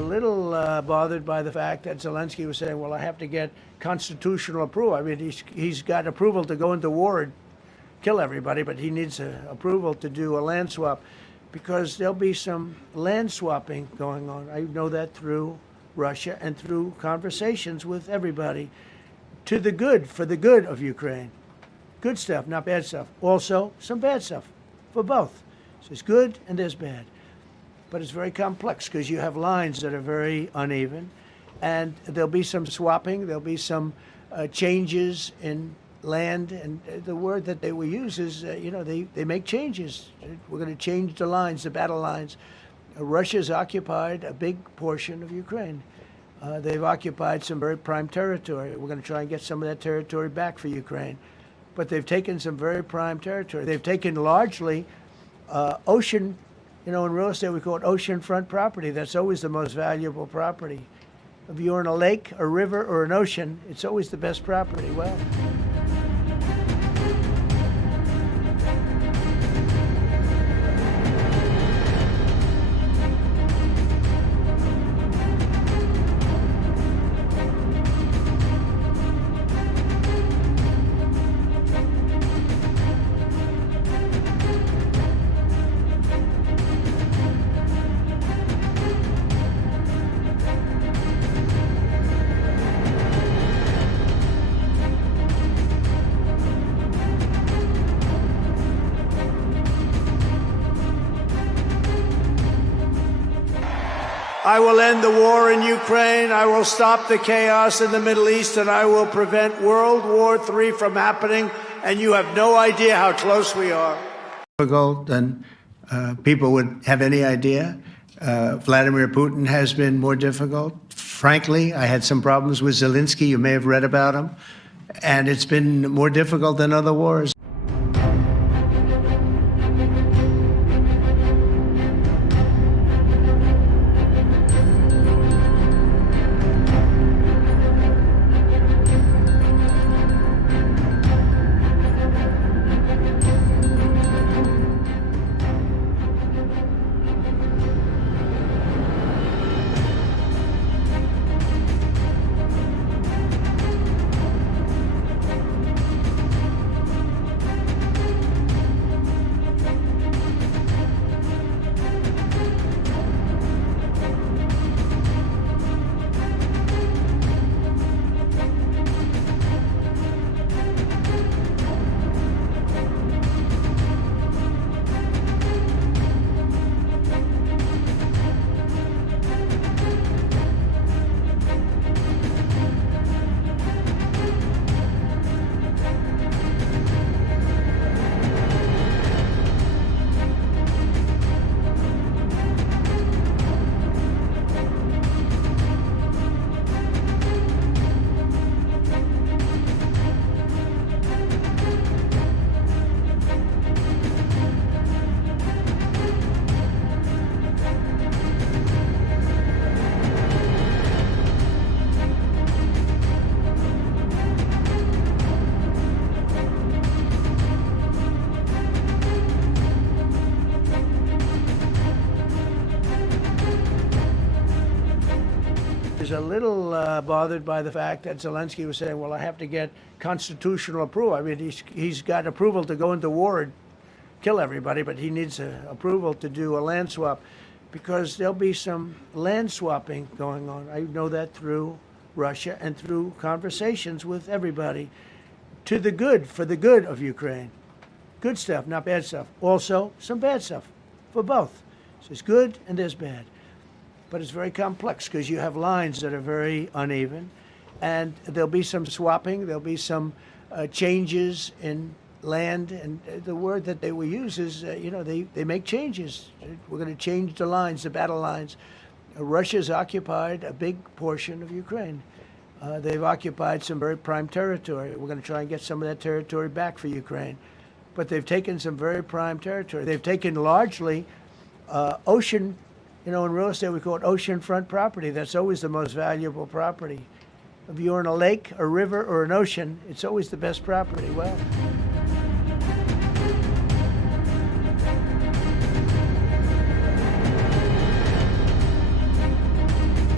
a little bothered by the fact that Zelensky was saying, well, I have to get constitutional approval. I mean, he's got approval to go into war and kill everybody, but he needs approval to do a land swap because there'll be some land swapping going on. I know that through Russia and through conversations with everybody to the good, for the good of Ukraine. Good stuff, not bad stuff. Also, some bad stuff for both. So there's good and there's bad. But it's very complex because you have lines that are very uneven, and there'll be some swapping, there'll be some changes in land, and the word that they will use is, they make changes. We're going to change the lines, the battle lines. Russia's occupied a big portion of Ukraine. They've occupied some very prime territory. We're going to try and get some of that territory back for Ukraine. But they've taken some very prime territory. They've taken largely ocean. In real estate, we call it oceanfront property. That's always the most valuable property. If you're in a lake, a river, or an ocean, it's always the best property. Well, I will end the war in Ukraine. I will stop the chaos in the Middle East, and I will prevent World War III from happening. And you have no idea how close we are. Difficult than people would have any idea. Vladimir Putin has been more difficult. Frankly, I had some problems with Zelensky. You may have read about him. And it's been more difficult than other wars. A little bothered by the fact that Zelensky was saying, well, I have to get constitutional approval. I mean, he's got approval to go into war and kill everybody, but he needs approval to do a land swap because there'll be some land swapping going on. I know that through Russia and through conversations with everybody to the good, for the good of Ukraine. Good stuff, not bad stuff. Also, some bad stuff for both. So there's good and there's bad. But it's very complex because you have lines that are very uneven, and there'll be some swapping, there'll be some changes in land, and the word that they will use is, they make changes. We're going to change the lines, the battle lines. Russia's occupied a big portion of Ukraine. They've occupied some very prime territory. We're going to try and get some of that territory back for Ukraine. But they've taken some very prime territory. They've taken largely ocean. In real estate, we call it oceanfront property. That's always the most valuable property. If you're in a lake, a river, or an ocean, it's always the best property. Well,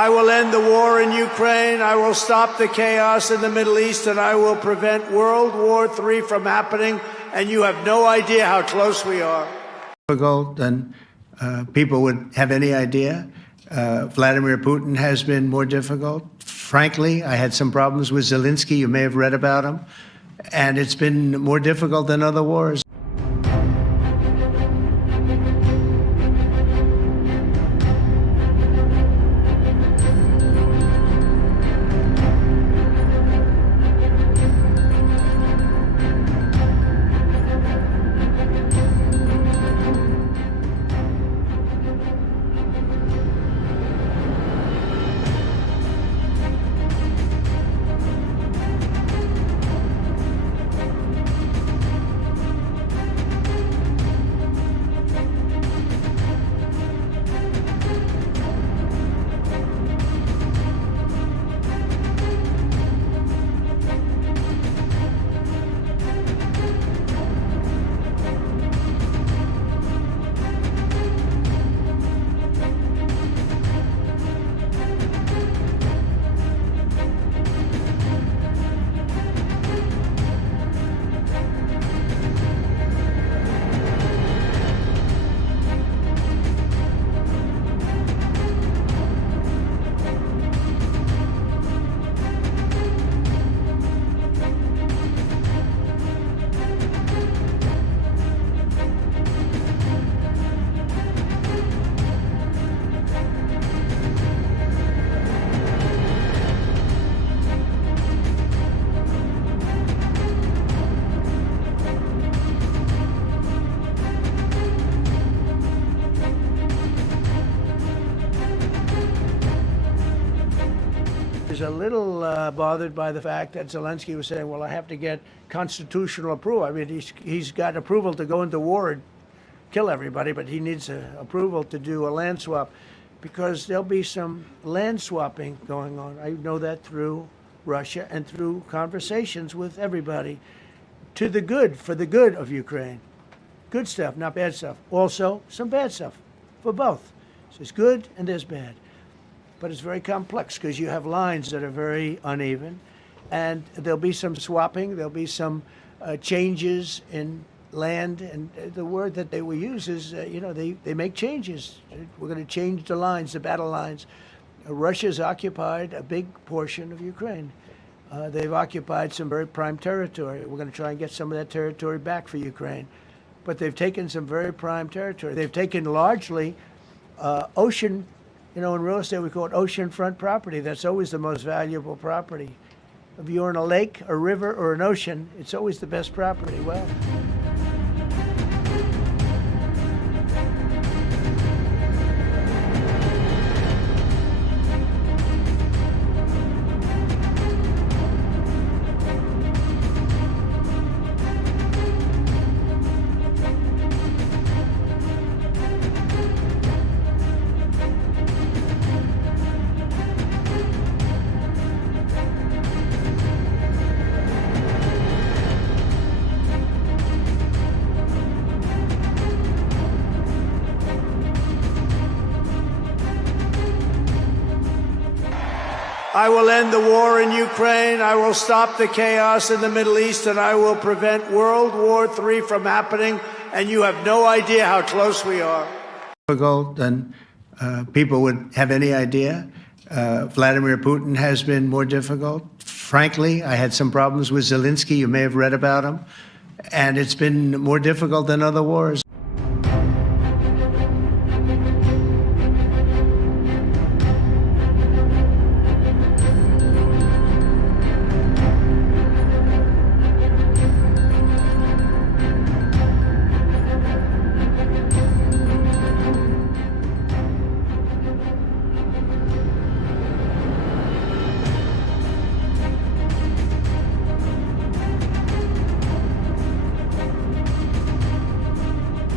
I will end the war in Ukraine. I will stop the chaos in the Middle East, and I will prevent World War III from happening. And you have no idea how close we are. Difficult than people would have any idea. Vladimir Putin has been more difficult. Frankly, I had some problems with Zelensky. You may have read about him. And it's been more difficult than other wars. A little bothered by the fact that Zelensky was saying, well, I have to get constitutional approval. I mean, he's got approval to go into war and kill everybody, but he needs approval to do a land swap, because there'll be some land swapping going on. I know that through Russia and through conversations with everybody, to the good, for the good of Ukraine. Good stuff, not bad stuff. Also, some bad stuff for both. So there's good and there's bad. But it's very complex because you have lines that are very uneven, and there'll be some swapping, there'll be some changes in land, and the word that they will use is, they make changes. We're going to change the lines, the battle lines. Russia's occupied a big portion of Ukraine. They've occupied some very prime territory. We're going to try and get some of that territory back for Ukraine. But they've taken some very prime territory. They've taken largely ocean. In real estate, we call it oceanfront property. That's always the most valuable property. If you're in a lake, a river, or an ocean, it's always the best property. Well, I will end the war in Ukraine. I will stop the chaos in the Middle East, and I will prevent World War III from happening. And you have no idea how close we are. Difficult than people would have any idea. Vladimir Putin has been more difficult. Frankly, I had some problems with Zelensky. You may have read about him. And it's been more difficult than other wars.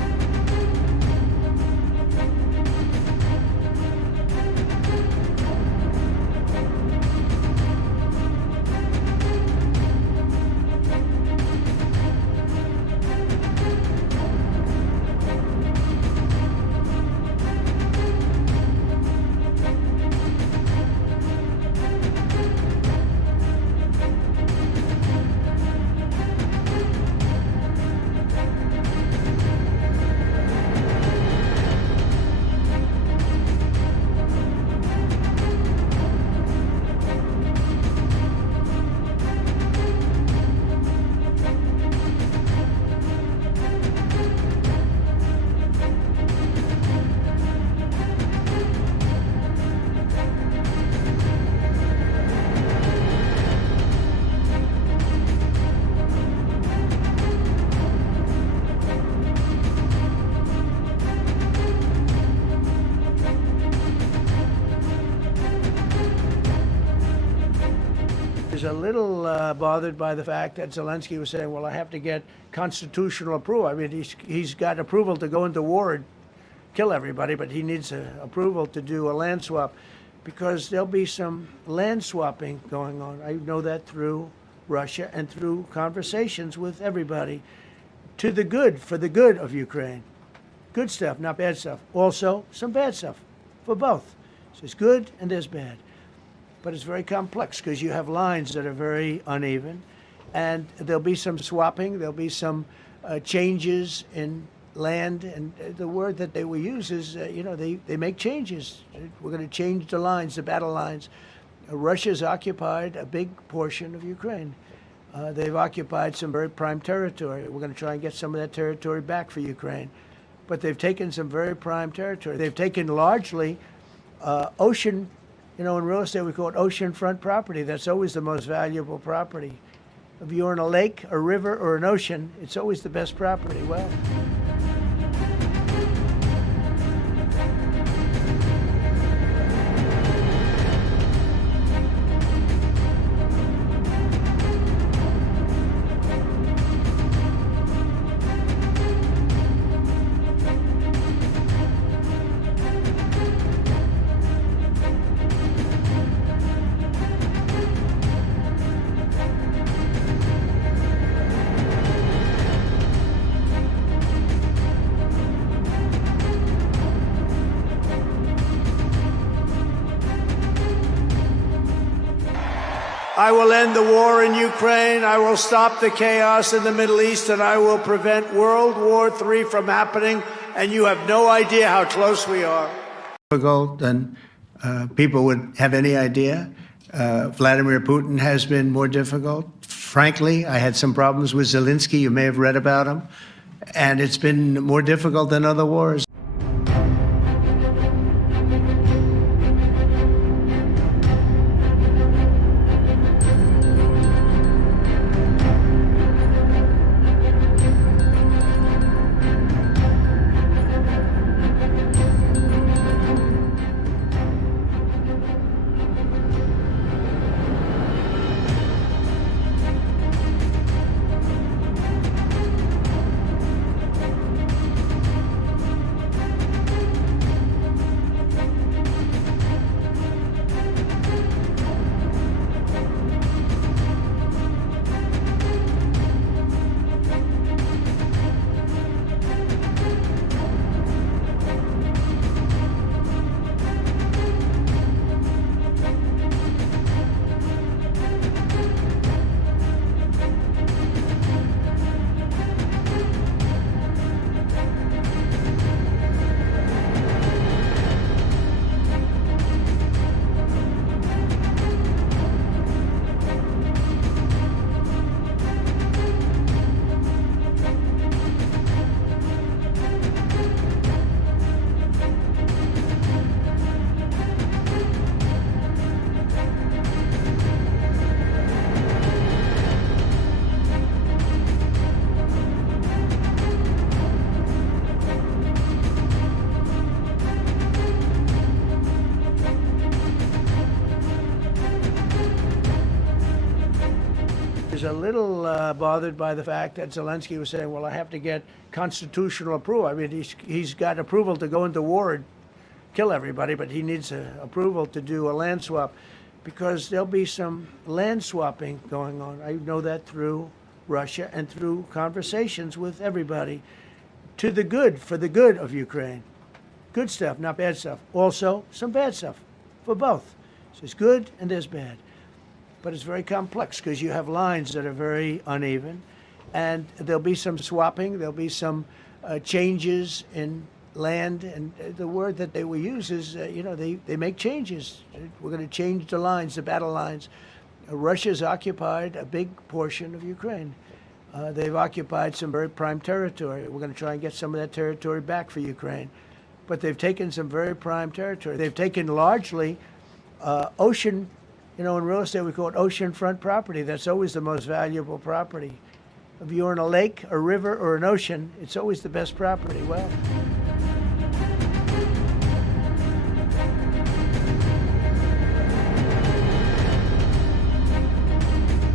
little bothered by the fact that Zelensky was saying, well, I have to get constitutional approval. I mean, he's got approval to go into war and kill everybody, but he needs approval to do a land swap because there'll be some land swapping going on. I know that through Russia and through conversations with everybody to the good, for the good of Ukraine. Good stuff, not bad stuff. Also, some bad stuff for both. So there's good and there's bad. But it's very complex because you have lines that are very uneven, and there'll be some swapping, there'll be some changes in land, and the word that they will use is, they make changes. We're going to change the lines, the battle lines. Russia's occupied a big portion of Ukraine. They've occupied some very prime territory. We're going to try and get some of that territory back for Ukraine. But they've taken some very prime territory. They've taken largely ocean. In real estate, we call it oceanfront property. That's always the most valuable property. If you're in a lake, a river, or an ocean, it's always the best property. Well, I will end the war in Ukraine. I will stop the chaos in the Middle East, and I will prevent World War III from happening. And you have no idea how close we are. Difficult than people would have any idea. Vladimir Putin has been more difficult. Frankly, I had some problems with Zelensky. You may have read about him. And it's been more difficult than other wars. A little bothered by the fact that Zelensky was saying, well, I have to get constitutional approval. I mean, he's got approval to go into war and kill everybody, but he needs approval to do a land swap because there'll be some land swapping going on. I know that through Russia and through conversations with everybody to the good, for the good of Ukraine. Good stuff, not bad stuff. Also, some bad stuff for both. So there's good and there's bad. But it's very complex because you have lines that are very uneven, and there'll be some swapping, there'll be some changes in land, and the word that they will use is, they make changes. We're going to change the lines, the battle lines. Russia's occupied a big portion of Ukraine. They've occupied some very prime territory. We're going to try and get some of that territory back for Ukraine. But they've taken some very prime territory. They've taken largely ocean. In real estate, we call it oceanfront property. That's always the most valuable property. If you're in a lake, a river, or an ocean, it's always the best property. Well,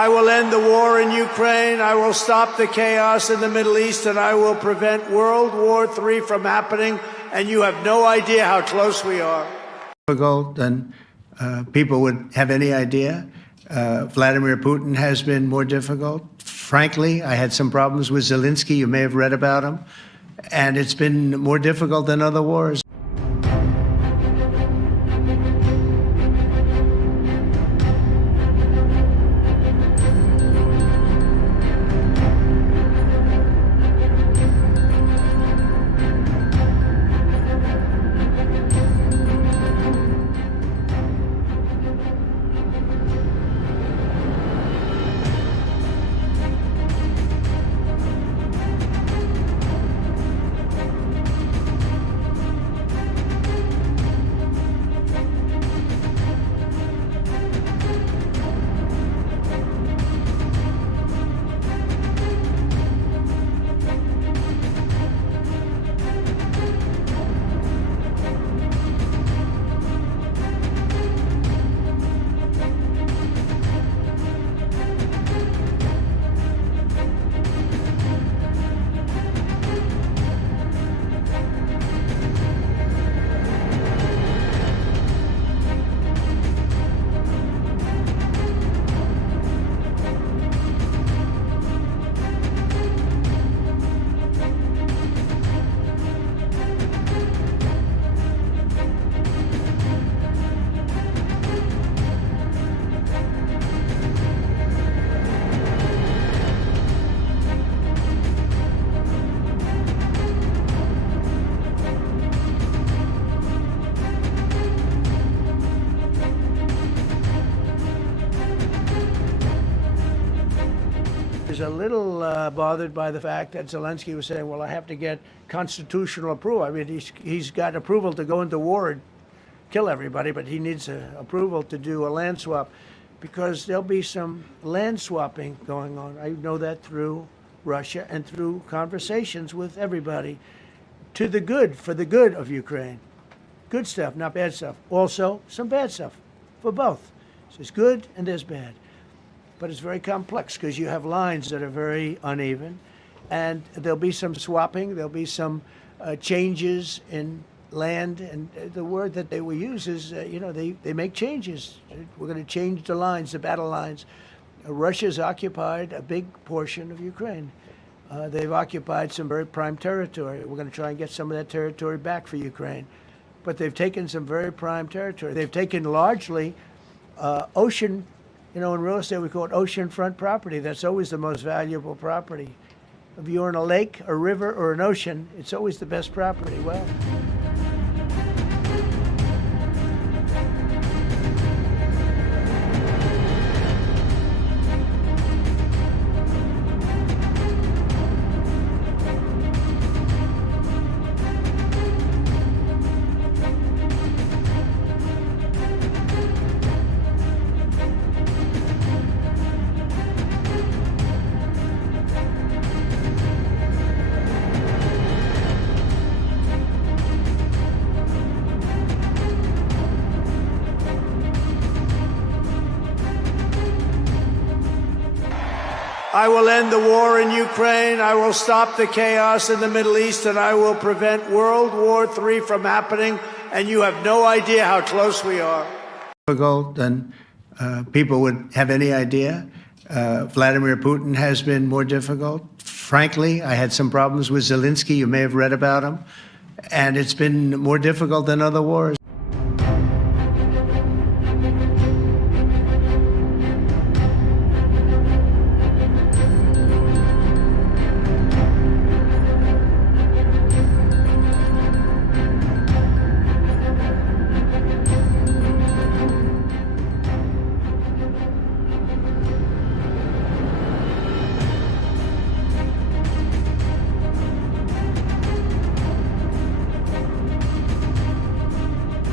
I will end the war in Ukraine. I will stop the chaos in the Middle East, and I will prevent World War III from happening. And you have no idea how close we are. Difficult than people would have any idea. Vladimir Putin has been more difficult. Frankly, I had some problems with Zelensky. You may have read about him. And it's been more difficult than other wars. A little bothered by the fact that Zelensky was saying, well, I have to get constitutional approval. I mean, he's got approval to go into war and kill everybody, but he needs approval to do a land swap, because there'll be some land swapping going on. I know that through Russia and through conversations with everybody, to the good, for the good of Ukraine. Good stuff, not bad stuff. Also, some bad stuff for both. So there's good and there's bad. But it's very complex because you have lines that are very uneven, and there'll be some swapping, there'll be some changes in land, and the word that they will use is, they make changes. We're going to change the lines, the battle lines. Russia's occupied a big portion of Ukraine. They've occupied some very prime territory. We're going to try and get some of that territory back for Ukraine. But they've taken some very prime territory. They've taken largely ocean. In real estate, we call it oceanfront property. That's always the most valuable property. If you're in a lake, a river, or an ocean, it's always the best property. Well, I will end the war in Ukraine. I will stop the chaos in the Middle East, and I will prevent World War III from happening. And you have no idea how close we are. Difficult than people would have any idea. Vladimir Putin has been more difficult. Frankly, I had some problems with Zelensky. You may have read about him. And it's been more difficult than other wars.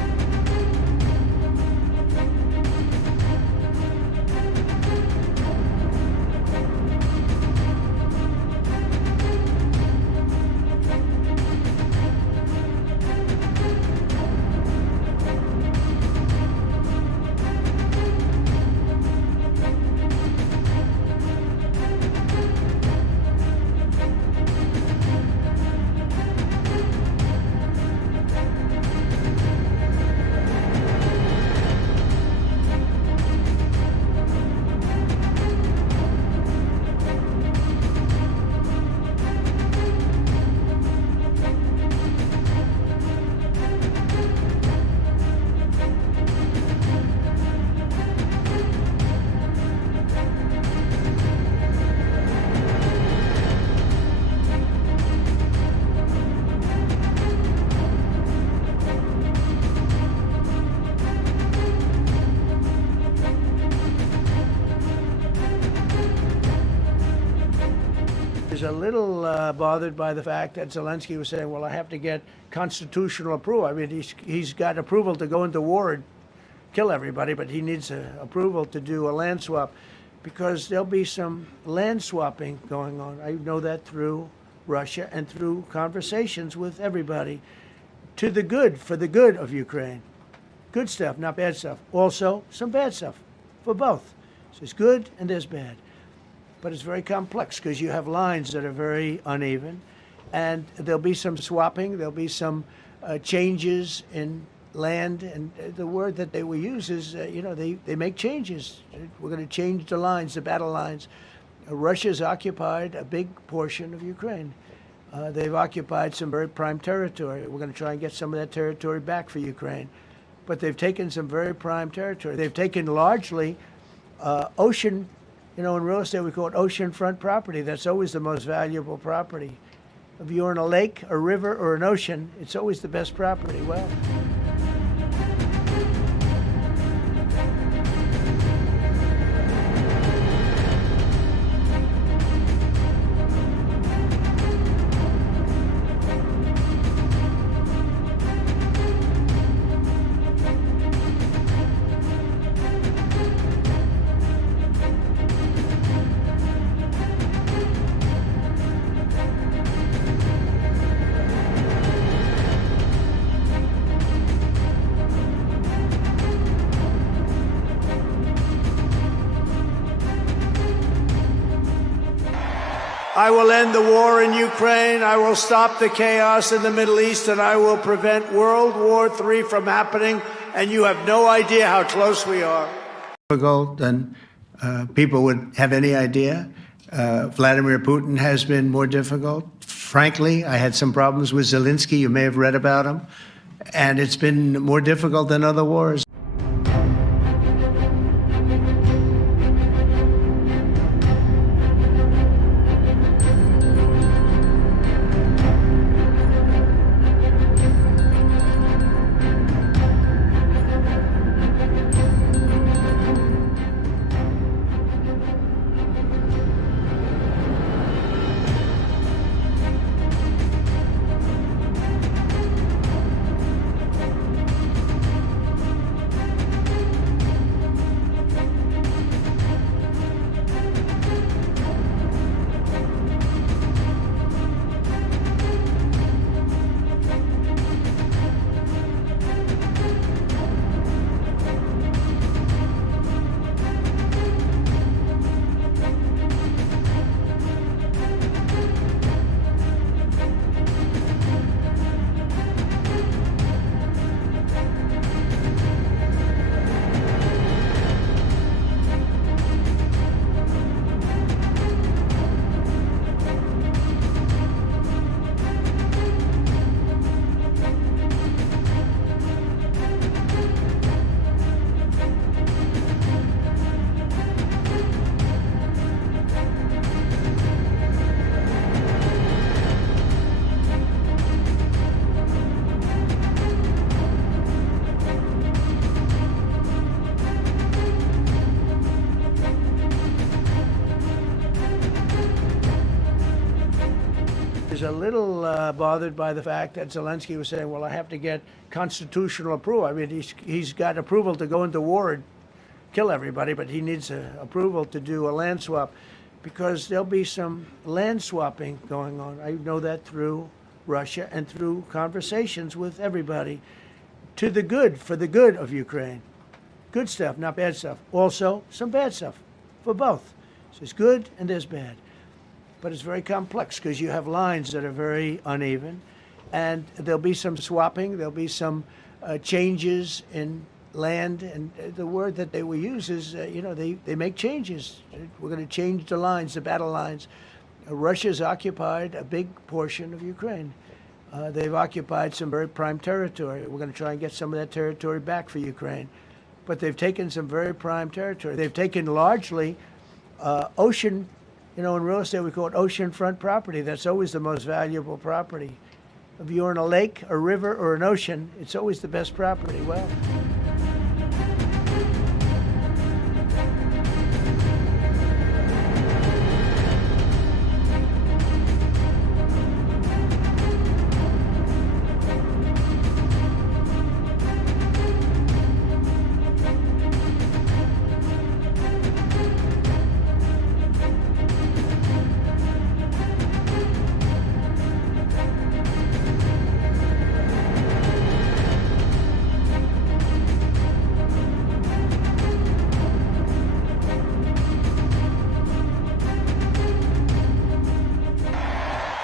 is a little bothered by the fact that Zelensky was saying, well, I have to get constitutional approval. I mean, he's got approval to go into war and kill everybody, but he needs approval to do a land swap because there'll be some land swapping going on. I know that through Russia and through conversations with everybody to the good, for the good of Ukraine. Good stuff, not bad stuff. Also, some bad stuff for both. So there's good and there's bad. But it's very complex because you have lines that are very uneven, and there'll be some swapping, there'll be some changes in land, and the word that they will use is, they make changes. We're going to change the lines, the battle lines. Russia's occupied a big portion of Ukraine. They've occupied some very prime territory. We're going to try and get some of that territory back for Ukraine. But they've taken some very prime territory. They've taken largely ocean. In real estate, we call it oceanfront property. That's always the most valuable property. If you're in a lake, a river, or an ocean, it's always the best property. Well, I will end the war in Ukraine. I will stop the chaos in the Middle East, and I will prevent World War III from happening. And you have no idea how close we are. Difficult than people would have any idea. Vladimir Putin has been more difficult. Frankly, I had some problems with Zelensky. You may have read about him. And it's been more difficult than other wars. Is a little bothered by the fact that Zelensky was saying, well, I have to get constitutional approval. I mean, he's got approval to go into war and kill everybody, but he needs approval to do a land swap because there'll be some land swapping going on. I know that through Russia and through conversations with everybody to the good, for the good of Ukraine. Good stuff, not bad stuff. Also, some bad stuff for both. So there's good and there's bad. But it's very complex because you have lines that are very uneven, and there'll be some swapping, there'll be some changes in land, and the word that they will use is, they make changes. We're going to change the lines, the battle lines. Russia's occupied a big portion of Ukraine. They've occupied some very prime territory. We're going to try and get some of that territory back for Ukraine. But they've taken some very prime territory. They've taken largely ocean. In real estate, we call it oceanfront property. That's always the most valuable property. If you're in a lake, a river, or an ocean, it's always the best property. Well,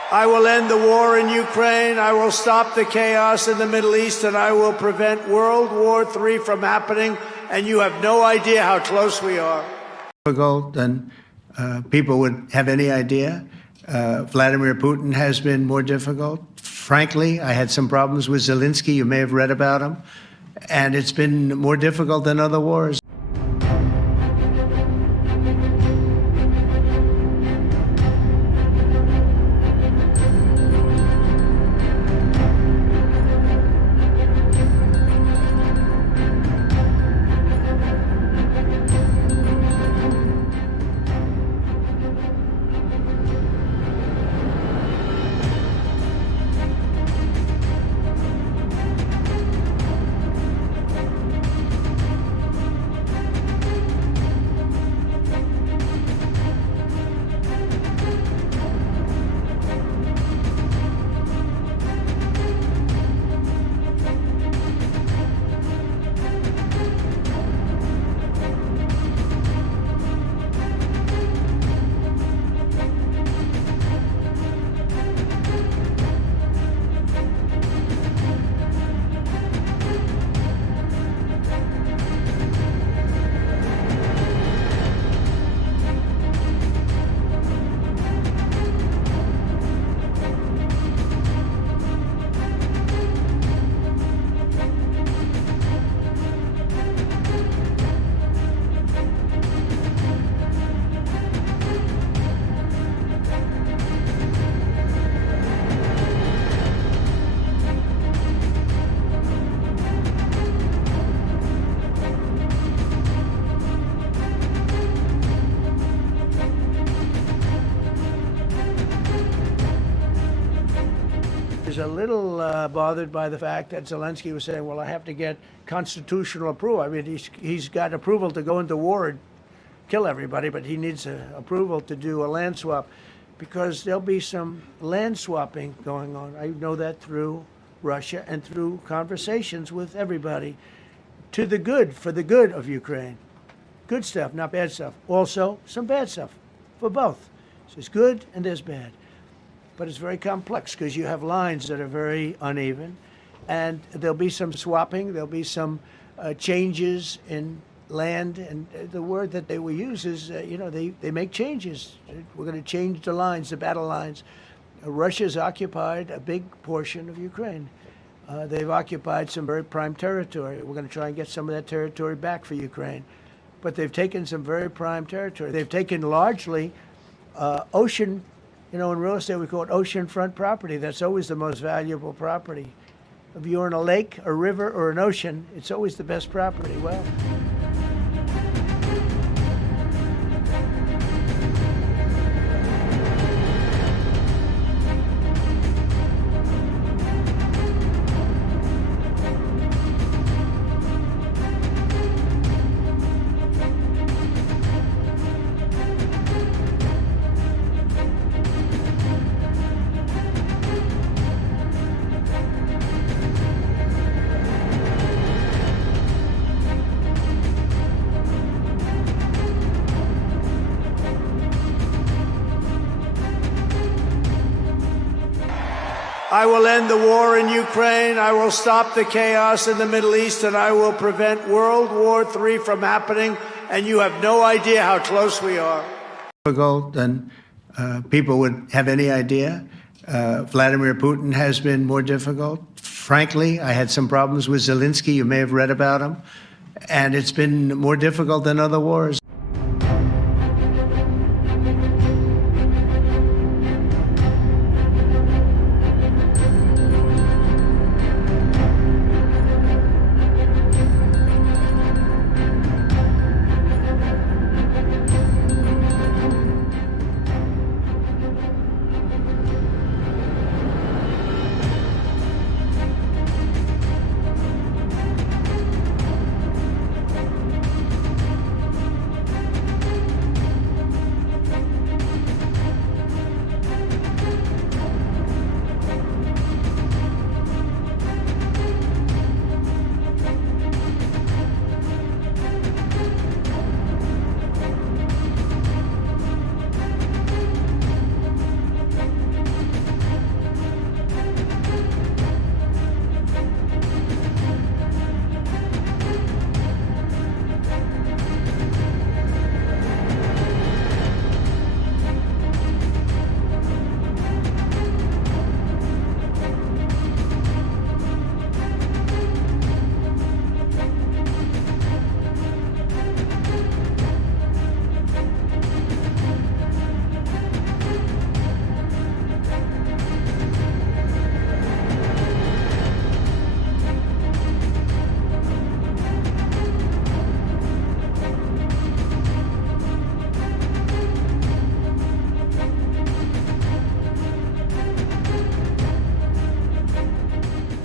I will end the war in Ukraine. I will stop the chaos in the Middle East, and I will prevent World War III from happening. And you have no idea how close we are. Difficult than people would have any idea. Vladimir Putin has been more difficult. Frankly, I had some problems with Zelensky. You may have read about him. And it's been more difficult than other wars. A little bothered by the fact that Zelensky was saying, well, I have to get constitutional approval. I mean, he's got approval to go into war and kill everybody, but he needs approval to do a land swap, because there'll be some land swapping going on. I know that through Russia and through conversations with everybody, to the good, for the good of Ukraine. Good stuff, not bad stuff. Also, some bad stuff for both. So there's good and there's bad. But it's very complex because you have lines that are very uneven, and there'll be some swapping, there'll be some changes in land, and the word that they will use is, they make changes. We're going to change the lines, the battle lines. Russia's occupied a big portion of Ukraine. They've occupied some very prime territory. We're going to try and get some of that territory back for Ukraine. But they've taken some very prime territory. They've taken largely ocean. In real estate, we call it oceanfront property. That's always the most valuable property. If you're in a lake, a river, or an ocean, it's always the best property. Well, I will end the war in Ukraine. I will stop the chaos in the Middle East, and I will prevent World War III from happening. And you have no idea how close we are. Difficult than people would have any idea. Vladimir Putin has been more difficult. Frankly, I had some problems with Zelensky. You may have read about him. And it's been more difficult than other wars.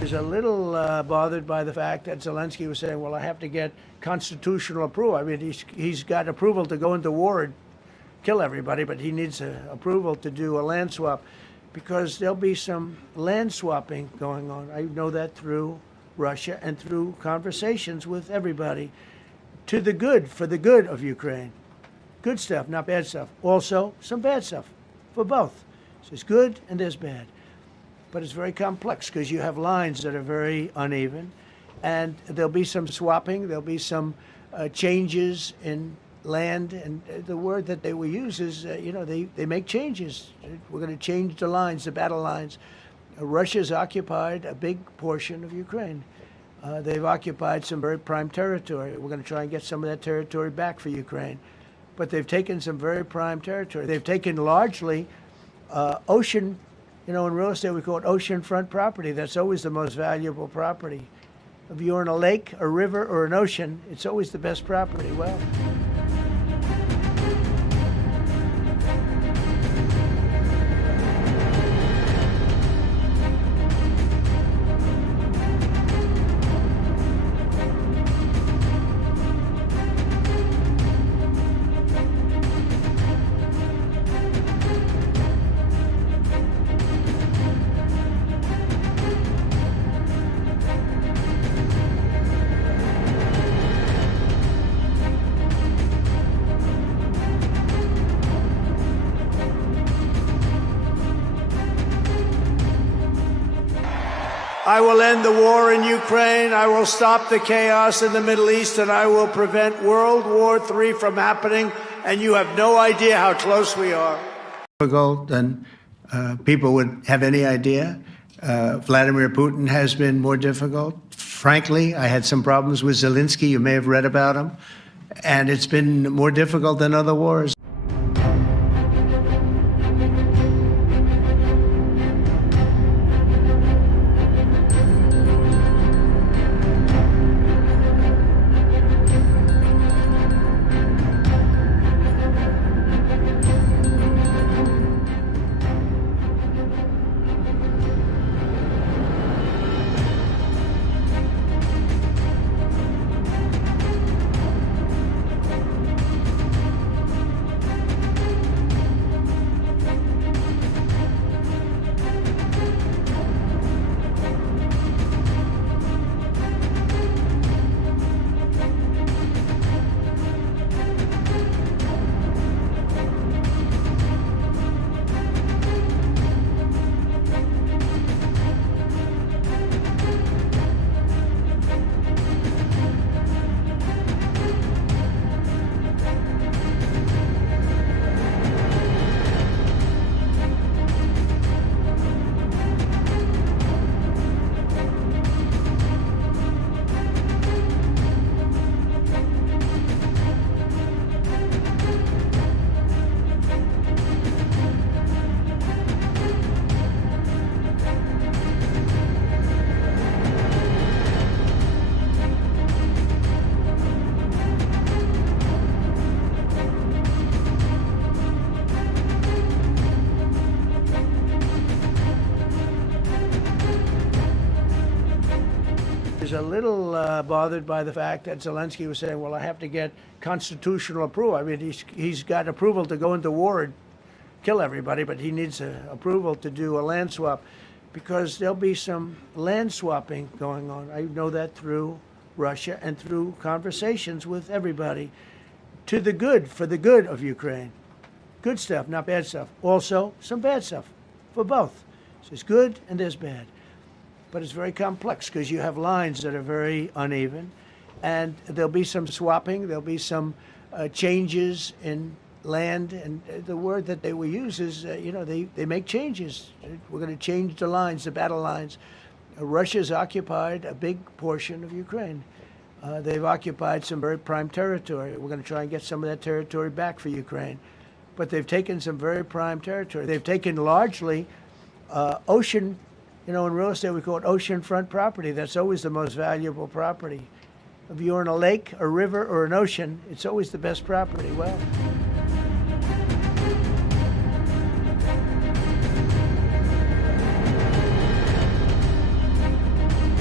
is a little bothered by the fact that Zelensky was saying, well, I have to get constitutional approval. I mean, he's got approval to go into war and kill everybody, but he needs approval to do a land swap because there'll be some land swapping going on. I know that through Russia and through conversations with everybody to the good, for the good of Ukraine. Good stuff, not bad stuff. Also, some bad stuff for both. So there's good and there's bad. But it's very complex because you have lines that are very uneven, and there'll be some swapping, there'll be some changes in land, and the word that they will use is, they make changes. We're going to change the lines, the battle lines. Russia's occupied a big portion of Ukraine. They've occupied some very prime territory. We're going to try and get some of that territory back for Ukraine. But they've taken some very prime territory. They've taken largely ocean. In real estate, we call it oceanfront property. That's always the most valuable property. If you're in a lake, a river, or an ocean, it's always the best property. Well, I will end the war in Ukraine. I will stop the chaos in the Middle East, and I will prevent World War III from happening. And you have no idea how close we are. Difficult than people would have any idea. Vladimir Putin has been more difficult. Frankly, I had some problems with Zelensky. You may have read about him. And it's been more difficult than other wars. Is a little bothered by the fact that Zelensky was saying, well, I have to get constitutional approval. I mean, he's got approval to go into war and kill everybody, but he needs approval to do a land swap because there'll be some land swapping going on. I know that through Russia and through conversations with everybody to the good, for the good of Ukraine. Good stuff, not bad stuff. Also, some bad stuff for both. So there's good and there's bad. But it's very complex because you have lines that are very uneven, and there'll be some swapping, there'll be some changes in land, and the word that they will use is, they make changes. We're going to change the lines, the battle lines. Russia's occupied a big portion of Ukraine. They've occupied some very prime territory. We're going to try and get some of that territory back for Ukraine. But they've taken some very prime territory. They've taken largely ocean. In real estate, we call it oceanfront property. That's always the most valuable property. If you're in a lake, a river, or an ocean, it's always the best property. Well,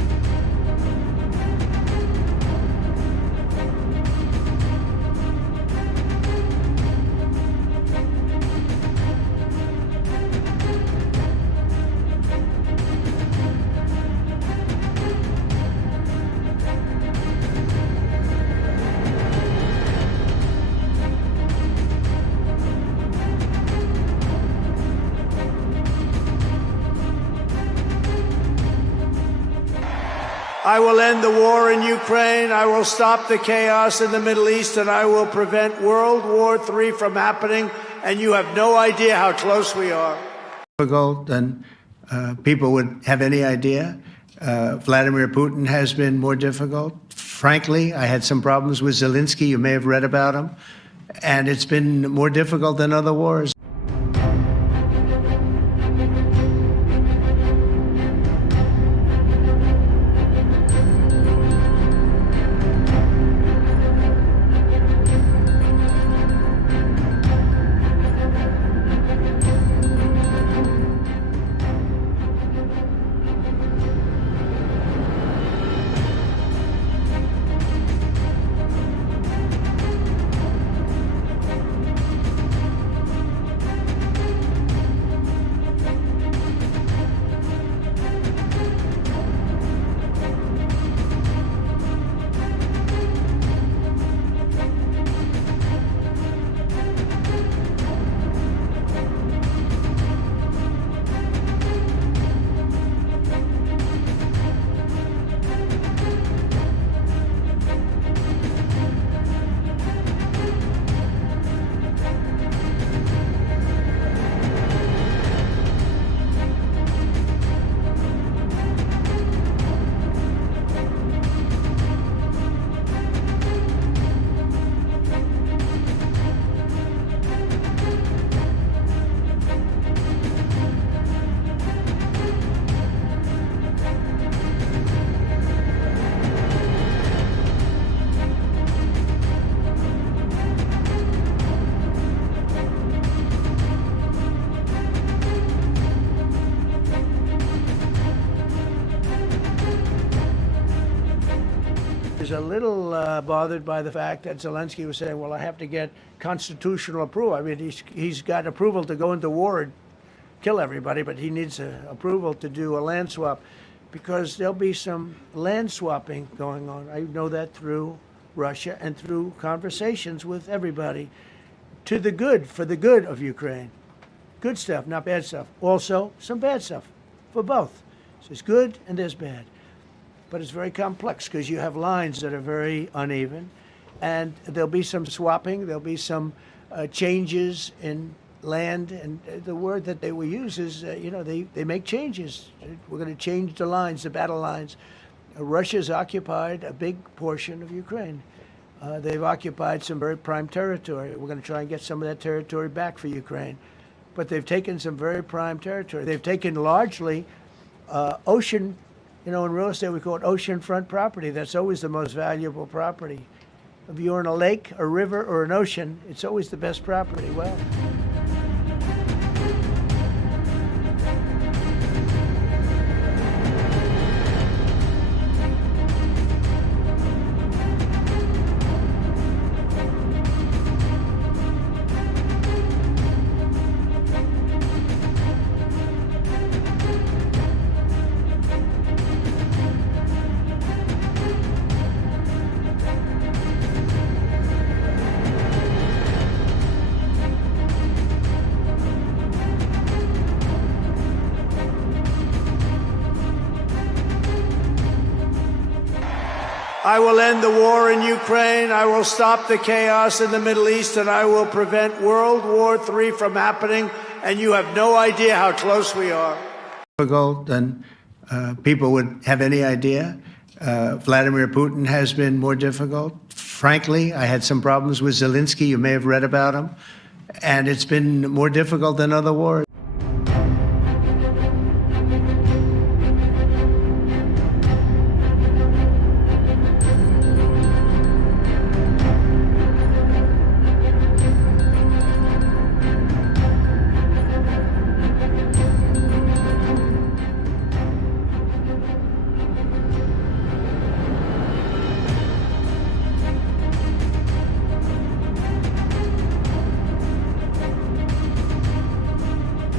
I will end the war in Ukraine. I will stop the chaos in the Middle East, and I will prevent World War III from happening. And you have no idea how close we are. Difficult than people would have any idea. Vladimir Putin has been more difficult. Frankly, I had some problems with Zelensky. You may have read about him. And it's been more difficult than other wars. A little bothered by the fact that Zelensky was saying, well, I have to get constitutional approval. I mean, he's got approval to go into war and kill everybody, but he needs approval to do a land swap, because there'll be some land swapping going on. I know that through Russia and through conversations with everybody, to the good, for the good of Ukraine. Good stuff, not bad stuff. Also, some bad stuff for both. So there's good and there's bad. But it's very complex because you have lines that are very uneven, and there'll be some swapping, there'll be some changes in land, and the word that they will use is, they make changes. We're going to change the lines, the battle lines. Russia's occupied a big portion of Ukraine. They've occupied some very prime territory. We're going to try and get some of that territory back for Ukraine. But they've taken some very prime territory. They've taken largely ocean. In real estate, we call it oceanfront property. That's always the most valuable property. If you're in a lake, a river, or an ocean, it's always the best property. Well, I will end the war in Ukraine. I will stop the chaos in the Middle East, and I will prevent World War III from happening. And you have no idea how close we are. Difficult than people would have any idea. Vladimir Putin has been more difficult. Frankly, I had some problems with Zelensky. You may have read about him. And it's been more difficult than other wars.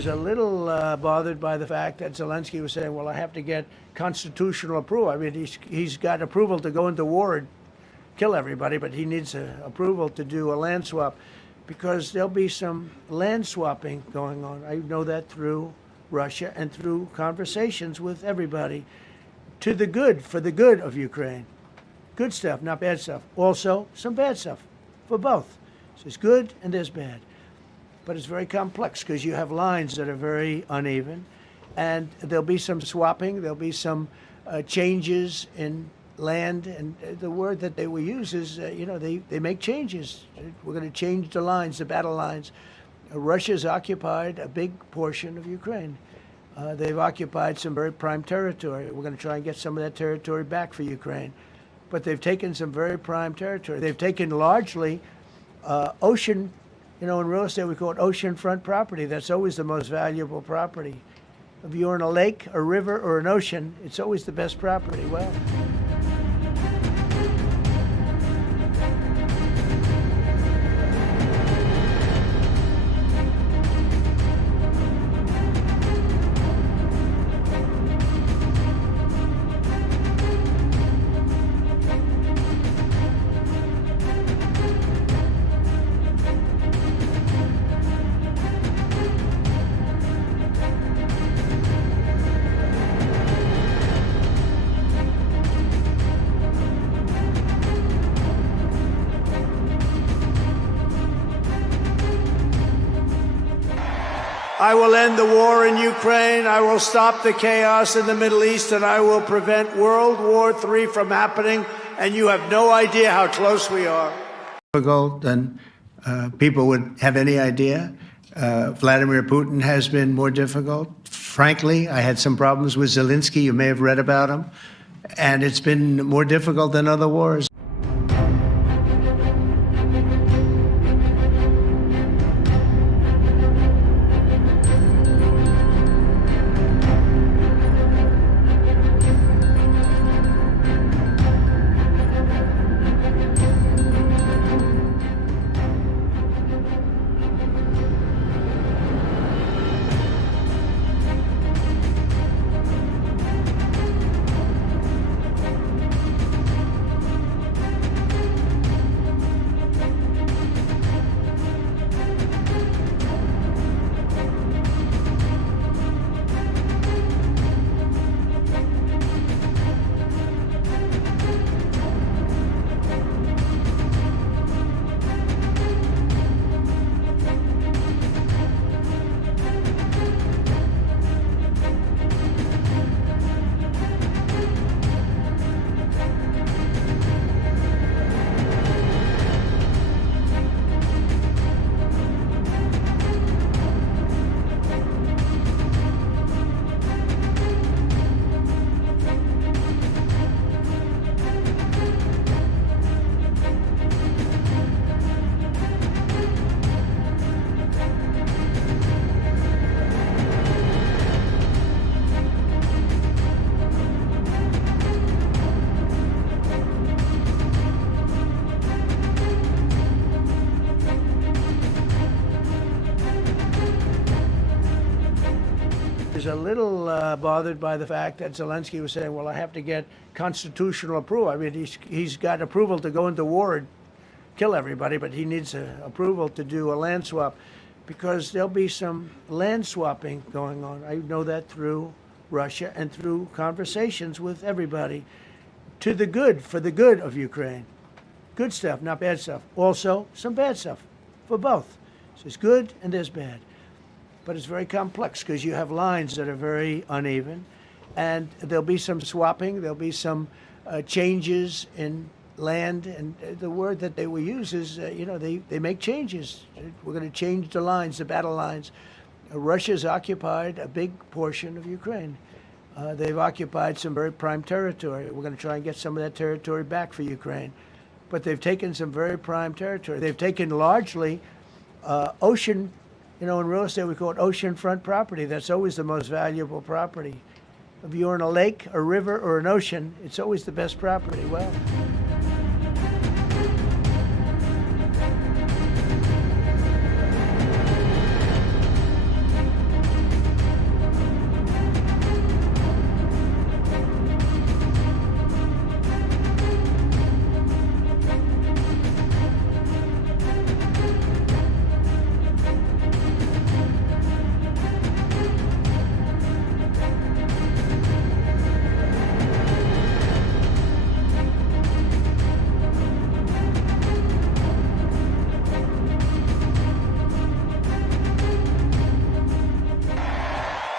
is a little bothered by the fact that Zelensky was saying, well, I have to get constitutional approval. I mean, he's got approval to go into war and kill everybody, but he needs approval to do a land swap because there'll be some land swapping going on. I know that through Russia and through conversations with everybody to the good, for the good of Ukraine. Good stuff, not bad stuff. Also, some bad stuff for both. So there's good and there's bad. But it's very complex because you have lines that are very uneven, and there'll be some swapping, there'll be some changes in land, and the word that they will use is, they make changes. We're going to change the lines, the battle lines. Russia's occupied a big portion of Ukraine. They've occupied some very prime territory. We're going to try and get some of that territory back for Ukraine. But they've taken some very prime territory. They've taken largely ocean. In real estate, we call it oceanfront property. That's always the most valuable property. If you're in a lake, a river, or an ocean, it's always the best property. Well, I will end the war in Ukraine. I will stop the chaos in the Middle East, and I will prevent World War III from happening. And you have no idea how close we are. Difficult than people would have any idea. Vladimir Putin has been more difficult. Frankly, I had some problems with Zelensky. You may have read about him. And it's been more difficult than other wars. is a little bothered by the fact that Zelensky was saying, well, I have to get constitutional approval. I mean, he's got approval to go into war and kill everybody, but he needs approval to do a land swap because there'll be some land swapping going on. I know that through Russia and through conversations with everybody to the good, for the good of Ukraine. Good stuff, not bad stuff. Also, some bad stuff for both. So there's good and there's bad. But it's very complex because you have lines that are very uneven, and there'll be some swapping, there'll be some changes in land, and the word that they will use is, they make changes. We're going to change the lines, the battle lines. Russia's occupied a big portion of Ukraine. They've occupied some very prime territory. We're going to try and get some of that territory back for Ukraine. But they've taken some very prime territory. They've taken largely ocean. In real estate, we call it oceanfront property. That's always the most valuable property. If you're in a lake, a river, or an ocean, it's always the best property. Well,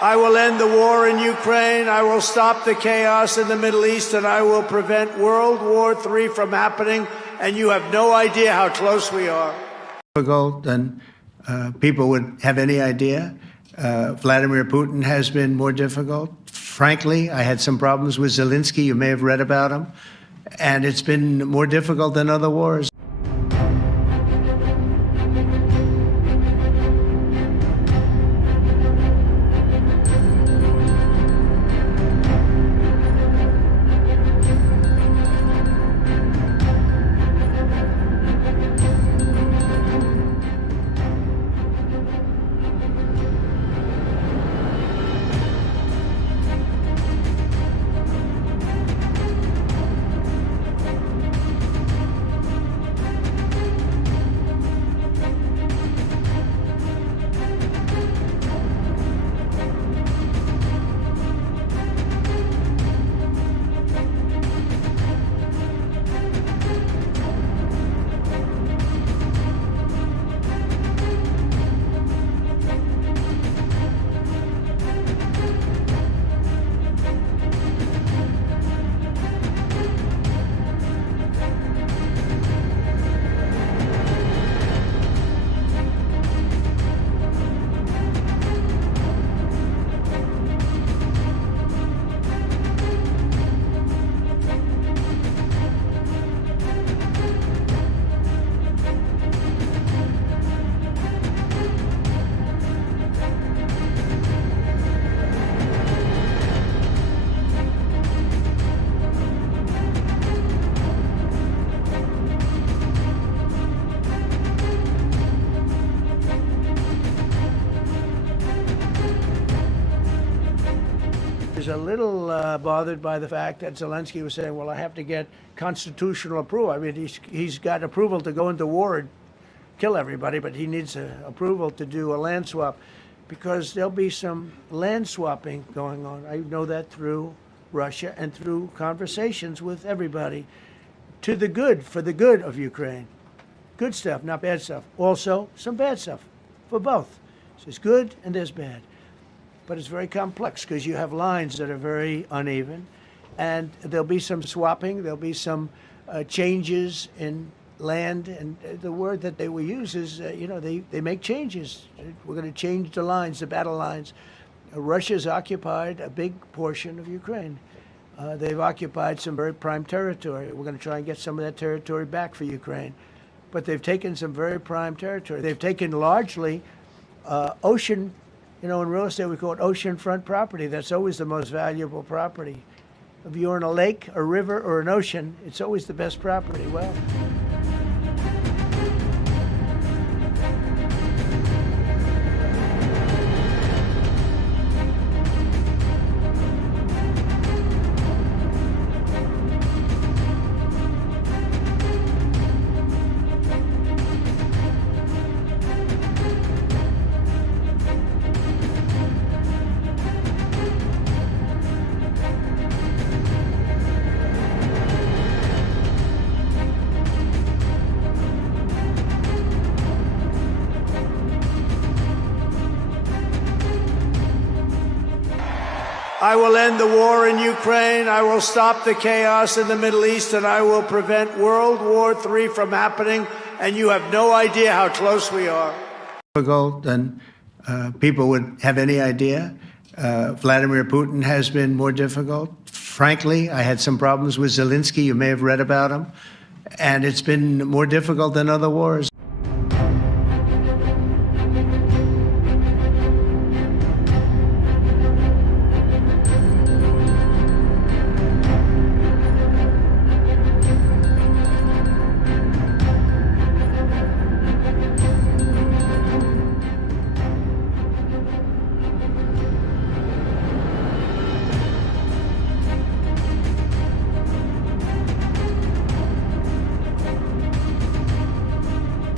I will end the war in Ukraine. I will stop the chaos in the Middle East, and I will prevent World War III from happening. And you have no idea how close we are. Difficult than people would have any idea. Vladimir Putin has been more difficult. Frankly, I had some problems with Zelensky. You may have read about him. And it's been more difficult than other wars. A little bothered by the fact that Zelensky was saying, well, I have to get constitutional approval. I mean, he's got approval to go into war and kill everybody, but he needs approval to do a land swap, because there'll be some land swapping going on. I know that through Russia and through conversations with everybody, to the good, for the good of Ukraine. Good stuff, not bad stuff. Also, some bad stuff for both. So there's good and there's bad. But it's very complex because you have lines that are very uneven, and there'll be some swapping, there'll be some changes in land, and the word that they will use is, they make changes. We're going to change the lines, the battle lines. Russia's occupied a big portion of Ukraine. They've occupied some very prime territory. We're going to try and get some of that territory back for Ukraine. But they've taken some very prime territory. They've taken largely ocean. In real estate, we call it oceanfront property. That's always the most valuable property. If you're in a lake, a river, or an ocean, it's always the best property. Well, I will end the war in Ukraine. I will stop the chaos in the Middle East, and I will prevent World War III from happening. And you have no idea how close we are. Difficult than people would have any idea. Vladimir Putin has been more difficult. Frankly, I had some problems with Zelensky. You may have read about him. And it's been more difficult than other wars.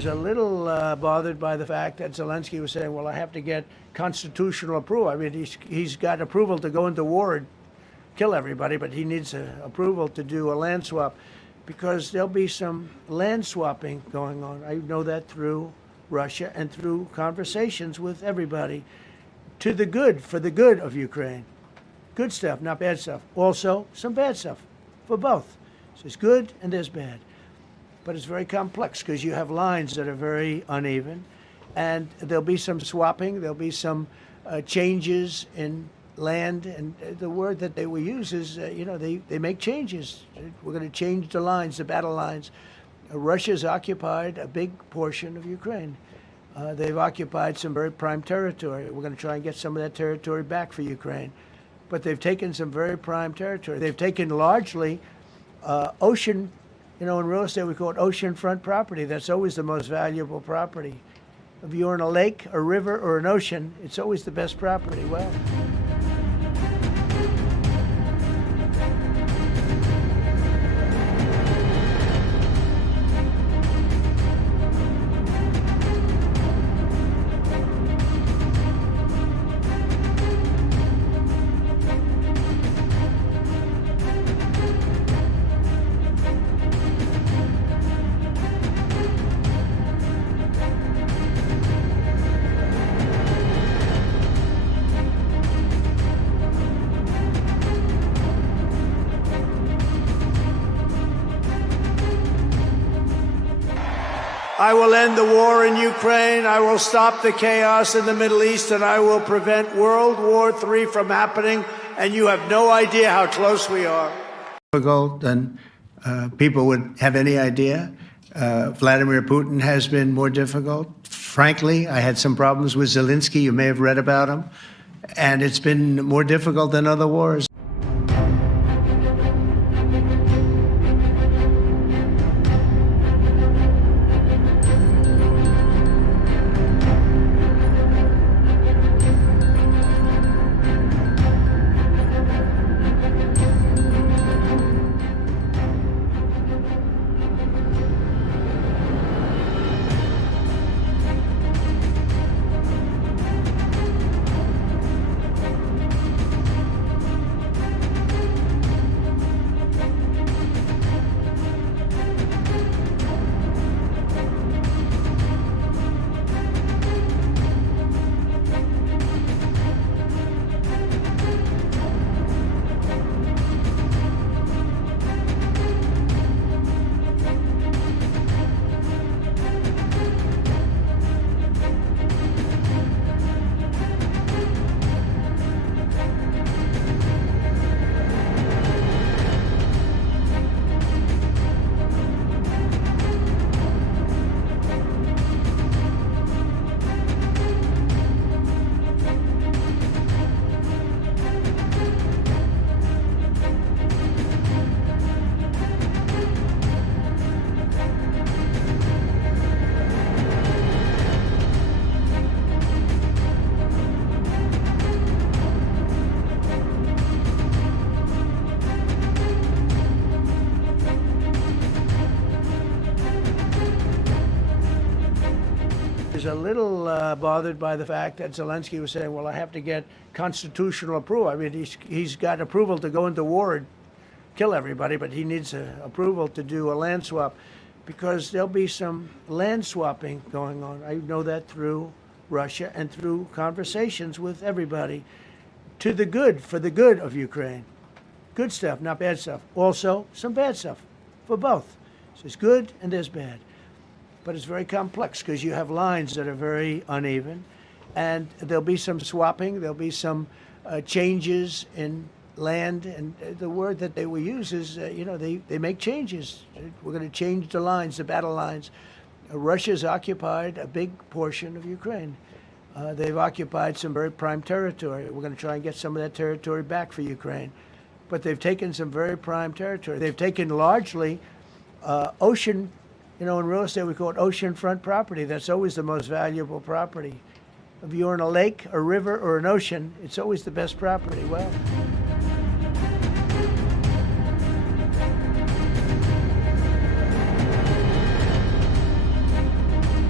is a little bothered by the fact that Zelensky was saying, well, I have to get constitutional approval. I mean, he's got approval to go into war and kill everybody, but he needs approval to do a land swap because there'll be some land swapping going on. I know that through Russia and through conversations with everybody to the good, for the good of Ukraine. Good stuff, not bad stuff. Also, some bad stuff for both. So there's good and there's bad. But it's very complex because you have lines that are very uneven, and there'll be some swapping, there'll be some changes in land, and the word that they will use is, they make changes. We're going to change the lines, the battle lines. Russia's occupied a big portion of Ukraine. They've occupied some very prime territory. We're going to try and get some of that territory back for Ukraine. But they've taken some very prime territory. They've taken largely ocean. In real estate, we call it oceanfront property. That's always the most valuable property. If you're in a lake, a river, or an ocean, it's always the best property. Well, I will end the war in Ukraine. I will stop the chaos in the Middle East, and I will prevent World War III from happening. And you have no idea how close we are. Difficult than people would have any idea. Vladimir Putin has been more difficult. Frankly, I had some problems with Zelensky. You may have read about him. And it's been more difficult than other wars. Is a little bothered by the fact that Zelensky was saying, well, I have to get constitutional approval. I mean, he's got approval to go into war and kill everybody, but he needs approval to do a land swap because there'll be some land swapping going on. I know that through Russia and through conversations with everybody to the good, for the good of Ukraine. Good stuff, not bad stuff. Also, some bad stuff for both. So there's good and there's bad. But it's very complex because you have lines that are very uneven, and there'll be some swapping, there'll be some changes in land, and the word that they will use is, they make changes. We're going to change the lines, the battle lines. Russia's occupied a big portion of Ukraine. They've occupied some very prime territory. We're going to try and get some of that territory back for Ukraine. But they've taken some very prime territory. They've taken largely ocean. In real estate, we call it oceanfront property. That's always the most valuable property. If you're in a lake, a river, or an ocean, it's always the best property. Well,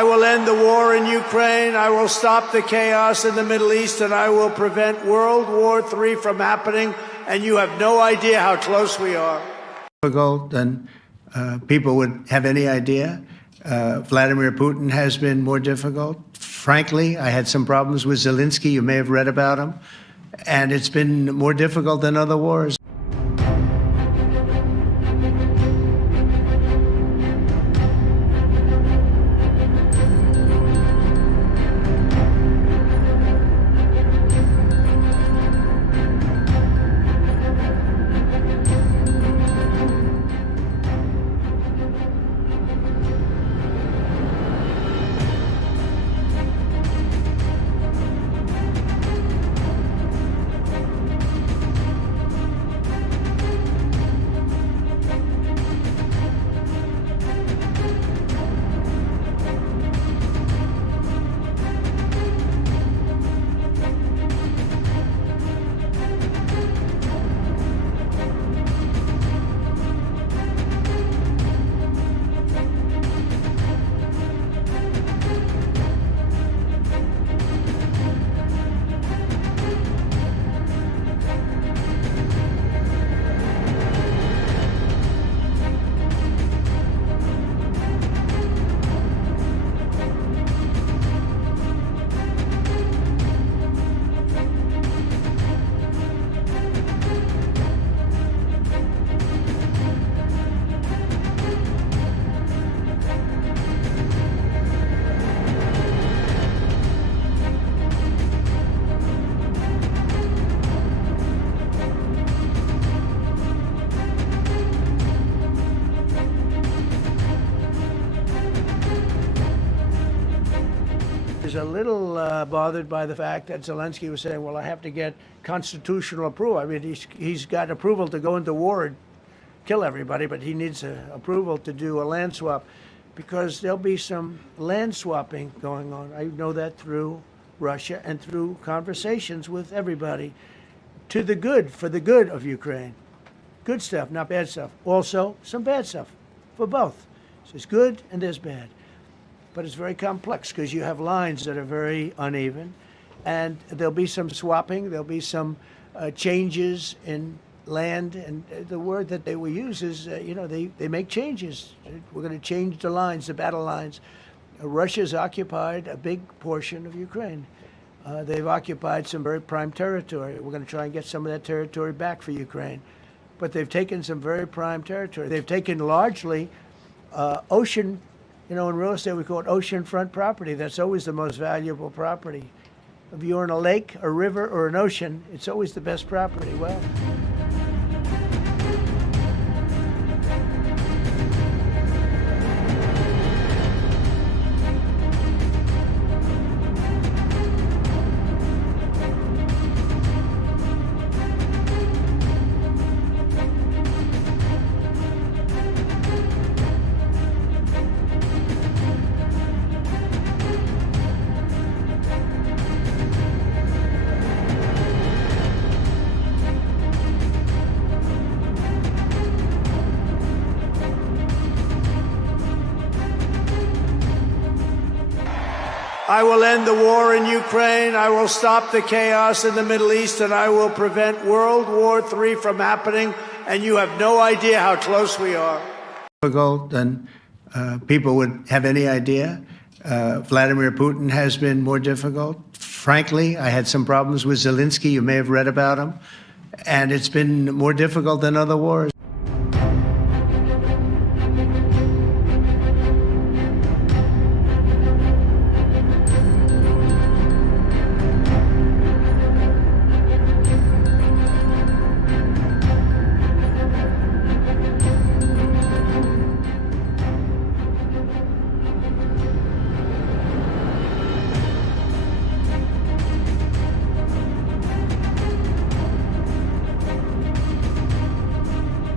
I will end the war in Ukraine. I will stop the chaos in the Middle East, and I will prevent World War III from happening. And you have no idea how close we are. Difficult than people would have any idea. Vladimir Putin has been more difficult. Frankly, I had some problems with Zelensky. You may have read about him. And it's been more difficult than other wars. A little bothered by the fact that Zelensky was saying, well, I have to get constitutional approval. I mean, he's got approval to go into war and kill everybody, but he needs approval to do a land swap, because there'll be some land swapping going on. I know that through Russia and through conversations with everybody, to the good, for the good of Ukraine. Good stuff, not bad stuff. Also, some bad stuff for both. So there's good and there's bad. But it's very complex because you have lines that are very uneven, and there'll be some swapping, there'll be some changes in land, and the word that they will use is, they make changes. We're going to change the lines, the battle lines. Russia's occupied a big portion of Ukraine. They've occupied some very prime territory. We're going to try and get some of that territory back for Ukraine. But they've taken some very prime territory. They've taken largely ocean. In real estate, we call it oceanfront property. That's always the most valuable property. If you're in a lake, a river, or an ocean, it's always the best property. Well, I will end the war in Ukraine. I will stop the chaos in the Middle East, and I will prevent World War III from happening. And you have no idea how close we are. Difficult than people would have any idea. Vladimir Putin has been more difficult. Frankly, I had some problems with Zelensky. You may have read about him. And it's been more difficult than other wars.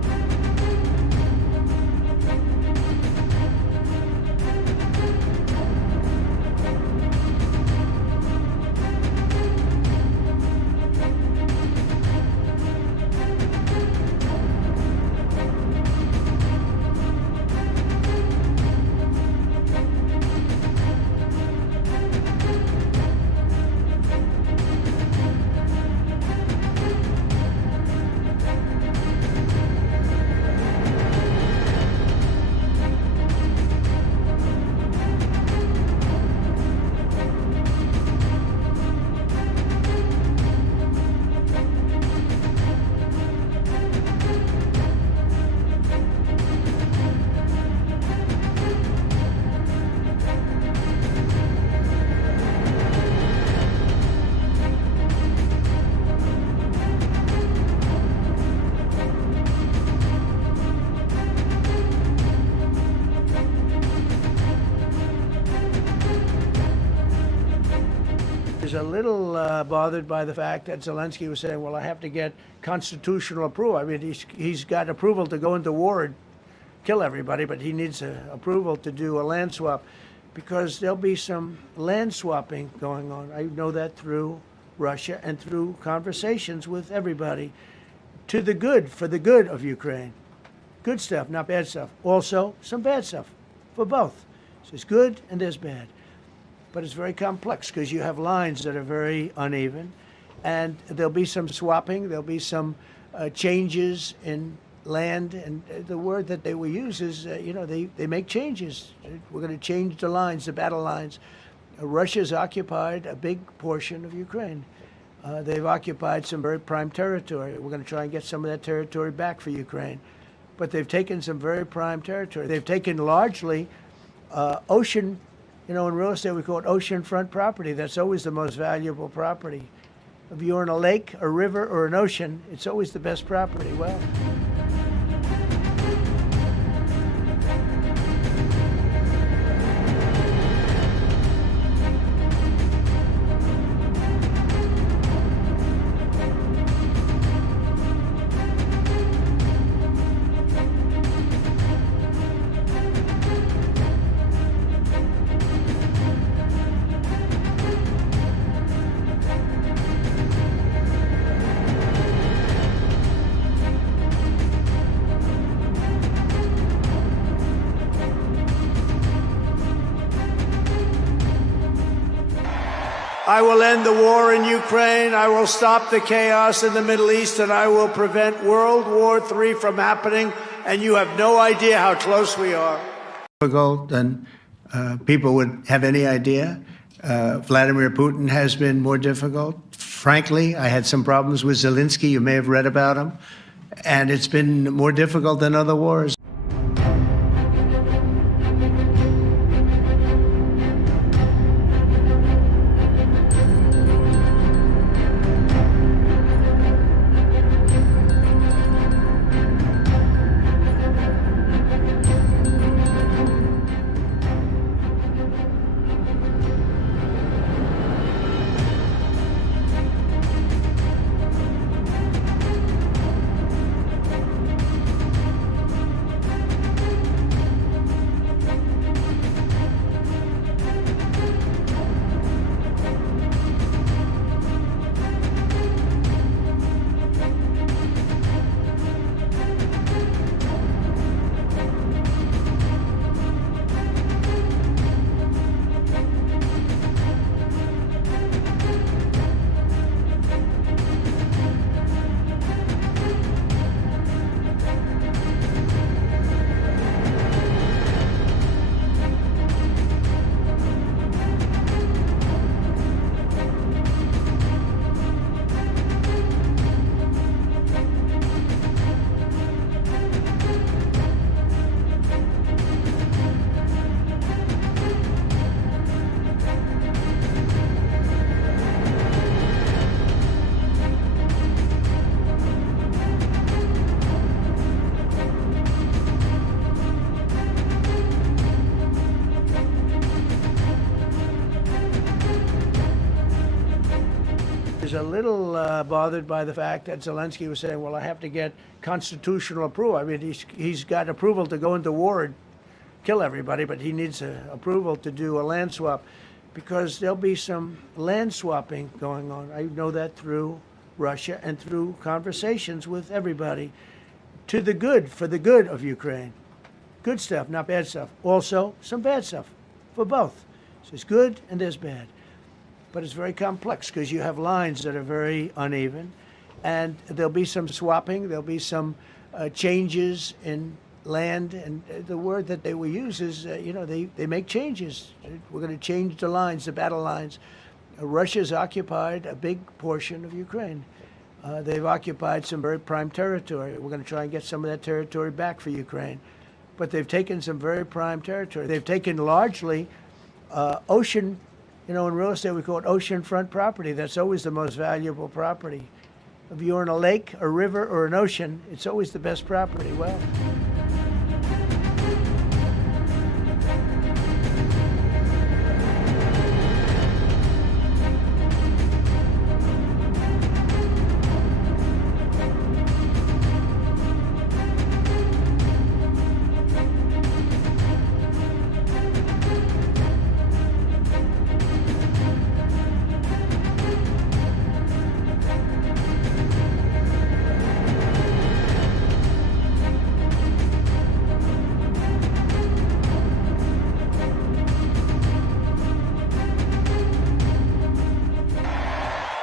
is a little bothered by the fact that Zelensky was saying, well, I have to get constitutional approval. I mean, he's got approval to go into war and kill everybody, but he needs approval to do a land swap because there'll be some land swapping going on. I know that through Russia and through conversations with everybody to the good, for the good of Ukraine. Good stuff, not bad stuff. Also, some bad stuff for both. So there's good and there's bad. But it's very complex because you have lines that are very uneven, and there'll be some swapping, there'll be some changes in land, and the word that they will use is, they make changes. We're going to change the lines, the battle lines. Russia's occupied a big portion of Ukraine. They've occupied some very prime territory. We're going to try and get some of that territory back for Ukraine. But they've taken some very prime territory. They've taken largely ocean, in real estate we call it oceanfront property. That's always the most valuable property. If you're in a lake, a river, or an ocean, it's always the best property. Well, I will end the war in Ukraine. I will stop the chaos in the Middle East, and I will prevent World War III from happening. And you have no idea how close we are. Difficult than people would have any idea. Vladimir Putin has been more difficult. Frankly, I had some problems with Zelensky. You may have read about him. And it's been more difficult than other wars. Is a little bothered by the fact that Zelensky was saying, well, I have to get constitutional approval. I mean, he's got approval to go into war and kill everybody, but he needs approval to do a land swap because there'll be some land swapping going on. I know that through Russia and through conversations with everybody to the good, for the good of Ukraine. Good stuff, not bad stuff. Also, some bad stuff for both. So there's good and there's bad. But it's very complex because you have lines that are very uneven, and there'll be some swapping, there'll be some changes in land, and the word that they will use is, they make changes. We're going to change the lines, the battle lines. Russia's occupied a big portion of Ukraine. They've occupied some very prime territory. We're going to try and get some of that territory back for Ukraine. But they've taken some very prime territory. They've taken largely ocean. In real estate we call it oceanfront property. That's always the most valuable property. If you're in a lake, a river, or an ocean, it's always the best property. Well,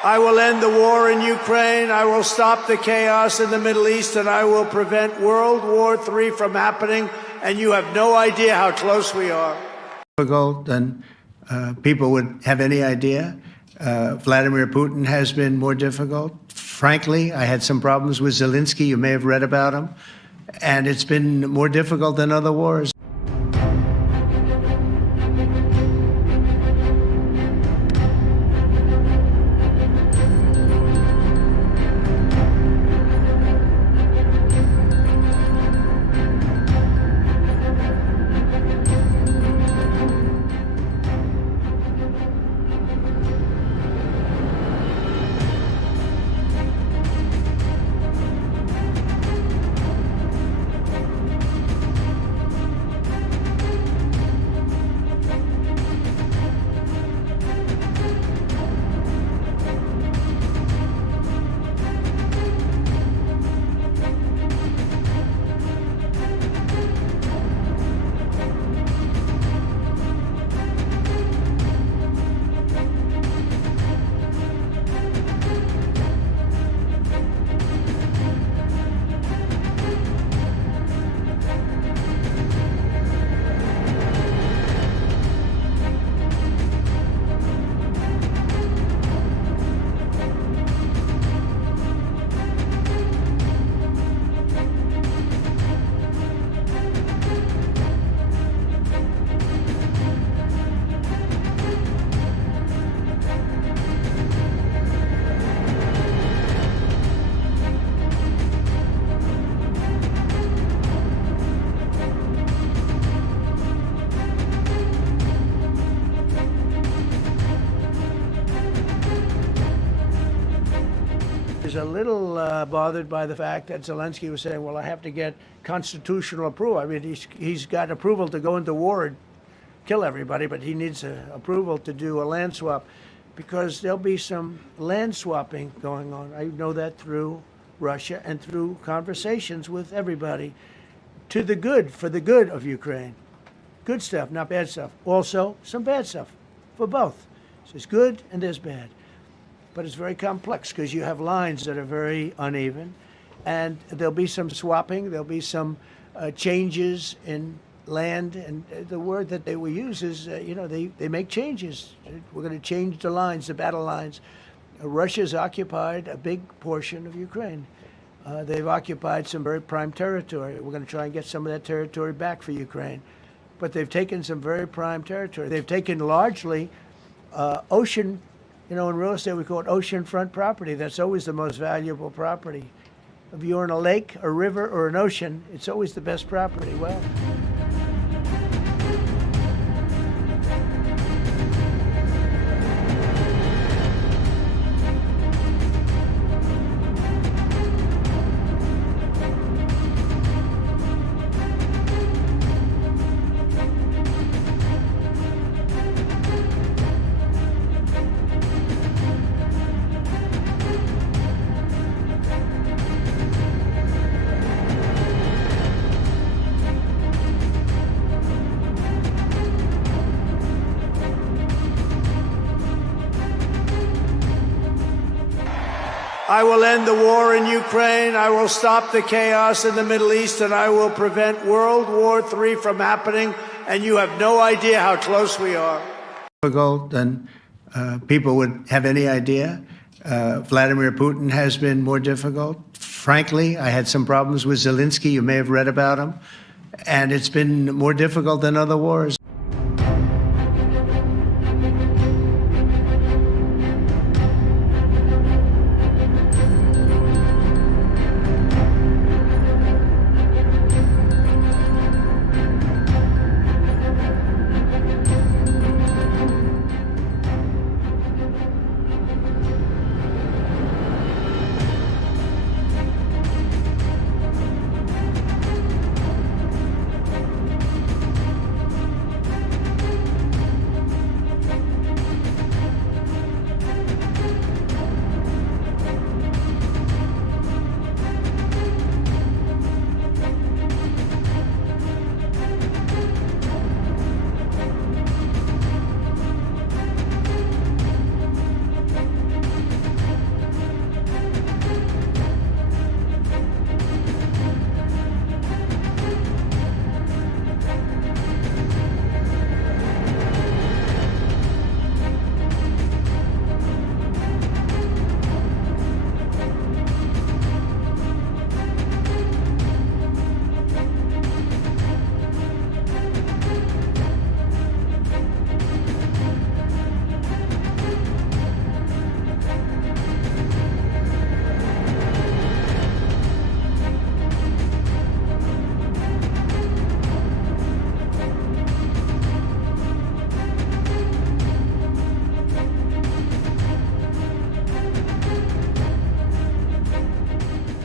I will end the war in Ukraine. I will stop the chaos in the Middle East, and I will prevent World War III from happening. And you have no idea how close we are. Difficult than people would have any idea. Vladimir Putin has been more difficult. Frankly, I had some problems with Zelensky. You may have read about him. And it's been more difficult than other wars. A little bothered by the fact that Zelensky was saying, well, I have to get constitutional approval. I mean, he's got approval to go into war and kill everybody, but he needs approval to do a land swap, because there'll be some land swapping going on. I know that through Russia and through conversations with everybody, to the good, for the good of Ukraine. Good stuff, not bad stuff. Also, some bad stuff for both. So there's good and there's bad. But it's very complex because you have lines that are very uneven, and there'll be some swapping, there'll be some changes in land, and the word that they will use is, they make changes. We're going to change the lines, the battle lines. Russia's occupied a big portion of Ukraine. They've occupied some very prime territory. We're going to try and get some of that territory back for Ukraine. But they've taken some very prime territory. They've taken largely ocean. In real estate, we call it oceanfront property. That's always the most valuable property. If you're in a lake, a river, or an ocean, it's always the best property. Well, I will end the war in Ukraine. I will stop the chaos in the Middle East, and I will prevent World War III from happening. And you have no idea how close we are. Difficult than people would have any idea. Vladimir Putin has been more difficult. Frankly, I had some problems with Zelensky. You may have read about him. And it's been more difficult than other wars.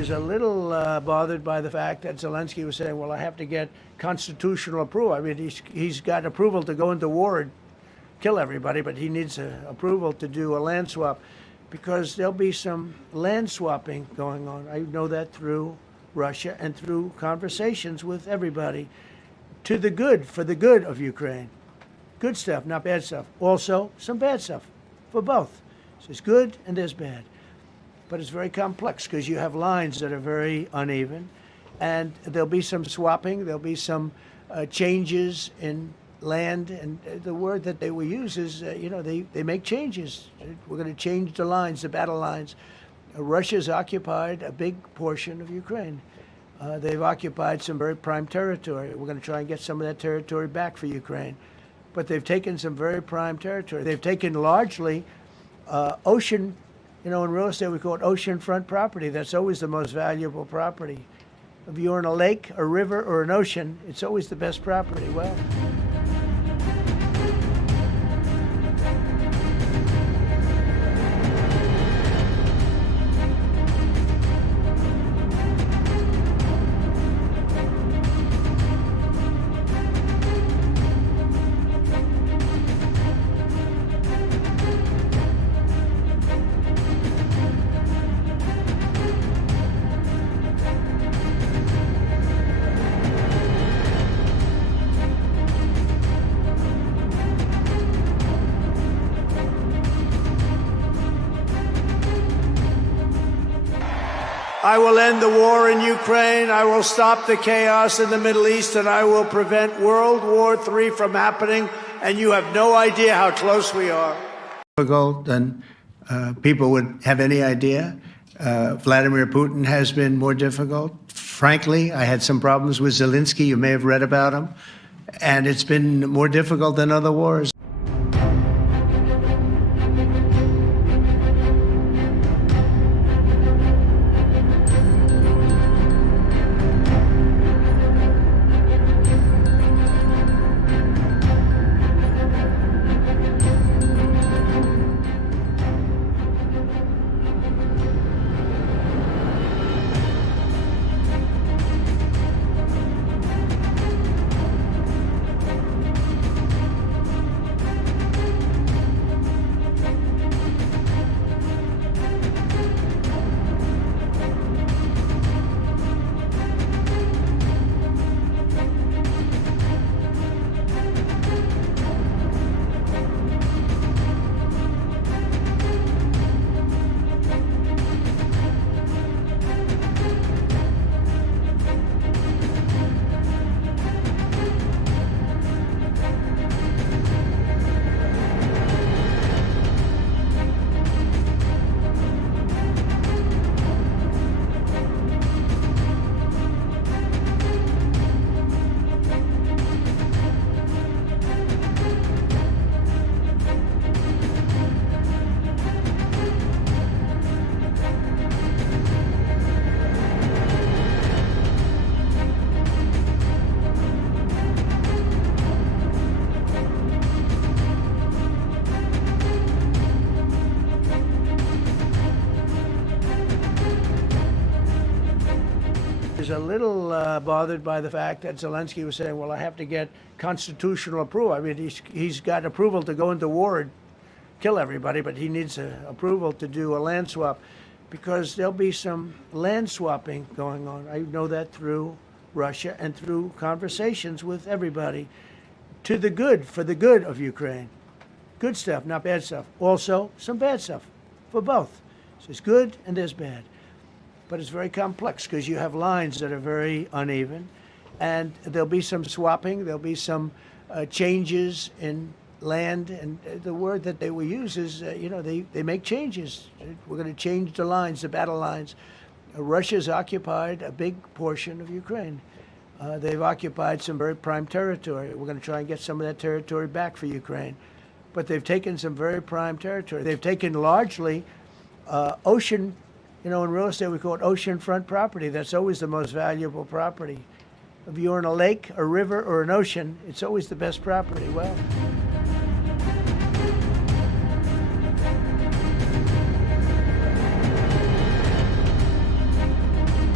is a little bothered by the fact that Zelensky was saying, well, I have to get constitutional approval. I mean, he's got approval to go into war and kill everybody, but he needs approval to do a land swap because there'll be some land swapping going on. I know that through Russia and through conversations with everybody to the good, for the good of Ukraine. Good stuff, not bad stuff. Also, some bad stuff for both. So there's good and there's bad. But it's very complex because you have lines that are very uneven, and there'll be some swapping, there'll be some changes in land, and the word that they will use is, they make changes. We're going to change the lines, the battle lines. Russia's occupied a big portion of Ukraine. They've occupied some very prime territory. We're going to try and get some of that territory back for Ukraine. But they've taken some very prime territory. They've taken largely ocean. In real estate, we call it oceanfront property. That's always the most valuable property. If you're in a lake, a river, or an ocean, it's always the best property. Well, I will end the war in Ukraine. I will stop the chaos in the Middle East, and I will prevent World War III from happening. And you have no idea how close we are. Difficult than people would have any idea. Vladimir Putin has been more difficult. Frankly, I had some problems with Zelensky. You may have read about him. And it's been more difficult than other wars. is a little bothered by the fact that Zelensky was saying, well, I have to get constitutional approval. I mean, he's got approval to go into war and kill everybody, but he needs approval to do a land swap because there'll be some land swapping going on. I know that through Russia and through conversations with everybody to the good, for the good of Ukraine. Good stuff, not bad stuff. Also, some bad stuff for both. So there's good and there's bad. But it's very complex because you have lines that are very uneven, and there'll be some swapping, there'll be some changes in land, and the word that they will use is, they make changes. We're going to change the lines, the battle lines. Russia's occupied a big portion of Ukraine. They've occupied some very prime territory. We're going to try and get some of that territory back for Ukraine. But they've taken some very prime territory. They've taken largely ocean. In real estate, we call it oceanfront property. That's always the most valuable property. If you're in a lake, a river, or an ocean, it's always the best property. Well,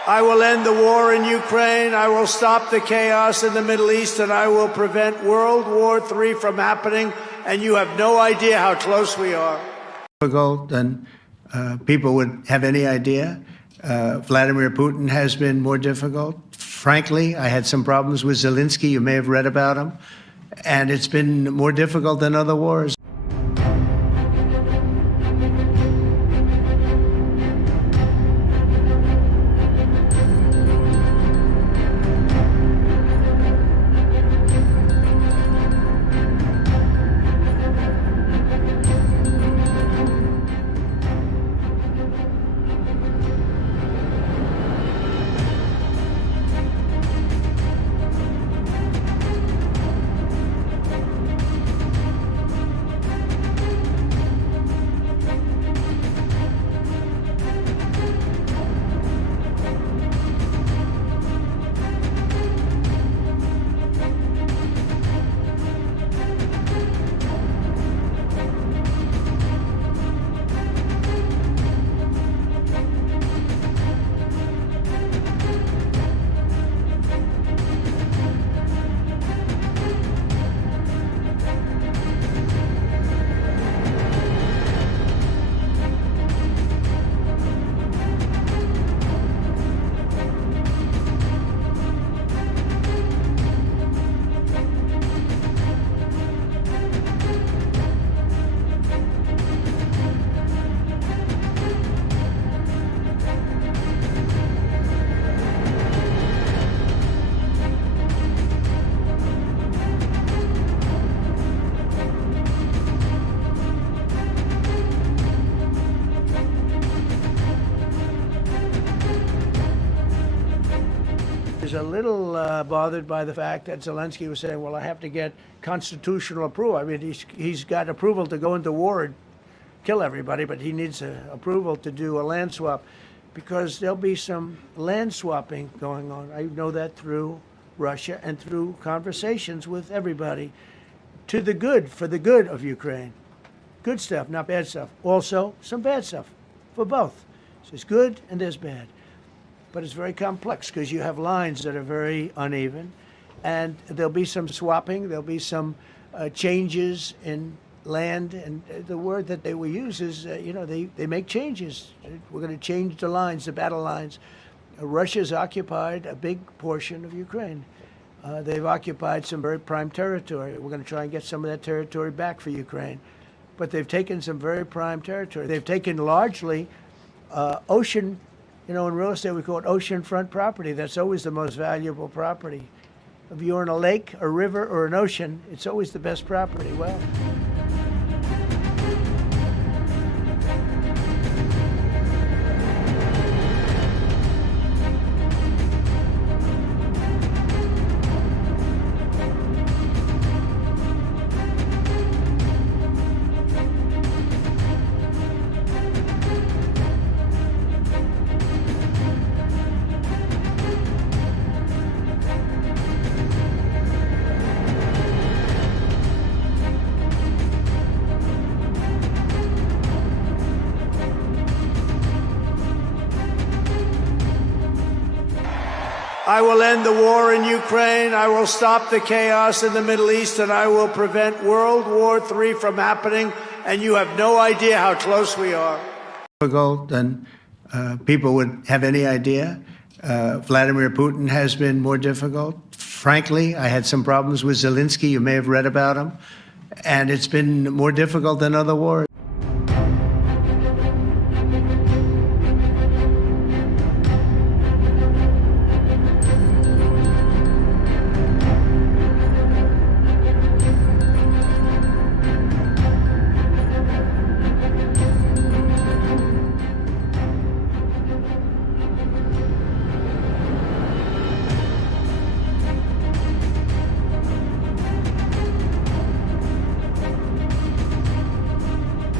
I will end the war in Ukraine. I will stop the chaos in the Middle East, and I will prevent World War III from happening. And you have no idea how close we are. Difficult than people would have any idea. Vladimir Putin has been more difficult. Frankly, I had some problems with Zelensky. You may have read about him. And it's been more difficult than other wars. is a little bothered by the fact that Zelensky was saying, well, I have to get constitutional approval. I mean, he's got approval to go into war and kill everybody, but he needs approval to do a land swap, because there'll be some land swapping going on. I know that through Russia and through conversations with everybody, to the good, for the good of Ukraine. Good stuff, not bad stuff. Also, some bad stuff for both. So there's good and there's bad. But it's very complex because you have lines that are very uneven, and there'll be some swapping, there'll be some changes in land, and the word that they will use is, they make changes. We're going to change the lines, the battle lines. Russia's occupied a big portion of Ukraine. They've occupied some very prime territory. We're going to try and get some of that territory back for Ukraine. But they've taken some very prime territory. They've taken largely ocean, in real estate we call it oceanfront property. That's always the most valuable property. If you're in a lake, a river, or an ocean, it's always the best property. Well, I will end the war in Ukraine. I will stop the chaos in the Middle East, and I will prevent World War III from happening. And you have no idea how close we are. Difficult than people would have any idea. Vladimir Putin has been more difficult. Frankly, I had some problems with Zelensky. You may have read about him. And it's been more difficult than other wars.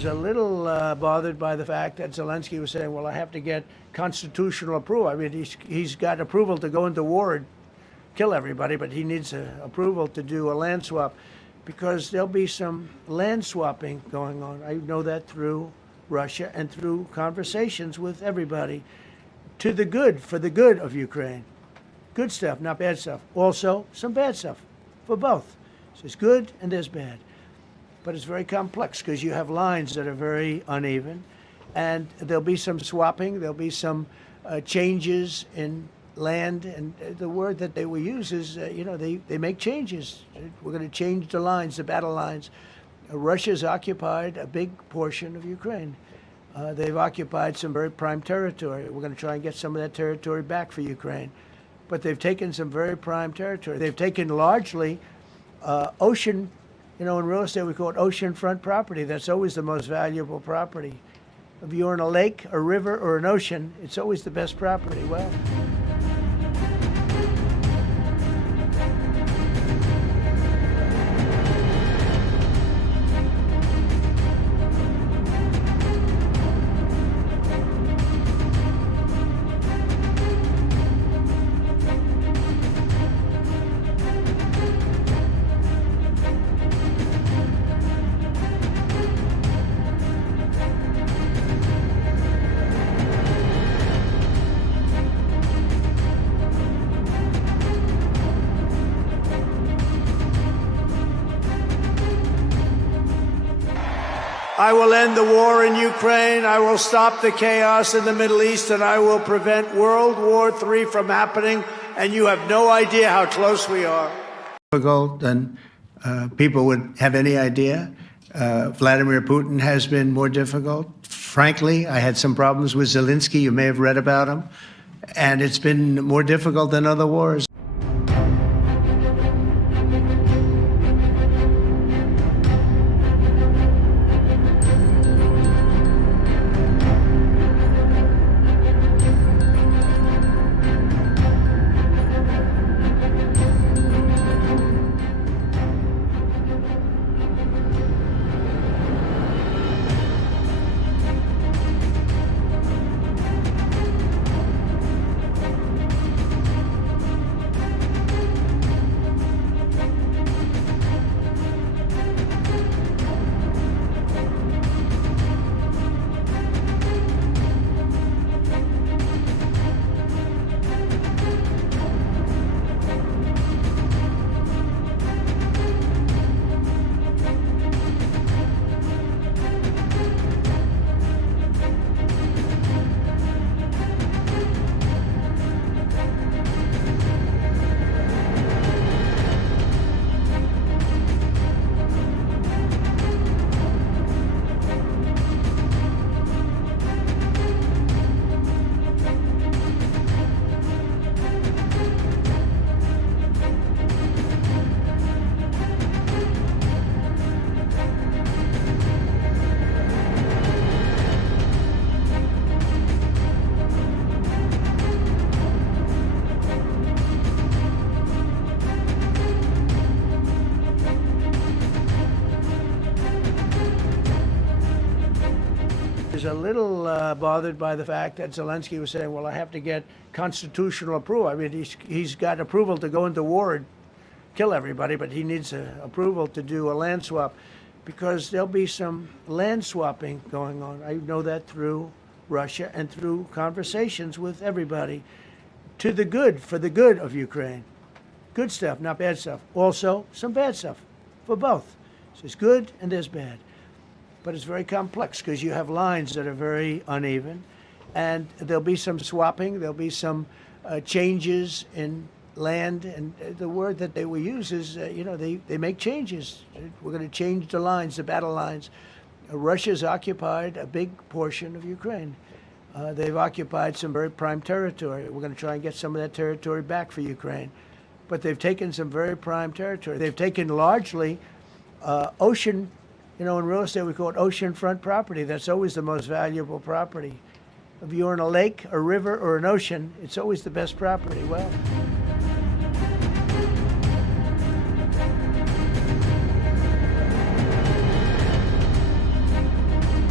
is a little bothered by the fact that Zelensky was saying, well, I have to get constitutional approval. I mean, he's got approval to go into war and kill everybody, but he needs approval to do a land swap because there'll be some land swapping going on. I know that through Russia and through conversations with everybody to the good, for the good of Ukraine. Good stuff, not bad stuff. Also, some bad stuff for both. So there's good and there's bad. But it's very complex because you have lines that are very uneven, and there'll be some swapping, there'll be some changes in land, and the word that they will use is, they make changes. We're going to change the lines, the battle lines. Russia's occupied a big portion of Ukraine. They've occupied some very prime territory. We're going to try and get some of that territory back for Ukraine. But they've taken some very prime territory. They've taken largely ocean. In real estate, we call it oceanfront property. That's always the most valuable property. If you're in a lake, a river, or an ocean, it's always the best property. Well, I will end the war in Ukraine. I will stop the chaos in the Middle East, and I will prevent World War III from happening. And you have no idea how close we are. Difficult than people would have any idea. Vladimir Putin has been more difficult. Frankly, I had some problems with Zelensky. You may have read about him. And it's been more difficult than other wars. Is a little bothered by the fact that Zelensky was saying, well, I have to get constitutional approval. I mean, he's got approval to go into war and kill everybody, but he needs approval to do a land swap because there'll be some land swapping going on. I know that through Russia and through conversations with everybody to the good, for the good of Ukraine. Good stuff, not bad stuff. Also, some bad stuff for both. So there's good and there's bad. But it's very complex because you have lines that are very uneven, and there'll be some swapping, there'll be some changes in land, and the word that they will use is, they make changes. We're going to change the lines, the battle lines. Russia's occupied a big portion of Ukraine. They've occupied some very prime territory. We're going to try and get some of that territory back for Ukraine. But they've taken some very prime territory. They've taken largely ocean. In real estate, we call it oceanfront property. That's always the most valuable property. If you're in a lake, a river, or an ocean, it's always the best property. Well,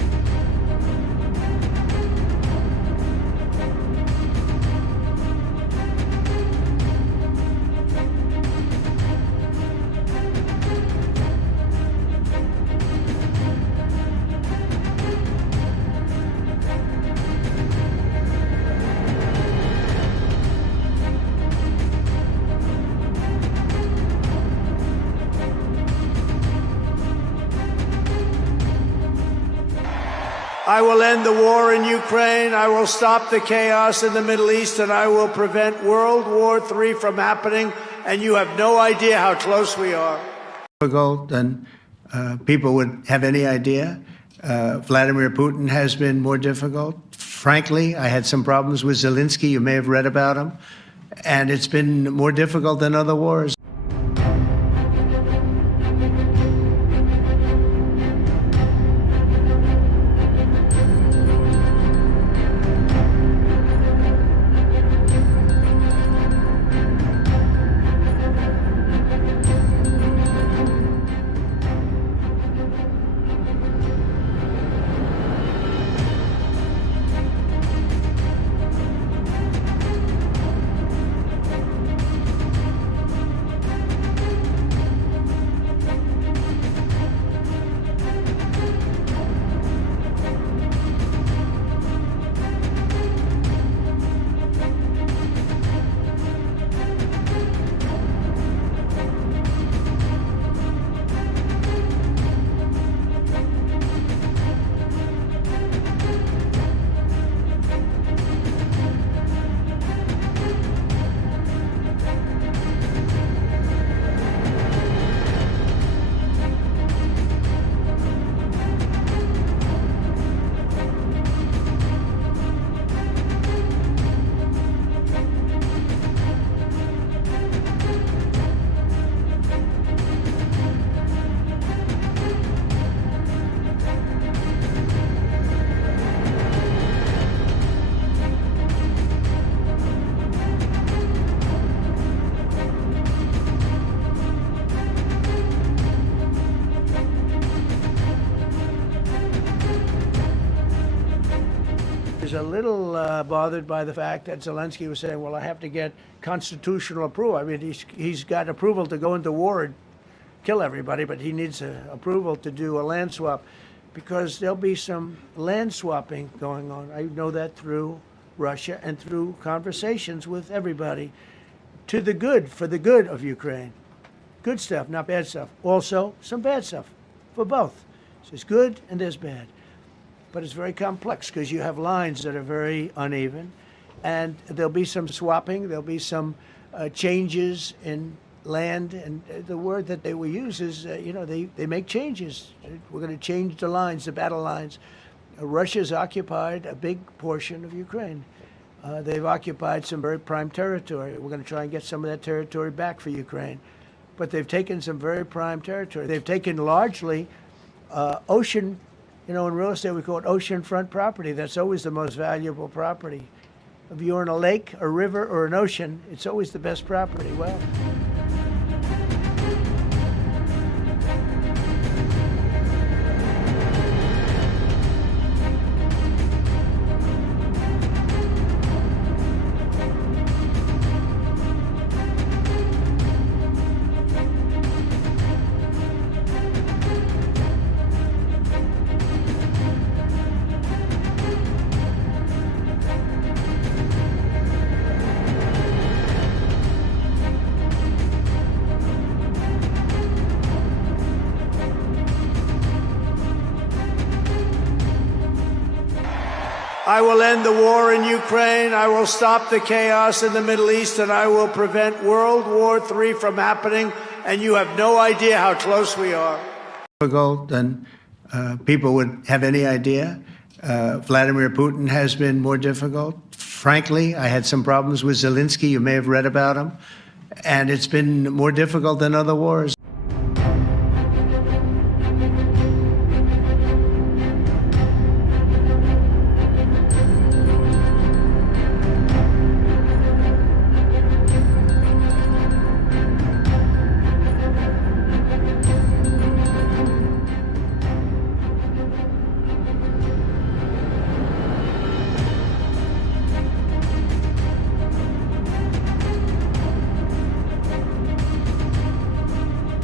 I will end the war in Ukraine. I will stop the chaos in the Middle East, and I will prevent World War III from happening. And you have no idea how close we are. Difficult than people would have any idea. Vladimir Putin has been more difficult. Frankly, I had some problems with Zelensky. You may have read about him. And it's been more difficult than other wars. A little bothered by the fact that Zelensky was saying, well, I have to get constitutional approval. I mean, he's got approval to go into war and kill everybody, but he needs approval to do a land swap, because there'll be some land swapping going on. I know that through Russia and through conversations with everybody, to the good, for the good of Ukraine. Good stuff, not bad stuff. Also, some bad stuff for both. So there's good and there's bad. But it's very complex because you have lines that are very uneven, and there'll be some swapping, there'll be some changes in land, and the word that they will use is, they make changes. We're going to change the lines, the battle lines. Russia's occupied a big portion of Ukraine. They've occupied some very prime territory. We're going to try and get some of that territory back for Ukraine. But they've taken some very prime territory. They've taken largely ocean. In real estate, we call it oceanfront property. That's always the most valuable property. If you're in a lake, a river, or an ocean, it's always the best property. Well, I will end the war in Ukraine. I will stop the chaos in the Middle East, and I will prevent World War III from happening. And you have no idea how close we are. Difficult than people would have any idea. Vladimir Putin has been more difficult. Frankly, I had some problems with Zelensky. You may have read about him. And it's been more difficult than other wars.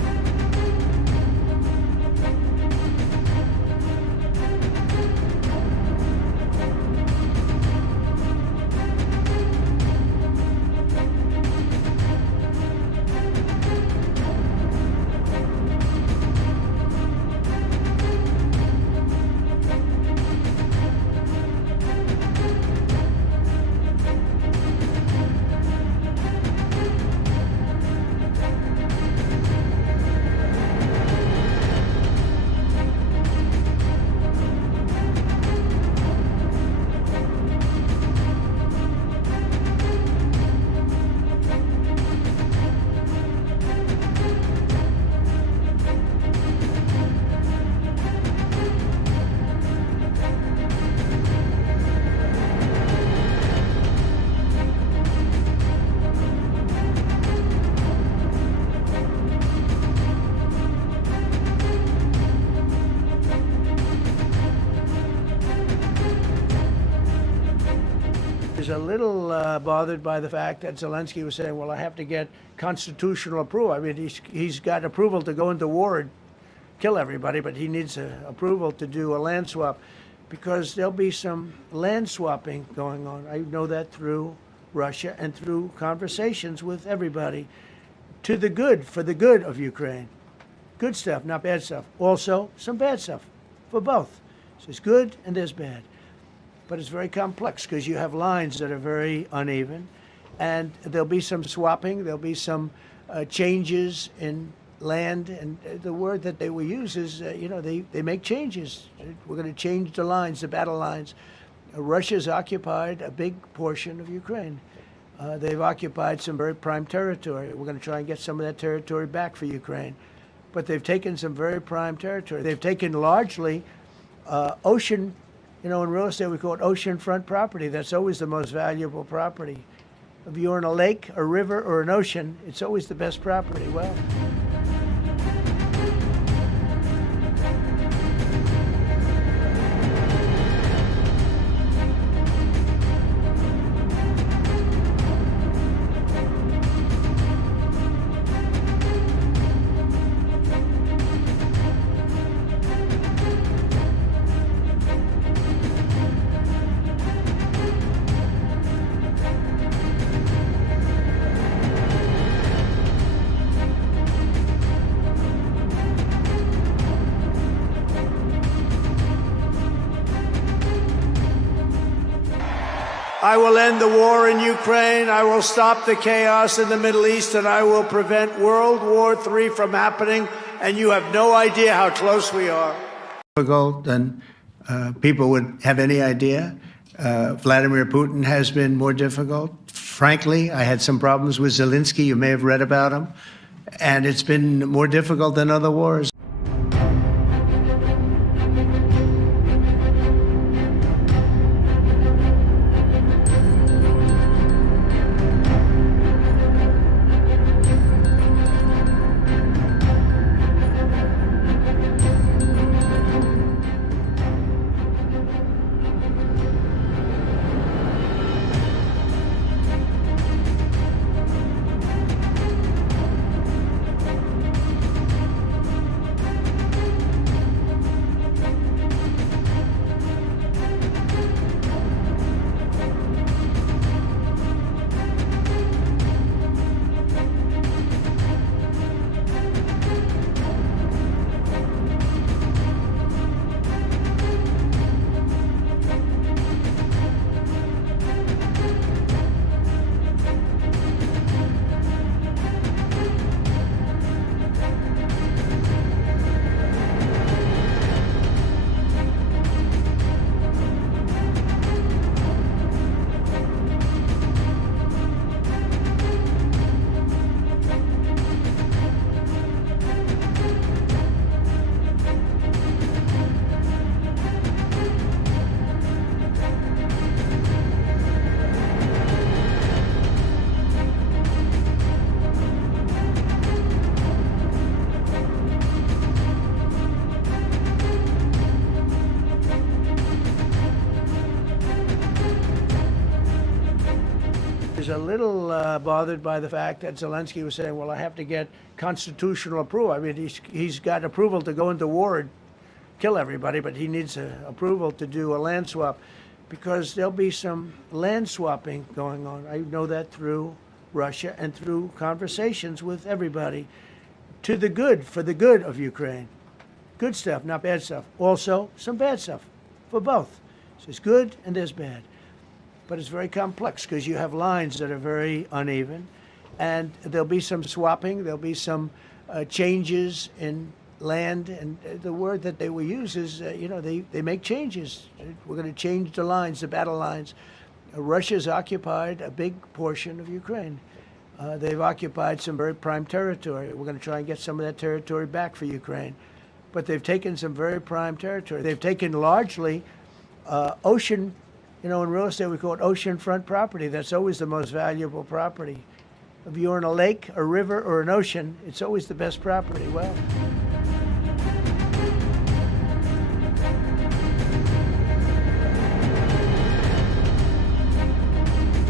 a little bothered by the fact that Zelensky was saying, well, I have to get constitutional approval. I mean, he's got approval to go into war and kill everybody, but he needs approval to do a land swap because there'll be some land swapping going on. I know that through Russia and through conversations with everybody to the good, for the good of Ukraine. Good stuff, not bad stuff. Also, some bad stuff for both. So there's good and there's bad. But it's very complex because you have lines that are very uneven, and there'll be some swapping, there'll be some changes in land, and the word that they will use is, they make changes. We're going to change the lines, the battle lines. Russia's occupied a big portion of Ukraine. They've occupied some very prime territory. We're going to try and get some of that territory back for Ukraine. But they've taken some very prime territory. They've taken largely ocean. In real estate, we call it oceanfront property. That's always the most valuable property. If you're in a lake, a river, or an ocean, it's always the best property. Well, I will end the war in Ukraine. I will stop the chaos in the Middle East, and I will prevent World War III from happening. And you have no idea how close we are. Difficult than people would have any idea. Vladimir Putin has been more difficult. Frankly, I had some problems with Zelensky. You may have read about him. And it's been more difficult than other wars. A little bothered by the fact that Zelensky was saying, well, I have to get constitutional approval. I mean, he's got approval to go into war and kill everybody, but he needs approval to do a land swap because there'll be some land swapping going on. I know that through Russia and through conversations with everybody to the good, for the good of Ukraine. Good stuff, not bad stuff. Also, some bad stuff for both. So there's good and there's bad. But it's very complex because you have lines that are very uneven, and there'll be some swapping, there'll be some changes in land, and the word that they will use is, they make changes. We're going to change the lines, the battle lines. Russia's occupied a big portion of Ukraine. They've occupied some very prime territory. We're going to try and get some of that territory back for Ukraine. But they've taken some very prime territory. They've taken largely ocean. In real estate, we call it oceanfront property. That's always the most valuable property. If you're in a lake, a river, or an ocean, it's always the best property. Well,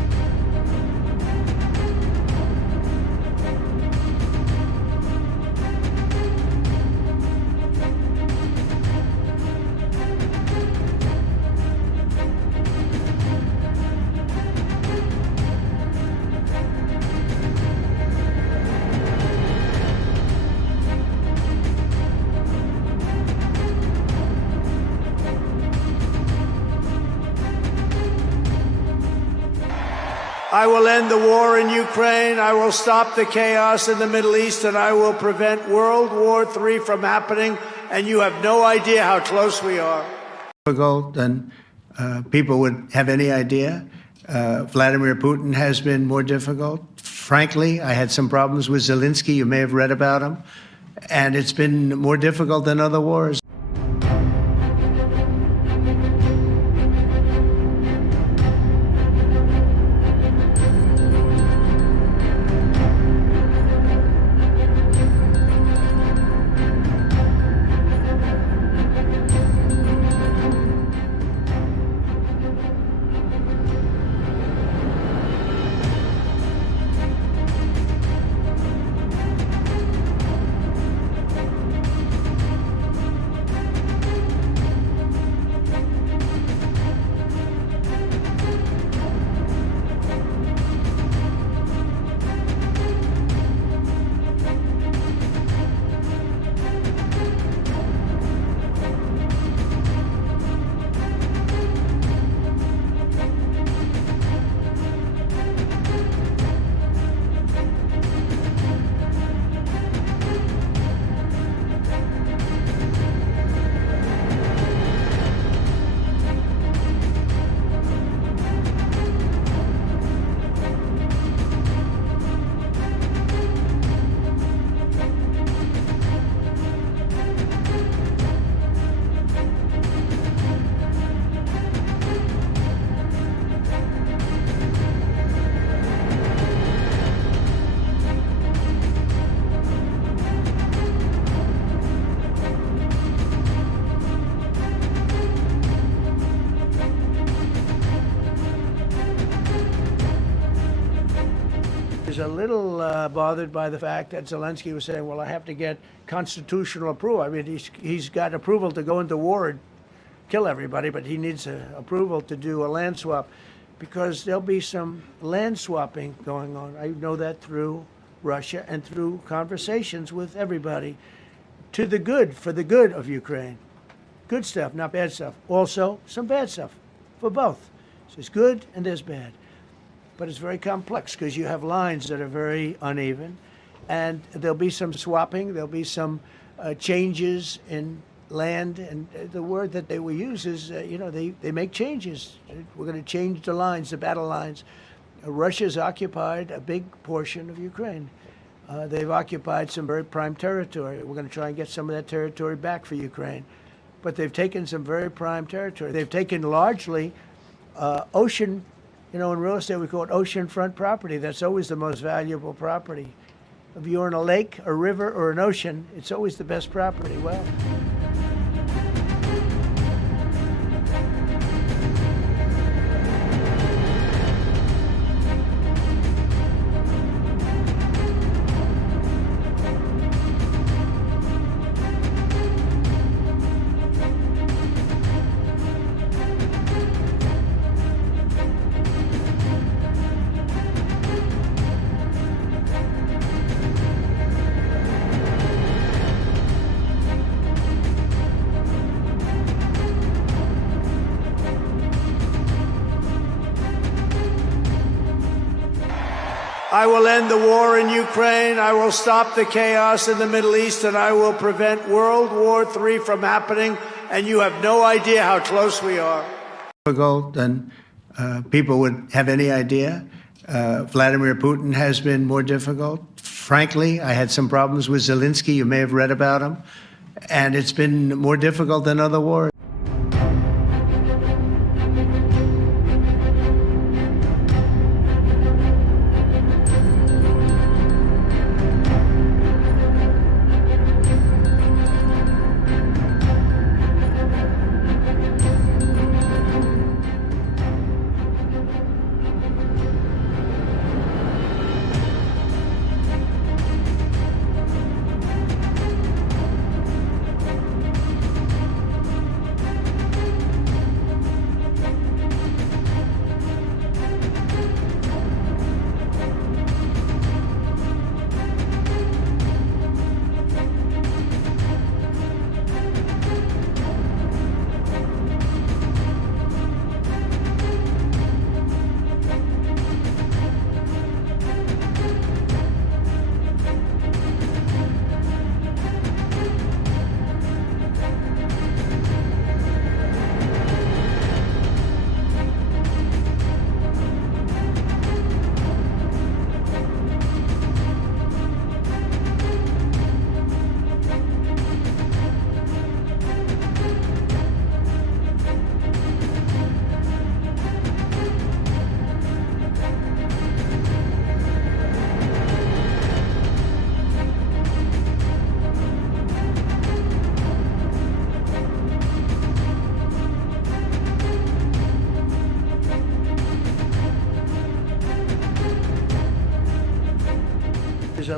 I will end the war in Ukraine. I will stop the chaos in the Middle East, and I will prevent World War III from happening. And you have no idea how close we are. Difficult than people would have any idea. Vladimir Putin has been more difficult. Frankly, I had some problems with Zelensky. You may have read about him. And it's been more difficult than other wars. A little bothered by the fact that Zelensky was saying, well, I have to get constitutional approval. I mean, he's got approval to go into war and kill everybody, but he needs approval to do a land swap, because there'll be some land swapping going on. I know that through Russia and through conversations with everybody, to the good, for the good of Ukraine. Good stuff, not bad stuff. Also, some bad stuff for both. So there's good and there's bad. But it's very complex because you have lines that are very uneven, and there'll be some swapping, there'll be some changes in land, and the word that they will use is, they make changes. We're going to change the lines, the battle lines. Russia's occupied a big portion of Ukraine. They've occupied some very prime territory. We're going to try and get some of that territory back for Ukraine. But they've taken some very prime territory. They've taken largely ocean. In real estate, we call it oceanfront property. That's always the most valuable property. If you're in a lake, a river, or an ocean, it's always the best property. Well, I will end the war in Ukraine. I will stop the chaos in the Middle East, and I will prevent World War III from happening. And you have no idea how close we are. Difficult than people would have any idea. Vladimir Putin has been more difficult. Frankly, I had some problems with Zelensky. You may have read about him. And it's been more difficult than other wars.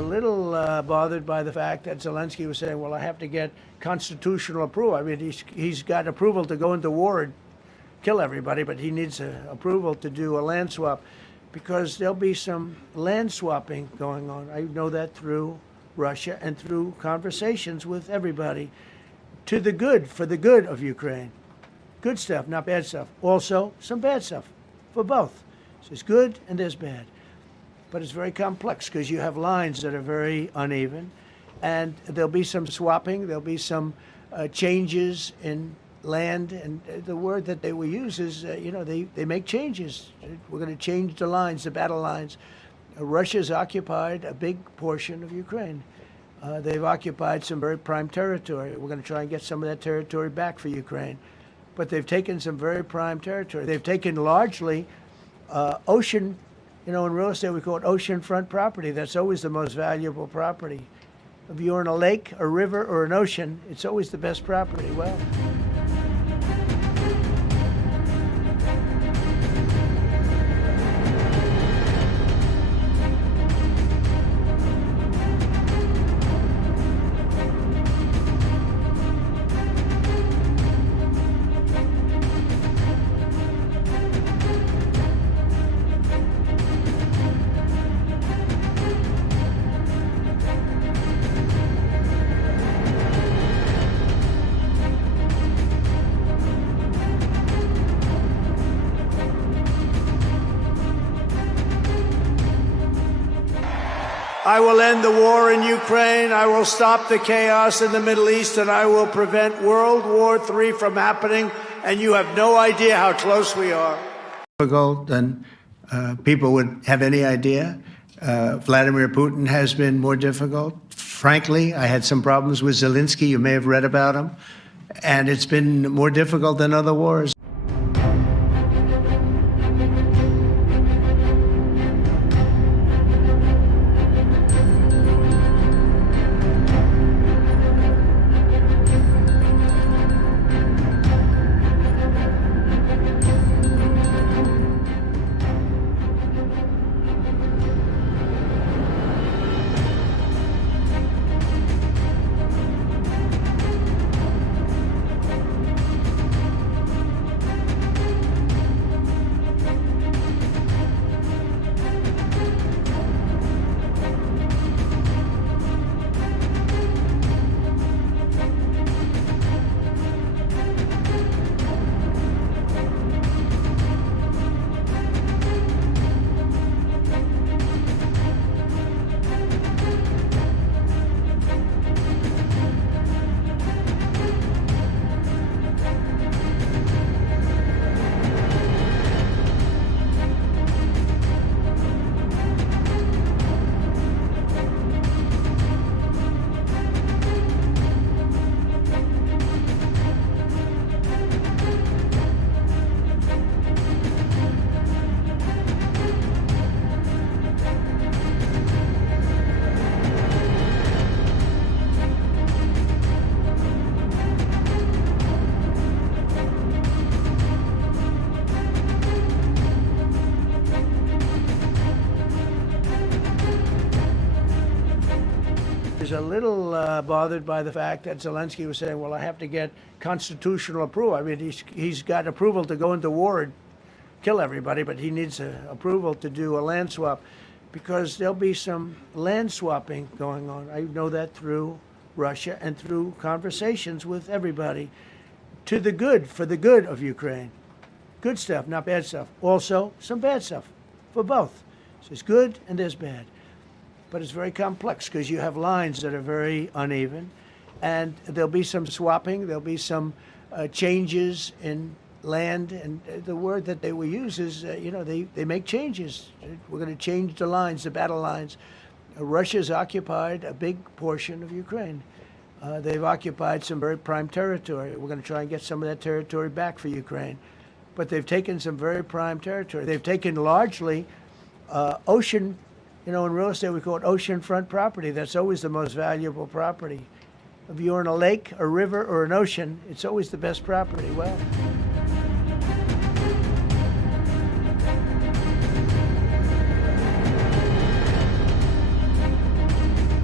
little bothered by the fact that Zelensky was saying, well, I have to get constitutional approval. I mean, he's got approval to go into war and kill everybody, but he needs approval to do a land swap because there'll be some land swapping going on. I know that through Russia and through conversations with everybody to the good, for the good of Ukraine. Good stuff, not bad stuff. Also, some bad stuff for both. So there's good and there's bad. But it's very complex because you have lines that are very uneven, and there'll be some swapping, there'll be some changes in land, and the word that they will use is, they make changes. We're going to change the lines, the battle lines. Russia's occupied a big portion of Ukraine. They've occupied some very prime territory. We're going to try and get some of that territory back for Ukraine. But they've taken some very prime territory. They've taken largely ocean. In real estate, we call it oceanfront property. That's always the most valuable property. If you're in a lake, a river, or an ocean, it's always the best property. Well, I will end the war in Ukraine. I will stop the chaos in the Middle East, and I will prevent World War III from happening. And you have no idea how close we are. Difficult than people would have any idea. Vladimir Putin has been more difficult. Frankly, I had some problems with Zelensky. You may have read about him. And it's been more difficult than other wars. A little bothered by the fact that Zelensky was saying, well, I have to get constitutional approval. I mean, he's got approval to go into war and kill everybody, but he needs approval to do a land swap because there'll be some land swapping going on. I know that through Russia and through conversations with everybody to the good, for the good of Ukraine. Good stuff, not bad stuff. Also, some bad stuff for both. So there's good and there's bad. But it's very complex because you have lines that are very uneven, and there'll be some swapping, there'll be some changes in land, and the word that they will use is, they make changes. We're going to change the lines, the battle lines. Russia's occupied a big portion of Ukraine. They've occupied some very prime territory. We're going to try and get some of that territory back for Ukraine. But they've taken some very prime territory. They've taken largely ocean. In real estate, we call it oceanfront property. That's always the most valuable property. If you're in a lake, a river, or an ocean, it's always the best property. Well,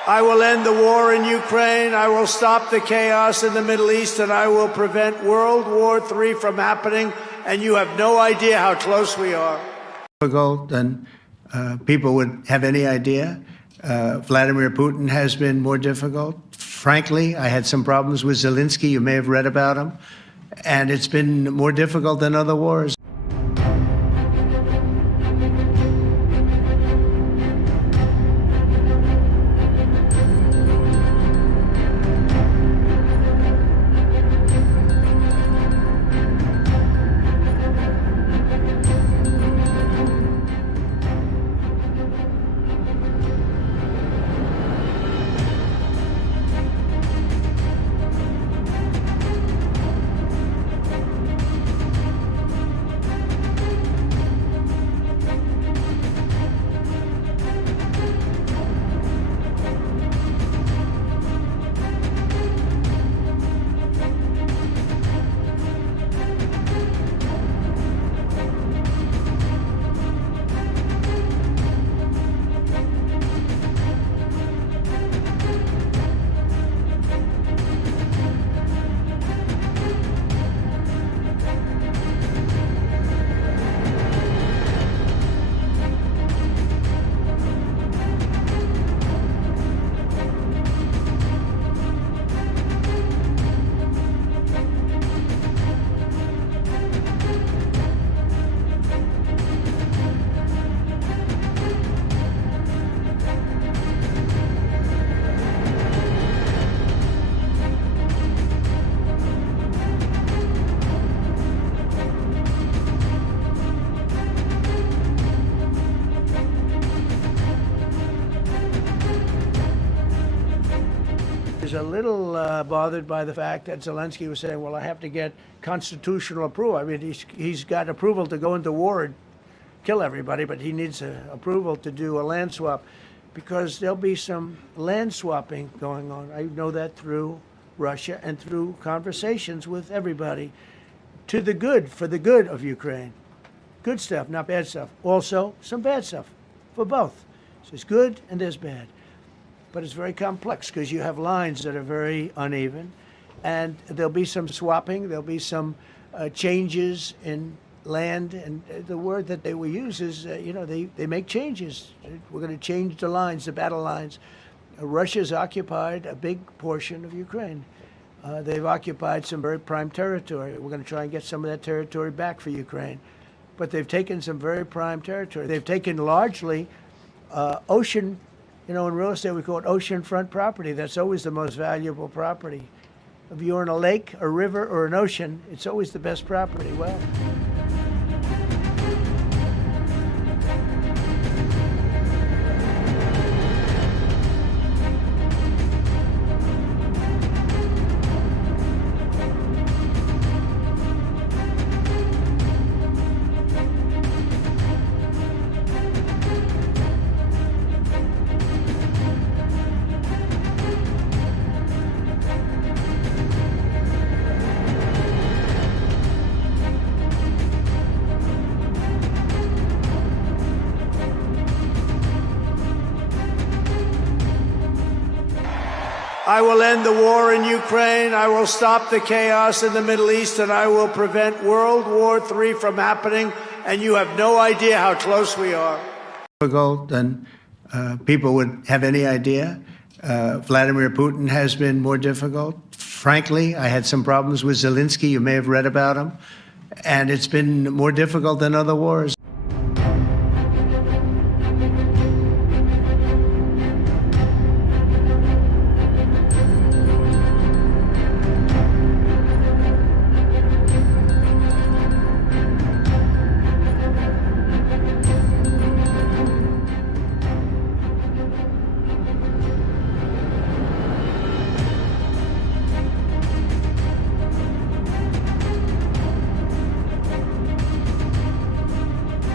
I will end the war in Ukraine. I will stop the chaos in the Middle East, and I will prevent World War III from happening. And you have no idea how close we are. Difficult than people would have any idea. Vladimir Putin has been more difficult. Frankly, I had some problems with Zelensky. You may have read about him. And it's been more difficult than other wars. A little bothered by the fact that Zelensky was saying, well, I have to get constitutional approval. I mean, he's got approval to go into war and kill everybody, but he needs approval to do a land swap, because there'll be some land swapping going on. I know that through Russia and through conversations with everybody, to the good, for the good of Ukraine. Good stuff, not bad stuff. Also, some bad stuff for both. So there's good and there's bad. But it's very complex because you have lines that are very uneven, and there'll be some swapping, there'll be some changes in land, and the word that they will use is, they make changes. We're going to change the lines, the battle lines. Russia's occupied a big portion of Ukraine. They've occupied some very prime territory. We're going to try and get some of that territory back for Ukraine. But they've taken some very prime territory. They've taken largely ocean. In real estate, we call it oceanfront property. That's always the most valuable property. If you're in a lake, a river, or an ocean, it's always the best property. Well, I will end the war in Ukraine. I will stop the chaos in the Middle East, and I will prevent World War III from happening. And you have no idea how close we are. Difficult than people would have any idea. Vladimir Putin has been more difficult. Frankly, I had some problems with Zelensky. You may have read about him. And it's been more difficult than other wars.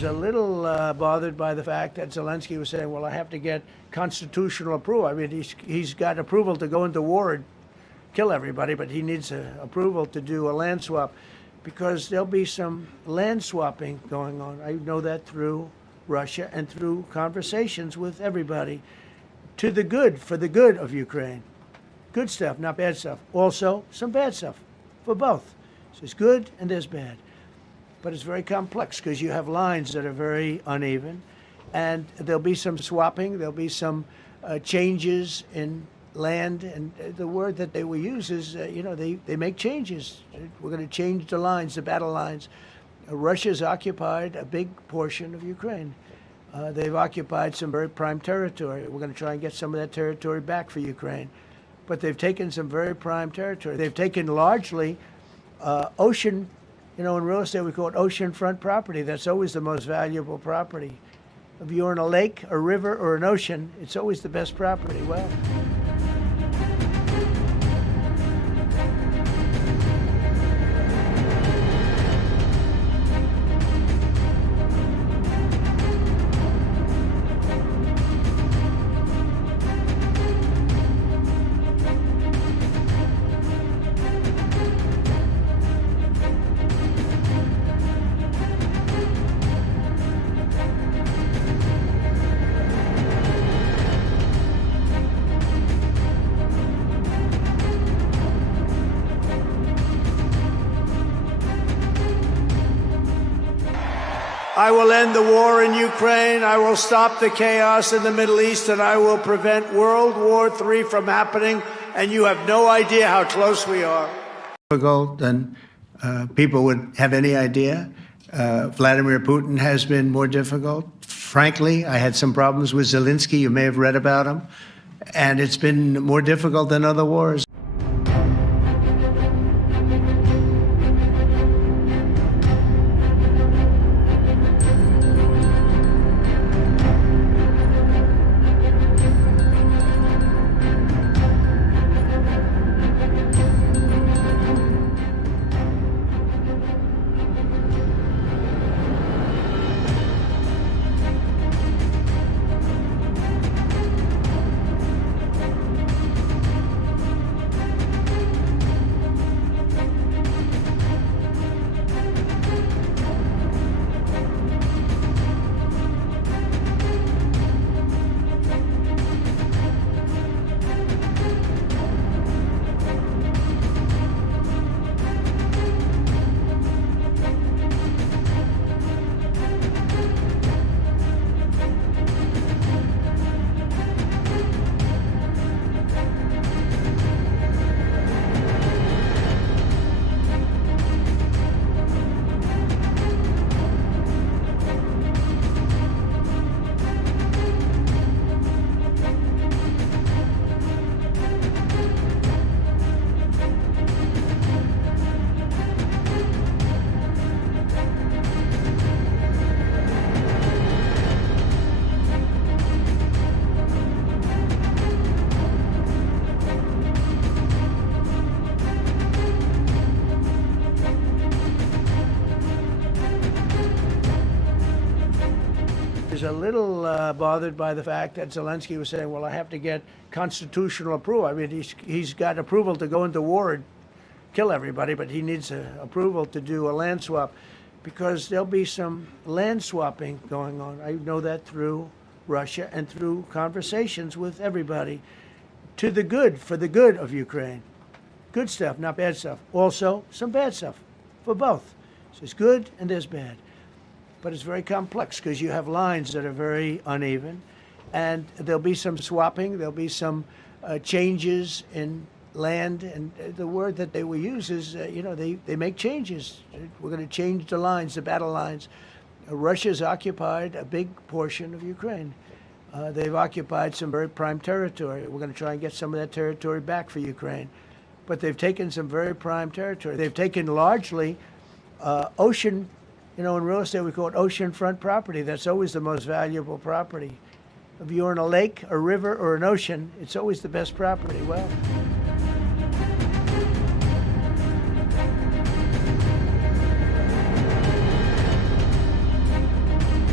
is a little bothered by the fact that Zelensky was saying, well, I have to get constitutional approval. I mean, he's got approval to go into war and kill everybody, but he needs approval to do a land swap because there'll be some land swapping going on. I know that through Russia and through conversations with everybody to the good, for the good of Ukraine. Good stuff, not bad stuff. Also, some bad stuff for both. So there's good and there's bad. But it's very complex because you have lines that are very uneven, and there'll be some swapping, there'll be some changes in land, and the word that they will use is, they make changes. We're going to change the lines, the battle lines. Russia's occupied a big portion of Ukraine. They've occupied some very prime territory. We're going to try and get some of that territory back for Ukraine. But they've taken some very prime territory. They've taken largely ocean. In real estate, we call it oceanfront property. That's always the most valuable property. If you're in a lake, a river, or an ocean, it's always the best property. Well, I will end the war in Ukraine. I will stop the chaos in the Middle East, and I will prevent World War III from happening. And you have no idea how close we are. Difficult than people would have any idea. Vladimir Putin has been more difficult. Frankly, I had some problems with Zelensky. You may have read about him. And it's been more difficult than other wars. is a little bothered by the fact that Zelensky was saying, well, I have to get constitutional approval. I mean, he's got approval to go into war and kill everybody, but he needs approval to do a land swap because there'll be some land swapping going on. I know that through Russia and through conversations with everybody to the good, for the good of Ukraine. Good stuff, not bad stuff. Also, some bad stuff for both. So there's good and there's bad. But it's very complex because you have lines that are very uneven, and there'll be some swapping, there'll be some changes in land, and the word that they will use is, they make changes. We're going to change the lines, the battle lines. Russia's occupied a big portion of Ukraine. They've occupied some very prime territory. We're going to try and get some of that territory back for Ukraine. But they've taken some very prime territory. They've taken largely ocean. In real estate, we call it oceanfront property. That's always the most valuable property. If you're in a lake, a river, or an ocean, it's always the best property. Well,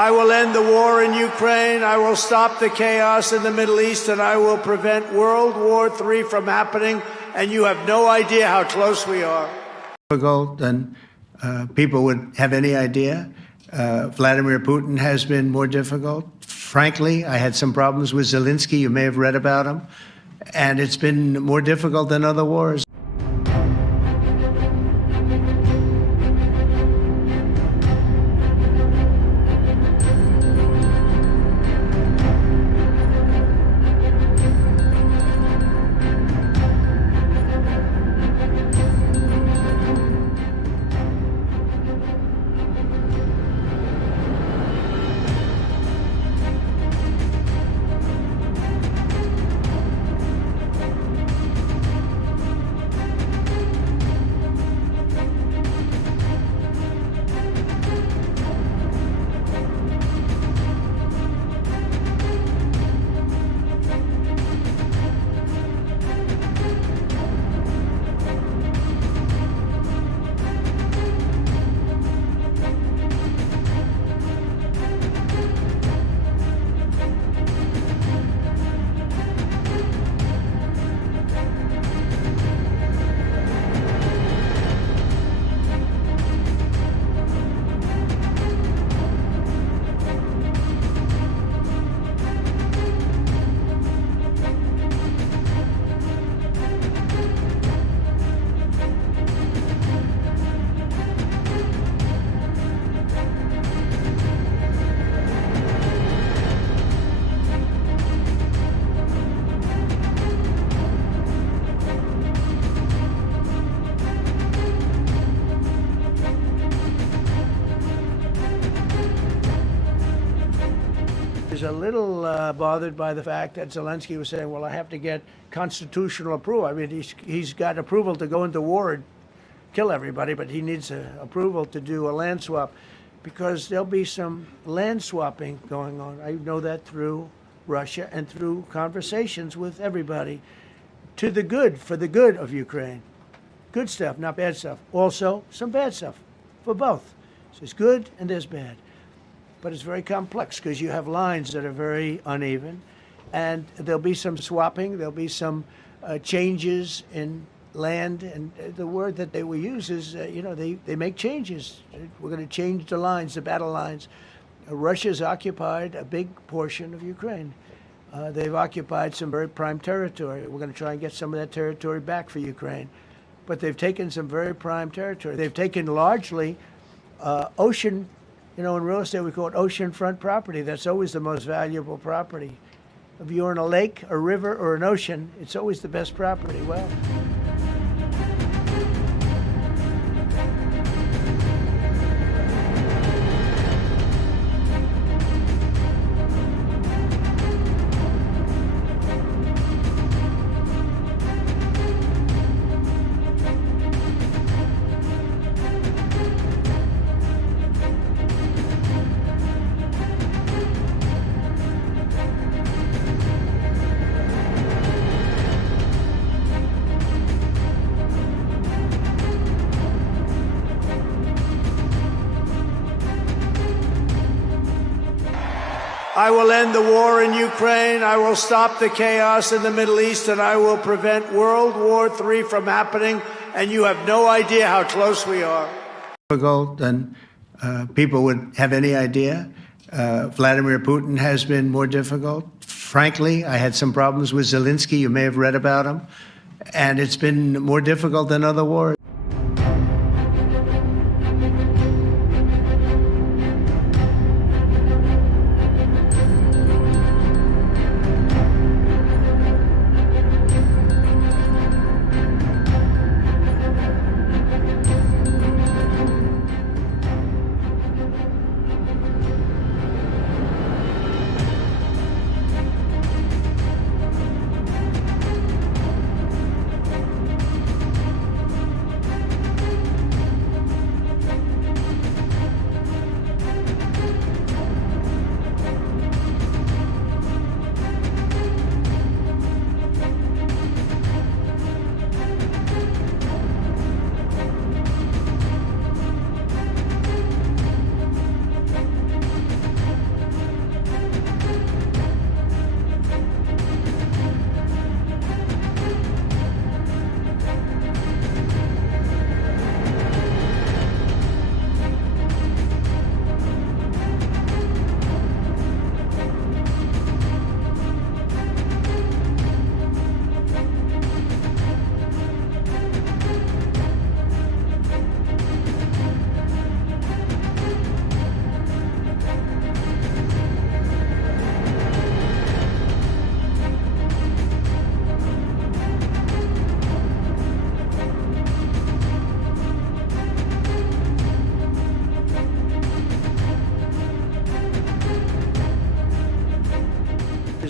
I will end the war in Ukraine. I will stop the chaos in the Middle East, and I will prevent World War III from happening. And you have no idea how close we are. Difficult than people would have any idea. Vladimir Putin has been more difficult. Frankly, I had some problems with Zelensky. You may have read about him. And it's been more difficult than other wars. is a little bothered by the fact that Zelensky was saying, well, I have to get constitutional approval. I mean, he's got approval to go into war and kill everybody, but he needs approval to do a land swap, because there'll be some land swapping going on. I know that through Russia and through conversations with everybody, to the good, for the good of Ukraine. Good stuff, not bad stuff. Also, some bad stuff for both. So there's good and there's bad. But it's very complex because you have lines that are very uneven, and there'll be some swapping, there'll be some changes in land, and the word that they will use is, they make changes. We're going to change the lines, the battle lines. Russia's occupied a big portion of Ukraine. They've occupied some very prime territory. We're going to try and get some of that territory back for Ukraine. But they've taken some very prime territory. They've taken largely ocean, in real estate we call it oceanfront property. That's always the most valuable property. If you're in a lake, a river, or an ocean, it's always the best property. Well, I will end the war in Ukraine. I will stop the chaos in the Middle East, and I will prevent World War III from happening. And you have no idea how close we are. Difficult than people would have any idea. Vladimir Putin has been more difficult. Frankly, I had some problems with Zelensky. You may have read about him. And it's been more difficult than other wars.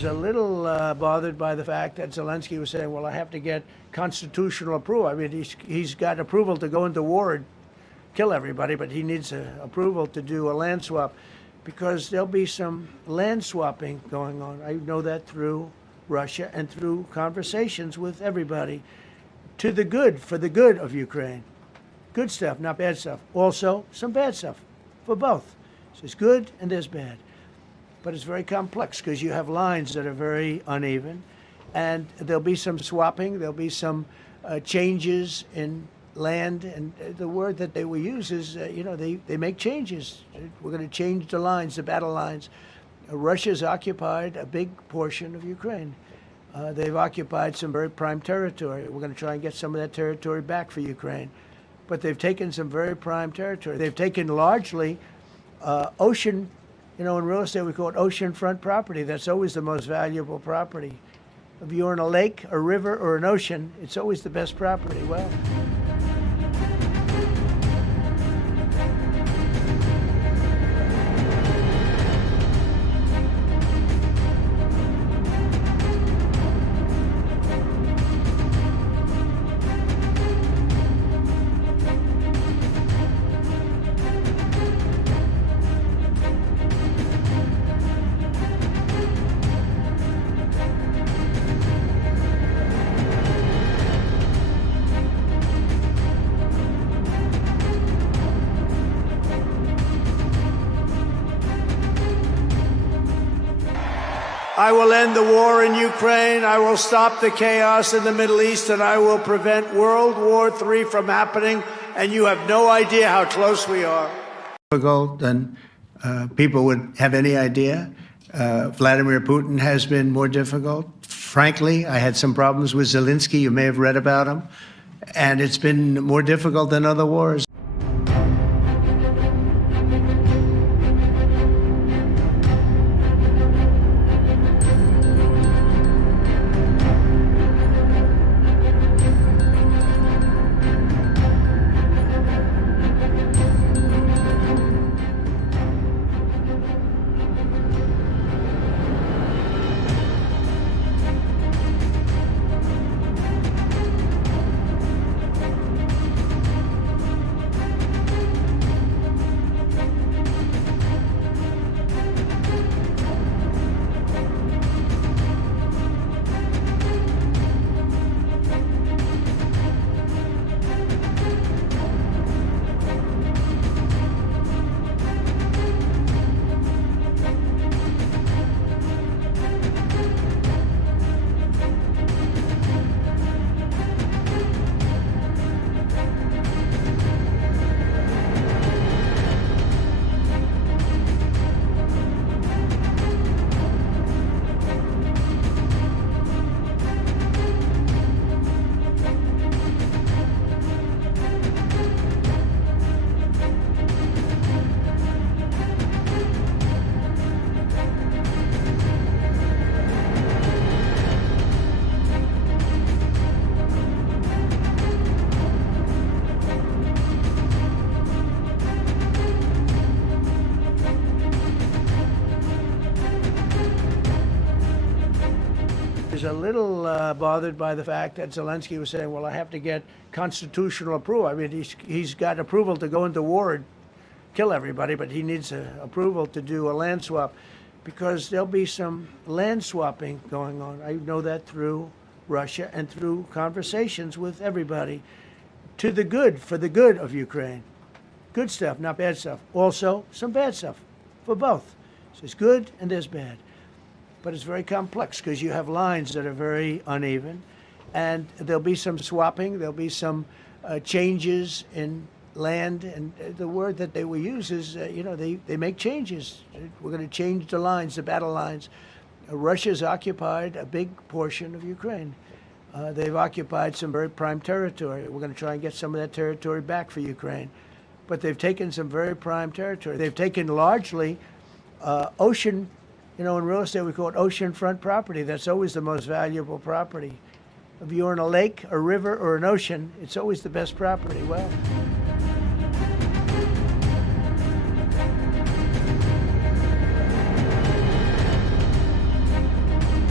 is a little bothered by the fact that Zelensky was saying, well, I have to get constitutional approval. I mean, he's got approval to go into war and kill everybody, but he needs approval to do a land swap because there'll be some land swapping going on. I know that through Russia and through conversations with everybody to the good, for the good of Ukraine. Good stuff, not bad stuff. Also, some bad stuff for both. So there's good and there's bad. But it's very complex because you have lines that are very uneven, and there'll be some swapping, there'll be some changes in land, and the word that they will use is, they make changes. We're going to change the lines, the battle lines. Russia's occupied a big portion of Ukraine. They've occupied some very prime territory. We're going to try and get some of that territory back for Ukraine. But they've taken some very prime territory. They've taken largely ocean. In real estate, we call it oceanfront property. That's always the most valuable property. If you're in a lake, a river, or an ocean, it's always the best property. Well, I will end the war in Ukraine. I will stop the chaos in the Middle East, and I will prevent World War III from happening. And you have no idea how close we are. Difficult than people would have any idea. Vladimir Putin has been more difficult. Frankly, I had some problems with Zelensky. You may have read about him. And it's been more difficult than other wars. Is a little bothered by the fact that Zelensky was saying, well, I have to get constitutional approval. I mean, he's got approval to go into war and kill everybody, but he needs approval to do a land swap because there'll be some land swapping going on. I know that through Russia and through conversations with everybody to the good, for the good of Ukraine. Good stuff, not bad stuff. Also, some bad stuff for both. So there's good and there's bad. But it's very complex because you have lines that are very uneven, and there'll be some swapping, there'll be some changes in land, and the word that they will use is, they make changes. We're going to change the lines, the battle lines. Russia's occupied a big portion of Ukraine. They've occupied some very prime territory. We're going to try and get some of that territory back for Ukraine. But they've taken some very prime territory. They've taken largely ocean. In real estate, we call it oceanfront property. That's always the most valuable property. If you're in a lake, a river, or an ocean, it's always the best property. Well,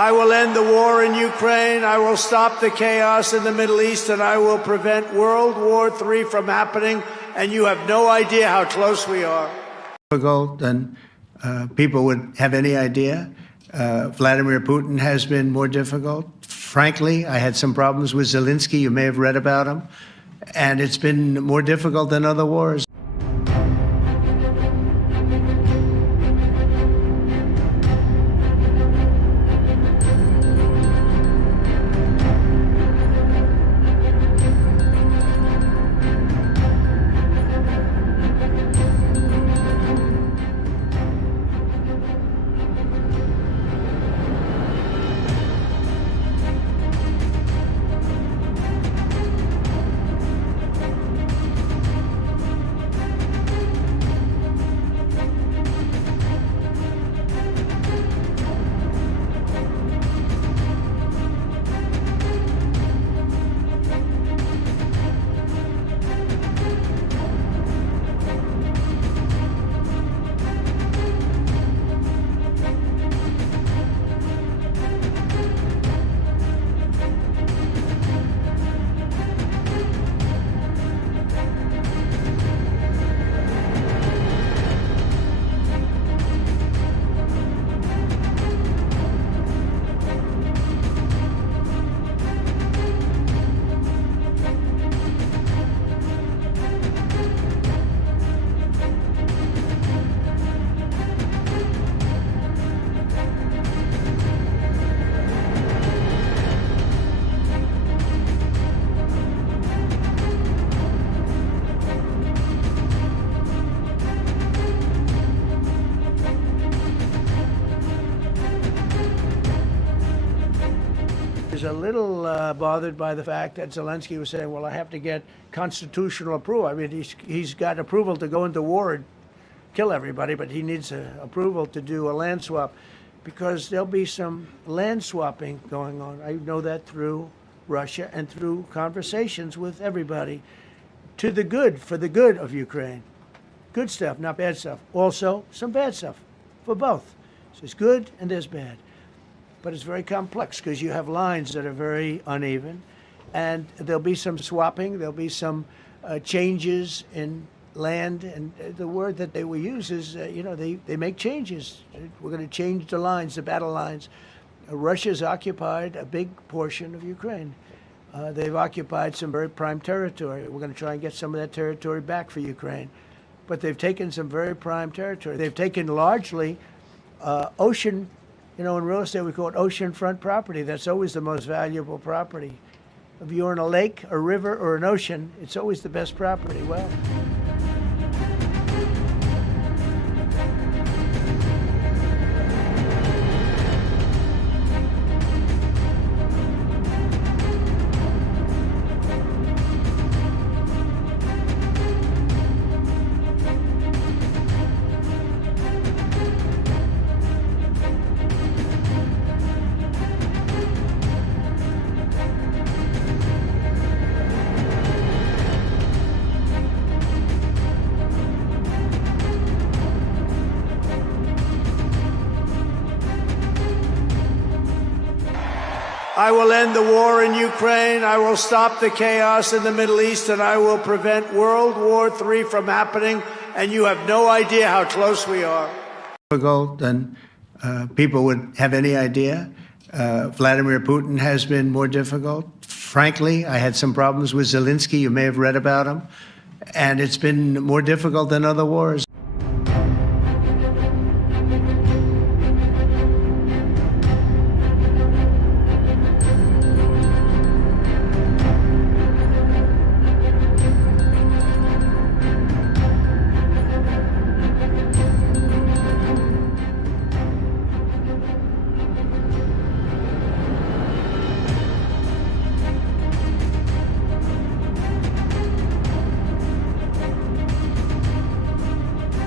I will end the war in Ukraine. I will stop the chaos in the Middle East, and I will prevent World War III from happening. And you have no idea how close we are. Difficult than people would have any idea. Vladimir Putin has been more difficult. Frankly, I had some problems with Zelensky. You may have read about him. And it's been more difficult than other wars. A little bothered by the fact that Zelensky was saying, well, I have to get constitutional approval. I mean, he's got approval to go into war and kill everybody, but he needs approval to do a land swap, because there'll be some land swapping going on. I know that through Russia and through conversations with everybody, to the good, for the good of Ukraine. Good stuff, not bad stuff. Also, some bad stuff for both. So there's good and there's bad. But it's very complex because you have lines that are very uneven, and there'll be some swapping, there'll be some changes in land, and the word that they will use is, they make changes. We're going to change the lines, the battle lines. Russia's occupied a big portion of Ukraine. They've occupied some very prime territory. We're going to try and get some of that territory back for Ukraine. But they've taken some very prime territory. They've taken largely ocean. In real estate, we call it oceanfront property. That's always the most valuable property. If you're in a lake, a river, or an ocean, it's always the best property. Well, I will end the war in Ukraine. I will stop the chaos in the Middle East, and I will prevent World War III from happening. And you have no idea how close we are. Difficult than people would have any idea. Vladimir Putin has been more difficult. Frankly, I had some problems with Zelensky. You may have read about him. And it's been more difficult than other wars.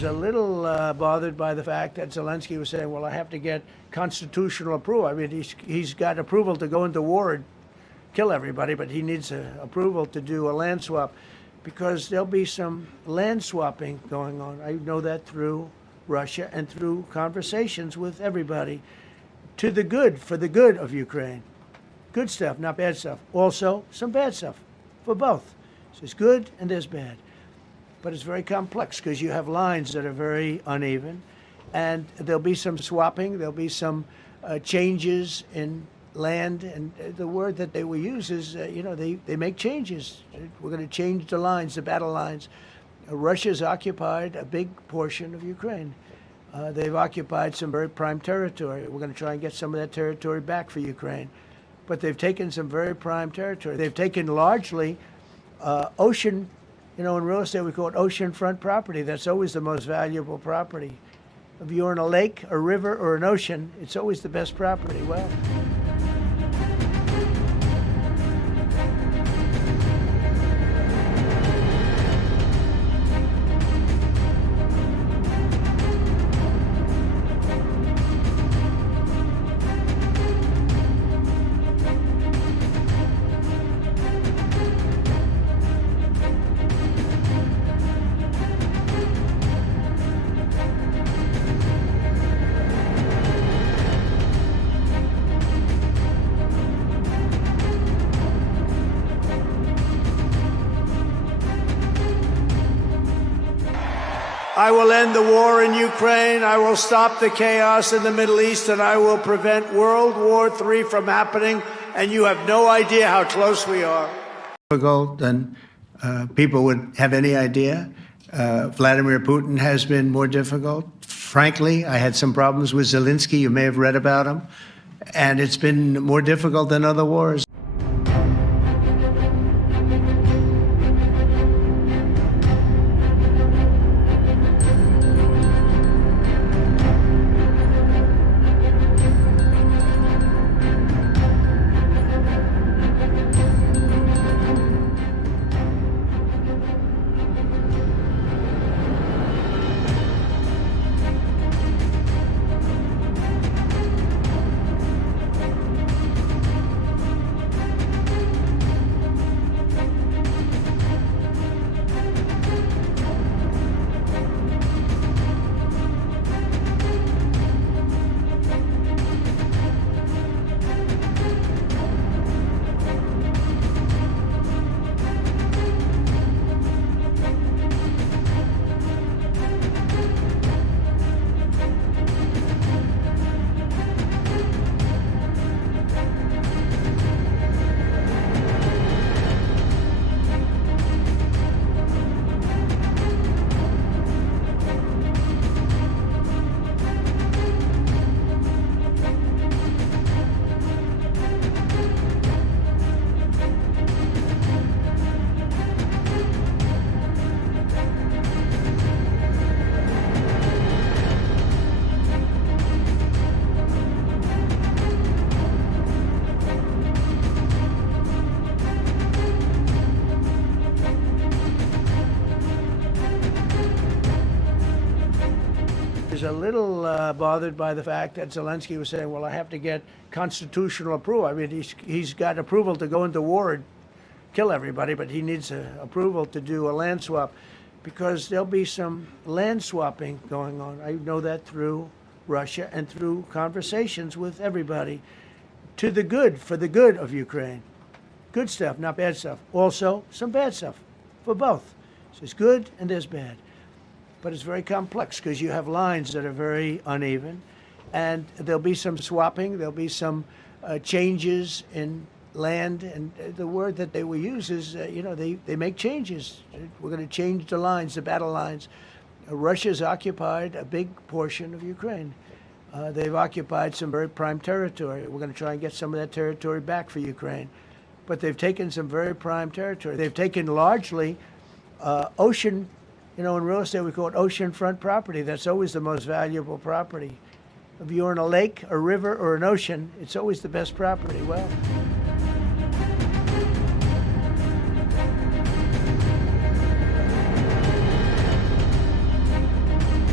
is a little bothered by the fact that Zelensky was saying, well, I have to get constitutional approval. I mean, he's got approval to go into war and kill everybody, but he needs approval to do a land swap because there'll be some land swapping going on. I know that through Russia and through conversations with everybody to the good, for the good of Ukraine. Good stuff, not bad stuff. Also, some bad stuff for both. So there's good and there's bad. But it's very complex because you have lines that are very uneven, and there'll be some swapping, there'll be some changes in land, and the word that they will use is, they make changes. We're going to change the lines, the battle lines. Russia's occupied a big portion of Ukraine. They've occupied some very prime territory. We're going to try and get some of that territory back for Ukraine. But they've taken some very prime territory. They've taken largely ocean. In real estate, we call it oceanfront property. That's always the most valuable property. If you're in a lake, a river, or an ocean, it's always the best property. Well, I will end the war in Ukraine. I will stop the chaos in the Middle East, and I will prevent World War III from happening. And you have no idea how close we are. Difficult than people would have any idea. Vladimir Putin has been more difficult. Frankly, I had some problems with Zelensky. You may have read about him. And it's been more difficult than other wars. is a little bothered by the fact that Zelensky was saying, well, I have to get constitutional approval. I mean, he's got approval to go into war and kill everybody, but he needs approval to do a land swap because there'll be some land swapping going on. I know that through Russia and through conversations with everybody to the good, for the good of Ukraine. Good stuff, not bad stuff. Also, some bad stuff for both. So there's good and there's bad. But it's very complex because you have lines that are very uneven, and there'll be some swapping, there'll be some changes in land, and the word that they will use is, they make changes. We're going to change the lines, the battle lines. Russia's occupied a big portion of Ukraine. They've occupied some very prime territory. We're going to try and get some of that territory back for Ukraine. But they've taken some very prime territory. They've taken largely ocean. In real estate, we call it oceanfront property. That's always the most valuable property. If you're in a lake, a river, or an ocean, it's always the best property. Well,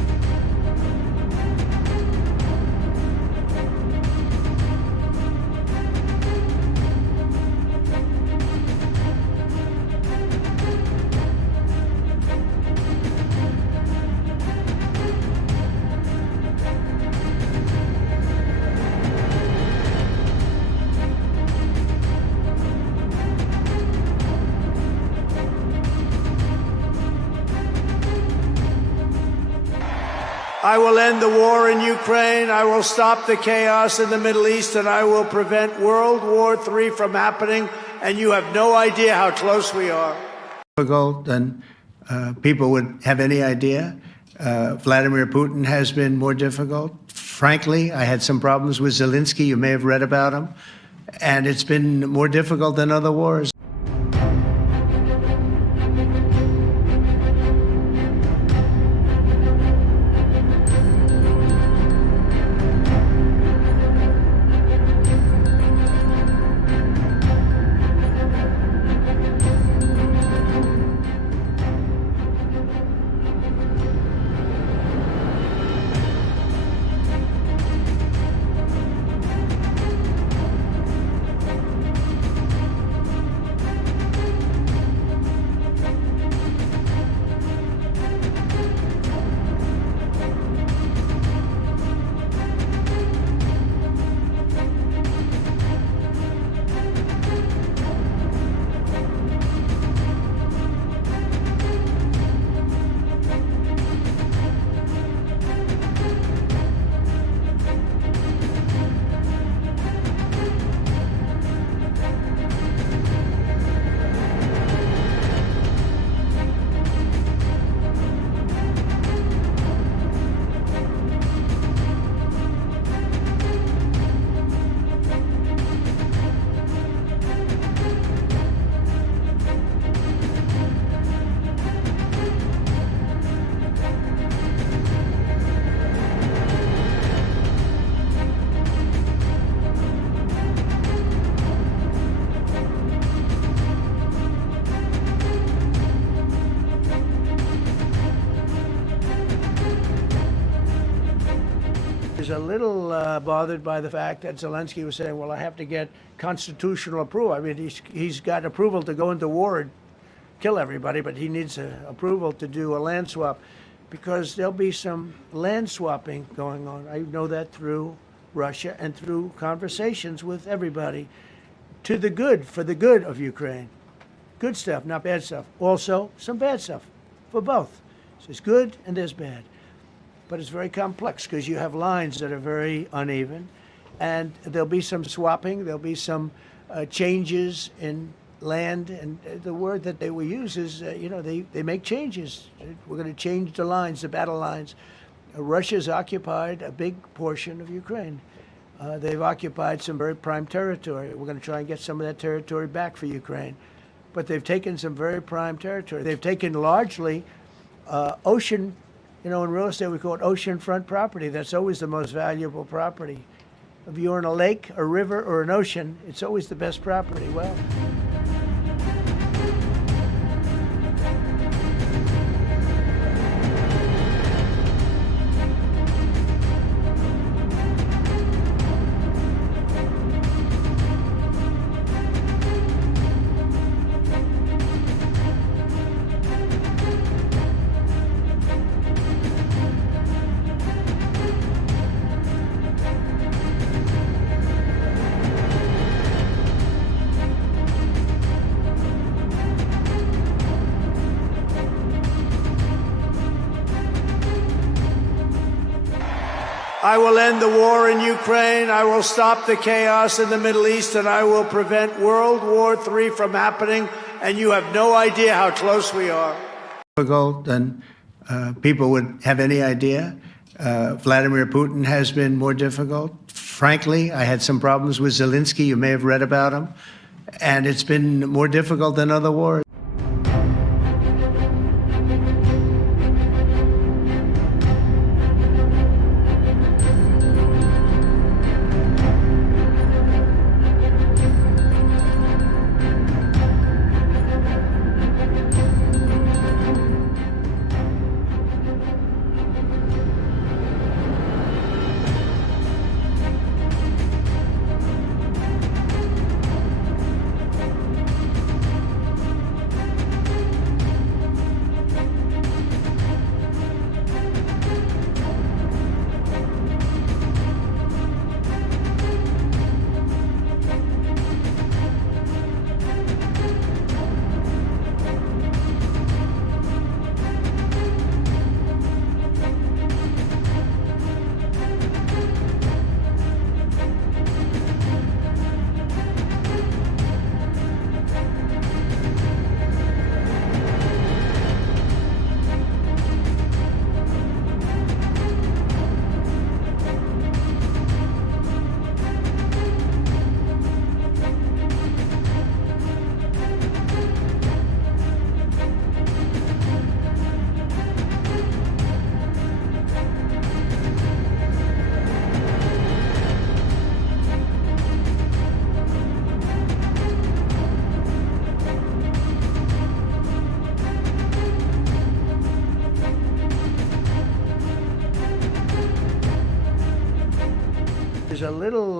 I will end the war in Ukraine. I will stop the chaos in the Middle East, and I will prevent World War III from happening. And you have no idea how close we are. Difficult than people would have any idea. Vladimir Putin has been more difficult. Frankly, I had some problems with Zelensky. You may have read about him. And it's been more difficult than other wars. A little bothered by the fact that Zelensky was saying, well, I have to get constitutional approval. I mean, he's got approval to go into war and kill everybody, but he needs approval to do a land swap, because there'll be some land swapping going on. I know that through Russia and through conversations with everybody, to the good, for the good of Ukraine. Good stuff, not bad stuff. Also, some bad stuff for both. So there's good and there's bad. But it's very complex because you have lines that are very uneven, and there'll be some swapping, there'll be some changes in land, and the word that they will use is, they make changes. We're going to change the lines, the battle lines. Russia's occupied a big portion of Ukraine. They've occupied some very prime territory. We're going to try and get some of that territory back for Ukraine. But they've taken some very prime territory. They've taken largely ocean. In real estate, we call it oceanfront property. That's always the most valuable property. If you're in a lake, a river, or an ocean, it's always the best property. Well, I will end the war in Ukraine. I will stop the chaos in the Middle East, and I will prevent World War III from happening. And you have no idea how close we are. Difficult than people would have any idea. Vladimir Putin has been more difficult. Frankly, I had some problems with Zelensky. You may have read about him. And it's been more difficult than other wars.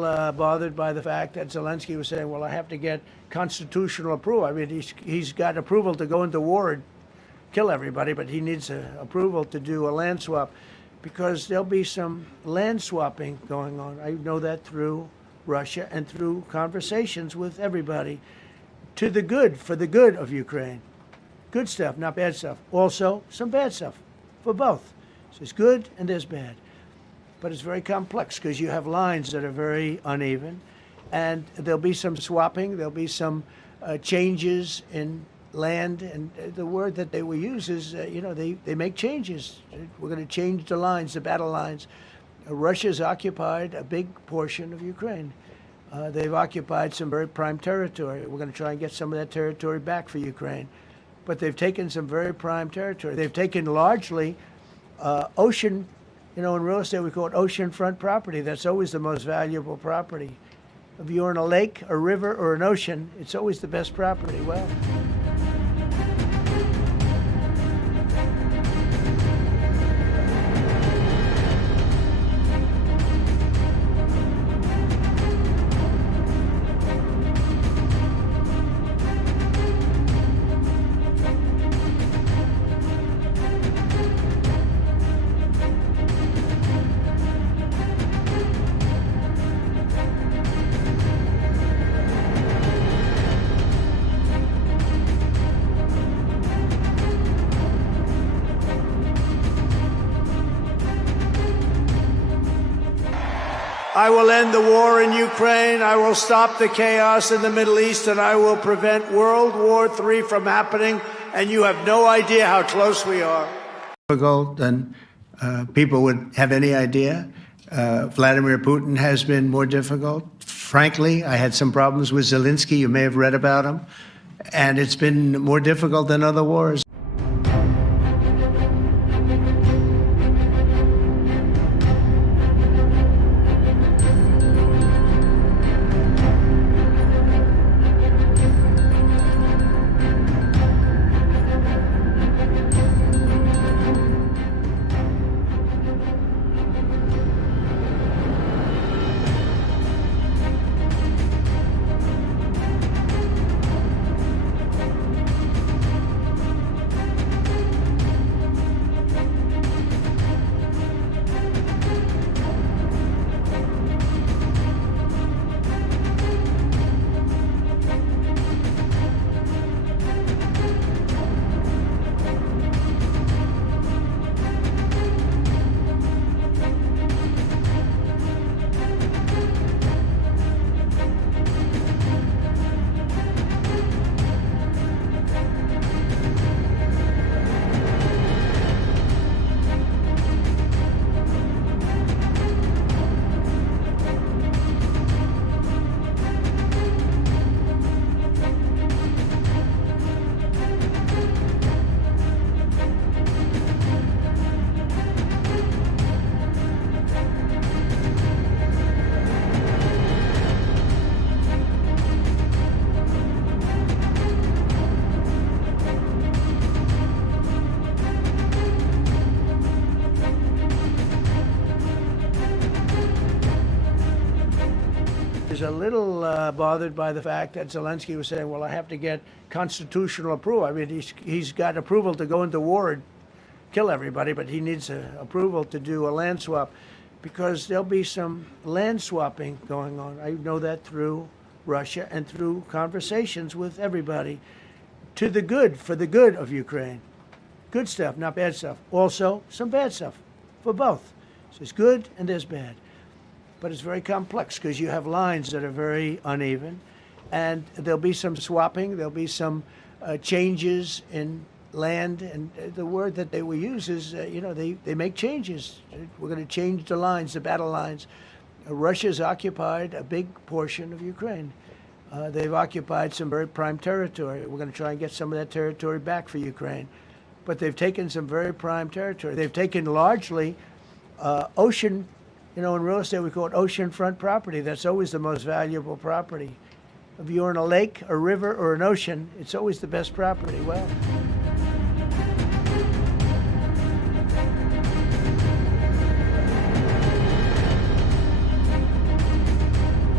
bothered by the fact that Zelensky was saying, well, I have to get constitutional approval. I mean, he's got approval to go into war and kill everybody, but he needs approval to do a land swap, because there'll be some land swapping going on. I know that through Russia and through conversations with everybody, to the good, for the good of Ukraine. Good stuff, not bad stuff. Also, some bad stuff for both. So there's good and there's bad. But it's very complex because you have lines that are very uneven, and there'll be some swapping, there'll be some changes in land, and the word that they will use is, they make changes. We're going to change the lines, the battle lines. Russia's occupied a big portion of Ukraine. They've occupied some very prime territory. We're going to try and get some of that territory back for Ukraine. But they've taken some very prime territory. They've taken largely ocean, in real estate we call it oceanfront property. That's always the most valuable property. If you're in a lake, a river, or an ocean, it's always the best property. Well, I will end the war in Ukraine. I will stop the chaos in the Middle East, and I will prevent World War III from happening. And you have no idea how close we are. Difficult than people would have any idea. Vladimir Putin has been more difficult. Frankly, I had some problems with Zelensky. You may have read about him. And it's been more difficult than other wars. is a little bothered by the fact that Zelensky was saying, well, I have to get constitutional approval. I mean, he's got approval to go into war and kill everybody, but he needs approval to do a land swap, because there'll be some land swapping going on. I know that through Russia and through conversations with everybody, to the good, for the good of Ukraine. Good stuff, not bad stuff. Also, some bad stuff for both. So there's good and there's bad. But it's very complex because you have lines that are very uneven, and there'll be some swapping, there'll be some changes in land, and the word that they will use is, they make changes. We're going to change the lines, the battle lines. Russia's occupied a big portion of Ukraine. They've occupied some very prime territory. We're going to try and get some of that territory back for Ukraine. But they've taken some very prime territory. They've taken largely ocean, in real estate we call it oceanfront property. That's always the most valuable property. If you're in a lake, a river, or an ocean, it's always the best property. Well,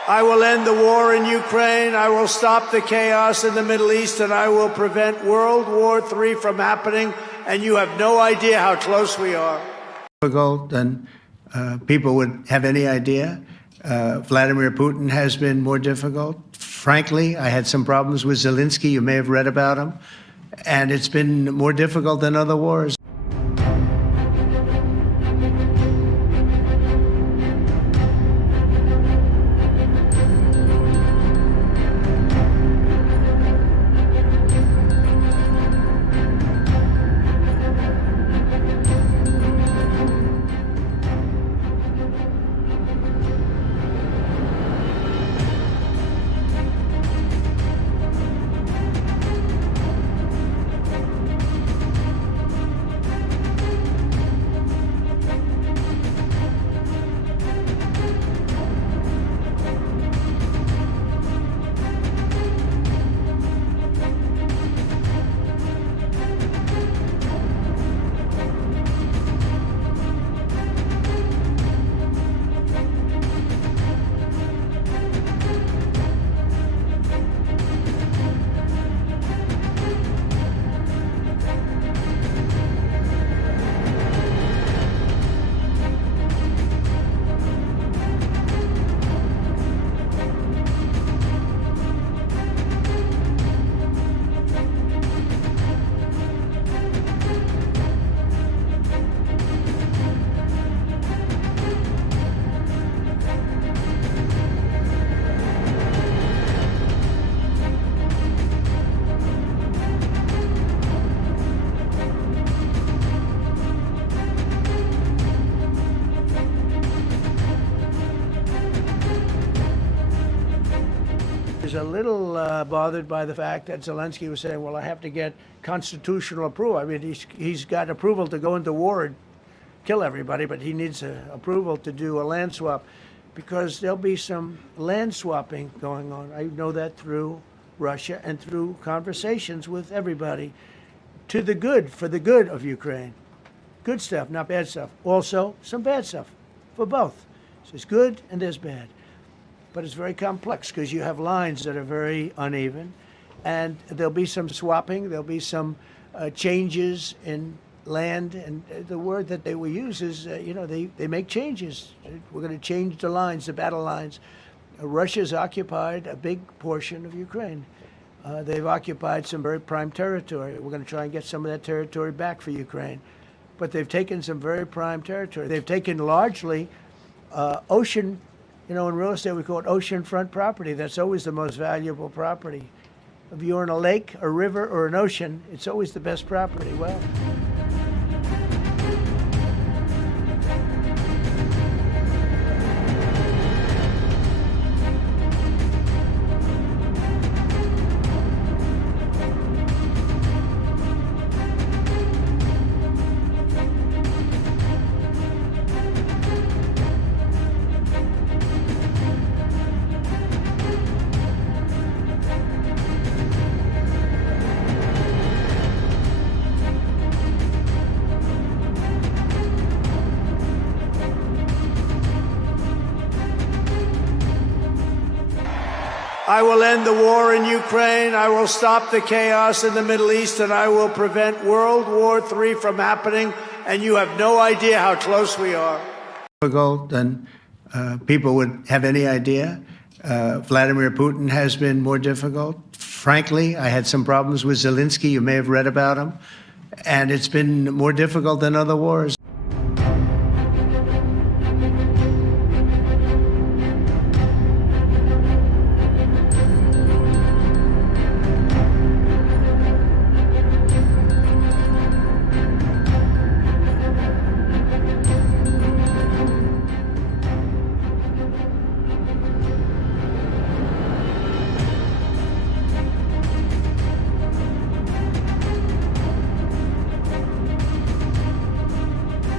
I will end the war in Ukraine. I will stop the chaos in the Middle East, and I will prevent World War III from happening. And you have no idea how close we are. Difficult than people would have any idea. Vladimir Putin has been more difficult. Frankly, I had some problems with Zelensky. You may have read about him. And it's been more difficult than other wars. A little bothered by the fact that Zelensky was saying, well, I have to get constitutional approval. I mean, he's got approval to go into war and kill everybody, but he needs approval to do a land swap, because there'll be some land swapping going on. I know that through Russia and through conversations with everybody, to the good, for the good of Ukraine. Good stuff, not bad stuff. Also, some bad stuff for both. So there's good and there's bad. But it's very complex because you have lines that are very uneven, and there'll be some swapping, there'll be some changes in land, and the word that they will use is, they make changes. We're going to change the lines, the battle lines. Russia's occupied a big portion of Ukraine. They've occupied some very prime territory. We're going to try and get some of that territory back for Ukraine. But they've taken some very prime territory. They've taken largely ocean. In real estate, we call it oceanfront property. That's always the most valuable property. If you're in a lake, a river, or an ocean, it's always the best property. Well, I will end the war in Ukraine. I will stop the chaos in the Middle East, and I will prevent World War III from happening. And you have no idea how close we are. Difficult than people would have any idea. Vladimir Putin has been more difficult. Frankly, I had some problems with Zelensky. You may have read about him. And it's been more difficult than other wars.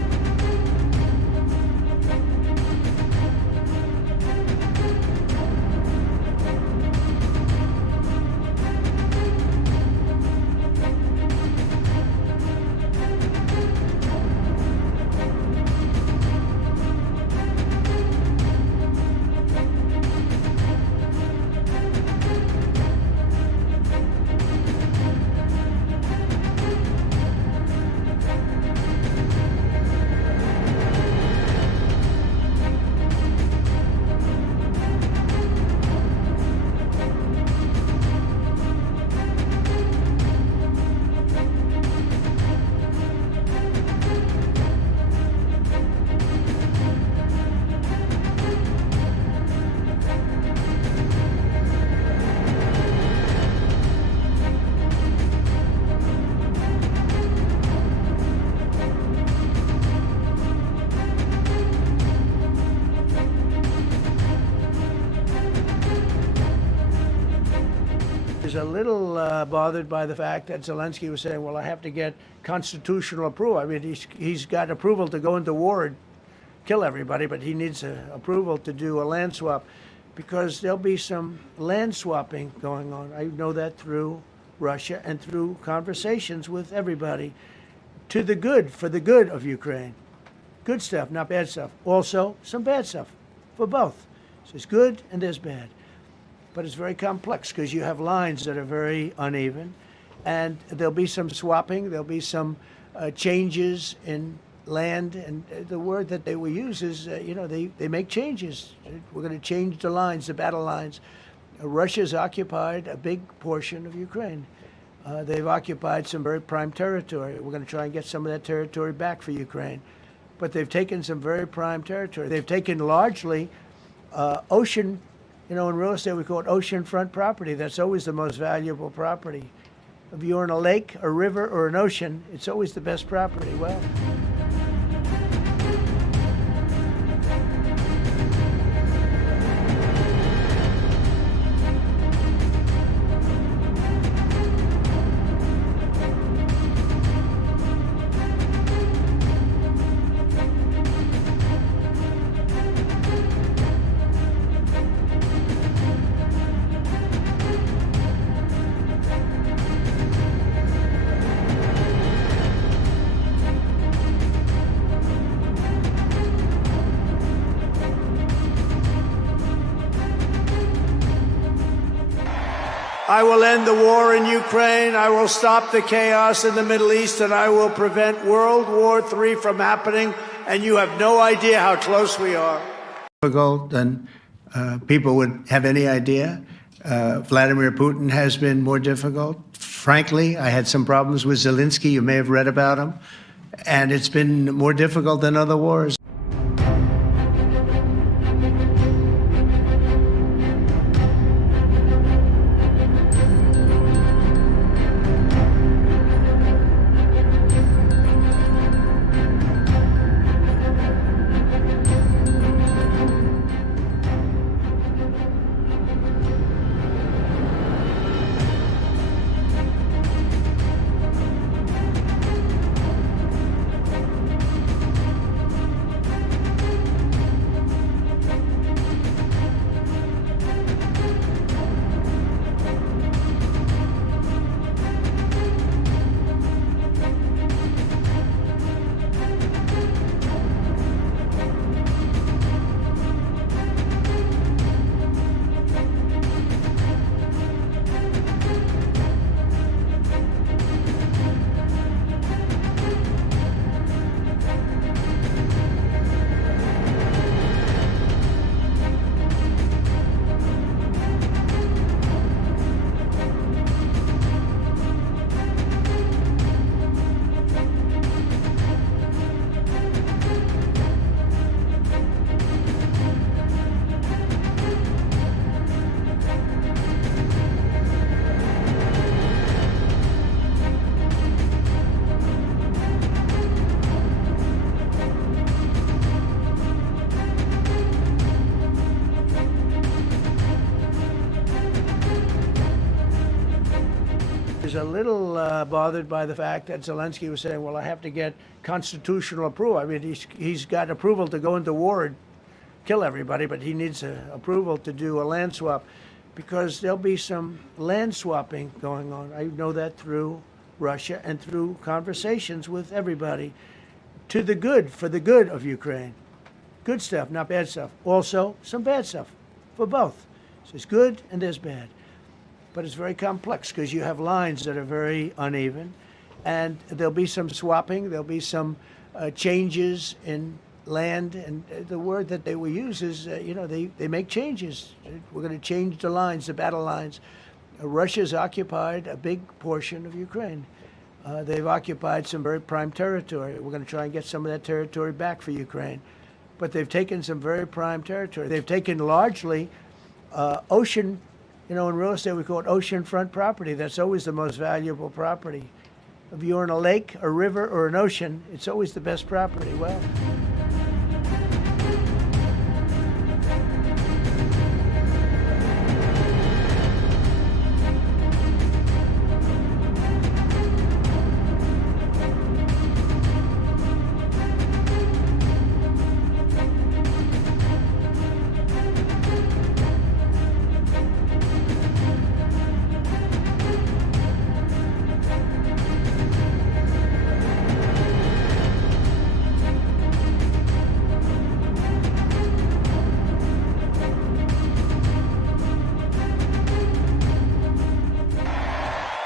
is a little bothered by the fact that Zelensky was saying, well, I have to get constitutional approval. I mean, he's got approval to go into war and kill everybody, but he needs approval to do a land swap because there'll be some land swapping going on. I know that through Russia and through conversations with everybody to the good, for the good of Ukraine. Good stuff, not bad stuff. Also, some bad stuff for both. So there's good and there's bad. But it's very complex because you have lines that are very uneven, and there'll be some swapping, there'll be some changes in land, and the word that they will use is, they make changes. We're going to change the lines, the battle lines. Russia's occupied a big portion of Ukraine. They've occupied some very prime territory. We're going to try and get some of that territory back for Ukraine. But they've taken some very prime territory. They've taken largely ocean. In real estate, we call it oceanfront property. That's always the most valuable property. If you're in a lake, a river, or an ocean, it's always the best property. Well, I will end the war in Ukraine. I will stop the chaos in the Middle East, and I will prevent World War III from happening. And you have no idea how close we are. Difficult than people would have any idea. Vladimir Putin has been more difficult. Frankly, I had some problems with Zelensky. You may have read about him. And it's been more difficult than other wars. is a little bothered by the fact that Zelensky was saying, well, I have to get constitutional approval. I mean, he's got approval to go into war and kill everybody, but he needs approval to do a land swap because there'll be some land swapping going on. I know that through Russia and through conversations with everybody to the good, for the good of Ukraine. Good stuff, not bad stuff. Also, some bad stuff for both. So there's good and there's bad. But it's very complex because you have lines that are very uneven, and there'll be some swapping, there'll be some changes in land, and the word that they will use is, they make changes. We're going to change the lines, the battle lines. Russia's occupied a big portion of Ukraine. They've occupied some very prime territory. We're going to try and get some of that territory back for Ukraine. But they've taken some very prime territory. They've taken largely ocean. In real estate, we call it oceanfront property. That's always the most valuable property. If you're in a lake, a river, or an ocean, it's always the best property. Well,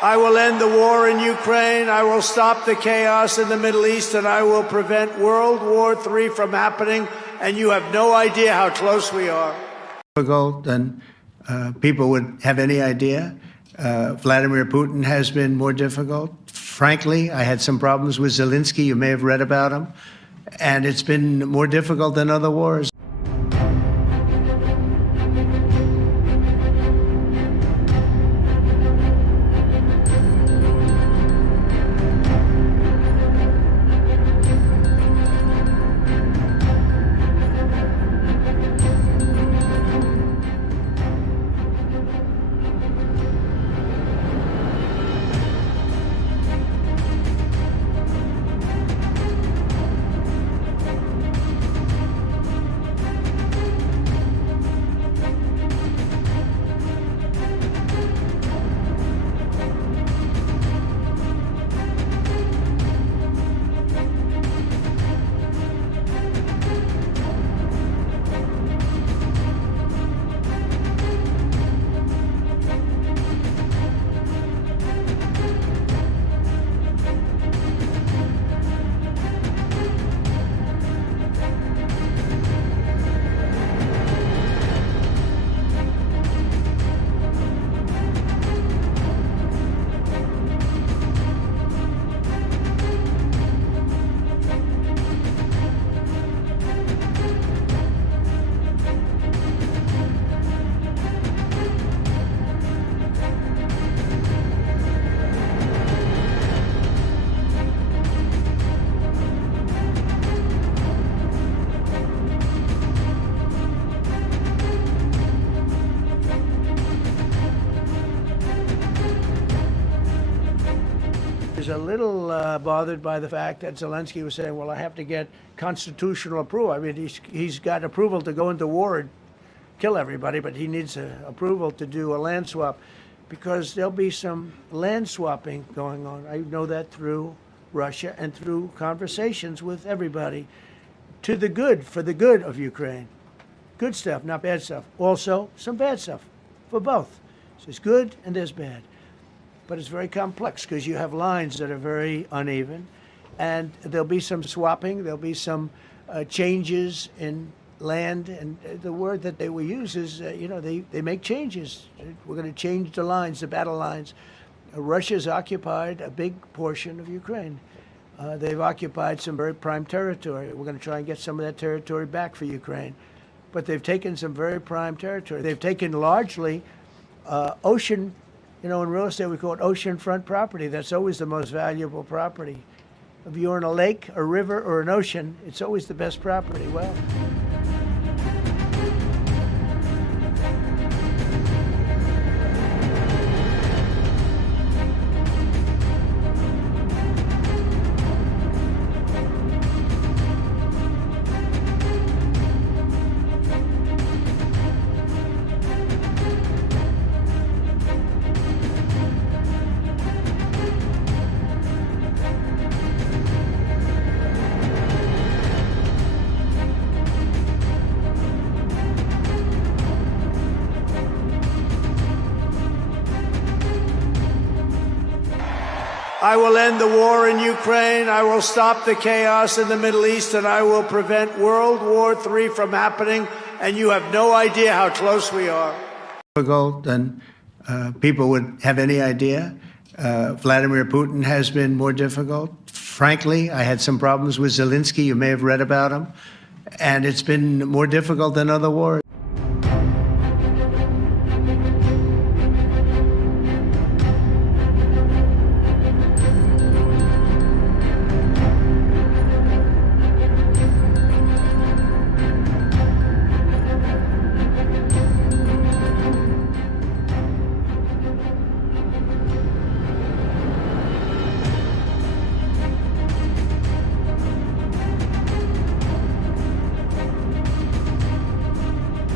I will end the war in Ukraine. I will stop the chaos in the Middle East, and I will prevent World War III from happening. And you have no idea how close we are. Difficult than people would have any idea. Vladimir Putin has been more difficult. Frankly, I had some problems with Zelensky. You may have read about him. And it's been more difficult than other wars. A little bothered by the fact that Zelensky was saying, well, I have to get constitutional approval. I mean, he's got approval to go into war and kill everybody, but he needs approval to do a land swap, because there'll be some land swapping going on. I know that through Russia and through conversations with everybody, to the good, for the good of Ukraine. Good stuff, not bad stuff. Also, some bad stuff for both. So there's good and there's bad. But it's very complex because you have lines that are very uneven, and there'll be some swapping, there'll be some changes in land, and the word that they will use is, they make changes. We're going to change the lines, the battle lines. Russia's occupied a big portion of Ukraine. They've occupied some very prime territory. We're going to try and get some of that territory back for Ukraine. But they've taken some very prime territory. They've taken largely ocean. In real estate, we call it oceanfront property. That's always the most valuable property. If you're in a lake, a river, or an ocean, it's always the best property. Well, I will end the war in Ukraine. I will stop the chaos in the Middle East, and I will prevent World War III from happening. And you have no idea how close we are. Difficult than people would have any idea. Vladimir Putin has been more difficult. Frankly, I had some problems with Zelensky. You may have read about him. And it's been more difficult than other wars.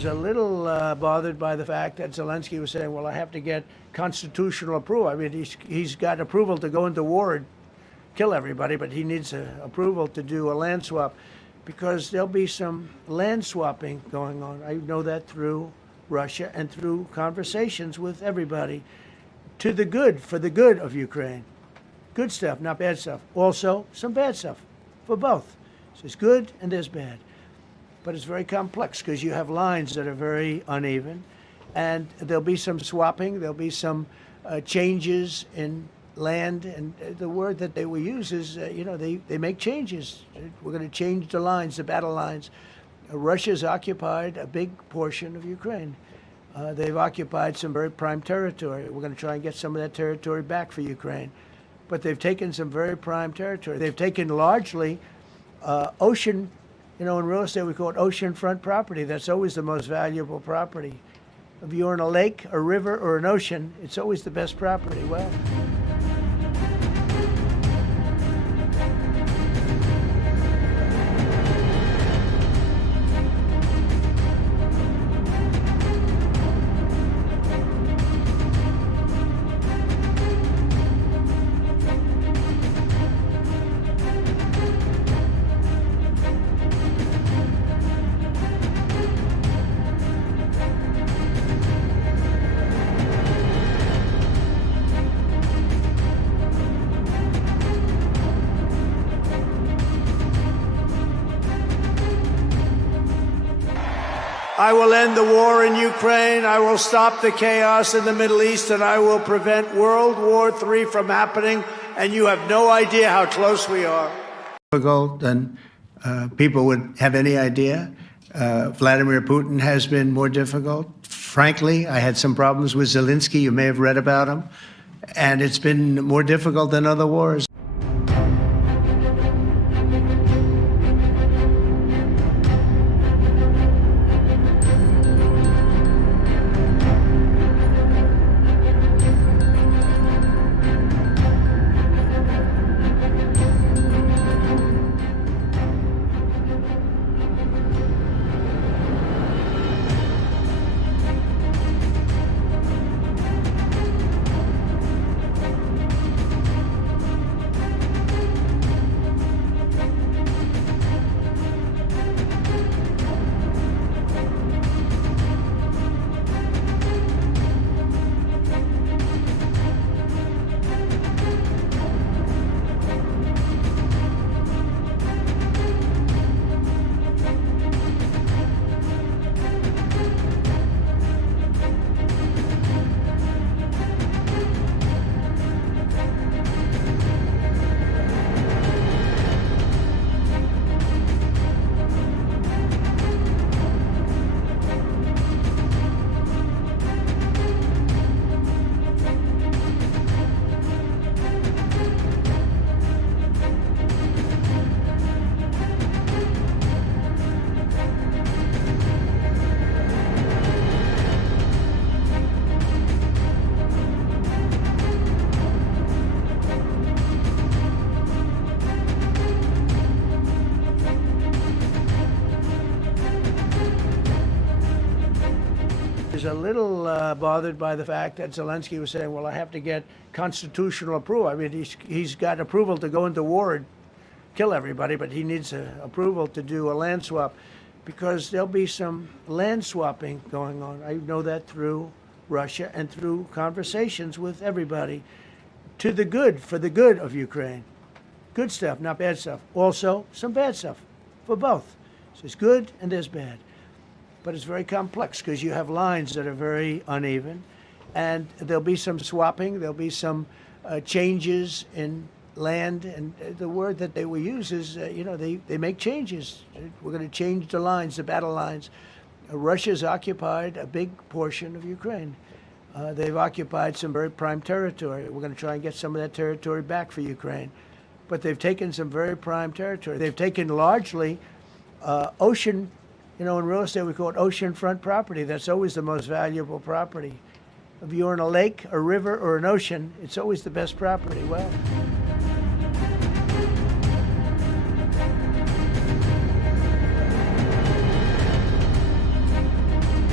is a little bothered by the fact that Zelensky was saying, well, I have to get constitutional approval. I mean, he's got approval to go into war and kill everybody, but he needs approval to do a land swap because there'll be some land swapping going on. I know that through Russia and through conversations with everybody to the good, for the good of Ukraine. Good stuff, not bad stuff. Also, some bad stuff for both. So there's good and there's bad. But it's very complex because you have lines that are very uneven, and there'll be some swapping, there'll be some changes in land, and the word that they will use is, they make changes. We're going to change the lines, the battle lines. Russia's occupied a big portion of Ukraine. They've occupied some very prime territory. We're going to try and get some of that territory back for Ukraine. But they've taken some very prime territory. They've taken largely ocean. In real estate, we call it oceanfront property. That's always the most valuable property. If you're in a lake, a river, or an ocean, it's always the best property. Well, I will end the war in Ukraine. I will stop the chaos in the Middle East, and I will prevent World War III from happening. And you have no idea how close we are. Difficult than people would have any idea. Vladimir Putin has been more difficult. Frankly, I had some problems with Zelensky. You may have read about him. And it's been more difficult than other wars. Is a little bothered by the fact that Zelensky was saying, well, I have to get constitutional approval. I mean, he's got approval to go into war and kill everybody, but he needs approval to do a land swap because there'll be some land swapping going on. I know that through Russia and through conversations with everybody to the good, for the good of Ukraine. Good stuff, not bad stuff. Also, some bad stuff for both. So there's good and there's bad. But it's very complex because you have lines that are very uneven, and there'll be some swapping, there'll be some changes in land, and the word that they will use is, they make changes. We're going to change the lines, the battle lines. Russia's occupied a big portion of Ukraine. They've occupied some very prime territory. We're going to try and get some of that territory back for Ukraine. But they've taken some very prime territory. They've taken largely ocean. In real estate, we call it oceanfront property. That's always the most valuable property. If you're in a lake, a river, or an ocean, it's always the best property. Well,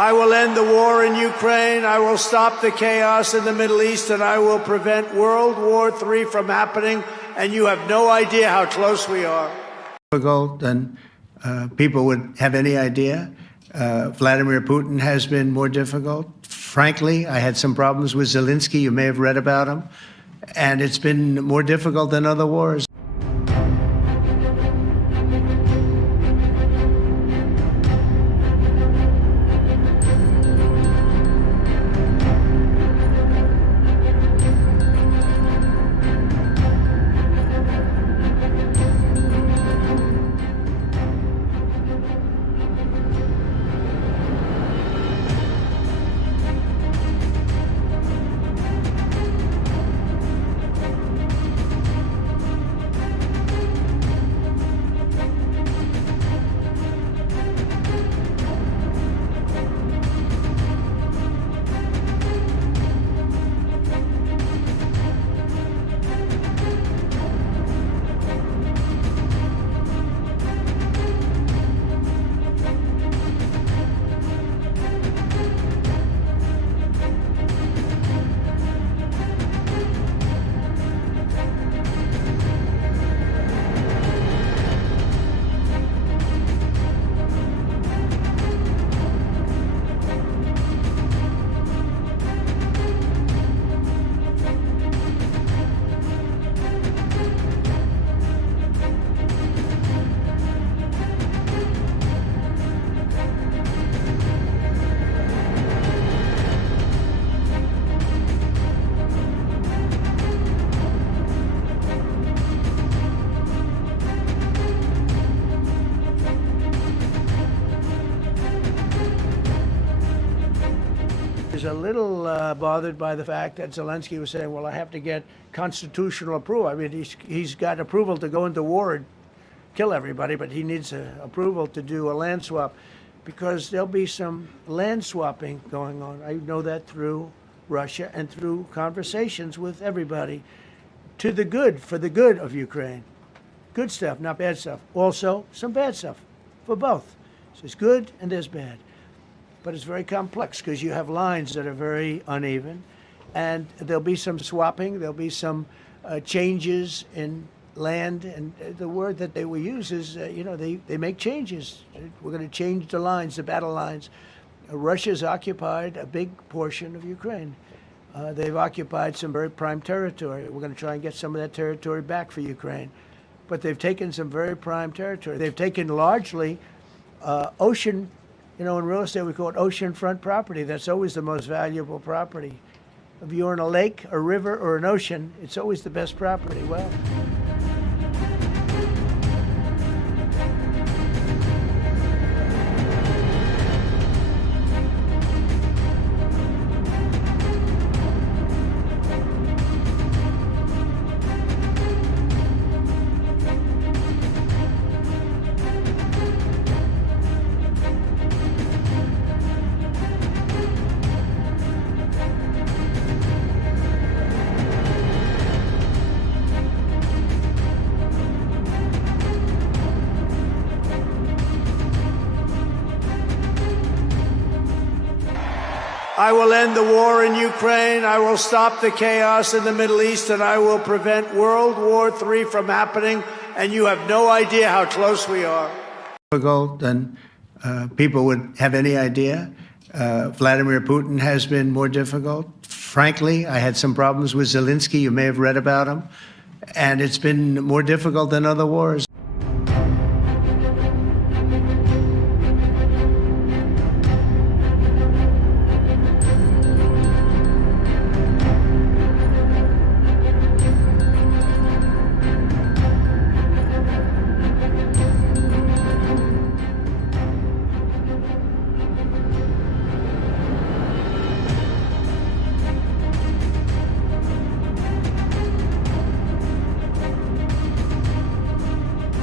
I will end the war in Ukraine. I will stop the chaos in the Middle East, and I will prevent World War III from happening. And you have no idea how close we are. Difficult than people would have any idea. Vladimir Putin has been more difficult. Frankly, I had some problems with Zelensky. You may have read about him. And it's been more difficult than other wars. A little bothered by the fact that Zelensky was saying, well, I have to get constitutional approval. I mean, he's got approval to go into war and kill everybody, but he needs approval to do a land swap, because there'll be some land swapping going on. I know that through Russia and through conversations with everybody, to the good, for the good of Ukraine. Good stuff, not bad stuff. Also, some bad stuff for both. So there's good and there's bad. But it's very complex because you have lines that are very uneven, and there'll be some swapping, there'll be some changes in land, and the word that they will use is, they make changes. We're going to change the lines, the battle lines. Russia's occupied a big portion of Ukraine. They've occupied some very prime territory. We're going to try and get some of that territory back for Ukraine. But they've taken some very prime territory. They've taken largely ocean. In real estate, we call it oceanfront property. That's always the most valuable property. If you're in a lake, a river, or an ocean, it's always the best property. Well, I will end the war in Ukraine. I will stop the chaos in the Middle East, and I will prevent World War III from happening. And you have no idea how close we are. Difficult than people would have any idea. Vladimir Putin has been more difficult. Frankly, I had some problems with Zelensky. You may have read about him. And it's been more difficult than other wars.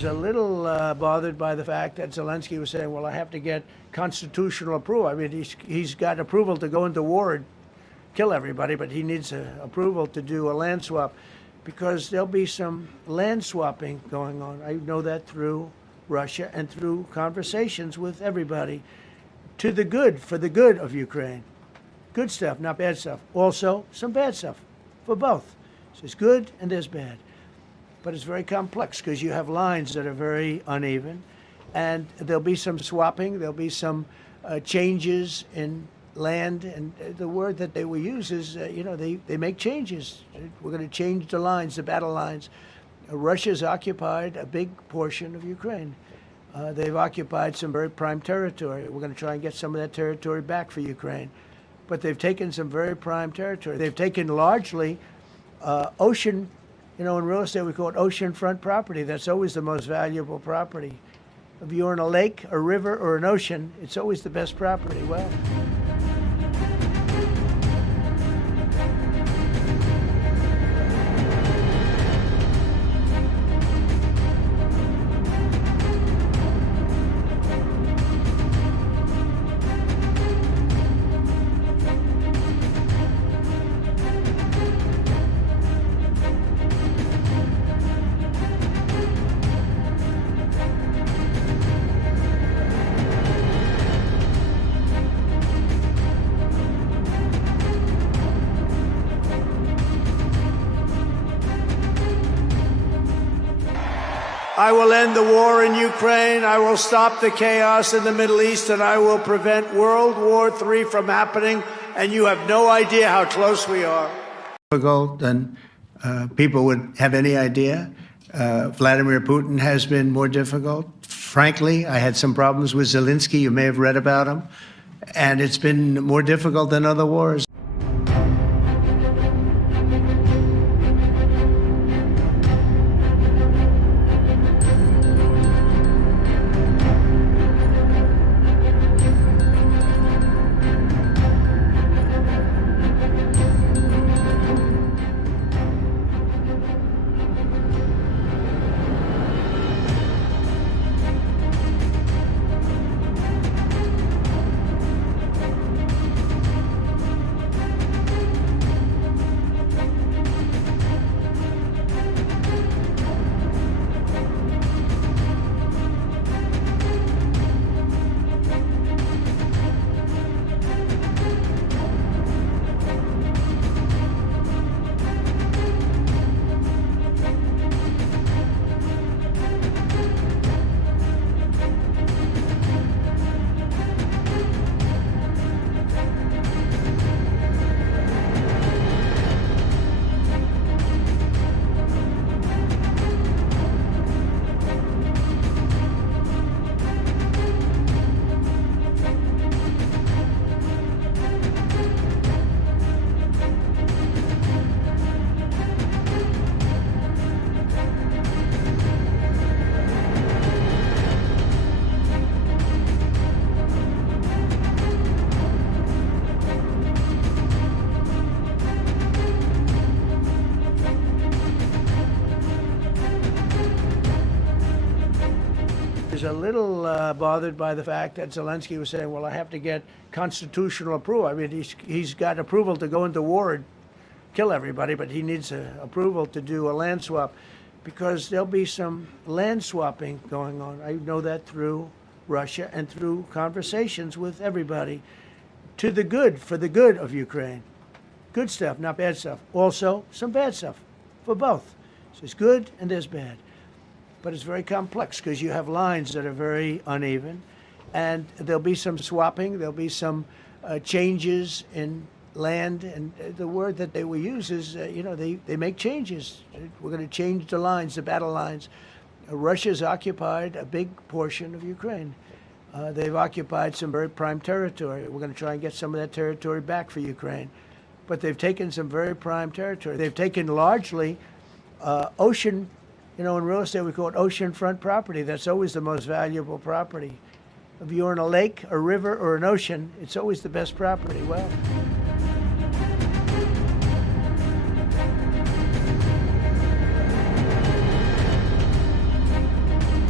was a little bothered by the fact that Zelensky was saying, well, I have to get constitutional approval. I mean, he's got approval to go into war and kill everybody, but he needs approval to do a land swap because there'll be some land swapping going on. I know that through Russia and through conversations with everybody to the good, for the good of Ukraine. Good stuff, not bad stuff. Also, some bad stuff for both. So there's good and there's bad. But it's very complex because you have lines that are very uneven, and there'll be some swapping, there'll be some changes in land, and the word that they will use is, they make changes. We're going to change the lines, the battle lines. Russia's occupied a big portion of Ukraine. They've occupied some very prime territory. We're going to try and get some of that territory back for Ukraine. But they've taken some very prime territory. They've taken largely ocean. In real estate, we call it oceanfront property. That's always the most valuable property. If you're in a lake, a river, or an ocean, it's always the best property. Well, I will end the war in Ukraine. I will stop the chaos in the Middle East, and I will prevent World War III from happening. And you have no idea how close we are. Difficult than people would have any idea. Vladimir Putin has been more difficult. Frankly, I had some problems with Zelensky. You may have read about him. And it's been more difficult than other wars. Was a little bothered by the fact that Zelensky was saying, well, I have to get constitutional approval. I mean, he's got approval to go into war and kill everybody, but he needs approval to do a land swap because there'll be some land swapping going on. I know that through Russia and through conversations with everybody to the good, for the good of Ukraine. Good stuff, not bad stuff. Also, some bad stuff for both. So there's good and there's bad. But it's very complex because you have lines that are very uneven, and there'll be some swapping, there'll be some changes in land, and the word that they will use is, they make changes. We're going to change the lines, the battle lines. Russia's occupied a big portion of Ukraine. They've occupied some very prime territory. We're going to try and get some of that territory back for Ukraine. But they've taken some very prime territory. They've taken largely ocean. In real estate, we call it oceanfront property. That's always the most valuable property. If you're in a lake, a river, or an ocean, it's always the best property. Well,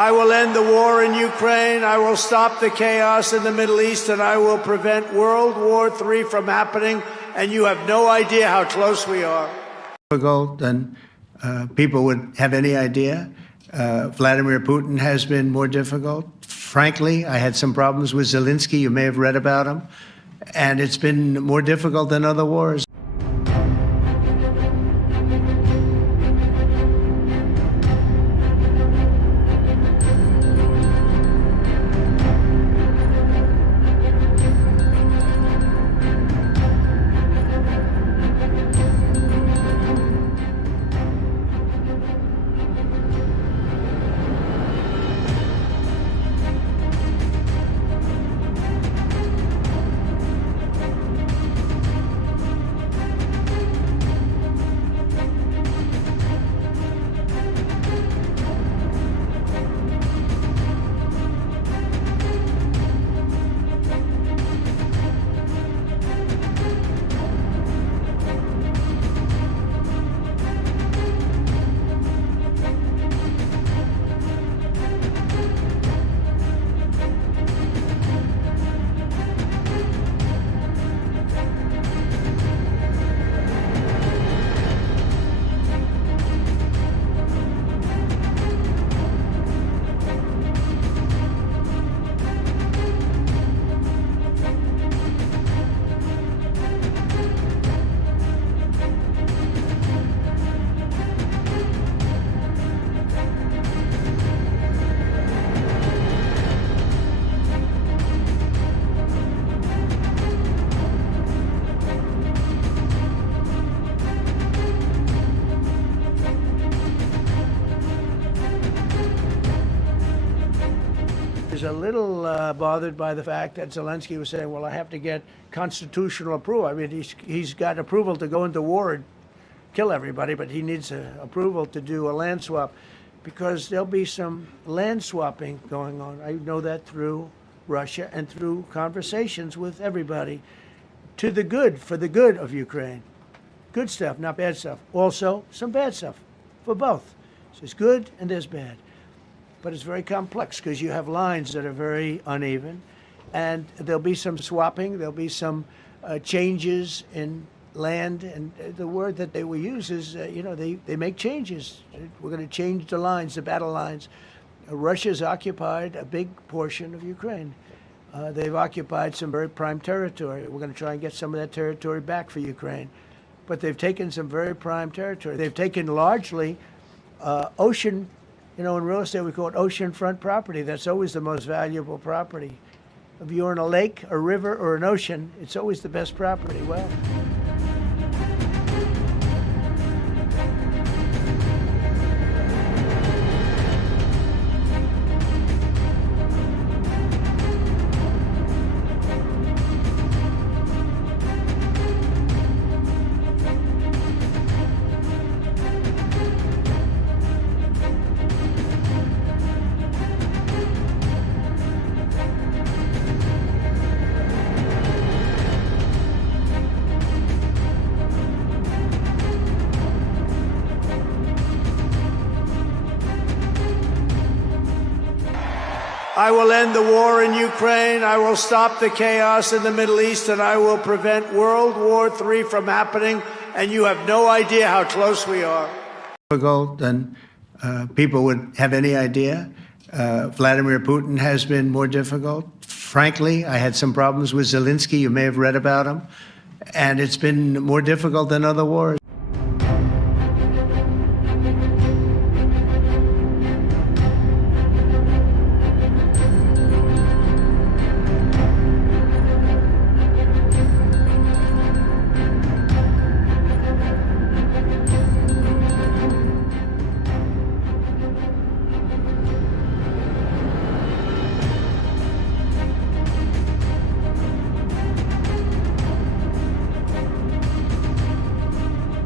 I will end the war in Ukraine. I will stop the chaos in the Middle East, and I will prevent World War III from happening. And you have no idea how close we are. Difficult than people would have any idea. Vladimir Putin has been more difficult. Frankly, I had some problems with Zelensky. You may have read about him. And it's been more difficult than other wars. A little bothered by the fact that Zelensky was saying, well, I have to get constitutional approval. I mean, he's got approval to go into war and kill everybody, but he needs approval to do a land swap, because there'll be some land swapping going on. I know that through Russia and through conversations with everybody, to the good, for the good of Ukraine. Good stuff, not bad stuff. Also, some bad stuff for both. So there's good and there's bad. But it's very complex because you have lines that are very uneven, and there'll be some swapping, there'll be some changes in land, and the word that they will use is, they make changes. We're going to change the lines, the battle lines. Russia's occupied a big portion of Ukraine. They've occupied some very prime territory. We're going to try and get some of that territory back for Ukraine. But they've taken some very prime territory. They've taken largely ocean. In real estate, we call it oceanfront property. That's always the most valuable property. If you're in a lake, a river, or an ocean, it's always the best property. Well, I will end the war in Ukraine. I will stop the chaos in the Middle East, and I will prevent World War III from happening. And you have no idea how close we are. Difficult than people would have any idea. Vladimir Putin has been more difficult. Frankly, I had some problems with Zelensky. You may have read about him. And it's been more difficult than other wars.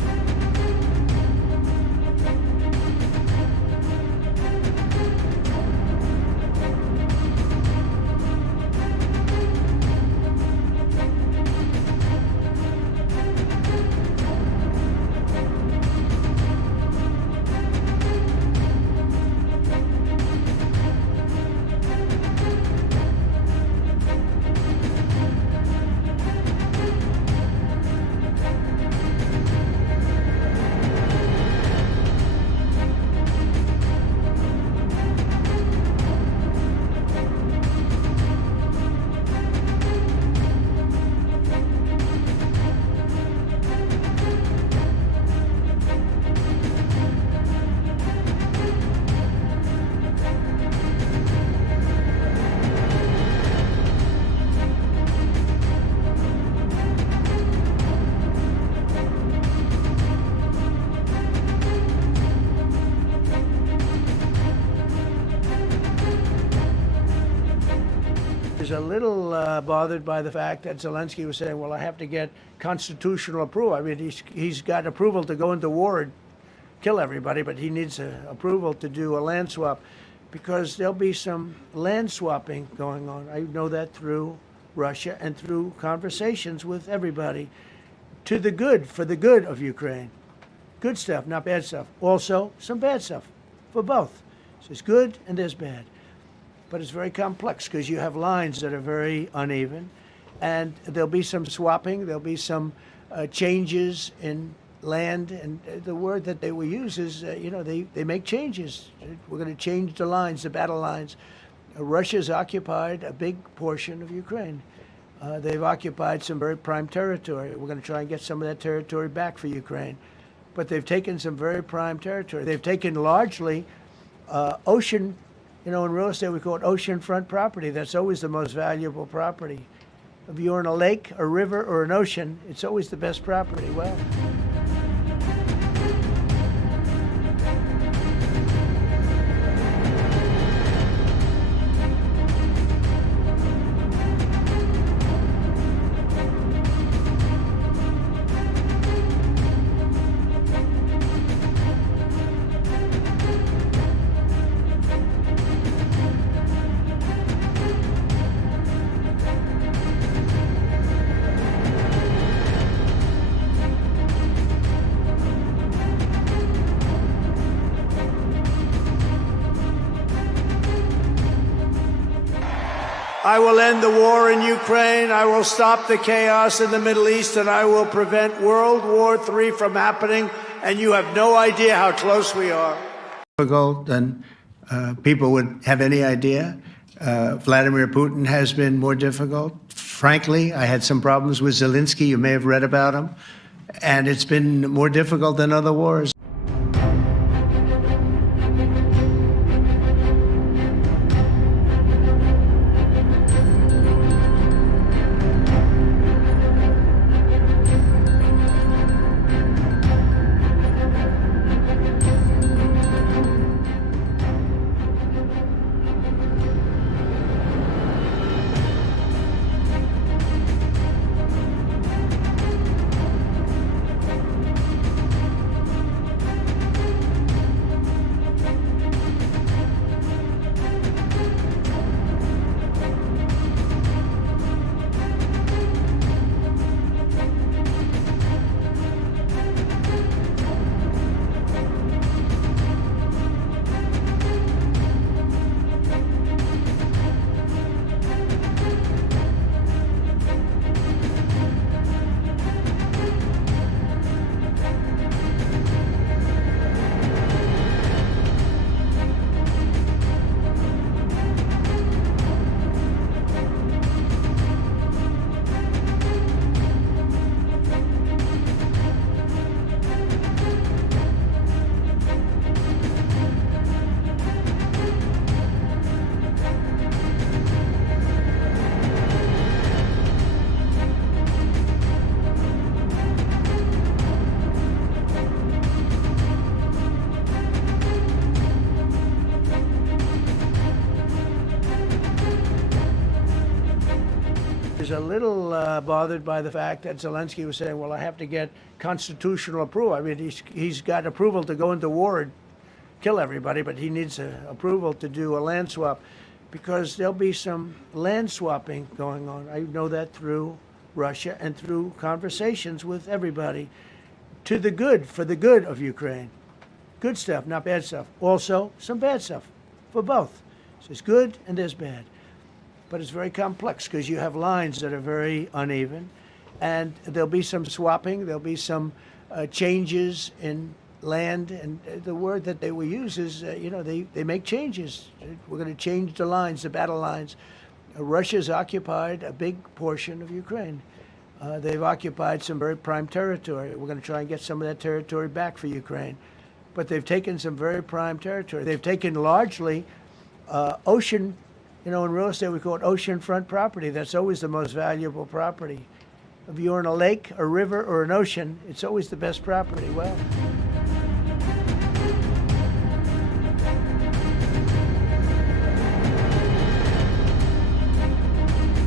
a little bothered by the fact that Zelensky was saying, well, I have to get constitutional approval. I mean, he's got approval to go into war and kill everybody, but he needs approval to do a land swap because there'll be some land swapping going on. I know that through Russia and through conversations with everybody to the good, for the good of Ukraine. Good stuff, not bad stuff. Also, some bad stuff for both. So there's good and there's bad. But it's very complex because you have lines that are very uneven, and there'll be some swapping, there'll be some changes in land, and the word that they will use is, they make changes. We're going to change the lines, the battle lines. Russia's occupied a big portion of Ukraine. They've occupied some very prime territory. We're going to try and get some of that territory back for Ukraine. But they've taken some very prime territory. They've taken largely ocean. In real estate, we call it oceanfront property. That's always the most valuable property. If you're in a lake, a river, or an ocean, it's always the best property. Well, I will end the war in Ukraine. I will stop the chaos in the Middle East, and I will prevent World War III from happening. And you have no idea how close we are. Difficult than people would have any idea. Vladimir Putin has been more difficult. Frankly, I had some problems with Zelensky. You may have read about him. And it's been more difficult than other wars. is a little bothered by the fact that Zelensky was saying, well, I have to get constitutional approval. I mean, he's got approval to go into war and kill everybody, but he needs approval to do a land swap because there'll be some land swapping going on. I know that through Russia and through conversations with everybody to the good, for the good of Ukraine. Good stuff, not bad stuff. Also, some bad stuff for both. So there's good and there's bad. But it's very complex because you have lines that are very uneven, and there'll be some swapping, there'll be some changes in land, and the word that they will use is, they make changes. We're going to change the lines, the battle lines. Russia's occupied a big portion of Ukraine. They've occupied some very prime territory. We're going to try and get some of that territory back for Ukraine. But they've taken some very prime territory. They've taken largely ocean. In real estate, we call it oceanfront property. That's always the most valuable property. If you're in a lake, a river, or an ocean, it's always the best property. Well,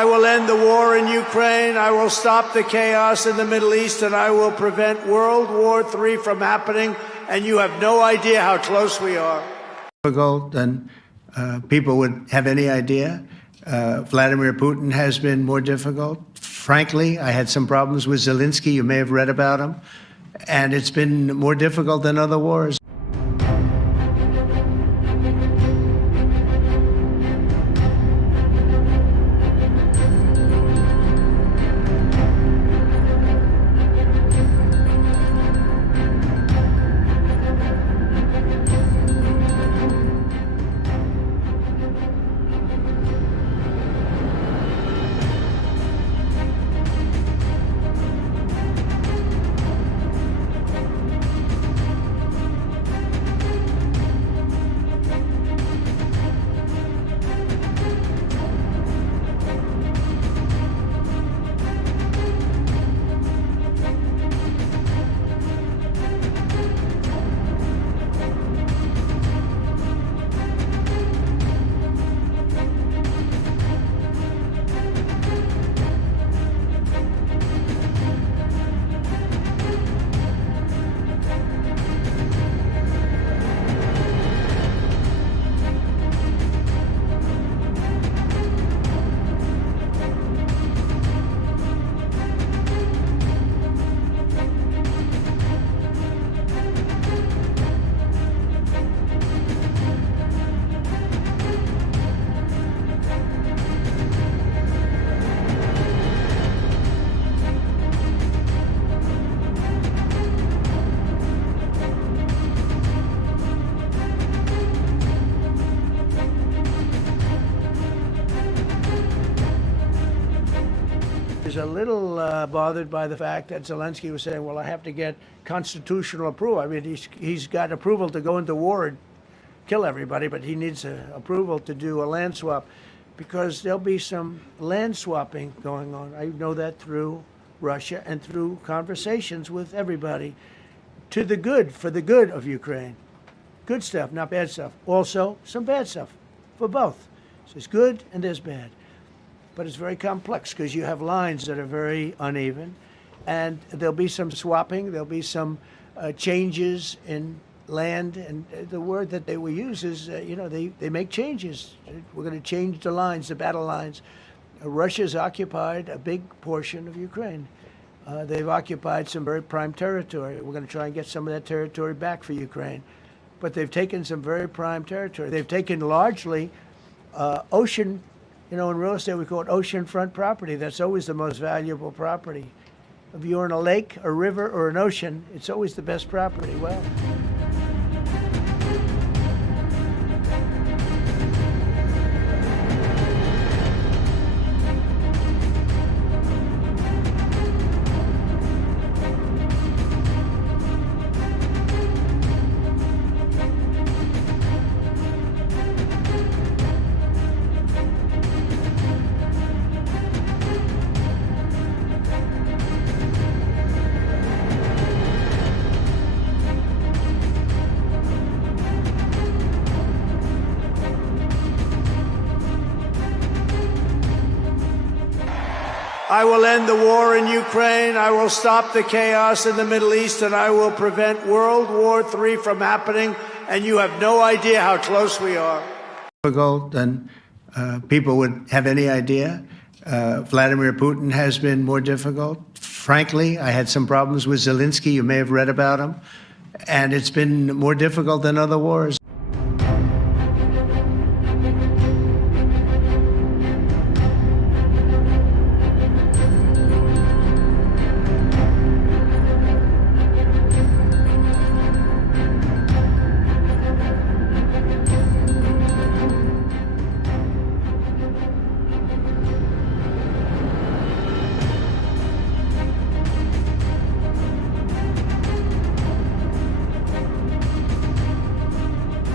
I will end the war in Ukraine. I will stop the chaos in the Middle East, and I will prevent World War III from happening. And you have no idea how close we are. Difficult than people would have any idea. Vladimir Putin has been more difficult. Frankly, I had some problems with Zelensky. You may have read about him. And it's been more difficult than other wars. is a little bothered by the fact that Zelensky was saying, well, I have to get constitutional approval. I mean, he's got approval to go into war and kill everybody, but he needs approval to do a land swap because there'll be some land swapping going on. I know that through Russia and through conversations with everybody to the good, for the good of Ukraine. Good stuff, not bad stuff. Also, some bad stuff for both. So there's good and there's bad. But it's very complex because you have lines that are very uneven. And there'll be some swapping. There'll be some changes in land. And the word that they will use is, they make changes. We're going to change the lines, the battle lines. Russia's occupied a big portion of Ukraine. They've occupied some very prime territory. We're going to try and get some of that territory back for Ukraine. But they've taken some very prime territory. They've taken largely ocean, in real estate we call it oceanfront property. That's always the most valuable property. If you're in a lake, a river, or an ocean, it's always the best property. Well, I will end the war in Ukraine. I will stop the chaos in the Middle East, and I will prevent World War III from happening. And you have no idea how close we are. Difficult than people would have any idea. Vladimir Putin has been more difficult. Frankly, I had some problems with Zelensky. You may have read about him. And it's been more difficult than other wars.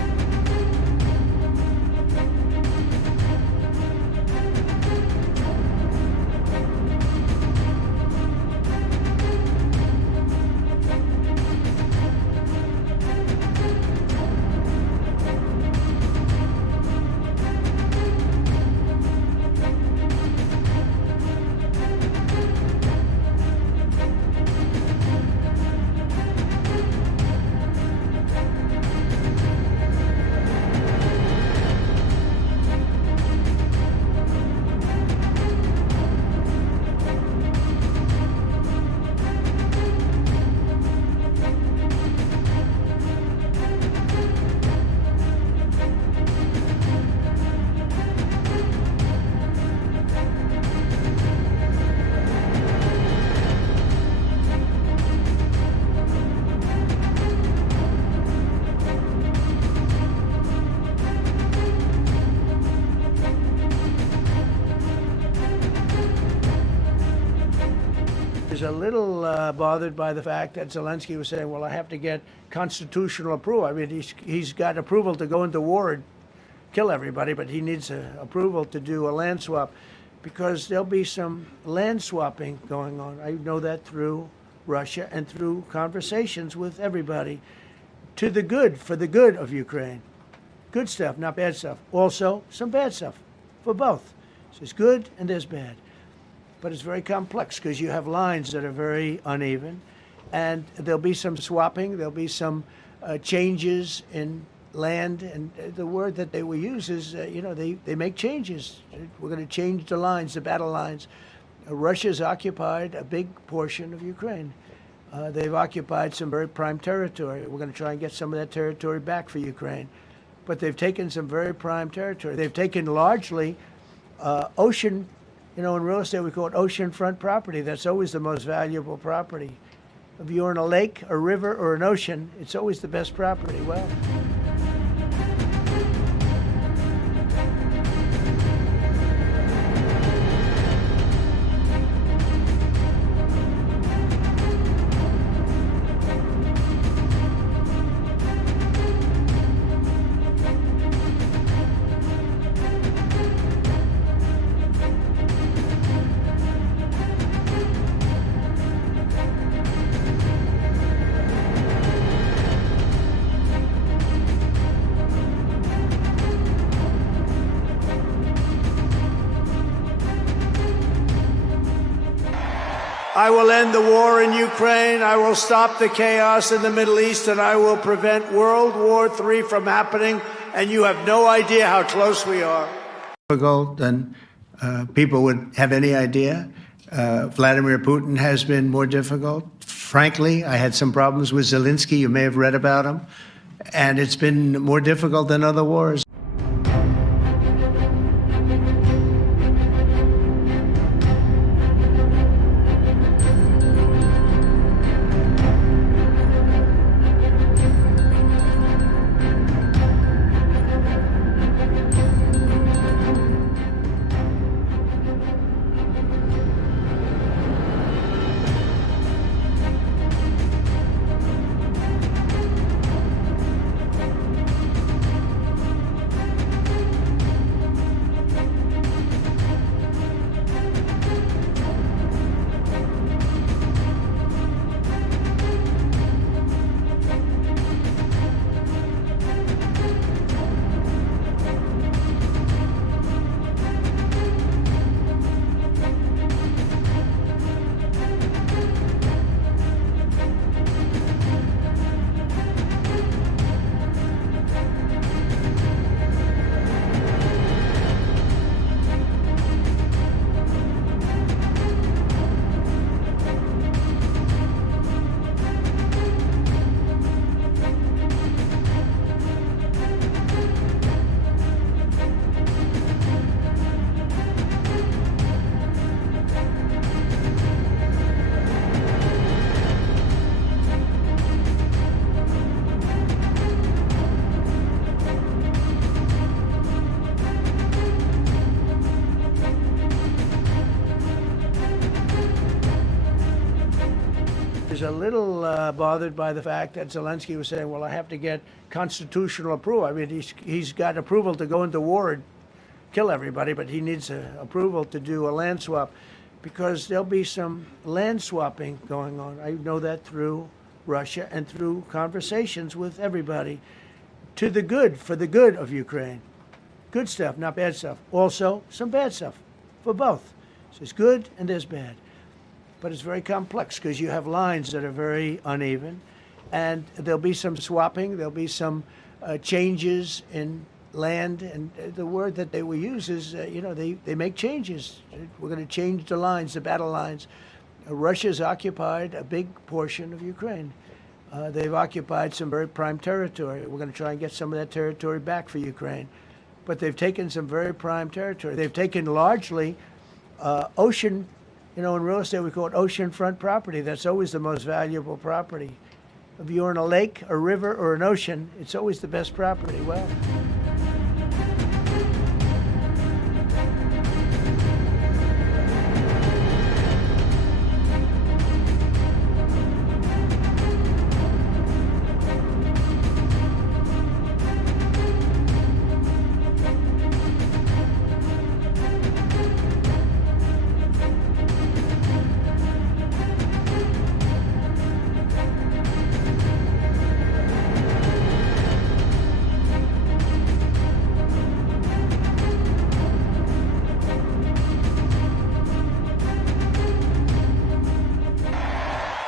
is a little bothered by the fact that Zelensky was saying, well, I have to get constitutional approval. I mean, he's got approval to go into war and kill everybody, but he needs approval to do a land swap because there'll be some land swapping going on. I know that through Russia and through conversations with everybody to the good, for the good of Ukraine. Good stuff, not bad stuff. Also, some bad stuff for both. So there's good and there's bad. But it's very complex because you have lines that are very uneven, and there'll be some swapping, there'll be some changes in land, and the word that they will use is, they make changes. We're going to change the lines, the battle lines. Russia's occupied a big portion of Ukraine. They've occupied some very prime territory. We're going to try and get some of that territory back for Ukraine. But they've taken some very prime territory. They've taken largely ocean. In real estate, we call it oceanfront property. That's always the most valuable property. If you're in a lake, a river, or an ocean, it's always the best property. Well, I will end the war in Ukraine. I will stop the chaos in the Middle East, and I will prevent World War III from happening. And you have no idea how close we are. Difficult than people would have any idea. Vladimir Putin has been more difficult. Frankly, I had some problems with Zelensky. You may have read about him. And it's been more difficult than other wars. is a little bothered by the fact that Zelensky was saying, well, I have to get constitutional approval. I mean, he's got approval to go into war and kill everybody, but he needs approval to do a land swap because there'll be some land swapping going on. I know that through Russia and through conversations with everybody to the good, for the good of Ukraine. Good stuff, not bad stuff. Also, some bad stuff for both. So there's good and there's bad. But it's very complex because you have lines that are very uneven, and there'll be some swapping, there'll be some changes in land, and the word that they will use is, they make changes. We're going to change the lines, the battle lines. Russia's occupied a big portion of Ukraine. They've occupied some very prime territory. We're going to try and get some of that territory back for Ukraine. But they've taken some very prime territory. They've taken largely ocean. In real estate, we call it oceanfront property. That's always the most valuable property. If you're in a lake, a river, or an ocean, it's always the best property. Well,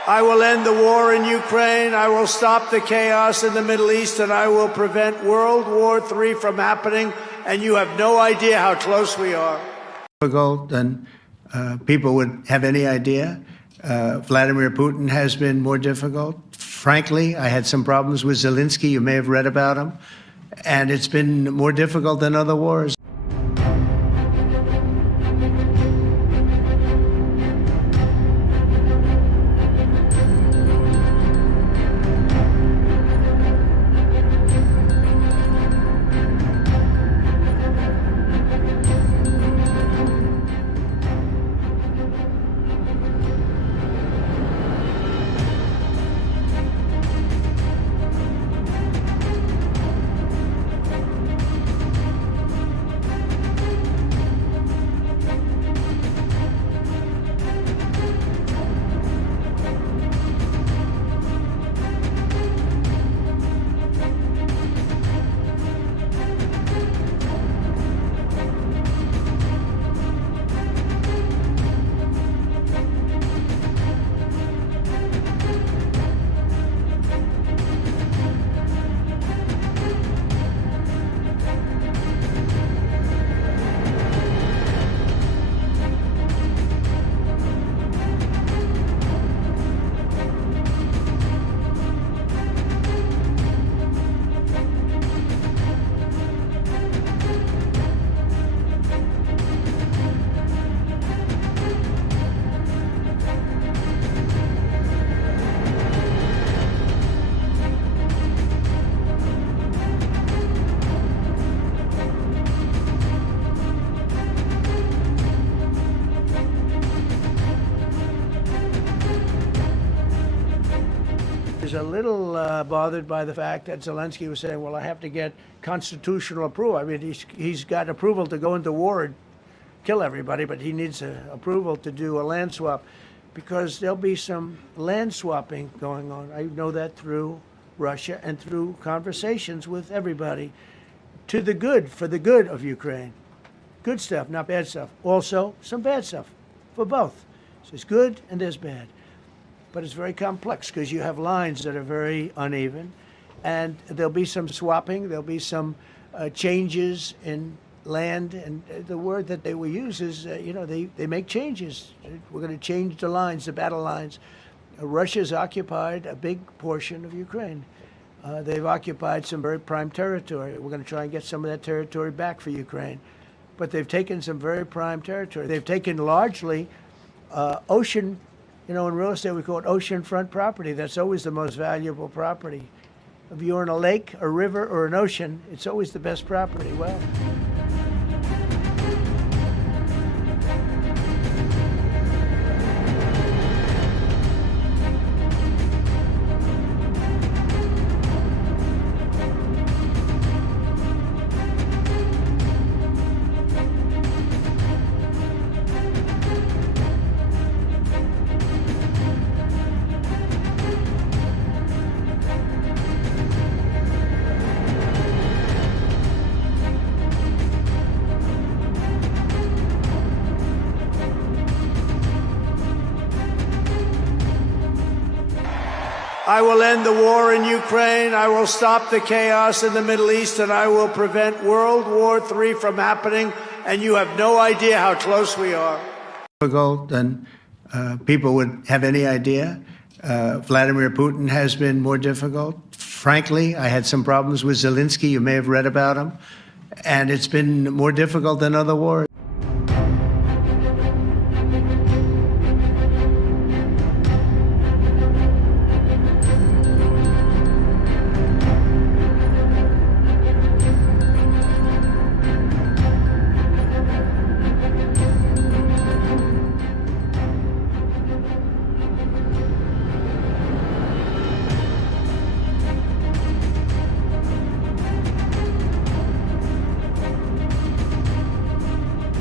I will end the war in Ukraine. I will stop the chaos in the Middle East, and I will prevent World War III from happening. And you have no idea how close we are. Difficult than people would have any idea. Vladimir Putin has been more difficult. Frankly, I had some problems with Zelensky. You may have read about him. And it's been more difficult than other wars. A little bothered by the fact that Zelensky was saying, well, I have to get constitutional approval. I mean, he's got approval to go into war and kill everybody, but he needs approval to do a land swap, because there'll be some land swapping going on. I know that through Russia and through conversations with everybody, to the good, for the good of Ukraine. Good stuff, not bad stuff. Also, some bad stuff for both. So there's good and there's bad. But it's very complex because you have lines that are very uneven, and there'll be some swapping, there'll be some changes in land, and the word that they will use is, they make changes. We're going to change the lines, the battle lines. Russia's occupied a big portion of Ukraine. They've occupied some very prime territory. We're going to try and get some of that territory back for Ukraine. But they've taken some very prime territory. They've taken largely ocean. In real estate, we call it oceanfront property. That's always the most valuable property. If you're in a lake, a river, or an ocean, it's always the best property. Well, I will end the war in Ukraine. I will stop the chaos in the Middle East, and I will prevent World War III from happening. And you have no idea how close we are. Difficult than people would have any idea. Vladimir Putin has been more difficult. Frankly, I had some problems with Zelensky. You may have read about him. And it's been more difficult than other wars.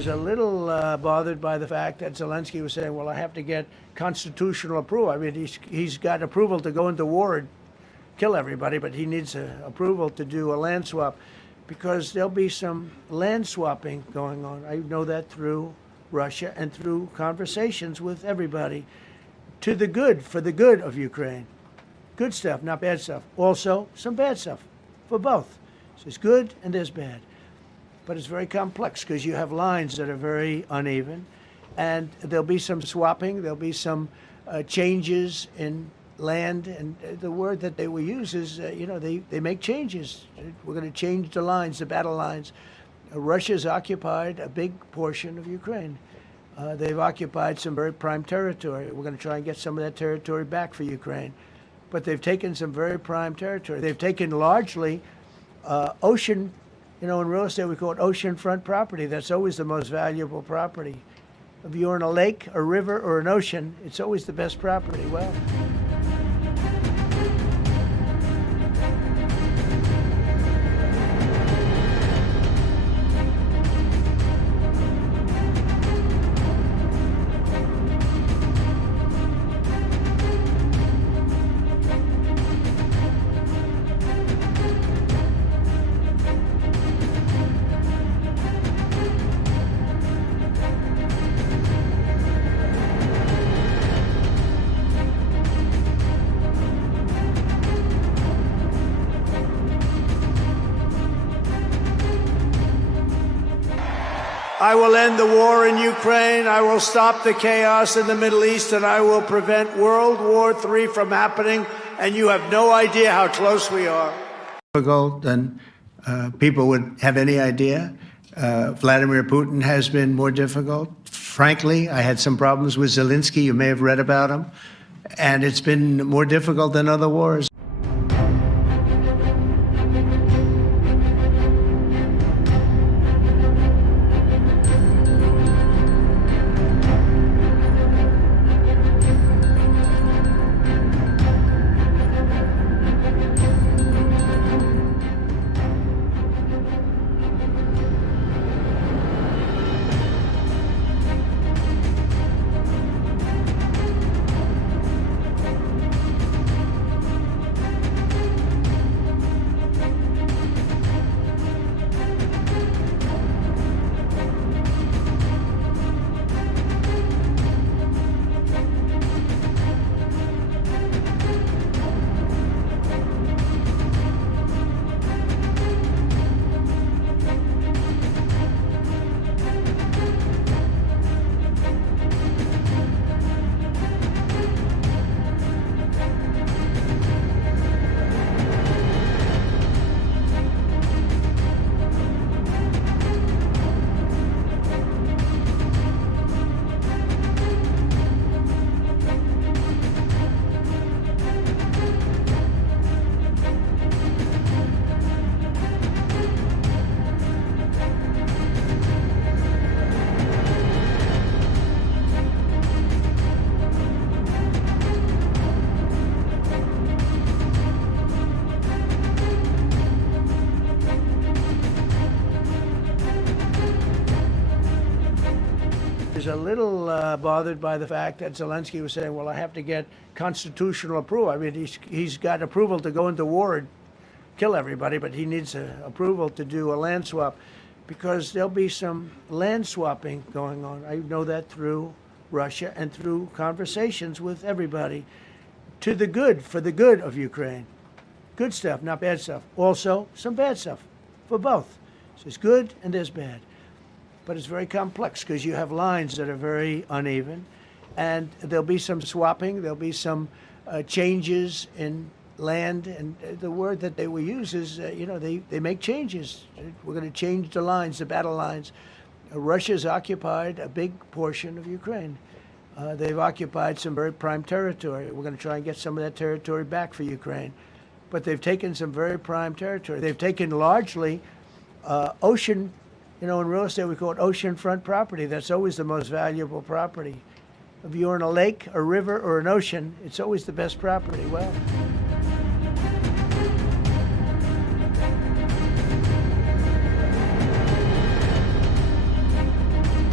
is a little bothered by the fact that Zelensky was saying, well, I have to get constitutional approval. I mean, he's got approval to go into war and kill everybody, but he needs approval to do a land swap because there'll be some land swapping going on. I know that through Russia and through conversations with everybody to the good, for the good of Ukraine. Good stuff, not bad stuff. Also, some bad stuff for both. So there's good and there's bad. But it's very complex because you have lines that are very uneven, and there'll be some swapping, there'll be some changes in land, and the word that they will use is, they make changes. We're going to change the lines, the battle lines. Russia's occupied a big portion of Ukraine. They've occupied some very prime territory. We're going to try and get some of that territory back for Ukraine. But they've taken some very prime territory. They've taken largely ocean. In real estate, we call it oceanfront property. That's always the most valuable property. If you're in a lake, a river, or an ocean, it's always the best property. Well, I will end the war in Ukraine. I will stop the chaos in the Middle East, and I will prevent World War III from happening. And you have no idea how close we are. Difficult than people would have any idea. Vladimir Putin has been more difficult. Frankly, I had some problems with Zelensky. You may have read about him. And it's been more difficult than other wars. Is a little bothered by the fact that Zelensky was saying, well, I have to get constitutional approval. I mean, he's got approval to go into war and kill everybody, but he needs approval to do a land swap because there'll be some land swapping going on. I know that through Russia and through conversations with everybody to the good, for the good of Ukraine. Good stuff, not bad stuff. Also, some bad stuff for both. So there's good and there's bad. But it's very complex because you have lines that are very uneven, and there'll be some swapping, there'll be some changes in land, and the word that they will use is, they make changes. We're going to change the lines, the battle lines. Russia's occupied a big portion of Ukraine. They've occupied some very prime territory. We're going to try and get some of that territory back for Ukraine. But they've taken some very prime territory. They've taken largely ocean. In real estate, we call it oceanfront property. That's always the most valuable property. If you're in a lake, a river, or an ocean, it's always the best property. Well,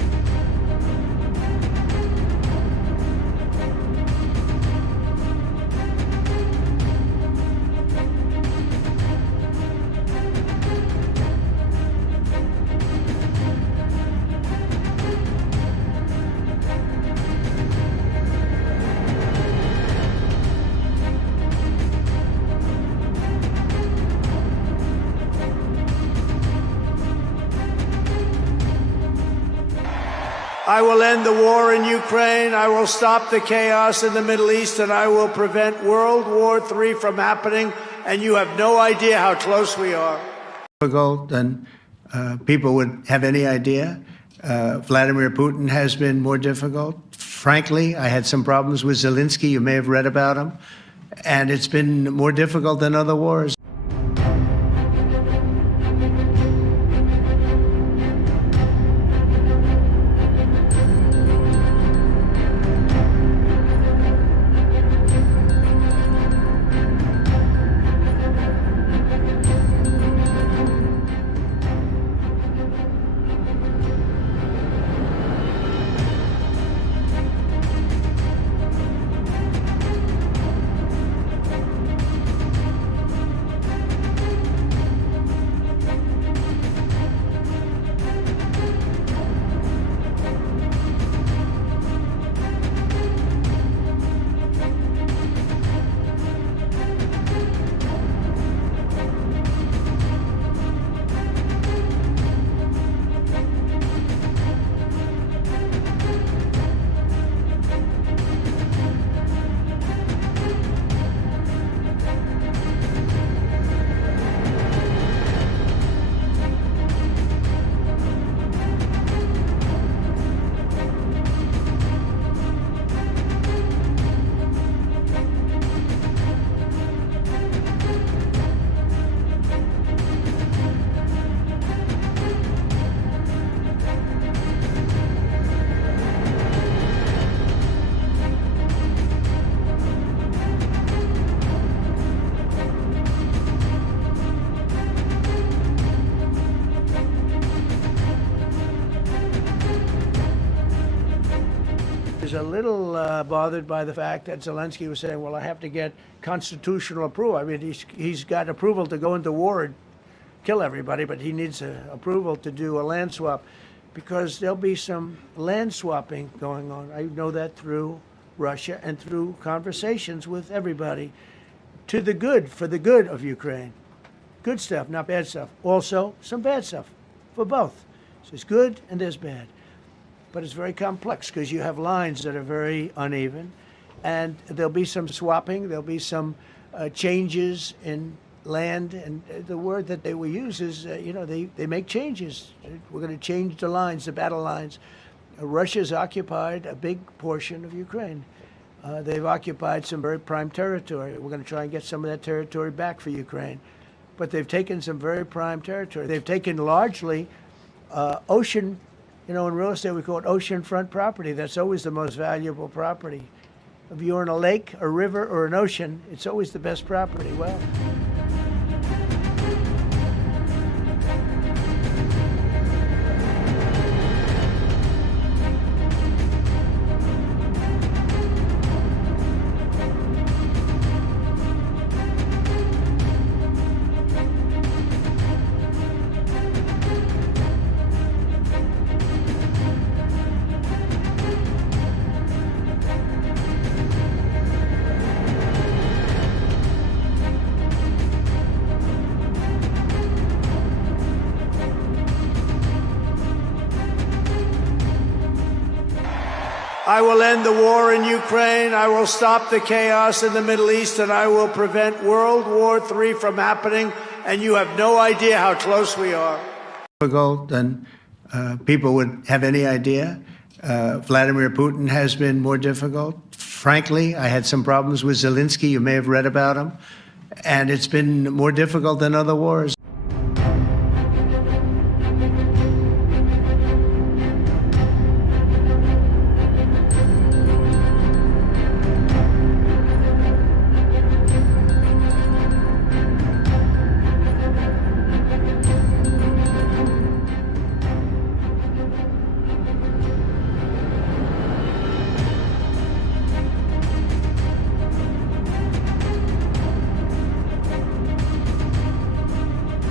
I will end the war in Ukraine. I will stop the chaos in the Middle East, and I will prevent World War III from happening. And you have no idea how close we are. Difficult than people would have any idea. Vladimir Putin has been more difficult. Frankly, I had some problems with Zelensky. You may have read about him. And it's been more difficult than other wars. is a little bothered by the fact that Zelensky was saying, well, I have to get constitutional approval. I mean, he's got approval to go into war and kill everybody, but he needs approval to do a land swap because there'll be some land swapping going on. I know that through Russia and through conversations with everybody to the good, for the good of Ukraine. Good stuff, not bad stuff. Also, some bad stuff for both. So there's good and there's bad. But it's very complex because you have lines that are very uneven. And there'll be some swapping. There'll be some changes in land. And the word that they will use is, they make changes. We're going to change the lines, the battle lines. Russia's occupied a big portion of Ukraine. They've occupied some very prime territory. We're going to try and get some of that territory back for Ukraine. But they've taken some very prime territory. They've taken largely ocean, in real estate we call it oceanfront property. That's always the most valuable property. If you're in a lake, a river, or an ocean, it's always the best property. Well, I will end the war in Ukraine. I will stop the chaos in the Middle East, and I will prevent World War III from happening. And you have no idea how close we are. Difficult than people would have any idea. Vladimir Putin has been more difficult. Frankly, I had some problems with Zelensky. You may have read about him. And it's been more difficult than other wars.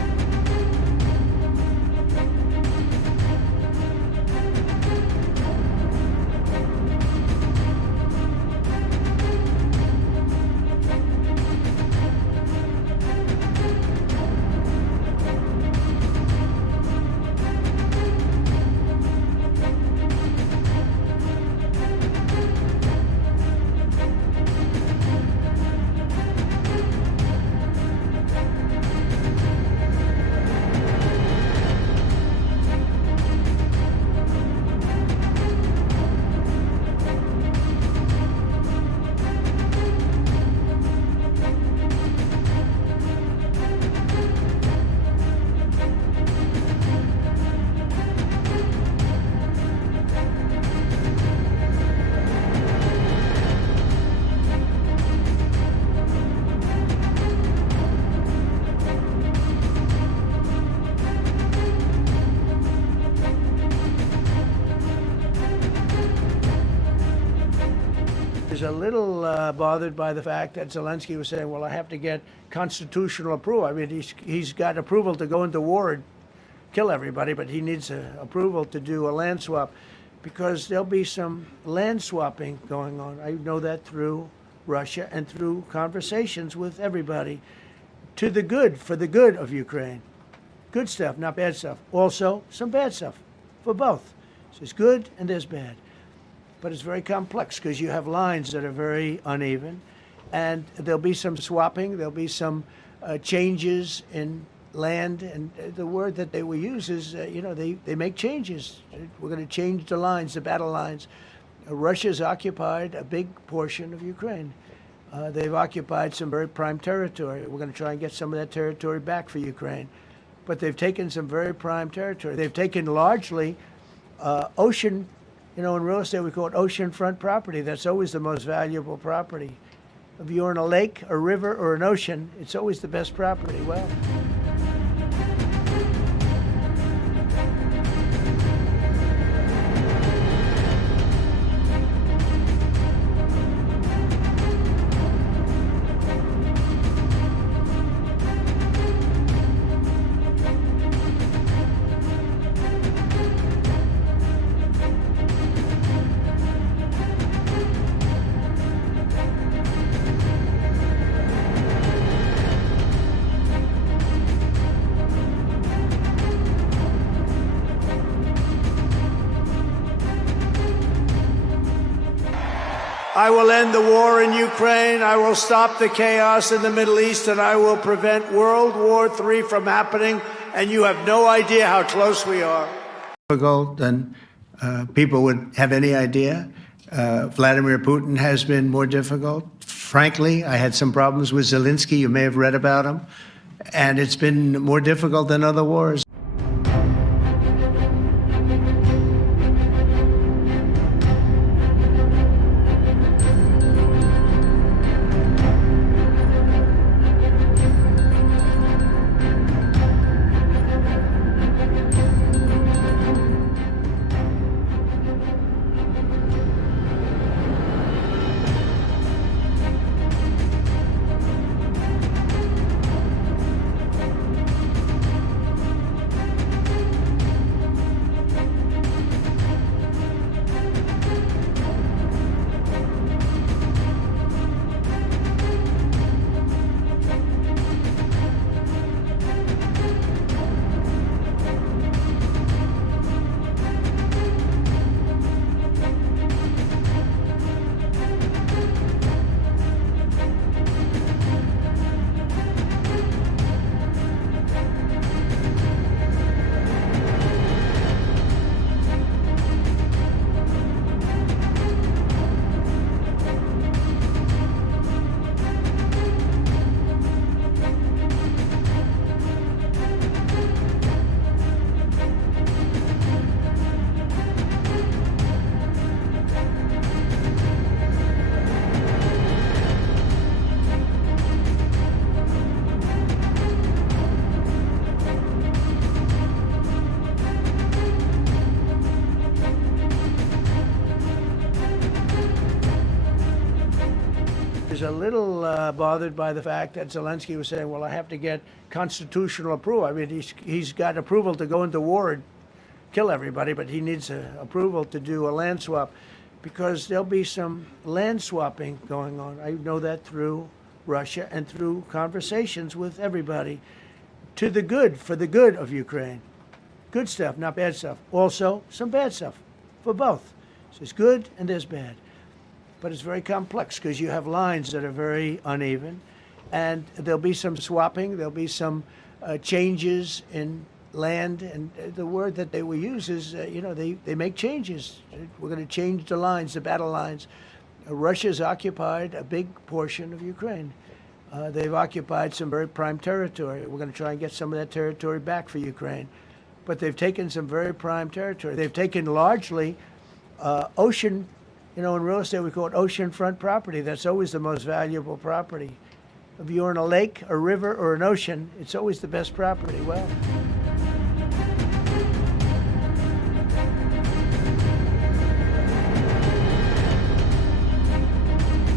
a little bothered by the fact that Zelensky was saying, well, I have to get constitutional approval. I mean, he's got approval to go into war and kill everybody, but he needs approval to do a land swap because there'll be some land swapping going on. I know that through Russia and through conversations with everybody to the good, for the good of Ukraine. Good stuff, not bad stuff. Also, some bad stuff for both. So there's good and there's bad. But it's very complex because you have lines that are very uneven, and there'll be some swapping, there'll be some changes in land, and the word that they will use is, they make changes. We're going to change the lines, the battle lines. Russia's occupied a big portion of Ukraine. They've occupied some very prime territory. We're going to try and get some of that territory back for Ukraine. But they've taken some very prime territory. They've taken largely ocean. In real estate, we call it oceanfront property. That's always the most valuable property. If you're in a lake, a river, or an ocean, it's always the best property. Well. I will end the war in Ukraine. I will stop the chaos in the Middle East, and I will prevent World War III from happening. And you have no idea how close we are. Difficult than people would have any idea. Vladimir Putin has been more difficult. Frankly, I had some problems with Zelensky. You may have read about him. And it's been more difficult than other wars. is a little bothered by the fact that Zelensky was saying, well, I have to get constitutional approval. I mean, he's got approval to go into war and kill everybody, but he needs approval to do a land swap because there'll be some land swapping going on. I know that through Russia and through conversations with everybody to the good, for the good of Ukraine. Good stuff, not bad stuff. Also, some bad stuff for both. So there's good and there's bad. But it's very complex because you have lines that are very uneven, and there'll be some swapping, there'll be some changes in land, and the word that they will use is, they make changes. We're going to change the lines, the battle lines. Russia's occupied a big portion of Ukraine. They've occupied some very prime territory. We're going to try and get some of that territory back for Ukraine. But they've taken some very prime territory. They've taken largely ocean, in real estate we call it oceanfront property. That's always the most valuable property. If you're in a lake, a river, or an ocean, it's always the best property. Well.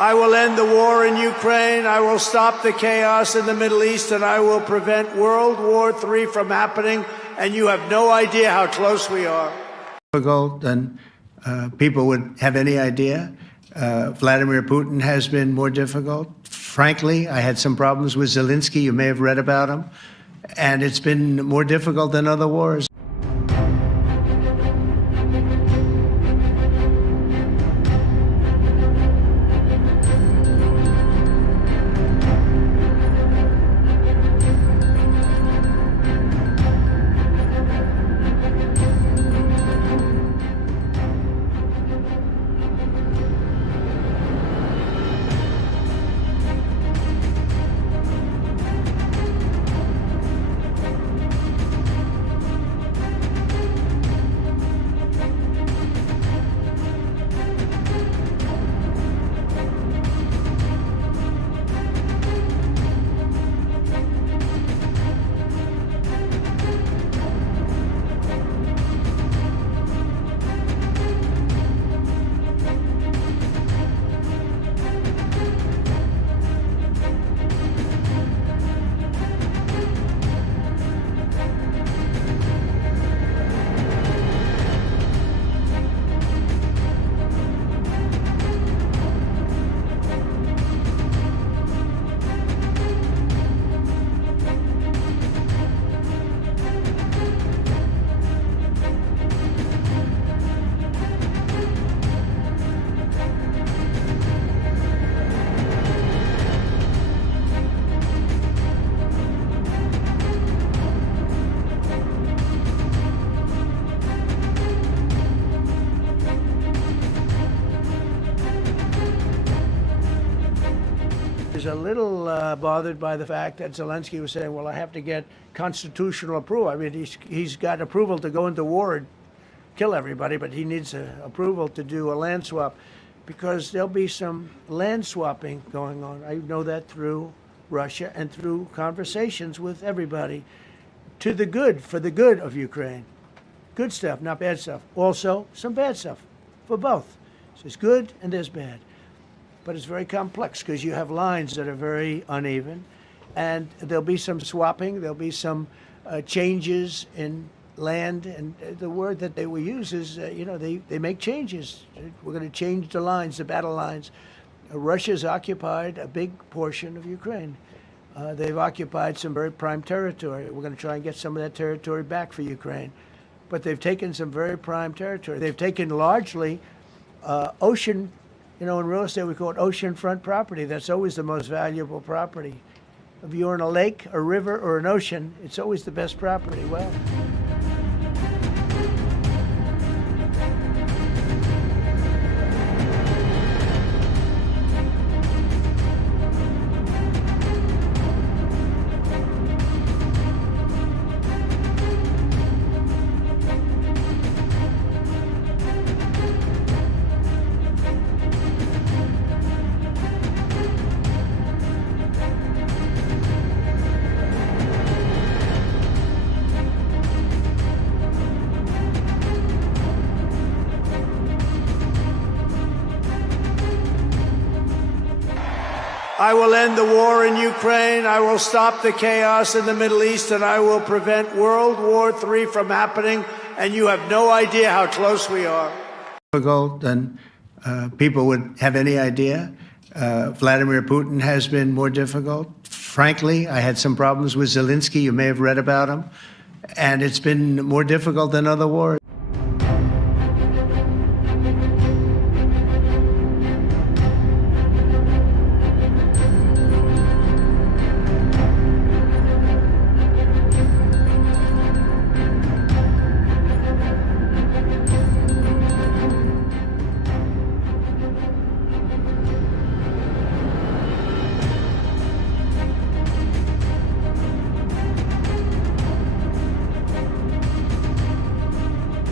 I will end the war in Ukraine. I will stop the chaos in the Middle East, and I will prevent World War III from happening. And you have no idea how close we are. Difficult than people would have any idea. Vladimir Putin has been more difficult. Frankly, I had some problems with Zelensky. You may have read about him. And it's been more difficult than other wars. A little bothered by the fact that Zelensky was saying, well, I have to get constitutional approval. I mean, he's got approval to go into war and kill everybody, but he needs approval to do a land swap, because there'll be some land swapping going on. I know that through Russia and through conversations with everybody, to the good, for the good of Ukraine. Good stuff, not bad stuff. Also, some bad stuff for both. So there's good and there's bad. But it's very complex because you have lines that are very uneven, and there'll be some swapping, there'll be some changes in land, and the word that they will use is, they make changes. We're going to change the lines, the battle lines. Russia's occupied a big portion of Ukraine. They've occupied some very prime territory. We're going to try and get some of that territory back for Ukraine. But they've taken some very prime territory. They've taken largely ocean. In real estate, we call it oceanfront property. That's always the most valuable property. If you're in a lake, a river, or an ocean, it's always the best property. Well, I will end the war in Ukraine. I will stop the chaos in the Middle East, and I will prevent World War III from happening. And you have no idea how close we are. Difficult than people would have any idea. Vladimir Putin has been more difficult. Frankly, I had some problems with Zelensky. You may have read about him. And it's been more difficult than other wars.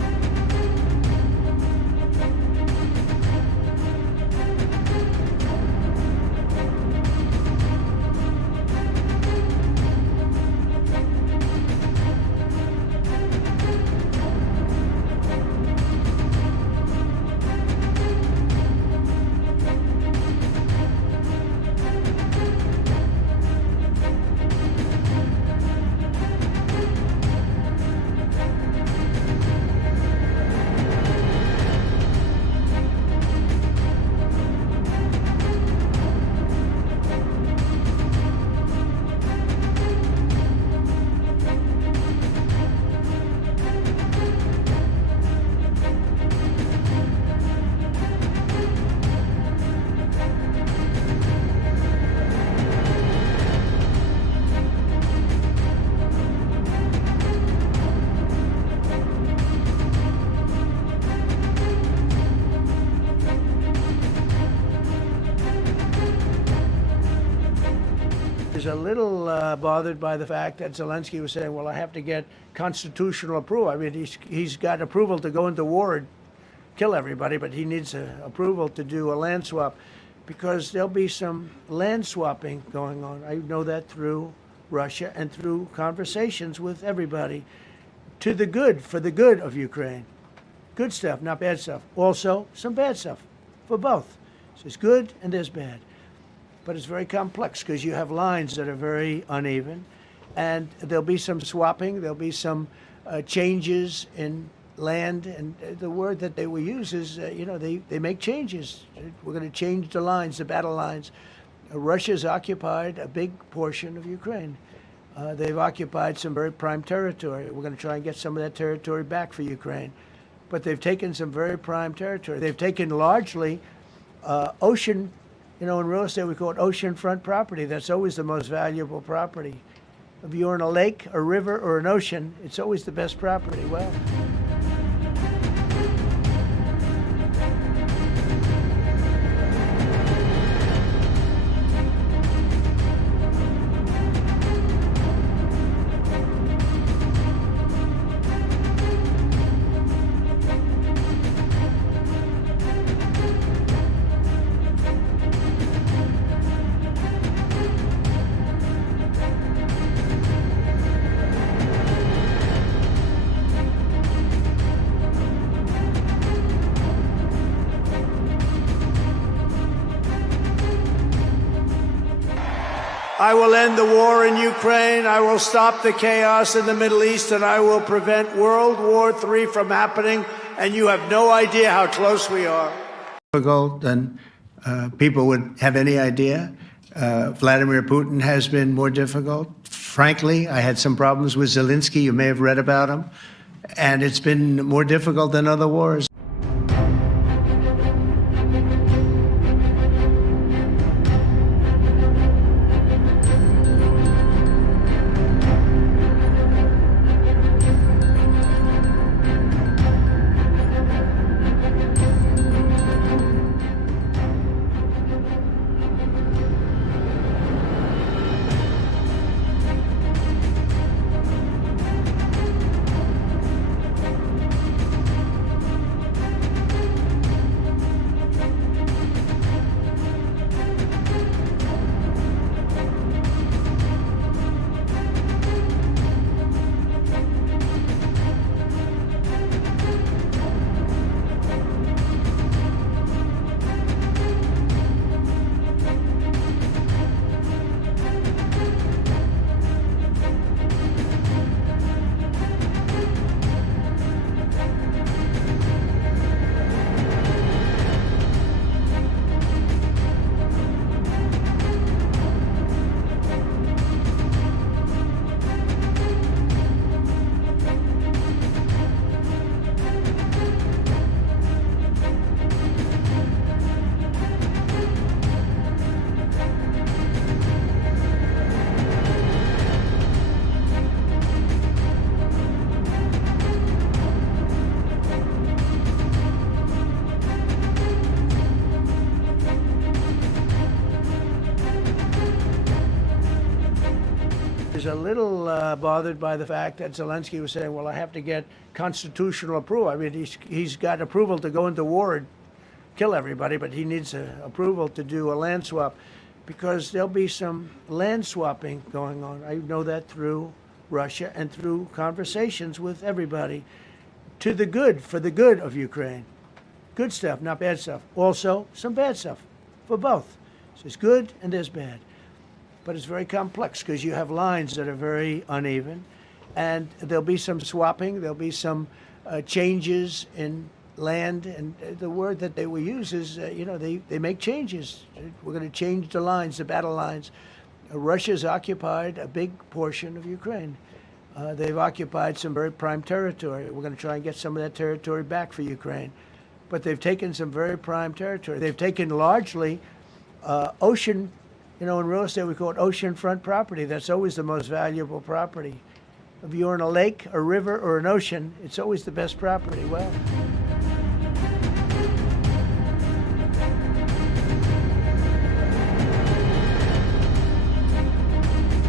a little bothered by the fact that Zelensky was saying, well, I have to get constitutional approval. I mean, he's got approval to go into war and kill everybody, but he needs approval to do a land swap because there'll be some land swapping going on. I know that through Russia and through conversations with everybody to the good, for the good of Ukraine. Good stuff, not bad stuff. Also, some bad stuff for both. So there's good and there's bad. But it's very complex because you have lines that are very uneven, and there'll be some swapping, there'll be some changes in land, and the word that they will use is, they make changes. We're going to change the lines, the battle lines. Russia's occupied a big portion of Ukraine. They've occupied some very prime territory. We're going to try and get some of that territory back for Ukraine. But they've taken some very prime territory. They've taken largely ocean. In real estate, we call it oceanfront property. That's always the most valuable property. If you're in a lake, a river, or an ocean, it's always the best property. Well, I will end the war in Ukraine. I will stop the chaos in the Middle East, and I will prevent World War III from happening. And you have no idea how close we are. Difficult than people would have any idea. Vladimir Putin has been more difficult. Frankly, I had some problems with Zelensky. You may have read about him. And it's been more difficult than other wars. is a little bothered by the fact that Zelensky was saying, well, I have to get constitutional approval. I mean, he's got approval to go into war and kill everybody, but he needs approval to do a land swap because there'll be some land swapping going on. I know that through Russia and through conversations with everybody to the good, for the good of Ukraine. Good stuff, not bad stuff. Also, some bad stuff for both. So there's good and there's bad. But it's very complex because you have lines that are very uneven, and there'll be some swapping, there'll be some changes in land, and the word that they will use is, they make changes. We're going to change the lines, the battle lines. Russia's occupied a big portion of Ukraine. They've occupied some very prime territory. We're going to try and get some of that territory back for Ukraine. But they've taken some very prime territory. They've taken largely ocean. In real estate, we call it oceanfront property. That's always the most valuable property. If you're in a lake, a river, or an ocean, it's always the best property. Well,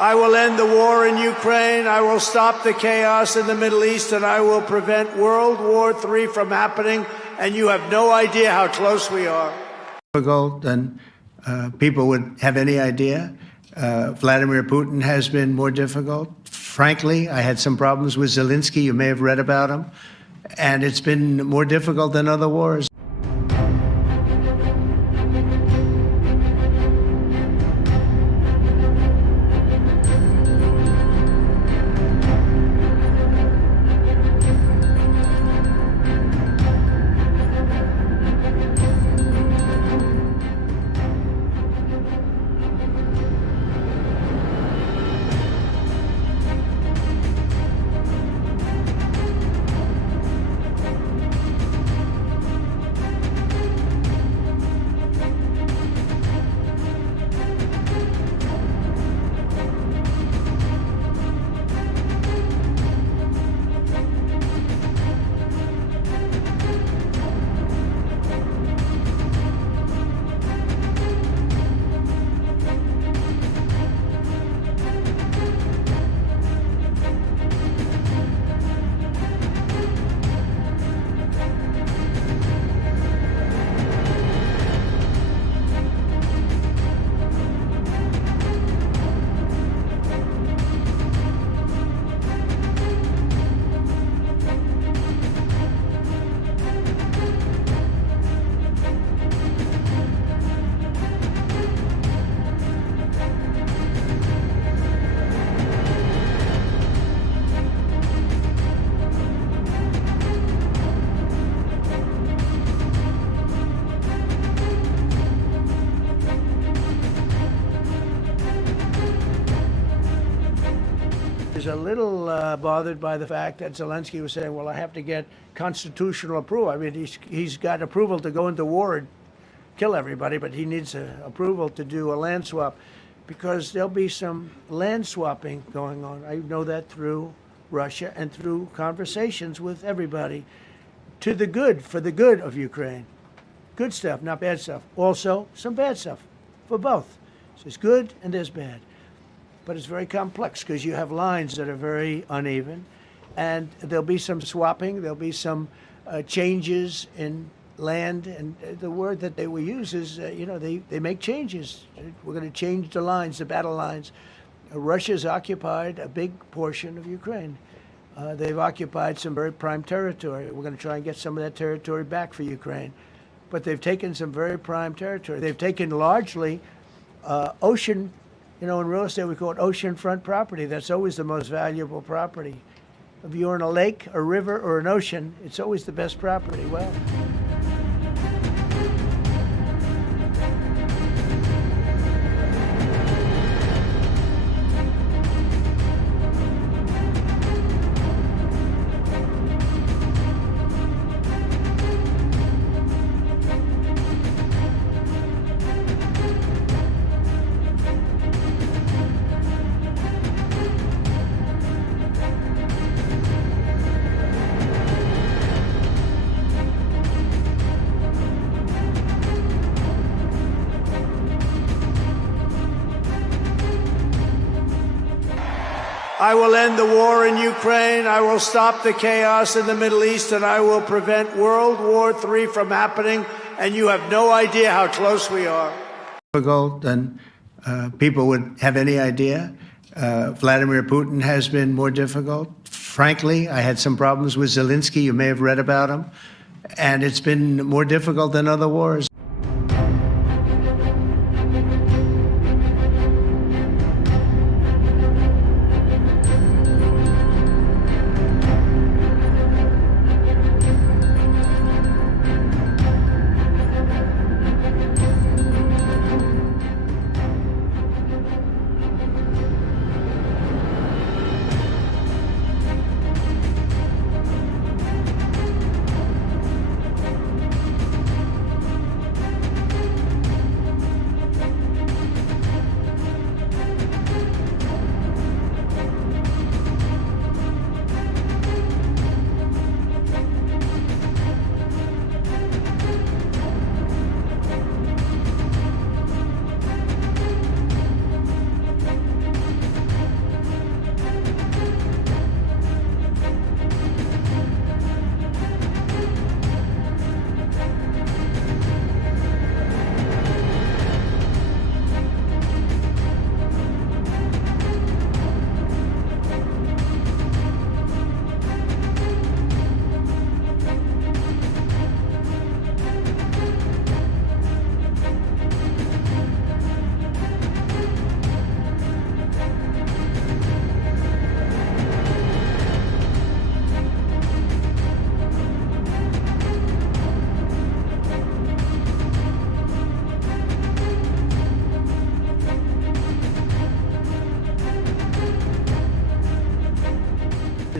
I will end the war in Ukraine. I will stop the chaos in the Middle East, and I will prevent World War III from happening. And you have no idea how close we are. Difficult than people would have any idea. Vladimir Putin has been more difficult. Frankly, I had some problems with Zelensky. You may have read about him. And it's been more difficult than other wars. Is a little bothered by the fact that Zelensky was saying, well, I have to get constitutional approval. I mean, he's got approval to go into war and kill everybody, but he needs approval to do a land swap because there'll be some land swapping going on. I know that through Russia and through conversations with everybody to the good, for the good of Ukraine. Good stuff, not bad stuff. Also, some bad stuff for both. So there's good and there's bad. But it's very complex because you have lines that are very uneven, and there'll be some swapping, there'll be some changes in land, and the word that they will use is, they make changes. We're going to change the lines, the battle lines. Russia's occupied a big portion of Ukraine. They've occupied some very prime territory. We're going to try and get some of that territory back for Ukraine. But they've taken some very prime territory. They've taken largely ocean. In real estate, we call it oceanfront property. That's always the most valuable property. If you're in a lake, a river, or an ocean, it's always the best property. Well, I will end the war in Ukraine. I will stop the chaos in the Middle East, and I will prevent World War III from happening. And you have no idea how close we are. Difficult than people would have any idea. Vladimir Putin has been more difficult. Frankly, I had some problems with Zelensky. You may have read about him. And it's been more difficult than other wars.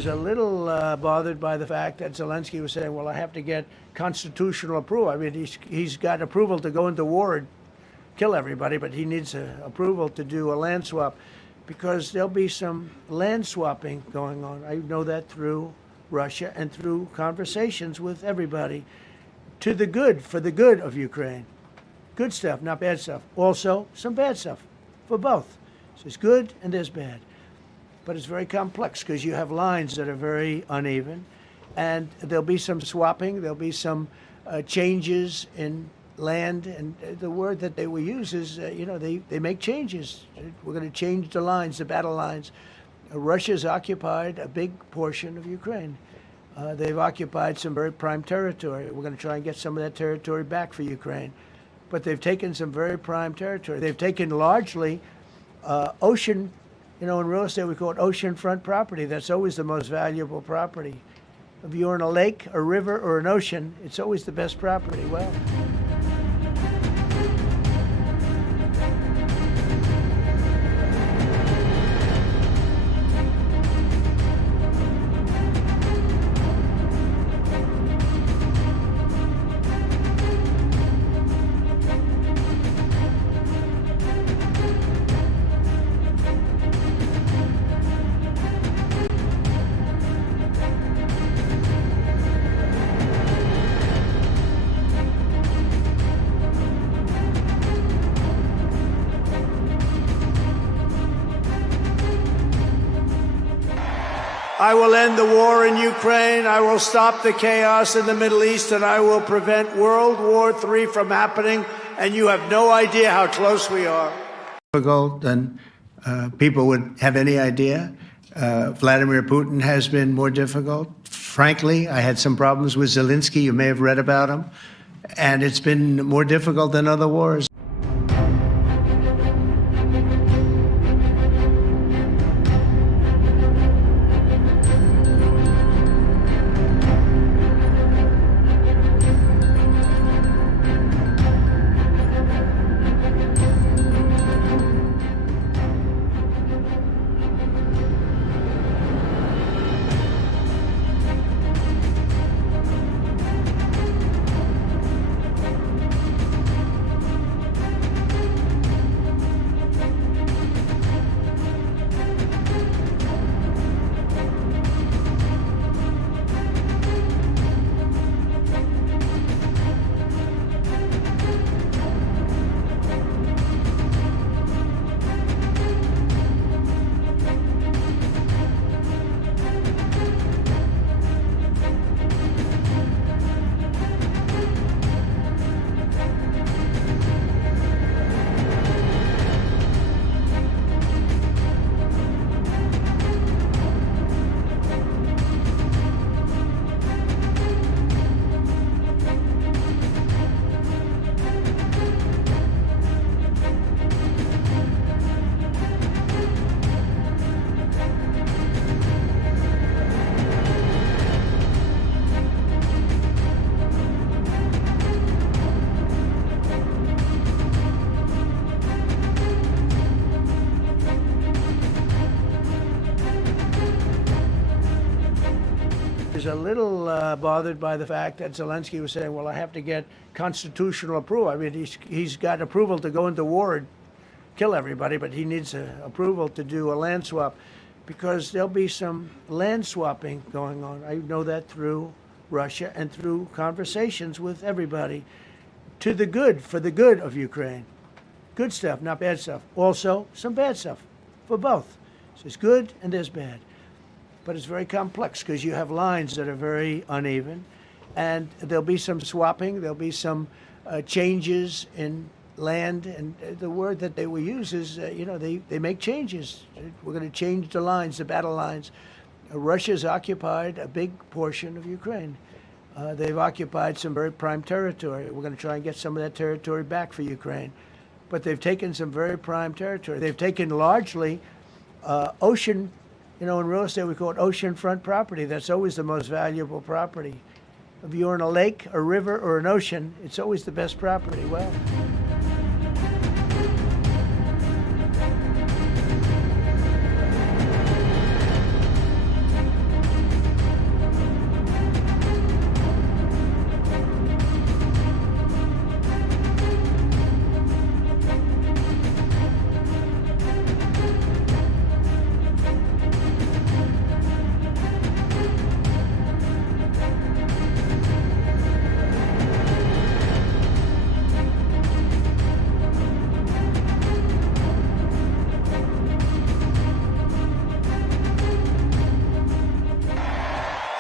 is a little bothered by the fact that Zelensky was saying, well, I have to get constitutional approval. I mean, he's got approval to go into war and kill everybody, but he needs approval to do a land swap because there'll be some land swapping going on. I know that through Russia and through conversations with everybody to the good, for the good of Ukraine. Good stuff, not bad stuff. Also, some bad stuff for both. So there's good and there's bad. But it's very complex because you have lines that are very uneven, and there'll be some swapping, there'll be some changes in land, and the word that they will use is, they make changes. We're going to change the lines, the battle lines. Russia's occupied a big portion of Ukraine. They've occupied some very prime territory. We're going to try and get some of that territory back for Ukraine. But they've taken some very prime territory. They've taken largely ocean. In real estate, we call it oceanfront property. That's always the most valuable property. If you're in a lake, a river, or an ocean, it's always the best property. Well, I will end the war in Ukraine. I will stop the chaos in the Middle East, and I will prevent World War III from happening. And you have no idea how close we are. Difficult than people would have any idea. Vladimir Putin has been more difficult. Frankly, I had some problems with Zelensky. You may have read about him. And it's been more difficult than other wars. is a little bothered by the fact that Zelensky was saying, well, I have to get constitutional approval. I mean, he's got approval to go into war and kill everybody, but he needs approval to do a land swap because there'll be some land swapping going on. I know that through Russia and through conversations with everybody to the good, for the good of Ukraine. Good stuff, not bad stuff. Also, some bad stuff for both. So there's good and there's bad. But it's very complex because you have lines that are very uneven, and there'll be some swapping, there'll be some changes in land, and the word that they will use is, they make changes. We're going to change the lines, the battle lines. Russia's occupied a big portion of Ukraine. They've occupied some very prime territory. We're going to try and get some of that territory back for Ukraine. But they've taken some very prime territory. They've taken largely ocean. In real estate, we call it oceanfront property. That's always the most valuable property. If you're in a lake, a river, or an ocean, it's always the best property. Well,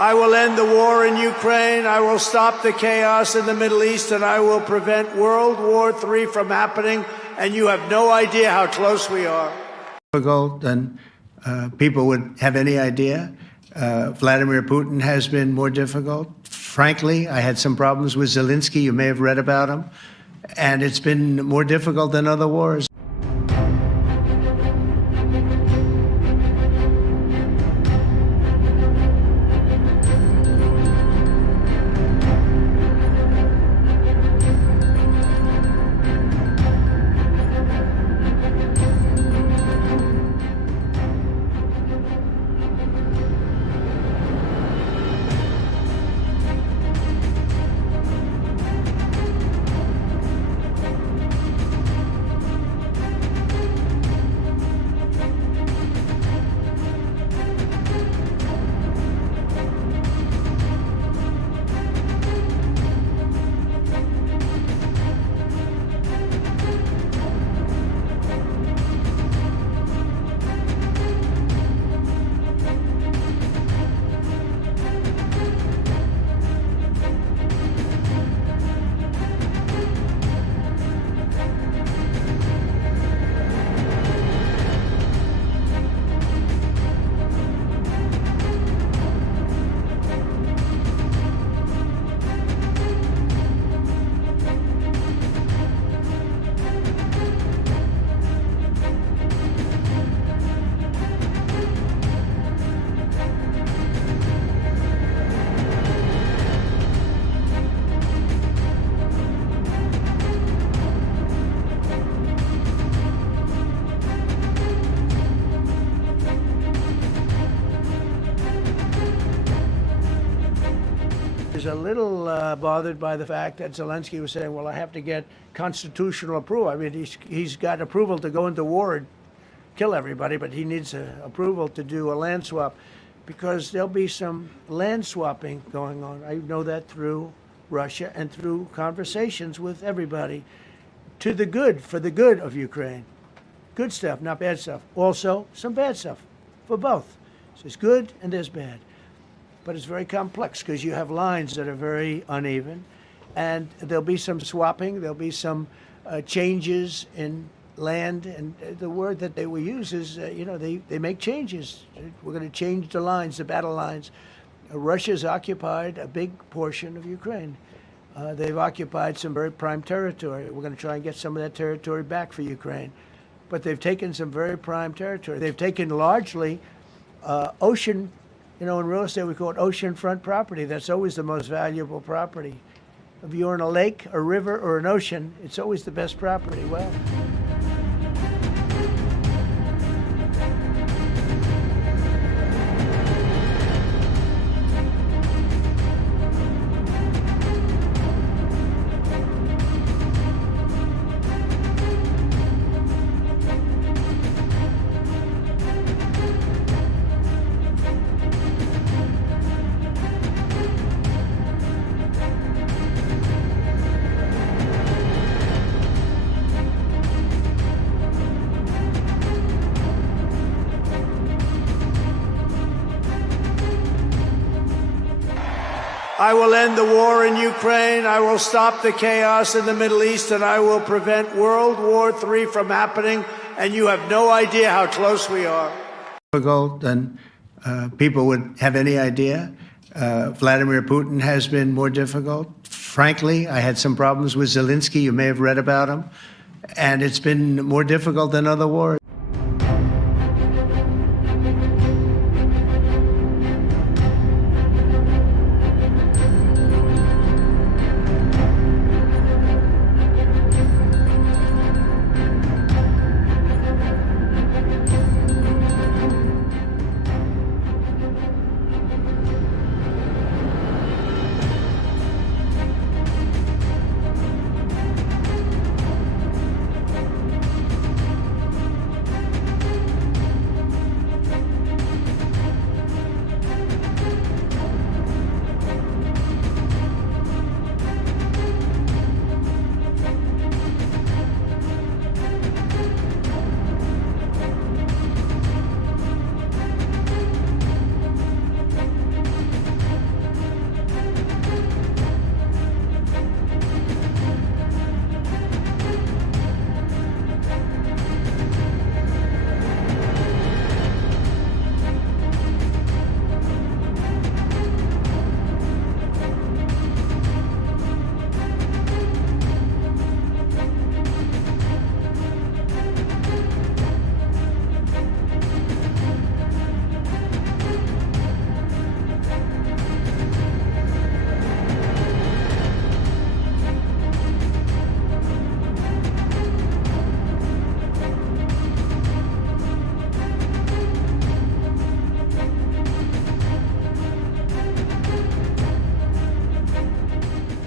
I will end the war in Ukraine. I will stop the chaos in the Middle East, and I will prevent World War III from happening. And you have no idea how close we are. Difficult than people would have any idea. Vladimir Putin has been more difficult. Frankly, I had some problems with Zelensky. You may have read about him. And it's been more difficult than other wars. A little bothered by the fact that Zelensky was saying, well, I have to get constitutional approval. I mean, he's got approval to go into war and kill everybody, but he needs approval to do a land swap, because there'll be some land swapping going on. I know that through Russia and through conversations with everybody, to the good, for the good of Ukraine. Good stuff, not bad stuff. Also, some bad stuff for both. So there's good and there's bad. But it's very complex because you have lines that are very uneven, and there'll be some swapping, there'll be some changes in land, and the word that they will use is, they make changes. We're going to change the lines, the battle lines. Russia's occupied a big portion of Ukraine. They've occupied some very prime territory. We're going to try and get some of that territory back for Ukraine. But they've taken some very prime territory. They've taken largely ocean. In real estate, we call it oceanfront property. That's always the most valuable property. If you're in a lake, a river, or an ocean, it's always the best property. Well, I will end the war in Ukraine. I will stop the chaos in the Middle East, and I will prevent World War III from happening. And you have no idea how close we are. Difficult than people would have any idea. Vladimir Putin has been more difficult. Frankly, I had some problems with Zelensky. You may have read about him. And it's been more difficult than other wars.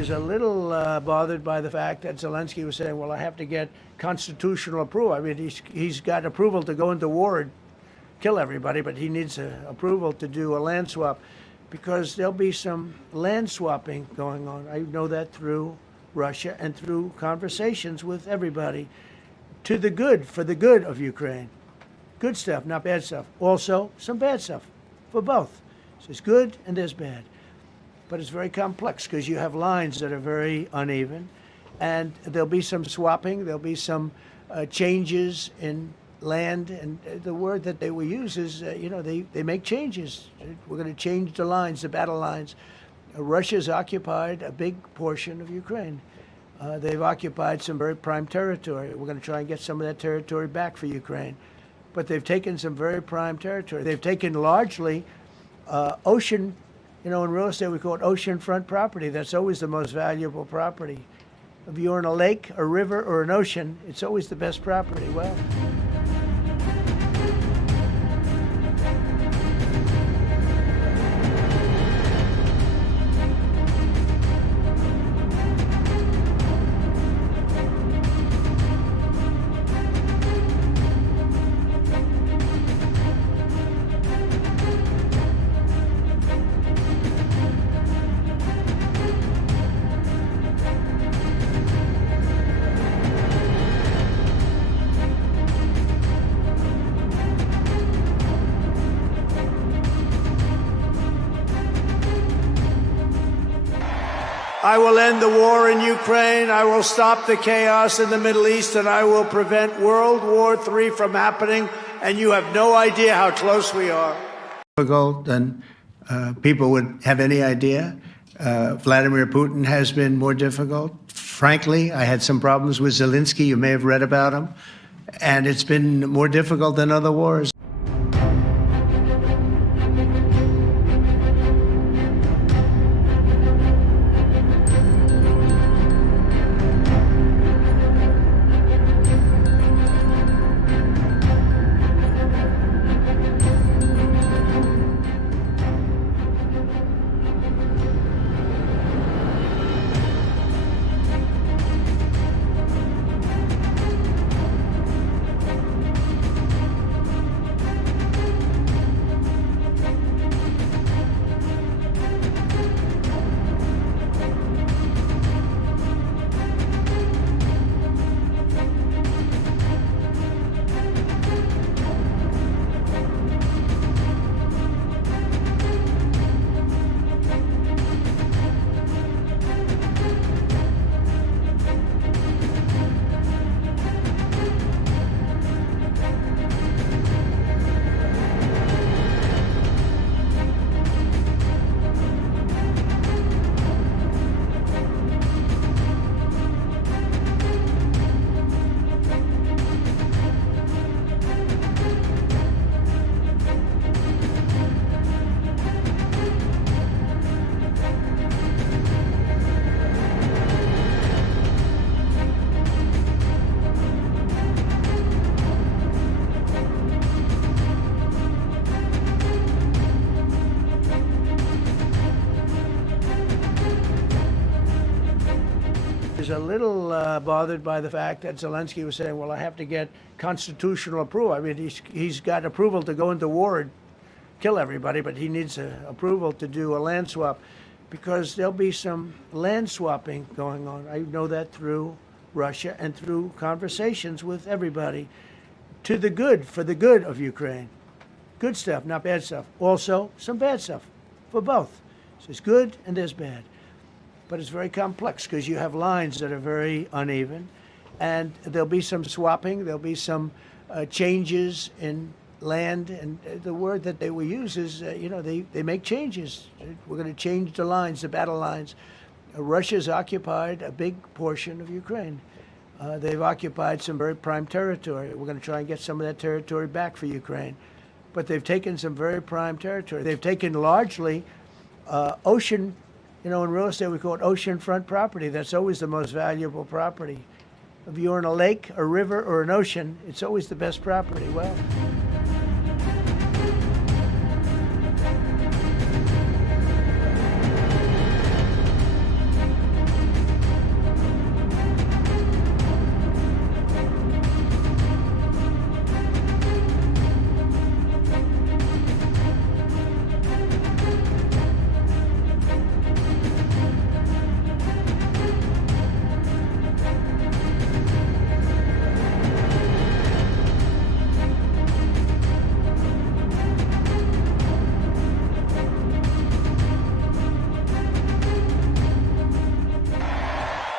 is a little bothered by the fact that Zelensky was saying, well, I have to get constitutional approval. I mean, he's got approval to go into war and kill everybody, but he needs approval to do a land swap because there'll be some land swapping going on. I know that through Russia and through conversations with everybody to the good, for the good of Ukraine. Good stuff, not bad stuff. Also, some bad stuff for both. So there's good and there's bad. But it's very complex because you have lines that are very uneven, and there'll be some swapping, there'll be some changes in land, and the word that they will use is, they make changes. We're going to change the lines, the battle lines. Russia's occupied a big portion of Ukraine. They've occupied some very prime territory. We're going to try and get some of that territory back for Ukraine. But they've taken some very prime territory. They've taken largely ocean. In real estate, we call it oceanfront property. That's always the most valuable property. If you're in a lake, a river, or an ocean, it's always the best property. Well, I will end the war in Ukraine. I will stop the chaos in the Middle East, and I will prevent World War III from happening. And you have no idea how close we are. Difficult than people would have any idea. Vladimir Putin has been more difficult. Frankly, I had some problems with Zelensky. You may have read about him. And it's been more difficult than other wars. Is a little bothered by the fact that Zelensky was saying, well, I have to get constitutional approval. I mean, he's got approval to go into war and kill everybody, but he needs approval to do a land swap because there'll be some land swapping going on. I know that through Russia and through conversations with everybody to the good, for the good of Ukraine. Good stuff, not bad stuff. Also, some bad stuff for both. So there's good and there's bad. But it's very complex because you have lines that are very uneven, and there'll be some swapping, there'll be some changes in land, and the word that they will use is, they make changes. We're going to change the lines, the battle lines. Russia's occupied a big portion of Ukraine. They've occupied some very prime territory. We're going to try and get some of that territory back for Ukraine. But they've taken some very prime territory. They've taken largely ocean. In real estate, we call it oceanfront property. That's always the most valuable property. If you're in a lake, a river, or an ocean, it's always the best property. Well,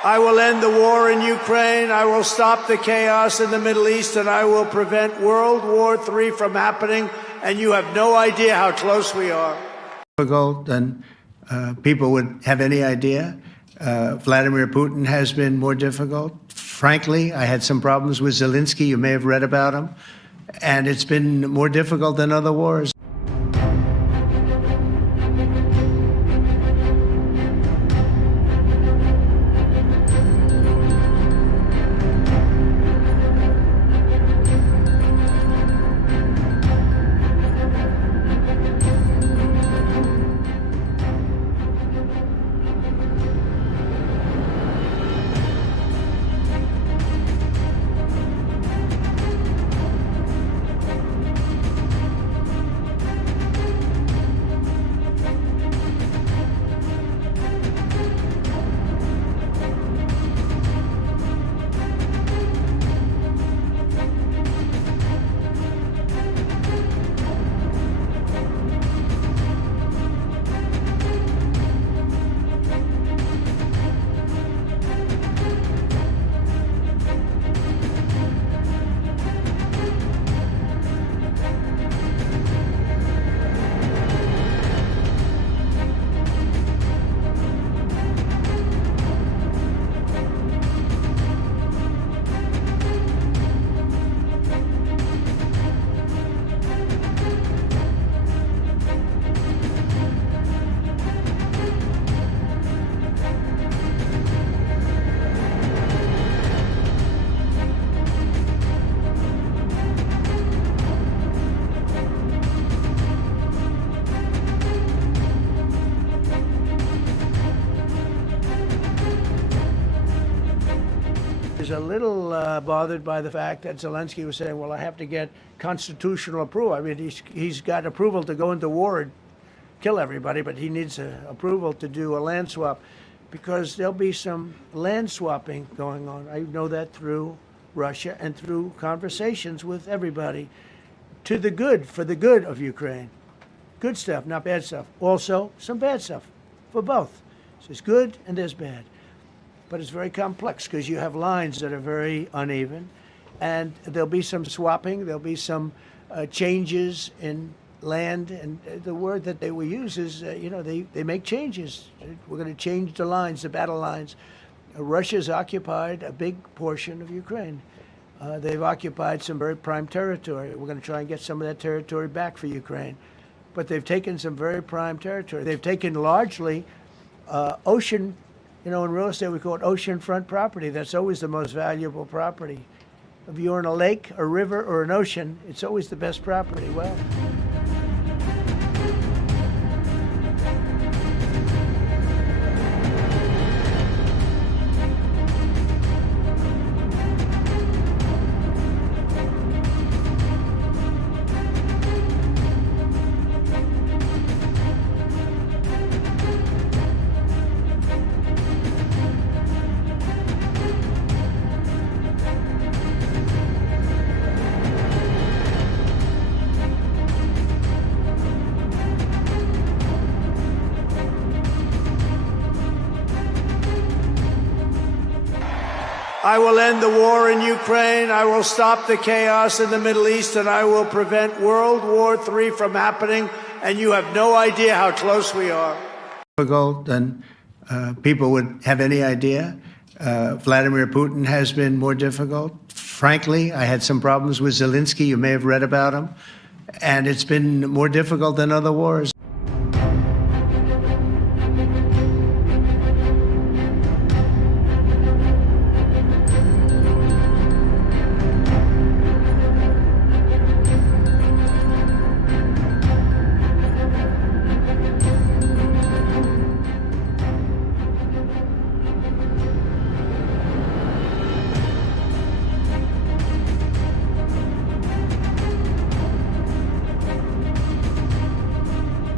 I will end the war in Ukraine. I will stop the chaos in the Middle East, and I will prevent World War III from happening. And you have no idea how close we are. Difficult than people would have any idea. Vladimir Putin has been more difficult. Frankly, I had some problems with Zelensky. You may have read about him. And it's been more difficult than other wars. is a little bothered by the fact that Zelensky was saying, well, I have to get constitutional approval. I mean, he's got approval to go into war and kill everybody, but he needs approval to do a land swap because there'll be some land swapping going on. I know that through Russia and through conversations with everybody to the good, for the good of Ukraine. Good stuff, not bad stuff. Also, some bad stuff for both. So there's good and there's bad. But it's very complex because you have lines that are very uneven, and there'll be some swapping, there'll be some changes in land, and the word that they will use is, they make changes. We're going to change the lines, the battle lines. Russia's occupied a big portion of Ukraine. They've occupied some very prime territory. We're going to try and get some of that territory back for Ukraine. But they've taken some very prime territory. They've taken largely ocean, in real estate we call it oceanfront property. That's always the most valuable property. If you're in a lake, a river, or an ocean, it's always the best property. Well, I will end the war in Ukraine. I will stop the chaos in the Middle East, and I will prevent World War III from happening. And you have no idea how close we are. Difficult than people would have any idea. Vladimir Putin has been more difficult. Frankly, I had some problems with Zelensky. You may have read about him. And it's been more difficult than other wars.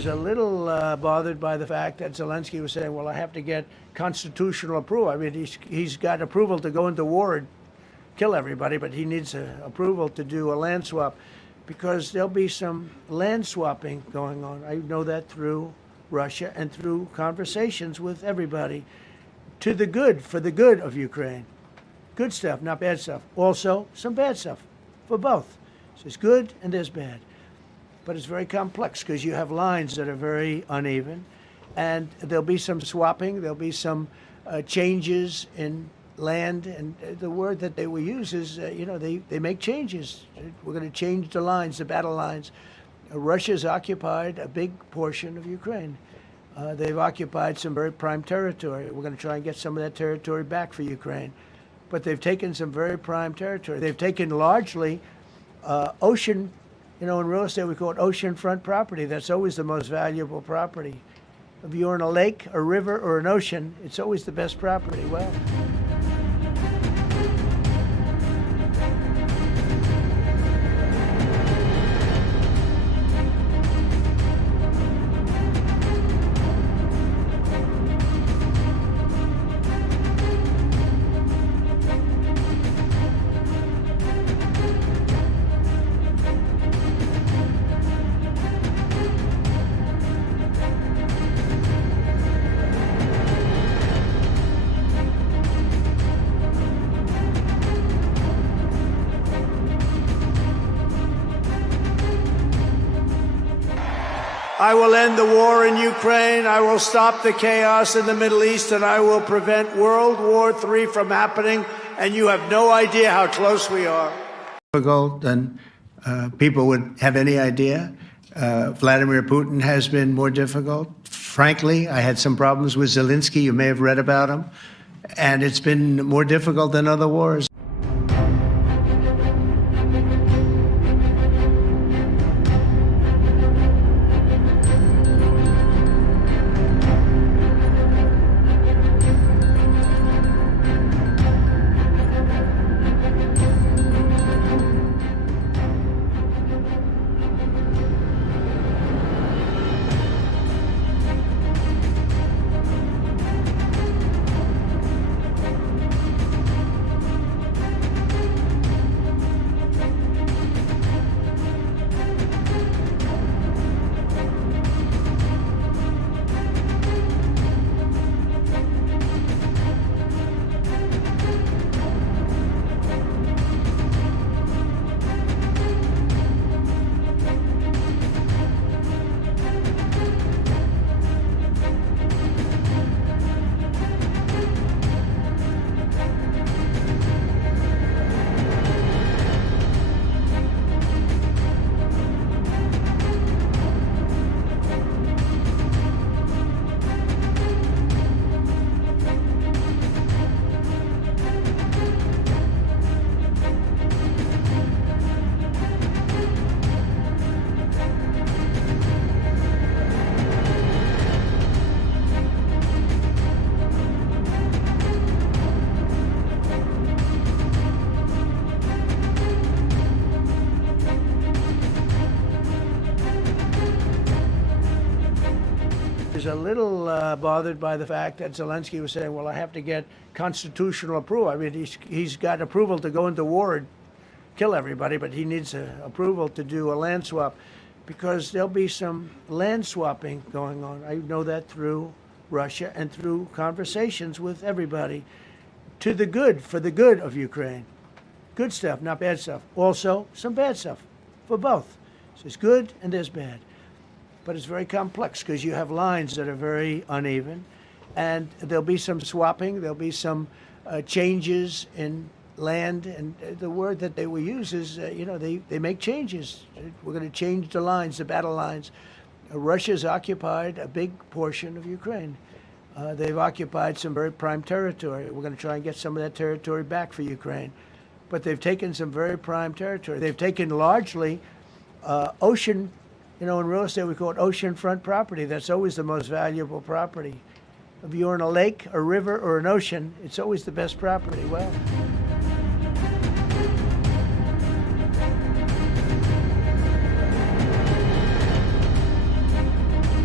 is a little bothered by the fact that Zelensky was saying, well, I have to get constitutional approval. I mean, he's got approval to go into war and kill everybody, but he needs approval to do a land swap because there'll be some land swapping going on. I know that through Russia and through conversations with everybody to the good, for the good of Ukraine. Good stuff, not bad stuff. Also, some bad stuff for both. So there's good and there's bad. But it's very complex because you have lines that are very uneven, and there'll be some swapping, there'll be some changes in land, and the word that they will use is, they make changes. We're going to change the lines, the battle lines. Russia's occupied a big portion of Ukraine. They've occupied some very prime territory. We're going to try and get some of that territory back for Ukraine. But they've taken some very prime territory. They've taken largely ocean. In real estate, we call it oceanfront property. That's always the most valuable property. If you're in a lake, a river, or an ocean, it's always the best property. Well, I will end the war in Ukraine. I will stop the chaos in the Middle East, and I will prevent World War III from happening. And you have no idea how close we are. Difficult than people would have any idea. Vladimir Putin has been more difficult. Frankly, I had some problems with Zelensky. You may have read about him. And it's been more difficult than other wars. is a little bothered by the fact that Zelensky was saying, well, I have to get constitutional approval. I mean, he's got approval to go into war and kill everybody, but he needs approval to do a land swap because there'll be some land swapping going on. I know that through Russia and through conversations with everybody to the good, for the good of Ukraine. Good stuff, not bad stuff. Also, some bad stuff for both. So there's good and there's bad. But it's very complex because you have lines that are very uneven, and there'll be some swapping, there'll be some changes in land, and the word that they will use is, they make changes. We're going to change the lines, the battle lines. Russia's occupied a big portion of Ukraine. They've occupied some very prime territory. We're going to try and get some of that territory back for Ukraine. But they've taken some very prime territory. They've taken largely ocean. In real estate, we call it oceanfront property. That's always the most valuable property. If you're in a lake, a river, or an ocean, it's always the best property. Well,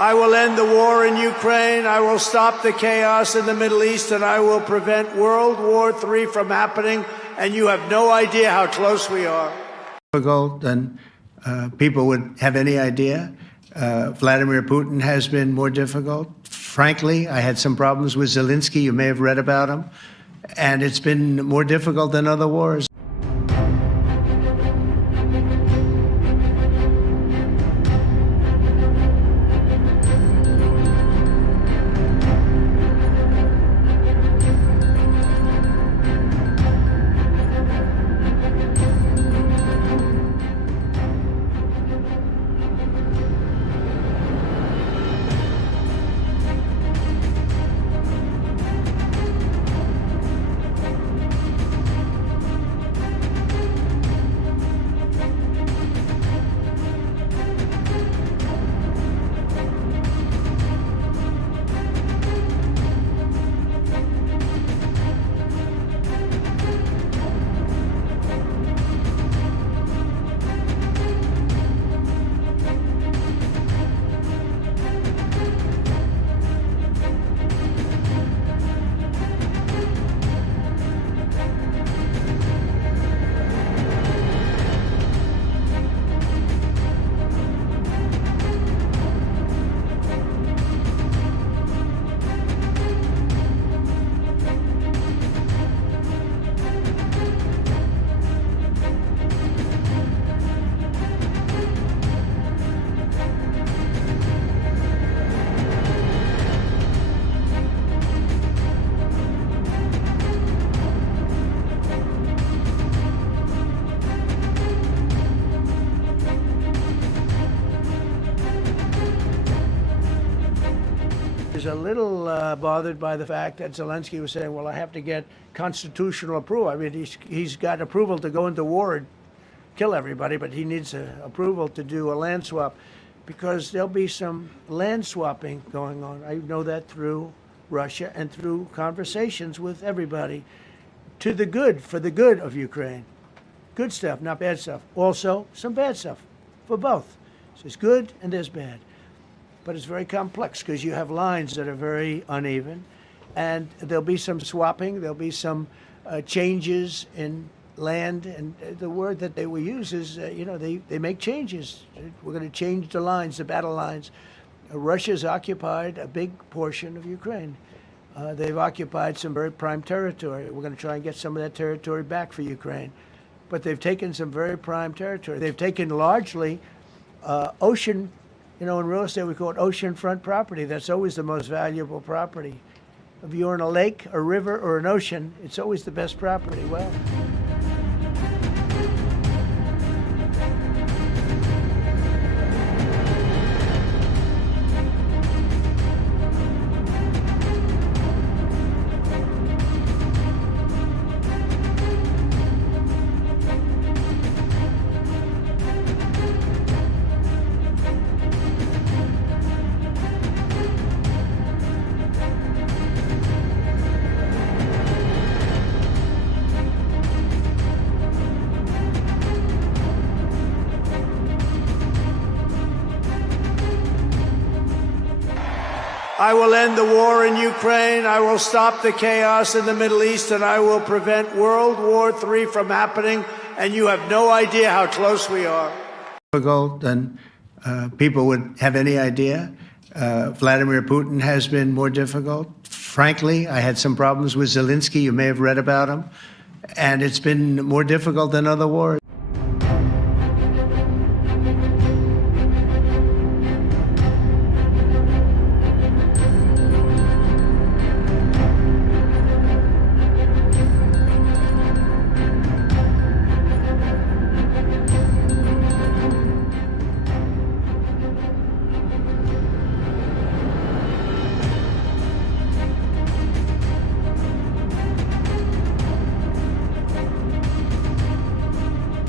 I will end the war in Ukraine. I will stop the chaos in the Middle East, and I will prevent World War III from happening. And you have no idea how close we are. Difficult than people would have any idea. Vladimir Putin has been more difficult. Frankly, I had some problems with Zelensky. You may have read about him. And it's been more difficult than other wars. A little bothered by the fact that Zelensky was saying, well, I have to get constitutional approval. I mean, he's got approval to go into war and kill everybody, but he needs approval to do a land swap, because there'll be some land swapping going on. I know that through Russia and through conversations with everybody, to the good, for the good of Ukraine. Good stuff, not bad stuff. Also, some bad stuff for both. So there's good and there's bad. But it's very complex because you have lines that are very uneven, and there'll be some swapping, there'll be some changes in land, and the word that they will use is, they make changes. We're going to change the lines, the battle lines. Russia's occupied a big portion of Ukraine. They've occupied some very prime territory. We're going to try and get some of that territory back for Ukraine. But they've taken some very prime territory. They've taken largely ocean. In real estate, we call it oceanfront property. That's always the most valuable property. If you're in a lake, a river, or an ocean, it's always the best property. Well, I will end the war in Ukraine. I will stop the chaos in the Middle East, and I will prevent World War III from happening. And you have no idea how close we are. Difficult than people would have any idea. Vladimir Putin has been more difficult. Frankly, I had some problems with Zelensky. You may have read about him. And it's been more difficult than other wars.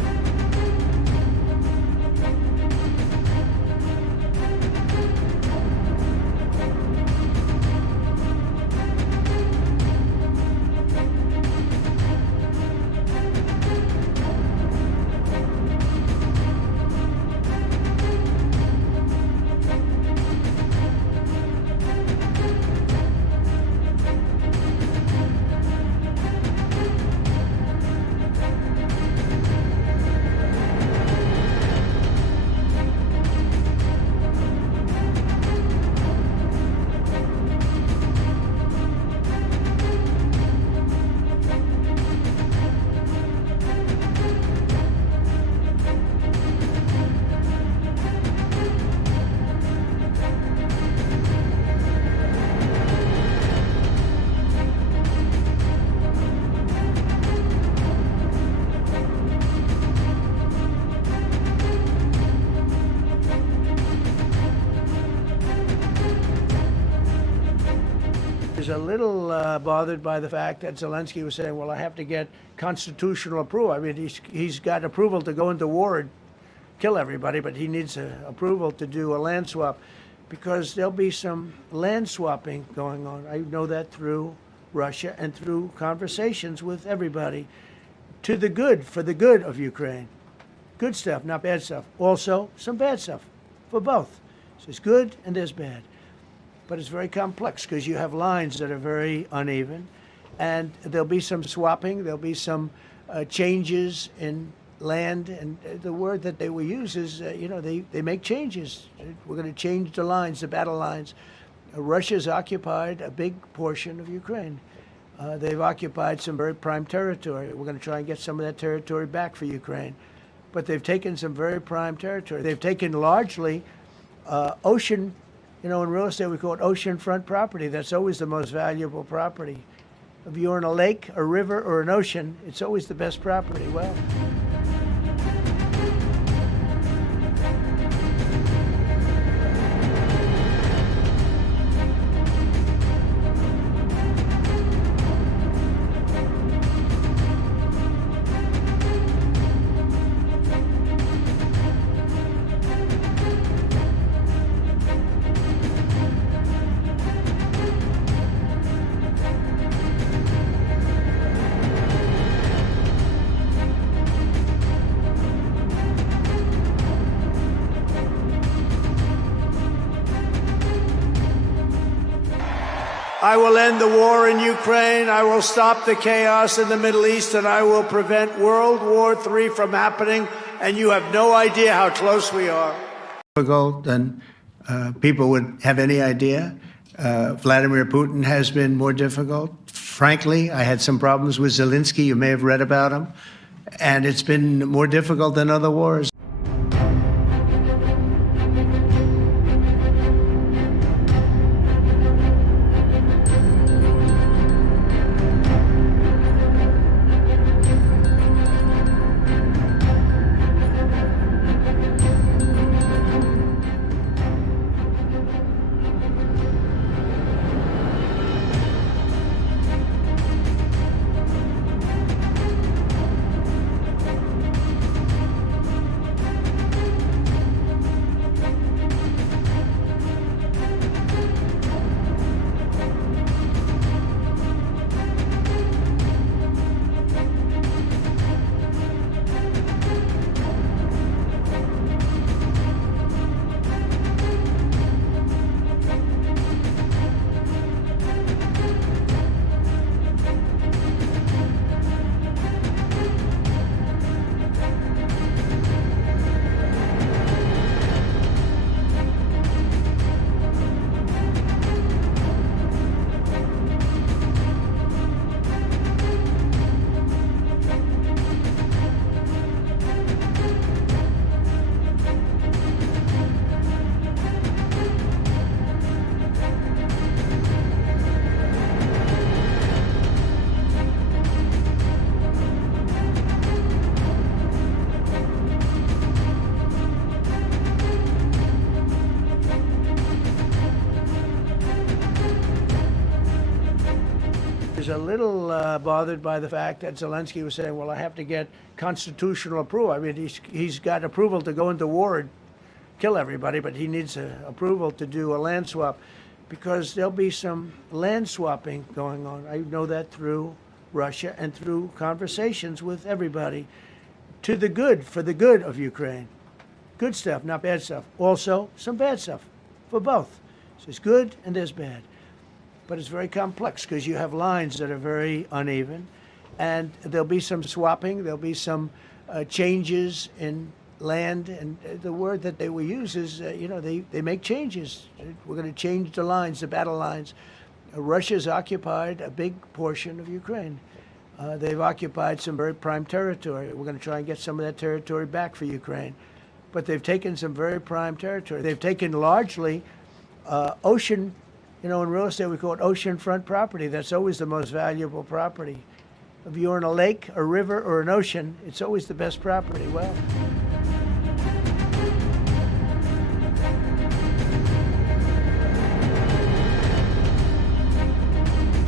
a little bothered by the fact that Zelensky was saying, well, I have to get constitutional approval. I mean, he's got approval to go into war and kill everybody, but he needs approval to do a land swap because there'll be some land swapping going on. I know that through Russia and through conversations with everybody to the good, for the good of Ukraine. Good stuff, not bad stuff. Also, some bad stuff for both. So there's good and there's bad. But it's very complex because you have lines that are very uneven, and there'll be some swapping, there'll be some changes in land, and the word that they will use is, they make changes. We're going to change the lines, the battle lines. Russia's occupied a big portion of Ukraine. They've occupied some very prime territory. We're going to try and get some of that territory back for Ukraine. But they've taken some very prime territory. They've taken largely ocean. In real estate, we call it oceanfront property. That's always the most valuable property. If you're in a lake, a river, or an ocean, it's always the best property. Well, I will end the war in Ukraine. I will stop the chaos in the Middle East, and I will prevent World War III from happening. And you have no idea how close we are. Difficult than people would have any idea. Vladimir Putin has been more difficult. Frankly, I had some problems with Zelensky. You may have read about him. And it's been more difficult than other wars. is a little bothered by the fact that Zelensky was saying, well, I have to get constitutional approval. I mean, he's got approval to go into war and kill everybody, but he needs approval to do a land swap because there'll be some land swapping going on. I know that through Russia and through conversations with everybody to the good, for the good of Ukraine. Good stuff, not bad stuff. Also, some bad stuff for both. So there's good and there's bad. But it's very complex because you have lines that are very uneven, and there'll be some swapping, there'll be some changes in land, and the word that they will use is, they make changes. We're going to change the lines, the battle lines. Russia's occupied a big portion of Ukraine. They've occupied some very prime territory. We're going to try and get some of that territory back for Ukraine. But they've taken some very prime territory. They've taken largely ocean. In real estate, we call it oceanfront property. That's always the most valuable property. If you're in a lake, a river, or an ocean, it's always the best property. Well,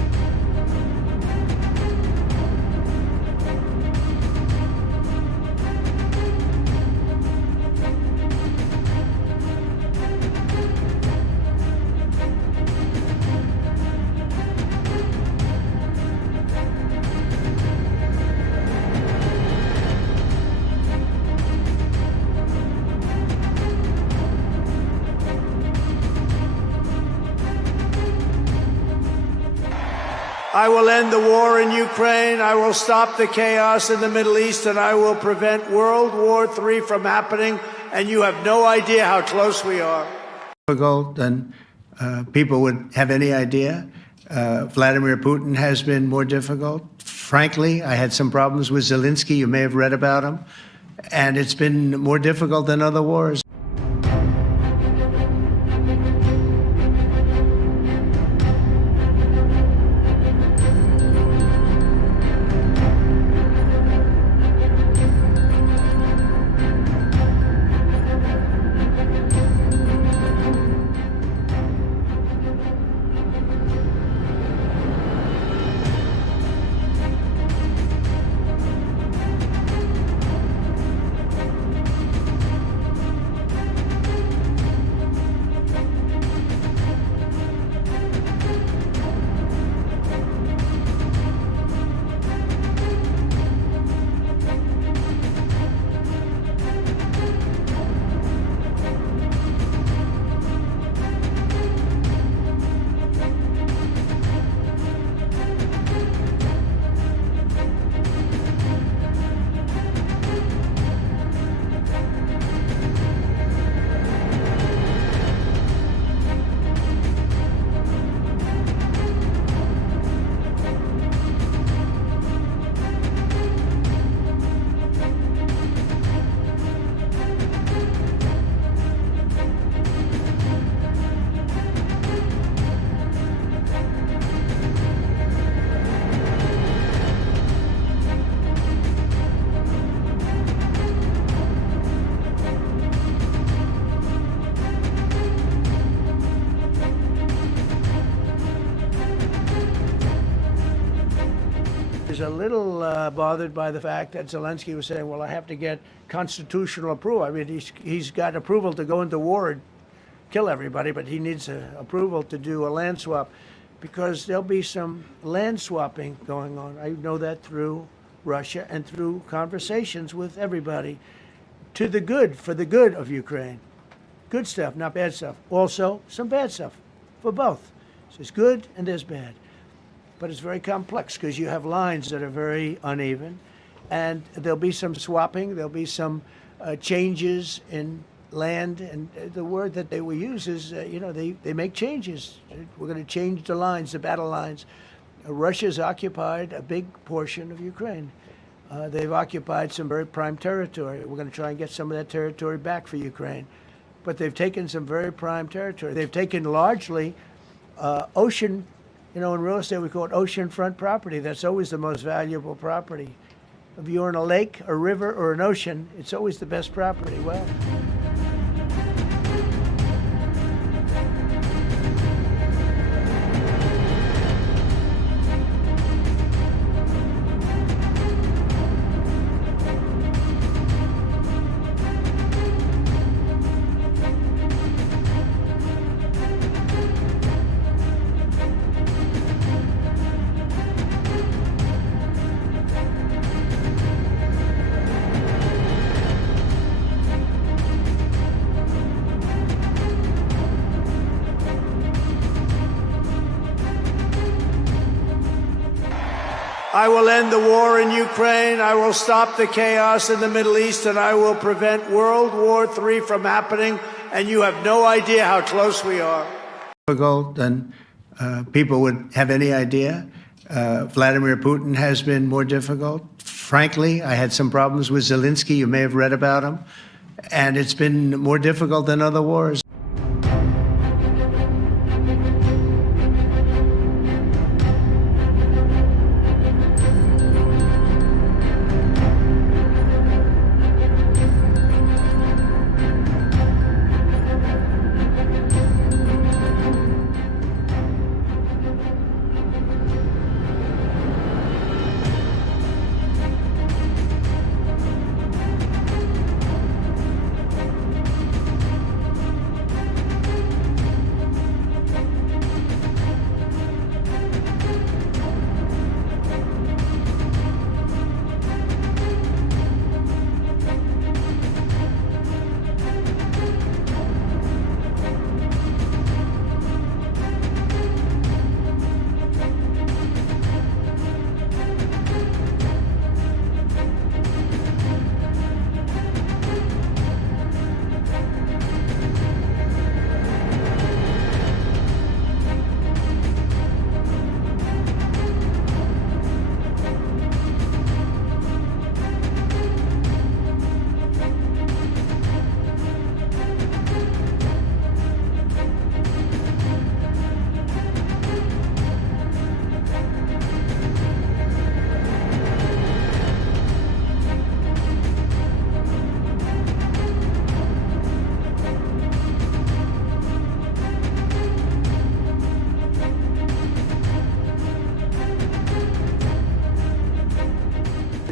I will end the war in Ukraine. I will stop the chaos in the Middle East, and I will prevent World War III from happening. And you have no idea how close we are. Difficult than people would have any idea. Vladimir Putin has been more difficult. Frankly, I had some problems with Zelensky. You may have read about him. And it's been more difficult than other wars. Is a little bothered by the fact that Zelensky was saying, well, I have to get constitutional approval. I mean, he's got approval to go into war and kill everybody, but he needs approval to do a land swap because there'll be some land swapping going on. I know that through Russia and through conversations with everybody to the good, for the good of Ukraine. Good stuff, not bad stuff. Also, some bad stuff for both. So there's good and there's bad. But it's very complex because you have lines that are very uneven, and there'll be some swapping, there'll be some changes in land, and the word that they will use is, they make changes. We're going to change the lines, the battle lines. Russia's occupied a big portion of Ukraine. They've occupied some very prime territory. We're going to try and get some of that territory back for Ukraine. But they've taken some very prime territory. They've taken largely ocean. In real estate, we call it oceanfront property. That's always the most valuable property. If you're in a lake, a river, or an ocean, it's always the best property. Well, I will end the war in Ukraine. I will stop the chaos in the Middle East, and I will prevent World War III from happening. And you have no idea how close we are. Difficult than people would have any idea. Vladimir Putin has been more difficult. Frankly, I had some problems with Zelensky. You may have read about him. And it's been more difficult than other wars.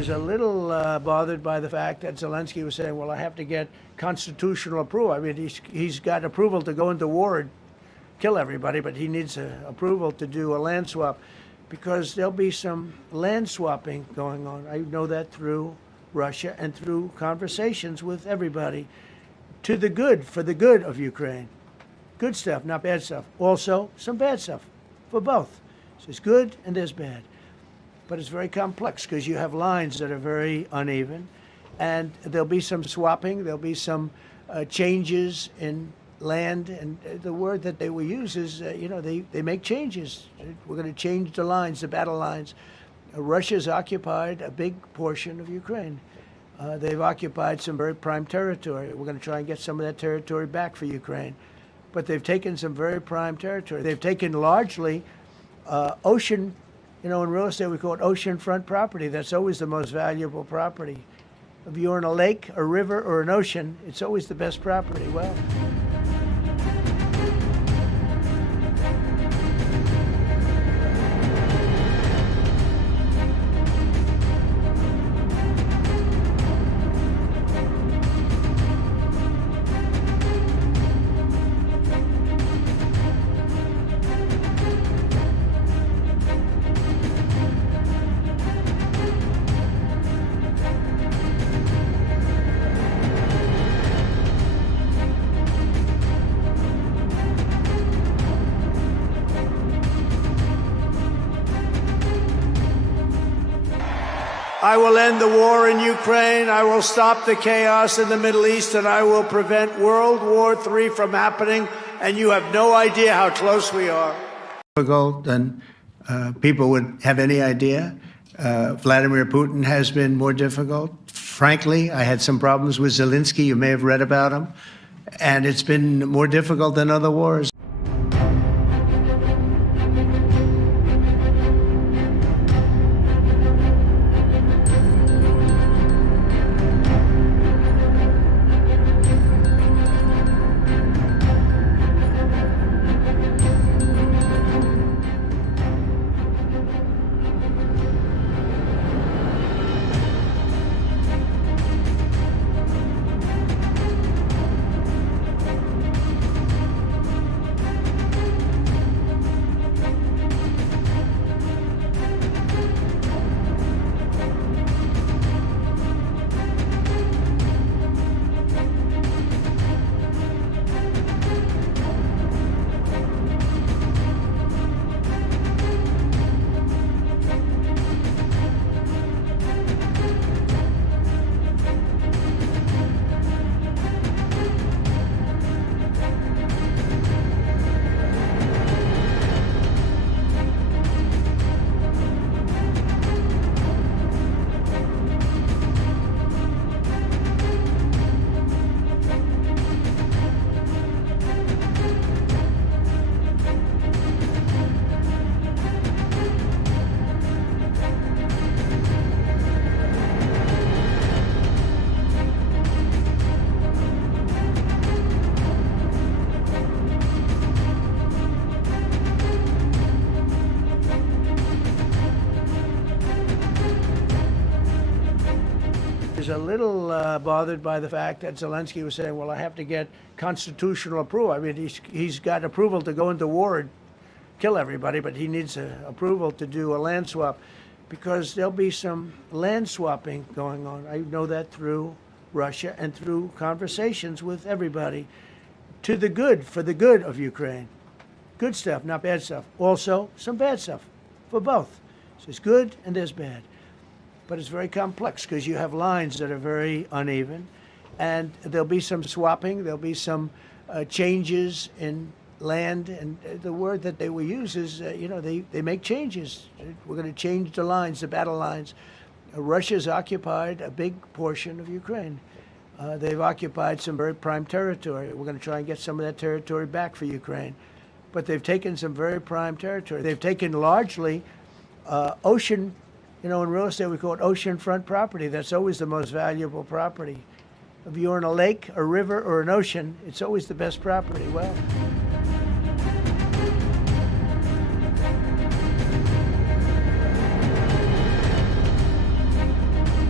is a little bothered by the fact that Zelensky was saying, well, I have to get constitutional approval. I mean, he's got approval to go into war and kill everybody, but he needs approval to do a land swap because there'll be some land swapping going on. I know that through Russia and through conversations with everybody to the good, for the good of Ukraine. Good stuff, not bad stuff. Also, some bad stuff for both. So there's good and there's bad. But it's very complex because you have lines that are very uneven, and there'll be some swapping, there'll be some changes in land, and the word that they will use is, they make changes. We're going to change the lines, the battle lines. Russia's occupied a big portion of Ukraine. They've occupied some very prime territory. We're going to try and get some of that territory back for Ukraine. But they've taken some very prime territory. They've taken largely ocean. In real estate, we call it oceanfront property. That's always the most valuable property. If you're in a lake, a river, or an ocean, it's always the best property. Well, I will end the war in Ukraine. I will stop the chaos in the Middle East, and I will prevent World War III from happening. And you have no idea how close we are. Difficult than people would have any idea. Vladimir Putin has been more difficult. Frankly, I had some problems with Zelensky. You may have read about him. And it's been more difficult than other wars. Is a little bothered by the fact that Zelensky was saying, well, I have to get constitutional approval. I mean, he's got approval to go into war and kill everybody, but he needs approval to do a land swap because there'll be some land swapping going on. I know that through Russia and through conversations with everybody to the good, for the good of Ukraine. Good stuff, not bad stuff. Also, some bad stuff for both. So there's good and there's bad. But it's very complex because you have lines that are very uneven, and there'll be some swapping, there'll be some changes in land, and the word that they will use is, they make changes. We're going to change the lines, the battle lines. Russia's occupied a big portion of Ukraine. They've occupied some very prime territory. We're going to try and get some of that territory back for Ukraine. But they've taken some very prime territory. They've taken largely ocean. In real estate, we call it oceanfront property. That's always the most valuable property. If you're in a lake, a river, or an ocean, it's always the best property. Well,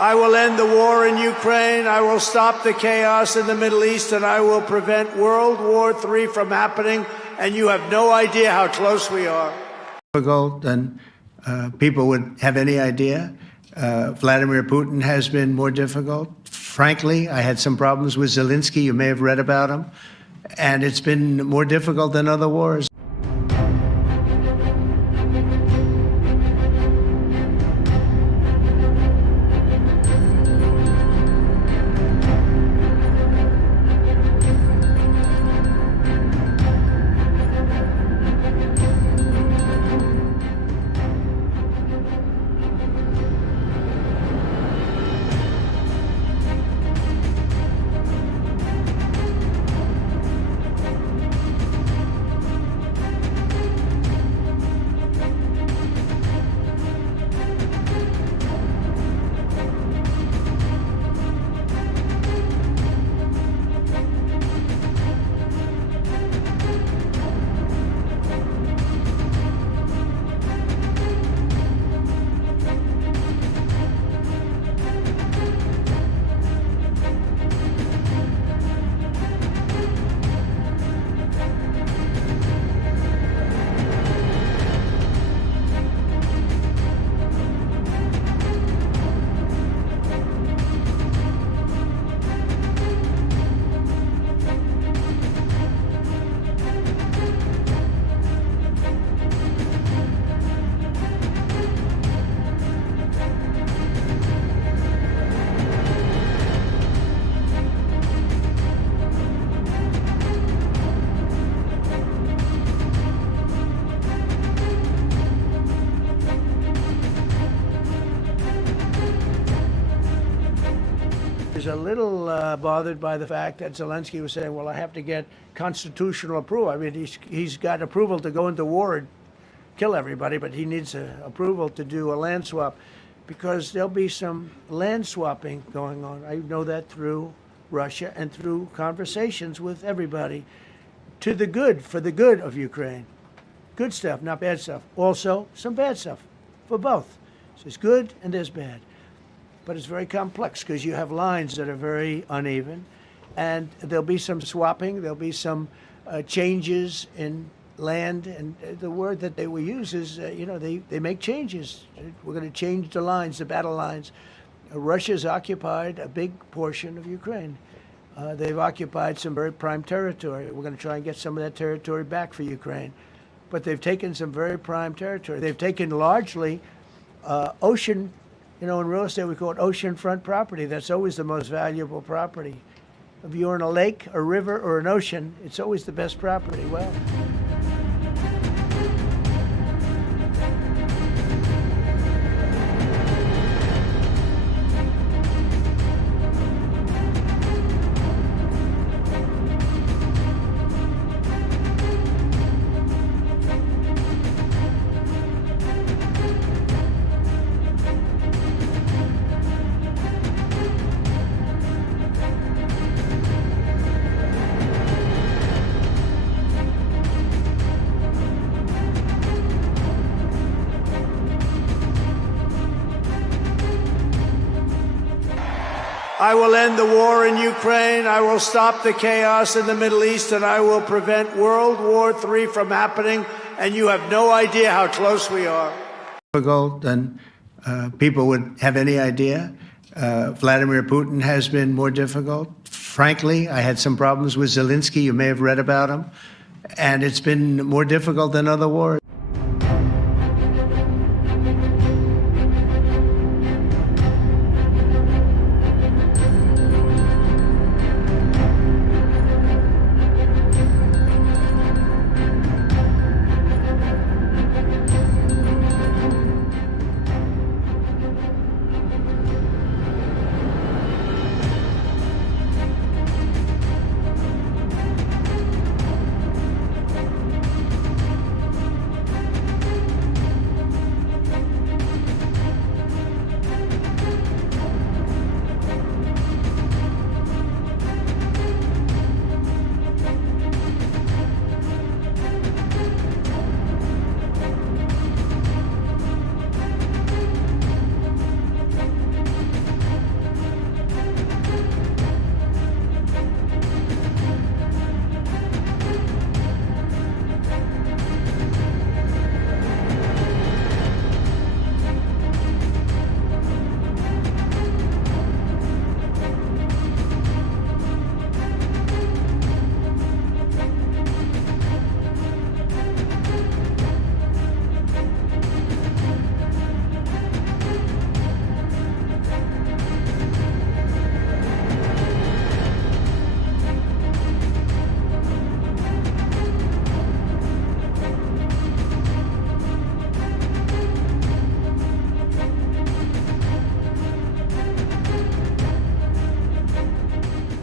I will end the war in Ukraine. I will stop the chaos in the Middle East, and I will prevent World War III from happening. And you have no idea how close we are. Difficult than people would have any idea. Vladimir Putin has been more difficult. Frankly, I had some problems with Zelensky. You may have read about him. And it's been more difficult than other wars. is a little bothered by the fact that Zelensky was saying, well, I have to get constitutional approval. I mean, he's got approval to go into war and kill everybody, but he needs approval to do a land swap because there'll be some land swapping going on. I know that through Russia and through conversations with everybody to the good, for the good of Ukraine. Good stuff, not bad stuff. Also, some bad stuff for both. So there's good and there's bad. But it's very complex because you have lines that are very uneven, and there'll be some swapping, there'll be some changes in land, and the word that they will use is, they make changes. We're going to change the lines, the battle lines. Russia's occupied a big portion of Ukraine. They've occupied some very prime territory. We're going to try and get some of that territory back for Ukraine. But they've taken some very prime territory. They've taken largely ocean, in real estate we call it oceanfront property. That's always the most valuable property. If you're in a lake, a river, or an ocean, it's always the best property. Well, I will end the war in Ukraine. I will stop the chaos in the Middle East, and I will prevent World War III from happening. And you have no idea how close we are. Difficult than people would have any idea. Vladimir Putin has been more difficult. Frankly, I had some problems with Zelensky. You may have read about him. And it's been more difficult than other wars.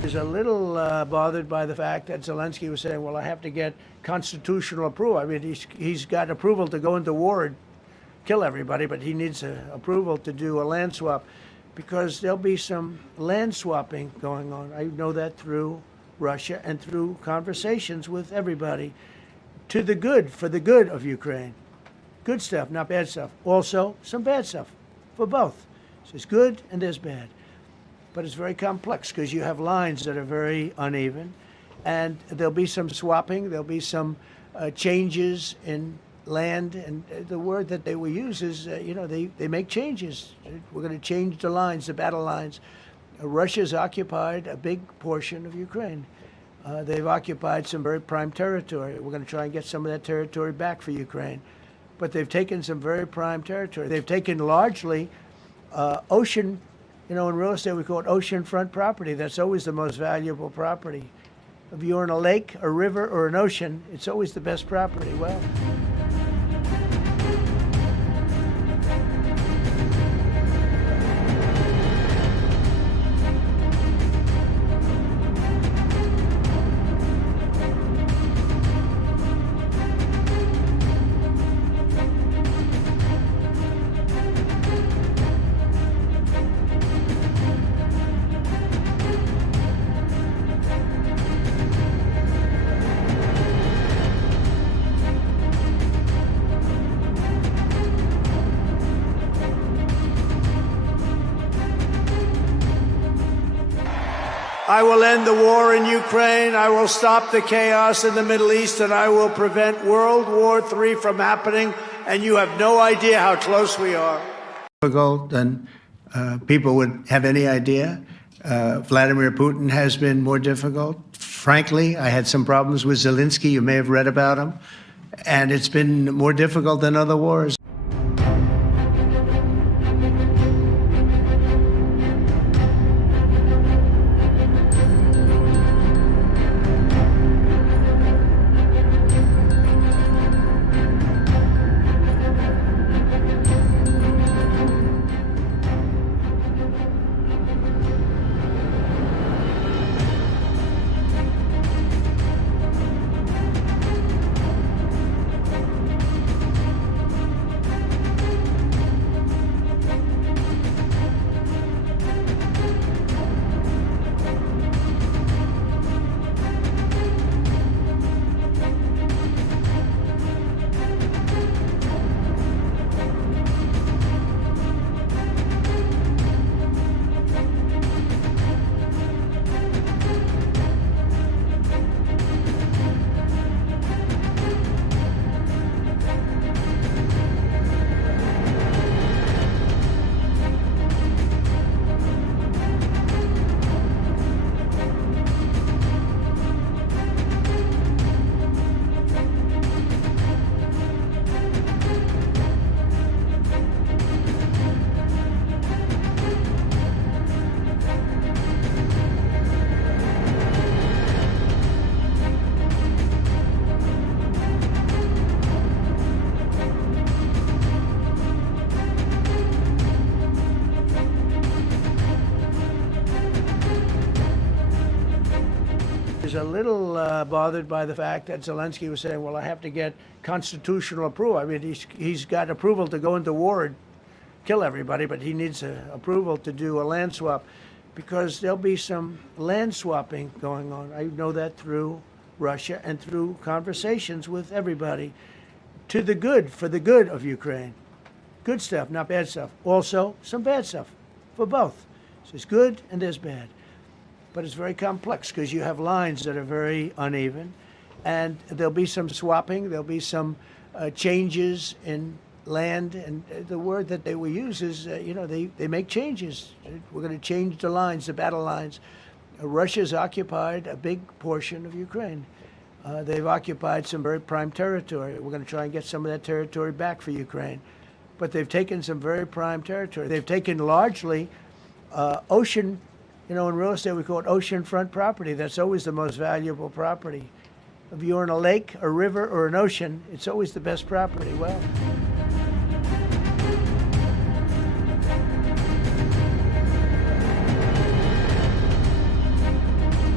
is a little bothered by the fact that Zelensky was saying, well, I have to get constitutional approval. I mean, he's got approval to go into war and kill everybody, but he needs approval to do a land swap because there'll be some land swapping going on. I know that through Russia and through conversations with everybody to the good, for the good of Ukraine. Good stuff, not bad stuff. Also, some bad stuff for both. So there's good and there's bad. But it's very complex because you have lines that are very uneven, and there'll be some swapping, there'll be some changes in land, and the word that they will use is, they make changes. We're going to change the lines, the battle lines. Russia's occupied a big portion of Ukraine. They've occupied some very prime territory. We're going to try and get some of that territory back for Ukraine. But they've taken some very prime territory. They've taken largely ocean. In real estate, we call it oceanfront property. That's always the most valuable property. If you're in a lake, a river, or an ocean, it's always the best property. Well, I will end the war in Ukraine. I will stop the chaos in the Middle East, and I will prevent World War III from happening. And you have no idea how close we are. Difficult than people would have any idea. Vladimir Putin has been more difficult. Frankly, I had some problems with Zelensky. You may have read about him. And it's been more difficult than other wars. is a little bothered by the fact that Zelensky was saying, well, I have to get constitutional approval. I mean, he's got approval to go into war and kill everybody, but he needs approval to do a land swap because there'll be some land swapping going on. I know that through Russia and through conversations with everybody to the good, for the good of Ukraine. Good stuff, not bad stuff. Also, some bad stuff for both. So there's good and there's bad. But it's very complex because you have lines that are very uneven, and there'll be some swapping, there'll be some changes in land, and the word that they will use is, they make changes. We're going to change the lines, the battle lines. Russia's occupied a big portion of Ukraine. They've occupied some very prime territory. We're going to try and get some of that territory back for Ukraine. But they've taken some very prime territory. They've taken largely ocean. In real estate, we call it oceanfront property. That's always the most valuable property. If you're in a lake, a river, or an ocean, it's always the best property. Well,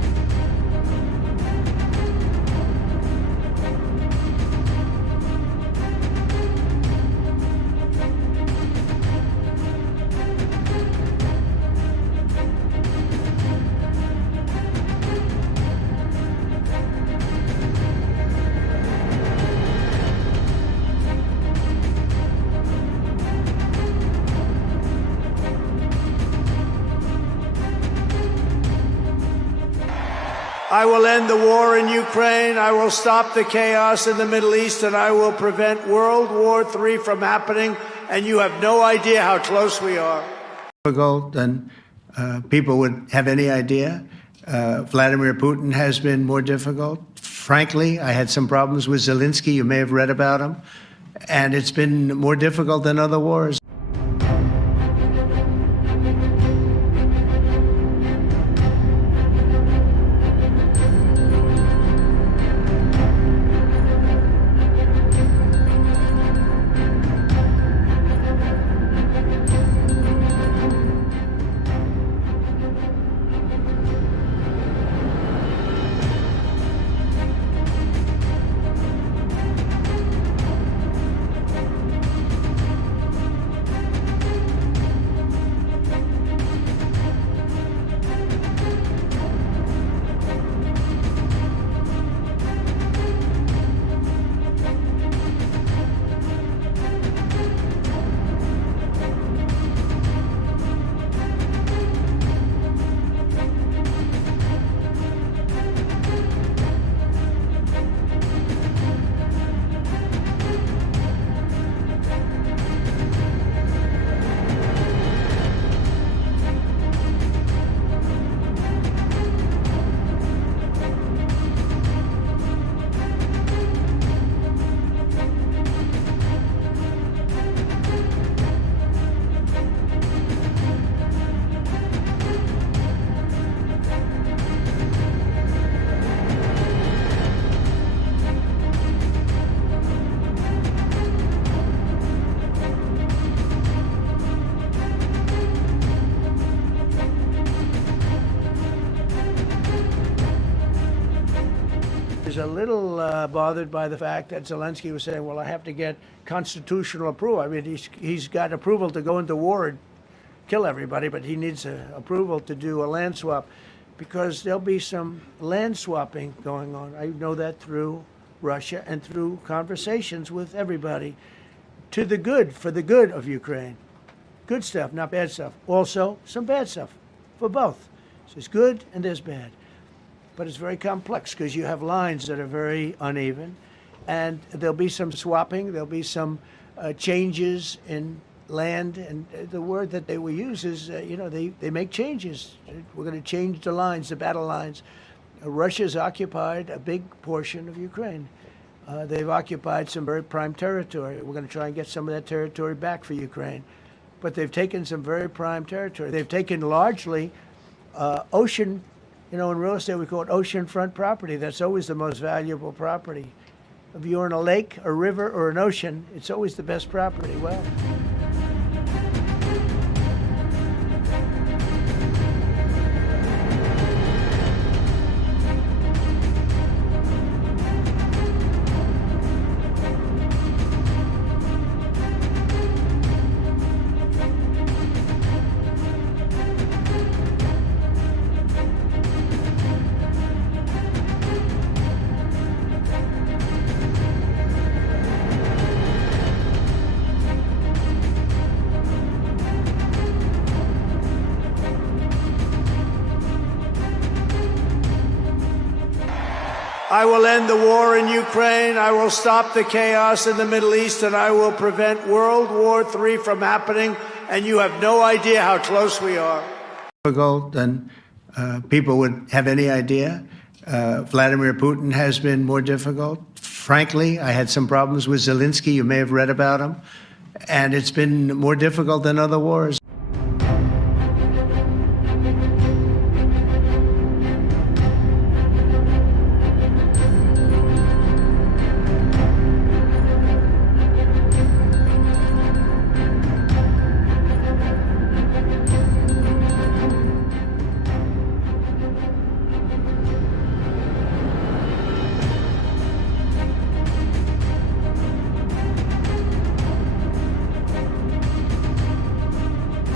I will end the war in Ukraine. I will stop the chaos in the Middle East, and I will prevent World War III from happening. And you have no idea how close we are. Difficult than people would have any idea. Vladimir Putin has been more difficult. Frankly, I had some problems with Zelensky. You may have read about him. And it's been more difficult than other wars. is a little bothered by the fact that Zelensky was saying, well, I have to get constitutional approval. I mean, he's got approval to go into war and kill everybody, but he needs approval to do a land swap because there'll be some land swapping going on. I know that through Russia and through conversations with everybody to the good, for the good of Ukraine. Good stuff, not bad stuff. Also, some bad stuff for both. So there's good and there's bad. But it's very complex because you have lines that are very uneven. And there'll be some swapping. There'll be some changes in land. And the word that they will use is, they make changes. We're going to change the lines, the battle lines. Russia's occupied a big portion of Ukraine. They've occupied some very prime territory. We're going to try and get some of that territory back for Ukraine. But they've taken some very prime territory. They've taken largely ocean, in real estate we call it oceanfront property. That's always the most valuable property. If you're in a lake, a river, or an ocean, it's always the best property. Well, I will end the war in Ukraine. I will stop the chaos in the Middle East, and I will prevent World War III from happening. And you have no idea how close we are. Difficult than people would have any idea. Vladimir Putin has been more difficult. Frankly, I had some problems with Zelensky. You may have read about him. And it's been more difficult than other wars.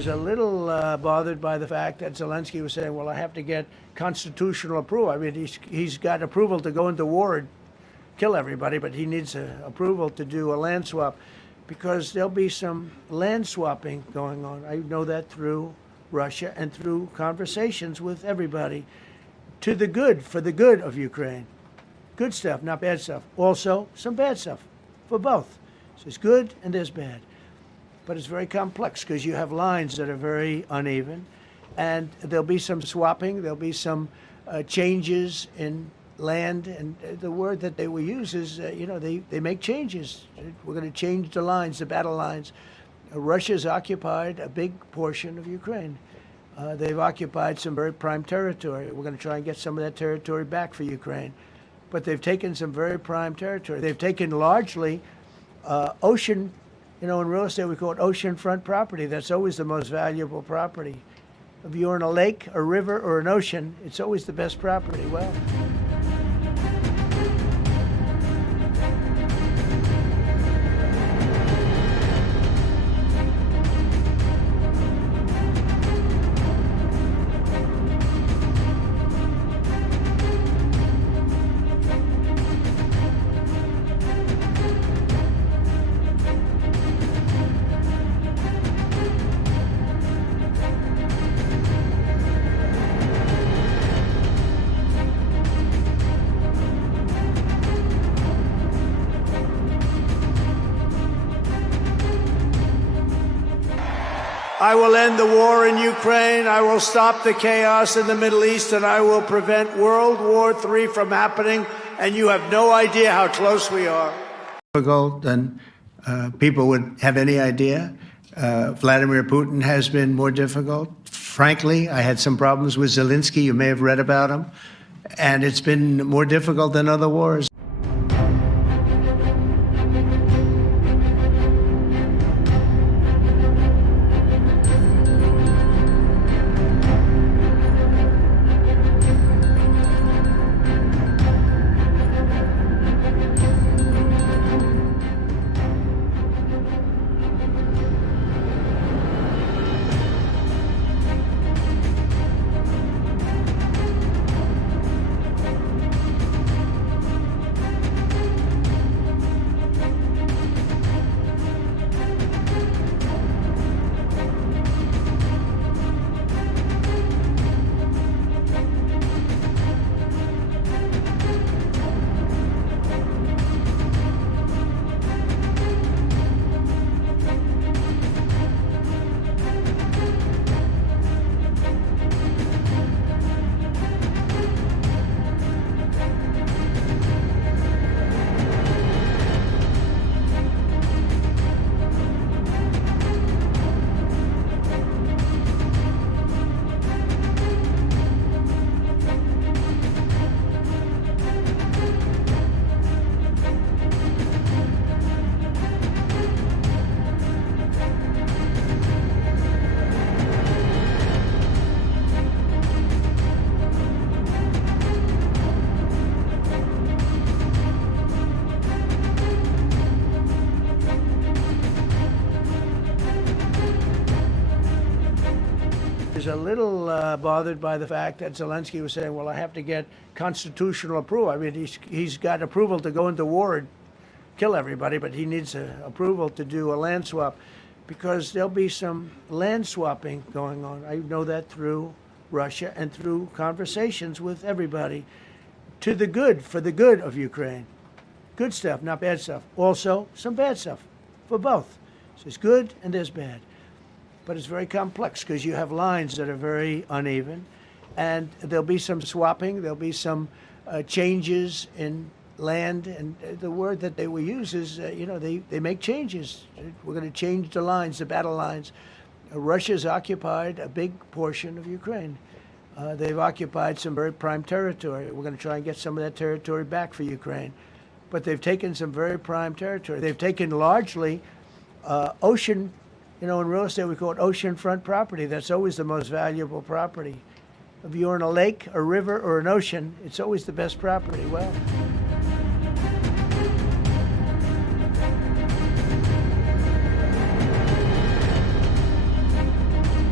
is a little bothered by the fact that Zelensky was saying, well, I have to get constitutional approval. I mean, he's got approval to go into war and kill everybody, but he needs approval to do a land swap because there'll be some land swapping going on. I know that through Russia and through conversations with everybody to the good, for the good of Ukraine. Good stuff, not bad stuff. Also, some bad stuff for both. So there's good and there's bad. But it's very complex because you have lines that are very uneven, and there'll be some swapping, there'll be some changes in land, and the word that they will use is, they make changes. We're going to change the lines, the battle lines. Russia's occupied a big portion of Ukraine. They've occupied some very prime territory. We're going to try and get some of that territory back for Ukraine. But they've taken some very prime territory. They've taken largely ocean. In real estate, we call it oceanfront property. That's always the most valuable property. If you're in a lake, a river, or an ocean, it's always the best property. Well, I will end the war in Ukraine. I will stop the chaos in the Middle East, and I will prevent World War III from happening. And you have no idea how close we are. Difficult than people would have any idea. Vladimir Putin has been more difficult. Frankly, I had some problems with Zelensky. You may have read about him. And it's been more difficult than other wars. Is a little bothered by the fact that Zelensky was saying, well, I have to get constitutional approval. I mean, he's got approval to go into war and kill everybody, but he needs approval to do a land swap because there'll be some land swapping going on. I know that through Russia and through conversations with everybody to the good, for the good of Ukraine. Good stuff, not bad stuff. Also, some bad stuff for both. So there's good and there's bad. But it's very complex because you have lines that are very uneven, and there'll be some swapping, there'll be some changes in land, and the word that they will use is, they make changes. We're going to change the lines, the battle lines. Russia's occupied a big portion of Ukraine. They've occupied some very prime territory. We're going to try and get some of that territory back for Ukraine. But they've taken some very prime territory. They've taken largely ocean. In real estate, we call it oceanfront property. That's always the most valuable property. If you're in a lake, a river, or an ocean, it's always the best property. Well,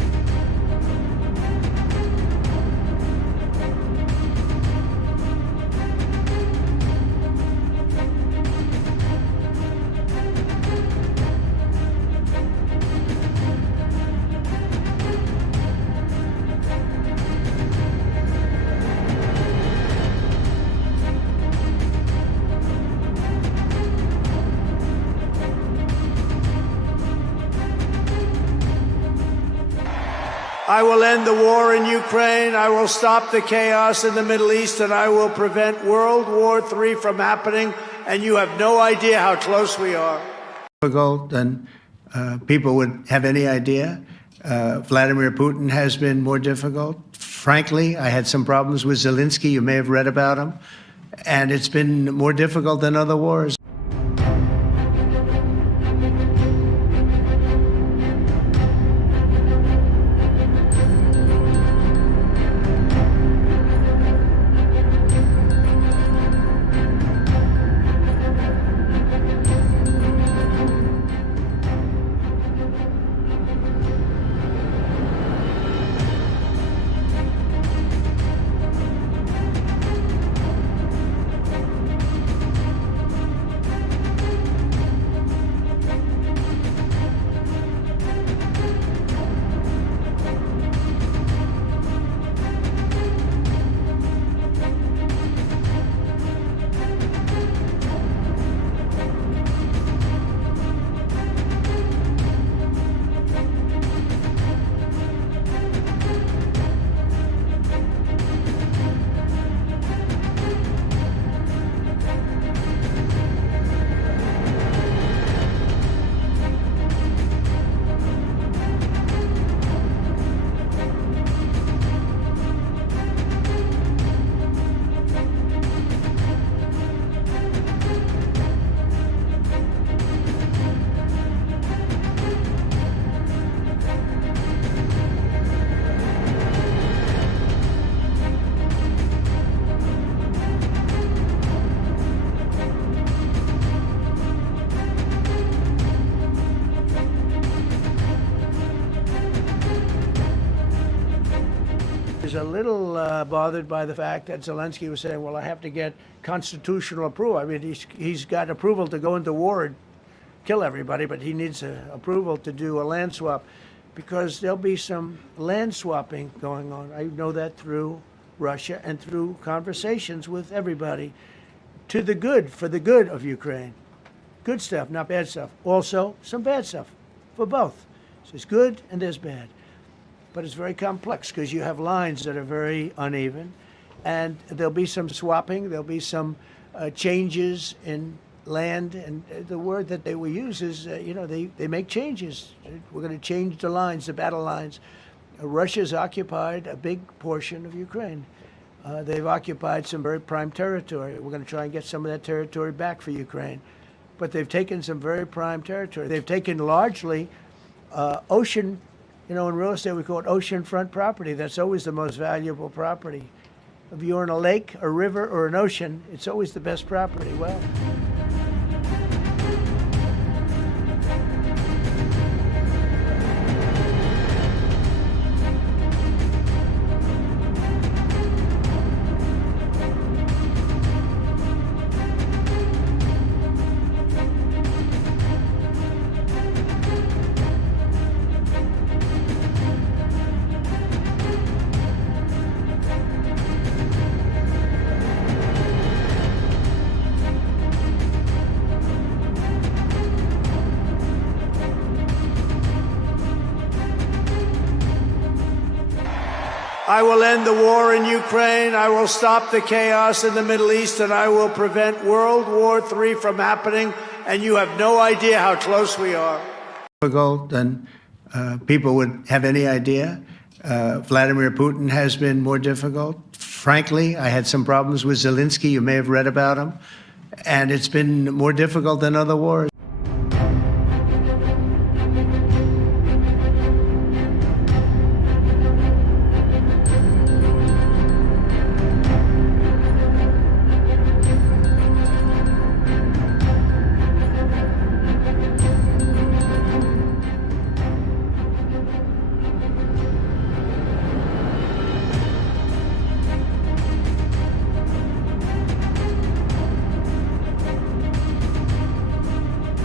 I will end the war in Ukraine. I will stop the chaos in the Middle East, and I will prevent World War III from happening. And you have no idea how close we are. Difficult than people would have any idea. Vladimir Putin has been more difficult. Frankly, I had some problems with Zelensky. You may have read about him. And it's been more difficult than other wars. is a little bothered by the fact that Zelensky was saying, well, I have to get constitutional approval. I mean, he's got approval to go into war and kill everybody, but he needs approval to do a land swap because there'll be some land swapping going on. I know that through Russia and through conversations with everybody to the good, for the good of Ukraine. Good stuff, not bad stuff. Also, some bad stuff for both. So there's good and there's bad. But it's very complex because you have lines that are very uneven, and there'll be some swapping, there'll be some changes in land, and the word that they will use is, they make changes. We're going to change the lines, the battle lines. Russia's occupied a big portion of Ukraine. They've occupied some very prime territory. We're going to try and get some of that territory back for Ukraine. But they've taken some very prime territory. They've taken largely ocean, in real estate we call it oceanfront property. That's always the most valuable property. If you're in a lake, a river, or an ocean, it's always the best property. Well, I will end the war in Ukraine. I will stop the chaos in the Middle East, and I will prevent World War III from happening. And you have no idea how close we are. Difficult than people would have any idea. Vladimir Putin has been more difficult. Frankly, I had some problems with Zelensky. You may have read about him. And it's been more difficult than other wars.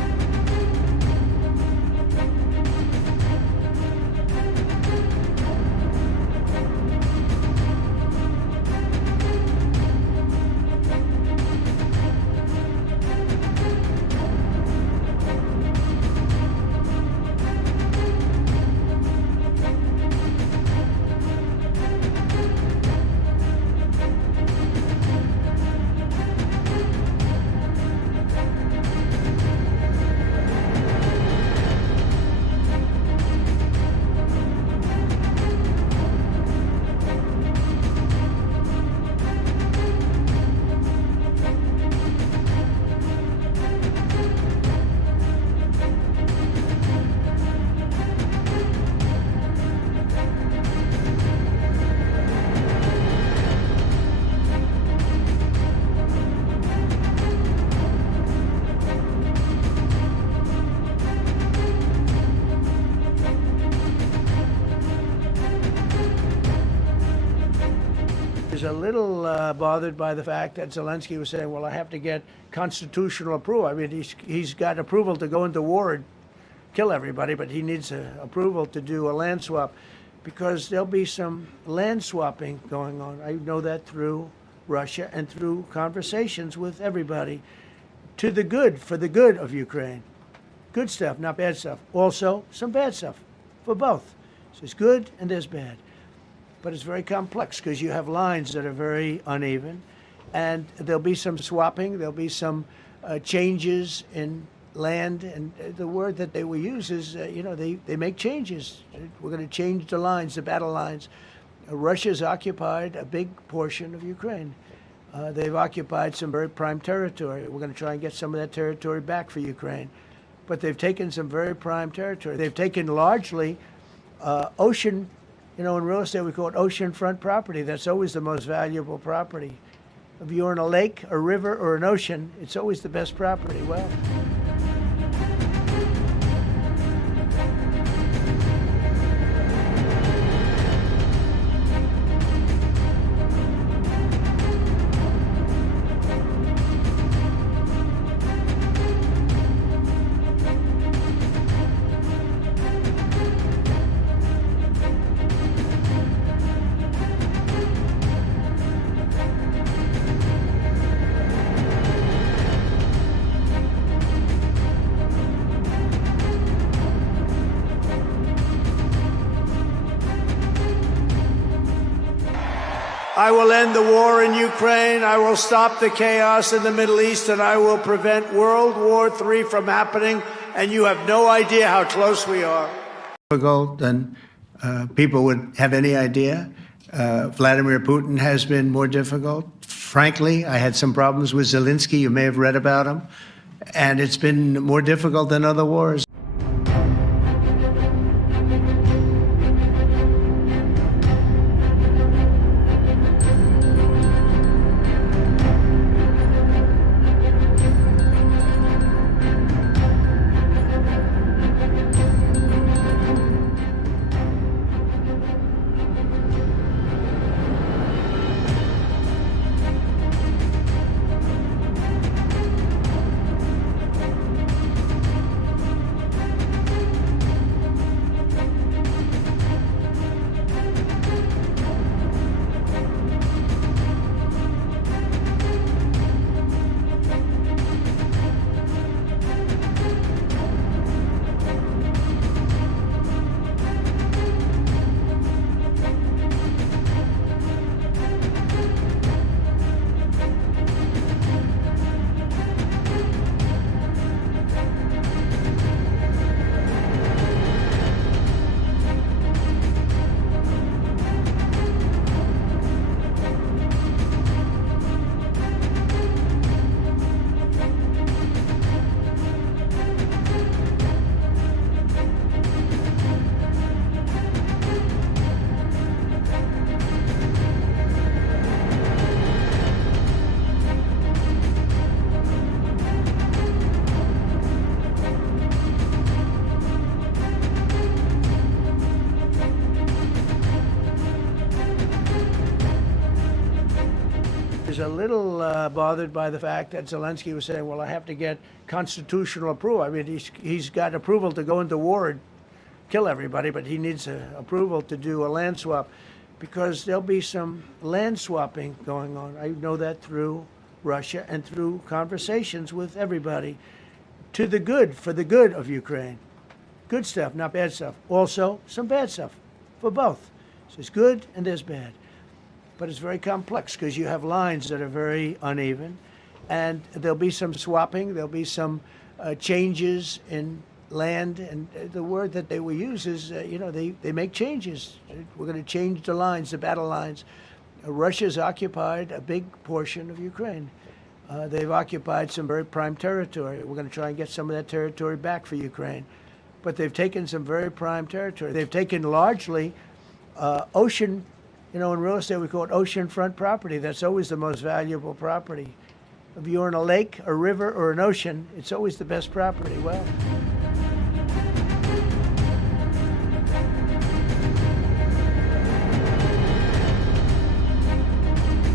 a little bothered by the fact that Zelensky was saying, well, I have to get constitutional approval. I mean, he's got approval to go into war and kill everybody, but he needs approval to do a land swap because there'll be some land swapping going on. I know that through Russia and through conversations with everybody to the good, for the good of Ukraine. Good stuff, not bad stuff. Also, some bad stuff for both. So there's good and there's bad. But it's very complex because you have lines that are very uneven, and there'll be some swapping, there'll be some changes in land, and the word that they will use is, they make changes. We're going to change the lines, the battle lines. Russia's occupied a big portion of Ukraine. They've occupied some very prime territory. We're going to try and get some of that territory back for Ukraine. But they've taken some very prime territory. They've taken largely ocean. In real estate, we call it oceanfront property. That's always the most valuable property. If you're in a lake, a river, or an ocean, it's always the best property. Well, I will end the war in Ukraine. I will stop the chaos in the Middle East, and I will prevent World War III from happening. And you have no idea how close we are. Difficult than people would have any idea. Vladimir Putin has been more difficult. Frankly, I had some problems with Zelensky. You may have read about him. And it's been more difficult than other wars. is a little bothered by the fact that Zelensky was saying, well, I have to get constitutional approval. I mean, he's got approval to go into war and kill everybody, but he needs approval to do a land swap because there'll be some land swapping going on. I know that through Russia and through conversations with everybody to the good, for the good of Ukraine. Good stuff, not bad stuff. Also, some bad stuff for both. So there's good and there's bad. But it's very complex because you have lines that are very uneven, and there'll be some swapping, there'll be some changes in land, and the word that they will use is, they make changes. We're going to change the lines, the battle lines. Russia's occupied a big portion of Ukraine. They've occupied some very prime territory. We're going to try and get some of that territory back for Ukraine. But they've taken some very prime territory. They've taken largely ocean. In real estate, we call it oceanfront property. That's always the most valuable property. If you're in a lake, a river, or an ocean, it's always the best property. Well,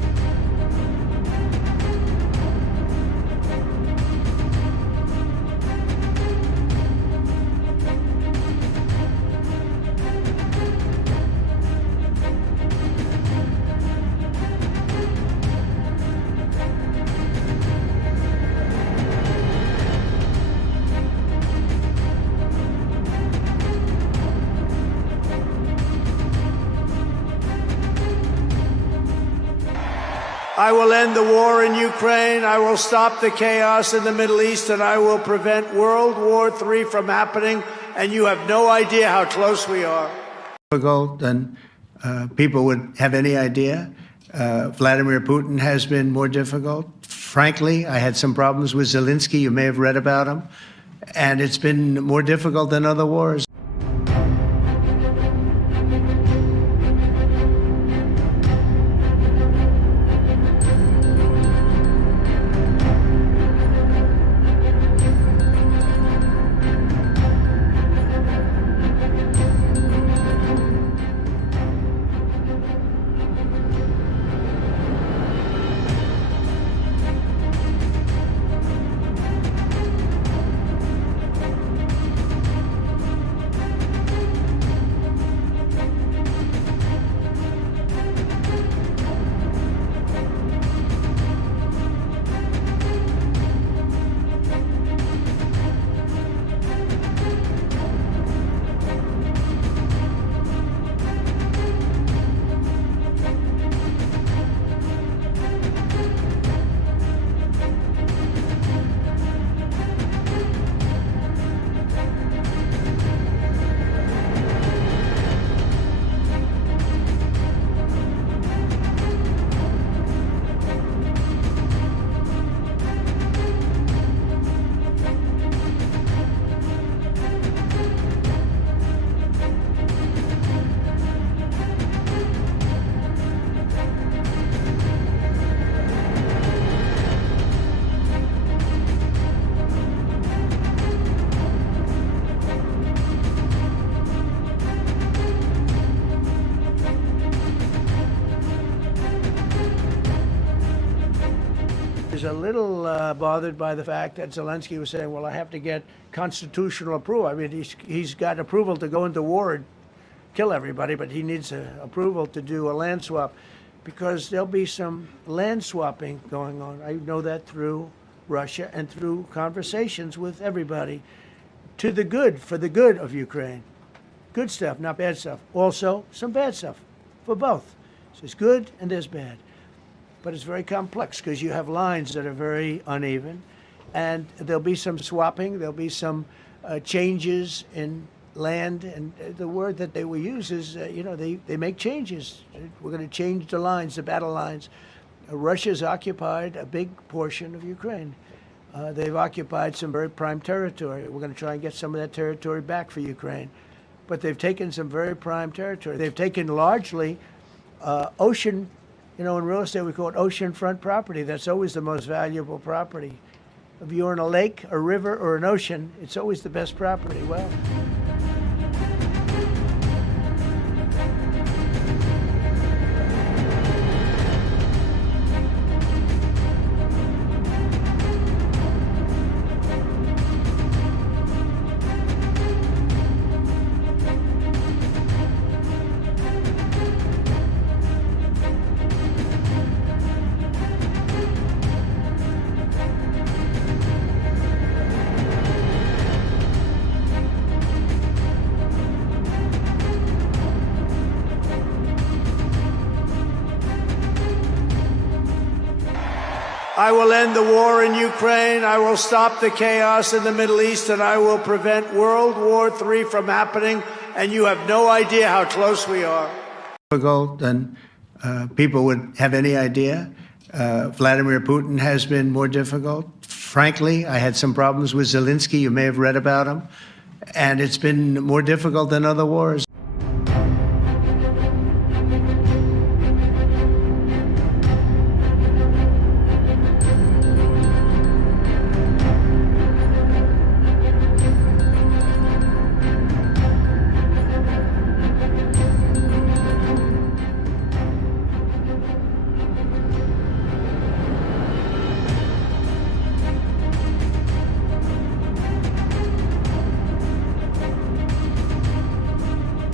I will end the war in Ukraine. I will stop the chaos in the Middle East, and I will prevent World War III from happening. And you have no idea how close we are. Difficult than people would have any idea. Vladimir Putin has been more difficult. Frankly, I had some problems with Zelensky. You may have read about him. And it's been more difficult than other wars. is a little bothered by the fact that Zelensky was saying, well, I have to get constitutional approval. I mean, he's got approval to go into war and kill everybody, but he needs approval to do a land swap because there'll be some land swapping going on. I know that through Russia and through conversations with everybody to the good, for the good of Ukraine. Good stuff, not bad stuff. Also, some bad stuff for both. So there's good and there's bad. But it's very complex because you have lines that are very uneven, and there'll be some swapping, there'll be some changes in land, and the word that they will use is, they make changes. We're going to change the lines, the battle lines. Russia's occupied a big portion of Ukraine. They've occupied some very prime territory. We're going to try and get some of that territory back for Ukraine. But they've taken some very prime territory. They've taken largely ocean, in real estate we call it oceanfront property. That's always the most valuable property. If you're in a lake, a river, or an ocean, it's always the best property. Well, I will end the war in Ukraine. I will stop the chaos in the Middle East, and I will prevent World War III from happening. And you have no idea how close we are. Difficult than people would have any idea. Vladimir Putin has been more difficult. Frankly, I had some problems with Zelensky. You may have read about him. And it's been more difficult than other wars.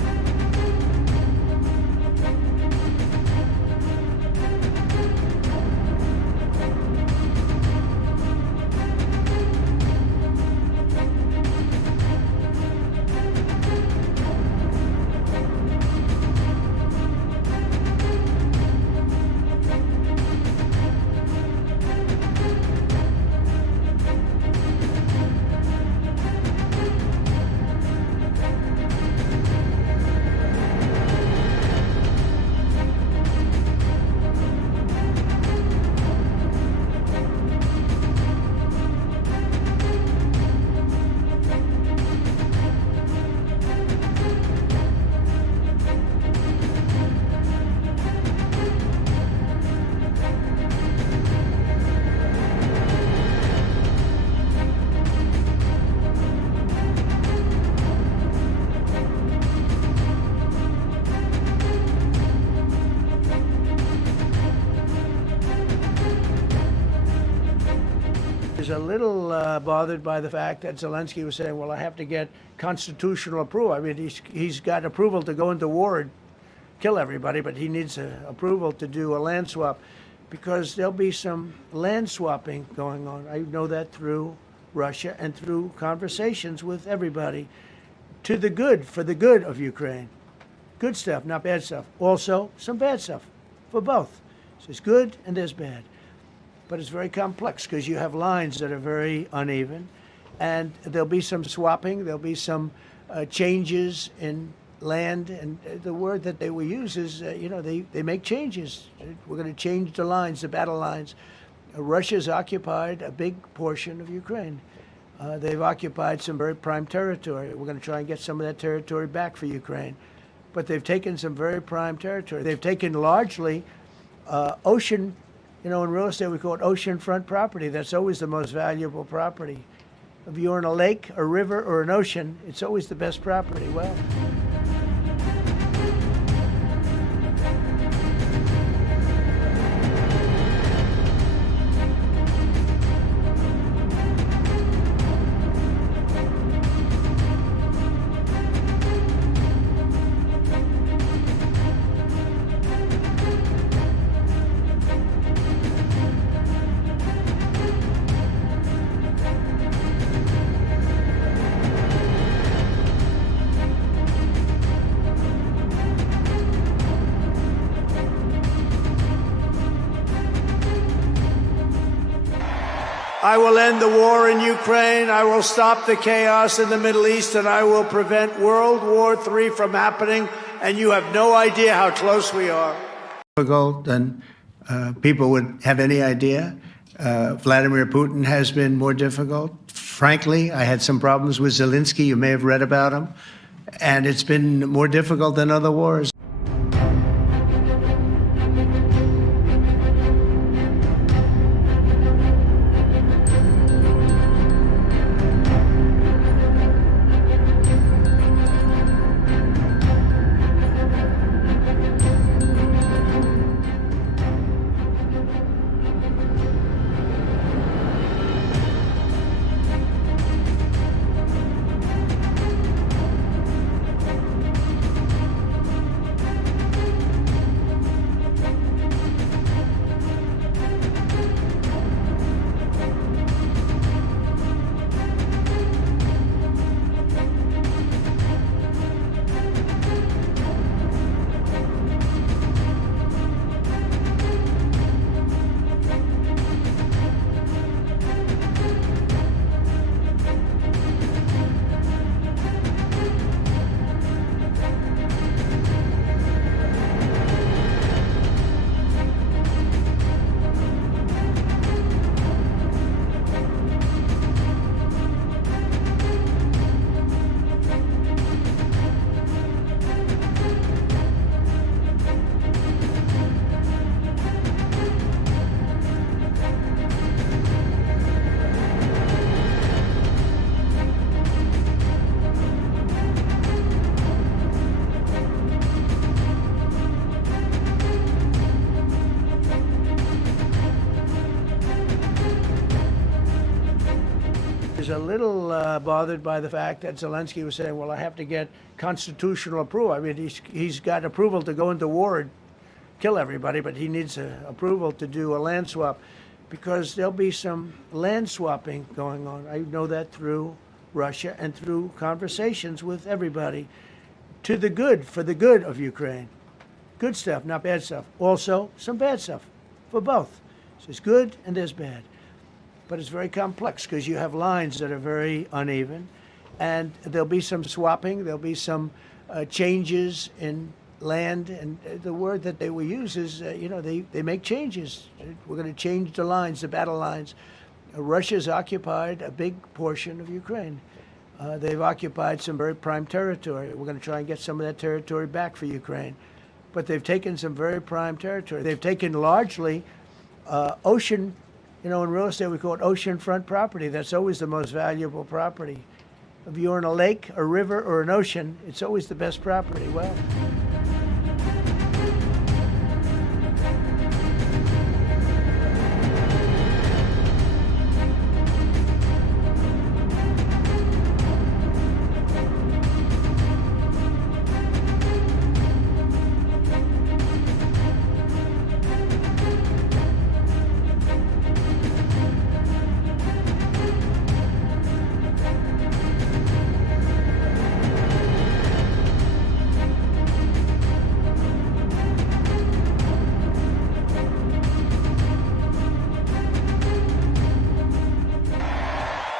is a little bothered by the fact that Zelensky was saying, well, I have to get constitutional approval. I mean, he's got approval to go into war and kill everybody, but he needs approval to do a land swap because there'll be some land swapping going on. I know that through Russia and through conversations with everybody to the good, for the good of Ukraine. Good stuff, not bad stuff. Also, some bad stuff for both. So there's good and there's bad. But it's very complex because you have lines that are very uneven, and there'll be some swapping, there'll be some changes in land, and the word that they will use is, they make changes. We're going to change the lines, the battle lines. Russia's occupied a big portion of Ukraine. They've occupied some very prime territory. We're going to try and get some of that territory back for Ukraine. But they've taken some very prime territory. They've taken largely ocean. In real estate, we call it oceanfront property. That's always the most valuable property. If you're in a lake, a river, or an ocean, it's always the best property. Well, I will end the war in Ukraine. I will stop the chaos in the Middle East, and I will prevent World War III from happening. And you have no idea how close we are. Difficult than people would have any idea. Vladimir Putin has been more difficult. Frankly, I had some problems with Zelensky. You may have read about him. And it's been more difficult than other wars. Is a little bothered by the fact that Zelensky was saying, well, I have to get constitutional approval. I mean, he's got approval to go into war and kill everybody, but he needs approval to do a land swap because there'll be some land swapping going on. I know that through Russia and through conversations with everybody to the good, for the good of Ukraine. Good stuff, not bad stuff. Also, some bad stuff for both. So there's good and there's bad. But it's very complex because you have lines that are very uneven, and there'll be some swapping, there'll be some changes in land, and the word that they will use is, they make changes. We're going to change the lines, the battle lines. Russia's occupied a big portion of Ukraine. They've occupied some very prime territory. We're going to try and get some of that territory back for Ukraine. But they've taken some very prime territory. They've taken largely ocean. In real estate, we call it oceanfront property. That's always the most valuable property. If you're in a lake, a river, or an ocean, it's always the best property. Well,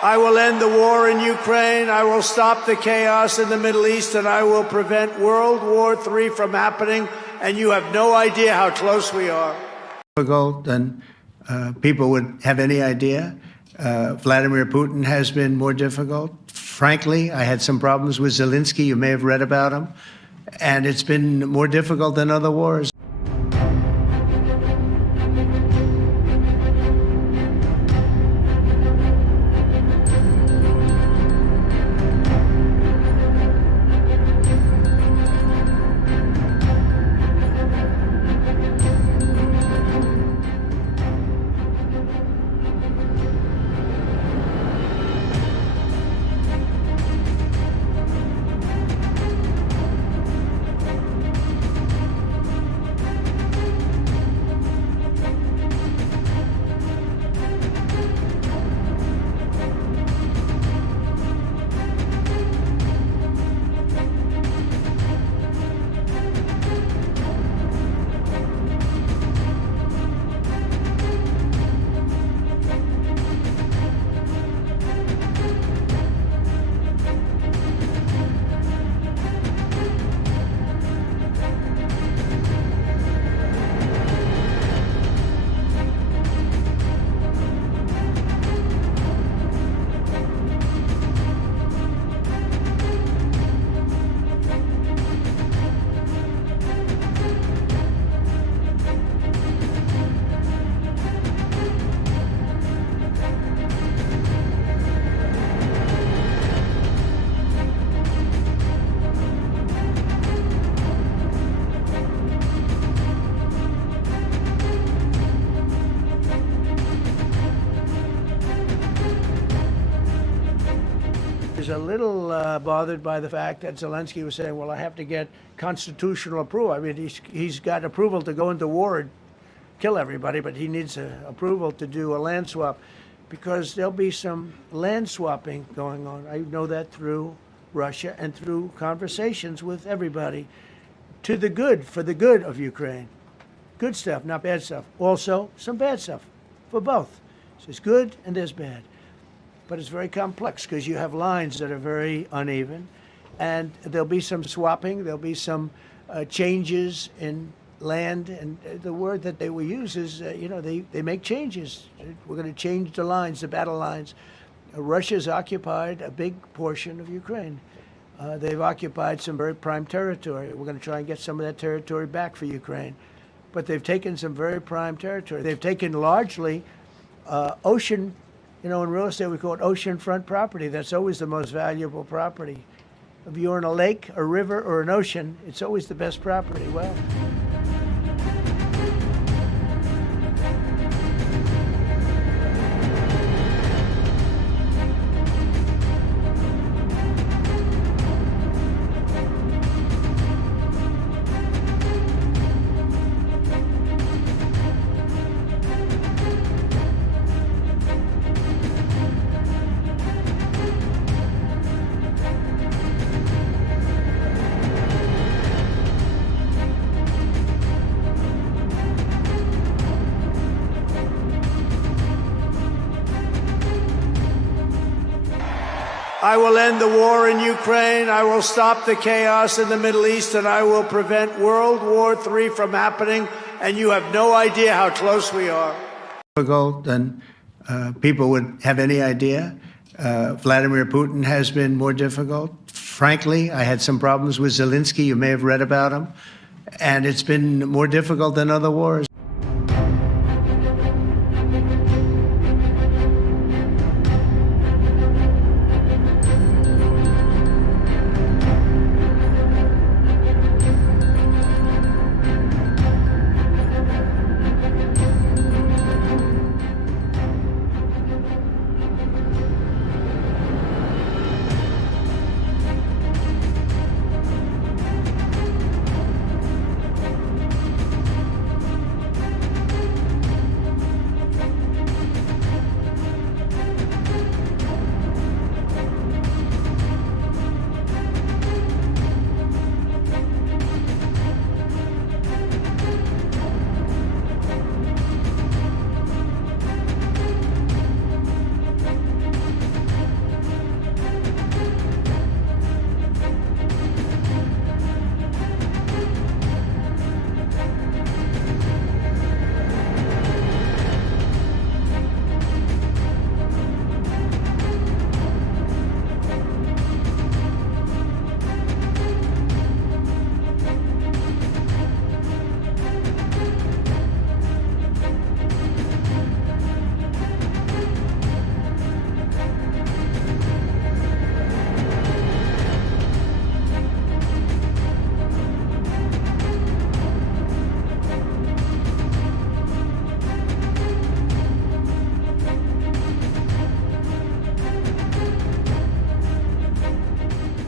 I will end the war in Ukraine. I will stop the chaos in the Middle East, and I will prevent World War III from happening. And you have no idea how close we are. Difficult than people would have any idea. Vladimir Putin has been more difficult. Frankly, I had some problems with Zelensky. You may have read about him. And it's been more difficult than other wars. A little bothered by the fact that Zelensky was saying, well, I have to get constitutional approval. I mean, he's got approval to go into war and kill everybody, but he needs approval to do a land swap, because there'll be some land swapping going on. I know that through Russia and through conversations with everybody, to the good, for the good of Ukraine. Good stuff, not bad stuff. Also, some bad stuff for both. So there's good and there's bad. But it's very complex because you have lines that are very uneven, and there'll be some swapping, there'll be some changes in land, and the word that they will use is, they make changes. We're going to change the lines, the battle lines. Russia's occupied a big portion of Ukraine. They've occupied some very prime territory. We're going to try and get some of that territory back for Ukraine. But they've taken some very prime territory. They've taken largely ocean. In real estate, we call it oceanfront property. That's always the most valuable property. If you're in a lake, a river, or an ocean, it's always the best property. Well, I will end the war in Ukraine. I will stop the chaos in the Middle East, and I will prevent World War III from happening. And you have no idea how close we are. Difficult than people would have any idea. Vladimir Putin has been more difficult. Frankly, I had some problems with Zelensky. You may have read about him. And it's been more difficult than other wars.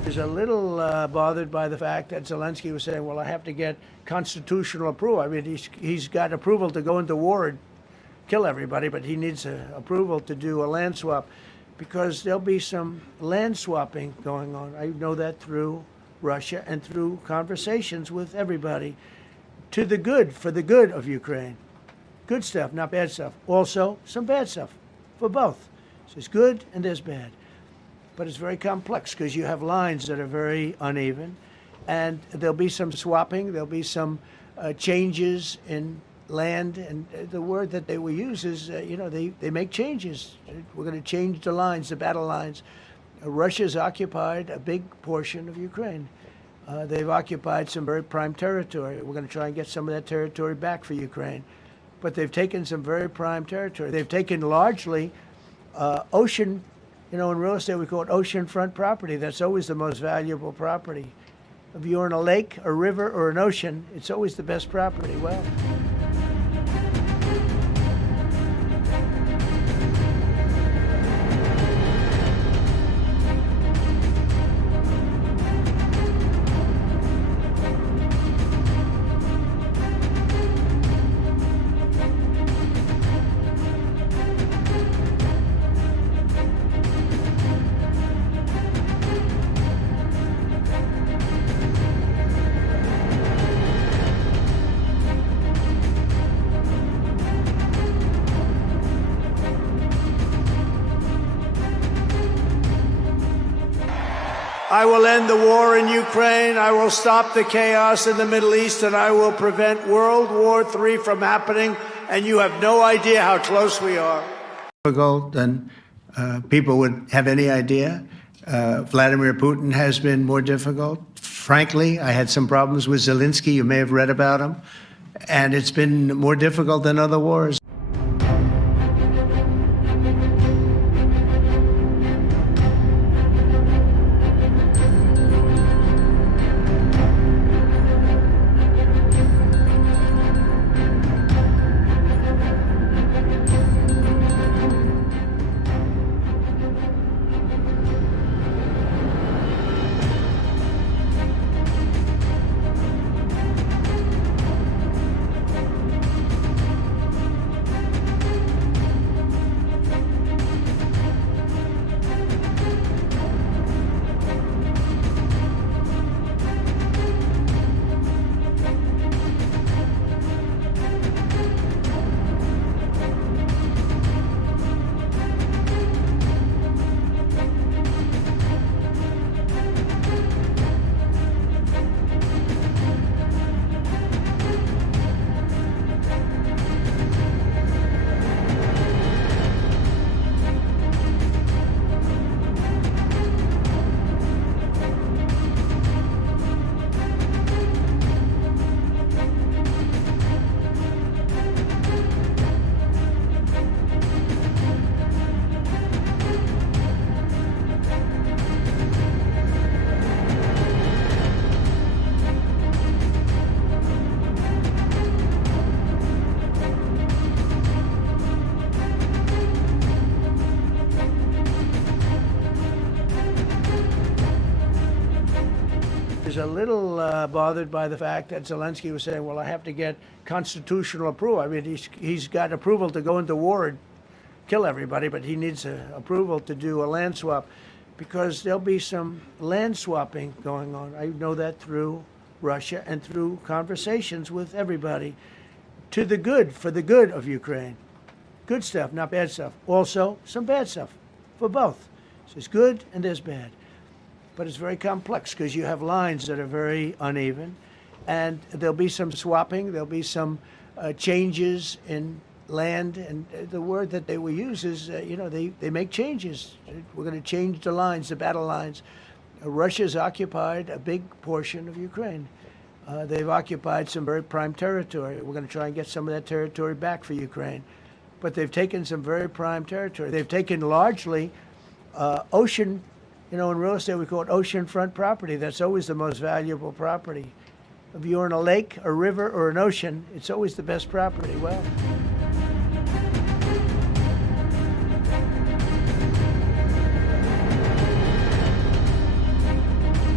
is a little bothered by the fact that Zelensky was saying, well, I have to get constitutional approval. I mean, he's got approval to go into war and kill everybody, but he needs approval to do a land swap because there'll be some land swapping going on. I know that through Russia and through conversations with everybody to the good, for the good of Ukraine. Good stuff, not bad stuff. Also, some bad stuff for both. So there's good and there's bad. But it's very complex because you have lines that are very uneven, and there'll be some swapping, there'll be some changes in land, and the word that they will use is, they make changes. We're going to change the lines, the battle lines. Russia's occupied a big portion of Ukraine. They've occupied some very prime territory. We're going to try and get some of that territory back for Ukraine. But they've taken some very prime territory. They've taken largely ocean. In real estate, we call it oceanfront property. That's always the most valuable property. If you're in a lake, a river, or an ocean, it's always the best property. Well, I will end the war in Ukraine. I will stop the chaos in the Middle East, and I will prevent World War III from happening. And you have no idea how close we are. Difficult than people would have any idea. Vladimir Putin has been more difficult. Frankly, I had some problems with Zelensky. You may have read about him. And it's been more difficult than other wars. Is a little bothered by the fact that Zelensky was saying, well, I have to get constitutional approval. I mean, he's got approval to go into war and kill everybody, but he needs approval to do a land swap because there'll be some land swapping going on. I know that through Russia and through conversations with everybody to the good, for the good of Ukraine. Good stuff, not bad stuff. Also, some bad stuff for both. So there's good and there's bad. But it's very complex because you have lines that are very uneven, and there'll be some swapping, there'll be some changes in land, and the word that they will use is, they make changes. We're going to change the lines, the battle lines. Russia's occupied a big portion of Ukraine. They've occupied some very prime territory. We're going to try and get some of that territory back for Ukraine. But they've taken some very prime territory. They've taken largely ocean. In real estate, we call it oceanfront property. That's always the most valuable property. If you're in a lake, a river, or an ocean, it's always the best property. Well,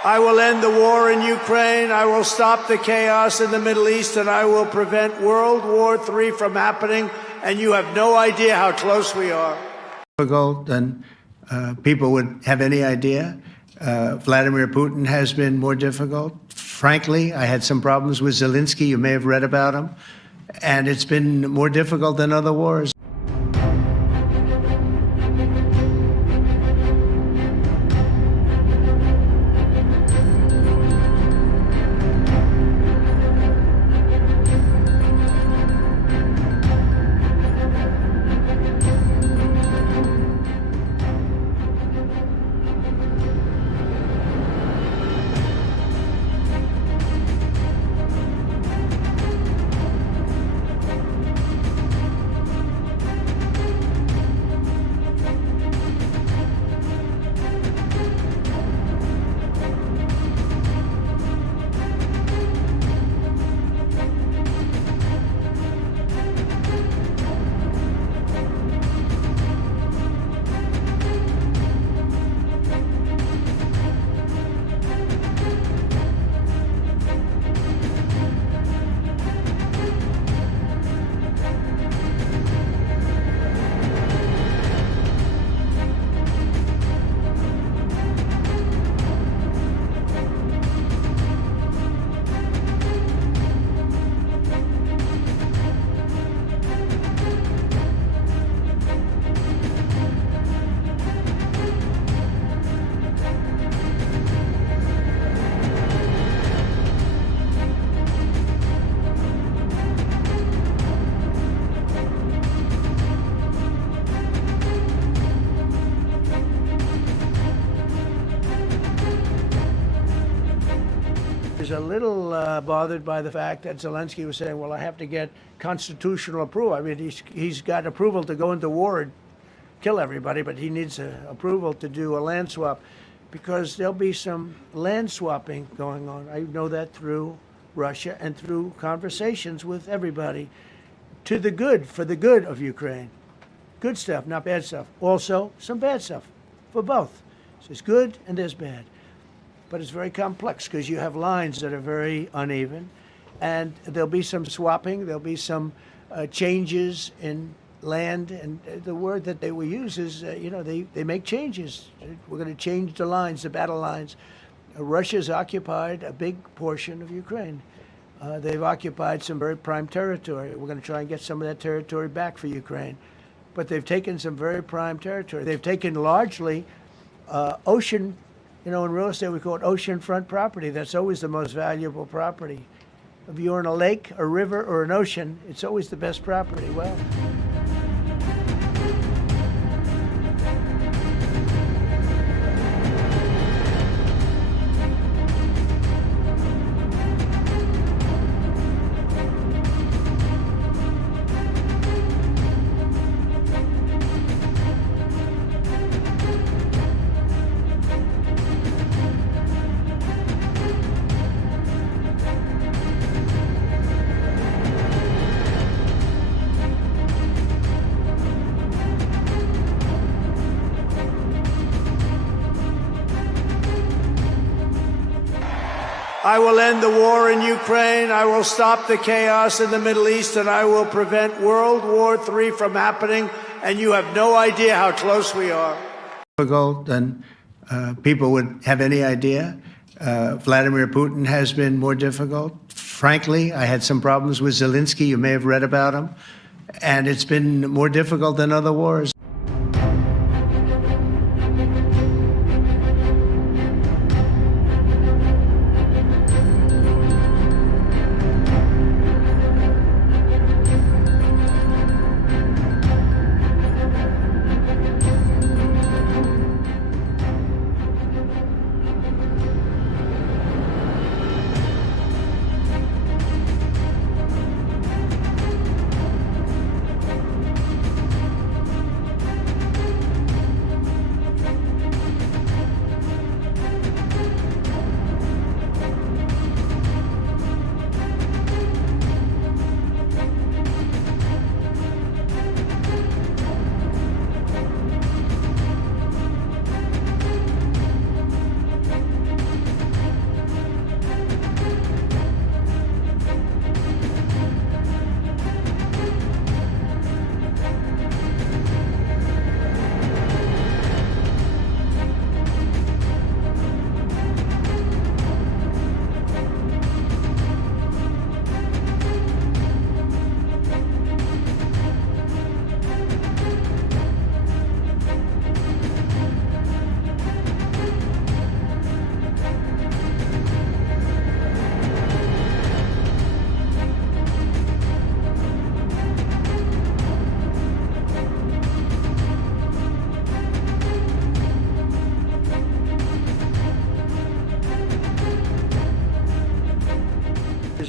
I will end the war in Ukraine. I will stop the chaos in the Middle East, and I will prevent World War III from happening. And you have no idea how close we are. Difficult than people would have any idea. Vladimir Putin has been more difficult. Frankly, I had some problems with Zelensky. You may have read about him. And it's been more difficult than other wars. A little bothered by the fact that Zelensky was saying, well, I have to get constitutional approval. I mean, he's got approval to go into war and kill everybody, but he needs approval to do a land swap, because there'll be some land swapping going on. I know that through Russia and through conversations with everybody, to the good, for the good of Ukraine. Good stuff, not bad stuff. Also, some bad stuff for both. So there's good and there's bad. But it's very complex because you have lines that are very uneven, and there'll be some swapping, there'll be some changes in land, and the word that they will use is, they make changes. We're going to change the lines, the battle lines. Russia's occupied a big portion of Ukraine. They've occupied some very prime territory. We're going to try and get some of that territory back for Ukraine. But they've taken some very prime territory. They've taken largely ocean. In real estate, we call it oceanfront property. That's always the most valuable property. If you're in a lake, a river, or an ocean, it's always the best property. Well, I will end the war in Ukraine. I will stop the chaos in the Middle East, and I will prevent World War III from happening. And you have no idea how close we are. Difficult than people would have any idea. Vladimir Putin has been more difficult. Frankly, I had some problems with Zelensky. You may have read about him. And it's been more difficult than other wars.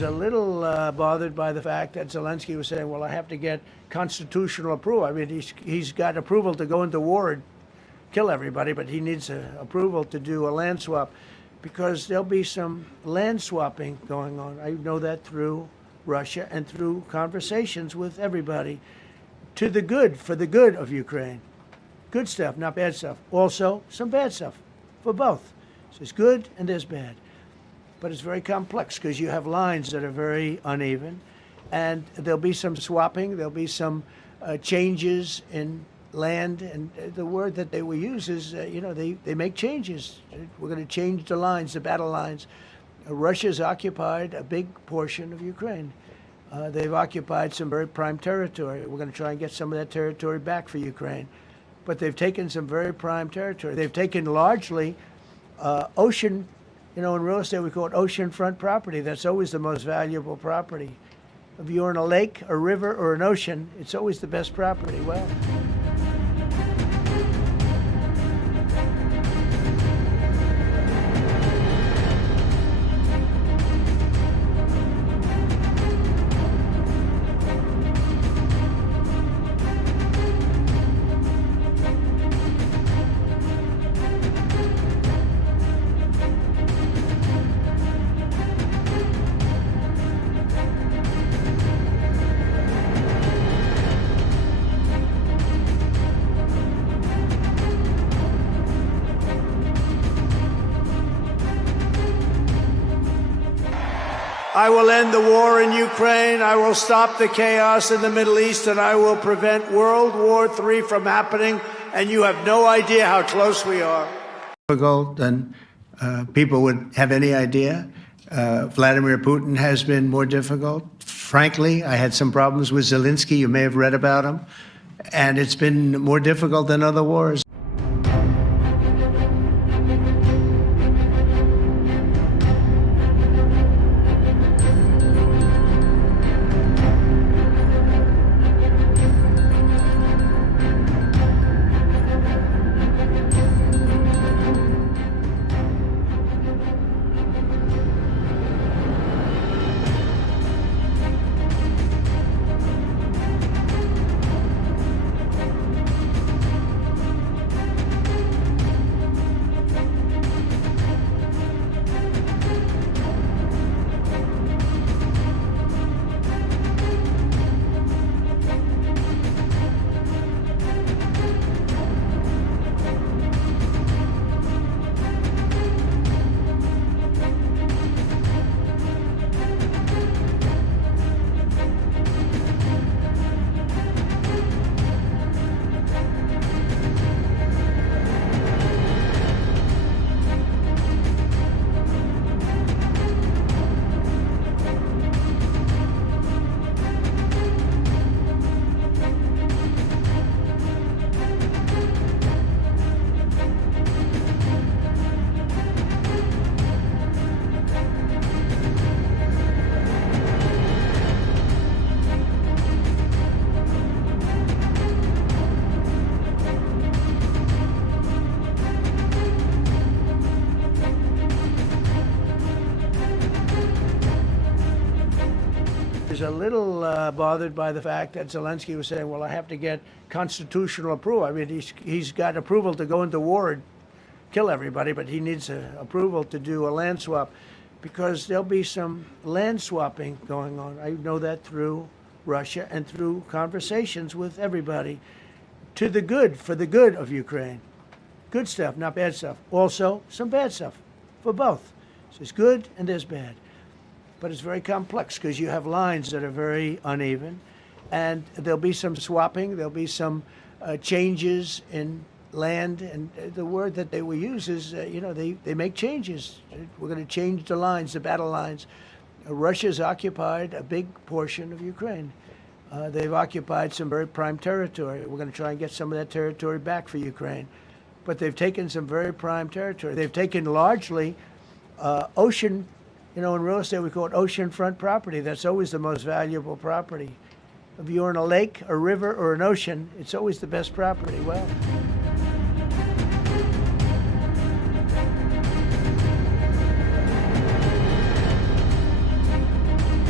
a little bothered by the fact that Zelensky was saying, well, I have to get constitutional approval. I mean, he's got approval to go into war and kill everybody, but he needs approval to do a land swap because there'll be some land swapping going on. I know that through Russia and through conversations with everybody to the good, for the good of Ukraine. Good stuff, not bad stuff. Also, some bad stuff for both. So there's good and there's bad. But it's very complex because you have lines that are very uneven, and there'll be some swapping, there'll be some changes in land, and the word that they will use is, they make changes. We're going to change the lines, the battle lines. Russia's occupied a big portion of Ukraine. They've occupied some very prime territory. We're going to try and get some of that territory back for Ukraine. But they've taken some very prime territory. They've taken largely ocean. In real estate, we call it oceanfront property. That's always the most valuable property. If you're in a lake, a river, or an ocean, it's always the best property. Well, I will end the war in Ukraine. I will stop the chaos in the Middle East, and I will prevent World War III from happening. And you have no idea how close we are. Difficult than people would have any idea. Vladimir Putin has been more difficult. Frankly, I had some problems with Zelensky. You may have read about him. And it's been more difficult than other wars. A little bothered by the fact that Zelensky was saying, well, I have to get constitutional approval. I mean, he's got approval to go into war and kill everybody, but he needs approval to do a land swap because there'll be some land swapping going on. I know that through Russia and through conversations with everybody to the good, for the good of Ukraine. Good stuff, not bad stuff. Also, some bad stuff for both. So there's good and there's bad. But it's very complex because you have lines that are very uneven, and there'll be some swapping, there'll be some changes in land, and the word that they will use is, they make changes. We're going to change the lines, the battle lines. Russia's occupied a big portion of Ukraine. They've occupied some very prime territory. We're going to try and get some of that territory back for Ukraine. But they've taken some very prime territory. They've taken largely ocean. In real estate, we call it oceanfront property. That's always the most valuable property. If you're in a lake, a river, or an ocean, it's always the best property. Well,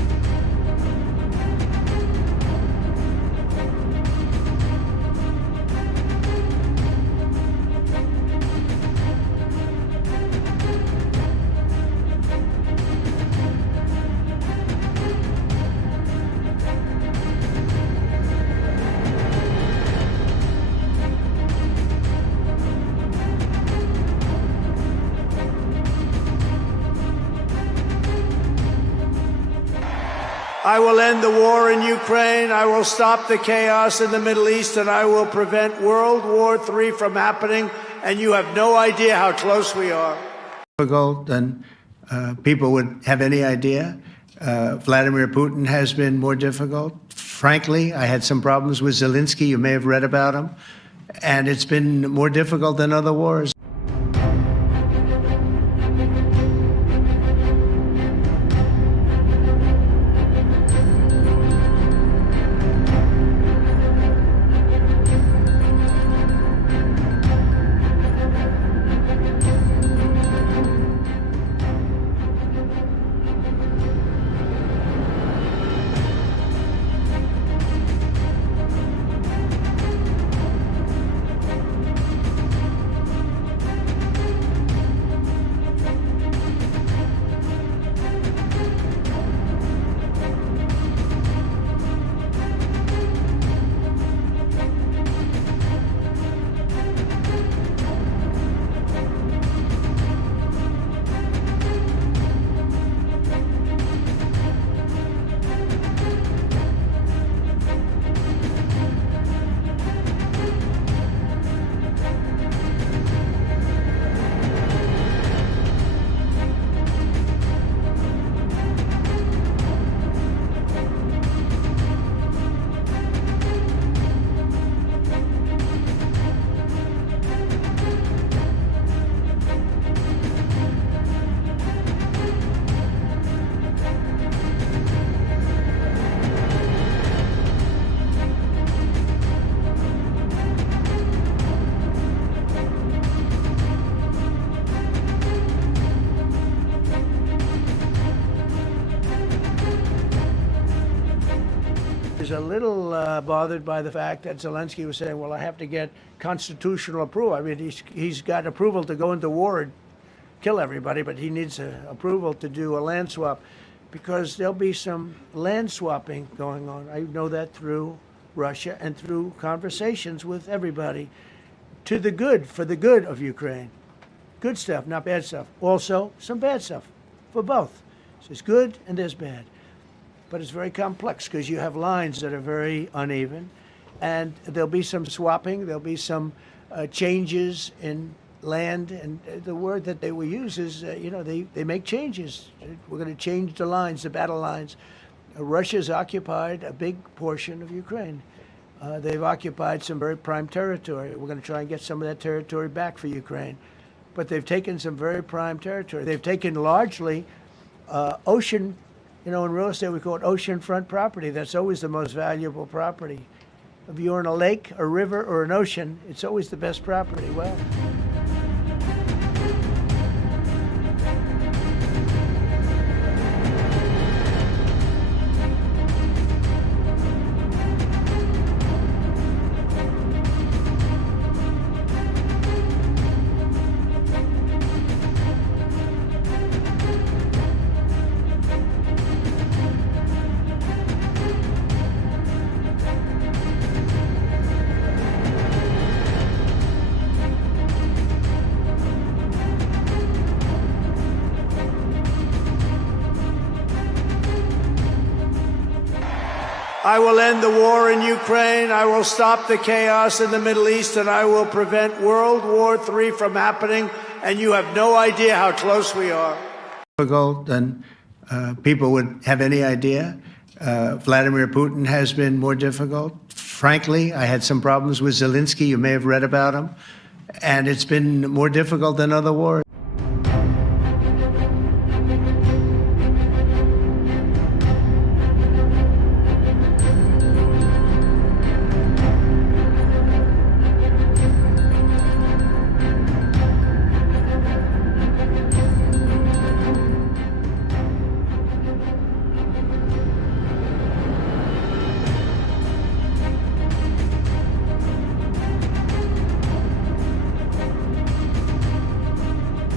I will end the war in Ukraine. I will stop the chaos in the Middle East, and I will prevent World War III from happening. And you have no idea how close we are. Difficult than people would have any idea. Vladimir Putin has been more difficult. Frankly, I had some problems with Zelensky. You may have read about him. And it's been more difficult than other wars. A little bothered by the fact that Zelensky was saying, well, I have to get constitutional approval. I mean, he's got approval to go into war and kill everybody, but he needs approval to do a land swap, because there'll be some land swapping going on. I know that through Russia and through conversations with everybody, to the good, for the good of Ukraine. Good stuff, not bad stuff. Also, some bad stuff for both. So there's good and there's bad. But it's very complex because you have lines that are very uneven, and there'll be some swapping, there'll be some changes in land, and the word that they will use is, they make changes. We're going to change the lines, the battle lines. Russia's occupied a big portion of Ukraine. They've occupied some very prime territory. We're going to try and get some of that territory back for Ukraine. But they've taken some very prime territory. They've taken largely ocean. In real estate, we call it oceanfront property. That's always the most valuable property. If you're in a lake, a river, or an ocean, it's always the best property. Well, I will end the war in Ukraine. I will stop the chaos in the Middle East, and I will prevent World War III from happening. And you have no idea how close we are. Difficult than people would have any idea. Vladimir Putin has been more difficult. Frankly, I had some problems with Zelensky. You may have read about him. And it's been more difficult than other wars.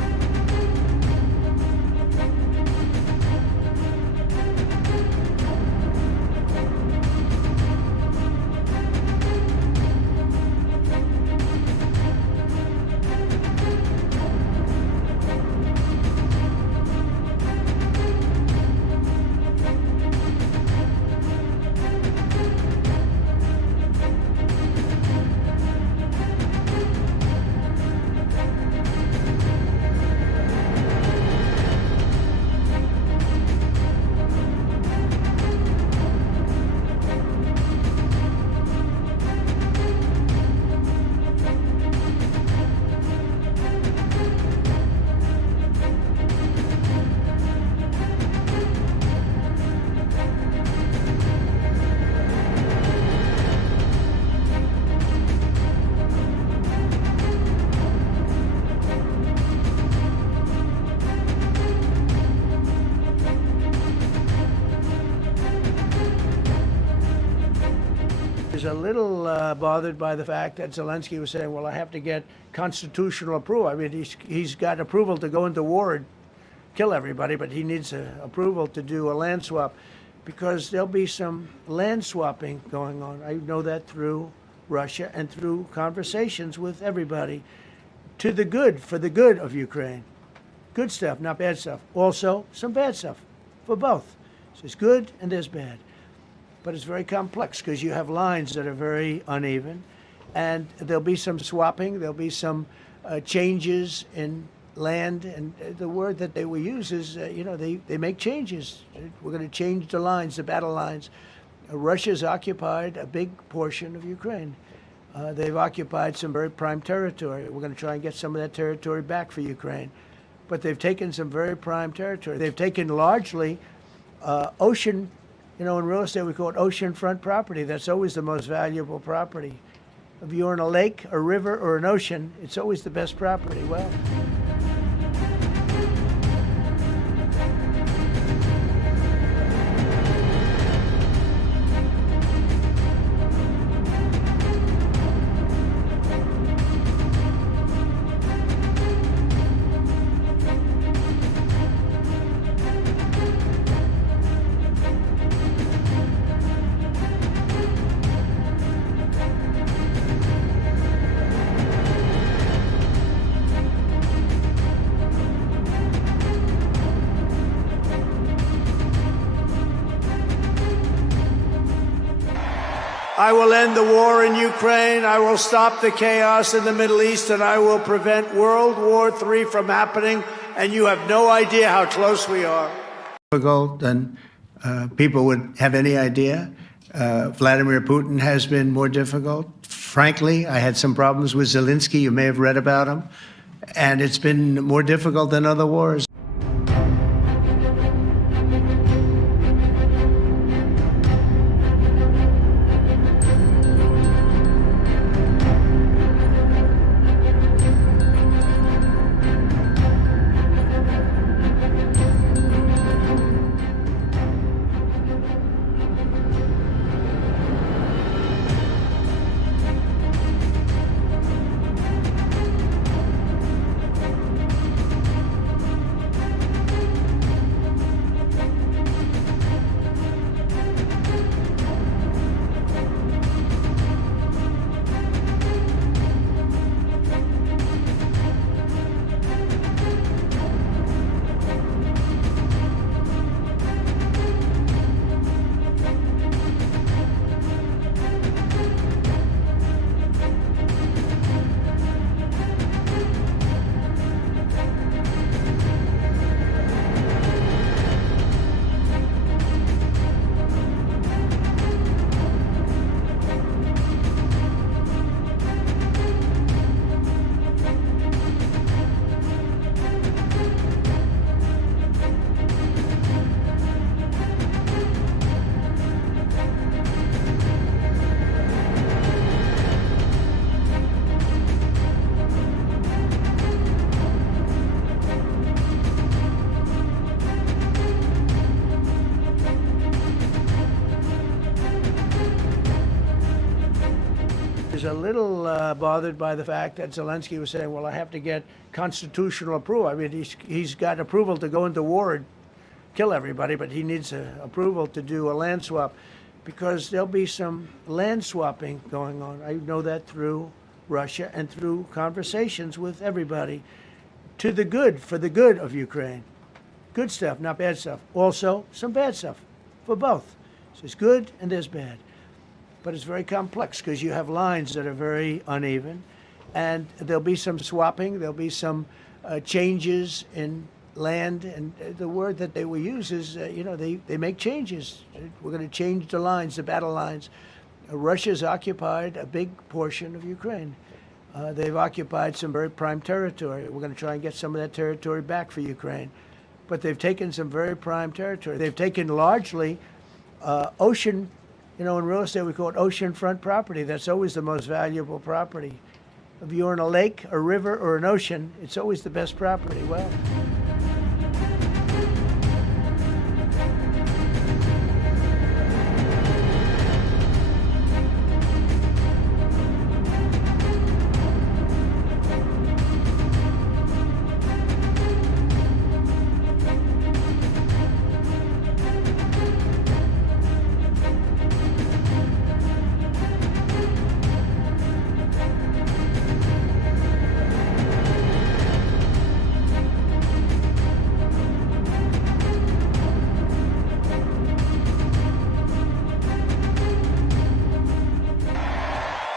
was a little bothered by the fact that Zelensky was saying, well, I have to get constitutional approval. I mean, he's got approval to go into war and kill everybody, but he needs approval to do a land swap because there'll be some land swapping going on. I know that through Russia and through conversations with everybody to the good, for the good of Ukraine. Good stuff, not bad stuff. Also, some bad stuff for both. So there's good and there's bad. But it's very complex because you have lines that are very uneven, and there'll be some swapping, there'll be some changes in land, and the word that they will use is, they make changes. We're going to change the lines, the battle lines. Russia's occupied a big portion of Ukraine. They've occupied some very prime territory. We're going to try and get some of that territory back for Ukraine. But they've taken some very prime territory. They've taken largely ocean. In real estate, we call it oceanfront property. That's always the most valuable property. If you're in a lake, a river, or an ocean, it's always the best property. Well, I will end the war in Ukraine. I will stop the chaos in the Middle East, and I will prevent World War III from happening. And you have no idea how close we are. Difficult than people would have any idea. Vladimir Putin has been more difficult. Frankly, I had some problems with Zelensky. You may have read about him. And it's been more difficult than other wars. A little bothered by the fact that Zelensky was saying, well, I have to get constitutional approval. I mean, he's got approval to go into war and kill everybody, but he needs approval to do a land swap because there'll be some land swapping going on. I know that through Russia and through conversations with everybody to the good, for the good of Ukraine. Good stuff, not bad stuff. Also, some bad stuff for both. So there's good and there's bad. But it's very complex because you have lines that are very uneven, and there'll be some swapping, there'll be some changes in land, and the word that they will use is, they make changes. We're going to change the lines, the battle lines. Russia's occupied a big portion of Ukraine. They've occupied some very prime territory. We're going to try and get some of that territory back for Ukraine. But they've taken some very prime territory. They've taken largely ocean. In real estate, we call it oceanfront property. That's always the most valuable property. If you're in a lake, a river, or an ocean, it's always the best property. Well,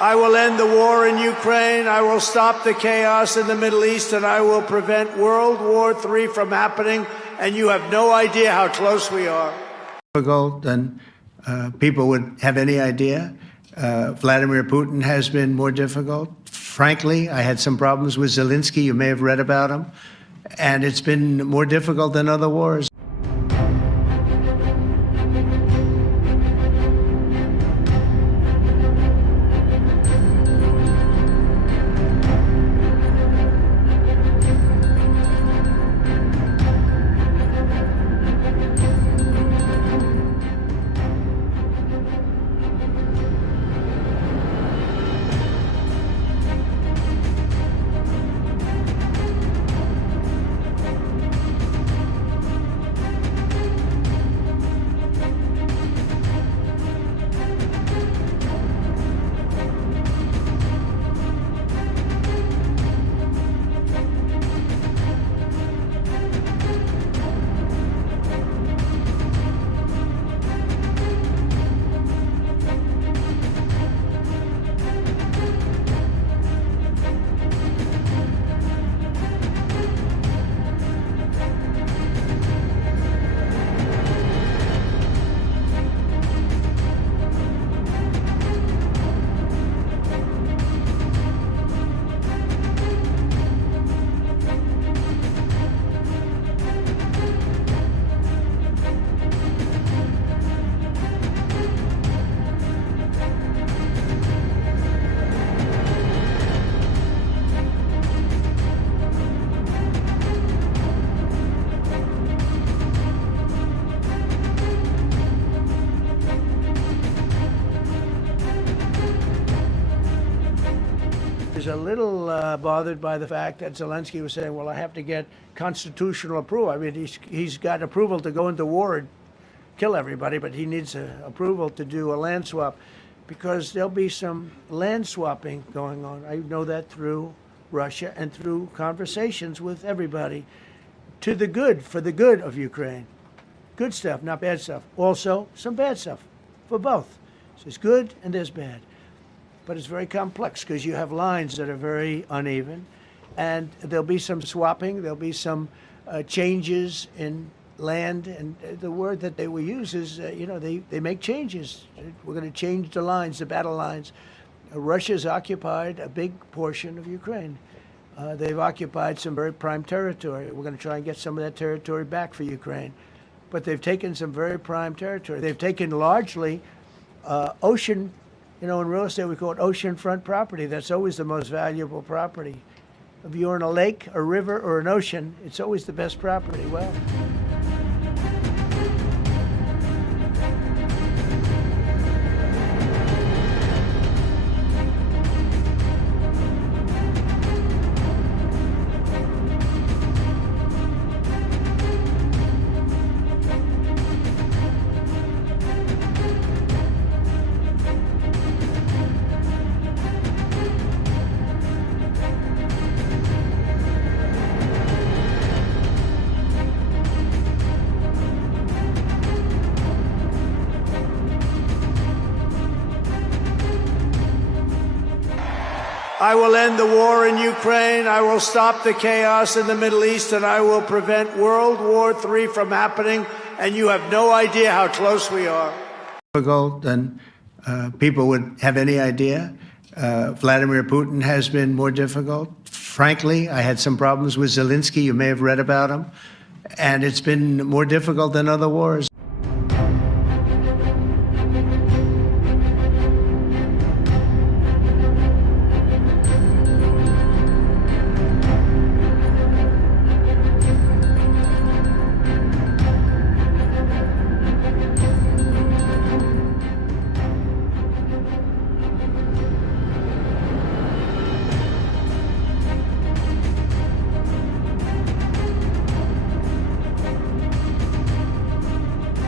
I will end the war in Ukraine. I will stop the chaos in the Middle East, and I will prevent World War III from happening. And you have no idea how close we are. Difficult than people would have any idea. Vladimir Putin has been more difficult. Frankly, I had some problems with Zelensky. You may have read about him. And it's been more difficult than other wars. A little bothered by the fact that Zelensky was saying, well, I have to get constitutional approval. I mean, he's got approval to go into war and kill everybody, but he needs approval to do a land swap, because there'll be some land swapping going on. I know that through Russia and through conversations with everybody, to the good, for the good of Ukraine. Good stuff, not bad stuff. Also, some bad stuff for both. So there's good and there's bad. But it's very complex because you have lines that are very uneven, and there'll be some swapping, there'll be some changes in land, and the word that they will use is, they make changes. We're going to change the lines, the battle lines. Russia's occupied a big portion of Ukraine. They've occupied some very prime territory. We're going to try and get some of that territory back for Ukraine. But they've taken some very prime territory. They've taken largely ocean. In real estate, we call it oceanfront property. That's always the most valuable property. If you're in a lake, a river, or an ocean, it's always the best property. Well, I will end the war in Ukraine. I will stop the chaos in the Middle East, and I will prevent World War III from happening. And you have no idea how close we are. Difficult than people would have any idea. Vladimir Putin has been more difficult. Frankly, I had some problems with Zelensky. You may have read about him. And it's been more difficult than other wars.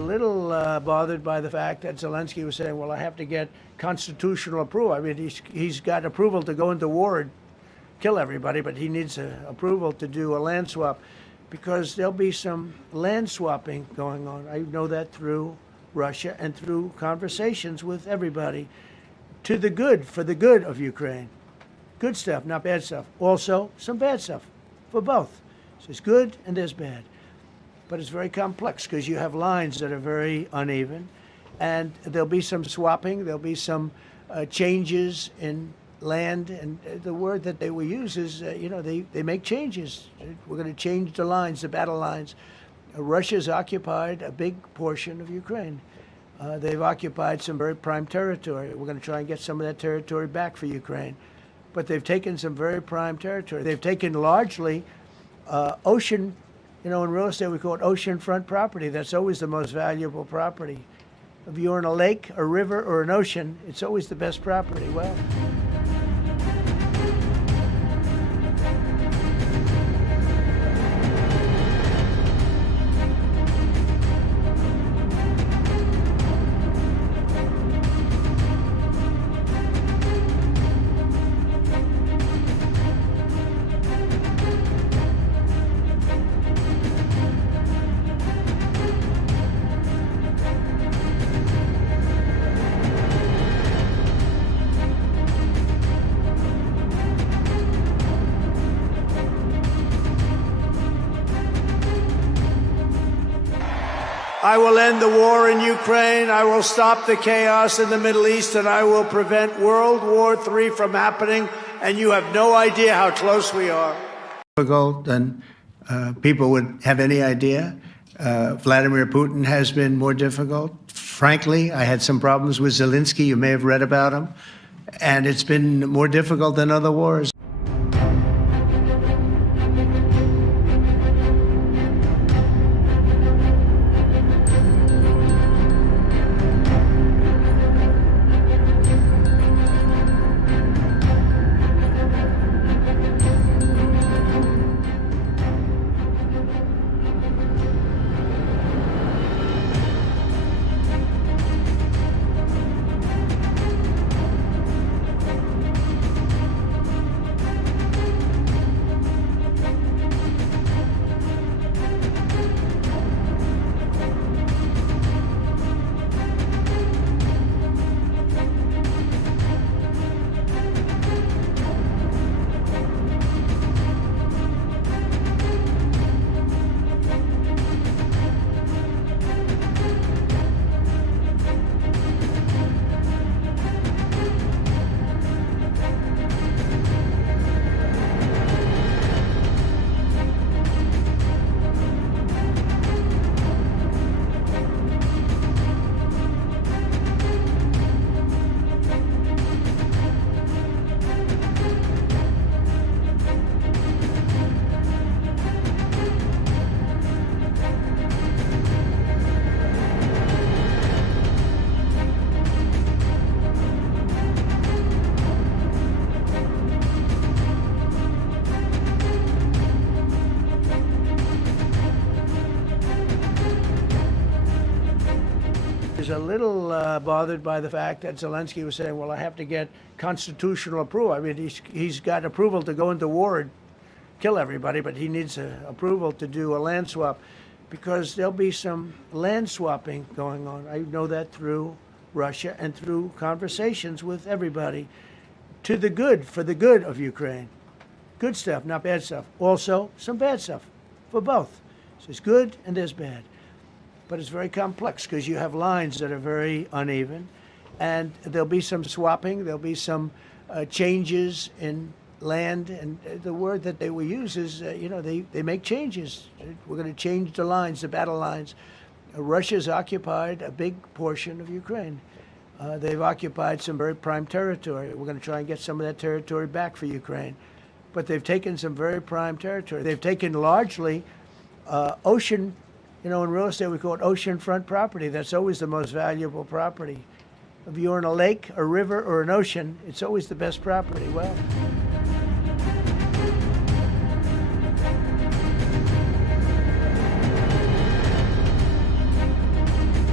a little bothered by the fact that Zelensky was saying, well, I have to get constitutional approval. I mean, he's got approval to go into war and kill everybody, but he needs approval to do a land swap because there'll be some land swapping going on. I know that through Russia and through conversations with everybody to the good, for the good of Ukraine. Good stuff, not bad stuff. Also, some bad stuff for both. So there's good and there's bad. But it's very complex because you have lines that are very uneven, and there'll be some swapping, there'll be some changes in land, and the word that they will use is, they make changes. We're going to change the lines, the battle lines. Russia's occupied a big portion of Ukraine. They've occupied some very prime territory. We're going to try and get some of that territory back for Ukraine. But they've taken some very prime territory. They've taken largely ocean. In real estate, we call it oceanfront property. That's always the most valuable property. If you're in a lake, a river, or an ocean, it's always the best property. Well, I will end the war in Ukraine. I will stop the chaos in the Middle East, and I will prevent World War III from happening. And you have no idea how close we are. Difficult than people would have any idea. Vladimir Putin has been more difficult. Frankly, I had some problems with Zelensky. You may have read about him. And it's been more difficult than other wars. A little bothered by the fact that Zelensky was saying, well, I have to get constitutional approval. I mean, he's got approval to go into war and kill everybody, but he needs approval to do a land swap because there'll be some land swapping going on. I know that through Russia and through conversations with everybody to the good, for the good of Ukraine. Good stuff, not bad stuff. Also, some bad stuff for both. So there's good and there's bad. But it's very complex because you have lines that are very uneven, and there'll be some swapping, there'll be some changes in land, and the word that they will use is, they make changes. We're going to change the lines, the battle lines. Russia's occupied a big portion of Ukraine. They've occupied some very prime territory. We're going to try and get some of that territory back for Ukraine. But they've taken some very prime territory. They've taken largely ocean. In real estate, we call it oceanfront property. That's always the most valuable property. If you're in a lake, a river, or an ocean, it's always the best property. Well,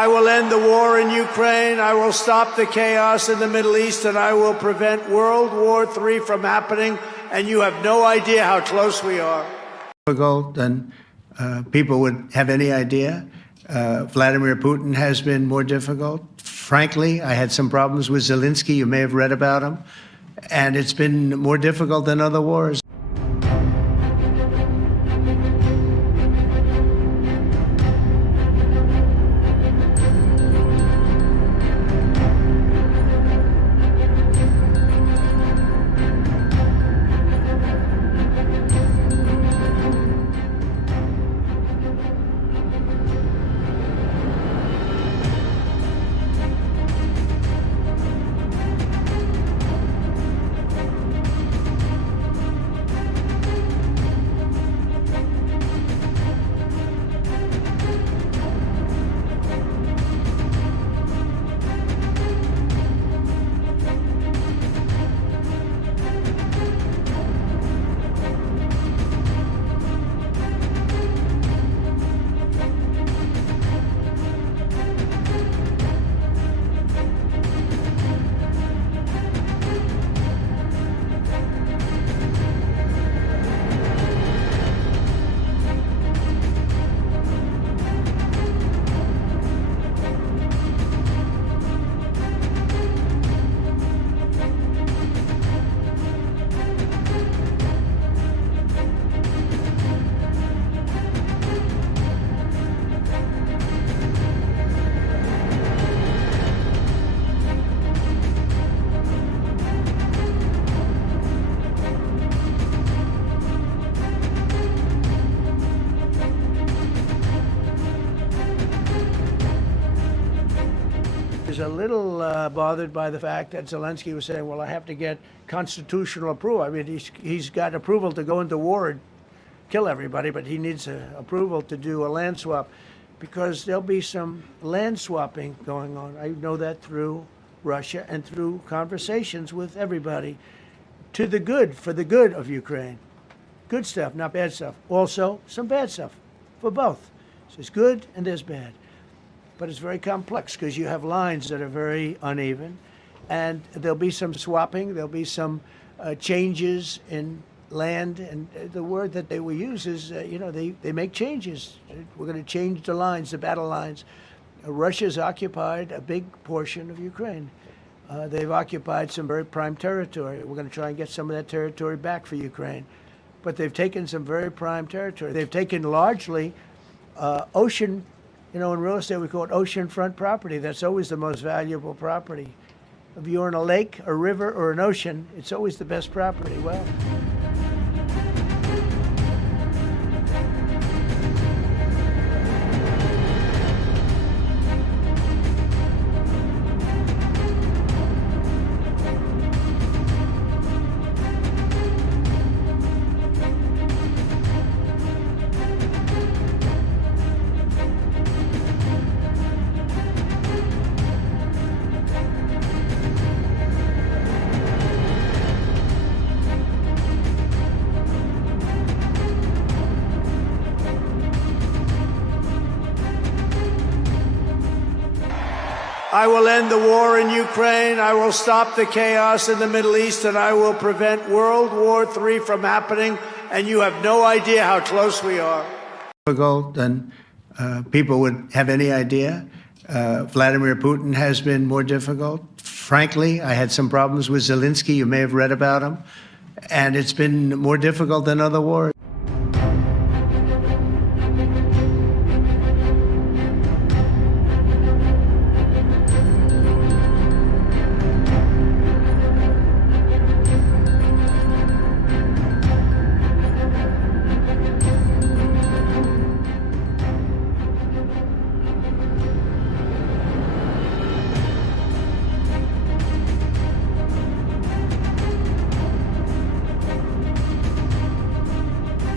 I will end the war in Ukraine. I will stop the chaos in the Middle East, and I will prevent World War III from happening. And you have no idea how close we are. Difficult than people would have any idea. Vladimir Putin has been more difficult. Frankly, I had some problems with Zelensky. You may have read about him. And it's been more difficult than other wars. A little bothered by the fact that Zelensky was saying, well, I have to get constitutional approval. I mean, he's got approval to go into war and kill everybody, but he needs approval to do a land swap, because there'll be some land swapping going on. I know that through Russia and through conversations with everybody, to the good, for the good of Ukraine. Good stuff, not bad stuff. Also, some bad stuff for both. So there's good and there's bad. But it's very complex because you have lines that are very uneven, and there'll be some swapping, there'll be some changes in land, and the word that they will use is, they make changes. We're going to change the lines, the battle lines. Russia's occupied a big portion of Ukraine. They've occupied some very prime territory. We're going to try and get some of that territory back for Ukraine. But they've taken some very prime territory. They've taken largely ocean. In real estate, we call it oceanfront property. That's always the most valuable property. If you're in a lake, a river, or an ocean, it's always the best property. Well, I will end the war in Ukraine. I will stop the chaos in the Middle East, and I will prevent World War III from happening. And you have no idea how close we are. Difficult than people would have any idea. Vladimir Putin has been more difficult. Frankly, I had some problems with Zelensky. You may have read about him. And it's been more difficult than other wars.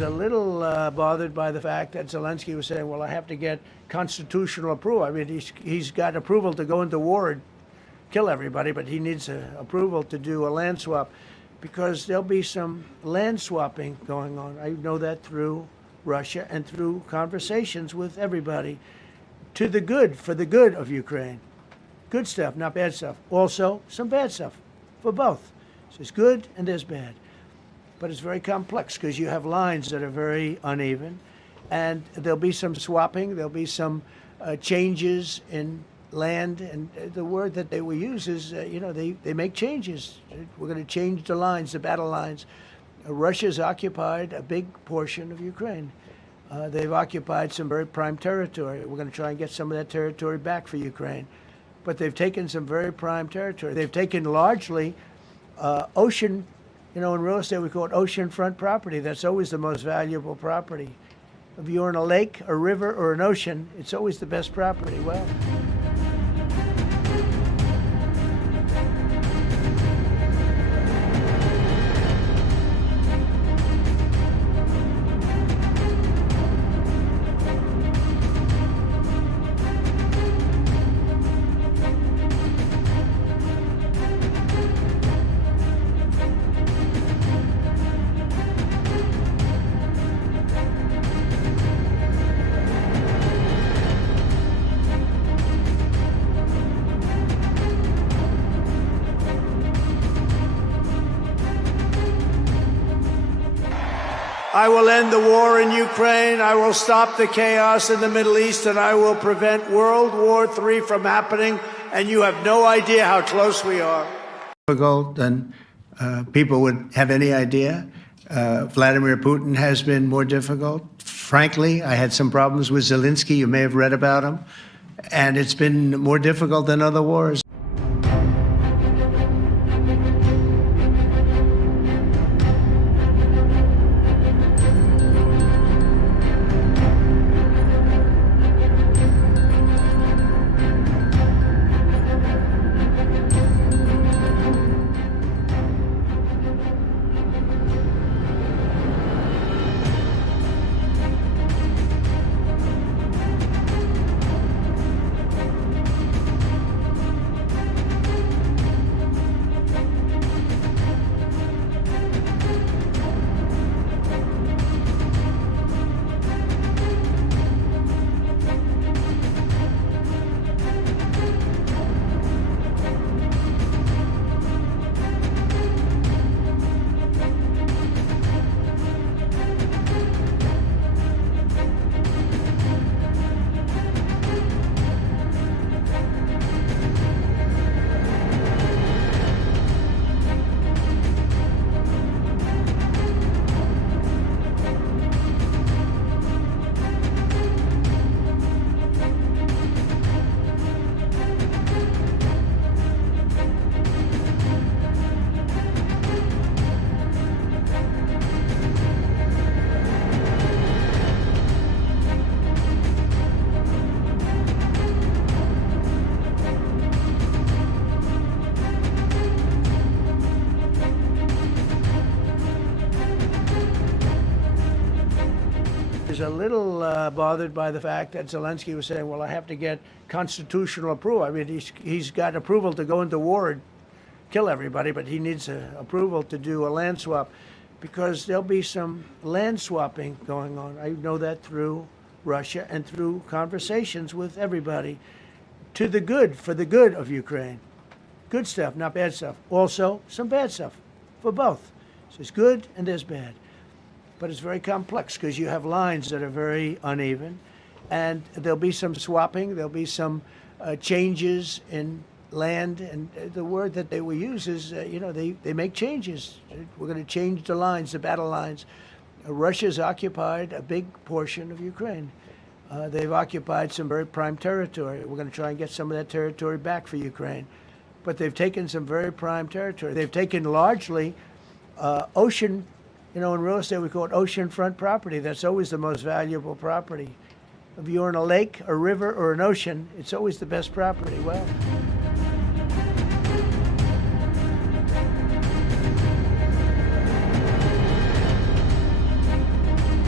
a little bothered by the fact that Zelensky was saying, well, I have to get constitutional approval. I mean, he's got approval to go into war and kill everybody, but he needs approval to do a land swap because there'll be some land swapping going on. I know that through Russia and through conversations with everybody to the good, for the good of Ukraine. Good stuff, not bad stuff. Also, some bad stuff for both. So there's good and there's bad. But it's very complex because you have lines that are very uneven, and there'll be some swapping, there'll be some changes in land, and the word that they will use is, they make changes. We're going to change the lines, the battle lines. Russia's occupied a big portion of Ukraine. They've occupied some very prime territory. We're going to try and get some of that territory back for Ukraine. But they've taken some very prime territory. They've taken largely ocean. In real estate, we call it oceanfront property. That's always the most valuable property. If you're in a lake, a river, or an ocean, it's always the best property. Well, I will end the war in Ukraine. I will stop the chaos in the Middle East, and I will prevent World War III from happening. And you have no idea how close we are. Difficult than people would have any idea. Vladimir Putin has been more difficult. Frankly, I had some problems with Zelensky. You may have read about him. And it's been more difficult than other wars. A little bothered by the fact that Zelensky was saying, well, I have to get constitutional approval. I mean, he's got approval to go into war and kill everybody, but he needs approval to do a land swap because there'll be some land swapping going on. I know that through Russia and through conversations with everybody to the good, for the good of Ukraine. Good stuff, not bad stuff. Also, some bad stuff for both. So there's good and there's bad. But it's very complex because you have lines that are very uneven, and there'll be some swapping, there'll be some changes in land, and the word that they will use is, they make changes. We're going to change the lines, the battle lines. Russia's occupied a big portion of Ukraine. They've occupied some very prime territory. We're going to try and get some of that territory back for Ukraine. But they've taken some very prime territory. They've taken largely ocean. In real estate, we call it oceanfront property. That's always the most valuable property. If you're in a lake, a river, or an ocean, it's always the best property. Well,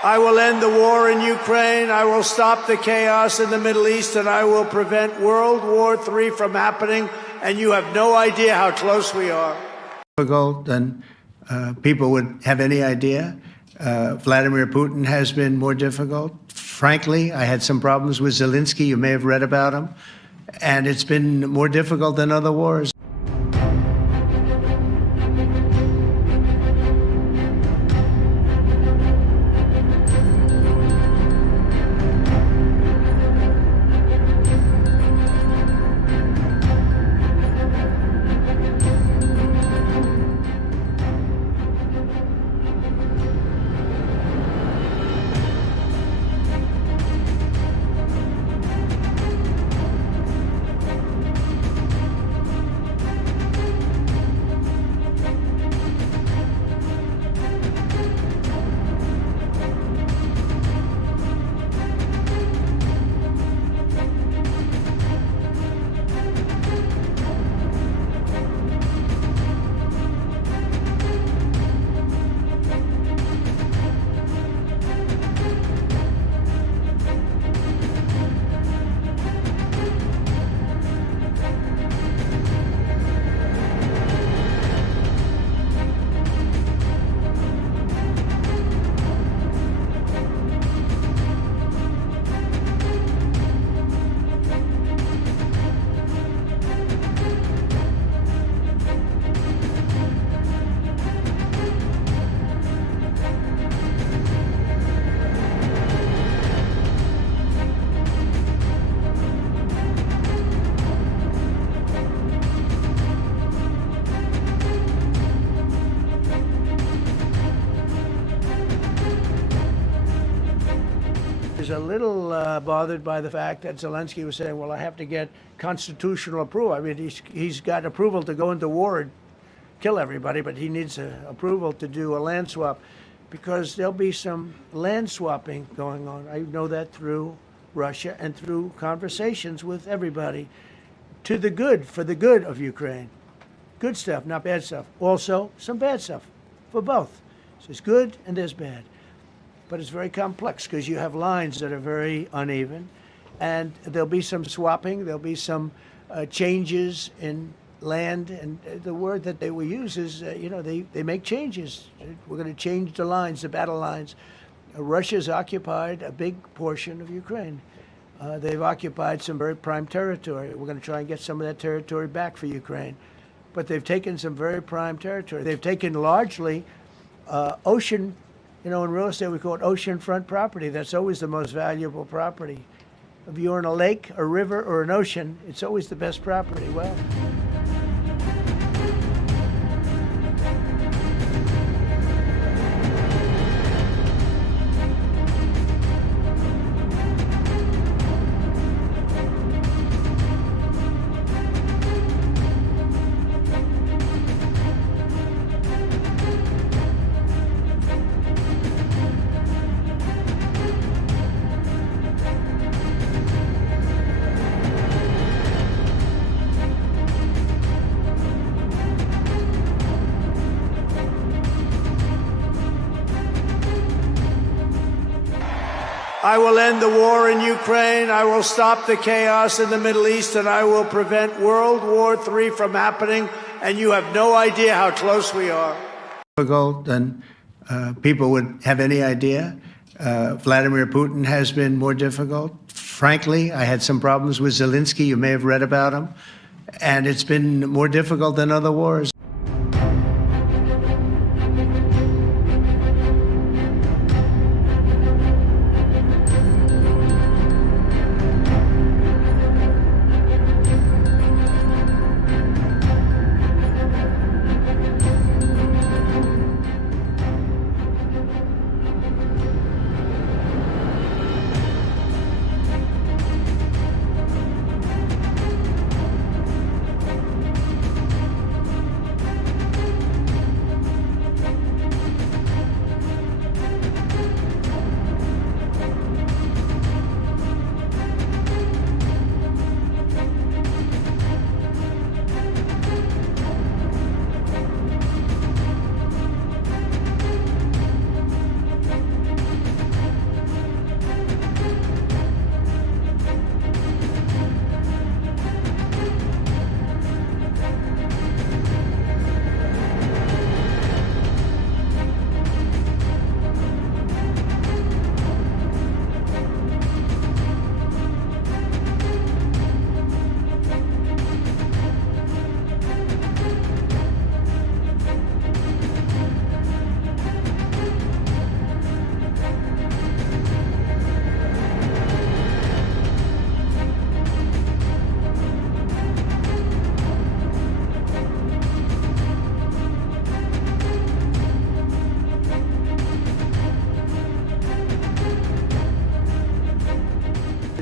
I will end the war in Ukraine. I will stop the chaos in the Middle East, and I will prevent World War III from happening. And you have no idea how close we are. Difficult than people would have any idea. Vladimir Putin has been more difficult. Frankly, I had some problems with Zelensky. You may have read about him. And it's been more difficult than other wars. A little bothered by the fact that Zelensky was saying, well, I have to get constitutional approval. I mean, he's got approval to go into war and kill everybody, but he needs approval to do a land swap, because there'll be some land swapping going on. I know that through Russia and through conversations with everybody, to the good, for the good of Ukraine. Good stuff, not bad stuff. Also, some bad stuff for both. So there's good and there's bad. But it's very complex because you have lines that are very uneven, and there'll be some swapping, there'll be some changes in land, and the word that they will use is, they make changes. We're going to change the lines, the battle lines. Russia's occupied a big portion of Ukraine. They've occupied some very prime territory. We're going to try and get some of that territory back for Ukraine. But they've taken some very prime territory. They've taken largely ocean. In real estate, we call it oceanfront property. That's always the most valuable property. If you're in a lake, a river, or an ocean, it's always the best property. Well, I will end the war in Ukraine. I will stop the chaos in the Middle East, and I will prevent World War III from happening. And you have no idea how close we are. Difficult than people would have any idea. Vladimir Putin has been more difficult. Frankly, I had some problems with Zelensky. You may have read about him. And it's been more difficult than other wars.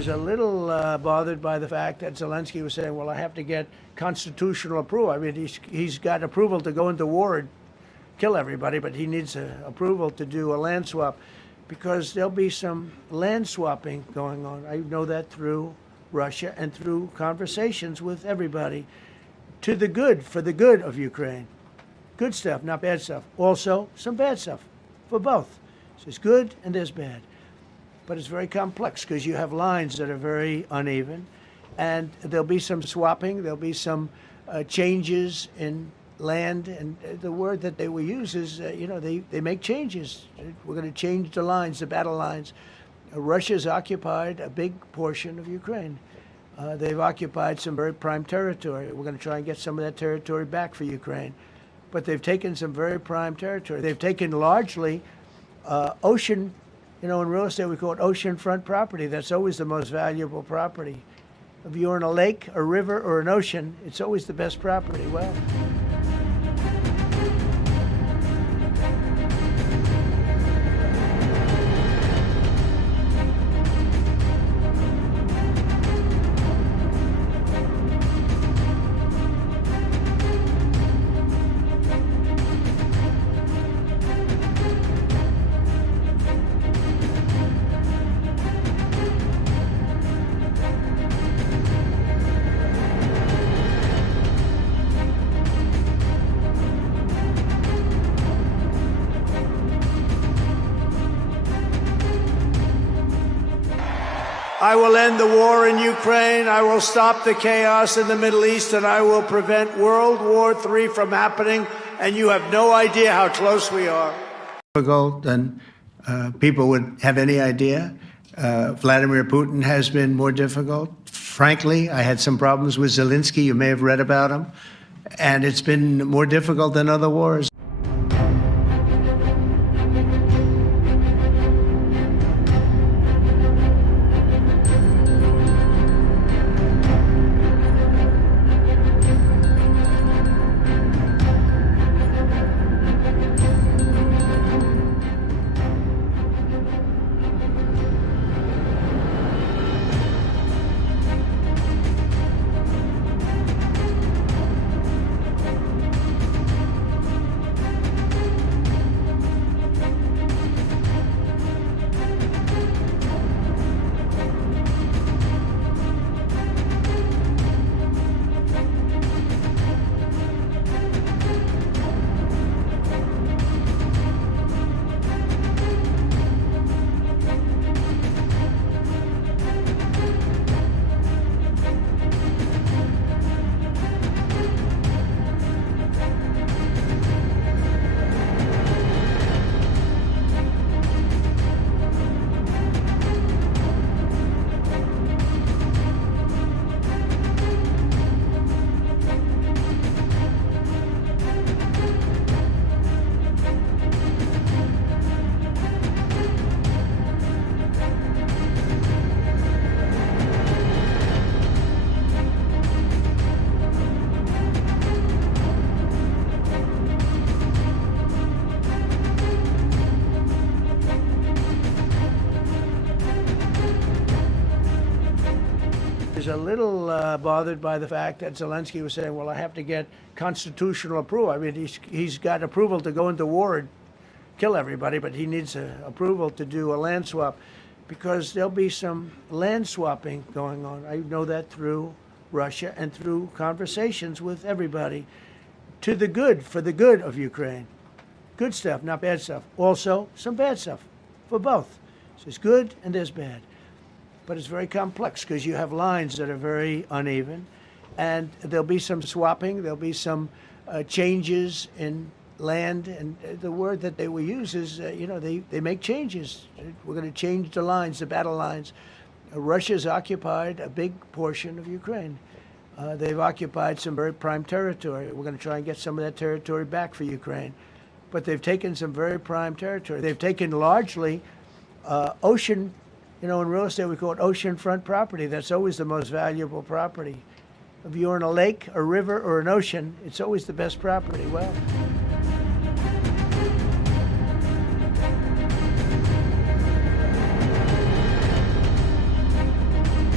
a little bothered by the fact that Zelensky was saying, well, I have to get constitutional approval. I mean, he's got approval to go into war and kill everybody, but he needs approval to do a land swap because there'll be some land swapping going on. I know that through Russia and through conversations with everybody to the good, for the good of Ukraine. Good stuff, not bad stuff. Also, some bad stuff for both. So there's good and there's bad. But it's very complex because you have lines that are very uneven, and there'll be some swapping, there'll be some changes in land, and the word that they will use is, they make changes. We're going to change the lines, the battle lines. Russia's occupied a big portion of Ukraine. They've occupied some very prime territory. We're going to try and get some of that territory back for Ukraine. But they've taken some very prime territory. They've taken largely ocean. In real estate, we call it oceanfront property. That's always the most valuable property. If you're in a lake, a river, or an ocean, it's always the best property. Well, I will end the war in Ukraine. I will stop the chaos in the Middle East, and I will prevent World War III from happening. And you have no idea how close we are. Difficult than people would have any idea. Vladimir Putin has been more difficult. Frankly, I had some problems with Zelensky. You may have read about him. And it's been more difficult than other wars. A little bothered by the fact that Zelensky was saying, well, I have to get constitutional approval. I mean, he's got approval to go into war and kill everybody, but he needs approval to do a land swap because there'll be some land swapping going on. I know that through Russia and through conversations with everybody to the good, for the good of Ukraine. Good stuff, not bad stuff. Also, some bad stuff for both. So there's good and there's bad. But it's very complex because you have lines that are very uneven, and there'll be some swapping, there'll be some changes in land, and the word that they will use is, they make changes. We're going to change the lines, the battle lines. Russia's occupied a big portion of Ukraine. They've occupied some very prime territory. We're going to try and get some of that territory back for Ukraine. But they've taken some very prime territory. They've taken largely ocean. In real estate, we call it oceanfront property. That's always the most valuable property. If you're in a lake, a river, or an ocean, it's always the best property. Well,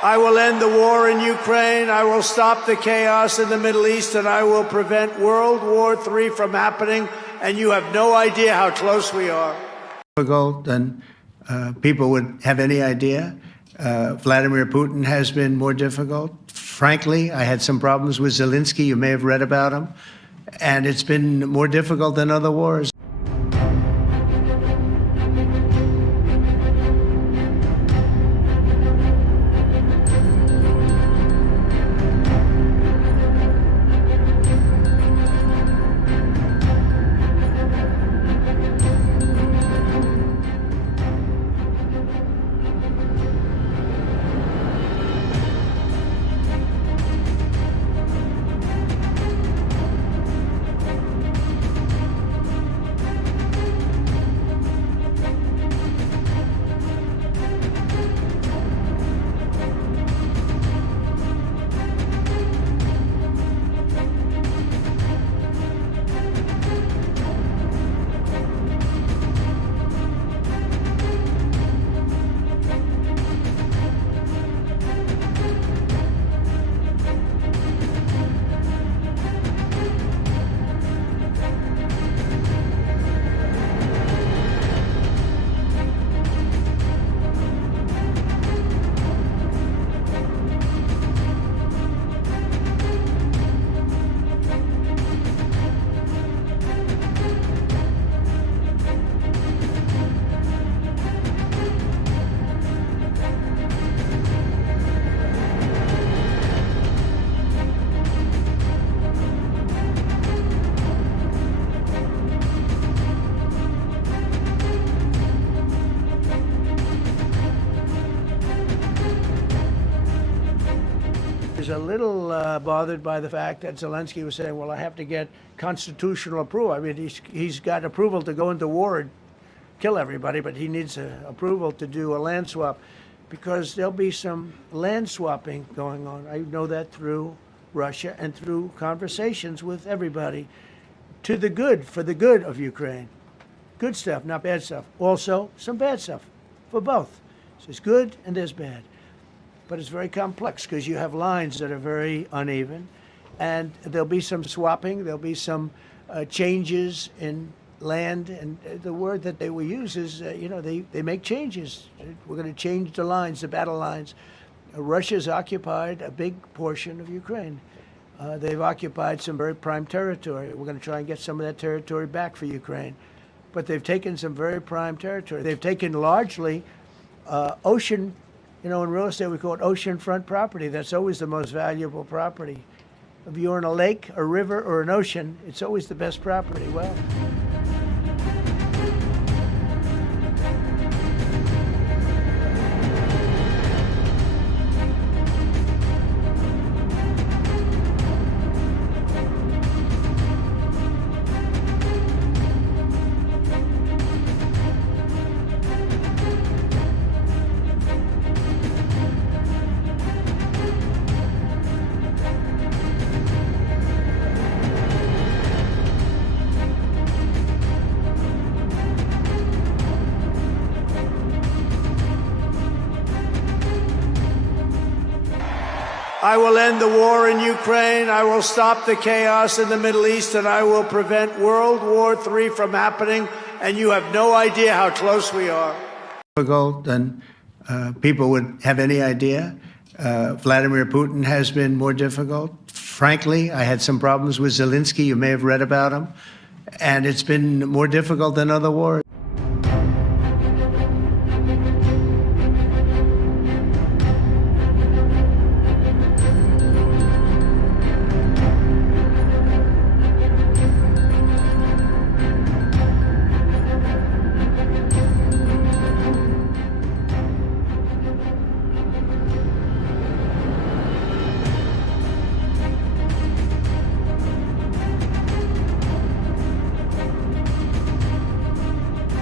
I will end the war in Ukraine. I will stop the chaos in the Middle East, and I will prevent World War III from happening. And you have no idea how close we are. Difficult than people would have any idea. Vladimir Putin has been more difficult. Frankly, I had some problems with Zelensky. You may have read about him. And it's been more difficult than other wars. A little bothered by the fact that Zelensky was saying, well, I have to get constitutional approval. I mean, he's got approval to go into war and kill everybody, but he needs approval to do a land swap, because there'll be some land swapping going on. I know that through Russia and through conversations with everybody, to the good, for the good of Ukraine. Good stuff, not bad stuff. Also, some bad stuff for both. So there's good and there's bad. But it's very complex because you have lines that are very uneven, and there'll be some swapping, there'll be some changes in land, and the word that they will use is, they make changes. We're going to change the lines, the battle lines. Russia's occupied a big portion of Ukraine. They've occupied some very prime territory. We're going to try and get some of that territory back for Ukraine. But they've taken some very prime territory. They've taken largely ocean. In real estate, we call it oceanfront property. That's always the most valuable property. If you're in a lake, a river, or an ocean, it's always the best property. Well, I will end the war in Ukraine. I will stop the chaos in the Middle East, and I will prevent World War III from happening. And you have no idea how close we are. Difficult than people would have any idea. Vladimir Putin has been more difficult. Frankly, I had some problems with Zelensky. You may have read about him. And it's been more difficult than other wars.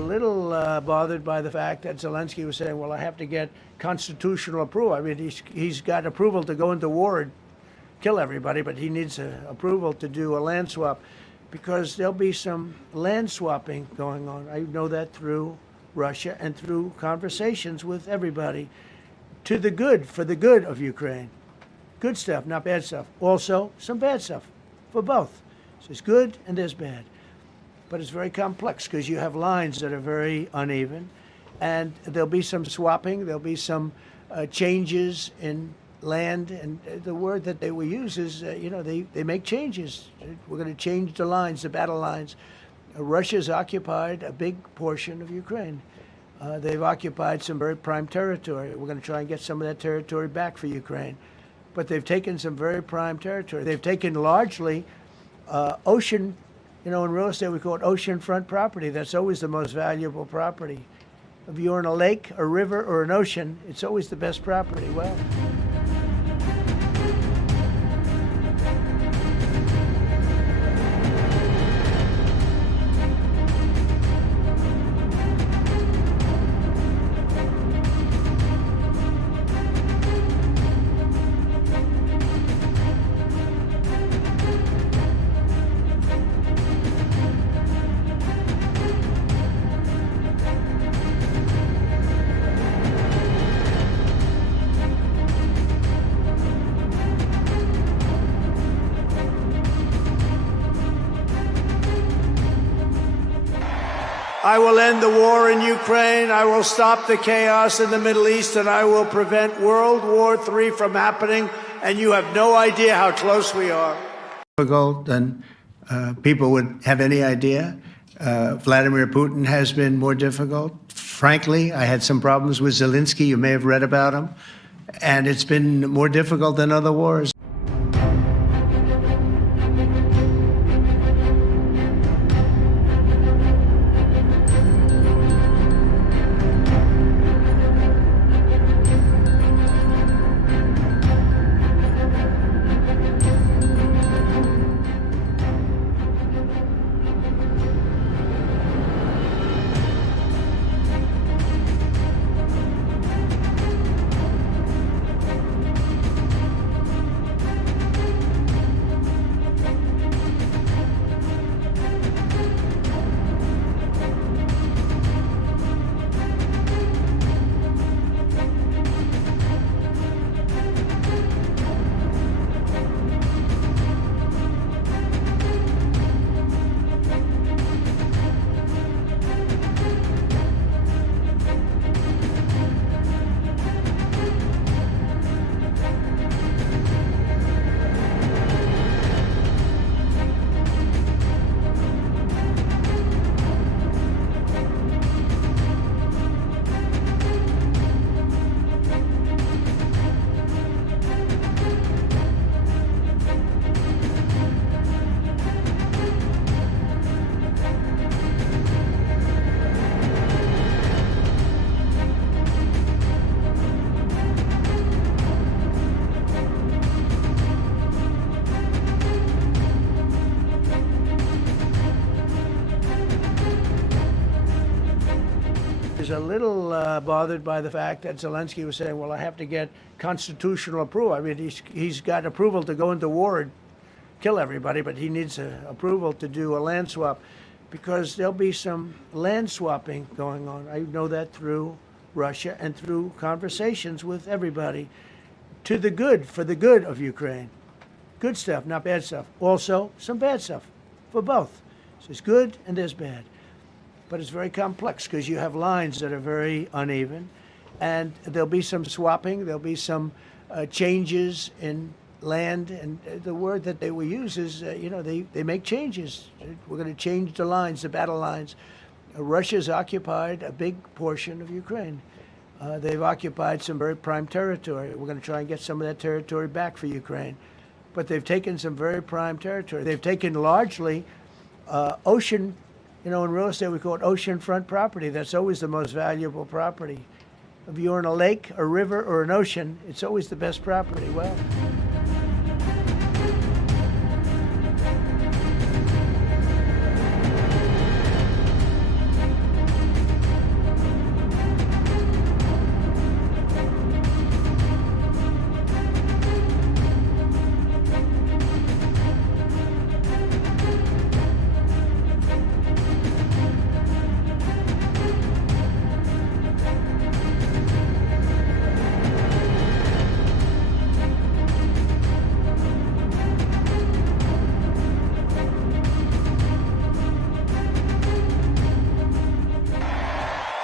little bothered by the fact that Zelensky was saying, well, I have to get constitutional approval. I mean, he's got approval to go into war and kill everybody, but he needs approval to do a land swap because there'll be some land swapping going on. I know that through Russia and through conversations with everybody to the good, for the good of Ukraine. Good stuff, not bad stuff. Also, some bad stuff for both. So there's good and there's bad. But it's very complex because you have lines that are very uneven, and there'll be some swapping, there'll be some changes in land, and the word that they will use is, they make changes. We're going to change the lines, the battle lines. Russia's occupied a big portion of Ukraine. They've occupied some very prime territory. We're going to try and get some of that territory back for Ukraine. But they've taken some very prime territory. They've taken largely ocean. In real estate, we call it oceanfront property. That's always the most valuable property. If you're in a lake, a river, or an ocean, it's always the best property. Well, I will end the war in Ukraine. I will stop the chaos in the Middle East, and I will prevent World War III from happening. And you have no idea how close we are. Difficult than people would have any idea. Vladimir Putin has been more difficult. Frankly, I had some problems with Zelensky. You may have read about him. And it's been more difficult than other wars. A little bothered by the fact that Zelensky was saying, well, I have to get constitutional approval. I mean, he's got approval to go into war and kill everybody, but he needs approval to do a land swap because there'll be some land swapping going on. I know that through Russia and through conversations with everybody to the good, for the good of Ukraine. Good stuff, not bad stuff. Also, some bad stuff for both. So there's good and there's bad. But it's very complex because you have lines that are very uneven, and there'll be some swapping, there'll be some changes in land, and the word that they will use is, they make changes. We're going to change the lines, the battle lines. Russia's occupied a big portion of Ukraine. They've occupied some very prime territory. We're going to try and get some of that territory back for Ukraine. But they've taken some very prime territory. They've taken largely ocean. In real estate, we call it oceanfront property. That's always the most valuable property. If you're in a lake, a river, or an ocean, it's always the best property. Well,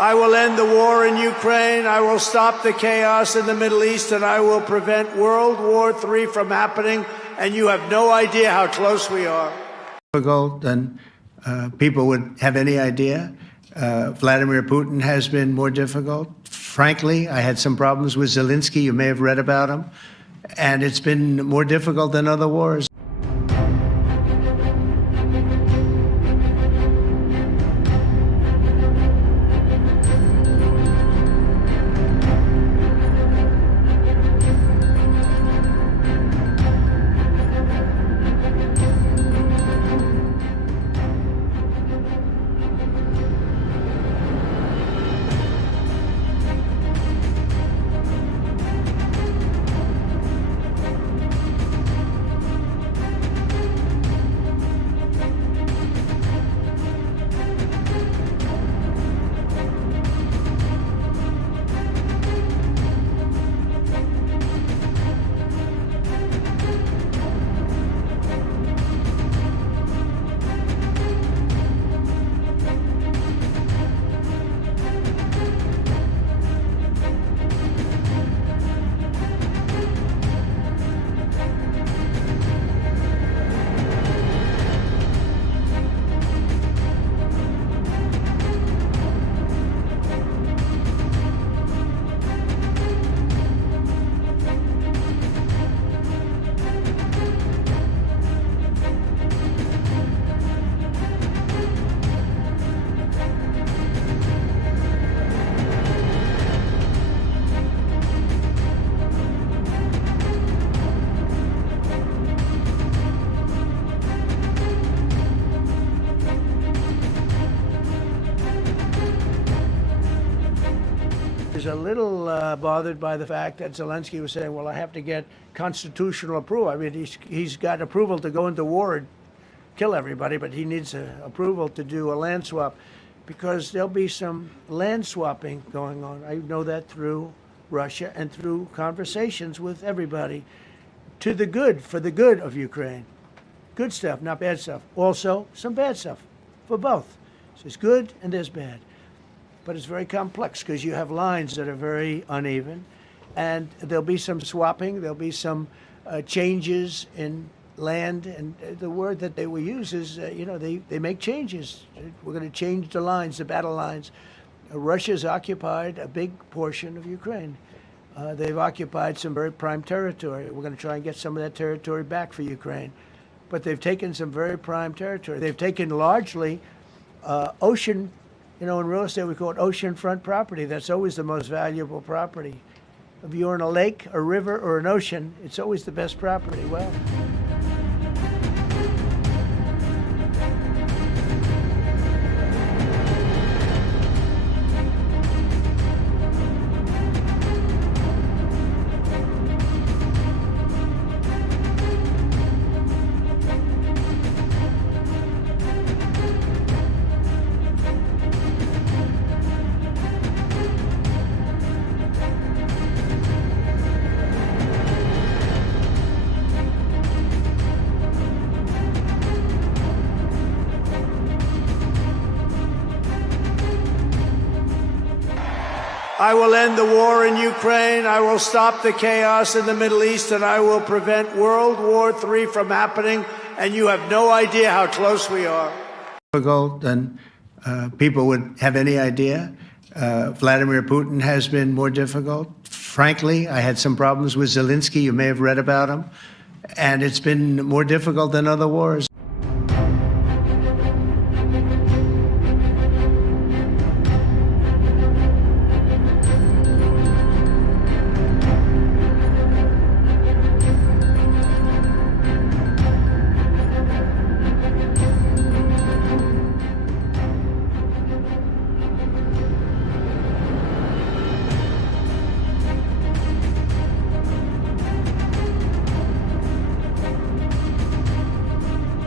I will end the war in Ukraine. I will stop the chaos in the Middle East, and I will prevent World War III from happening. And you have no idea how close we are. Difficult than people would have any idea. Vladimir Putin has been more difficult. Frankly, I had some problems with Zelensky. You may have read about him. And it's been more difficult than other wars. A little bothered by the fact that Zelensky was saying, well, I have to get constitutional approval. I mean, he's got approval to go into war and kill everybody, but he needs approval to do a land swap, because there'll be some land swapping going on. I know that through Russia and through conversations with everybody, to the good, for the good of Ukraine. Good stuff, not bad stuff. Also, some bad stuff for both. So there's good and there's bad. But it's very complex because you have lines that are very uneven, and there'll be some swapping, there'll be some changes in land, and the word that they will use is, they make changes. We're going to change the lines, the battle lines. Russia's occupied a big portion of Ukraine. They've occupied some very prime territory. We're going to try and get some of that territory back for Ukraine. But they've taken some very prime territory. They've taken largely ocean. In real estate, we call it oceanfront property. That's always the most valuable property. If you're in a lake, a river, or an ocean, it's always the best property. Well, I will end the war in Ukraine. I will stop the chaos in the Middle East, and I will prevent World War III from happening. And you have no idea how close we are. Difficult than people would have any idea. Vladimir Putin has been more difficult. Frankly, I had some problems with Zelensky. You may have read about him. And it's been more difficult than other wars.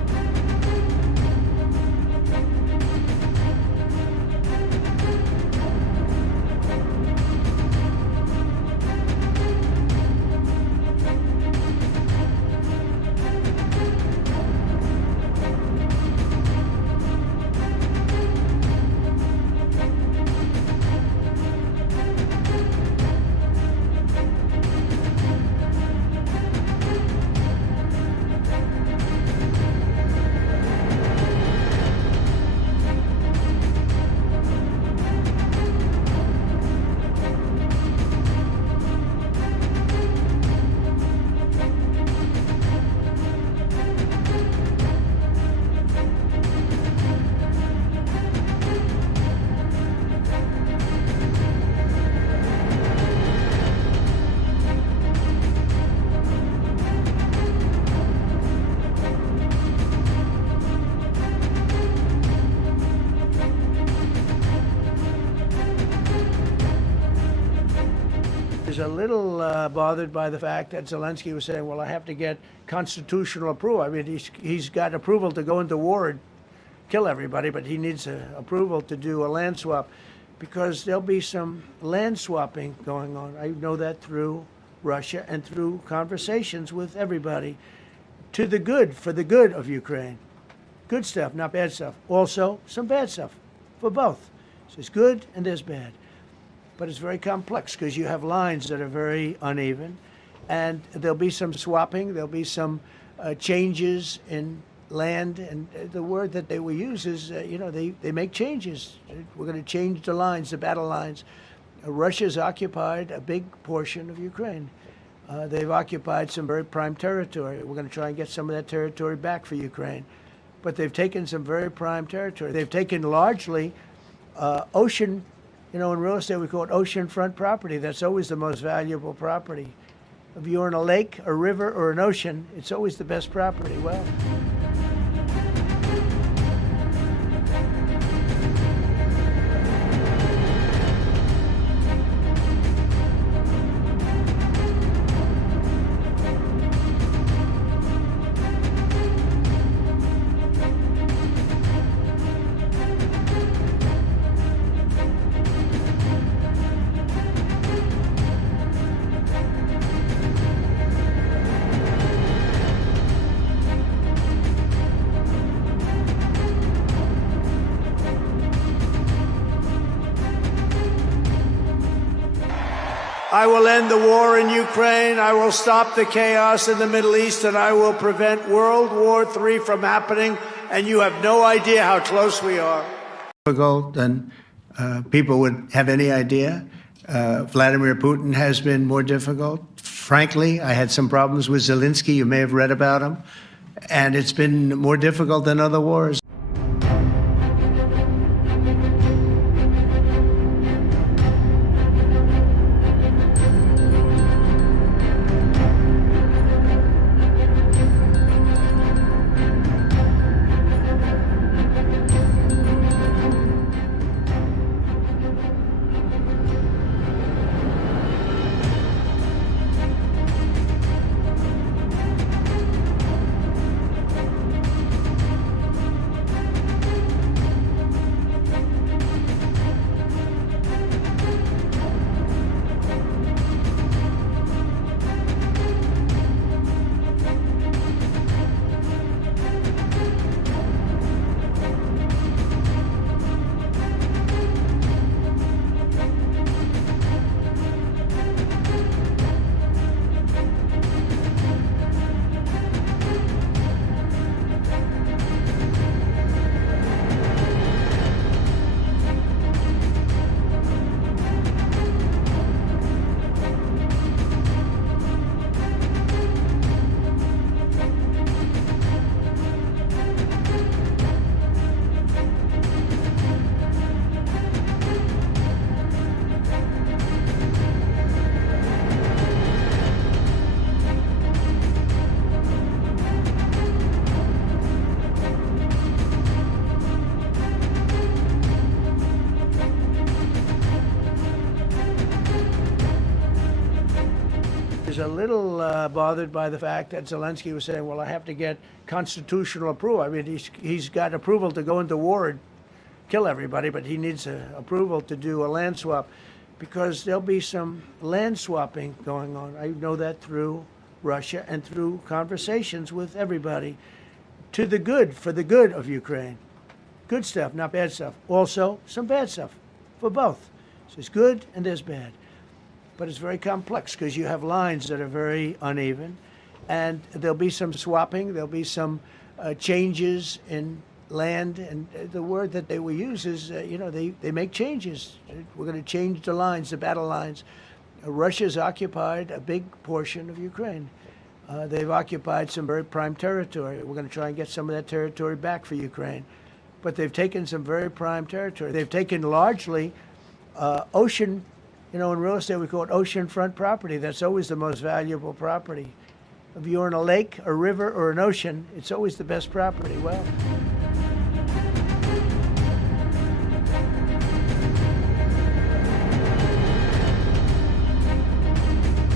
little bothered by the fact that Zelensky was saying, well, I have to get constitutional approval. I mean, he's got approval to go into war and kill everybody, but he needs approval to do a land swap because there'll be some land swapping going on. I know that through Russia and through conversations with everybody to the good, for the good of Ukraine. Good stuff, not bad stuff. Also, some bad stuff for both. So there's good and there's bad. But it's very complex because you have lines that are very uneven, and there'll be some swapping, there'll be some changes in land, and the word that they will use is, they make changes. We're going to change the lines, the battle lines. Russia's occupied a big portion of Ukraine. They've occupied some very prime territory. We're going to try and get some of that territory back for Ukraine. But they've taken some very prime territory. They've taken largely ocean. In real estate, we call it oceanfront property. That's always the most valuable property. If you're in a lake, a river, or an ocean, it's always the best property. Well, I will end the war in Ukraine. I will stop the chaos in the Middle East, and I will prevent World War III from happening. And you have no idea how close we are. Difficult than people would have any idea. Vladimir Putin has been more difficult. Frankly, I had some problems with Zelensky. You may have read about him. And it's been more difficult than other wars. A little bothered by the fact that Zelensky was saying, well, I have to get constitutional approval. I mean, he's got approval to go into war and kill everybody, but he needs approval to do a land swap because there'll be some land swapping going on. I know that through Russia and through conversations with everybody to the good, for the good of Ukraine. Good stuff, not bad stuff. Also, some bad stuff for both. So there's good and there's bad. But it's very complex because you have lines that are very uneven, and there'll be some swapping, there'll be some changes in land, and the word that they will use is, they make changes. We're going to change the lines, the battle lines. Russia's occupied a big portion of Ukraine. They've occupied some very prime territory. We're going to try and get some of that territory back for Ukraine. But they've taken some very prime territory. They've taken largely ocean. In real estate, we call it oceanfront property. That's always the most valuable property. If you're in a lake, a river, or an ocean, it's always the best property. Well,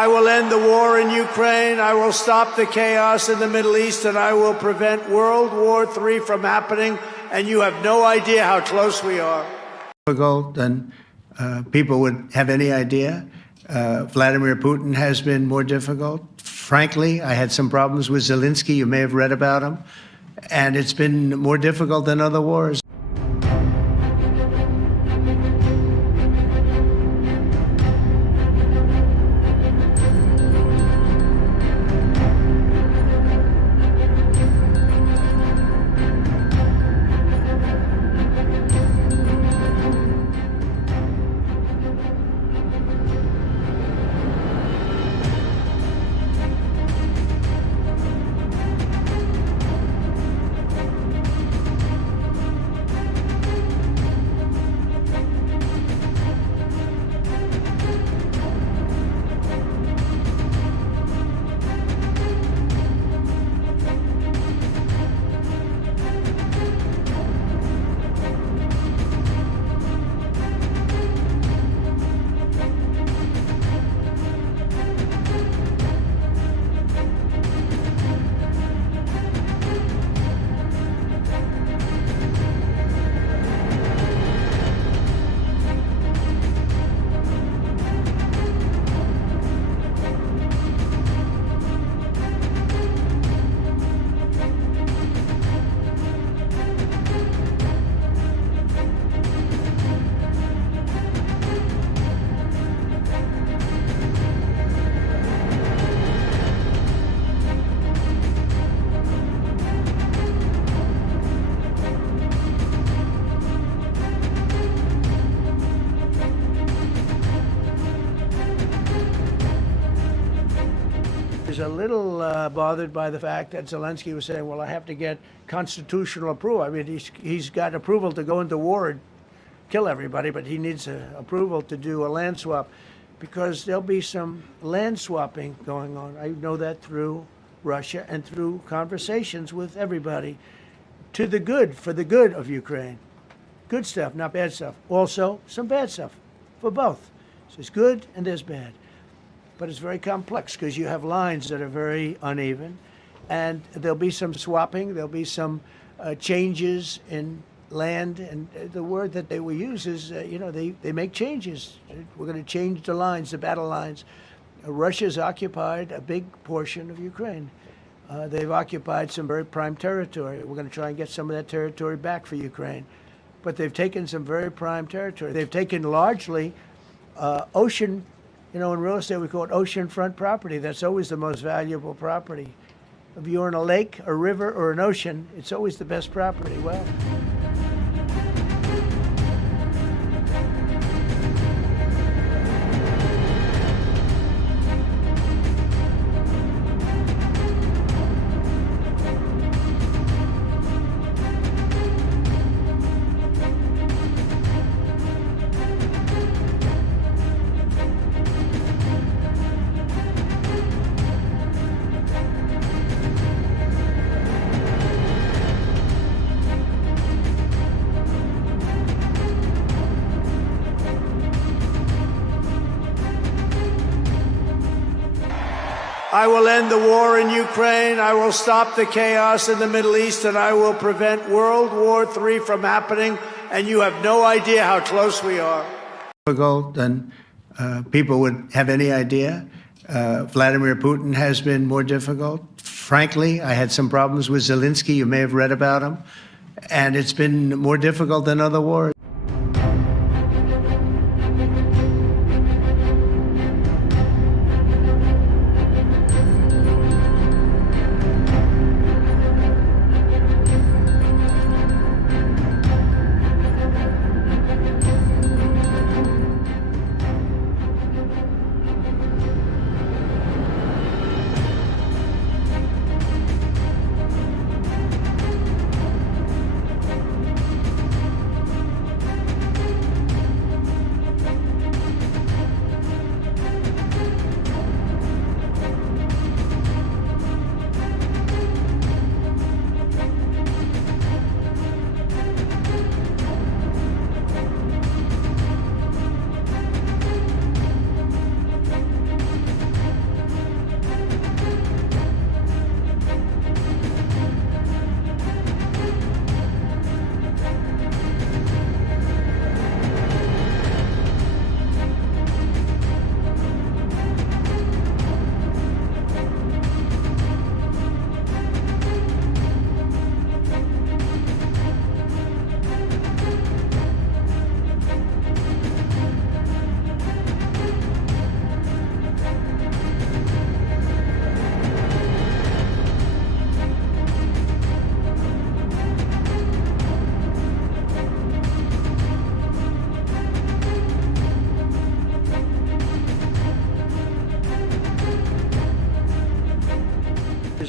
I will end the war in Ukraine. I will stop the chaos in the Middle East, and I will prevent World War III from happening. And you have no idea how close we are. Difficult than people would have any idea. Vladimir Putin has been more difficult. Frankly, I had some problems with Zelensky. You may have read about him. And it's been more difficult than other wars. A little bothered by the fact that Zelensky was saying, well, I have to get constitutional approval. I mean, he's got approval to go into war and kill everybody, but he needs approval to do a land swap, because there'll be some land swapping going on. I know that through Russia and through conversations with everybody, to the good, for the good of Ukraine. Good stuff, not bad stuff. Also, some bad stuff for both. So there's good and there's bad. But it's very complex because you have lines that are very uneven, and there'll be some swapping, there'll be some changes in land, and the word that they will use is, they make changes. We're going to change the lines, the battle lines. Russia's occupied a big portion of Ukraine. They've occupied some very prime territory. We're going to try and get some of that territory back for Ukraine. But they've taken some very prime territory. They've taken largely ocean. In real estate, we call it oceanfront property. That's always the most valuable property. If you're in a lake, a river, or an ocean, it's always the best property. Well, I will end the war in Ukraine. I will stop the chaos in the Middle East, and I will prevent World War III from happening. And you have no idea how close we are. Difficult than people would have any idea. Vladimir Putin has been more difficult. Frankly, I had some problems with Zelensky. You may have read about him. And it's been more difficult than other wars.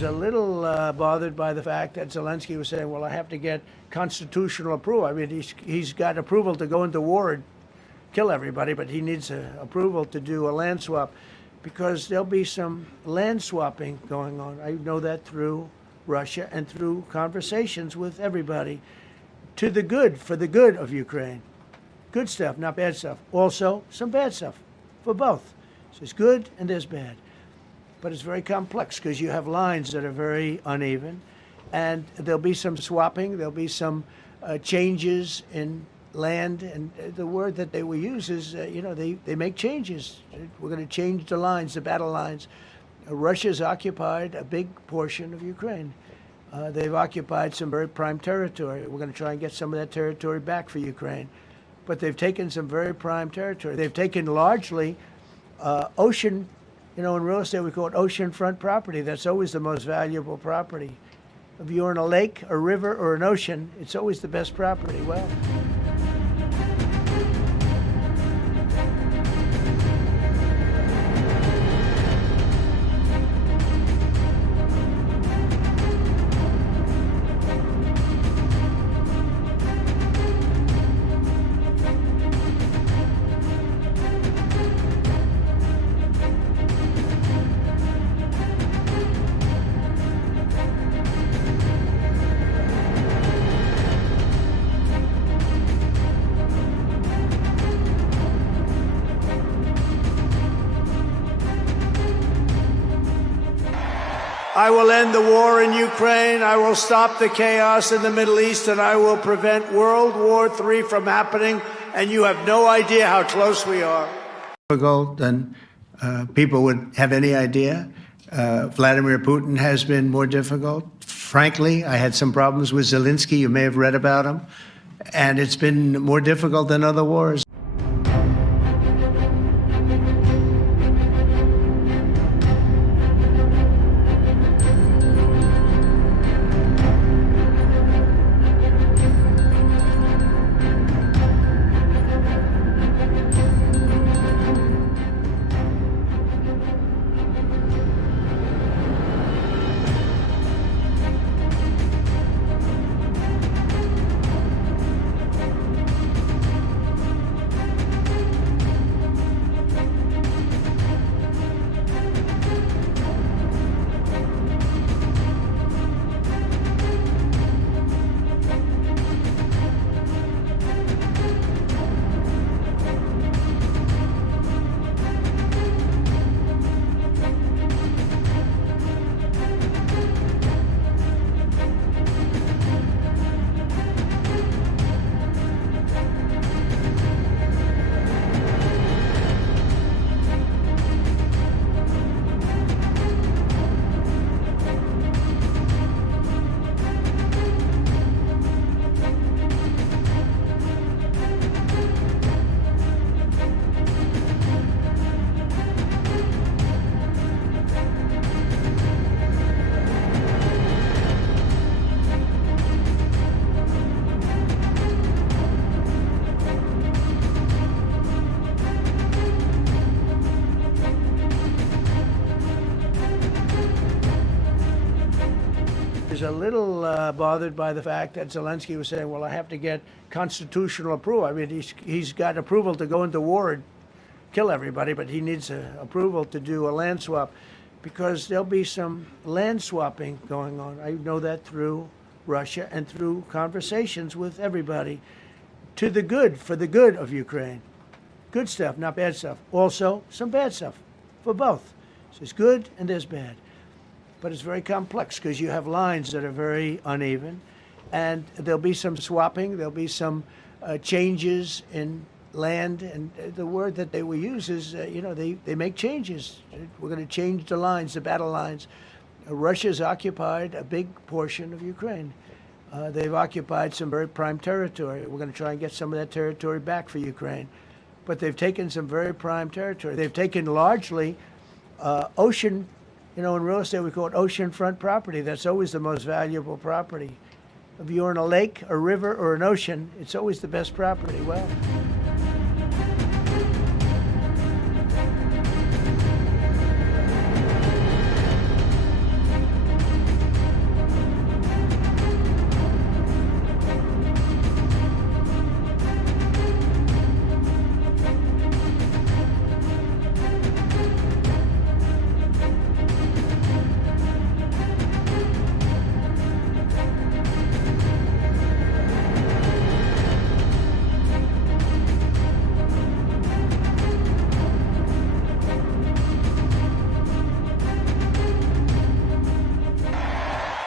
is a little bothered by the fact that Zelensky was saying, well, I have to get constitutional approval. I mean, he's got approval to go into war and kill everybody, but he needs approval to do a land swap because there'll be some land swapping going on. I know that through Russia and through conversations with everybody to the good, for the good of Ukraine. Good stuff, not bad stuff. Also, some bad stuff for both. So there's good and there's bad. But it's very complex because you have lines that are very uneven, and there'll be some swapping, there'll be some changes in land, and the word that they will use is, they make changes. We're going to change the lines, the battle lines. Russia's occupied a big portion of Ukraine. They've occupied some very prime territory. We're going to try and get some of that territory back for Ukraine. But they've taken some very prime territory. They've taken largely ocean. In real estate, we call it oceanfront property. That's always the most valuable property. If you're in a lake, a river, or an ocean, it's always the best property. Well, I will end the war in Ukraine. I will stop the chaos in the Middle East, and I will prevent World War III from happening. And you have no idea how close we are. Difficult than people would have any idea. Vladimir Putin has been more difficult. Frankly, I had some problems with Zelensky. You may have read about him. And it's been more difficult than other wars. A little bothered by the fact that Zelensky was saying, well, I have to get constitutional approval. I mean, he's got approval to go into war and kill everybody, but he needs approval to do a land swap because there'll be some land swapping going on. I know that through Russia and through conversations with everybody to the good, for the good of Ukraine. Good stuff, not bad stuff. Also, some bad stuff for both. So there's good and there's bad. But it's very complex because you have lines that are very uneven, and there'll be some swapping, there'll be some changes in land, and the word that they will use is, they make changes. We're going to change the lines, the battle lines. Russia's occupied a big portion of Ukraine. They've occupied some very prime territory. We're going to try and get some of that territory back for Ukraine. But they've taken some very prime territory. They've taken largely ocean. In real estate, we call it oceanfront property. That's always the most valuable property. If you're in a lake, a river, or an ocean, it's always the best property. Well,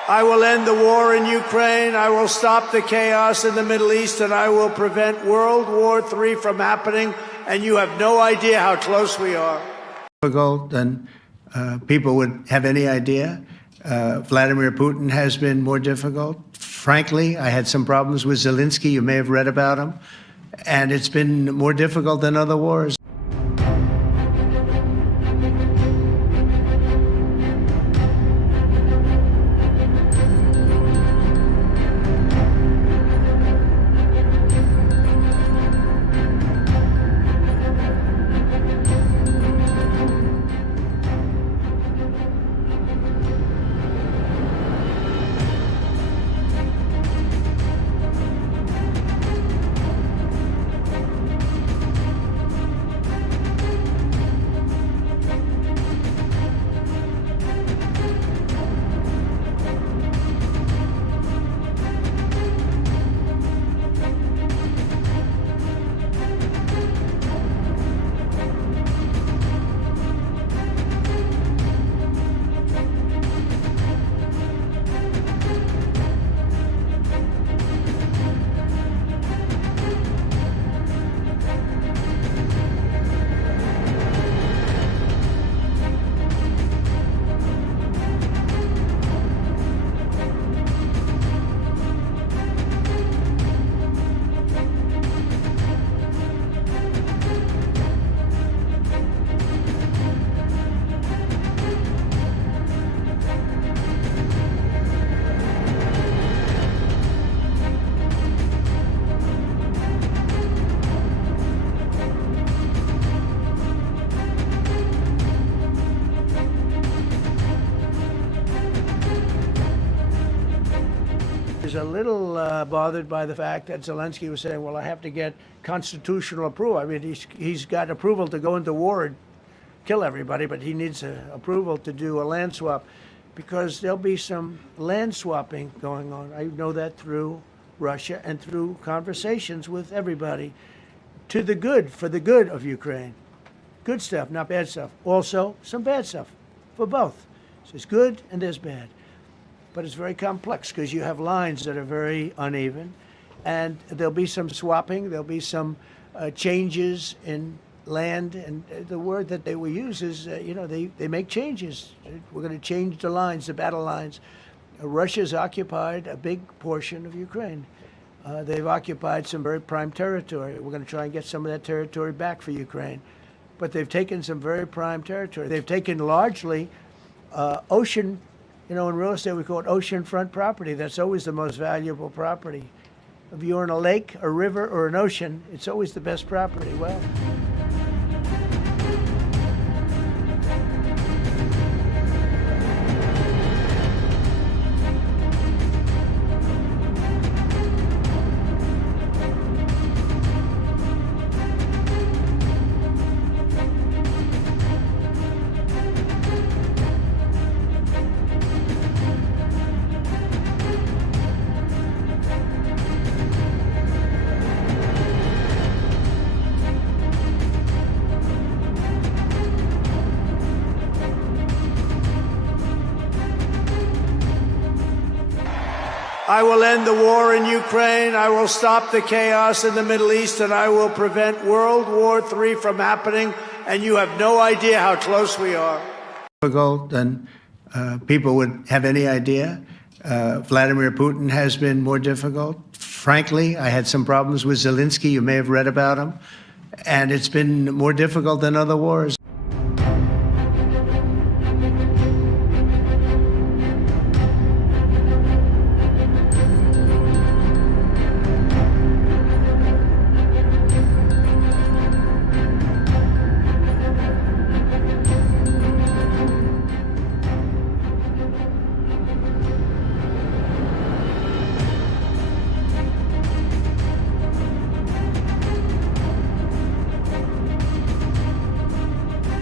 I will end the war in Ukraine. I will stop the chaos in the Middle East, and I will prevent World War III from happening. And you have no idea how close we are. Difficult than people would have any idea. Vladimir Putin has been more difficult. Frankly, I had some problems with Zelensky. You may have read about him. And it's been more difficult than other wars. A little bothered by the fact that Zelensky was saying, well, I have to get constitutional approval. I mean, he's got approval to go into war and kill everybody, but he needs approval to do a land swap, because there'll be some land swapping going on. I know that through Russia and through conversations with everybody, to the good, for the good of Ukraine. Good stuff, not bad stuff. Also, some bad stuff for both. So there's good and there's bad. But it's very complex because you have lines that are very uneven, and there'll be some swapping, there'll be some changes in land, and the word that they will use is, they make changes. We're going to change the lines, the battle lines. Russia's occupied a big portion of Ukraine. They've occupied some very prime territory. We're going to try and get some of that territory back for Ukraine. But they've taken some very prime territory. They've taken largely ocean. In real estate, we call it oceanfront property. That's always the most valuable property. If you're in a lake, a river, or an ocean, it's always the best property. Well, I will end the war in Ukraine. I will stop the chaos in the Middle East, and I will prevent World War III from happening. And you have no idea how close we are. Difficult than people would have any idea. Vladimir Putin has been more difficult. Frankly, I had some problems with Zelensky. You may have read about him. And it's been more difficult than other wars.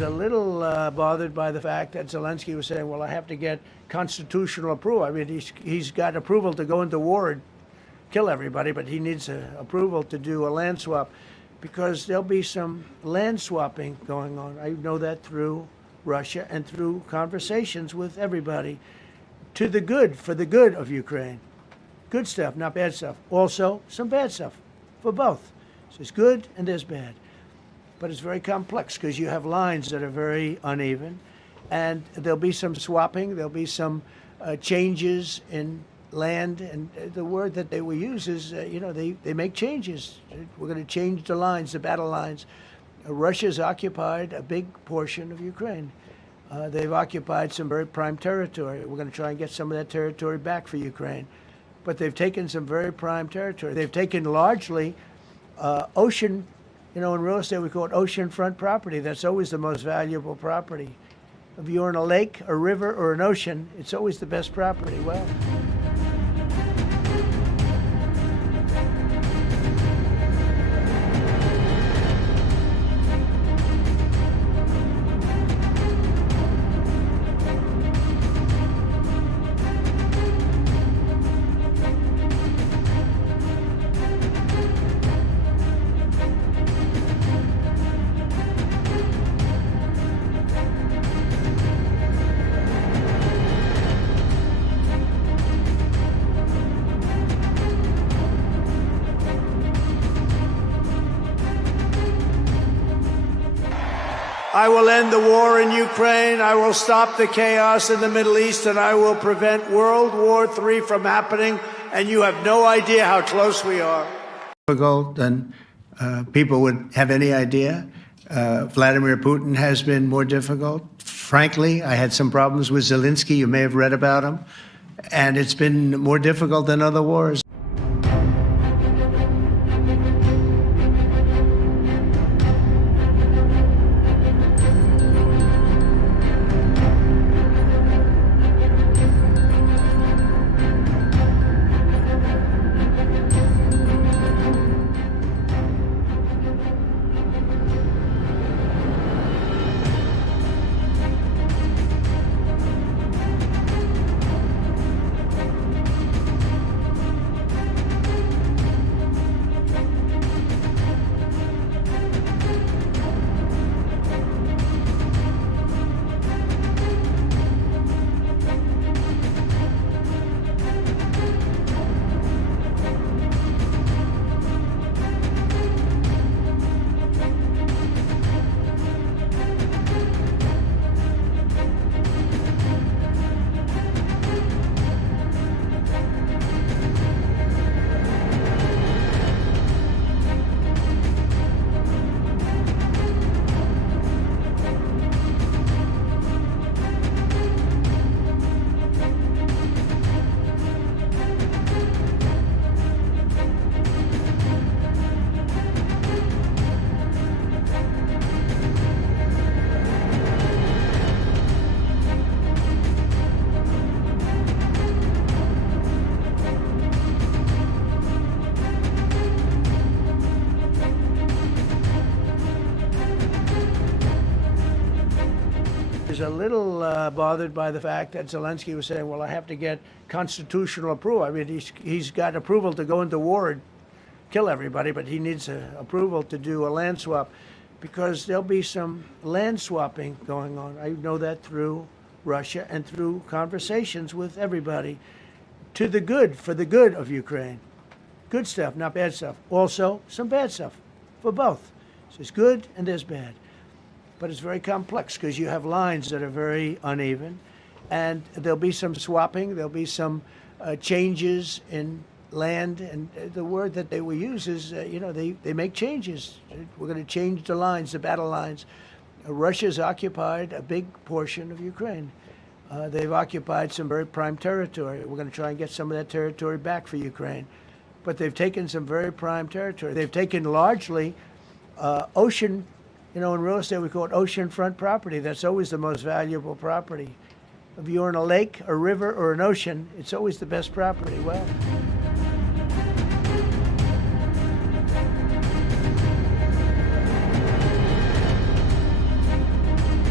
a little bothered by the fact that Zelensky was saying, well, I have to get constitutional approval. I mean, he's got approval to go into war and kill everybody, but he needs approval to do a land swap because there'll be some land swapping going on. I know that through Russia and through conversations with everybody to the good, for the good of Ukraine. Good stuff, not bad stuff. Also, some bad stuff for both. So there's good and there's bad. But it's very complex because you have lines that are very uneven, and there'll be some swapping, there'll be some changes in land, and the word that they will use is, they make changes. We're going to change the lines, the battle lines. Russia's occupied a big portion of Ukraine. They've occupied some very prime territory. We're going to try and get some of that territory back for Ukraine. But they've taken some very prime territory. They've taken largely ocean. In real estate, we call it oceanfront property. That's always the most valuable property. If you're in a lake, a river, or an ocean, it's always the best property. Well, I will end the war in Ukraine. I will stop the chaos in the Middle East, and I will prevent World War III from happening. And you have no idea how close we are. Difficult than people would have any idea. Vladimir Putin has been more difficult. Frankly, I had some problems with Zelensky. You may have read about him. And it's been more difficult than other wars. A little bothered by the fact that Zelensky was saying, well, I have to get constitutional approval. I mean, he's got approval to go into war and kill everybody, but he needs approval to do a land swap because there'll be some land swapping going on. I know that through Russia and through conversations with everybody to the good, for the good of Ukraine. Good stuff, not bad stuff. Also, some bad stuff for both. So there's good and there's bad. But it's very complex because you have lines that are very uneven, and there'll be some swapping, there'll be some changes in land, and the word that they will use is, they make changes. We're going to change the lines, the battle lines. Russia's occupied a big portion of Ukraine. They've occupied some very prime territory. We're going to try and get some of that territory back for Ukraine. But they've taken some very prime territory. They've taken largely ocean. In real estate, we call it oceanfront property. That's always the most valuable property. If you're in a lake, a river, or an ocean, it's always the best property. Well,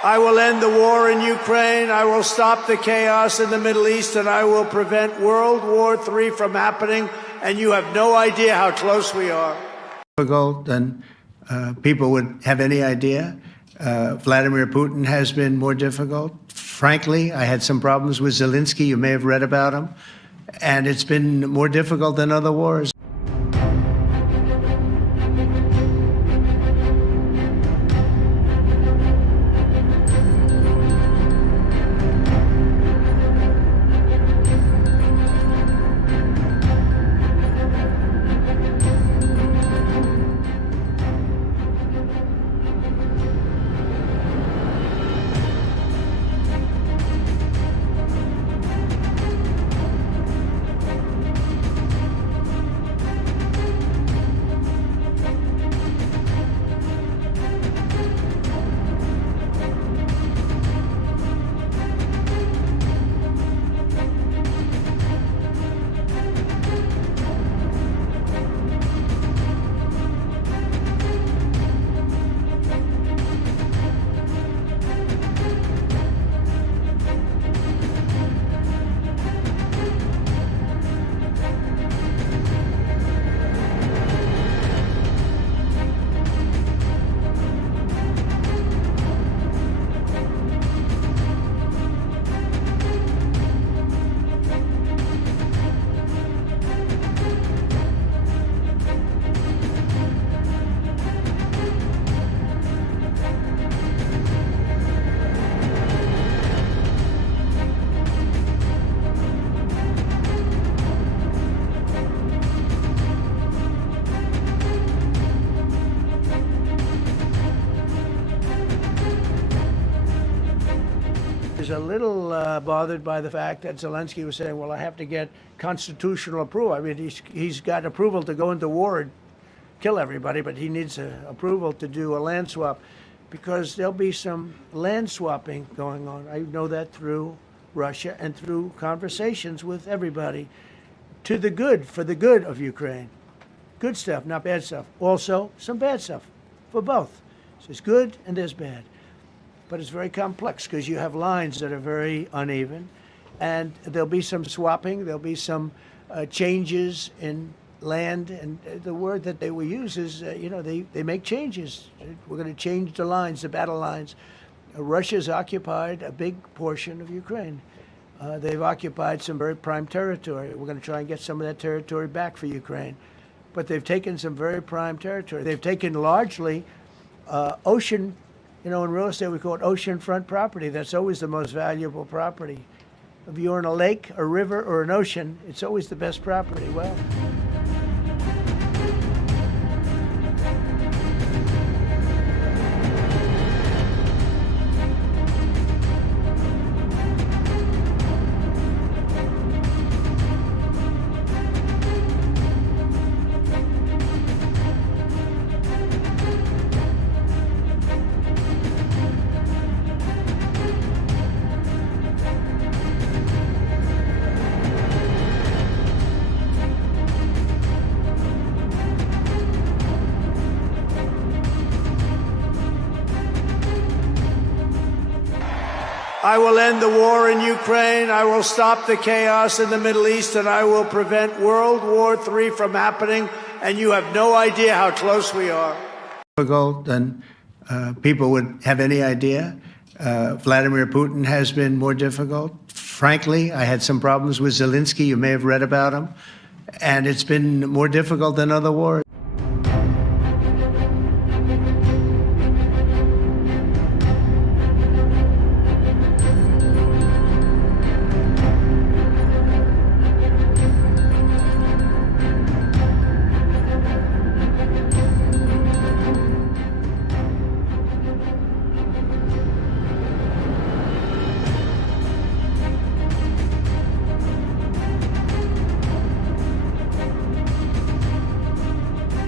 I will end the war in Ukraine. I will stop the chaos in the Middle East, and I will prevent World War III from happening. And you have no idea how close we are. Difficult than people would have any idea. Vladimir Putin has been more difficult. Frankly, I had some problems with Zelensky. You may have read about him. And it's been more difficult than other wars. A little bothered by the fact that Zelensky was saying, well, I have to get constitutional approval. I mean, he's got approval to go into war and kill everybody, but he needs approval to do a land swap, because there'll be some land swapping going on. I know that through Russia and through conversations with everybody, to the good, for the good of Ukraine. Good stuff, not bad stuff. Also, some bad stuff for both. So there's good and there's bad. But it's very complex because you have lines that are very uneven, and there'll be some swapping, there'll be some changes in land, and the word that they will use is, they make changes. We're going to change the lines, the battle lines. Russia's occupied a big portion of Ukraine. They've occupied some very prime territory. We're going to try and get some of that territory back for Ukraine. But they've taken some very prime territory. They've taken largely ocean. In real estate, we call it oceanfront property. That's always the most valuable property. If you're in a lake, a river, or an ocean, it's always the best property. Well, I will end the war in Ukraine. I will stop the chaos in the Middle East, and I will prevent World War III from happening. And you have no idea how close we are. Difficult than people would have any idea. Vladimir Putin has been more difficult. Frankly, I had some problems with Zelensky. You may have read about him. And it's been more difficult than other wars.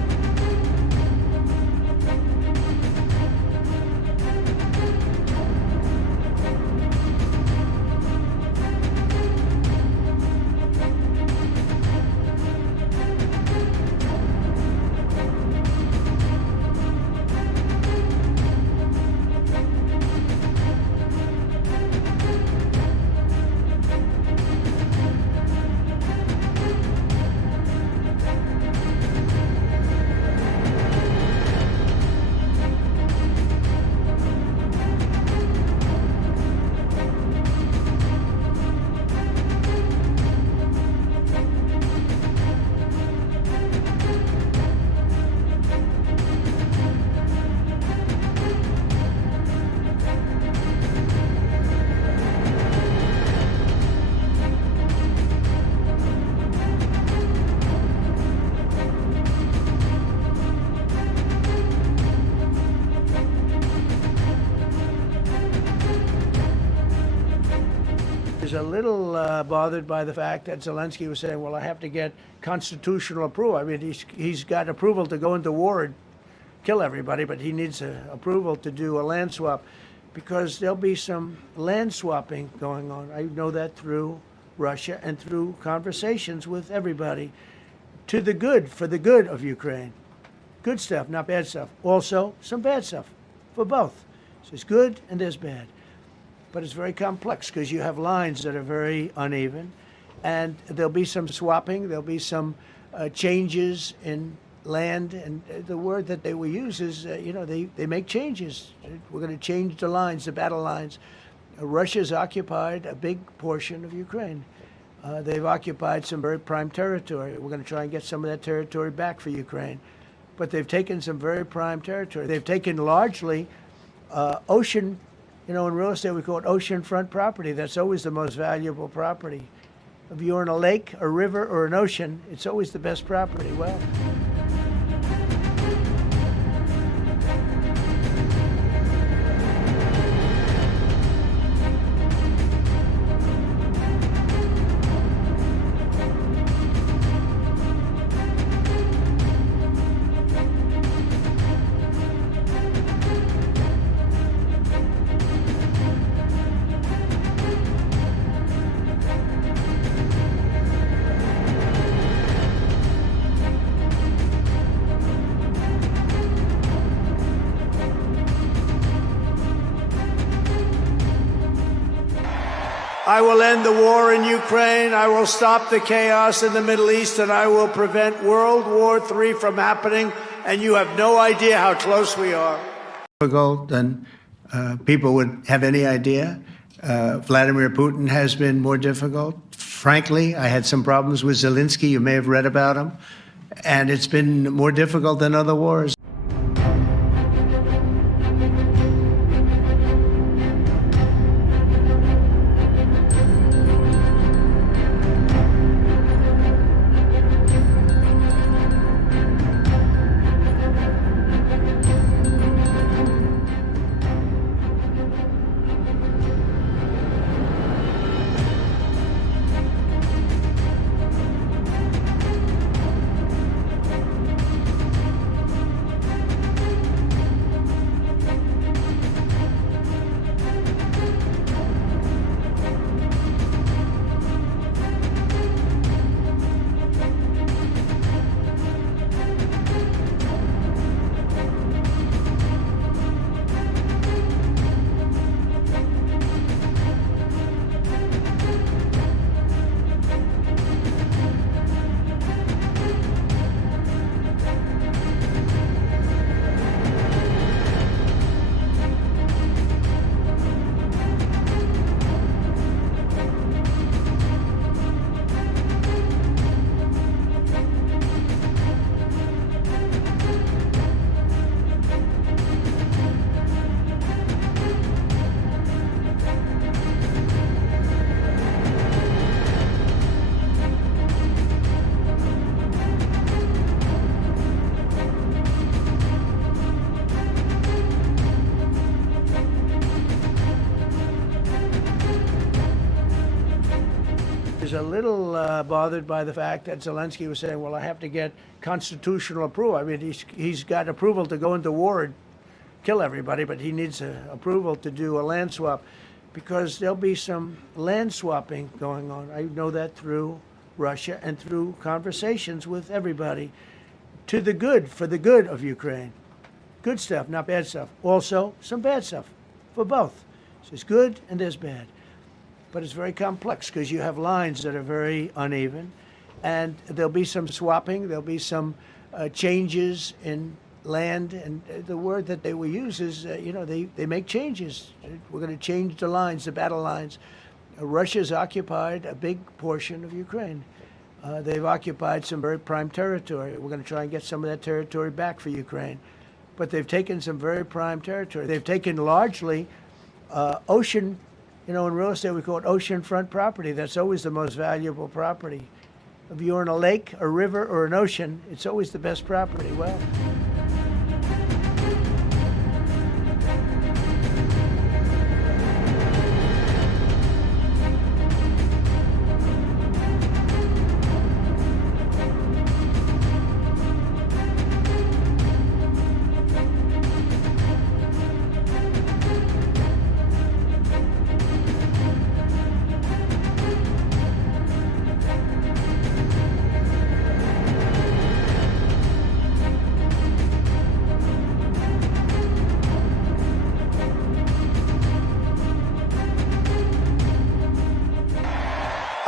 is a little bothered by the fact that Zelensky was saying, well, I have to get constitutional approval. I mean, he's got approval to go into war and kill everybody, but he needs approval to do a land swap because there'll be some land swapping going on. I know that through Russia and through conversations with everybody to the good, for the good of Ukraine. Good stuff, not bad stuff. Also, some bad stuff for both. So there's good and there's bad. But it's very complex because you have lines that are very uneven, and there'll be some swapping, there'll be some changes in land, and the word that they will use is, they make changes. We're going to change the lines, the battle lines. Russia's occupied a big portion of Ukraine. They've occupied some very prime territory. We're going to try and get some of that territory back for Ukraine. But they've taken some very prime territory. They've taken largely ocean. In real estate, we call it oceanfront property. That's always the most valuable property. If you're in a lake, a river, or an ocean, it's always the best property. Well, I will end the war in Ukraine. I will stop the chaos in the Middle East, and I will prevent World War III from happening. And you have no idea how close we are. Difficult than people would have any idea. Vladimir Putin has been more difficult. Frankly, I had some problems with Zelensky. You may have read about him. And it's been more difficult than other wars. A little bothered by the fact that Zelensky was saying, well, I have to get constitutional approval. I mean, he's got approval to go into war and kill everybody, but he needs approval to do a land swap because there'll be some land swapping going on. I know that through Russia and through conversations with everybody to the good, for the good of Ukraine. Good stuff, not bad stuff. Also, some bad stuff for both. So there's good and there's bad. But it's very complex because you have lines that are very uneven, and there'll be some swapping, there'll be some changes in land, and the word that they will use is, they make changes. We're going to change the lines, the battle lines. Russia's occupied a big portion of Ukraine. They've occupied some very prime territory. We're going to try and get some of that territory back for Ukraine. But they've taken some very prime territory. They've taken largely ocean. In real estate, we call it oceanfront property. That's always the most valuable property. If you're in a lake, a river, or an ocean, it's always the best property. Well,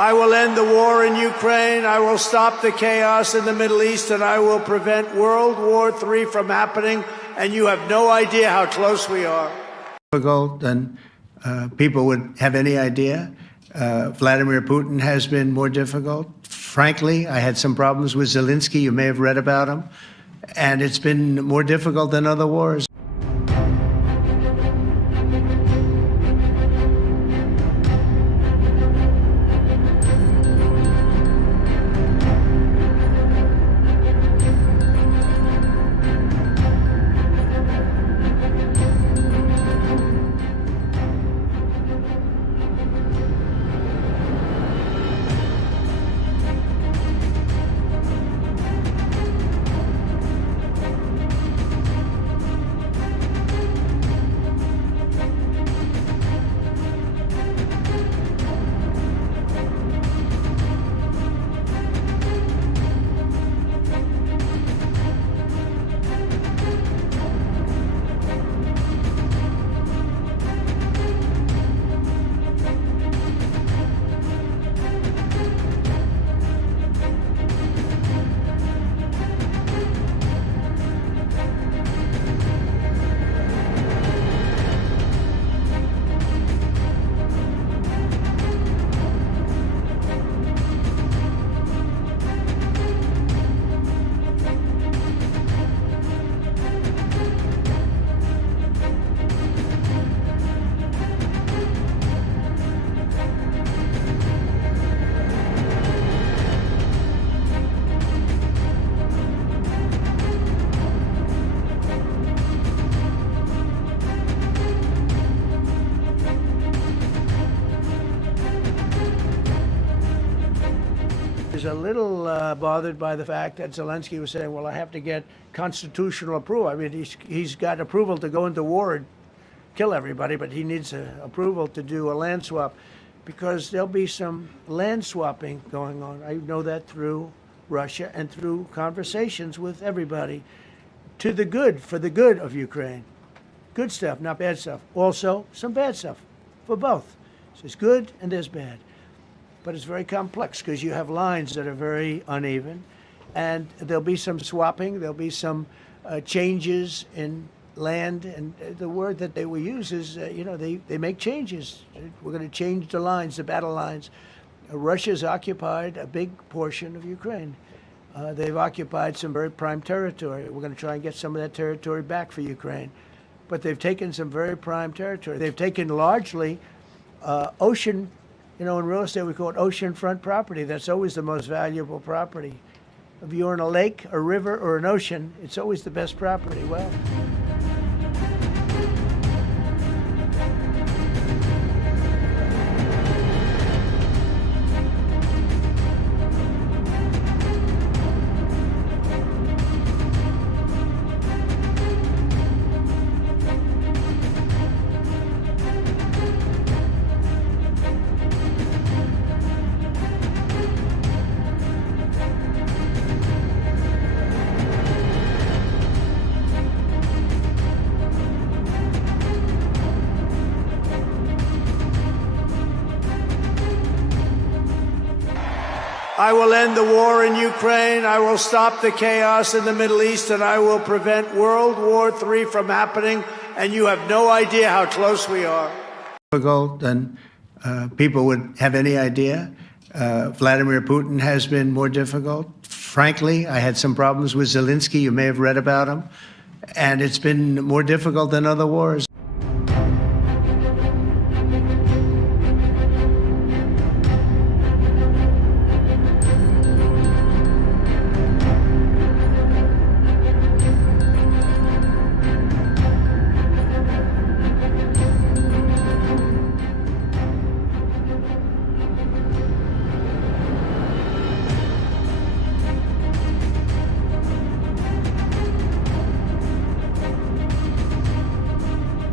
I will end the war in Ukraine. I will stop the chaos in the Middle East, and I will prevent World War III from happening. And you have no idea how close we are. Difficult than people would have any idea. Vladimir Putin has been more difficult. Frankly, I had some problems with Zelensky. You may have read about him. And it's been more difficult than other wars. A little bothered by the fact that Zelensky was saying, well, I have to get constitutional approval. I mean, he's got approval to go into war and kill everybody, but he needs approval to do a land swap, because there'll be some land swapping going on. I know that through Russia and through conversations with everybody, to the good, for the good of Ukraine. Good stuff, not bad stuff. Also, some bad stuff for both. So there's good and there's bad. But it's very complex because you have lines that are very uneven, and there'll be some swapping, there'll be some changes in land, and the word that they will use is, they make changes. We're going to change the lines, the battle lines. Russia's occupied a big portion of Ukraine. They've occupied some very prime territory. We're going to try and get some of that territory back for Ukraine. But they've taken some very prime territory. They've taken largely ocean. In real estate, we call it oceanfront property. That's always the most valuable property. If you're in a lake, a river, or an ocean, it's always the best property. Well, I will end the war in Ukraine. I will stop the chaos in the Middle East, and I will prevent World War III from happening. And you have no idea how close we are. Difficult than people would have any idea. Vladimir Putin has been more difficult. Frankly, I had some problems with Zelensky. You may have read about him. And it's been more difficult than other wars.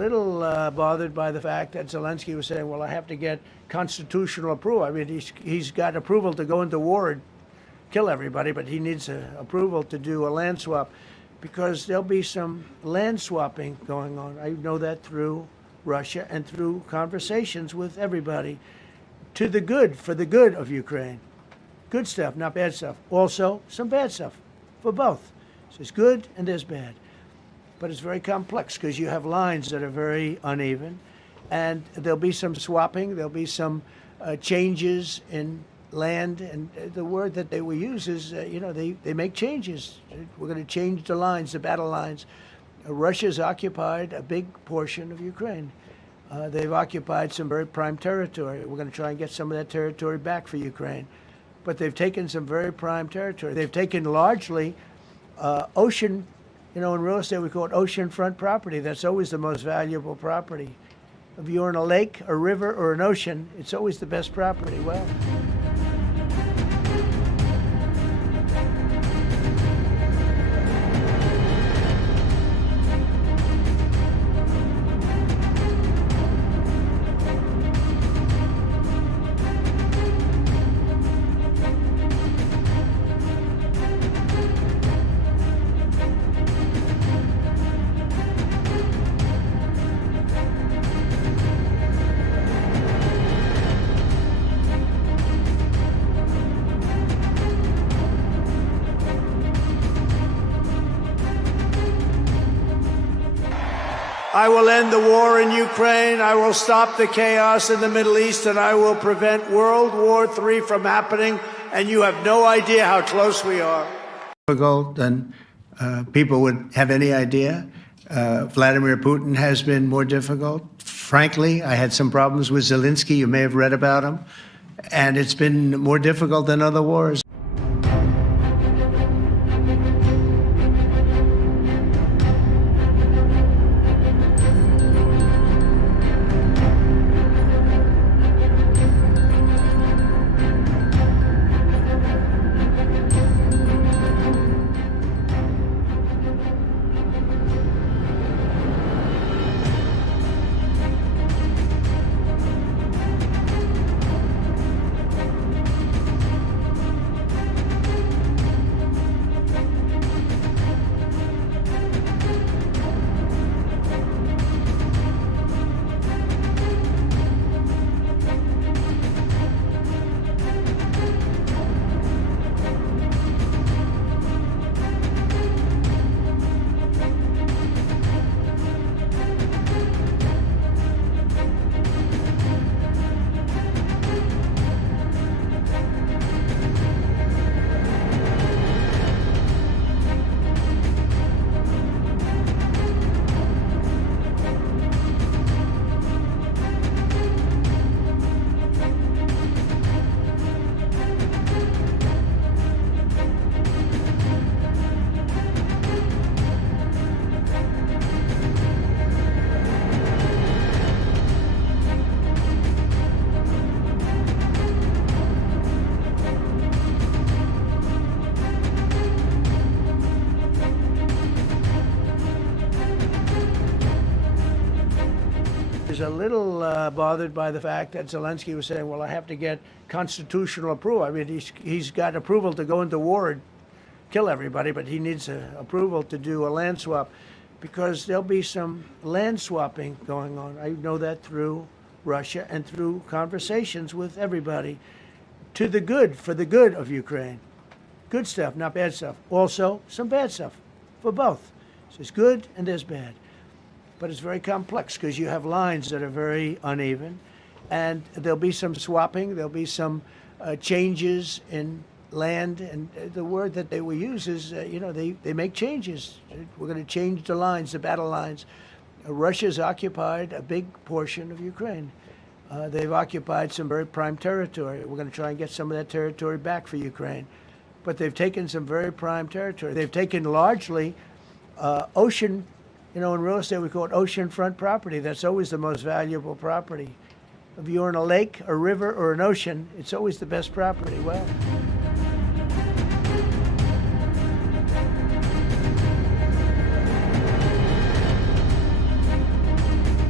little bothered by the fact that Zelensky was saying, well, I have to get constitutional approval. I mean, he's got approval to go into war and kill everybody, but he needs approval to do a land swap because there'll be some land swapping going on. I know that through Russia and through conversations with everybody to the good, for the good of Ukraine. Good stuff, not bad stuff. Also, some bad stuff for both. So there's good and there's bad. But it's very complex because you have lines that are very uneven, and there'll be some swapping, there'll be some changes in land, and the word that they will use is, they make changes. We're going to change the lines, the battle lines. Russia's occupied a big portion of Ukraine. They've occupied some very prime territory. We're going to try and get some of that territory back for Ukraine. But they've taken some very prime territory. They've taken largely ocean. In real estate, we call it oceanfront property. That's always the most valuable property. If you're in a lake, a river, or an ocean, it's always the best property. Well, I will end the war in Ukraine. I will stop the chaos in the Middle East, and I will prevent World War III from happening. And you have no idea how close we are. Difficult than people would have any idea. Vladimir Putin has been more difficult. Frankly, I had some problems with Zelensky. You may have read about him. And it's been more difficult than other wars. A little bothered by the fact that Zelensky was saying, well, I have to get constitutional approval. I mean, he's got approval to go into war and kill everybody, but he needs approval to do a land swap because there'll be some land swapping going on. I know that through Russia and through conversations with everybody to the good, for the good of Ukraine. Good stuff, not bad stuff. Also, some bad stuff for both. So there's good and there's bad. But it's very complex because you have lines that are very uneven, and there'll be some swapping, there'll be some changes in land, and the word that they will use is, they make changes. We're going to change the lines, the battle lines. Russia's occupied a big portion of Ukraine. They've occupied some very prime territory. We're going to try and get some of that territory back for Ukraine. But they've taken some very prime territory. They've taken largely ocean. In real estate, we call it oceanfront property. That's always the most valuable property. If you're in a lake, a river, or an ocean, it's always the best property. Well,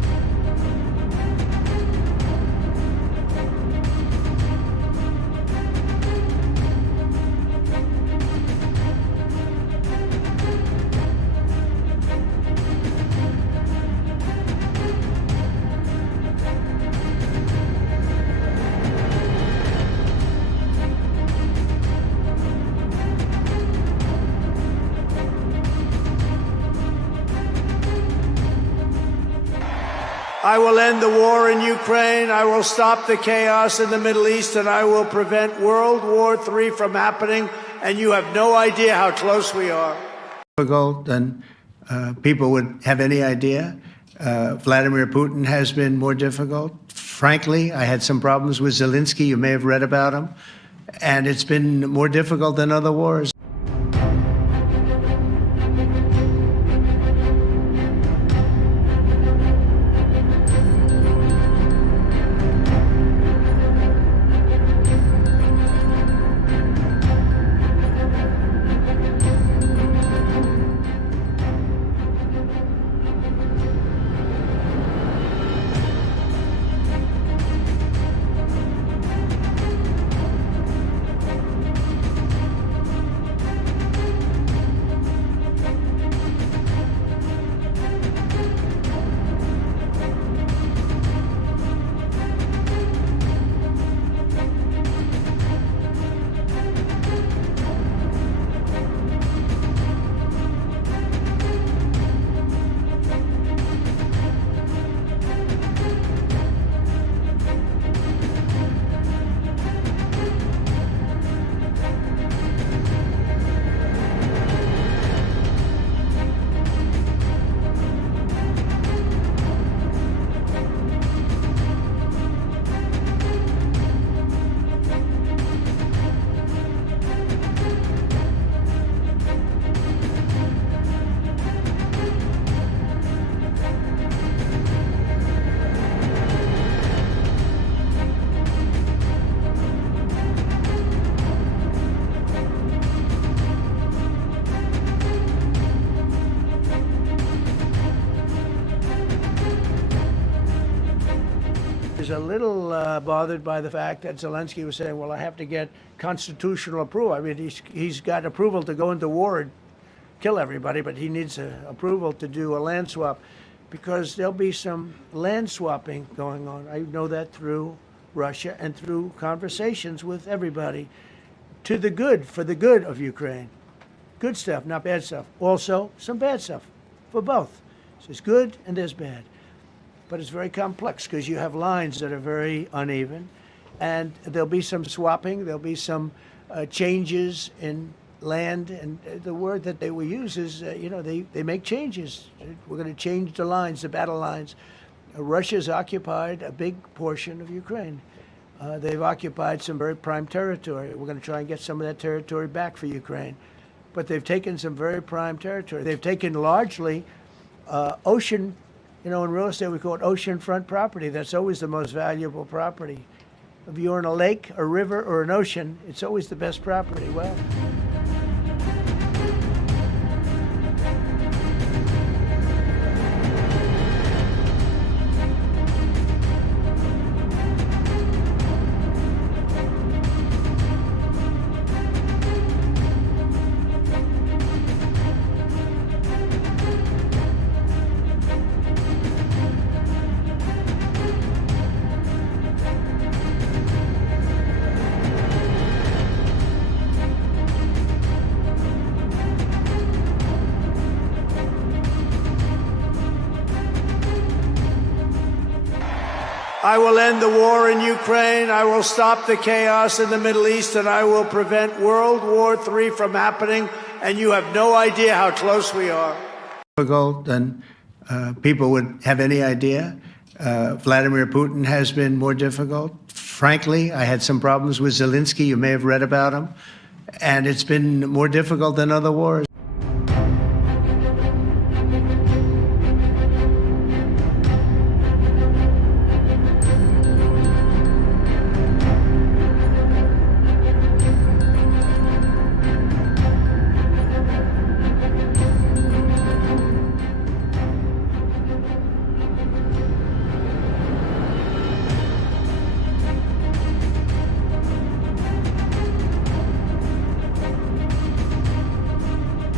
I will end the war in Ukraine. I will stop the chaos in the Middle East, and I will prevent World War III from happening. And you have no idea how close we are. Difficult than people would have any idea. Vladimir Putin has been more difficult. Frankly, I had some problems with Zelensky. You may have read about him. And it's been more difficult than other wars. A little bothered by the fact that Zelensky was saying, well, I have to get constitutional approval. I mean, he's got approval to go into war and kill everybody, but he needs approval to do a land swap, because there'll be some land swapping going on. I know that through Russia and through conversations with everybody, to the good, for the good of Ukraine. Good stuff, not bad stuff. Also, some bad stuff for both. So there's good and there's bad. But it's very complex because you have lines that are very uneven, and there'll be some swapping, there'll be some changes in land, and the word that they will use is, they make changes. We're going to change the lines, the battle lines. Russia's occupied a big portion of Ukraine. They've occupied some very prime territory. We're going to try and get some of that territory back for Ukraine. But they've taken some very prime territory. They've taken largely ocean. In real estate, we call it oceanfront property. That's always the most valuable property. If you're in a lake, a river, or an ocean, it's always the best property. Well, I will end the war in Ukraine. I will stop the chaos in the Middle East, and I will prevent World War III from happening. And you have no idea how close we are. Difficult than people would have any idea. Vladimir Putin has been more difficult. Frankly, I had some problems with Zelensky. You may have read about him. And it's been more difficult than other wars.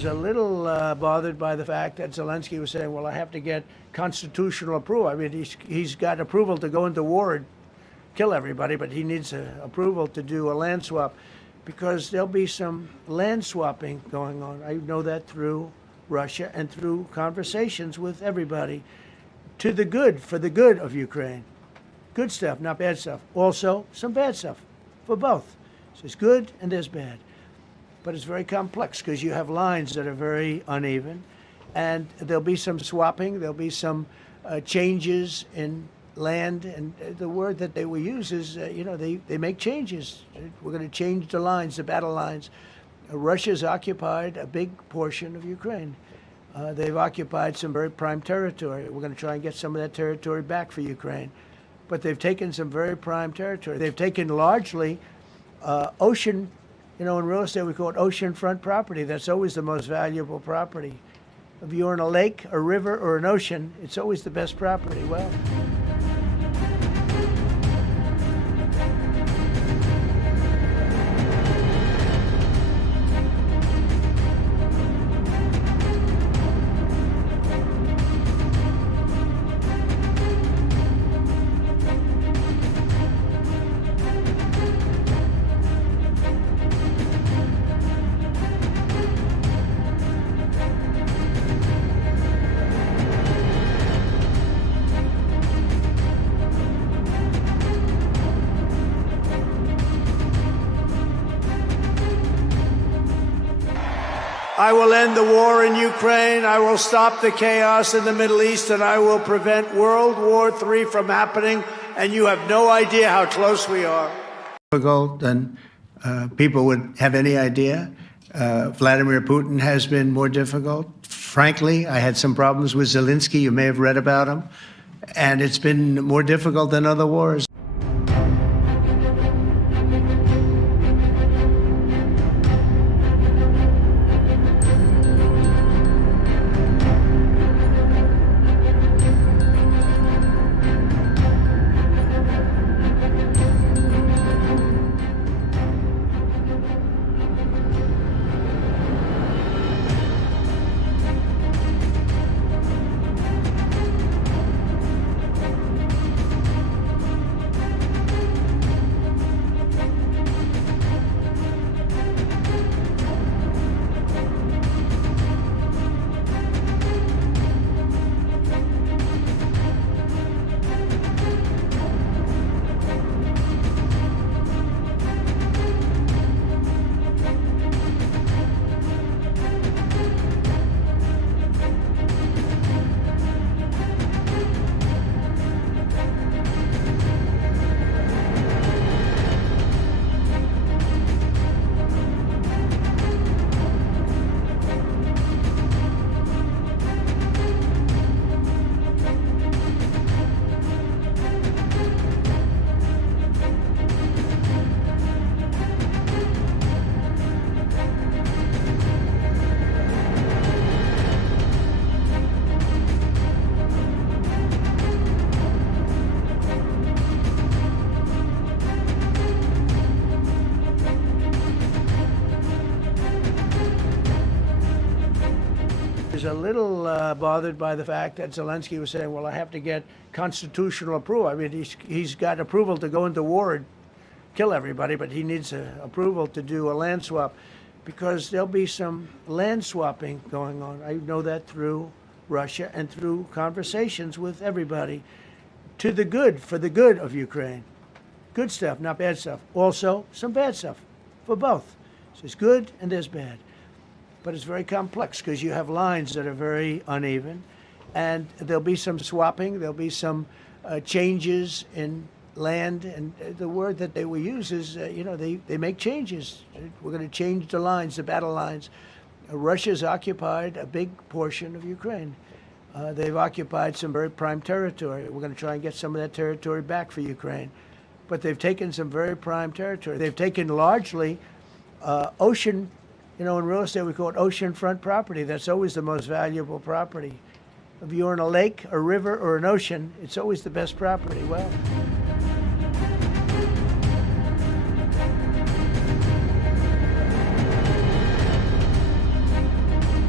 is a little bothered by the fact that Zelensky was saying, well, I have to get constitutional approval. I mean, he's got approval to go into war and kill everybody, but he needs approval to do a land swap because there'll be some land swapping going on. I know that through Russia and through conversations with everybody to the good, for the good of Ukraine. Good stuff, not bad stuff. Also, some bad stuff for both. So there's good and there's bad. But it's very complex because you have lines that are very uneven, and there'll be some swapping, there'll be some changes in land, and the word that they will use is, they make changes. We're going to change the lines, the battle lines. Russia's occupied a big portion of Ukraine. They've occupied some very prime territory. We're going to try and get some of that territory back for Ukraine. But they've taken some very prime territory. They've taken largely ocean. In real estate, we call it oceanfront property. That's always the most valuable property. If you're in a lake, a river, or an ocean, it's always the best property. Well, I will end the war in Ukraine. I will stop the chaos in the Middle East, and I will prevent World War III from happening. And you have no idea how close we are. Difficult than people would have any idea. Vladimir Putin has been more difficult. Frankly, I had some problems with Zelensky. You may have read about him. And it's been more difficult than other wars. Is a little bothered by the fact that Zelensky was saying, well, I have to get constitutional approval. I mean, he's got approval to go into war and kill everybody, but he needs approval to do a land swap because there'll be some land swapping going on. I know that through Russia and through conversations with everybody to the good, for the good of Ukraine. Good stuff, not bad stuff. Also, some bad stuff for both. So there's good and there's bad. But it's very complex because you have lines that are very uneven, and there'll be some swapping, there'll be some changes in land, and the word that they will use is, they make changes. We're going to change the lines, the battle lines. Russia's occupied a big portion of Ukraine. They've occupied some very prime territory. We're going to try and get some of that territory back for Ukraine. But they've taken some very prime territory. They've taken largely ocean. In real estate, we call it oceanfront property. That's always the most valuable property. If you're in a lake, a river, or an ocean, it's always the best property. Well,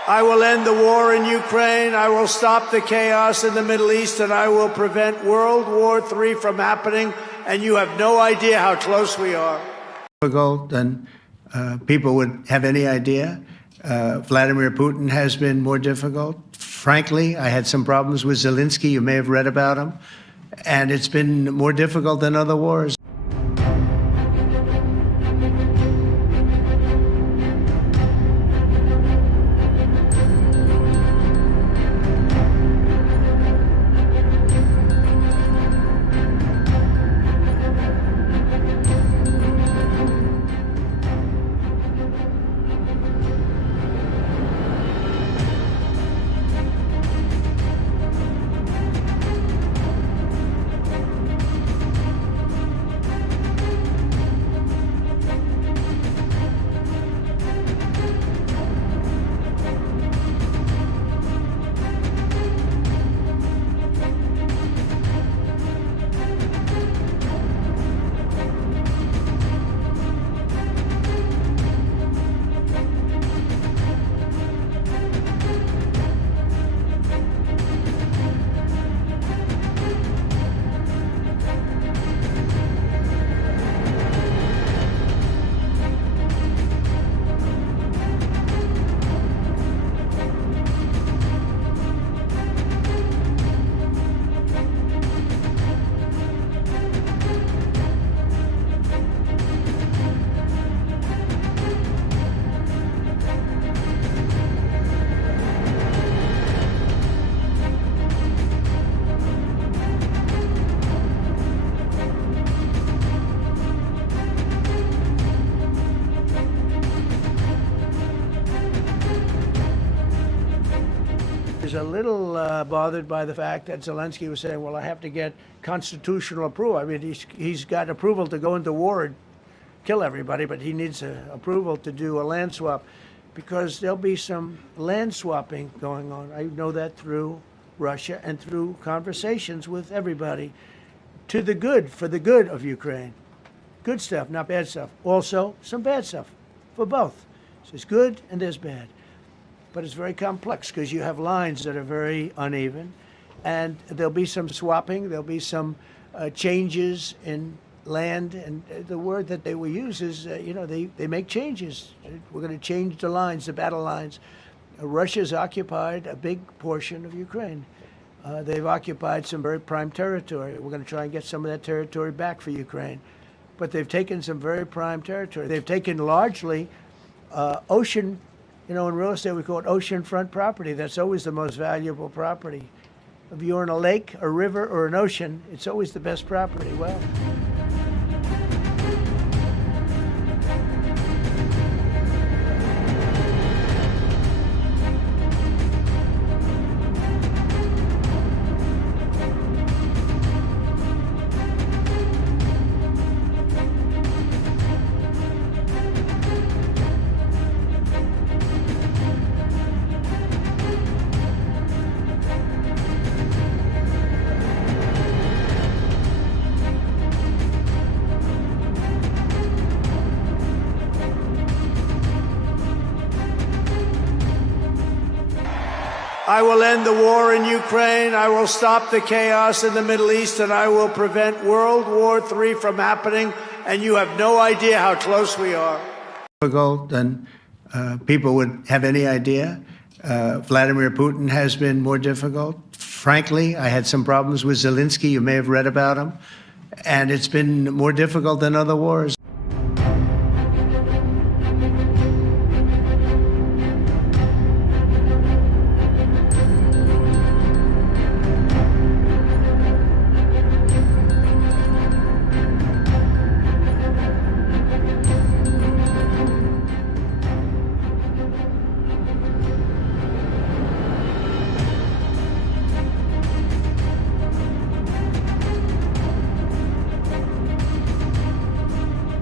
I will end the war in Ukraine. I will stop the chaos in the Middle East, and I will prevent World War III from happening. And you have no idea how close we are. Difficult than people would have any idea. Vladimir Putin has been more difficult. Frankly, I had some problems with Zelensky. You may have read about him. And it's been more difficult than other wars. A little bothered by the fact that Zelensky was saying, well, I have to get constitutional approval. I mean, he's got approval to go into war and kill everybody, but he needs approval to do a land swap, because there'll be some land swapping going on. I know that through Russia and through conversations with everybody, to the good, for the good of Ukraine. Good stuff, not bad stuff. Also, some bad stuff for both. So there's good and there's bad. But it's very complex because you have lines that are very uneven, and there'll be some swapping, there'll be some changes in land, and the word that they will use is, they make changes. We're going to change the lines, the battle lines. Russia's occupied a big portion of Ukraine. They've occupied some very prime territory. We're going to try and get some of that territory back for Ukraine. But they've taken some very prime territory. They've taken largely ocean. In real estate, we call it oceanfront property. That's always the most valuable property. If you're in a lake, a river, or an ocean, it's always the best property. Well, I will end the war in Ukraine. I will stop the chaos in the Middle East, and I will prevent World War III from happening. And you have no idea how close we are. Difficult than people would have any idea. Vladimir Putin has been more difficult. Frankly, I had some problems with Zelensky. You may have read about him. And it's been more difficult than other wars.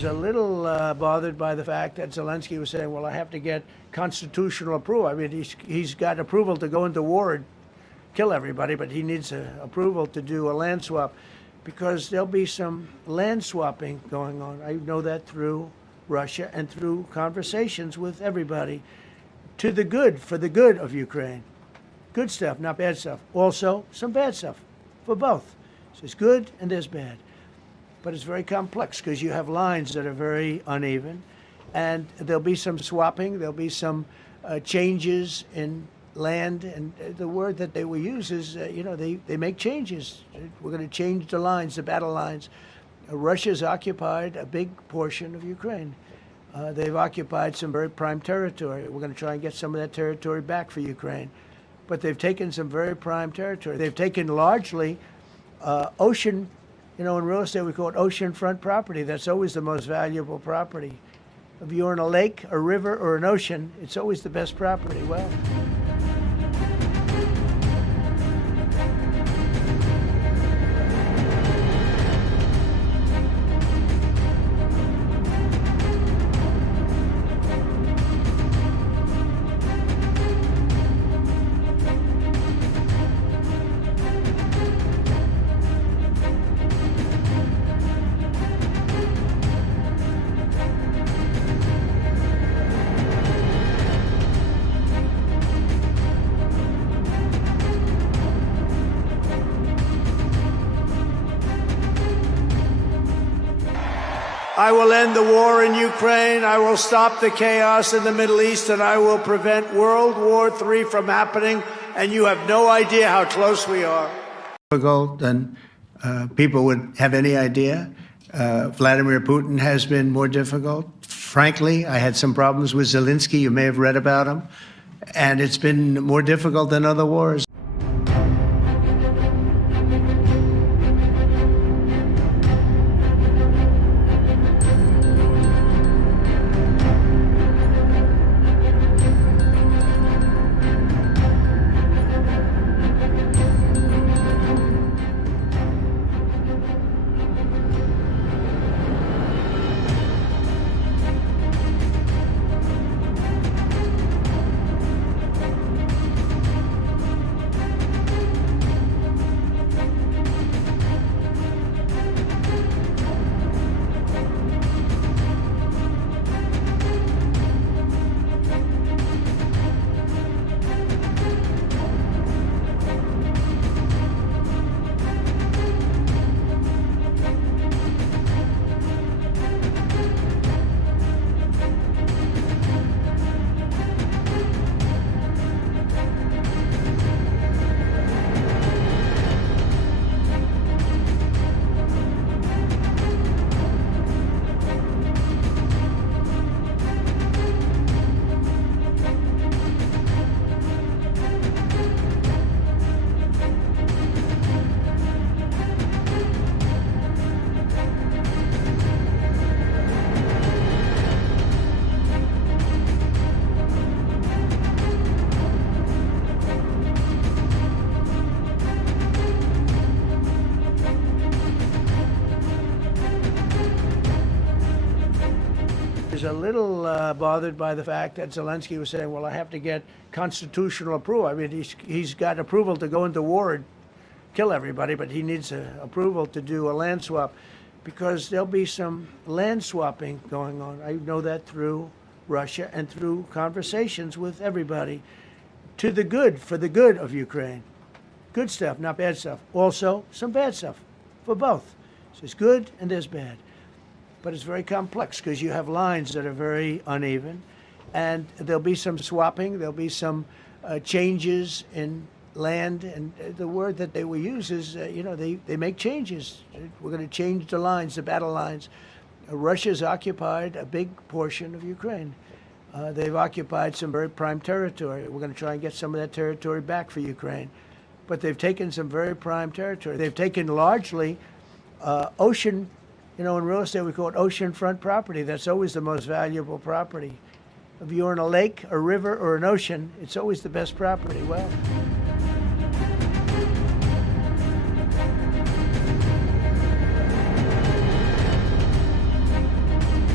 is a little bothered by the fact that Zelensky was saying, well, I have to get constitutional approval. I mean, he's got approval to go into war and kill everybody, but he needs approval to do a land swap because there'll be some land swapping going on. I know that through Russia and through conversations with everybody to the good, for the good of Ukraine. Good stuff, not bad stuff. Also, some bad stuff for both. So there's good and there's bad. But it's very complex because you have lines that are very uneven, and there'll be some swapping, there'll be some changes in land, and the word that they will use is, they make changes. We're going to change the lines, the battle lines. Russia's occupied a big portion of Ukraine. They've occupied some very prime territory. We're going to try and get some of that territory back for Ukraine. But they've taken some very prime territory. They've taken largely ocean. In real estate, we call it oceanfront property. That's always the most valuable property. If you're in a lake, a river, or an ocean, it's always the best property. Well, I will end the war in Ukraine. I will stop the chaos in the Middle East, and I will prevent World War III from happening. And you have no idea how close we are. Difficult than people would have any idea. Vladimir Putin has been more difficult. Frankly, I had some problems with Zelensky. You may have read about him. And it's been more difficult than other wars. is a little bothered by the fact that Zelensky was saying, well, I have to get constitutional approval. I mean, he's got approval to go into war and kill everybody, but he needs approval to do a land swap because there'll be some land swapping going on. I know that through Russia and through conversations with everybody to the good, for the good of Ukraine. Good stuff, not bad stuff. Also, some bad stuff for both. So there's good and there's bad. But it's very complex because you have lines that are very uneven, and there'll be some swapping, there'll be some changes in land, and the word that they will use is, they make changes. We're going to change the lines, the battle lines. Russia's occupied a big portion of Ukraine. They've occupied some very prime territory. We're going to try and get some of that territory back for Ukraine. But they've taken some very prime territory. They've taken largely ocean. In real estate, we call it oceanfront property. That's always the most valuable property. If you're in a lake, a river, or an ocean, it's always the best property. Well,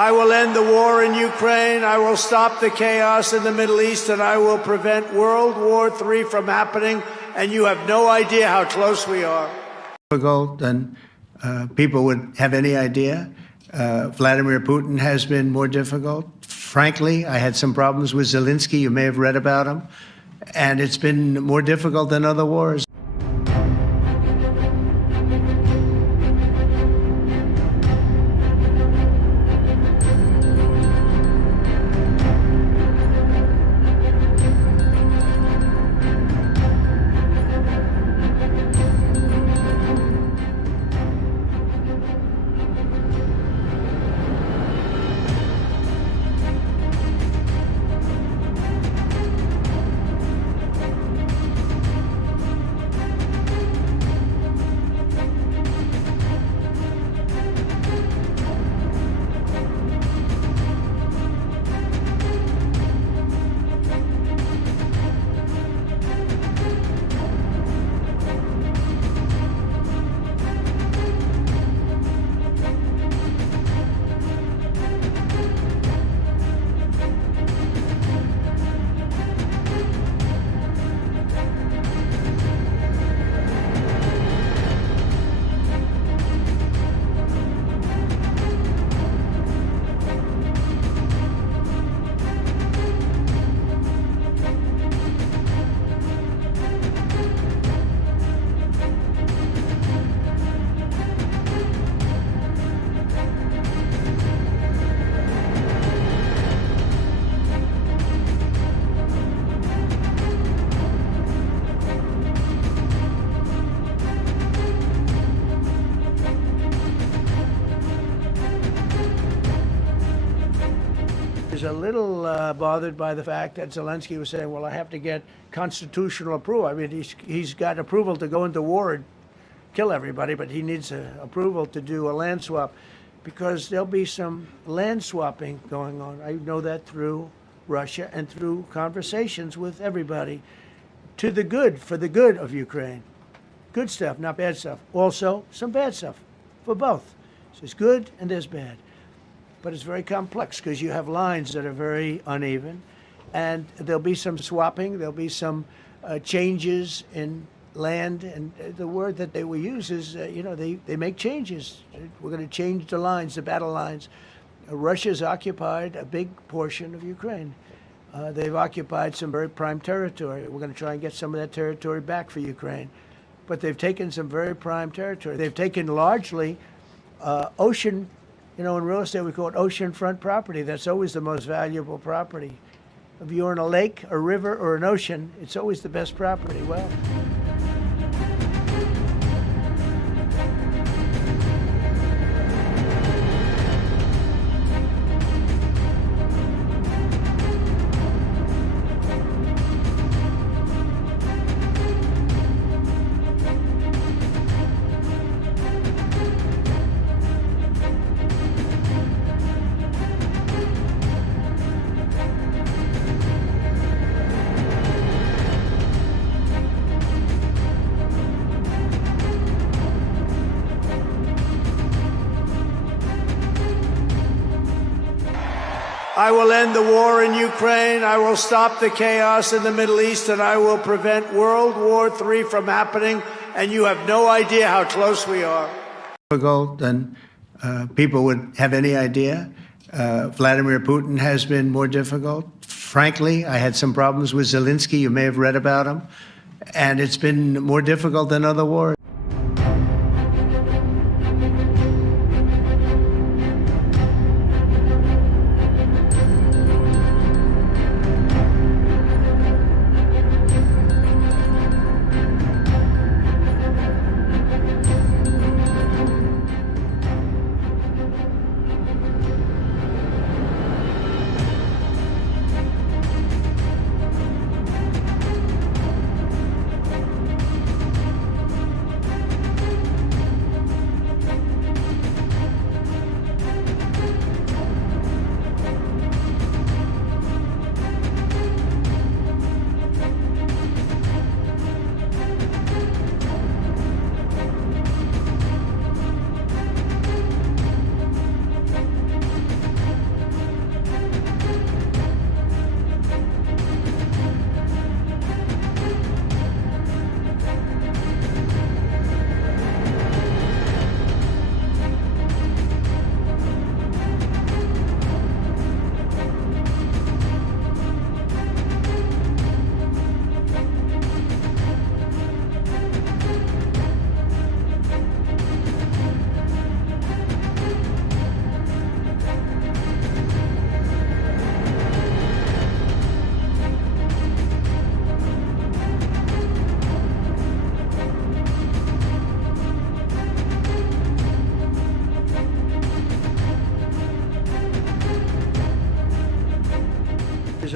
I will end the war in Ukraine. I will stop the chaos in the Middle East, and I will prevent World War III from happening. And you have no idea how close we are. Difficult than people would have any idea. Vladimir Putin has been more difficult. Frankly, I had some problems with Zelensky. You may have read about him. And it's been more difficult than other wars. A little bothered by the fact that Zelensky was saying, well, I have to get constitutional approval. I mean, he's got approval to go into war and kill everybody, but he needs approval to do a land swap, because there'll be some land swapping going on. I know that through Russia and through conversations with everybody, to the good, for the good of Ukraine. Good stuff, not bad stuff. Also, some bad stuff for both. So there's good and there's bad. But it's very complex because you have lines that are very uneven, and there'll be some swapping, there'll be some changes in land, and the word that they will use is, they make changes. We're going to change the lines, the battle lines. Russia's occupied a big portion of Ukraine. They've occupied some very prime territory. We're going to try and get some of that territory back for Ukraine. But they've taken some very prime territory. They've taken largely ocean. In real estate, we call it oceanfront property. That's always the most valuable property. If you're in a lake, a river, or an ocean, it's always the best property. Well, I will end the war in Ukraine. I will stop the chaos in the Middle East, and I will prevent World War III from happening. And you have no idea how close we are. Difficult than people would have any idea. Vladimir Putin has been more difficult. Frankly, I had some problems with Zelensky. You may have read about him. And it's been more difficult than other wars.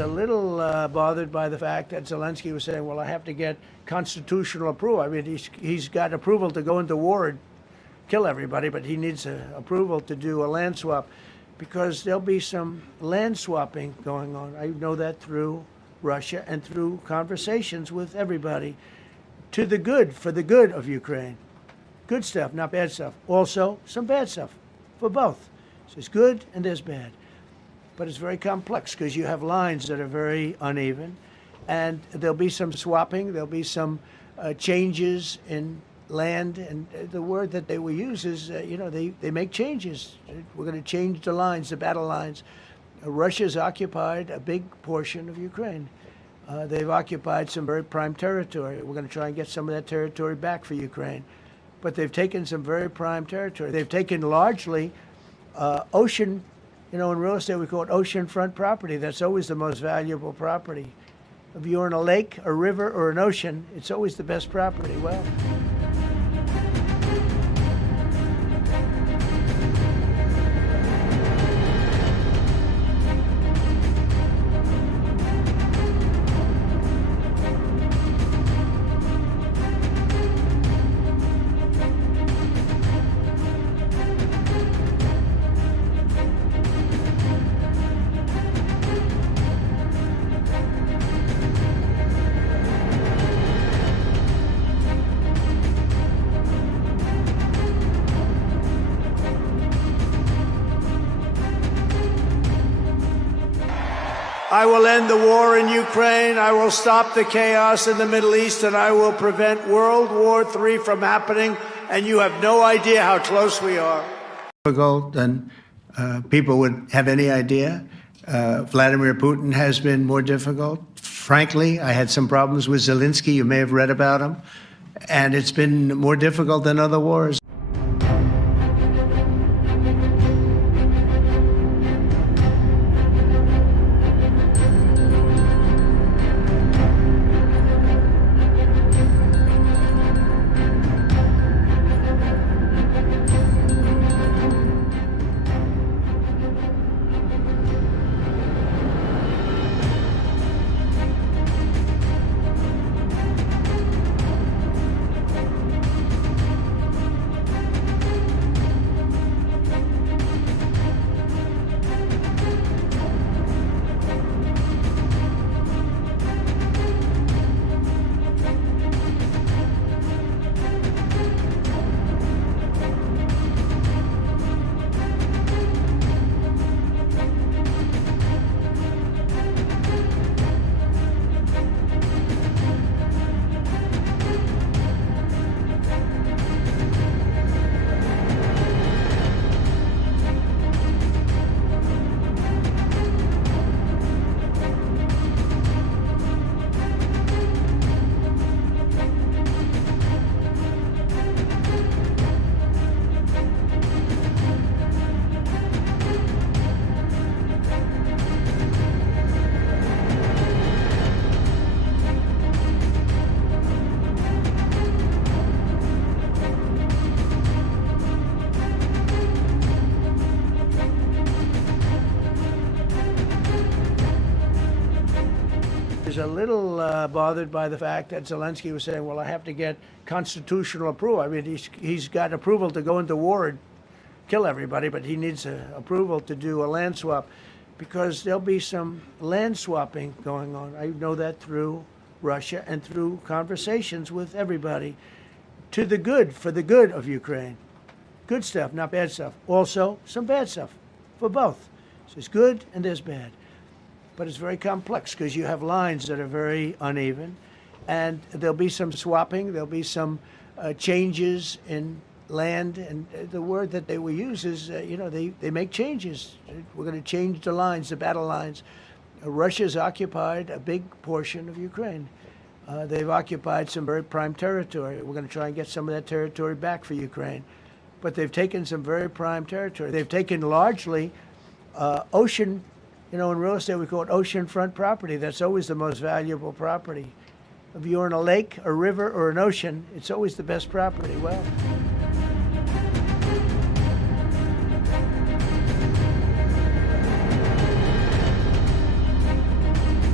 a little bothered by the fact that Zelensky was saying, well, I have to get constitutional approval. I mean, he's got approval to go into war and kill everybody, but he needs approval to do a land swap because there'll be some land swapping going on. I know that through Russia and through conversations with everybody to the good, for the good of Ukraine. Good stuff, not bad stuff. Also, some bad stuff for both. So there's good and there's bad. But it's very complex because you have lines that are very uneven, and there'll be some swapping, there'll be some changes in land, and the word that they will use is, they make changes. We're going to change the lines, the battle lines. Russia's occupied a big portion of Ukraine. They've occupied some very prime territory. We're going to try and get some of that territory back for Ukraine. But they've taken some very prime territory. They've taken largely ocean. In real estate, we call it oceanfront property. That's always the most valuable property. If you're in a lake, a river, or an ocean, it's always the best property. Well, I will end the war in Ukraine. I will stop the chaos in the Middle East, and I will prevent World War III from happening. And you have no idea how close we are. Difficult than people would have any idea. Vladimir Putin has been more difficult. Frankly, I had some problems with Zelensky. You may have read about him. And it's been more difficult than other wars. A little bothered by the fact that Zelensky was saying, well, I have to get constitutional approval. I mean, he's got approval to go into war and kill everybody, but he needs approval to do a land swap because there'll be some land swapping going on. I know that through Russia and through conversations with everybody to the good, for the good of Ukraine. Good stuff, not bad stuff. Also, some bad stuff for both. So there's good and there's bad. But it's very complex because you have lines that are very uneven, and there'll be some swapping, there'll be some changes in land, and the word that they will use is, they make changes. We're going to change the lines, the battle lines. Russia's occupied a big portion of Ukraine. They've occupied some very prime territory. We're going to try and get some of that territory back for Ukraine. But they've taken some very prime territory. They've taken largely ocean. In real estate, we call it oceanfront property. That's always the most valuable property. If you're in a lake, a river, or an ocean, it's always the best property. Well,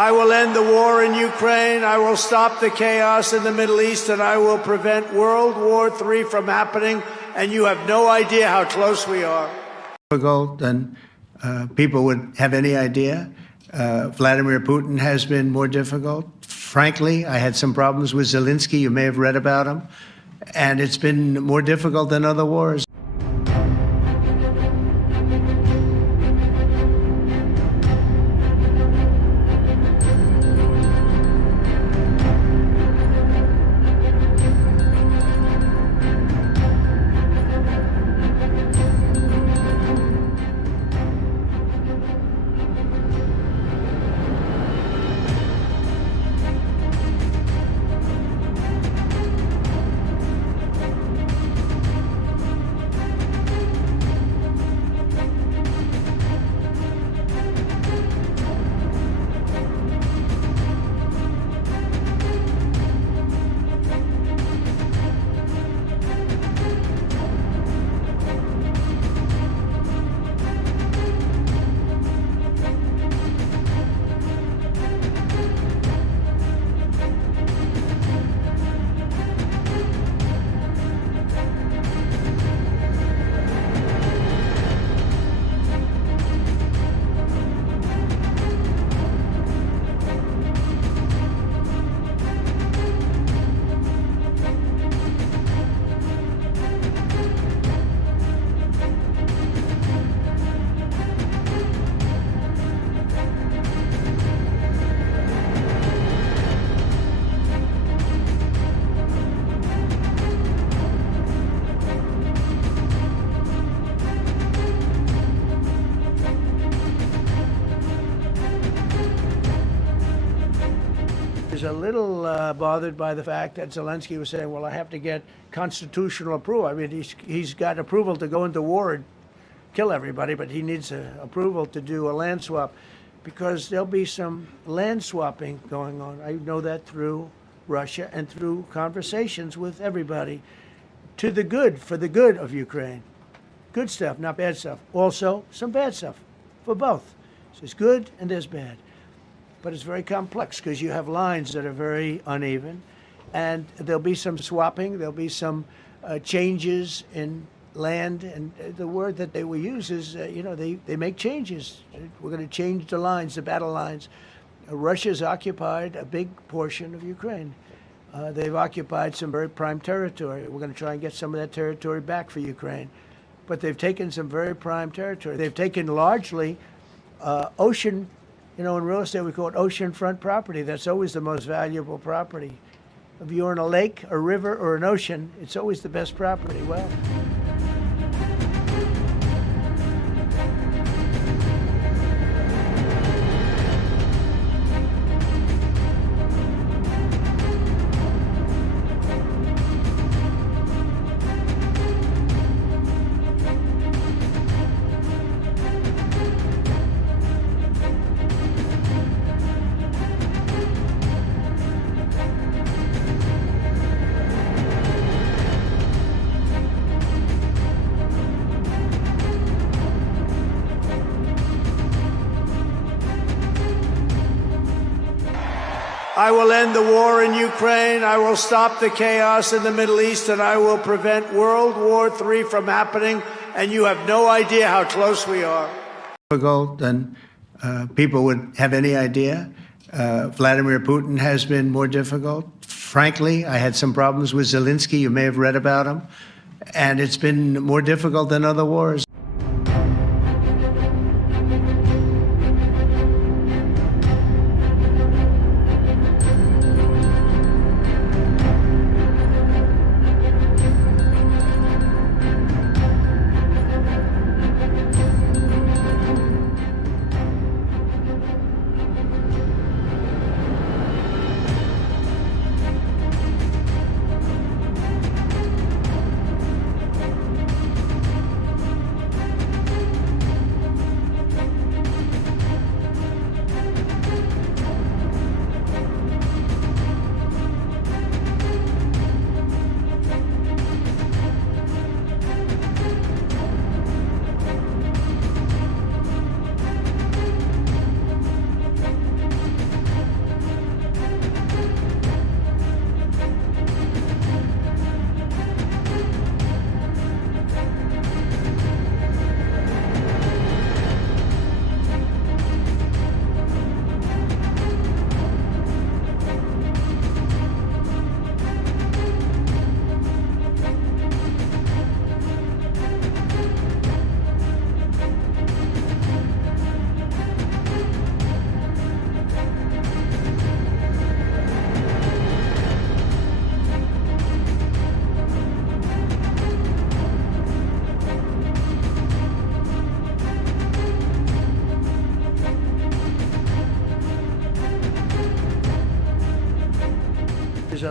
I will end the war in Ukraine. I will stop the chaos in the Middle East, and I will prevent World War III from happening. And you have no idea how close we are. Difficult than people would have any idea. Vladimir Putin has been more difficult. Frankly, I had some problems with Zelensky. You may have read about him. And it's been more difficult than other wars. A little bothered by the fact that Zelensky was saying, well, I have to get constitutional approval. I mean, he's got approval to go into war and kill everybody, but he needs approval to do a land swap, because there'll be some land swapping going on. I know that through Russia and through conversations with everybody, to the good, for the good of Ukraine. Good stuff, not bad stuff. Also, some bad stuff for both. So there's good and there's bad. But it's very complex because you have lines that are very uneven, and there'll be some swapping, there'll be some changes in land, and the word that they will use is, they make changes. We're going to change the lines, the battle lines. Russia's occupied a big portion of Ukraine. They've occupied some very prime territory. We're going to try and get some of that territory back for Ukraine. But they've taken some very prime territory. They've taken largely ocean. In real estate, we call it oceanfront property. That's always the most valuable property. If you're in a lake, a river, or an ocean, it's always the best property. Well, I will end the war in Ukraine. I will stop the chaos in the Middle East, and I will prevent World War III from happening. And you have no idea how close we are. Difficult than people would have any idea. Vladimir Putin has been more difficult. Frankly, I had some problems with Zelensky. You may have read about him. And it's been more difficult than other wars.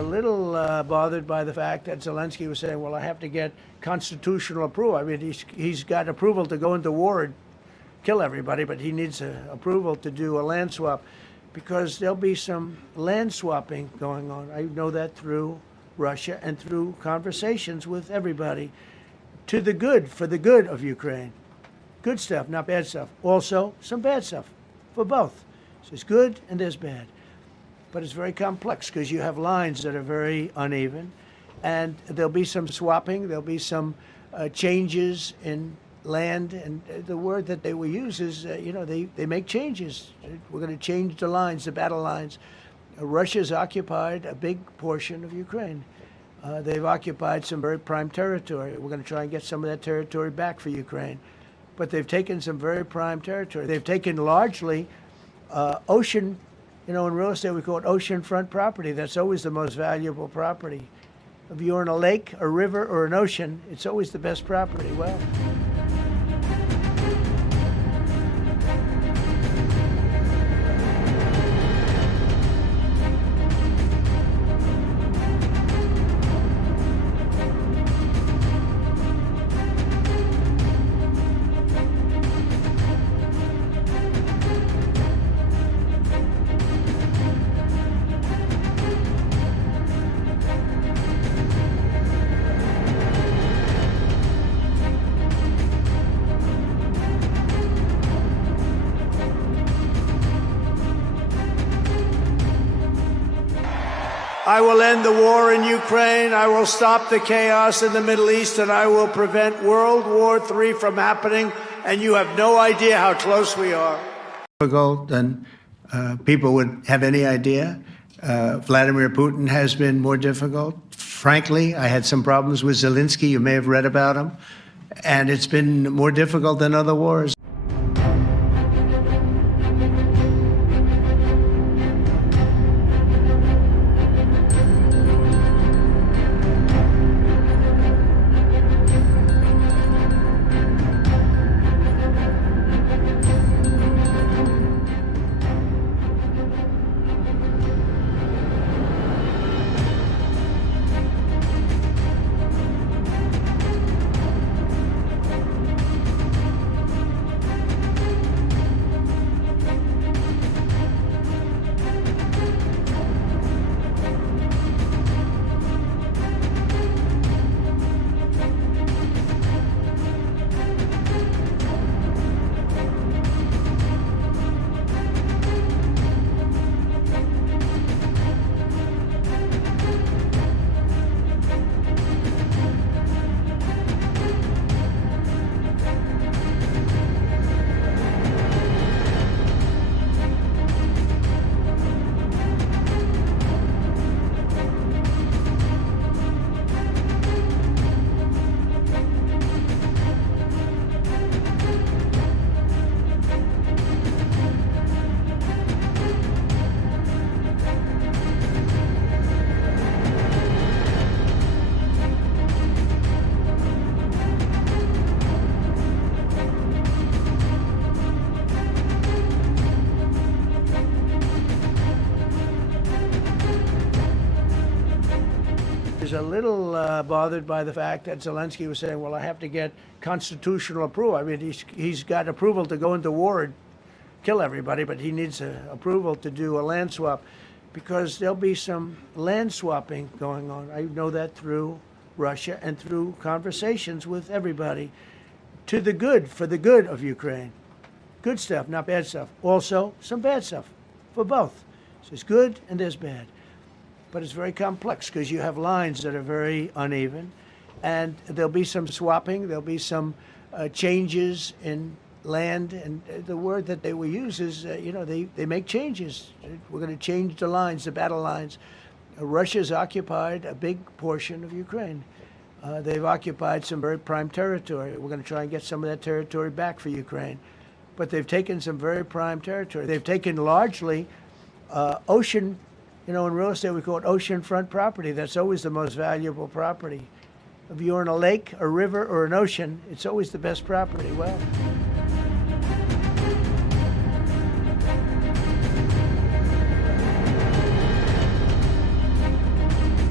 a little bothered by the fact that Zelensky was saying, well, I have to get constitutional approval. I mean, he's got approval to go into war and kill everybody, but he needs approval to do a land swap because there'll be some land swapping going on. I know that through Russia and through conversations with everybody to the good, for the good of Ukraine. Good stuff, not bad stuff. Also, some bad stuff for both. So there's good and there's bad. But it's very complex because you have lines that are very uneven, and there'll be some swapping, there'll be some changes in land, and the word that they will use is, they make changes. We're going to change the lines, the battle lines. Russia's occupied a big portion of Ukraine. They've occupied some very prime territory. We're going to try and get some of that territory back for Ukraine. But they've taken some very prime territory. They've taken largely ocean. In real estate, we call it oceanfront property. That's always the most valuable property. If you're in a lake, a river, or an ocean, it's always the best property. Well, I will end the war in Ukraine. I will stop the chaos in the Middle East, and I will prevent World War III from happening. And you have no idea how close we are. Difficult than people would have any idea. Vladimir Putin has been more difficult. Frankly, I had some problems with Zelensky. You may have read about him. And it's been more difficult than other wars. A little bothered by the fact that Zelensky was saying, well, I have to get constitutional approval. I mean, he's got approval to go into war and kill everybody, but he needs approval to do a land swap because there'll be some land swapping going on. I know that through Russia and through conversations with everybody to the good, for the good of Ukraine. Good stuff, not bad stuff. Also, some bad stuff for both. So there's good and there's bad. But it's very complex because you have lines that are very uneven, and there'll be some swapping, there'll be some changes in land, and the word that they will use is, they make changes. We're going to change the lines, the battle lines. Russia's occupied a big portion of Ukraine. They've occupied some very prime territory. We're going to try and get some of that territory back for Ukraine. But they've taken some very prime territory. They've taken largely ocean. In real estate, we call it oceanfront property. That's always the most valuable property. If you're in a lake, a river, or an ocean, it's always the best property. Well,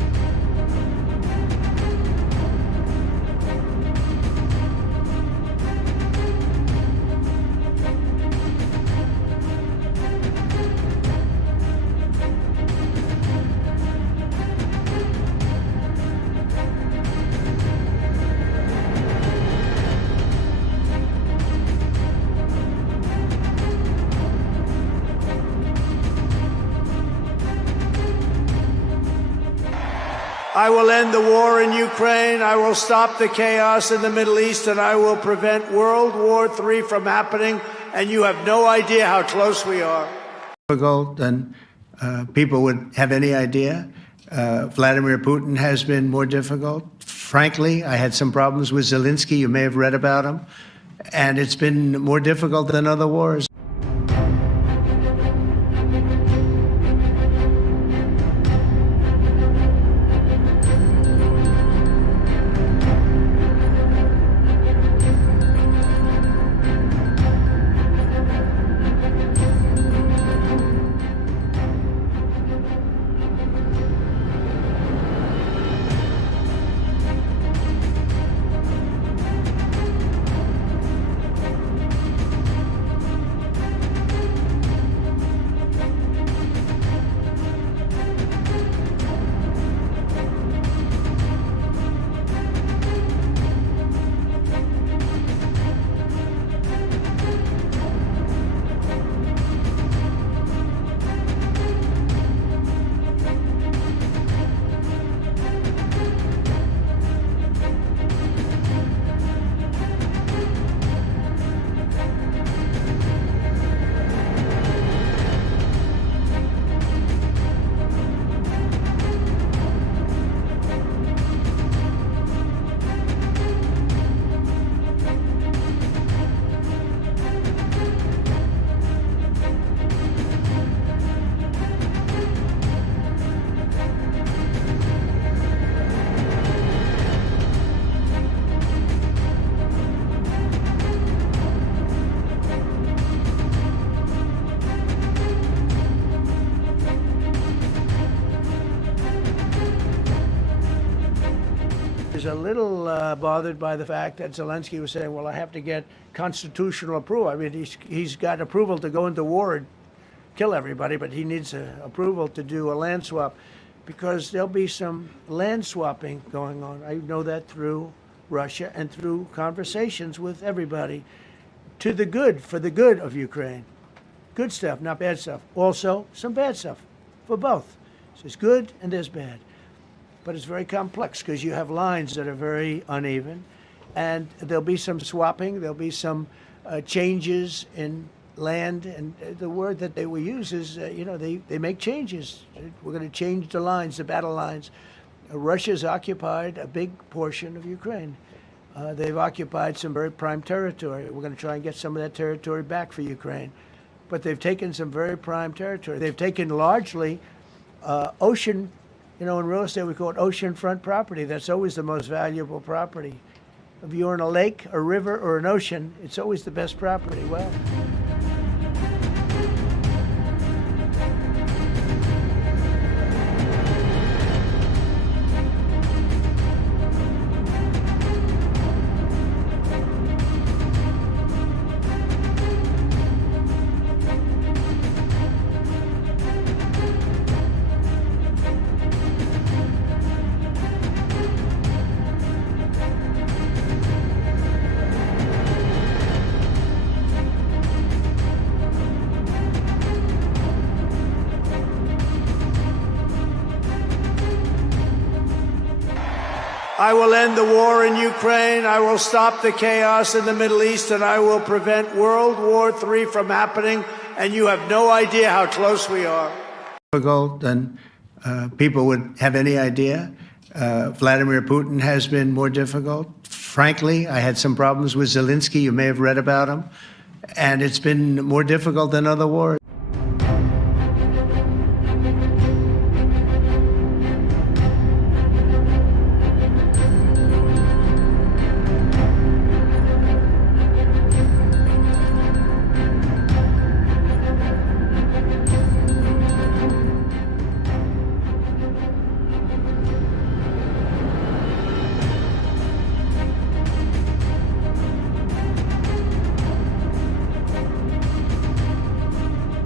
I will end the war in Ukraine. I will stop the chaos in the Middle East, and I will prevent World War III from happening. And you have no idea how close we are. Difficult than people would have any idea. Vladimir Putin has been more difficult. Frankly, I had some problems with Zelensky. You may have read about him. And it's been more difficult than other wars. is a little bothered by the fact that Zelensky was saying, well, I have to get constitutional approval. I mean, he's got approval to go into war and kill everybody, but he needs approval to do a land swap because there'll be some land swapping going on. I know that through Russia and through conversations with everybody to the good, for the good of Ukraine. Good stuff, not bad stuff. Also, some bad stuff for both. So there's good and there's bad. But it's very complex because you have lines that are very uneven. And there'll be some swapping. There'll be some changes in land. And the word that they will use is, they make changes. We're going to change the lines, the battle lines. Russia's occupied a big portion of Ukraine. They've occupied some very prime territory. We're going to try and get some of that territory back for Ukraine. But they've taken some very prime territory. They've taken largely ocean, in real estate we call it oceanfront property. That's always the most valuable property. If you're in a lake, a river, or an ocean, it's always the best property. Well, I will end the war in Ukraine. I will stop the chaos in the Middle East, and I will prevent World War III from happening. And you have no idea how close we are. Difficult than people would have any idea. Vladimir Putin has been more difficult. Frankly, I had some problems with Zelensky. You may have read about him. And it's been more difficult than other wars.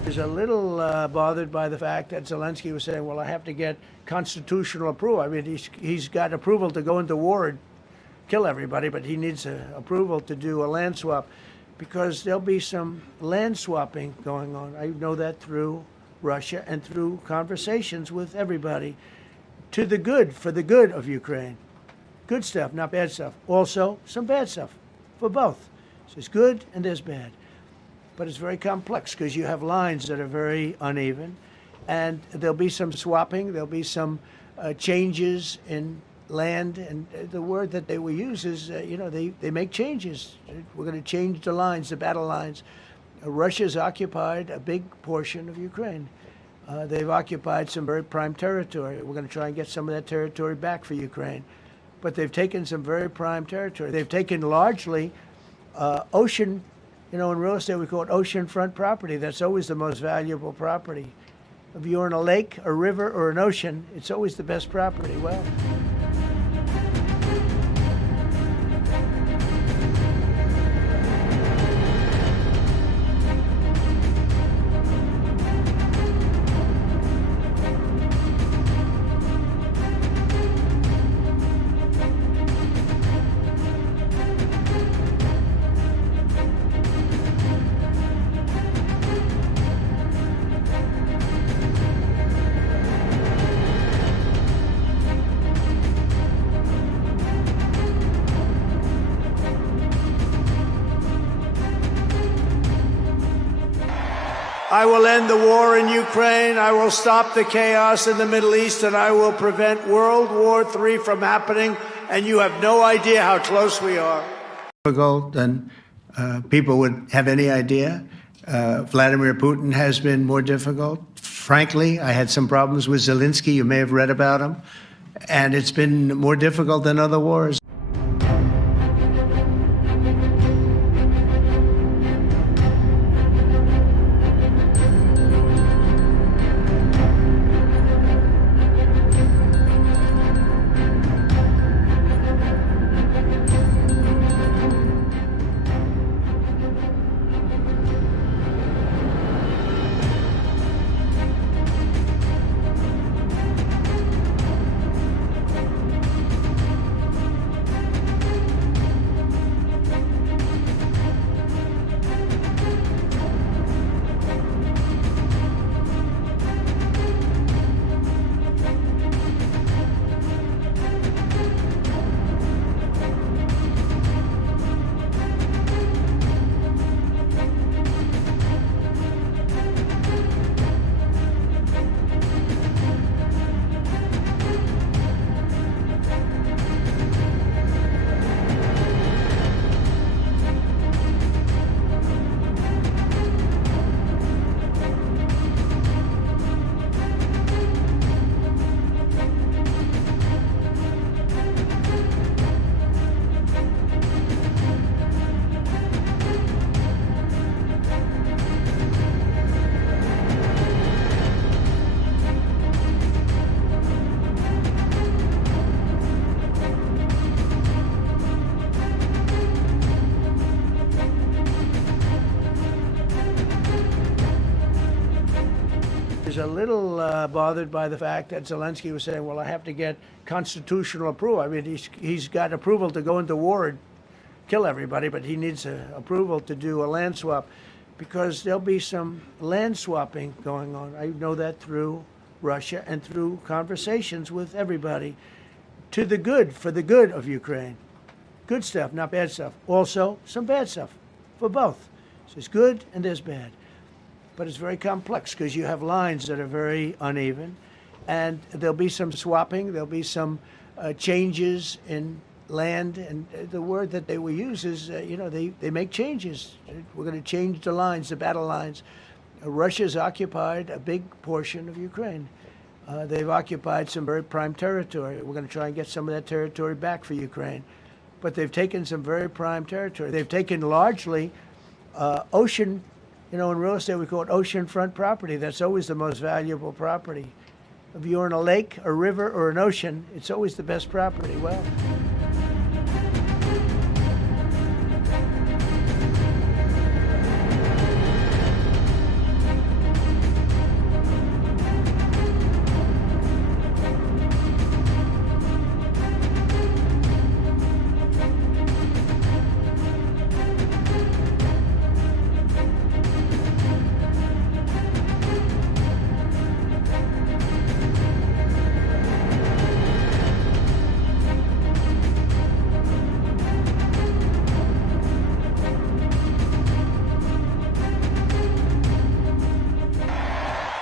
is a little bothered by the fact that Zelensky was saying, well, I have to get constitutional approval. I mean, he's got approval to go into war and kill everybody, but he needs approval to do a land swap because there'll be some land swapping going on. I know that through Russia and through conversations with everybody to the good, for the good of Ukraine. Good stuff, not bad stuff. Also, some bad stuff for both. So there's good and there's bad. But it's very complex because you have lines that are very uneven, and there'll be some swapping, there'll be some changes in land, and the word that they will use is, they make changes. We're going to change the lines, the battle lines. Russia's occupied a big portion of Ukraine. They've occupied some very prime territory. We're going to try and get some of that territory back for Ukraine. But they've taken some very prime territory. They've taken largely ocean. In real estate, we call it oceanfront property. That's always the most valuable property. If you're in a lake, a river, or an ocean, it's always the best property. Well, I will end the war in Ukraine. I will stop the chaos in the Middle East, and I will prevent World War III from happening. And you have no idea how close we are. Difficult than people would have any idea. Vladimir Putin has been more difficult. Frankly, I had some problems with Zelensky. You may have read about him. And it's been more difficult than other wars. is a little bothered by the fact that Zelensky was saying, well, I have to get constitutional approval. I mean, he's got approval to go into war and kill everybody, but he needs approval to do a land swap because there'll be some land swapping going on. I know that through Russia and through conversations with everybody to the good, for the good of Ukraine. Good stuff, not bad stuff. Also, some bad stuff for both. So there's good and there's bad. But it's very complex because you have lines that are very uneven, and there'll be some swapping, there'll be some changes in land, and the word that they will use is, they make changes. We're going to change the lines, the battle lines. Russia's occupied a big portion of Ukraine. They've occupied some very prime territory. We're going to try and get some of that territory back for Ukraine. But they've taken some very prime territory. They've taken largely ocean. In real estate, we call it oceanfront property. That's always the most valuable property. If you're in a lake, a river, or an ocean, it's always the best property. Well,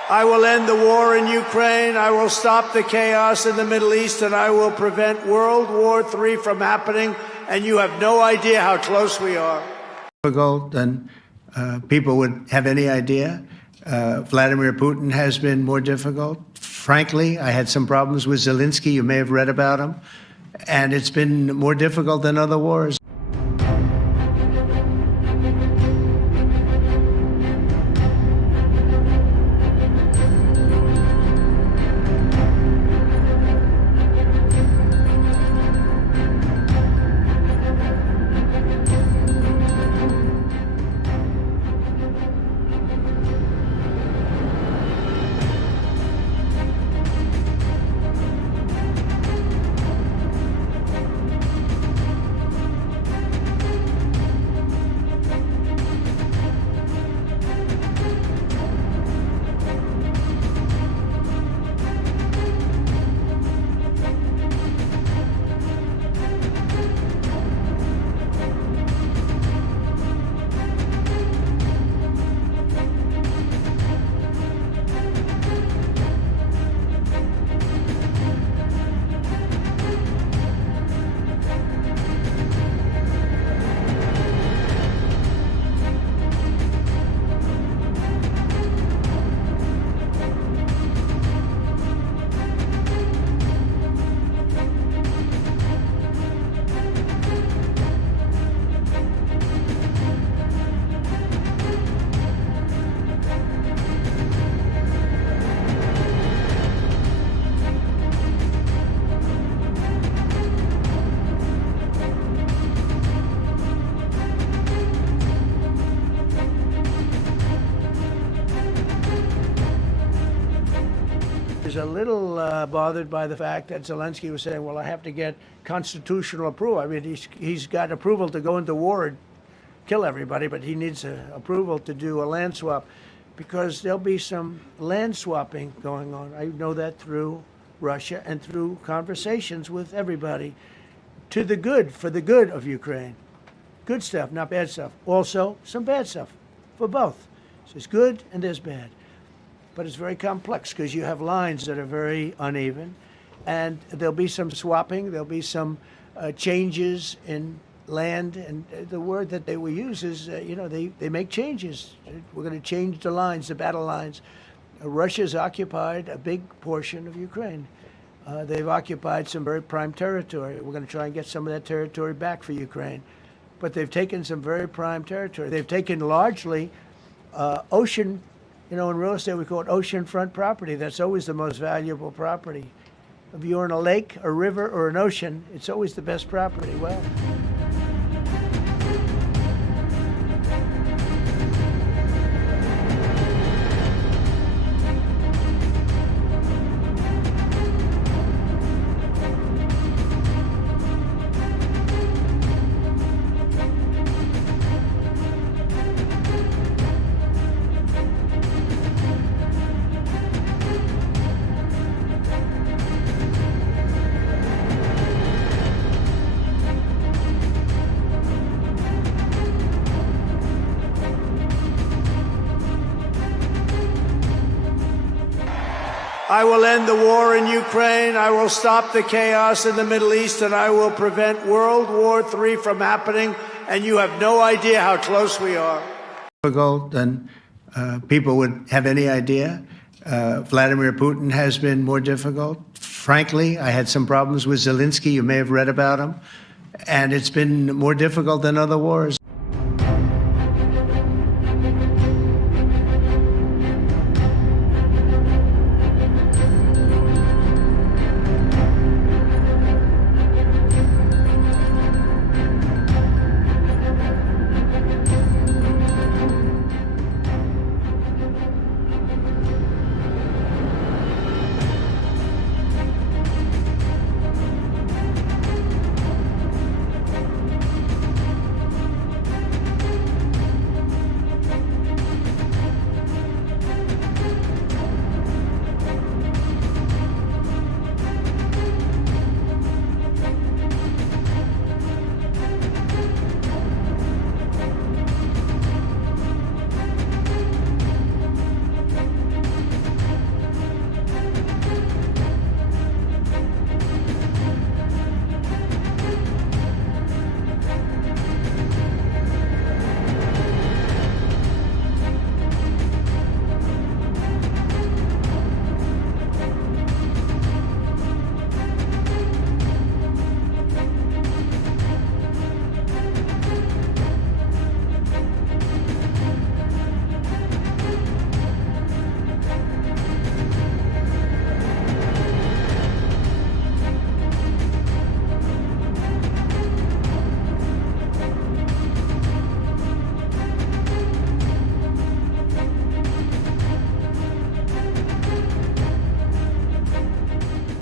I will end the war in Ukraine. I will stop the chaos in the Middle East, and I will prevent World War III from happening. And you have no idea how close we are. Difficult than people would have any idea. Vladimir Putin has been more difficult. Frankly, I had some problems with Zelensky. You may have read about him. And it's been more difficult than other wars. is a little bothered by the fact that Zelensky was saying, well, I have to get constitutional approval. I mean, he's got approval to go into war and kill everybody, but he needs approval to do a land swap because there'll be some land swapping going on. I know that through Russia and through conversations with everybody to the good, for the good of Ukraine. Good stuff, not bad stuff. Also, some bad stuff for both. So there's good and there's bad. But it's very complex because you have lines that are very uneven. And there'll be some swapping. There'll be some changes in land. And the word that they will use is, they make changes. We're going to change the lines, the battle lines. Russia's occupied a big portion of Ukraine. They've occupied some very prime territory. We're going to try and get some of that territory back for Ukraine. But they've taken some very prime territory. They've taken largely ocean, in real estate we call it oceanfront property. That's always the most valuable property. If you're in a lake, a river, or an ocean, it's always the best property. Well, I will end the war in Ukraine. I will stop the chaos in the Middle East, and I will prevent World War III from happening. And you have no idea how close we are. Difficult than people would have any idea. Vladimir Putin has been more difficult. Frankly, I had some problems with Zelensky. You may have read about him. And it's been more difficult than other wars.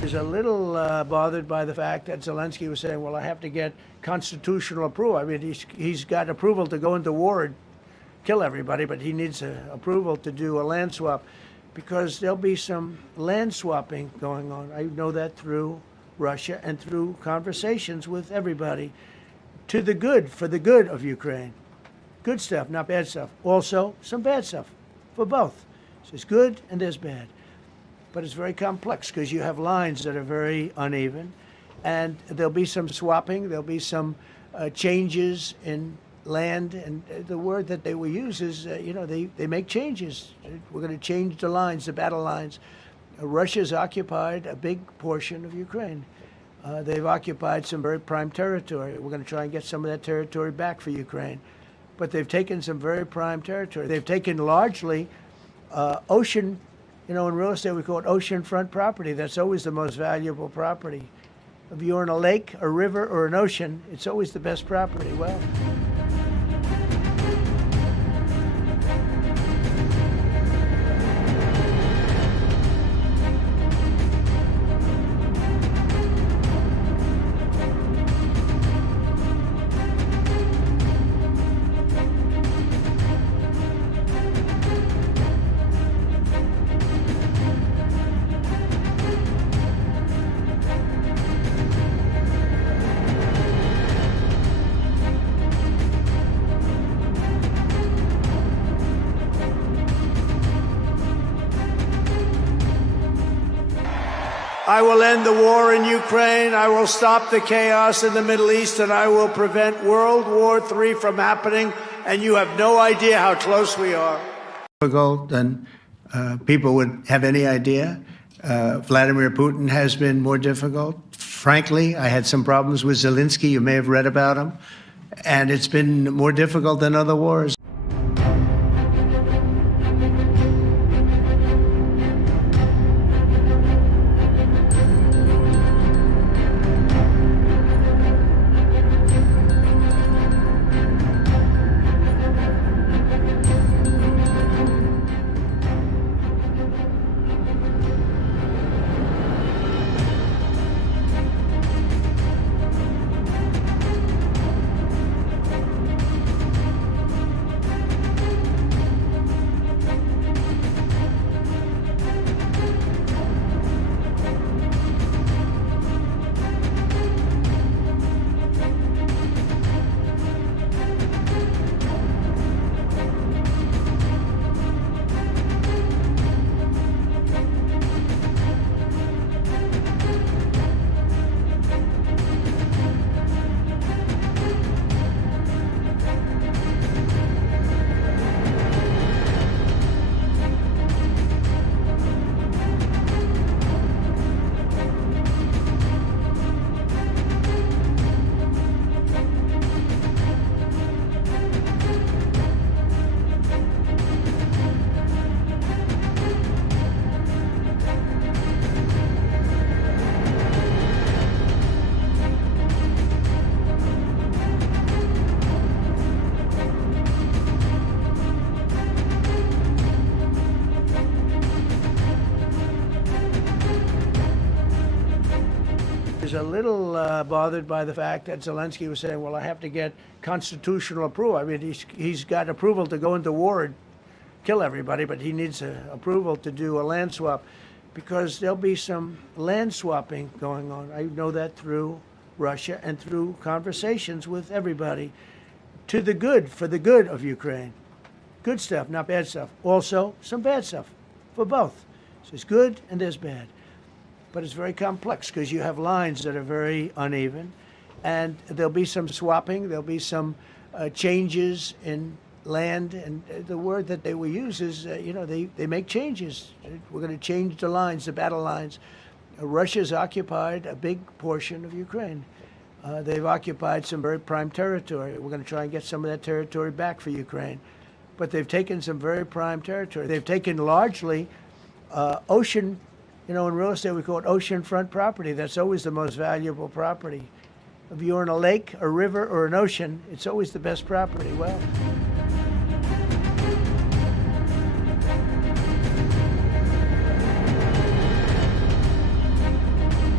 is a little bothered by the fact that Zelensky was saying, well, I have to get constitutional approval. I mean, he's got approval to go into war and kill everybody, but he needs approval to do a land swap because there'll be some land swapping going on. I know that through Russia and through conversations with everybody to the good, for the good of Ukraine. Good stuff, not bad stuff. Also, some bad stuff for both. So there's good and there's bad. But it's very complex because you have lines that are very uneven, and there'll be some swapping, there'll be some changes in land, and the word that they will use is, they make changes. We're going to change the lines, the battle lines. Russia's occupied a big portion of Ukraine. They've occupied some very prime territory. We're going to try and get some of that territory back for Ukraine. But they've taken some very prime territory. They've taken largely ocean. In real estate, we call it oceanfront property. That's always the most valuable property. If you're in a lake, a river, or an ocean, it's always the best property. Well, I will end the war in Ukraine. I will stop the chaos in the Middle East, and I will prevent World War III from happening. And you have no idea how close we are. Difficult than people would have any idea. Vladimir Putin has been more difficult. Frankly, I had some problems with Zelensky. You may have read about him. And it's been more difficult than other wars. Is a little bothered by the fact that Zelensky was saying, well, I have to get constitutional approval. I mean, he's got approval to go into war and kill everybody, but he needs approval to do a land swap because there'll be some land swapping going on. I know that through Russia and through conversations with everybody to the good, for the good of Ukraine. Good stuff, not bad stuff. Also, some bad stuff for both. So there's good and there's bad. But it's very complex because you have lines that are very uneven, and there'll be some swapping, there'll be some changes in land, and the word that they will use is, they make changes. We're going to change the lines, the battle lines. Russia's occupied a big portion of Ukraine. They've occupied some very prime territory. We're going to try and get some of that territory back for Ukraine. But they've taken some very prime territory. They've taken largely ocean. In real estate, we call it oceanfront property. That's always the most valuable property. If you're in a lake, a river, or an ocean, it's always the best property. Well,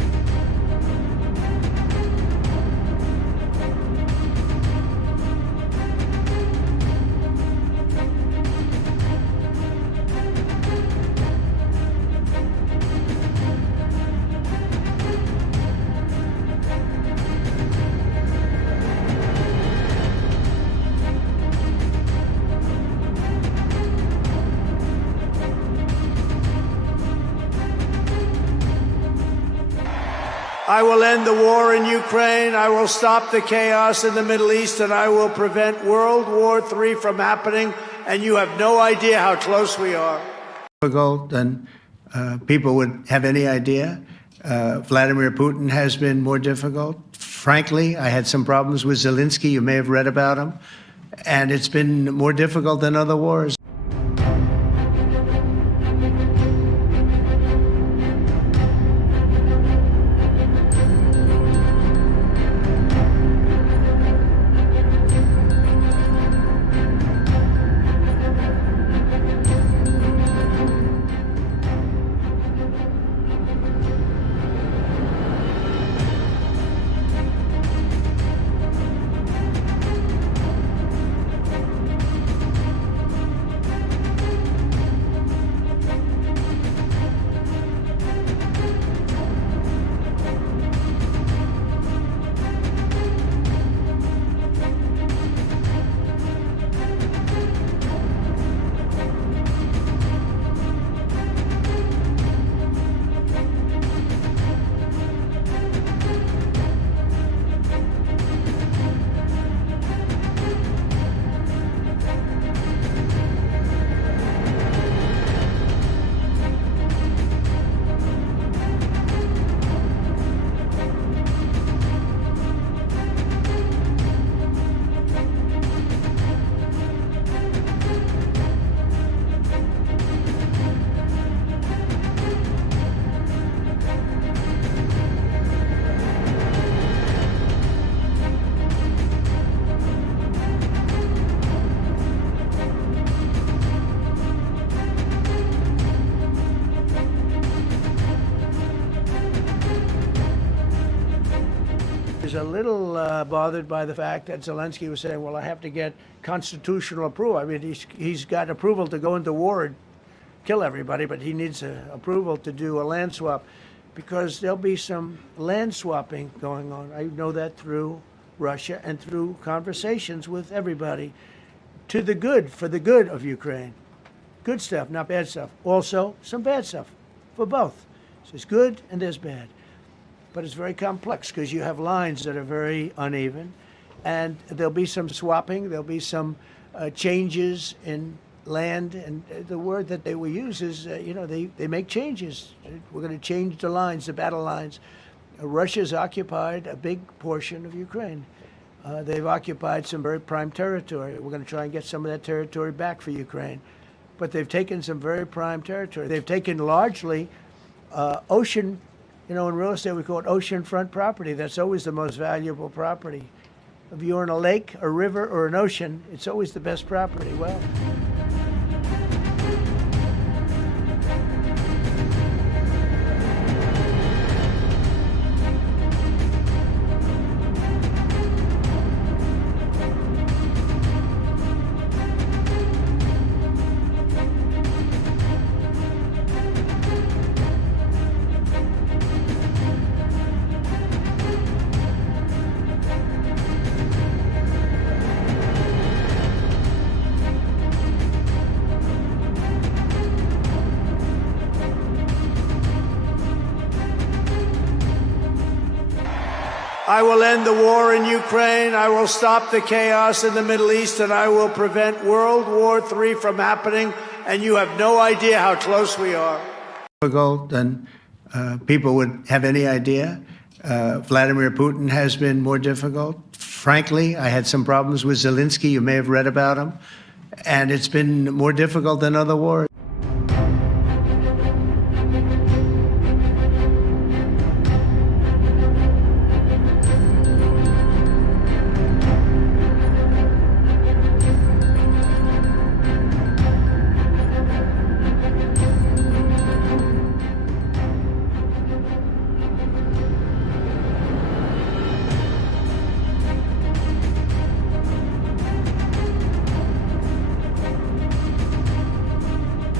I will end the war in Ukraine. I will stop the chaos in the Middle East, and I will prevent World War III from happening. And you have no idea how close we are. Difficult than people would have any idea. Vladimir Putin has been more difficult. Frankly, I had some problems with Zelensky. You may have read about him. And it's been more difficult than other wars. is a little bothered by the fact that Zelensky was saying, well, I have to get constitutional approval. I mean, he's got approval to go into war and kill everybody, but he needs approval to do a land swap because there'll be some land swapping going on. I know that through Russia and through conversations with everybody to the good, for the good of Ukraine. Good stuff, not bad stuff. Also, some bad stuff for both. So there's good and there's bad. But it's very complex because you have lines that are very uneven, and there'll be some swapping, there'll be some changes in land, and the word that they will use is, they make changes. We're going to change the lines, the battle lines. Russia's occupied a big portion of Ukraine. They've occupied some very prime territory. We're going to try and get some of that territory back for Ukraine. But they've taken some very prime territory. They've taken largely ocean, in real estate we call it oceanfront property. That's always the most valuable property. If you're in a lake, a river, or an ocean, it's always the best property. Well, I will end the war in Ukraine. I will stop the chaos in the Middle East, and I will prevent World War III from happening. And you have no idea how close we are. Difficult than people would have any idea. Vladimir Putin has been more difficult. Frankly, I had some problems with Zelensky. You may have read about him. And it's been more difficult than other wars.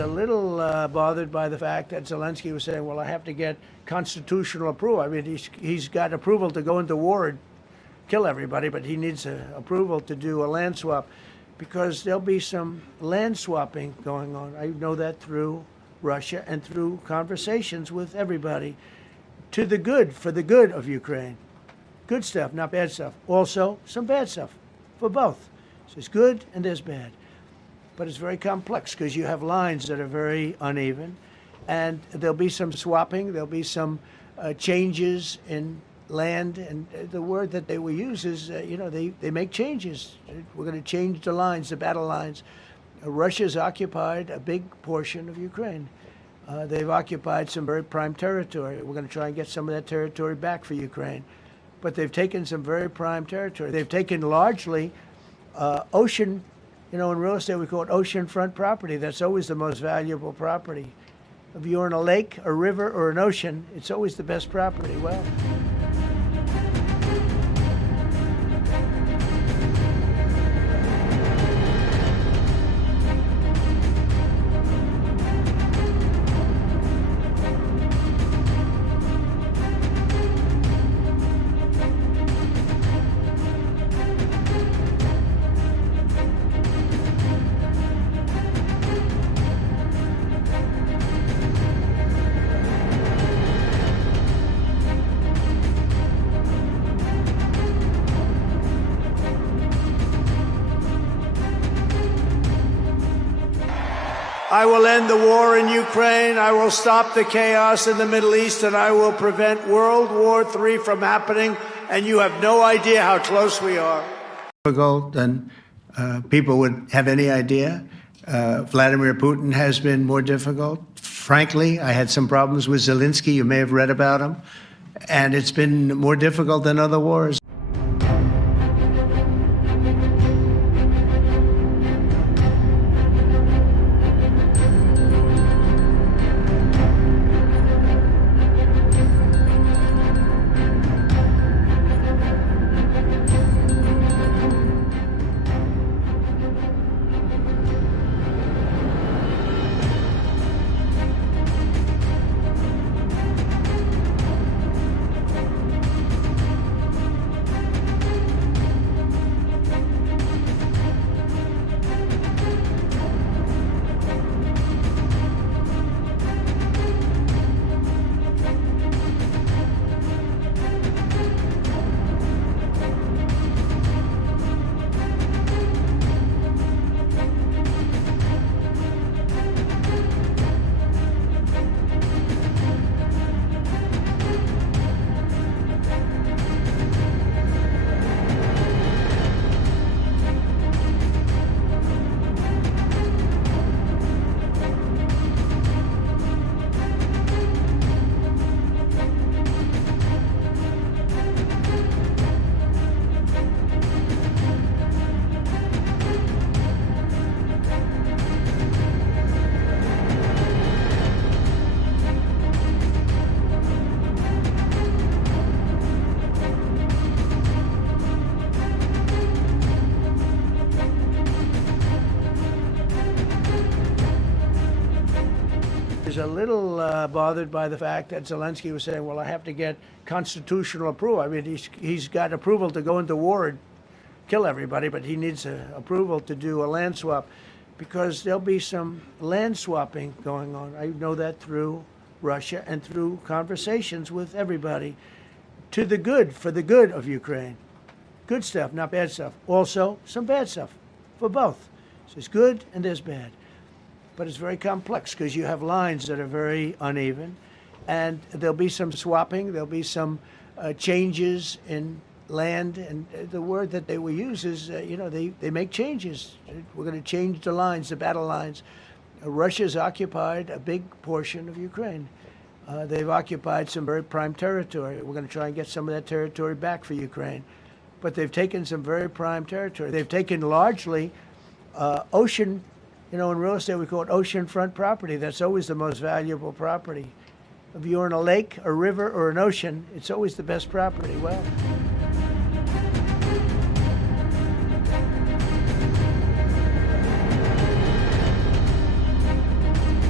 A little bothered by the fact that Zelensky was saying, well, I have to get constitutional approval. I mean, he's got approval to go into war and kill everybody, but he needs approval to do a land swap because there'll be some land swapping going on. I know that through Russia and through conversations with everybody to the good, for the good of Ukraine. Good stuff, not bad stuff. Also, some bad stuff for both. So there's good and there's bad. But it's very complex because you have lines that are very uneven, and there'll be some swapping, there'll be some changes in land, and the word that they will use is, they make changes. We're going to change the lines, the battle lines. Russia's occupied a big portion of Ukraine. They've occupied some very prime territory. We're going to try and get some of that territory back for Ukraine. But they've taken some very prime territory. They've taken largely ocean. In real estate, we call it oceanfront property. That's always the most valuable property. If you're in a lake, a river, or an ocean, it's always the best property. Well, I will end the war in Ukraine. I will stop the chaos in the Middle East, and I will prevent World War III from happening. And you have no idea how close we are. Difficult than people would have any idea. Vladimir Putin has been more difficult. Frankly, I had some problems with Zelensky. You may have read about him. And it's been more difficult than other wars. A little bothered by the fact that Zelensky was saying, well, I have to get constitutional approval. I mean, he's got approval to go into war and kill everybody, but he needs approval to do a land swap because there'll be some land swapping going on. I know that through Russia and through conversations with everybody to the good, for the good of Ukraine. Good stuff, not bad stuff. Also, some bad stuff for both. So there's good and there's bad. But it's very complex because you have lines that are very uneven, and there'll be some swapping, there'll be some changes in land, and the word that they will use is, they make changes. We're going to change the lines, the battle lines. Russia's occupied a big portion of Ukraine. They've occupied some very prime territory. We're going to try and get some of that territory back for Ukraine. But they've taken some very prime territory. They've taken largely ocean. In real estate, we call it oceanfront property. That's always the most valuable property. If you're in a lake, a river, or an ocean, it's always the best property. Well,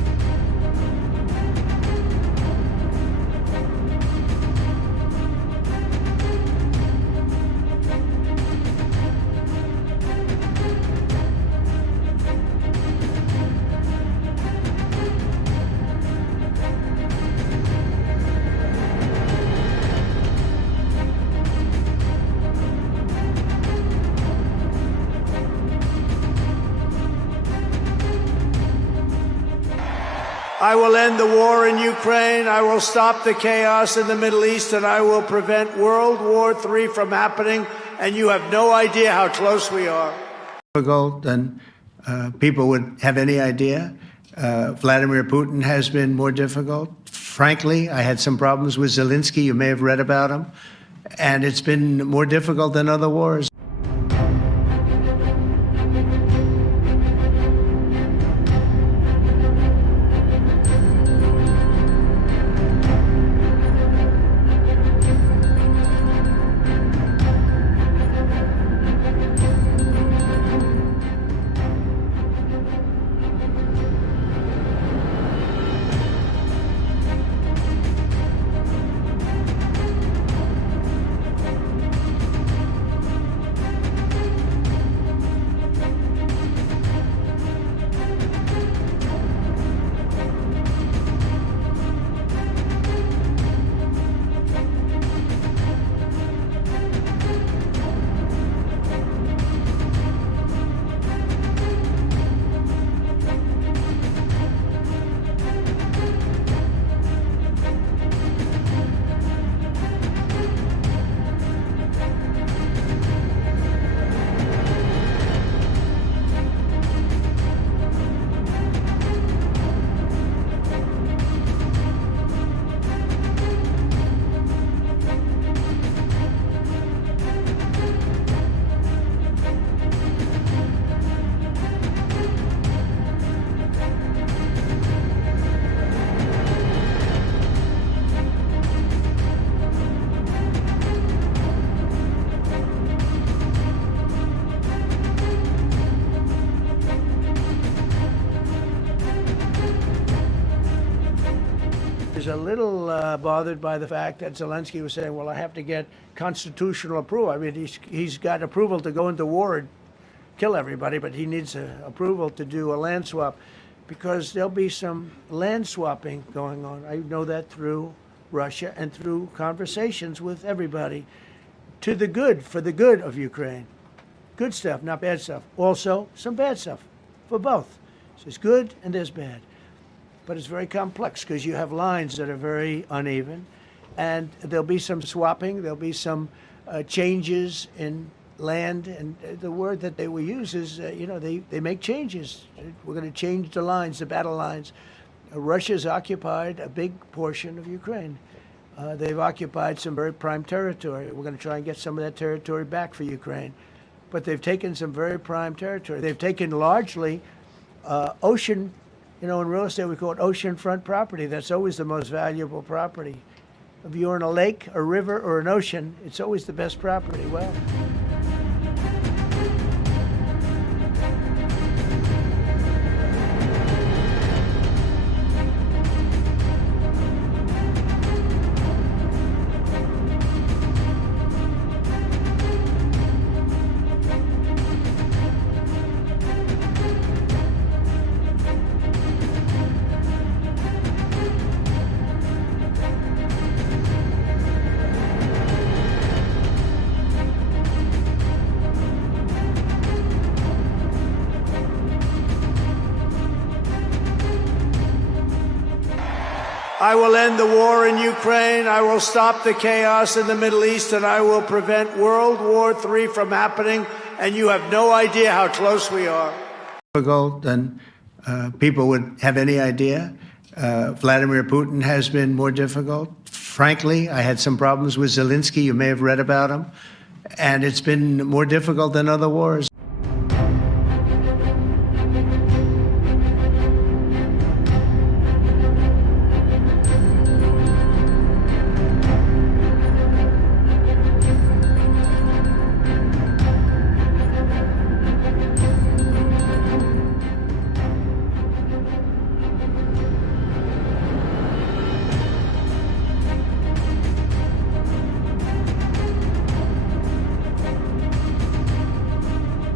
I will end the war in Ukraine. I will stop the chaos in the Middle East, and I will prevent World War III from happening. And you have no idea how close we are. Difficult than people would have any idea. Vladimir Putin has been more difficult. Frankly, I had some problems with Zelensky. You may have read about him. And it's been more difficult than other wars. is a little bothered by the fact that Zelensky was saying, well, I have to get constitutional approval. I mean, he's got approval to go into war and kill everybody, but he needs approval to do a land swap because there'll be some land swapping going on. I know that through Russia and through conversations with everybody to the good, for the good of Ukraine. Good stuff, not bad stuff. Also, some bad stuff for both. So there's good and there's bad. But it's very complex because you have lines that are very uneven, and there'll be some swapping, there'll be some changes in land, and the word that they will use is, they make changes. We're going to change the lines, the battle lines. Russia's occupied a big portion of Ukraine. They've occupied some very prime territory. We're going to try and get some of that territory back for Ukraine. But they've taken some very prime territory. They've taken largely ocean, in real estate we call it oceanfront property. That's always the most valuable property. If you're in a lake, a river, or an ocean, it's always the best property. Well, I will end the war in Ukraine. I will stop the chaos in the Middle East, and I will prevent World War III from happening. And you have no idea how close we are. Difficult than people would have any idea. Vladimir Putin has been more difficult. Frankly, I had some problems with Zelensky. You may have read about him. And it's been more difficult than other wars.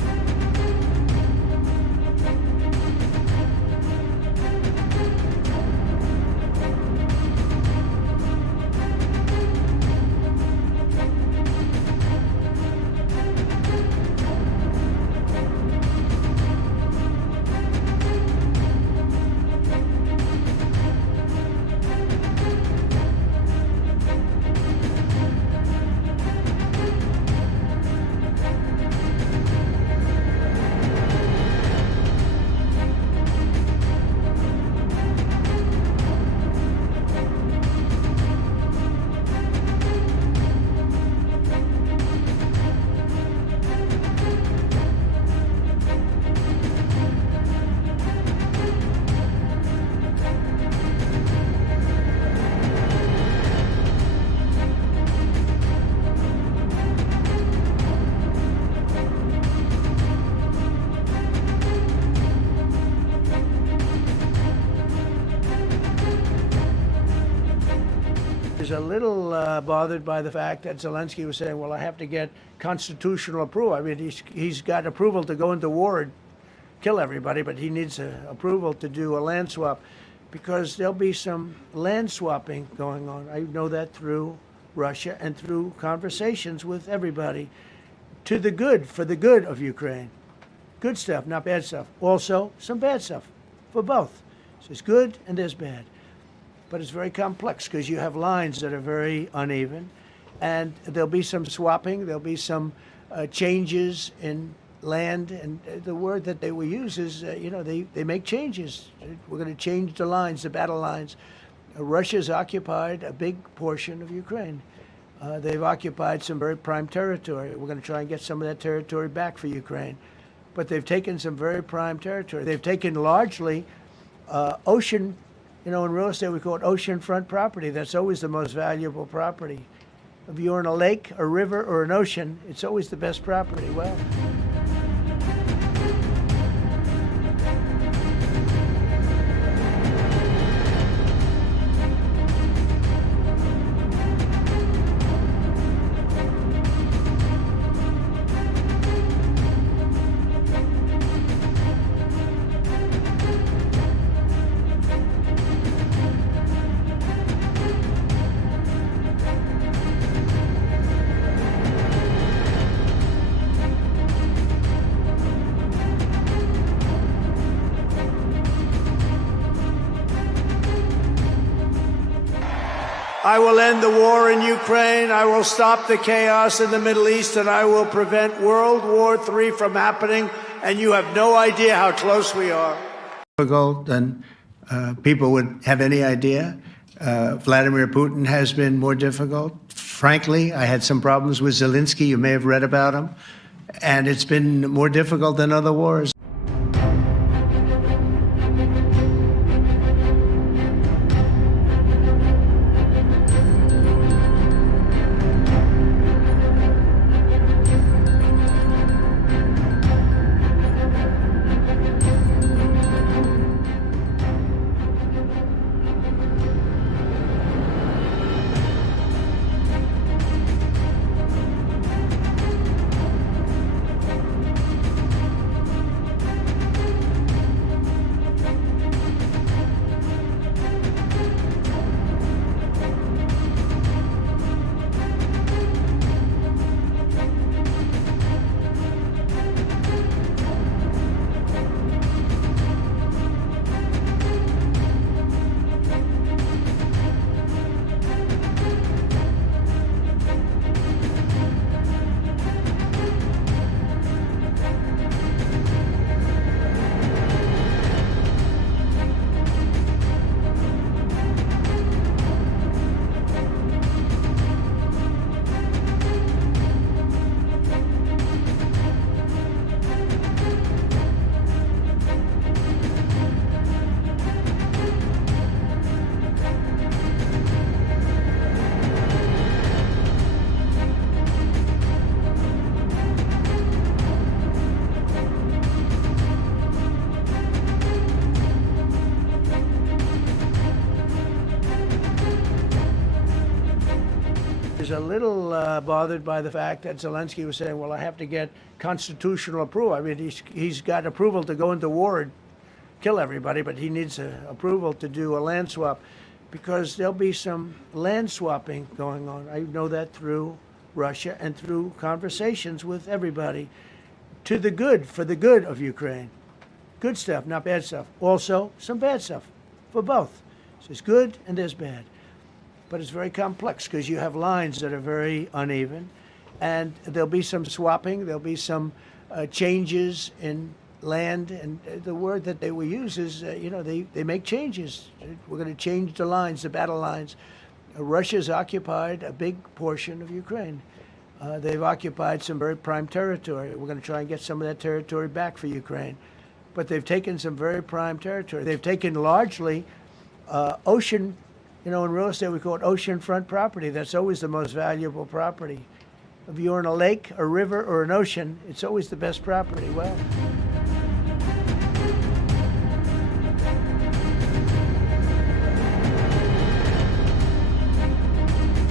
a little bothered by the fact that Zelensky was saying, well, I have to get constitutional approval. I mean, he's got approval to go into war and kill everybody, but he needs approval to do a land swap because there'll be some land swapping going on. I know that through Russia and through conversations with everybody to the good, for the good of Ukraine. Good stuff, not bad stuff. Also, some bad stuff for both. So there's good and there's bad. But it's very complex because you have lines that are very uneven, and there'll be some swapping, there'll be some changes in land, and the word that they will use is, they make changes. We're going to change the lines, the battle lines. Russia's occupied a big portion of Ukraine. They've occupied some very prime territory. We're going to try and get some of that territory back for Ukraine. But they've taken some very prime territory. They've taken largely ocean. In real estate, we call it oceanfront property. That's always the most valuable property. If you're in a lake, a river, or an ocean, it's always the best property. Well, I will end the war in Ukraine. I will stop the chaos in the Middle East, and I will prevent World War III from happening. And you have no idea how close we are. Difficult than people would have any idea. Vladimir Putin has been more difficult. Frankly, I had some problems with Zelensky. You may have read about him. And it's been more difficult than other wars. is a little bothered by the fact that Zelensky was saying, well, I have to get constitutional approval. I mean, he's got approval to go into war and kill everybody, but he needs approval to do a land swap because there'll be some land swapping going on. I know that through Russia and through conversations with everybody to the good, for the good of Ukraine. Good stuff, not bad stuff. Also, some bad stuff for both. So there's good and there's bad. But it's very complex because you have lines that are very uneven, and there'll be some swapping, there'll be some changes in land, and the word that they will use is, they make changes. We're going to change the lines, the battle lines. Russia's occupied a big portion of Ukraine. They've occupied some very prime territory. We're going to try and get some of that territory back for Ukraine. But they've taken some very prime territory. They've taken largely ocean. In real estate, we call it oceanfront property. That's always the most valuable property. If you're in a lake, a river, or an ocean, it's always the best property. Well,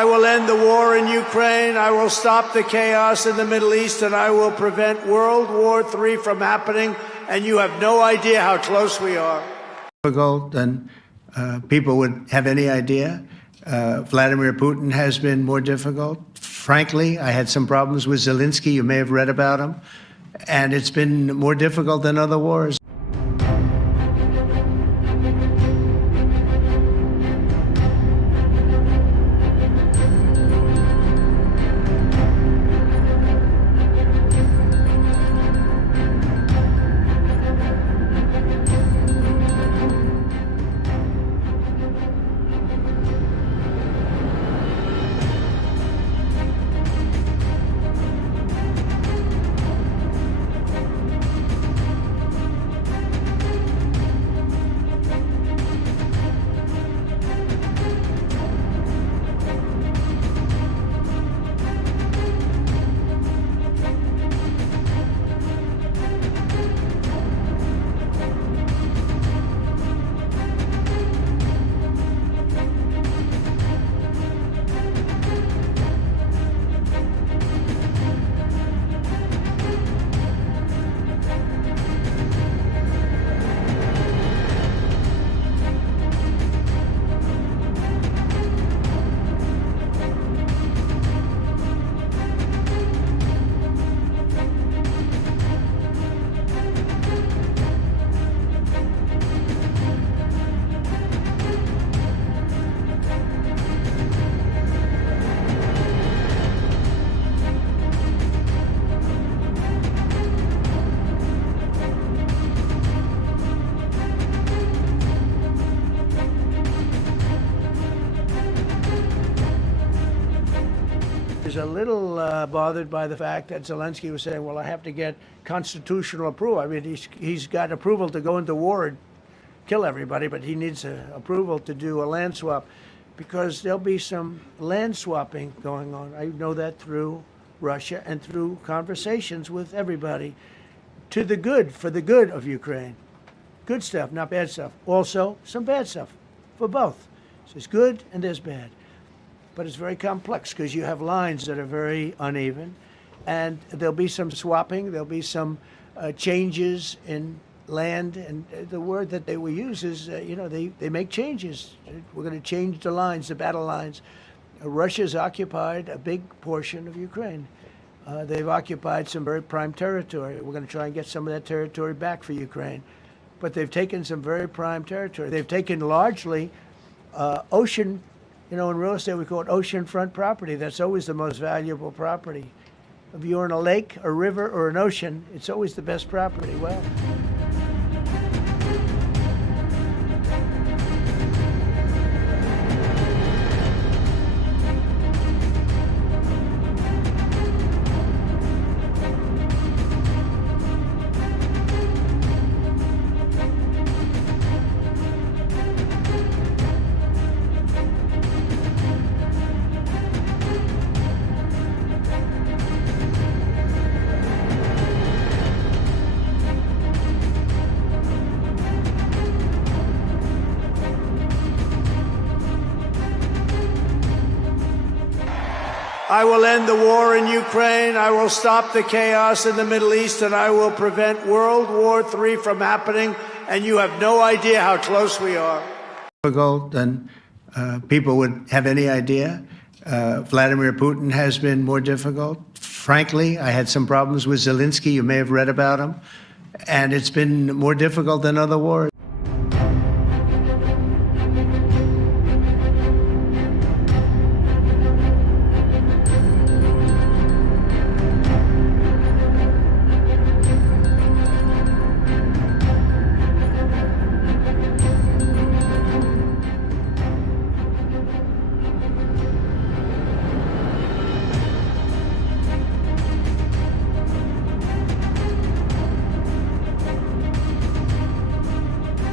I will end the war in Ukraine. I will stop the chaos in the Middle East, and I will prevent World War III from happening. And you have no idea how close we are. Difficult than people would have any idea. Vladimir Putin has been more difficult. Frankly, I had some problems with Zelensky. You may have read about him. And it's been more difficult than other wars. is a little bothered by the fact that Zelensky was saying, well, I have to get constitutional approval. I mean, he's got approval to go into war and kill everybody, but he needs approval to do a land swap because there'll be some land swapping going on. I know that through Russia and through conversations with everybody to the good, for the good of Ukraine. Good stuff, not bad stuff. Also, some bad stuff for both. So there's good and there's bad. But it's very complex because you have lines that are very uneven, and there'll be some swapping, there'll be some changes in land, and the word that they will use is, they make changes. We're going to change the lines, the battle lines. Russia's occupied a big portion of Ukraine. They've occupied some very prime territory. We're going to try and get some of that territory back for Ukraine. But they've taken some very prime territory. They've taken largely ocean, in real estate we call it oceanfront property. That's always the most valuable property. If you're in a lake, a river, or an ocean, it's always the best property. Well, I will end the war in Ukraine. I will stop the chaos in the Middle East, and I will prevent World War III from happening. And you have no idea how close we are. Difficult than people would have any idea. Vladimir Putin has been more difficult. Frankly, I had some problems with Zelensky. You may have read about him. And it's been more difficult than other wars.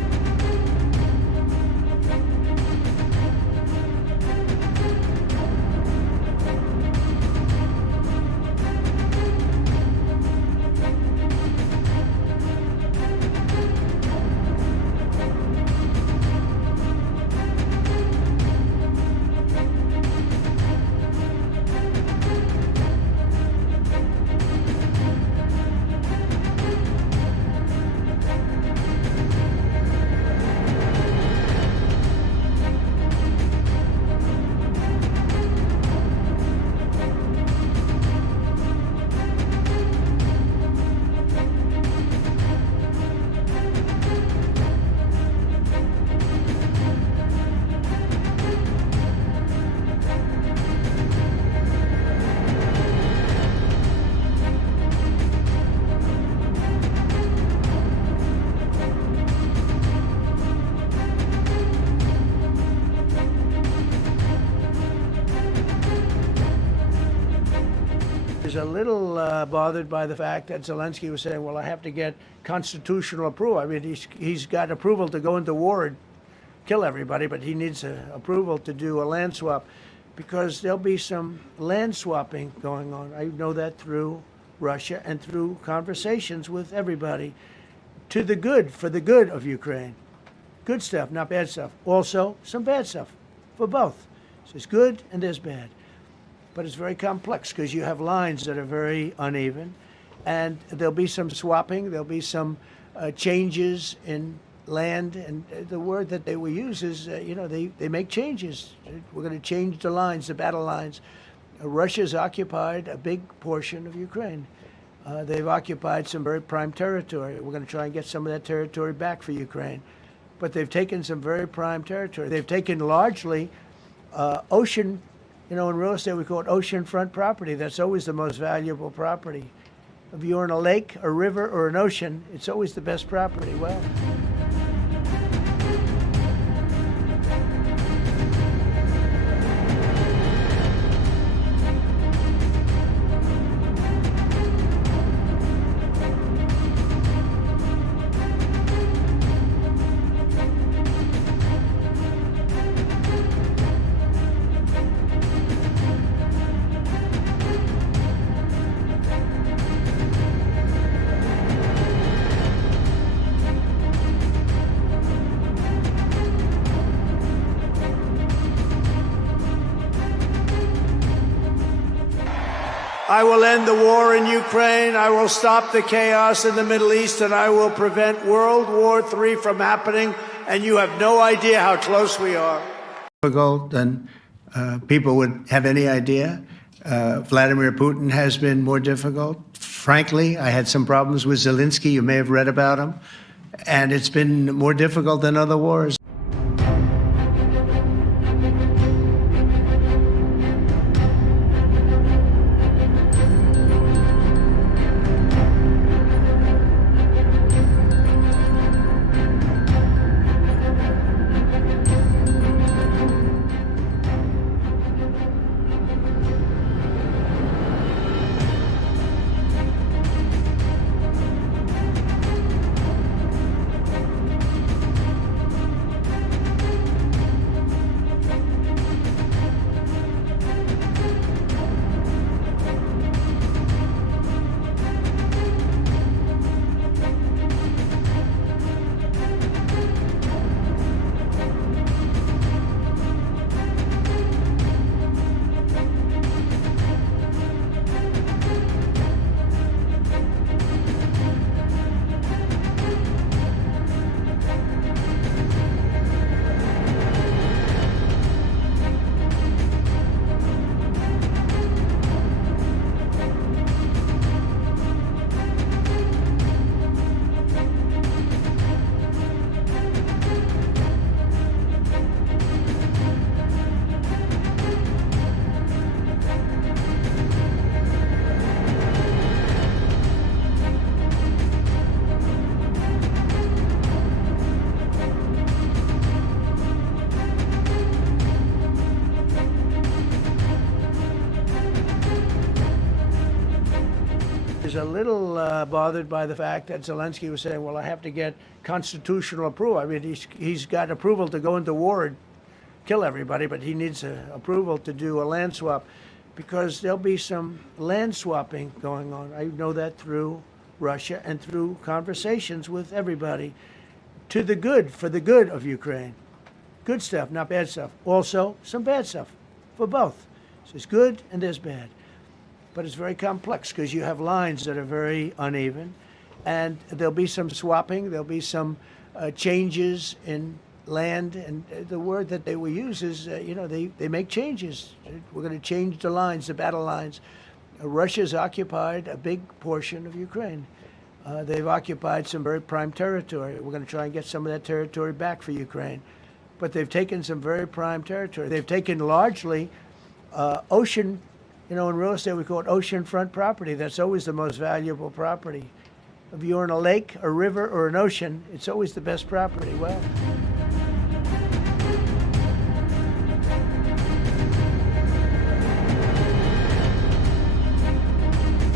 a little bothered by the fact that Zelensky was saying, well, I have to get constitutional approval. I mean, he's got approval to go into war and kill everybody, but he needs approval to do a land swap because there'll be some land swapping going on. I know that through Russia and through conversations with everybody to the good, for the good of Ukraine. Good stuff, not bad stuff. Also, some bad stuff for both. So there's good and there's bad. But it's very complex because you have lines that are very uneven, and there'll be some swapping, there'll be some changes in land, and the word that they will use is, they make changes. We're going to change the lines, the battle lines. Russia's occupied a big portion of Ukraine. They've occupied some very prime territory. We're going to try and get some of that territory back for Ukraine. But they've taken some very prime territory. They've taken largely ocean. In real estate, we call it oceanfront property. That's always the most valuable property. If you're in a lake, a river, or an ocean, it's always the best property. Well, I will end the war in Ukraine. I will stop the chaos in the Middle East, and I will prevent World War III from happening. And you have no idea how close we are. Difficult than people would have any idea. Vladimir Putin has been more difficult. Frankly, I had some problems with Zelensky. You may have read about him. And it's been more difficult than other wars. is a little bothered by the fact that Zelensky was saying, well, I have to get constitutional approval. I mean, he's got approval to go into war and kill everybody, but he needs approval to do a land swap because there'll be some land swapping going on. I know that through Russia and through conversations with everybody to the good, for the good of Ukraine. Good stuff, not bad stuff. Also, some bad stuff for both. So there's good and there's bad. But it's very complex because you have lines that are very uneven, and there'll be some swapping, there'll be some changes in land, and the word that they will use is, they make changes. We're going to change the lines, the battle lines. Russia's occupied a big portion of Ukraine. They've occupied some very prime territory. We're going to try and get some of that territory back for Ukraine. But they've taken some very prime territory. They've taken largely ocean. In real estate, we call it oceanfront property. That's always the most valuable property. If you're in a lake, a river, or an ocean, it's always the best property. Well,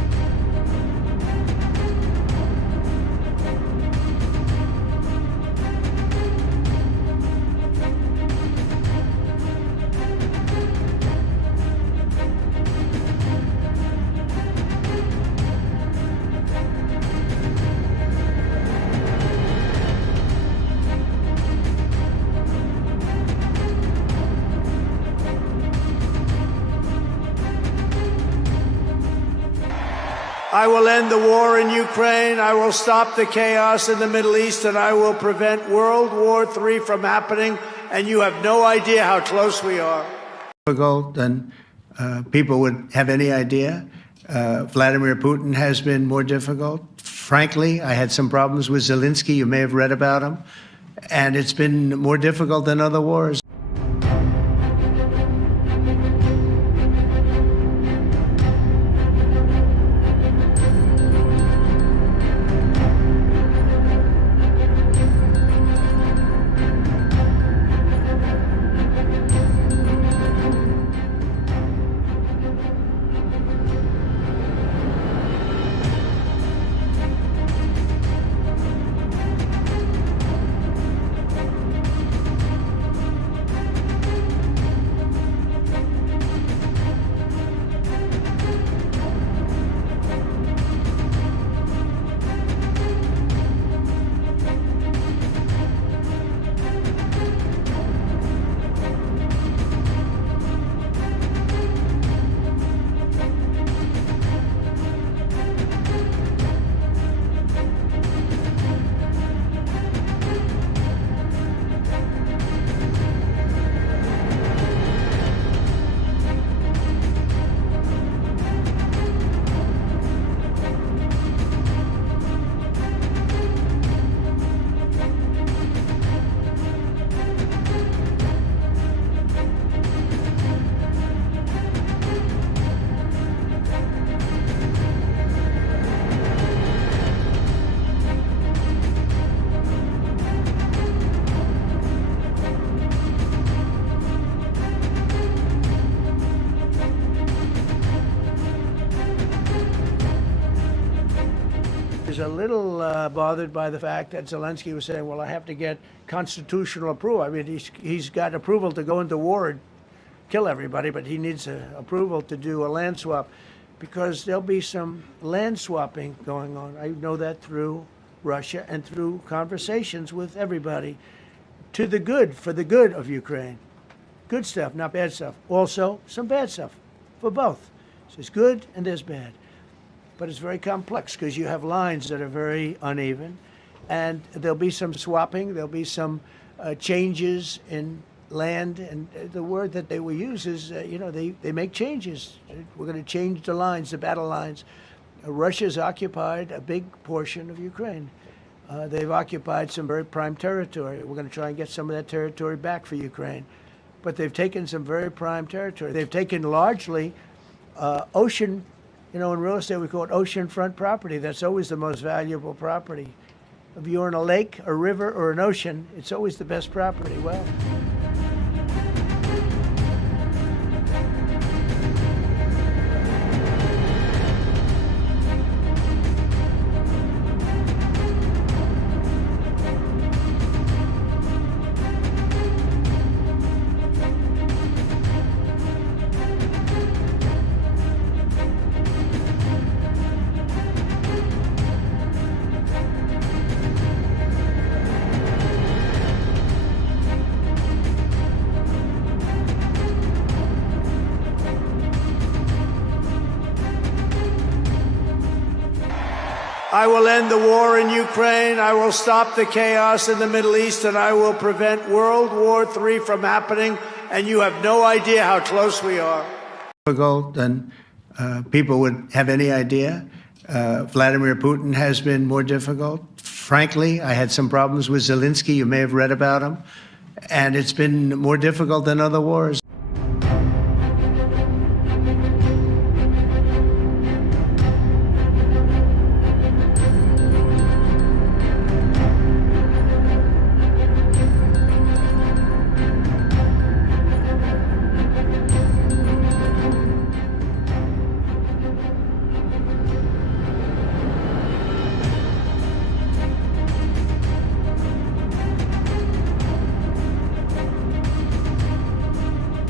I will end the war in Ukraine. I will stop the chaos in the Middle East, and I will prevent World War III from happening. And you have no idea how close we are. Difficult than people would have any idea. Vladimir Putin has been more difficult. Frankly, I had some problems with Zelensky. You may have read about him. And it's been more difficult than other wars. is a little bothered by the fact that Zelensky was saying, well, I have to get constitutional approval. I mean, he's got approval to go into war and kill everybody, but he needs approval to do a land swap because there'll be some land swapping going on. I know that through Russia and through conversations with everybody to the good, for the good of Ukraine. Good stuff, not bad stuff. Also, some bad stuff for both. So there's good and there's bad. But it's very complex because you have lines that are very uneven. And there'll be some swapping. There'll be some changes in land. And the word that they will use is, they make changes. We're going to change the lines, the battle lines. Russia's occupied a big portion of Ukraine. They've occupied some very prime territory. We're going to try and get some of that territory back for Ukraine. But they've taken some very prime territory. They've taken largely ocean, in real estate we call it oceanfront property. That's always the most valuable property. If you're in a lake, a river, or an ocean, it's always the best property. Well, I will end the war in Ukraine. I will stop the chaos in the Middle East, and I will prevent World War III from happening. And you have no idea how close we are. Difficult than people would have any idea. Vladimir Putin has been more difficult. Frankly, I had some problems with Zelensky. You may have read about him. And it's been more difficult than other wars.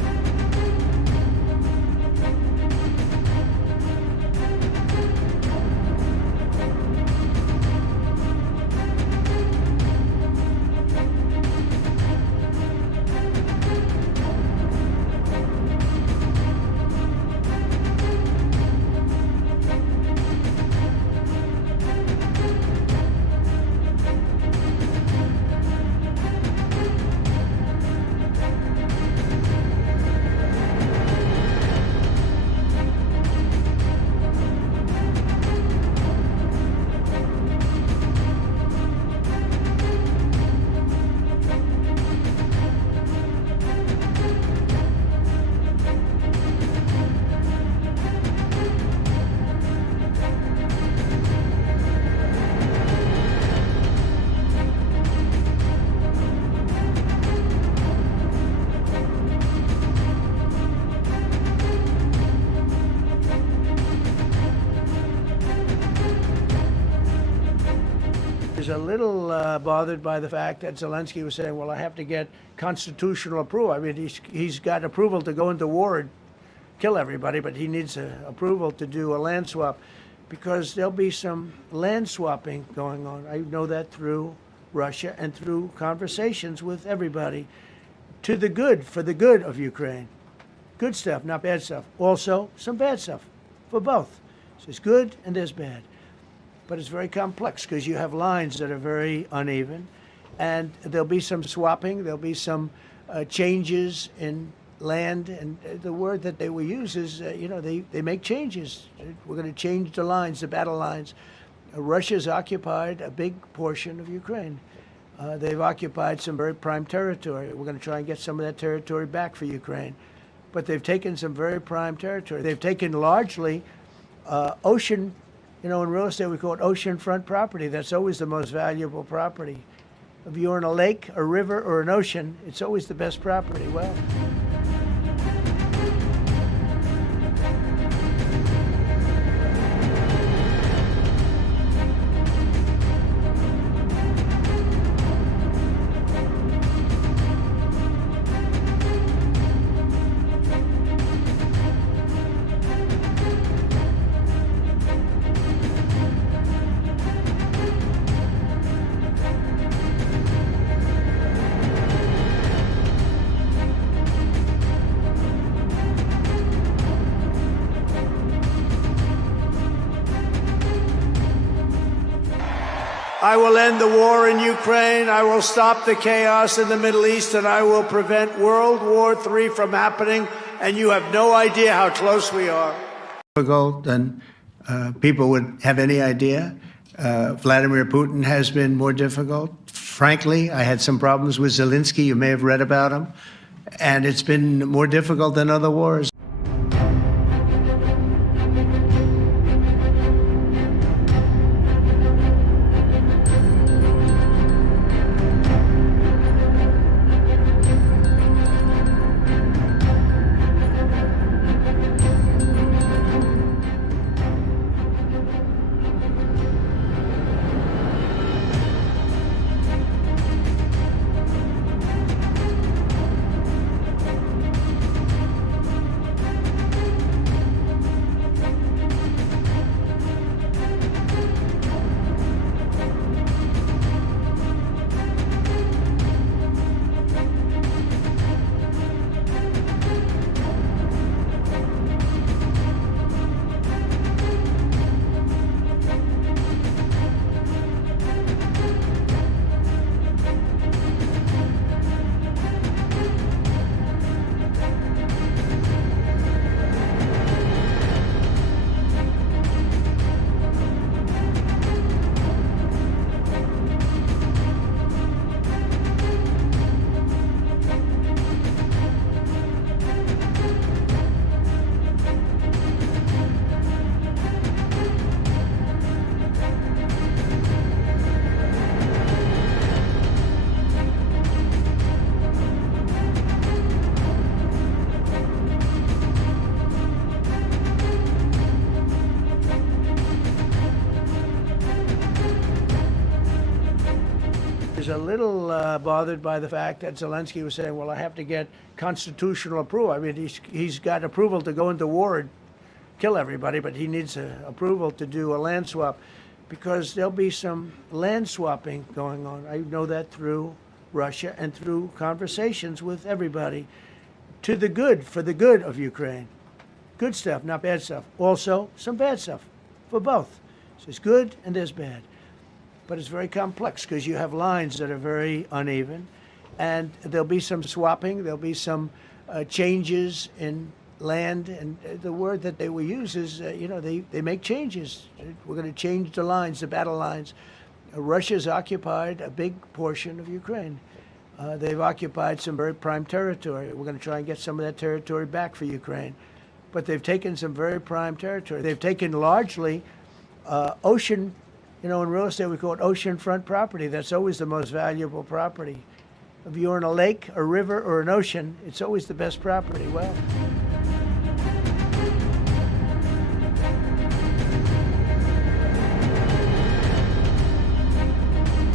is a little bothered by the fact that Zelensky was saying, well, I have to get constitutional approval. I mean, he's got approval to go into war and kill everybody, but he needs approval to do a land swap because there'll be some land swapping going on. I know that through Russia and through conversations with everybody to the good, for the good of Ukraine. Good stuff, not bad stuff. Also, some bad stuff for both. So there's good and there's bad. But it's very complex because you have lines that are very uneven, and there'll be some swapping, there'll be some changes in land, and the word that they will use is, they make changes. We're going to change the lines, the battle lines. Russia's occupied a big portion of Ukraine. They've occupied some very prime territory. We're going to try and get some of that territory back for Ukraine. But they've taken some very prime territory. They've taken largely ocean. In real estate, we call it oceanfront property. That's always the most valuable property. If you're in a lake, a river, or an ocean, it's always the best property. Well, I will end the war in Ukraine. I will stop the chaos in the Middle East, and I will prevent World War III from happening. And you have no idea how close we are. Difficult than people would have any idea. Vladimir Putin has been more difficult. Frankly, I had some problems with Zelensky. You may have read about him. And it's been more difficult than other wars. is a little bothered by the fact that Zelensky was saying, well, I have to get constitutional approval. I mean, he's got approval to go into war and kill everybody, but he needs approval to do a land swap because there'll be some land swapping going on. I know that through Russia and through conversations with everybody to the good, for the good of Ukraine. Good stuff, not bad stuff. Also, some bad stuff for both. So there's good and there's bad. But it's very complex because you have lines that are very uneven, and there'll be some swapping, there'll be some changes in land, and the word that they will use is, they make changes. We're going to change the lines, the battle lines. Russia's occupied a big portion of Ukraine. They've occupied some very prime territory. We're going to try and get some of that territory back for Ukraine. But they've taken some very prime territory. They've taken largely ocean. In real estate, we call it oceanfront property. That's always the most valuable property. If you're in a lake, a river, or an ocean, it's always the best property. Well,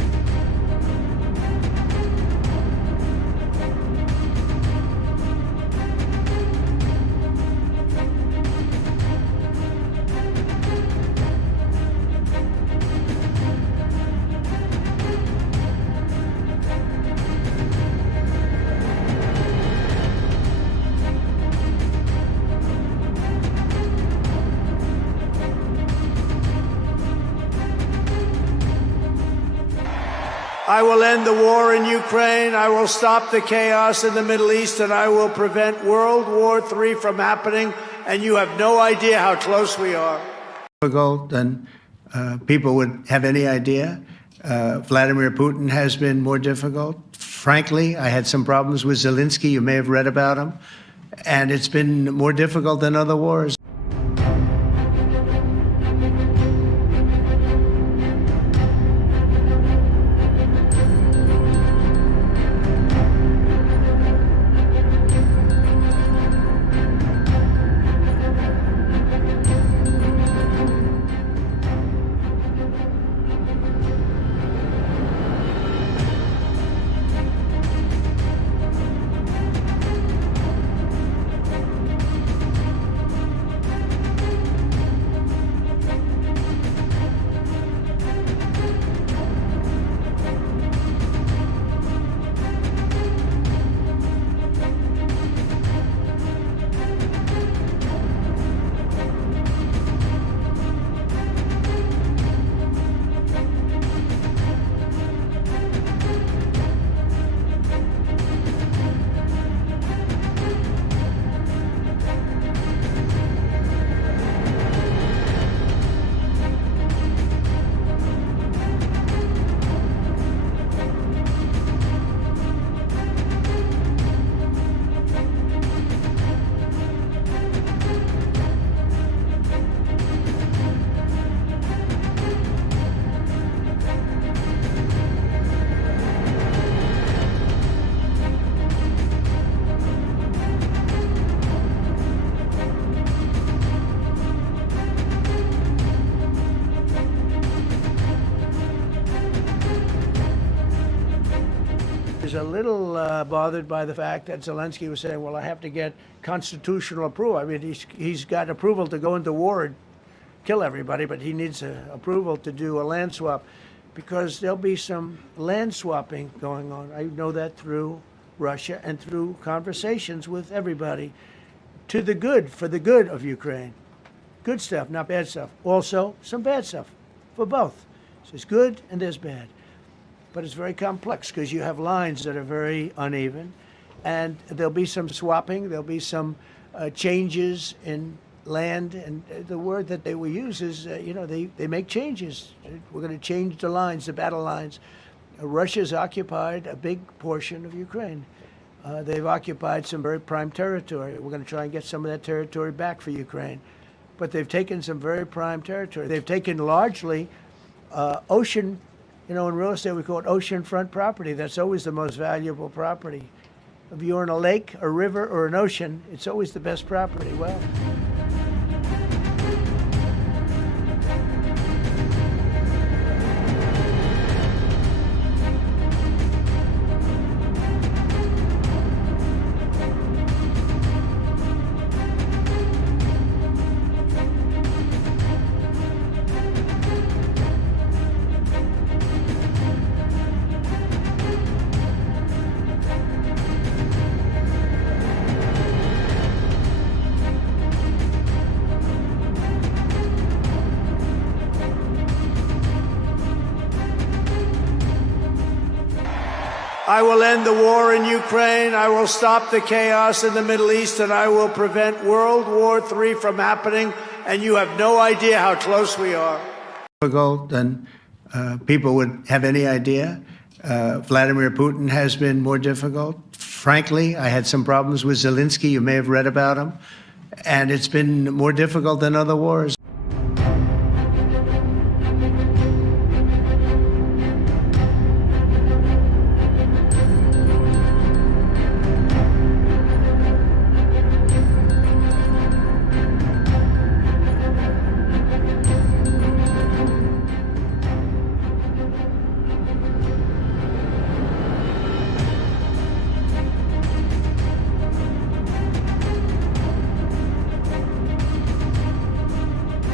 I will end the war in Ukraine. I will stop the chaos in the Middle East, and I will prevent World War III from happening. And you have no idea how close we are. Difficult than people would have any idea. Vladimir Putin has been more difficult. Frankly, I had some problems with Zelensky. You may have read about him. And it's been more difficult than other wars. is a little bothered by the fact that Zelensky was saying, well, I have to get constitutional approval. I mean, he's got approval to go into war and kill everybody, but he needs approval to do a land swap because there'll be some land swapping going on. I know that through Russia and through conversations with everybody to the good, for the good of Ukraine. Good stuff, not bad stuff. Also, some bad stuff for both. So there's good and there's bad. But it's very complex because you have lines that are very uneven. And there'll be some swapping. There'll be some changes in land. And the word that they will use is, they make changes. We're going to change the lines, the battle lines. Russia's occupied a big portion of Ukraine. They've occupied some very prime territory. We're going to try and get some of that territory back for Ukraine. But they've taken some very prime territory. They've taken largely ocean, in real estate we call it oceanfront property. That's always the most valuable property. If you're in a lake, a river, or an ocean, it's always the best property. Well, I will end the war in Ukraine. I will stop the chaos in the Middle East, and I will prevent World War III from happening. And you have no idea how close we are. Difficult than people would have any idea. Vladimir Putin has been more difficult. Frankly, I had some problems with Zelensky. You may have read about him. And it's been more difficult than other wars.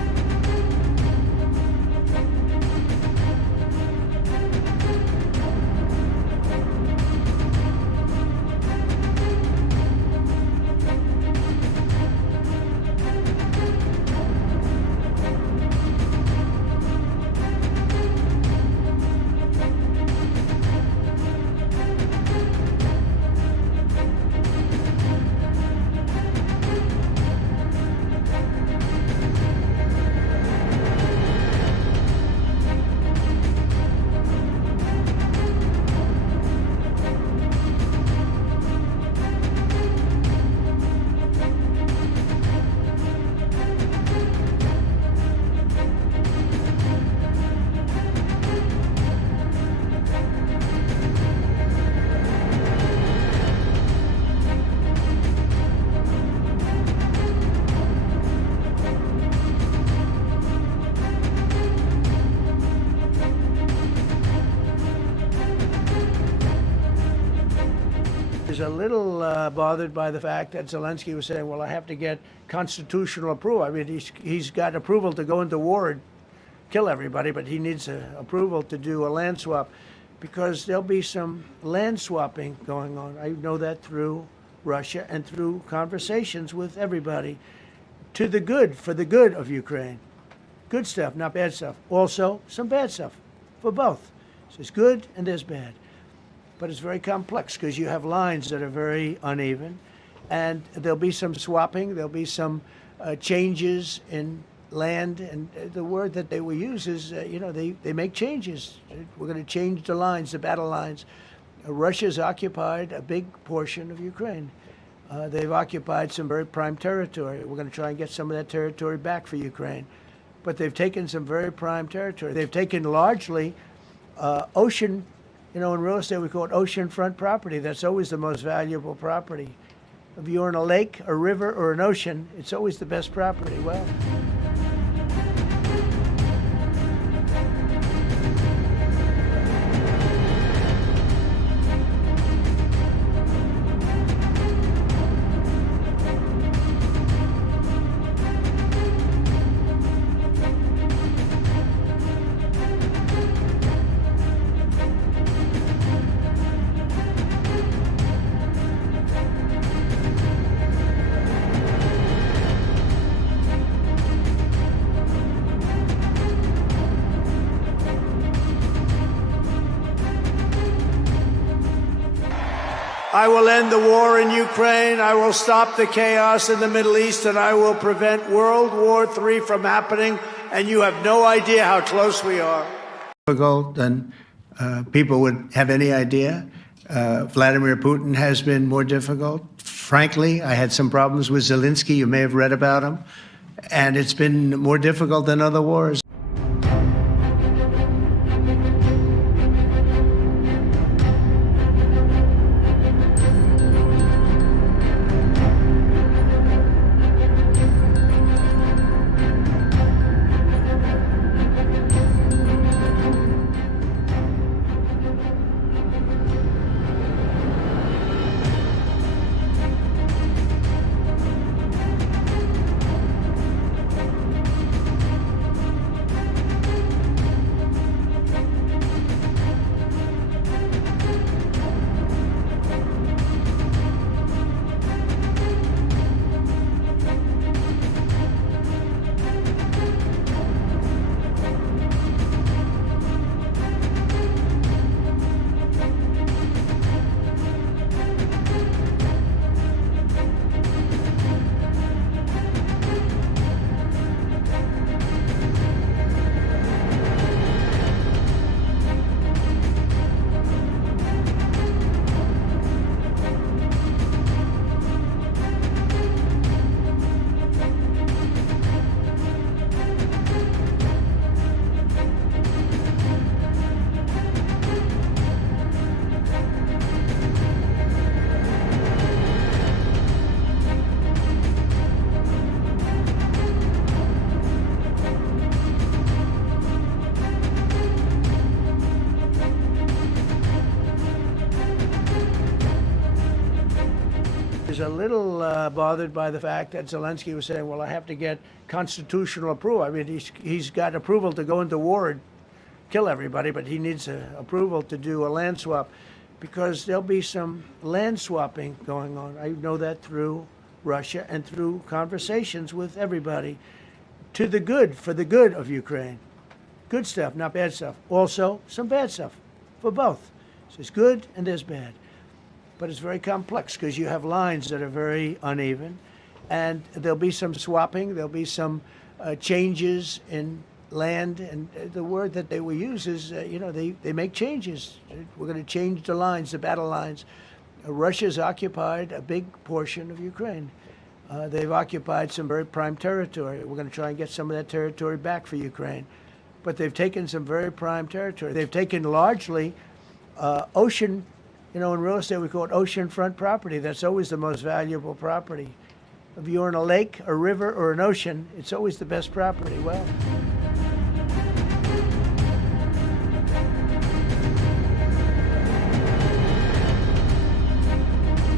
is a little bothered by the fact that Zelensky was saying, well, I have to get constitutional approval. I mean, he's got approval to go into war and kill everybody, but he needs approval to do a land swap because there'll be some land swapping going on. I know that through Russia and through conversations with everybody to the good, for the good of Ukraine. Good stuff, not bad stuff. Also, some bad stuff for both. So there's good and there's bad. But it's very complex because you have lines that are very uneven, and there'll be some swapping, there'll be some changes in land, and the word that they will use is, they make changes. We're going to change the lines, the battle lines. Russia's occupied a big portion of Ukraine. They've occupied some very prime territory. We're going to try and get some of that territory back for Ukraine. But they've taken some very prime territory. They've taken largely ocean. In real estate, we call it oceanfront property. That's always the most valuable property. If you're in a lake, a river, or an ocean, it's always the best property. Well, I will end the war in Ukraine. I will stop the chaos in the Middle East, and I will prevent World War III from happening. And you have no idea how close we are. Difficult than people would have any idea. Vladimir Putin has been more difficult. Frankly, I had some problems with Zelensky. You may have read about him. And it's been more difficult than other wars. Is a little bothered by the fact that Zelensky was saying, well, I have to get constitutional approval. I mean, he's got approval to go into war and kill everybody, but he needs approval to do a land swap because there'll be some land swapping going on. I know that through Russia and through conversations with everybody to the good, for the good of Ukraine. Good stuff, not bad stuff. Also, some bad stuff for both. So there's good and there's bad. But it's very complex because you have lines that are very uneven, and there'll be some swapping, there'll be some changes in land, and the word that they will use is, they make changes. We're going to change the lines, the battle lines. Russia's occupied a big portion of Ukraine. They've occupied some very prime territory. We're going to try and get some of that territory back for Ukraine. But they've taken some very prime territory. They've taken largely ocean. In real estate, we call it oceanfront property. That's always the most valuable property. If you're in a lake, a river, or an ocean, it's always the best property. Well,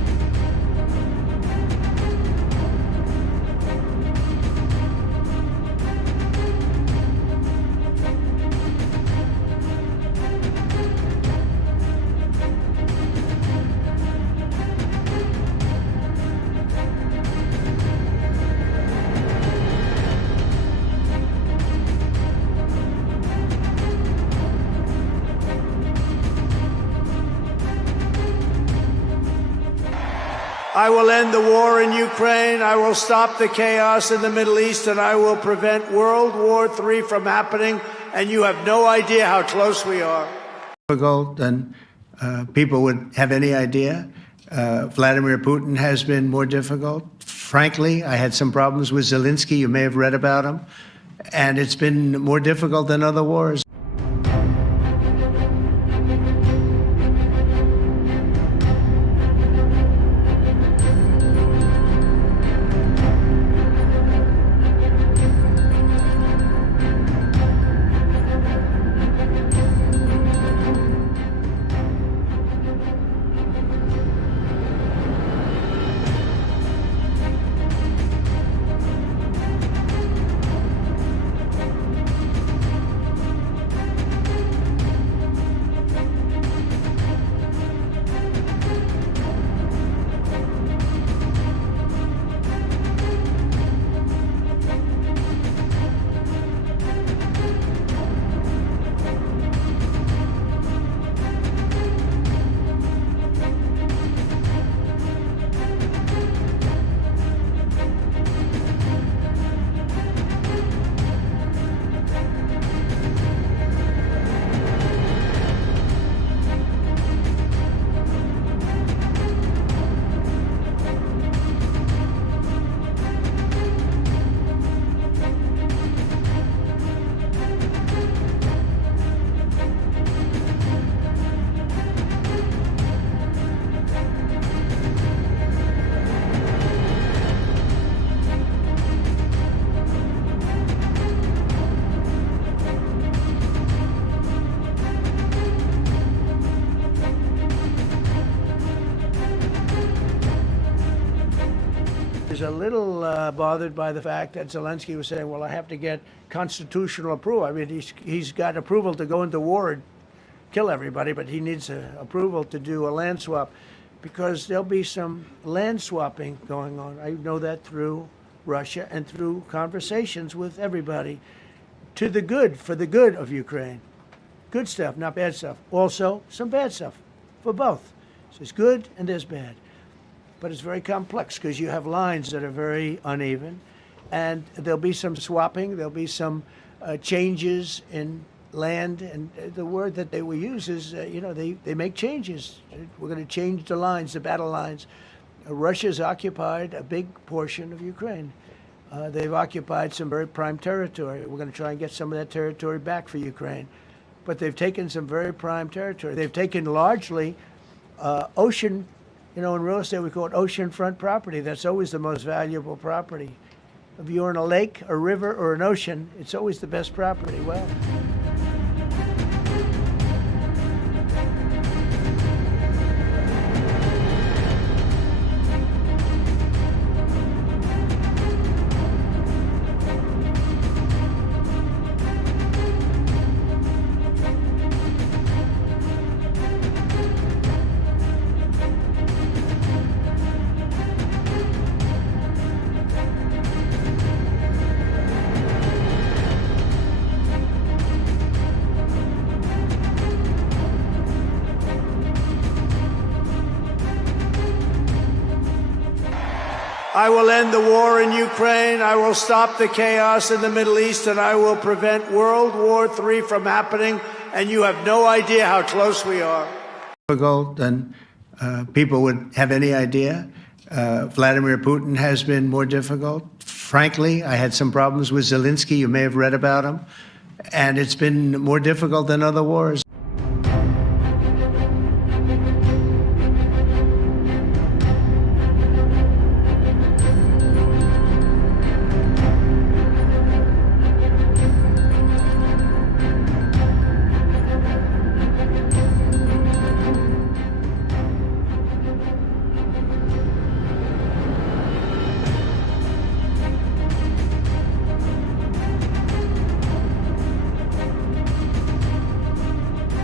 I will end the war in Ukraine. I will stop the chaos in the Middle East, and I will prevent World War III from happening. And you have no idea how close we are. Difficult than people would have any idea. Vladimir Putin has been more difficult. Frankly, I had some problems with Zelensky. You may have read about him. And it's been more difficult than other wars. is a little bothered by the fact that Zelensky was saying, well, I have to get constitutional approval. I mean, he's got approval to go into war and kill everybody, but he needs approval to do a land swap because there'll be some land swapping going on. I know that through Russia and through conversations with everybody to the good, for the good of Ukraine. Good stuff, not bad stuff. Also, some bad stuff for both. So there's good and there's bad. But it's very complex because you have lines that are very uneven. And there'll be some swapping. There'll be some changes in land. And the word that they will use is, they make changes. We're going to change the lines, the battle lines. Russia's occupied a big portion of Ukraine. They've occupied some very prime territory. We're going to try and get some of that territory back for Ukraine. But they've taken some very prime territory. They've taken largely ocean, in real estate we call it oceanfront property. That's always the most valuable property. If you're in a lake, a river, or an ocean, it's always the best property. Well, I will end the war in Ukraine. I will stop the chaos in the Middle East, and I will prevent World War III from happening. And you have no idea how close we are. Difficult than people would have any idea. Vladimir Putin has been more difficult. Frankly, I had some problems with Zelensky. You may have read about him. And it's been more difficult than other wars.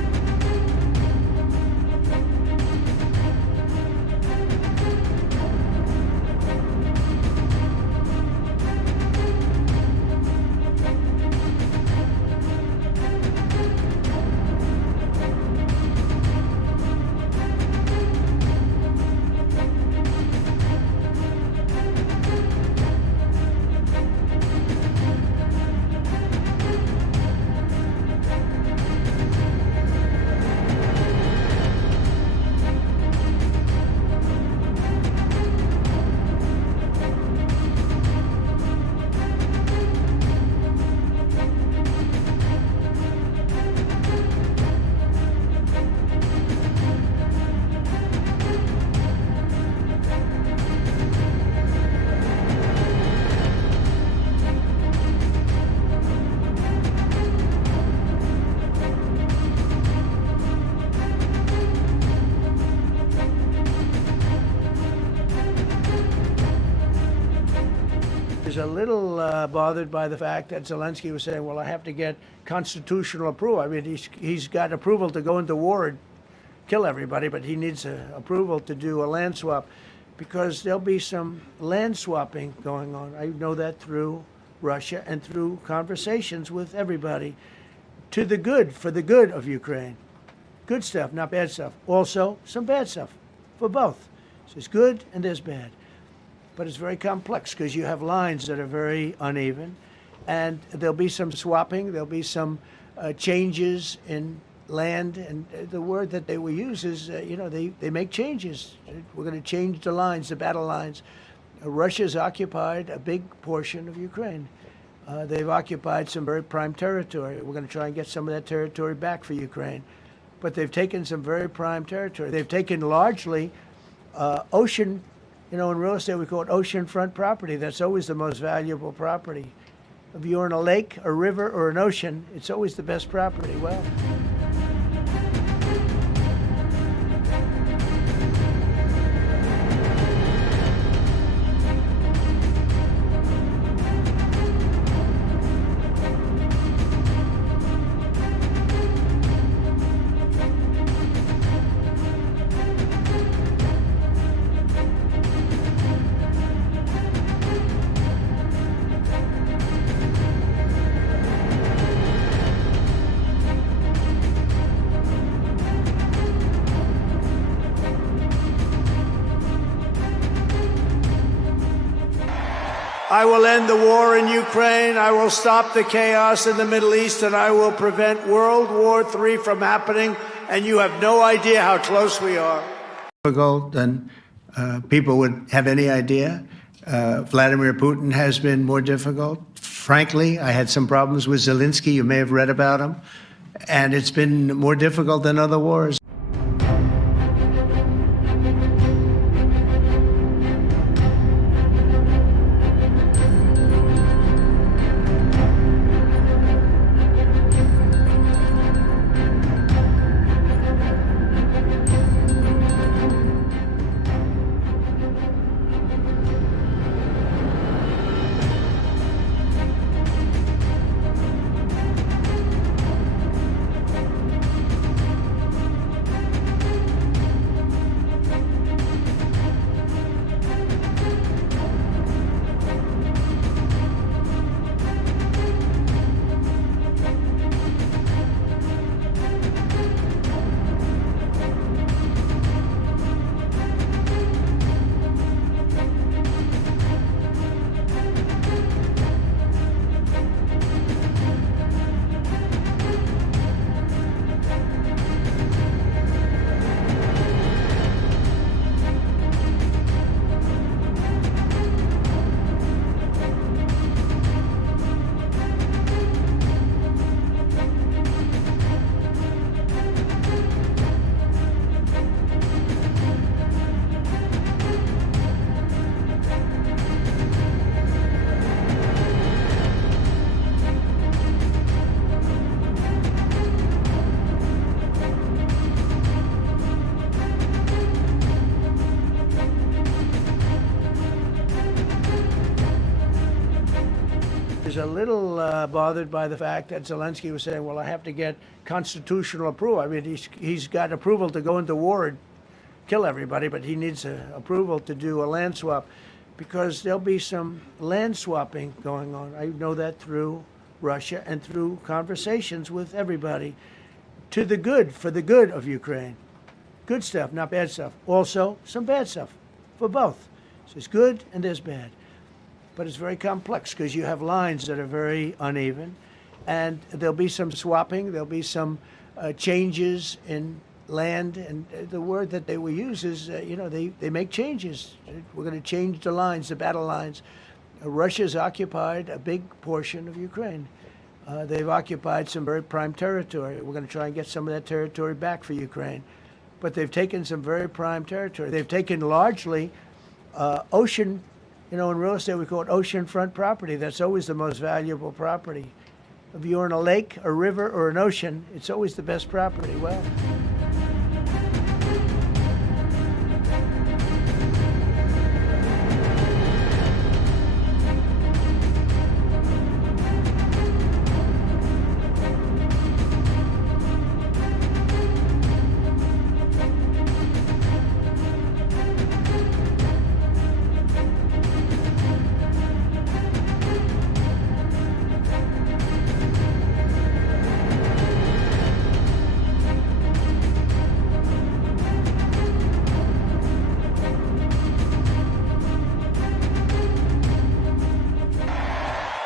a little bothered by the fact that Zelensky was saying, well, I have to get constitutional approval. I mean, he's got approval to go into war and kill everybody, but he needs approval to do a land swap because there'll be some land swapping going on. I know that through Russia and through conversations with everybody to the good, for the good of Ukraine. Good stuff, not bad stuff. Also, some bad stuff for both. So there's good and there's bad. But it's very complex because you have lines that are very uneven, and there'll be some swapping, there'll be some changes in land, and the word that they will use is, they make changes. We're going to change the lines, the battle lines. Russia's occupied a big portion of Ukraine. They've occupied some very prime territory. We're going to try and get some of that territory back for Ukraine. But they've taken some very prime territory. They've taken largely ocean. In real estate, we call it oceanfront property. That's always the most valuable property. If you're in a lake, a river, or an ocean, it's always the best property. Well, I will end the war in Ukraine. I will stop the chaos in the Middle East, and I will prevent World War III from happening. And you have no idea how close we are. Difficult than people would have any idea. Vladimir Putin has been more difficult. Frankly, I had some problems with Zelensky. You may have read about him. And it's been more difficult than other wars. is a little bothered by the fact that Zelensky was saying, well, I have to get constitutional approval. I mean, he's got approval to go into war and kill everybody, but he needs approval to do a land swap because there'll be some land swapping going on. I know that through Russia and through conversations with everybody to the good, for the good of Ukraine. Good stuff, not bad stuff. Also, some bad stuff for both. So there's good and there's bad. But it's very complex because you have lines that are very uneven, and there'll be some swapping, there'll be some changes in land, and the word that they will use is, they make changes. We're going to change the lines, the battle lines. Russia's occupied a big portion of Ukraine. They've occupied some very prime territory. We're going to try and get some of that territory back for Ukraine. But they've taken some very prime territory. They've taken largely ocean. In real estate, we call it oceanfront property. That's always the most valuable property. If you're in a lake, a river, or an ocean, it's always the best property. Well,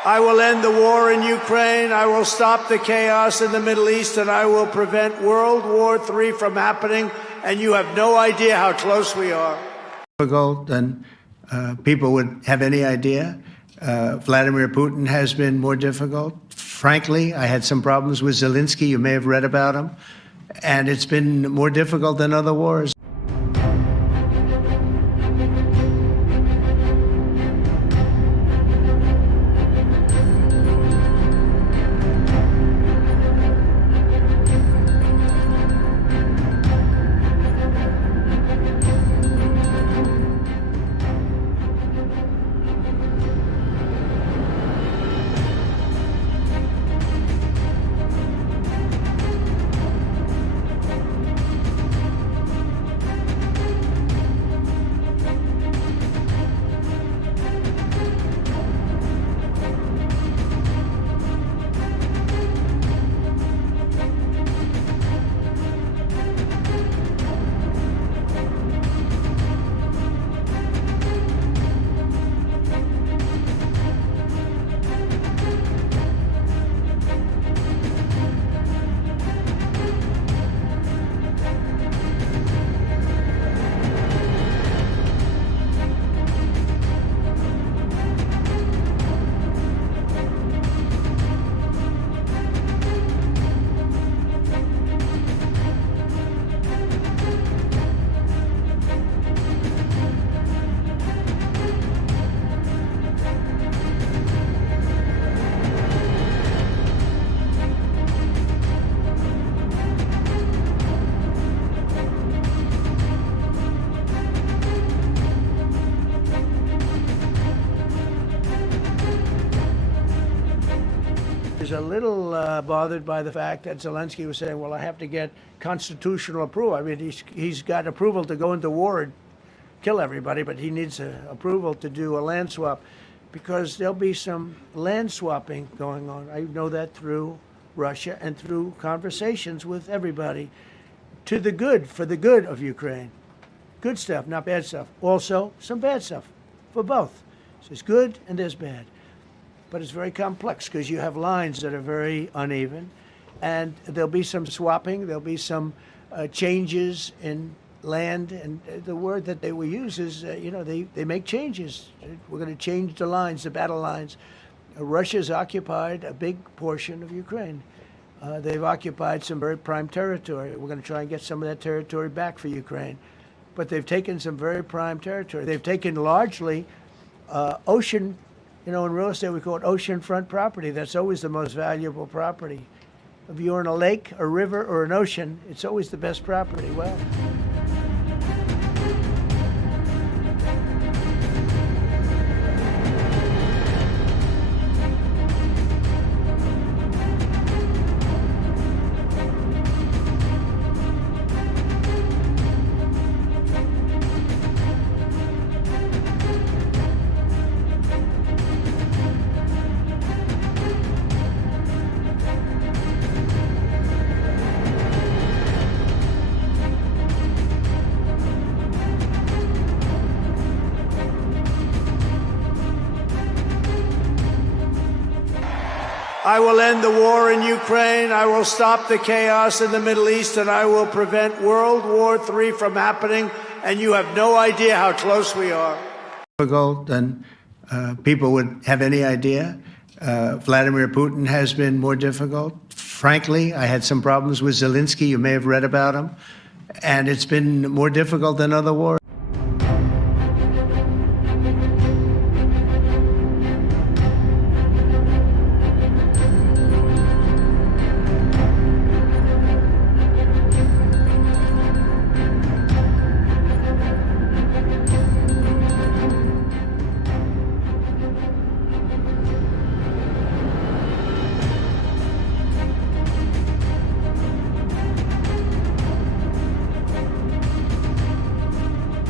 I will end the war in Ukraine. I will stop the chaos in the Middle East, and I will prevent World War III from happening. And you have no idea how close we are. Difficult than people would have any idea. Vladimir Putin has been more difficult. Frankly, I had some problems with Zelensky. You may have read about him. And it's been more difficult than other wars. A little bothered by the fact that Zelensky was saying, well, I have to get constitutional approval. I mean, he's got approval to go into war and kill everybody, but he needs approval to do a land swap, because there'll be some land swapping going on. I know that through Russia and through conversations with everybody, to the good, for the good of Ukraine. Good stuff, not bad stuff. Also, some bad stuff for both. So there's good and there's bad. But it's very complex because you have lines that are very uneven, and there'll be some swapping, there'll be some changes in land, and the word that they will use is, they make changes. We're going to change the lines, the battle lines. Russia's occupied a big portion of Ukraine. They've occupied some very prime territory. We're going to try and get some of that territory back for Ukraine. But they've taken some very prime territory. They've taken largely ocean. In real estate, we call it oceanfront property. That's always the most valuable property. If you're in a lake, a river, or an ocean, it's always the best property. Well, I will end the war in Ukraine. I will stop the chaos in the Middle East, and I will prevent World War III from happening. And you have no idea how close we are. Difficult than people would have any idea. Vladimir Putin has been more difficult. Frankly, I had some problems with Zelensky. You may have read about him. And it's been more difficult than other wars.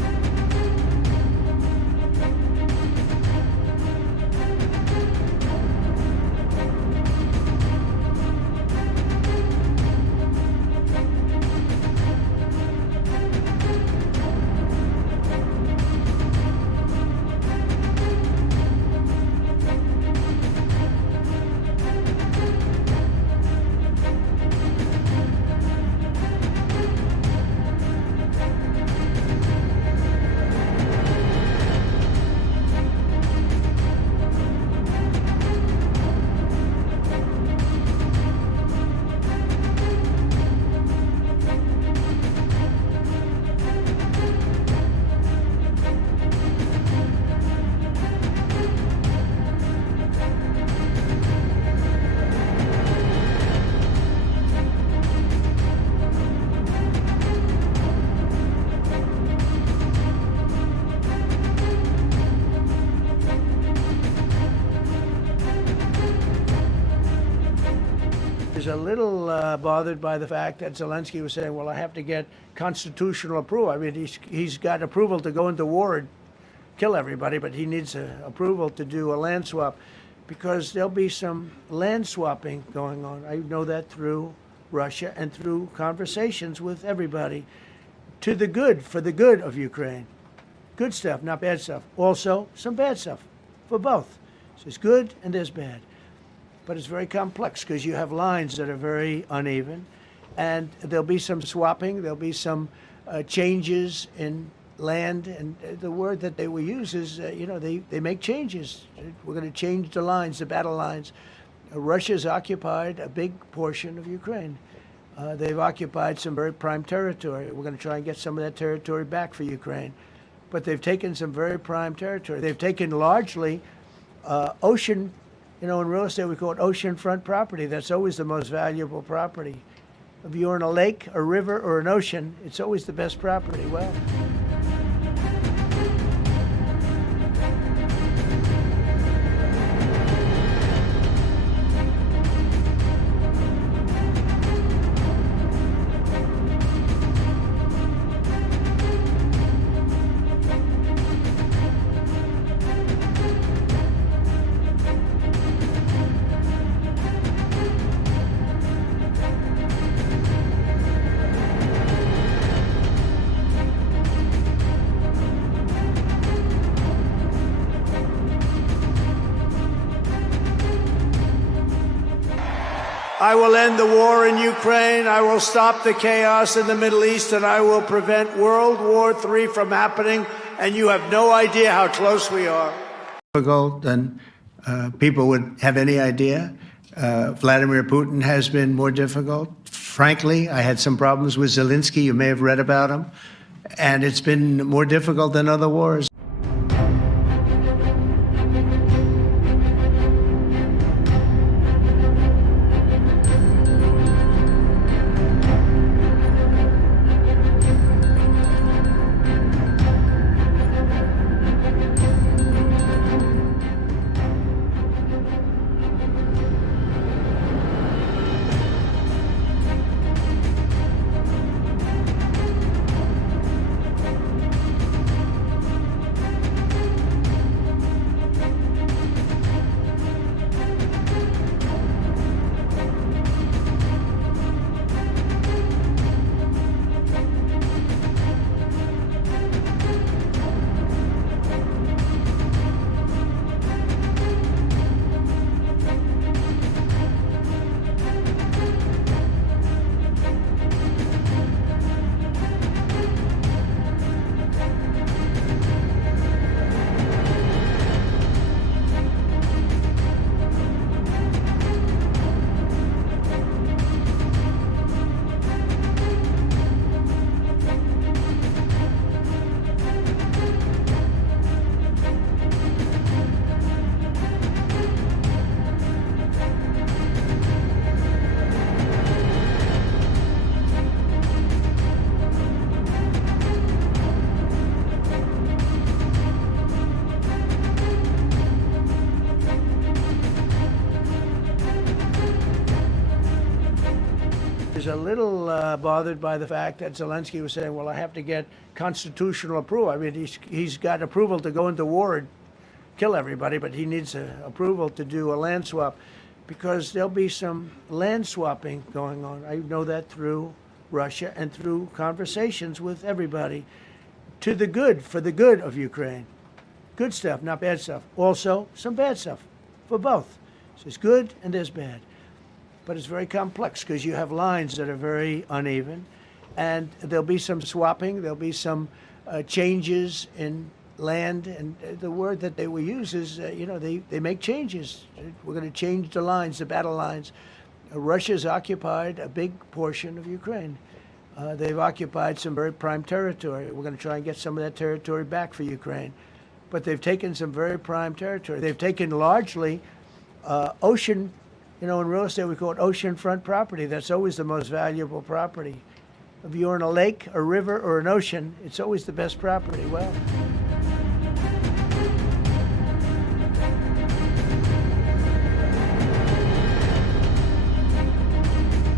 little bothered by the fact that Zelensky was saying, well, I have to get constitutional approval. I mean, he's got approval to go into war and kill everybody, but he needs approval to do a land swap because there'll be some land swapping going on. I know that through Russia and through conversations with everybody to the good, for the good of Ukraine. Good stuff, not bad stuff. Also, some bad stuff for both. So there's good and there's bad. But it's very complex because you have lines that are very uneven, and there'll be some swapping, there'll be some changes in land, and the word that they will use is, they make changes. We're going to change the lines, the battle lines. Russia's occupied a big portion of Ukraine. They've occupied some very prime territory. We're going to try and get some of that territory back for Ukraine. But they've taken some very prime territory. They've taken largely ocean. In real estate, we call it oceanfront property. That's always the most valuable property. If you're in a lake, a river, or an ocean, it's always the best property. Well, I will end the war in Ukraine. I will stop the chaos in the Middle East, and I will prevent World War III from happening. And you have no idea how close we are. Difficult than people would have any idea. Vladimir Putin has been more difficult. Frankly, I had some problems with Zelensky. You may have read about him. And it's been more difficult than other wars. A little bothered by the fact that Zelensky was saying, well, I have to get constitutional approval. I mean, he's got approval to go into war and kill everybody, but he needs approval to do a land swap because there'll be some land swapping going on. I know that through Russia and through conversations with everybody to the good, for the good of Ukraine. Good stuff, not bad stuff. Also, some bad stuff for both. So there's good and there's bad. But it's very complex because you have lines that are very uneven, and there'll be some swapping, there'll be some changes in land, and the word that they will use is, they make changes. We're going to change the lines, the battle lines. Russia's occupied a big portion of Ukraine. They've occupied some very prime territory. We're going to try and get some of that territory back for Ukraine. But they've taken some very prime territory. They've taken largely ocean. In real estate, we call it oceanfront property. That's always the most valuable property. If you're in a lake, a river, or an ocean, it's always the best property. Well,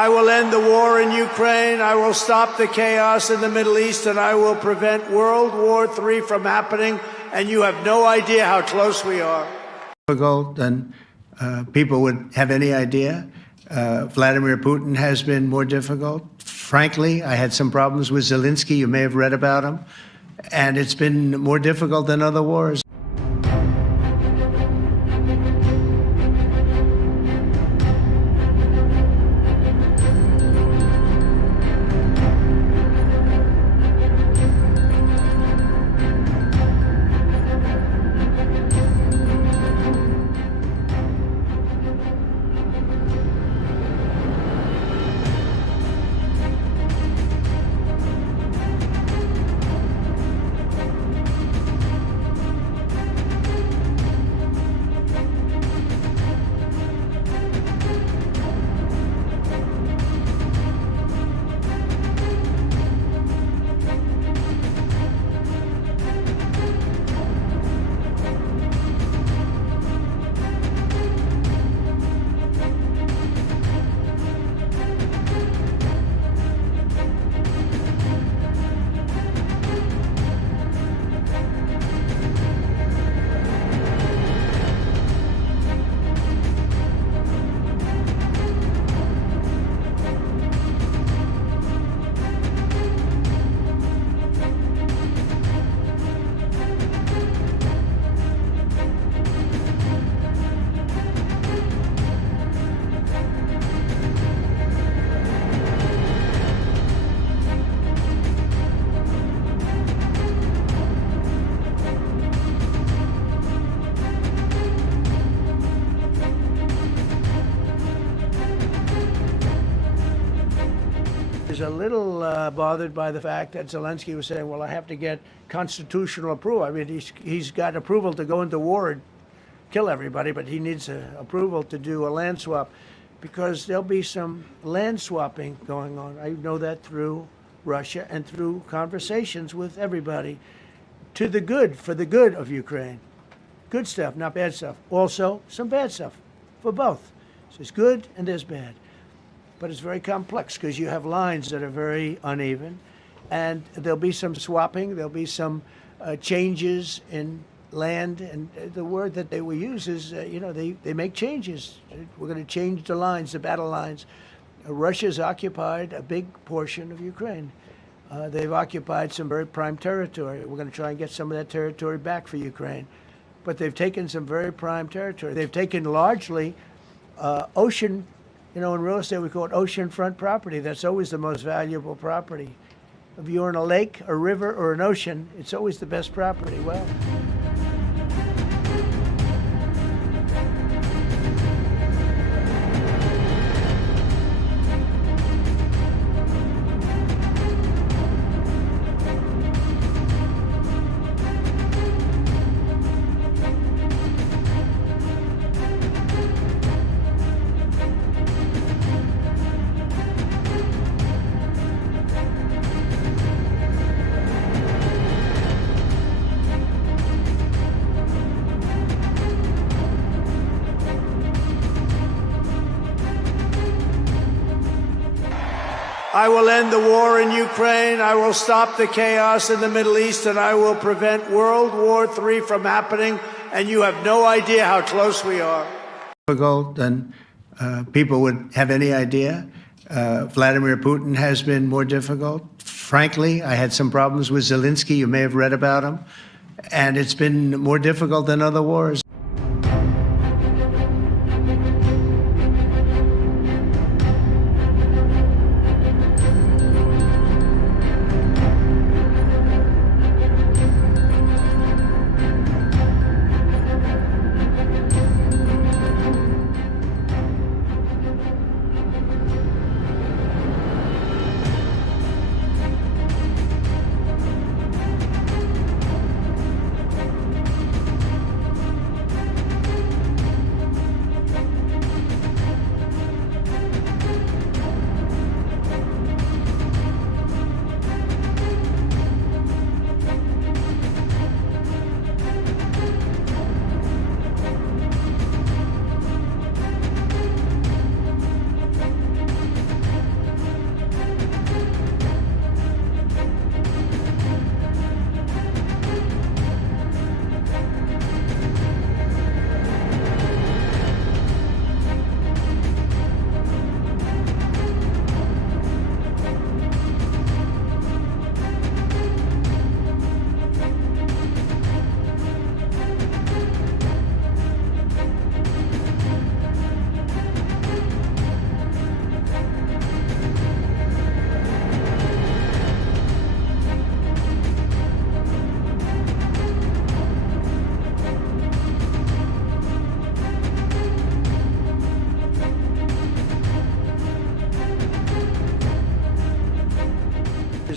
I will end the war in Ukraine. I will stop the chaos in the Middle East, and I will prevent World War III from happening. And you have no idea how close we are. Difficult than people would have any idea. Vladimir Putin has been more difficult. Frankly, I had some problems with Zelensky. You may have read about him. And it's been more difficult than other wars. A little bothered by the fact that Zelensky was saying, well, I have to get constitutional approval. I mean, he's got approval to go into war and kill everybody, but he needs approval to do a land swap, because there'll be some land swapping going on. I know that through Russia and through conversations with everybody, to the good, for the good of Ukraine. Good stuff, not bad stuff. Also, some bad stuff for both. So there's good and there's bad. But it's very complex because you have lines that are very uneven, and there'll be some swapping, there'll be some changes in land, and the word that they will use is, they make changes. We're going to change the lines, the battle lines. Russia's occupied a big portion of Ukraine. They've occupied some very prime territory. We're going to try and get some of that territory back for Ukraine. But they've taken some very prime territory. They've taken largely ocean. In real estate, we call it oceanfront property. That's always the most valuable property. If you're in a lake, a river, or an ocean, it's always the best property. Well, I will end the war in Ukraine. I will stop the chaos in the Middle East, and I will prevent World War III from happening. And you have no idea how close we are. Difficult than people would have any idea. Vladimir Putin has been more difficult. Frankly, I had some problems with Zelensky. You may have read about him. And it's been more difficult than other wars.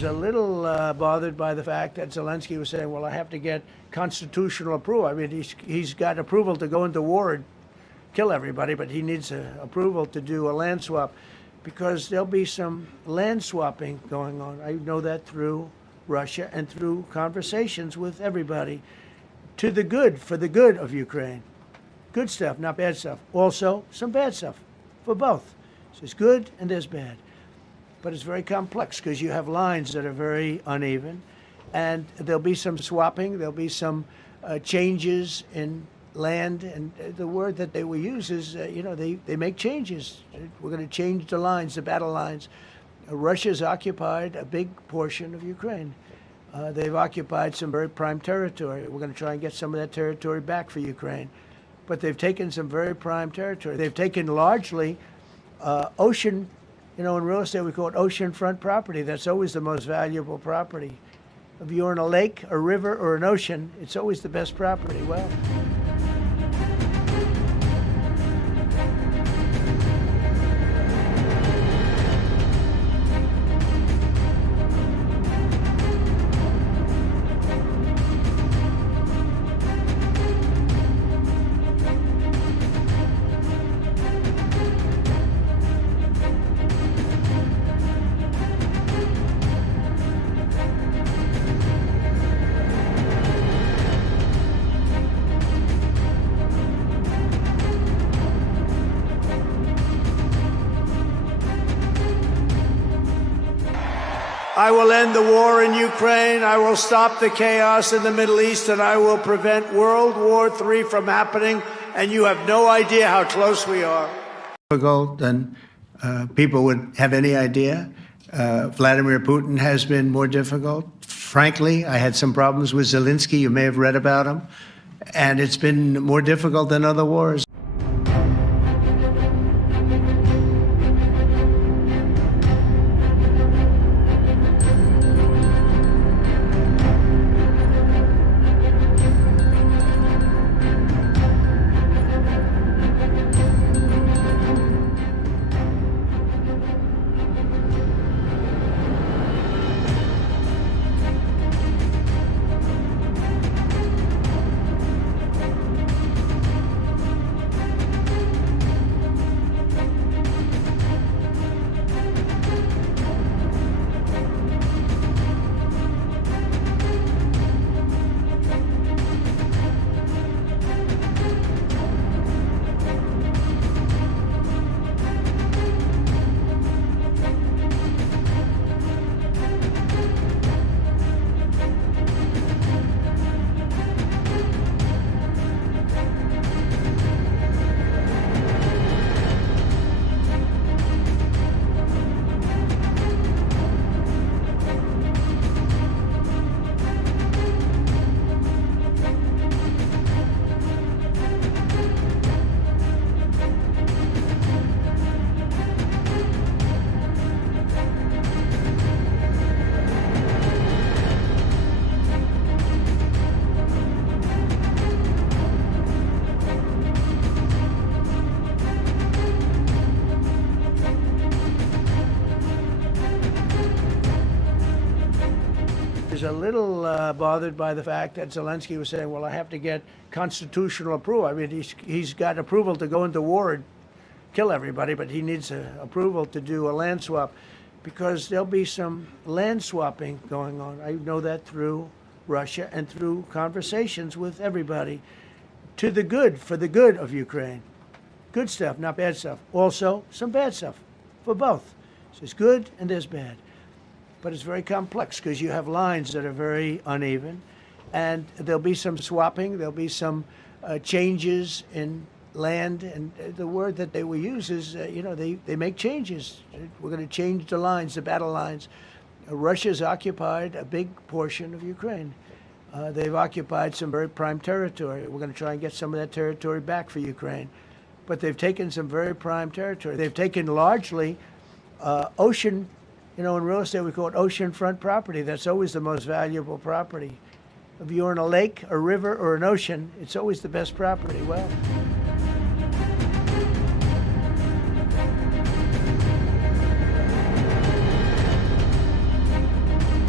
a little bothered by the fact that Zelensky was saying, well, I have to get constitutional approval. I mean, he's got approval to go into war and kill everybody, but he needs approval to do a land swap because there'll be some land swapping going on. I know that through Russia and through conversations with everybody to the good, for the good of Ukraine. Good stuff, not bad stuff. Also, some bad stuff for both. So there's good and there's bad. But it's very complex because you have lines that are very uneven, and there'll be some swapping, there'll be some changes in land, and the word that they will use is, they make changes. We're going to change the lines, the battle lines. Russia's occupied a big portion of Ukraine. They've occupied some very prime territory. We're going to try and get some of that territory back for Ukraine. But they've taken some very prime territory. They've taken largely ocean. In real estate, we call it oceanfront property. That's always the most valuable property. If you're in a lake, a river, or an ocean, it's always the best property. Well, I will end the war in Ukraine. I will stop the chaos in the Middle East, and I will prevent World War III from happening. And you have no idea how close we are. Difficult than people would have any idea. Vladimir Putin has been more difficult. Frankly, I had some problems with Zelensky. You may have read about him. And it's been more difficult than other wars. A little bothered by the fact that Zelensky was saying, well, I have to get constitutional approval. I mean, he's got approval to go into war and kill everybody, but he needs approval to do a land swap because there'll be some land swapping going on. I know that through Russia and through conversations with everybody to the good, for the good of Ukraine. Good stuff, not bad stuff. Also, some bad stuff for both. So there's good and there's bad. But it's very complex because you have lines that are very uneven, and there'll be some swapping, there'll be some changes in land, and the word that they will use is, they make changes. We're going to change the lines, the battle lines. Russia's occupied a big portion of Ukraine. They've occupied some very prime territory. We're going to try and get some of that territory back for Ukraine. But they've taken some very prime territory. They've taken largely ocean. In real estate, we call it oceanfront property. That's always the most valuable property. If you're in a lake, a river, or an ocean, it's always the best property. Well,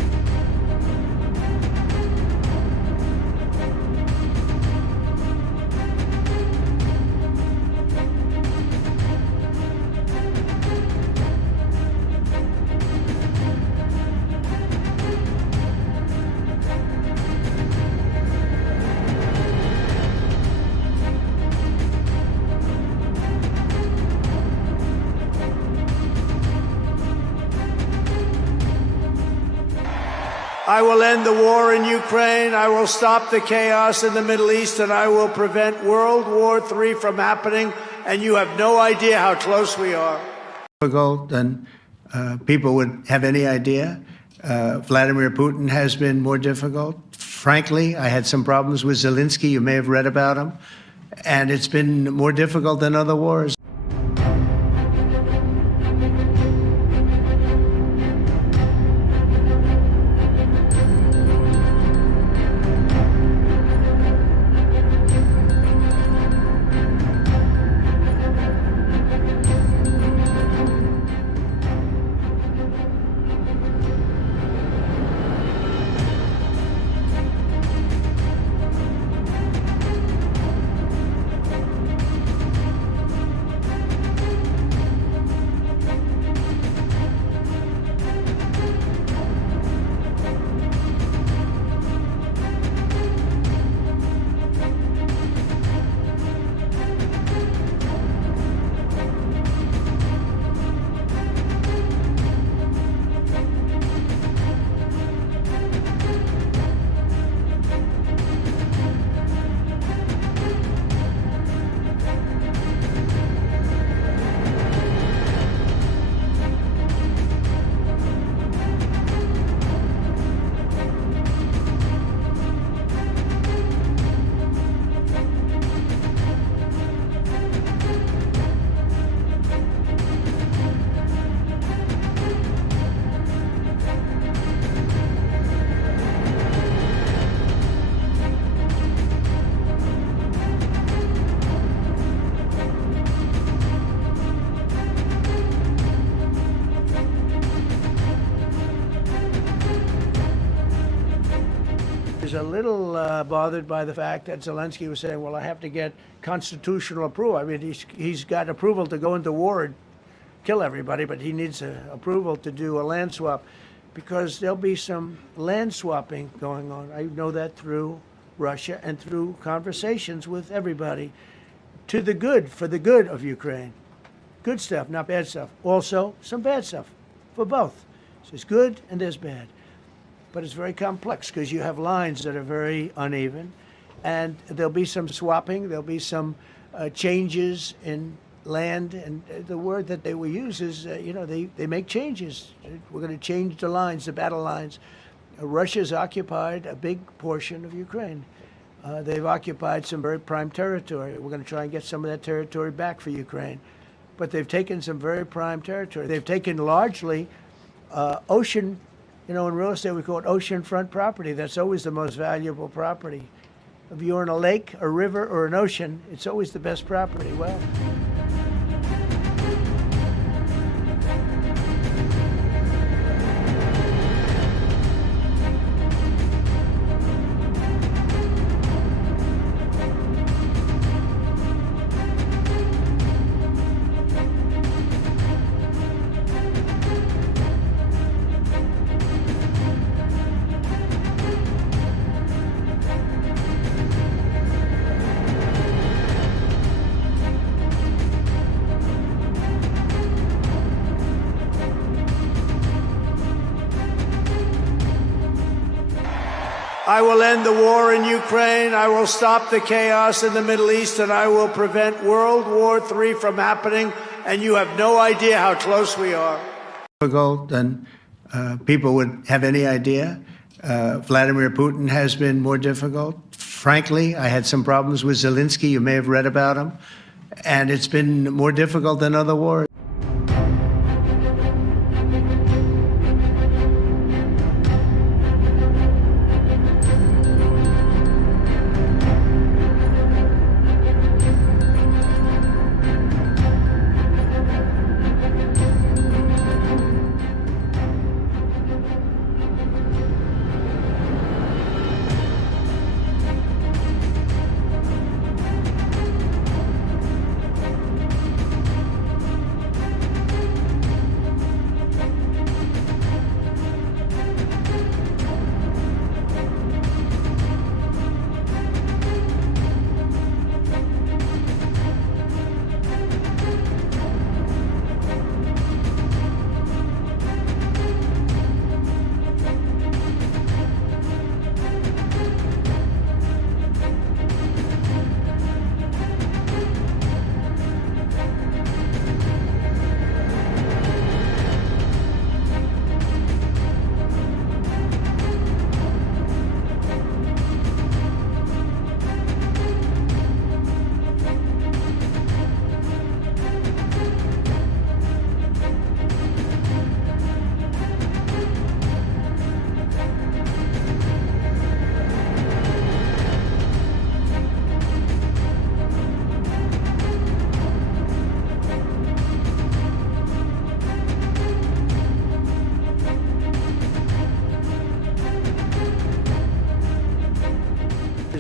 I will end the war in Ukraine. I will stop the chaos in the Middle East, and I will prevent World War III from happening. And you have no idea how close we are. Difficult than people would have any idea. Vladimir Putin has been more difficult. Frankly, I had some problems with Zelensky. You may have read about him. And it's been more difficult than other wars. A little bothered by the fact that Zelensky was saying, well, I have to get constitutional approval. I mean, he's got approval to go into war and kill everybody, but he needs approval to do a land swap, because there'll be some land swapping going on. I know that through Russia and through conversations with everybody, to the good, for the good of Ukraine. Good stuff, not bad stuff. Also, some bad stuff for both. So there's good and there's bad. But it's very complex because you have lines that are very uneven, and there'll be some swapping, there'll be some changes in land, and the word that they will use is, they make changes. We're going to change the lines, the battle lines. Russia's occupied a big portion of Ukraine. They've occupied some very prime territory. We're going to try and get some of that territory back for Ukraine. But they've taken some very prime territory. They've taken largely ocean. In real estate, we call it oceanfront property. That's always the most valuable property. If you're in a lake, a river, or an ocean, it's always the best property. Well, I will end the war in Ukraine. I will stop the chaos in the Middle East, and I will prevent World War III from happening. And you have no idea how close we are. Difficult than people would have any idea. Vladimir Putin has been more difficult. Frankly, I had some problems with Zelensky. You may have read about him. And it's been more difficult than other wars.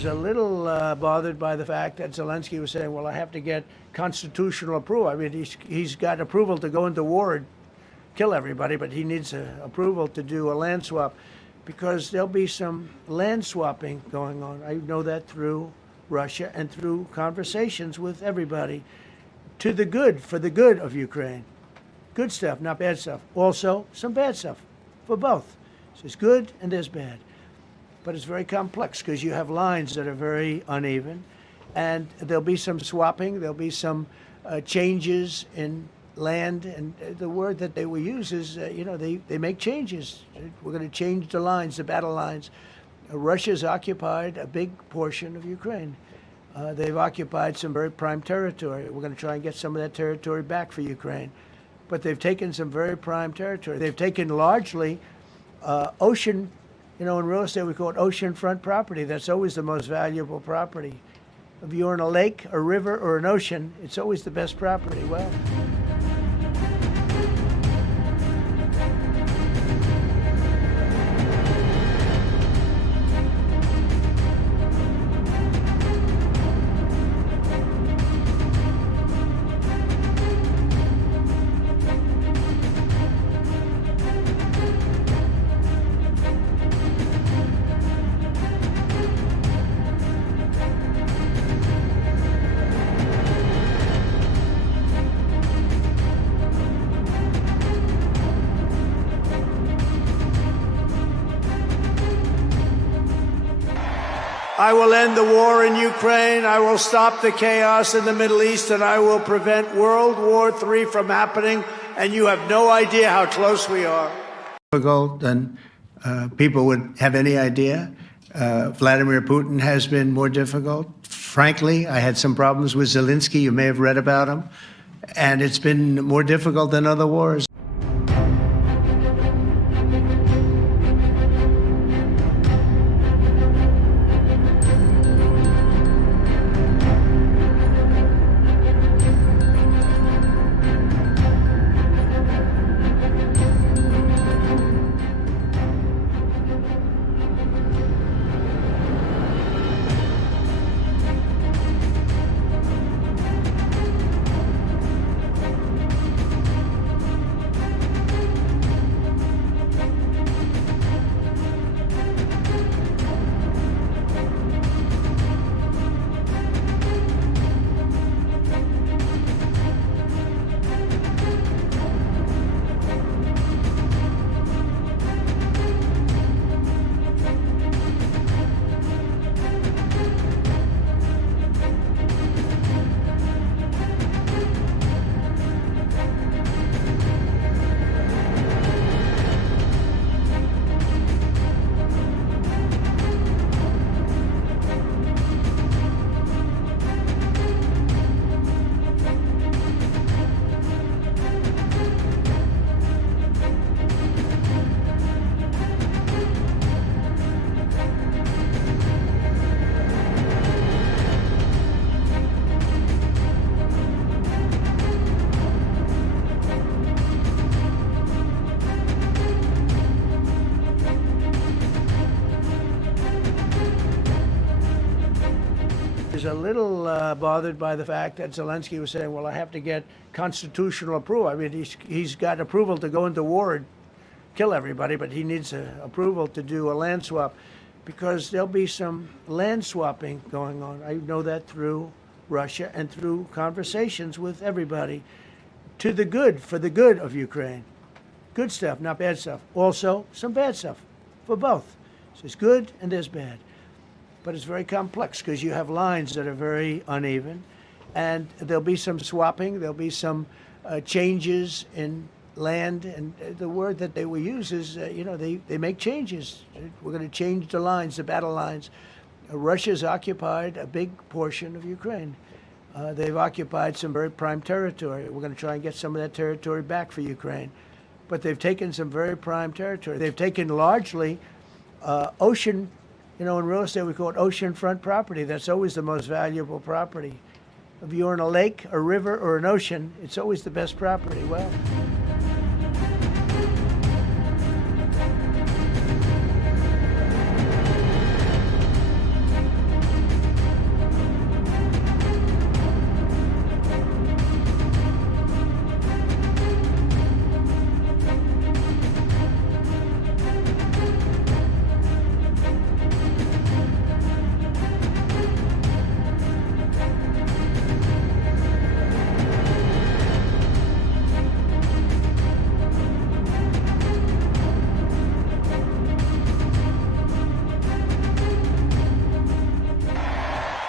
was a little bothered by the fact that Zelensky was saying, well, I have to get constitutional approval. I mean, he's got approval to go into war and kill everybody, but he needs approval to do a land swap because there'll be some land swapping going on. I know that through Russia and through conversations with everybody to the good, for the good of Ukraine. Good stuff, not bad stuff. Also, some bad stuff for both. So there's good and there's bad. But it's very complex because you have lines that are very uneven, and there'll be some swapping, there'll be some changes in land, and the word that they will use is, they make changes. We're going to change the lines, the battle lines. Russia's occupied a big portion of Ukraine. They've occupied some very prime territory. We're going to try and get some of that territory back for Ukraine. But they've taken some very prime territory. They've taken largely ocean. In real estate, we call it oceanfront property. That's always the most valuable property. If you're in a lake, a river, or an ocean, it's always the best property. Well, I will end the war in Ukraine. I will stop the chaos in the Middle East, and I will prevent World War III from happening. And you have no idea how close we are. Difficult than people would have any idea. Vladimir Putin has been more difficult. Frankly, I had some problems with Zelensky. You may have read about him. And it's been more difficult than other wars. A little bothered by the fact that Zelensky was saying, well, I have to get constitutional approval. I mean, he's got approval to go into war and kill everybody, but he needs approval to do a land swap because there'll be some land swapping going on. I know that through Russia and through conversations with everybody to the good, for the good of Ukraine. Good stuff, not bad stuff. Also, some bad stuff for both. So there's good and there's bad. But it's very complex because you have lines that are very uneven, and there'll be some swapping, there'll be some changes in land, and the word that they will use is, they make changes. We're going to change the lines, the battle lines. Russia's occupied a big portion of Ukraine. They've occupied some very prime territory. We're going to try and get some of that territory back for Ukraine. But they've taken some very prime territory. They've taken largely ocean. In real estate, we call it oceanfront property. That's always the most valuable property. If you're in a lake, a river, or an ocean, it's always the best property. Well,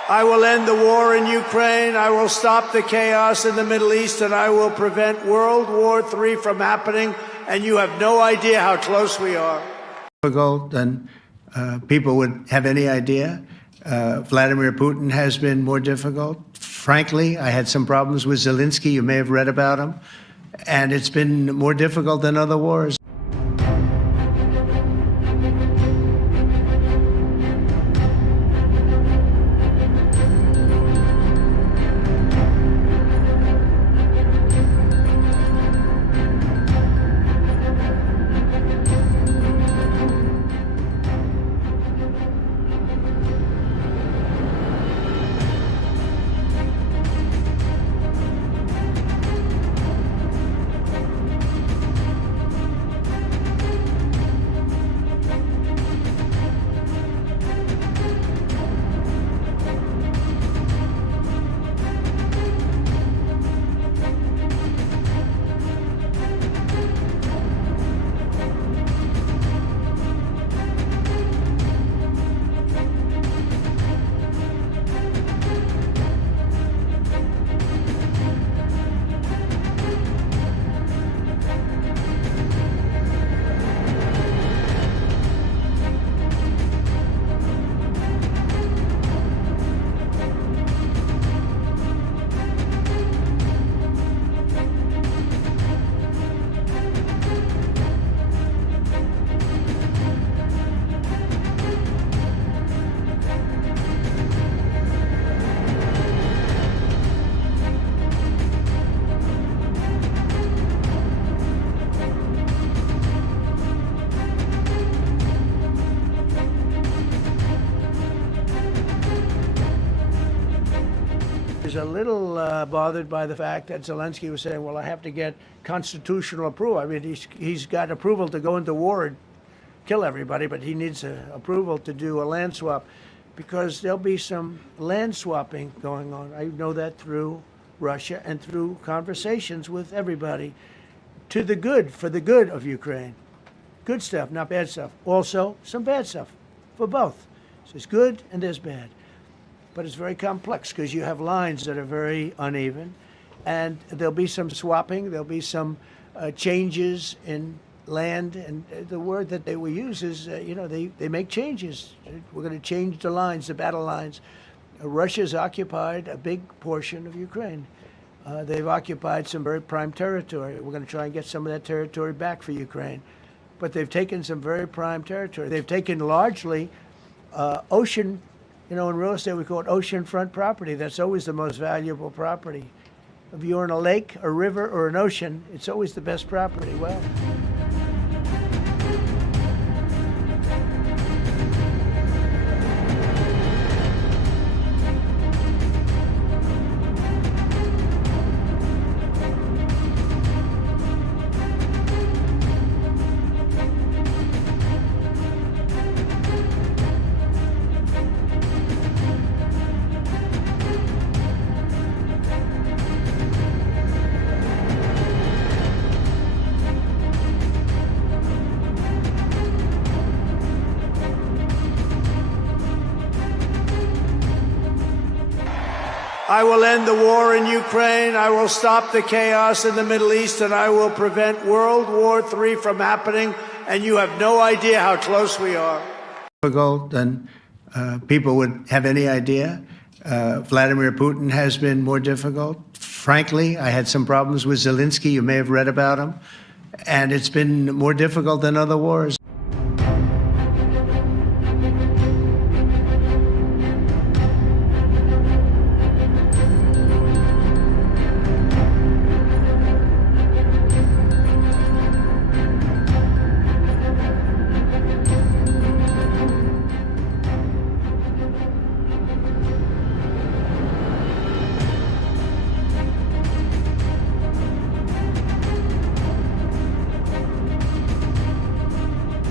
I will end the war in Ukraine. I will stop the chaos in the Middle East, and I will prevent World War III from happening. And you have no idea how close we are. Difficult than people would have any idea. Vladimir Putin has been more difficult. Frankly, I had some problems with Zelensky. You may have read about him. And it's been more difficult than other wars. A little bothered by the fact that Zelensky was saying, well, I have to get constitutional approval. I mean, he's got approval to go into war and kill everybody, but he needs approval to do a land swap, because there'll be some land swapping going on. I know that through Russia and through conversations with everybody, to the good, for the good of Ukraine. Good stuff, not bad stuff. Also, some bad stuff for both. So there's good and there's bad. But it's very complex because you have lines that are very uneven, and there'll be some swapping, there'll be some changes in land, and the word that they will use is, they make changes. We're going to change the lines, the battle lines. Russia's occupied a big portion of Ukraine. They've occupied some very prime territory. We're going to try and get some of that territory back for Ukraine. But they've taken some very prime territory. They've taken largely ocean. In real estate, we call it oceanfront property. That's always the most valuable property. If you're in a lake, a river, or an ocean, it's always the best property. Well, I will end the war in Ukraine. I will stop the chaos in the Middle East, and I will prevent World War III from happening. And you have no idea how close we are. Difficult than people would have any idea. Vladimir Putin has been more difficult. Frankly, I had some problems with Zelensky. You may have read about him. And it's been more difficult than other wars.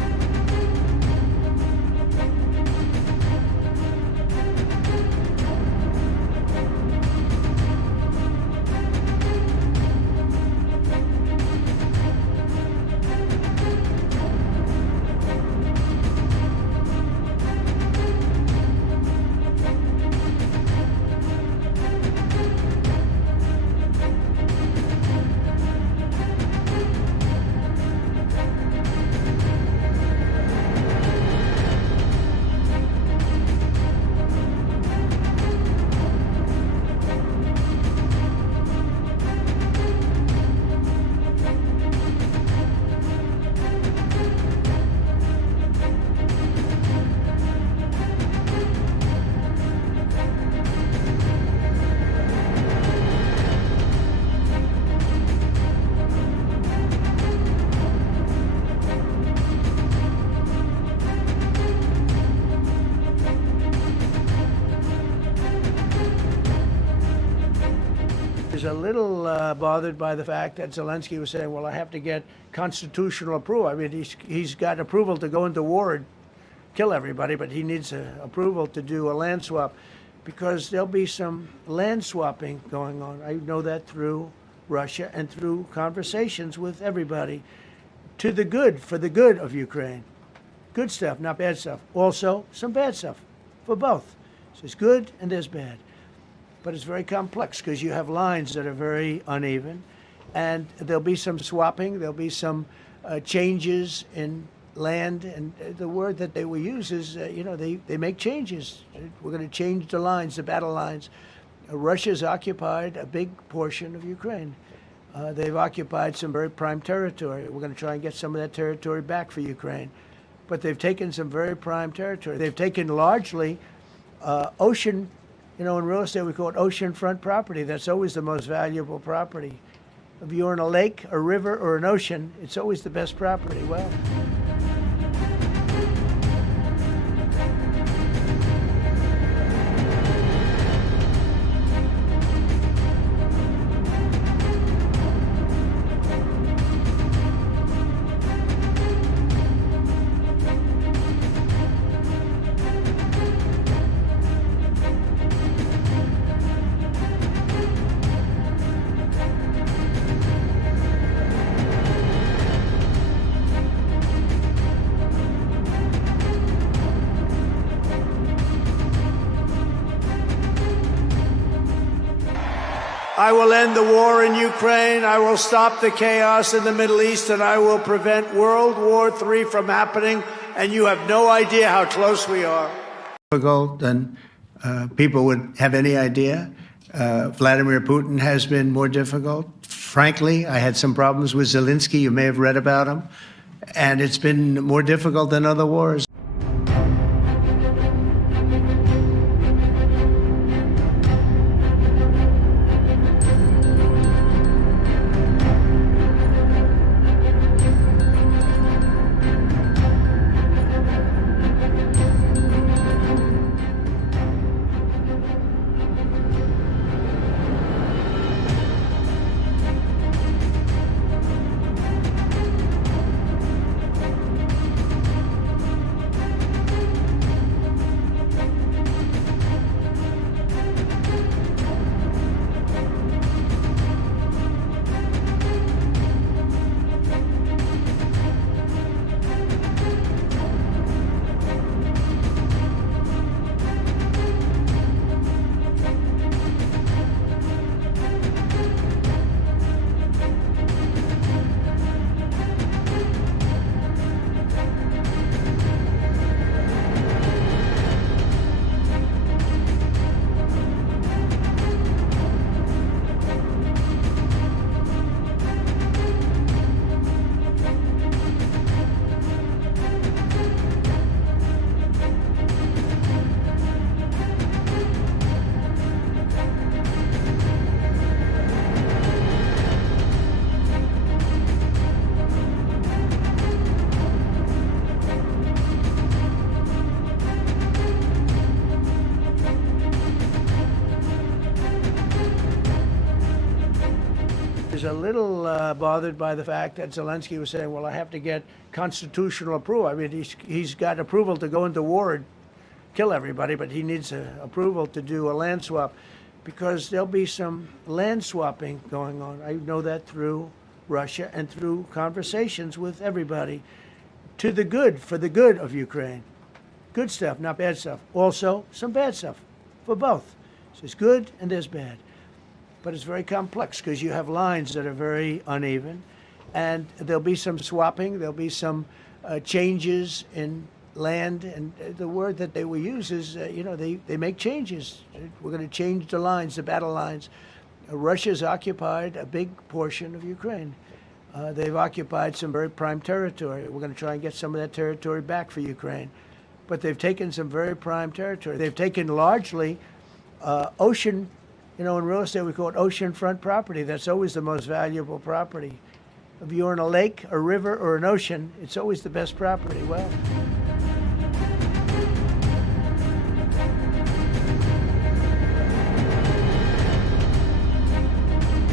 a little bothered by the fact that Zelensky was saying, well, I have to get constitutional approval. I mean, he's got approval to go into war and kill everybody, but he needs approval to do a land swap because there'll be some land swapping going on. I know that through Russia and through conversations with everybody to the good, for the good of Ukraine. Good stuff, not bad stuff. Also, some bad stuff for both. So there's good and there's bad. But it's very complex because you have lines that are very uneven, and there'll be some swapping, there'll be some changes in land, and the word that they will use is, they make changes. We're going to change the lines, the battle lines. Russia's occupied a big portion of Ukraine. They've occupied some very prime territory. We're going to try and get some of that territory back for Ukraine. But they've taken some very prime territory. They've taken largely ocean. In real estate, we call it oceanfront property. That's always the most valuable property. If you're in a lake, a river, or an ocean, it's always the best property. Well, I will end the war in Ukraine. I will stop the chaos in the Middle East, and I will prevent World War III from happening. And you have no idea how close we are. Difficult than people would have any idea. Vladimir Putin has been more difficult. Frankly, I had some problems with Zelensky. You may have read about him. And it's been more difficult than other wars. A little bothered by the fact that Zelensky was saying, well, I have to get constitutional approval. I mean, he's got approval to go into war and kill everybody, but he needs approval to do a land swap because there'll be some land swapping going on. I know that through Russia and through conversations with everybody to the good, for the good of Ukraine. Good stuff, not bad stuff. Also, some bad stuff for both. So there's good and there's bad. But it's very complex because you have lines that are very uneven, and there'll be some swapping, there'll be some changes in land, and the word that they will use is, they make changes. We're going to change the lines, the battle lines. Russia's occupied a big portion of Ukraine. They've occupied some very prime territory. We're going to try and get some of that territory back for Ukraine. But they've taken some very prime territory. They've taken largely ocean. In real estate, we call it oceanfront property. That's always the most valuable property. If you're in a lake, a river, or an ocean, it's always the best property. Well,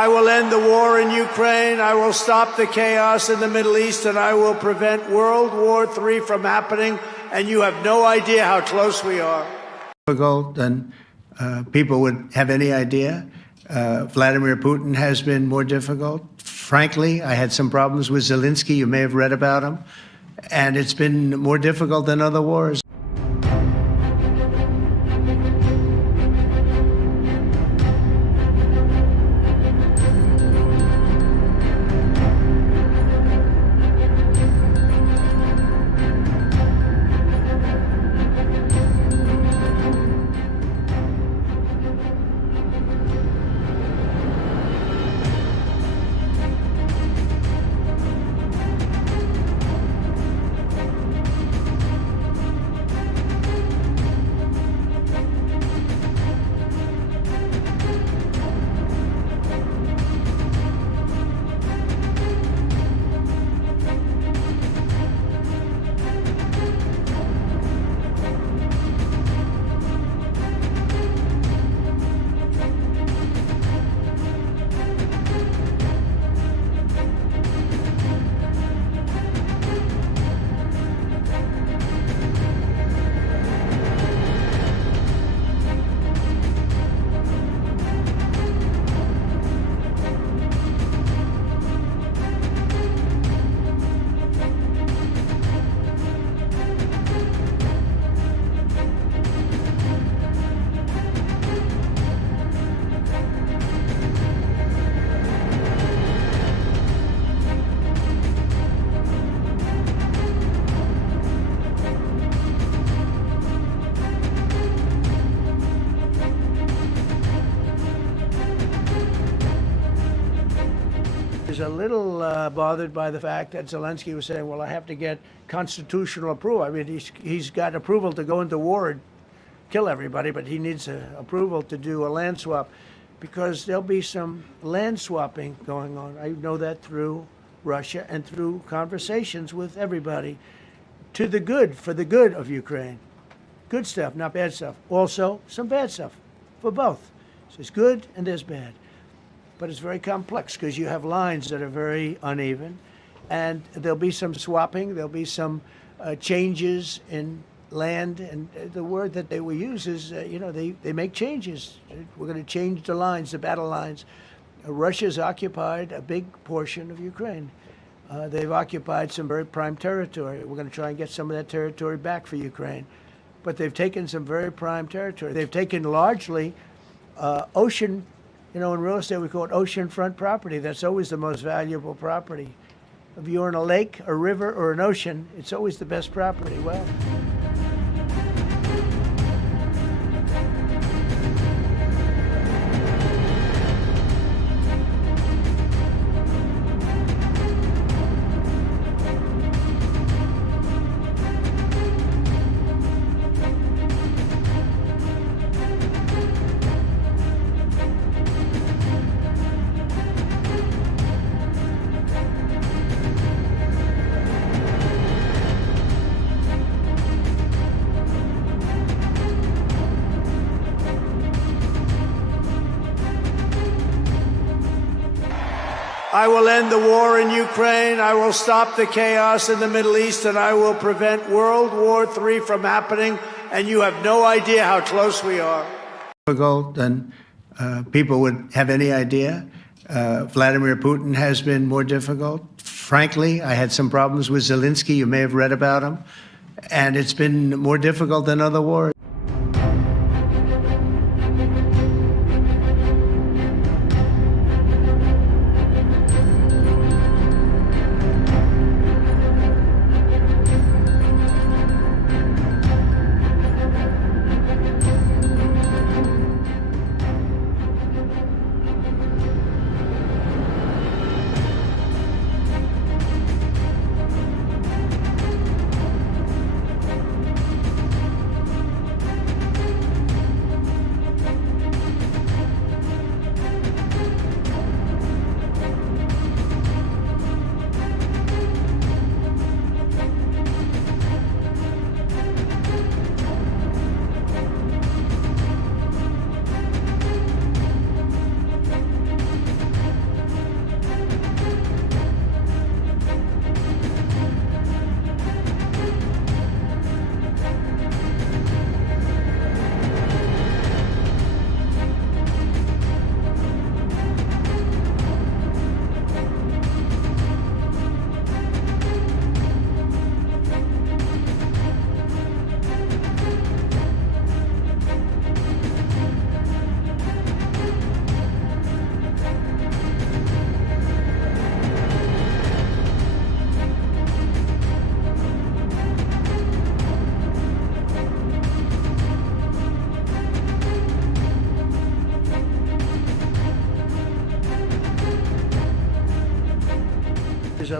I will end the war in Ukraine. I will stop the chaos in the Middle East, and I will prevent World War III from happening. And you have no idea how close we are. Difficult than people would have any idea. Vladimir Putin has been more difficult. Frankly, I had some problems with Zelensky. You may have read about him. And it's been more difficult than other wars. A little bothered by the fact that Zelensky was saying, well, I have to get constitutional approval. I mean, he's got approval to go into war and kill everybody, but he needs approval to do a land swap, because there'll be some land swapping going on. I know that through Russia and through conversations with everybody, to the good, for the good of Ukraine. Good stuff, not bad stuff. Also, some bad stuff for both. So there's good and there's bad. But it's very complex because you have lines that are very uneven, and there'll be some swapping, there'll be some changes in land, and the word that they will use is, they make changes. We're going to change the lines, the battle lines. Russia's occupied a big portion of Ukraine. They've occupied some very prime territory. We're going to try and get some of that territory back for Ukraine. But they've taken some very prime territory. They've taken largely ocean. In real estate, we call it oceanfront property. That's always the most valuable property. If you're in a lake, a river, or an ocean, it's always the best property. Well, I will end the war in Ukraine. I will stop the chaos in the Middle East, and I will prevent World War III from happening. And you have no idea how close we are. Difficult than people would have any idea. Vladimir Putin has been more difficult. Frankly, I had some problems with Zelensky. You may have read about him. And it's been more difficult than other wars.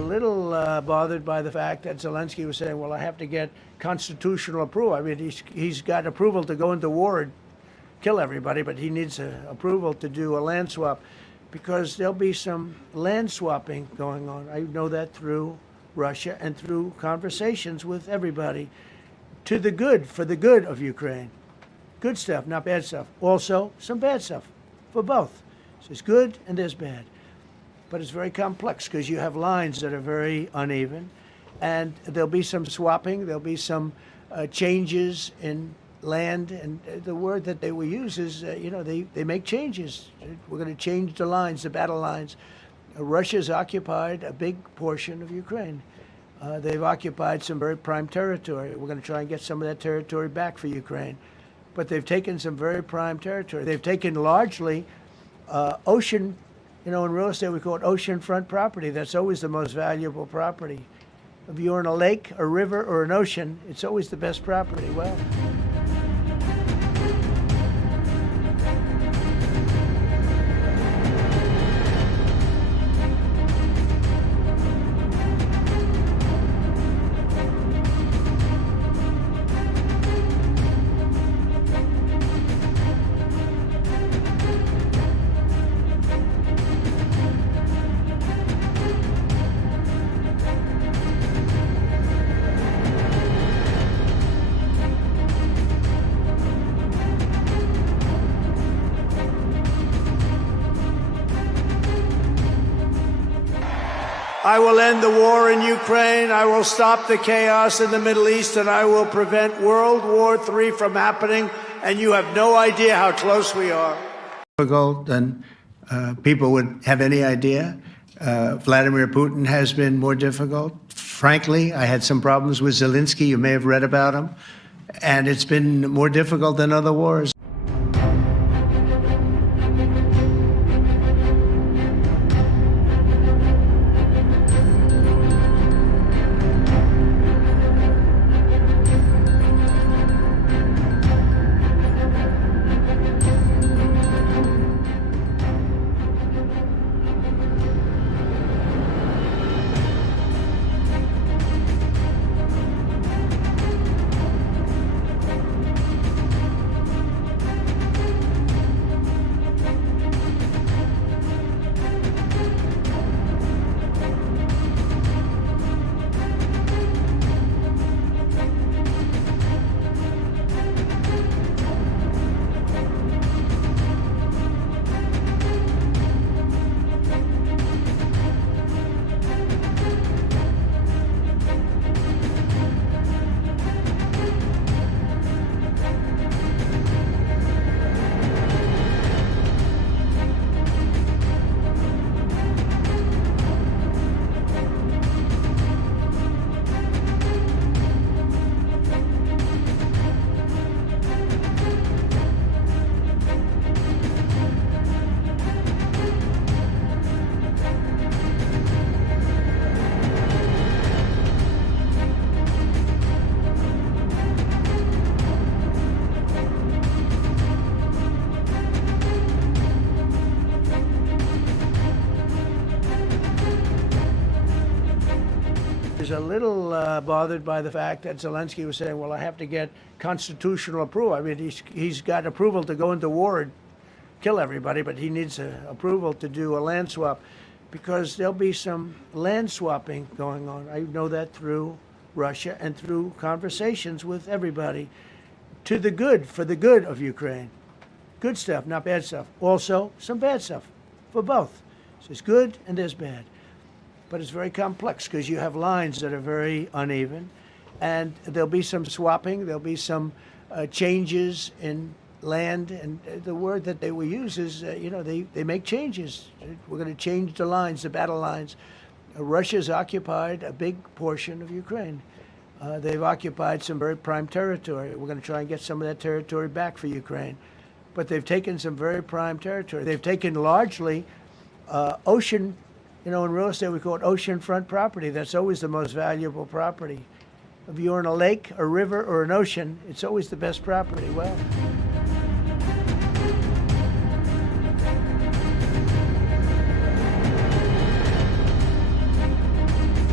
little bothered by the fact that Zelensky was saying, well, I have to get constitutional approval. I mean, he's got approval to go into war and kill everybody, but he needs approval to do a land swap because there'll be some land swapping going on. I know that through Russia and through conversations with everybody to the good, for the good of Ukraine. Good stuff, not bad stuff. Also, some bad stuff for both. So there's good and there's bad. But it's very complex because you have lines that are very uneven, and there'll be some swapping, there'll be some changes in land, and the word that they will use is, they make changes. We're going to change the lines, the battle lines. Russia's occupied a big portion of Ukraine. They've occupied some very prime territory. We're going to try and get some of that territory back for Ukraine. But they've taken some very prime territory. They've taken largely ocean. In real estate, we call it oceanfront property. That's always the most valuable property. If you're in a lake, a river, or an ocean, it's always the best property. Well, I will end the war in Ukraine. I will stop the chaos in the Middle East, and I will prevent World War III from happening. And you have no idea how close we are. Difficult than people would have any idea. Vladimir Putin has been more difficult. Frankly, I had some problems with Zelensky. You may have read about him. And it's been more difficult than other wars. A little bothered by the fact that Zelensky was saying, well, I have to get constitutional approval. I mean, he's got approval to go into war and kill everybody, but he needs approval to do a land swap because there'll be some land swapping going on. I know that through Russia and through conversations with everybody to the good, for the good of Ukraine. Good stuff, not bad stuff. Also, some bad stuff for both. So there's good and there's bad. But it's very complex because you have lines that are very uneven, and there'll be some swapping, there'll be some changes in land, and the word that they will use is, they make changes. We're going to change the lines, the battle lines. Russia's occupied a big portion of Ukraine. They've occupied some very prime territory. We're going to try and get some of that territory back for Ukraine. But they've taken some very prime territory. They've taken largely ocean. In real estate, we call it oceanfront property. That's always the most valuable property. If you're in a lake, a river, or an ocean, it's always the best property. Well,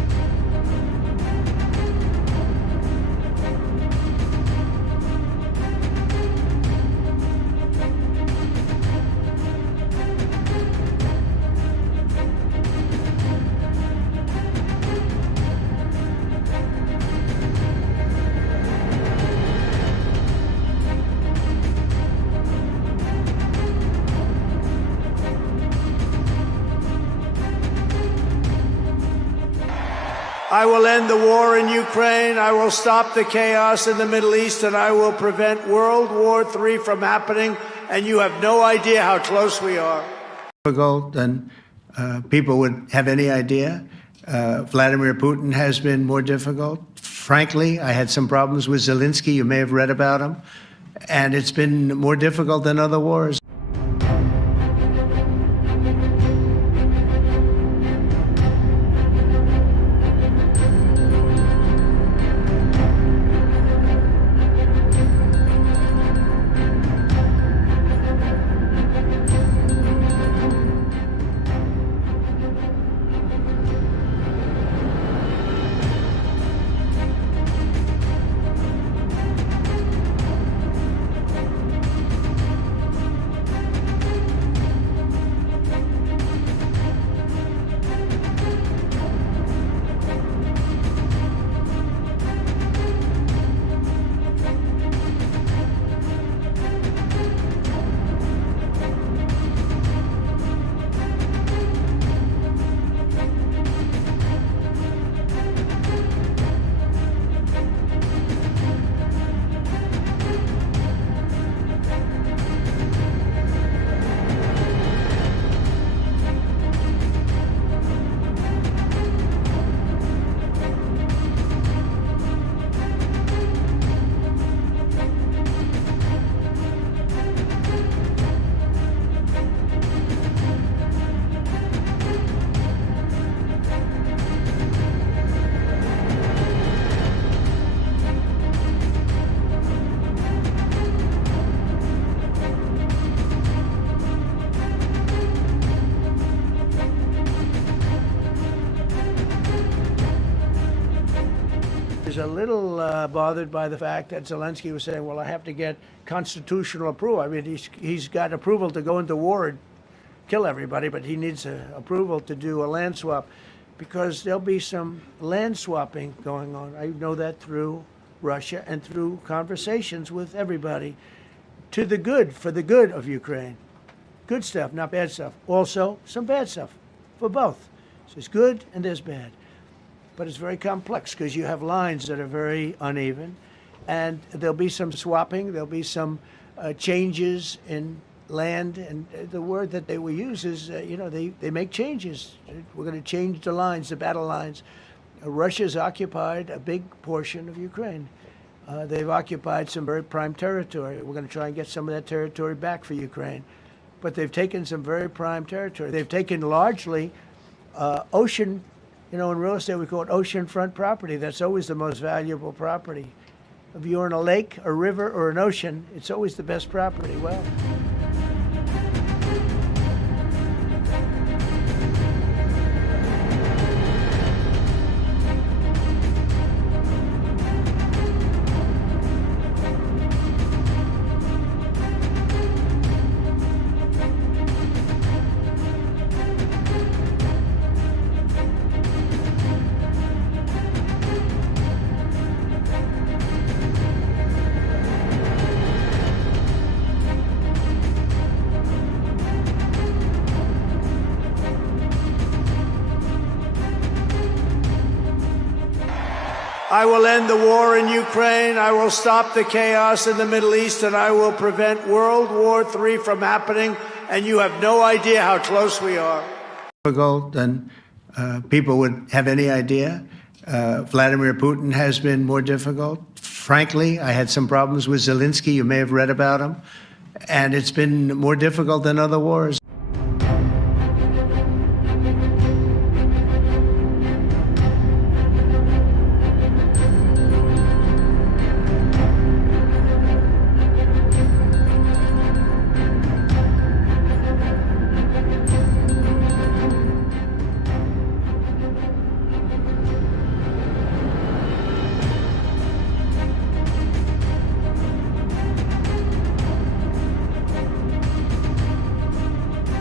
I will end the war in Ukraine. I will stop the chaos in the Middle East, and I will prevent World War III from happening. And you have no idea how close we are. Difficult than people would have any idea. Vladimir Putin has been more difficult. Frankly, I had some problems with Zelensky. You may have read about him. And it's been more difficult than other wars. A little bothered by the fact that Zelensky was saying, well, I have to get constitutional approval. I mean, he's got approval to go into war and kill everybody, but he needs approval to do a land swap, because there'll be some land swapping going on. I know that through Russia and through conversations with everybody, to the good, for the good of Ukraine. Good stuff, not bad stuff. Also, some bad stuff for both. So there's good and there's bad. But it's very complex because you have lines that are very uneven, and there'll be some swapping, there'll be some changes in land, and the word that they will use is, they make changes. We're going to change the lines, the battle lines. Russia's occupied a big portion of Ukraine. They've occupied some very prime territory. We're going to try and get some of that territory back for Ukraine. But they've taken some very prime territory. They've taken largely ocean. In real estate, we call it oceanfront property. That's always the most valuable property. If you're in a lake, a river, or an ocean, it's always the best property. Well, I will end the war in Ukraine. I will stop the chaos in the Middle East, and I will prevent World War III from happening. And you have no idea how close we are. Difficult than people would have any idea. Vladimir Putin has been more difficult. Frankly, I had some problems with Zelensky. You may have read about him. And it's been more difficult than other wars.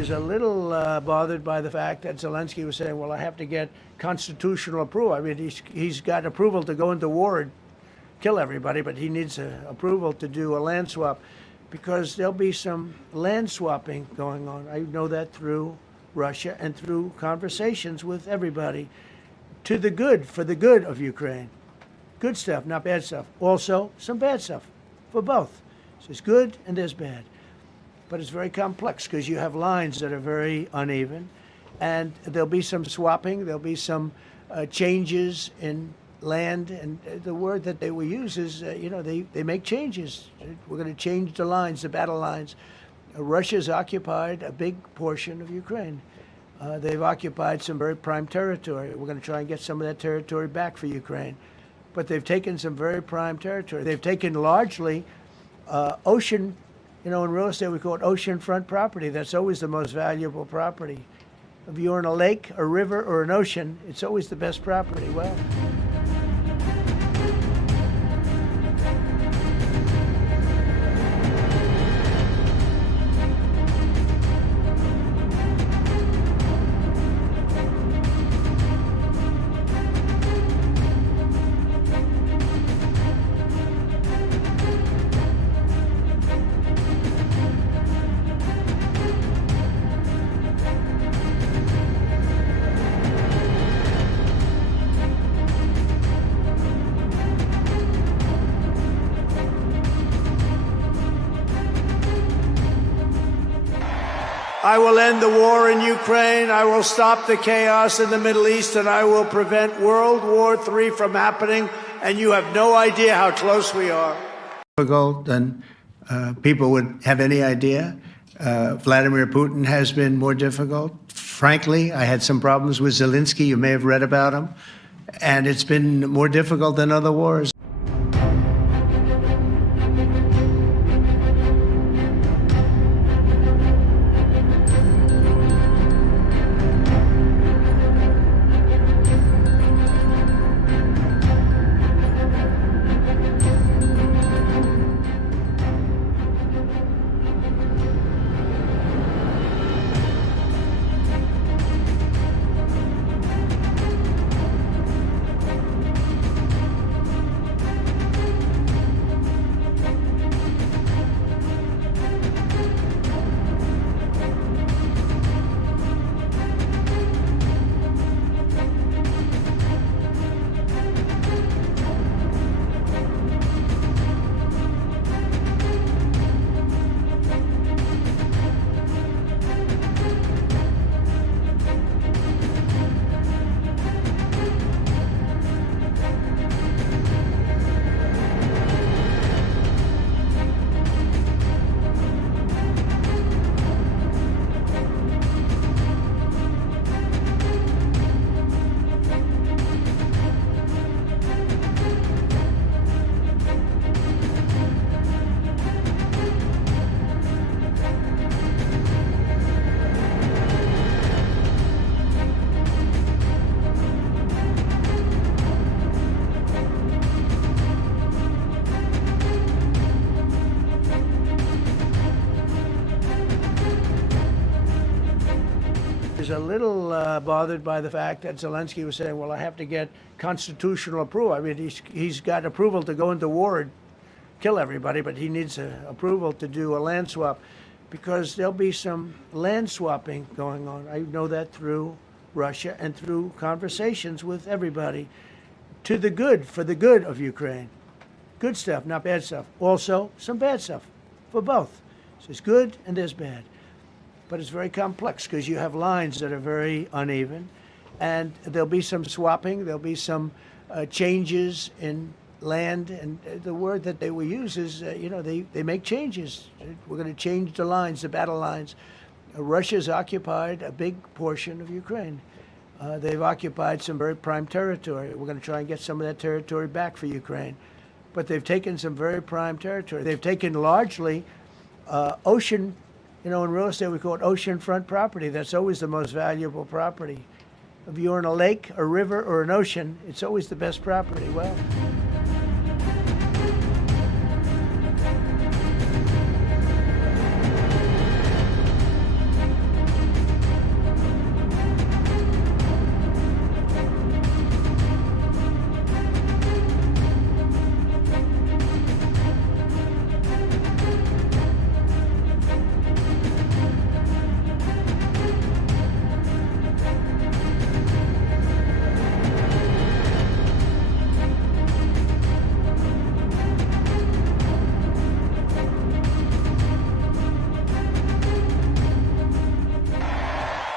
is a little bothered by the fact that Zelensky was saying, well, I have to get constitutional approval. I mean, he's got approval to go into war and kill everybody, but he needs approval to do a land swap because there'll be some land swapping going on. I know that through Russia and through conversations with everybody to the good, for the good of Ukraine. Good stuff, not bad stuff. Also, some bad stuff for both. So there's good and there's bad. But it's very complex because you have lines that are very uneven, and there'll be some swapping, there'll be some changes in land, and the word that they will use is, they make changes. We're going to change the lines, the battle lines. Russia's occupied a big portion of Ukraine. They've occupied some very prime territory. We're going to try and get some of that territory back for Ukraine. But they've taken some very prime territory. They've taken largely ocean. In real estate, we call it oceanfront property. That's always the most valuable property. If you're in a lake, a river, or an ocean, it's always the best property. Well, I will end the war in Ukraine. I will stop the chaos in the Middle East, and I will prevent World War III from happening. And you have no idea how close we are. Difficult than people would have any idea. Vladimir Putin has been more difficult. Frankly, I had some problems with Zelensky. You may have read about him. And it's been more difficult than other wars. is a little bothered by the fact that Zelensky was saying, well, I have to get constitutional approval. I mean, he's got approval to go into war and kill everybody, but he needs approval to do a land swap because there'll be some land swapping going on. I know that through Russia and through conversations with everybody to the good, for the good of Ukraine. Good stuff, not bad stuff. Also, some bad stuff for both. So there's good and there's bad. But it's very complex because you have lines that are very uneven, and there'll be some swapping, there'll be some changes in land, and the word that they will use is, they make changes. We're going to change the lines, the battle lines. Russia's occupied a big portion of Ukraine. They've occupied some very prime territory. We're going to try and get some of that territory back for Ukraine. But they've taken some very prime territory. They've taken largely ocean. In real estate, we call it oceanfront property. That's always the most valuable property. If you're in a lake, a river, or an ocean, it's always the best property. Well,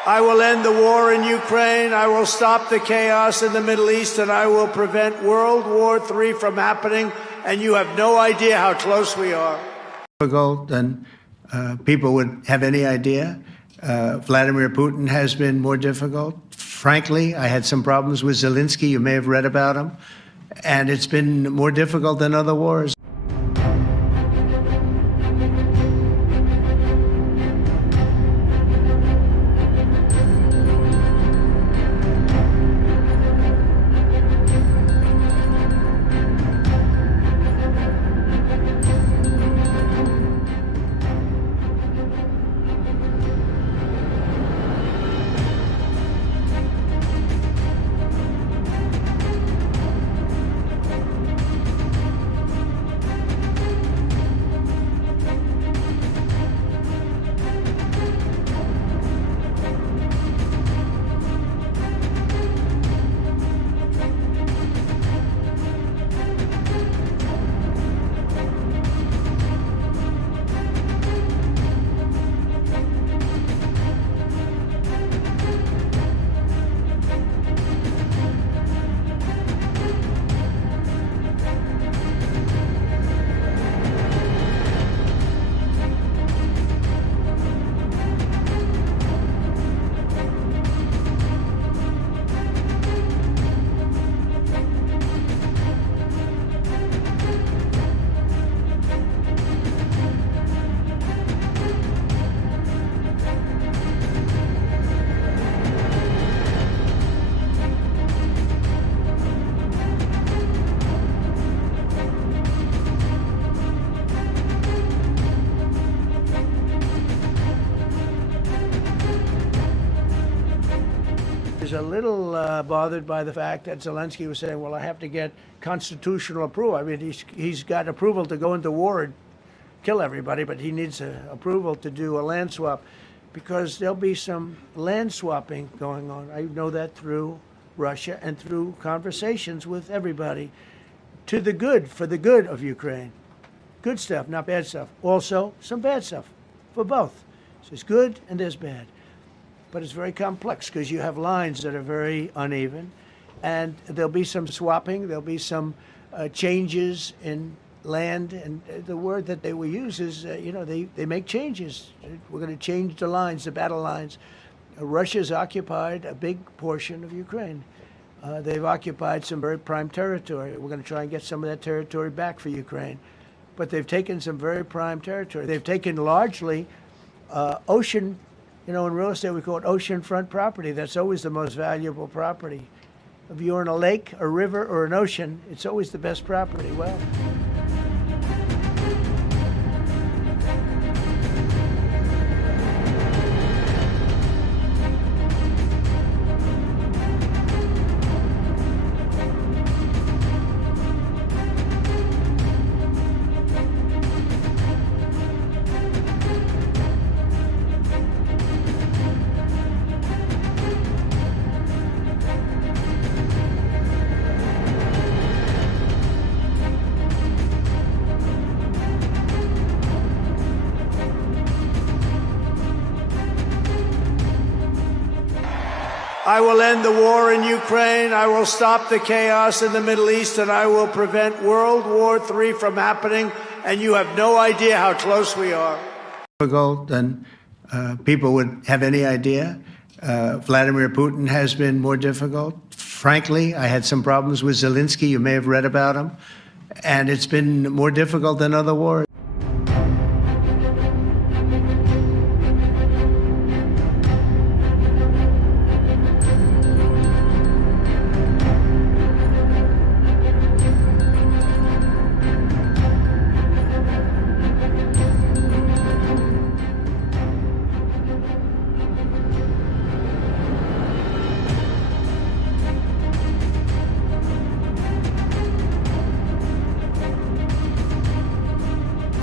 I will end the war in Ukraine. I will stop the chaos in the Middle East, and I will prevent World War III from happening. And you have no idea how close we are. Difficult than people would have any idea. Vladimir Putin has been more difficult. Frankly, I had some problems with Zelensky. You may have read about him. And it's been more difficult than other wars. A little bothered by the fact that Zelensky was saying, well, I have to get constitutional approval. I mean, he's got approval to go into war and kill everybody, but he needs approval to do a land swap, because there'll be some land swapping going on. I know that through Russia and through conversations with everybody, to the good, for the good of Ukraine. Good stuff, not bad stuff. Also, some bad stuff for both. So there's good and there's bad. But it's very complex because you have lines that are very uneven, and there'll be some swapping, there'll be some changes in land, and the word that they will use is, they make changes. We're going to change the lines, the battle lines. Russia's occupied a big portion of Ukraine. They've occupied some very prime territory. We're going to try and get some of that territory back for Ukraine. But they've taken some very prime territory. They've taken largely ocean. In real estate, we call it oceanfront property. That's always the most valuable property. If you're in a lake, a river, or an ocean, it's always the best property. Well, I will end the war in Ukraine. I will stop the chaos in the Middle East, and I will prevent World War III from happening. And you have no idea how close we are. Difficult than people would have any idea. Vladimir Putin has been more difficult. Frankly, I had some problems with Zelensky. You may have read about him. And it's been more difficult than other wars.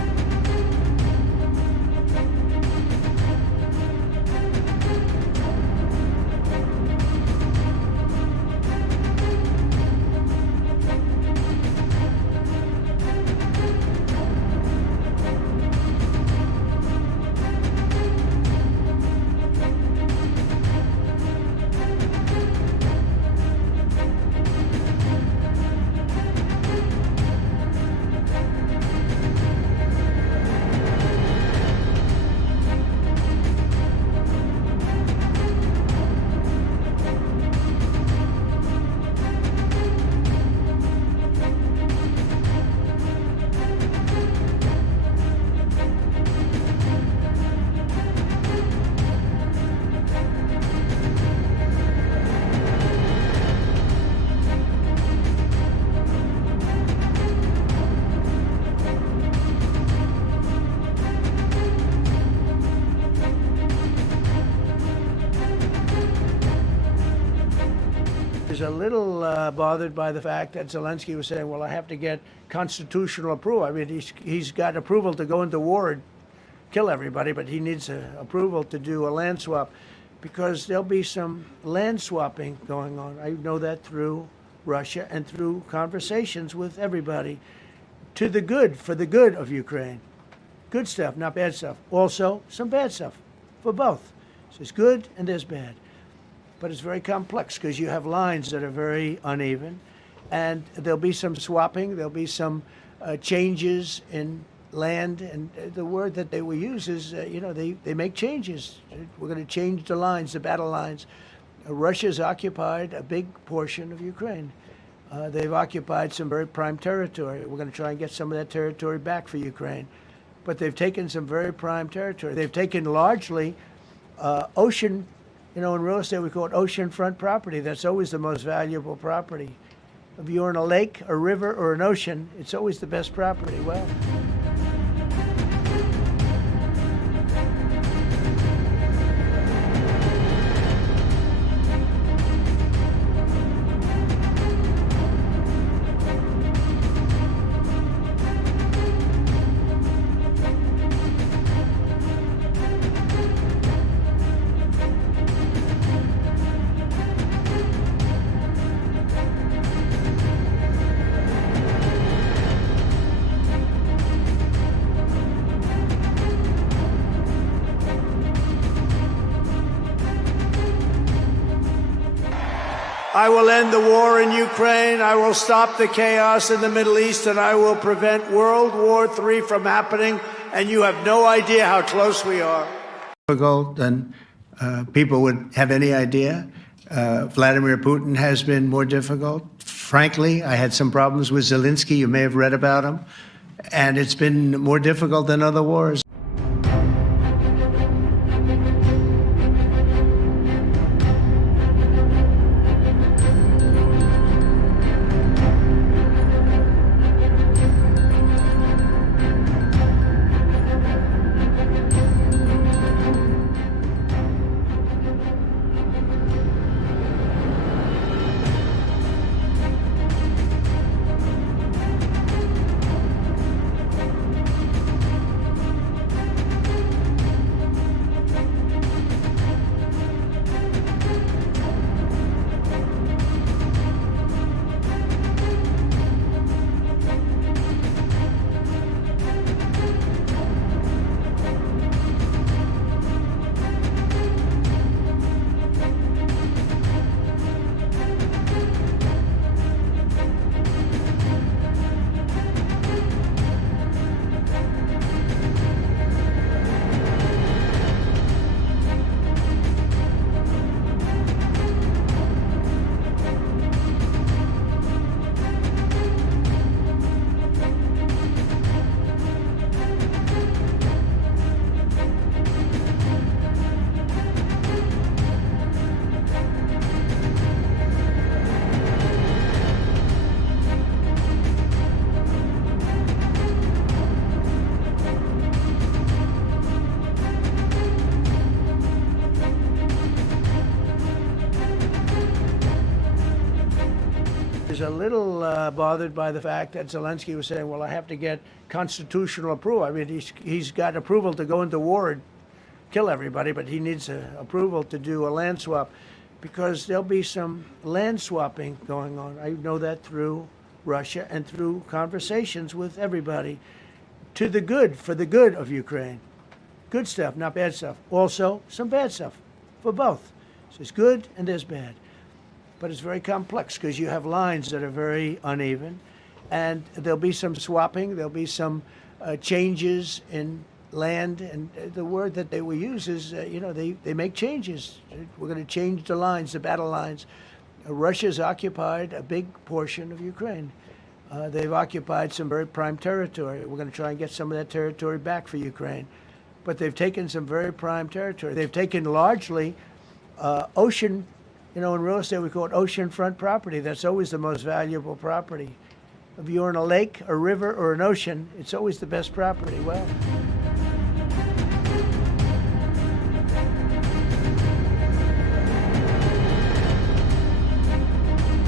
is a little bothered by the fact that Zelensky was saying, well, I have to get constitutional approval. I mean, he's got approval to go into war and kill everybody, but he needs approval to do a land swap because there'll be some land swapping going on. I know that through Russia and through conversations with everybody to the good, for the good of Ukraine. Good stuff, not bad stuff. Also, some bad stuff for both. So there's good and there's bad. But it's very complex because you have lines that are very uneven, and there'll be some swapping, there'll be some changes in land, and the word that they will use is, they make changes. We're going to change the lines, the battle lines. Russia's occupied a big portion of Ukraine. They've occupied some very prime territory. We're going to try and get some of that territory back for Ukraine. But they've taken some very prime territory. They've taken largely ocean. In real estate, we call it oceanfront property. That's always the most valuable property. If you're in a lake, a river, or an ocean, it's always the best property. Well, I will end the war in Ukraine. I will stop the chaos in the Middle East, and I will prevent World War III from happening. And you have no idea how close we are. Difficult than people would have any idea. Vladimir Putin has been more difficult. Frankly, I had some problems with Zelensky. You may have read about him. And it's been more difficult than other wars. A little bothered by the fact that Zelensky was saying, well, I have to get constitutional approval. I mean, he's got approval to go into war and kill everybody, but he needs approval to do a land swap because there'll be some land swapping going on. I know that through Russia and through conversations with everybody to the good, for the good of Ukraine. Good stuff, not bad stuff. Also, some bad stuff for both. So there's good and there's bad. But it's very complex because you have lines that are very uneven, and there'll be some swapping, there'll be some changes in land, and the word that they will use is, they make changes. We're going to change the lines, the battle lines. Russia's occupied a big portion of Ukraine. They've occupied some very prime territory. We're going to try and get some of that territory back for Ukraine. But they've taken some very prime territory. They've taken largely ocean. In real estate, we call it oceanfront property. That's always the most valuable property. If you're in a lake, a river, or an ocean, it's always the best property. Well,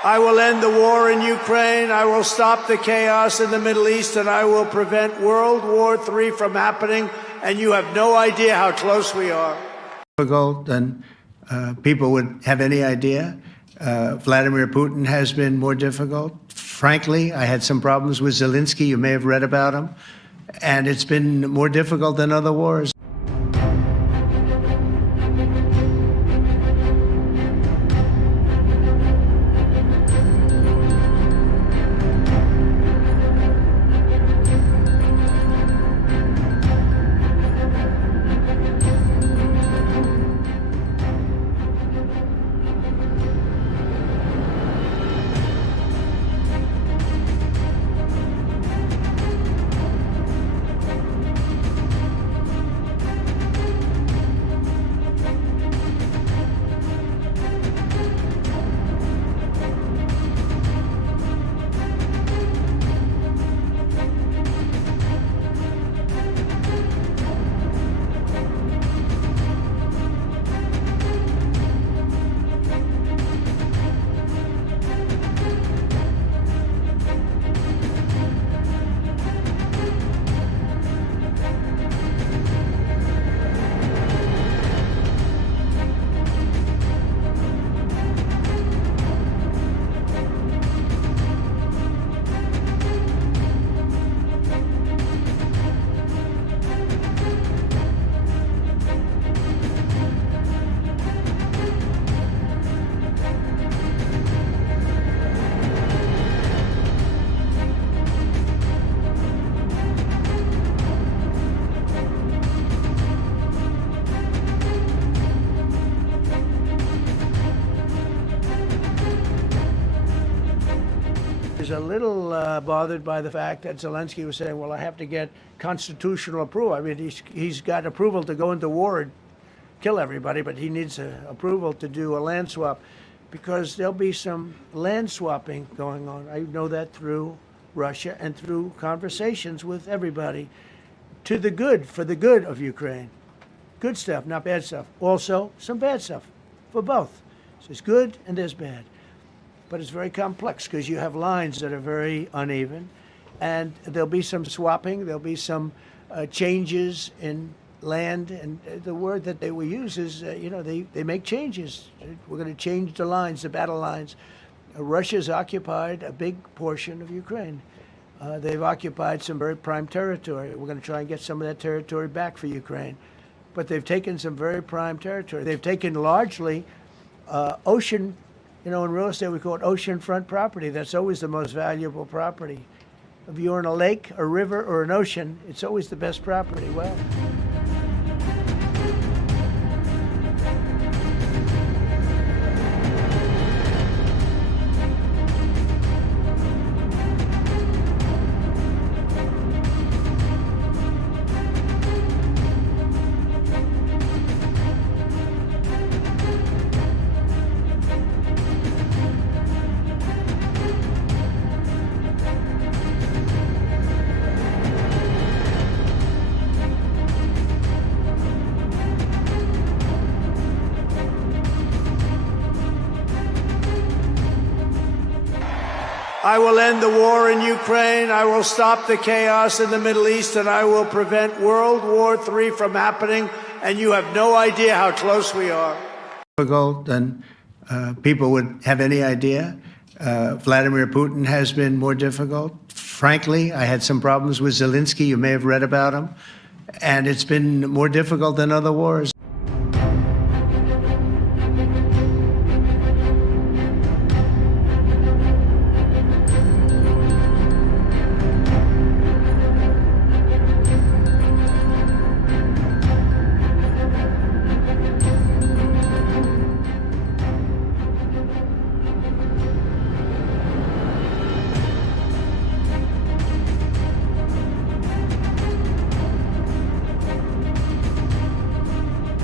I will end the war in Ukraine. I will stop the chaos in the Middle East, and I will prevent World War III from happening. And you have no idea how close we are. Difficult than people would have any idea. Vladimir Putin has been more difficult. Frankly, I had some problems with Zelensky. You may have read about him. And it's been more difficult than other wars. A little bothered by the fact that Zelensky was saying, well, I have to get constitutional approval. I mean, he's got approval to go into war and kill everybody, but he needs approval to do a land swap, because there'll be some land swapping going on. I know that through Russia and through conversations with everybody, to the good, for the good of Ukraine. Good stuff, not bad stuff. Also, some bad stuff for both. So there's good and there's bad. But it's very complex because you have lines that are very uneven, and there'll be some swapping, there'll be some changes in land, and the word that they will use is, they make changes. We're going to change the lines, the battle lines. Russia's occupied a big portion of Ukraine. They've occupied some very prime territory. We're going to try and get some of that territory back for Ukraine. But they've taken some very prime territory. They've taken largely ocean. In real estate, we call it oceanfront property. That's always the most valuable property. If you're in a lake, a river, or an ocean, it's always the best property. Well, I will end the war in Ukraine. I will stop the chaos in the Middle East, and I will prevent World War III from happening. And you have no idea how close we are. Difficult than people would have any idea. Vladimir Putin has been more difficult. Frankly, I had some problems with Zelensky. You may have read about him. And it's been more difficult than other wars.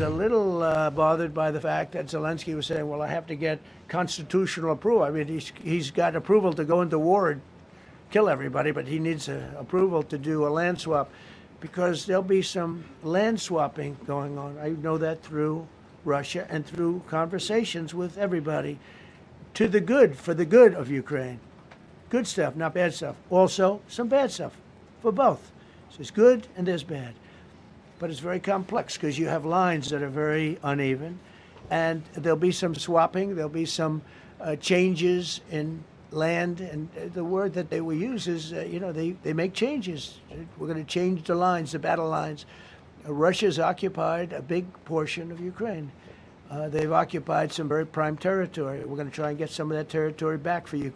a little bothered by the fact that Zelensky was saying, well, I have to get constitutional approval. I mean, he's got approval to go into war and kill everybody, but he needs approval to do a land swap, because there'll be some land swapping going on. I know that through Russia and through conversations with everybody, to the good, for the good of Ukraine. Good stuff, not bad stuff. Also, some bad stuff for both. So there's good and there's bad. But it's very complex because you have lines that are very uneven, and there'll be some swapping, there'll be some changes in land, and the word that they will use is, they make changes. We're going to change the lines, the battle lines. Russia's occupied a big portion of Ukraine. They've occupied some very prime territory. We're going to try and get some of that territory back for Ukraine.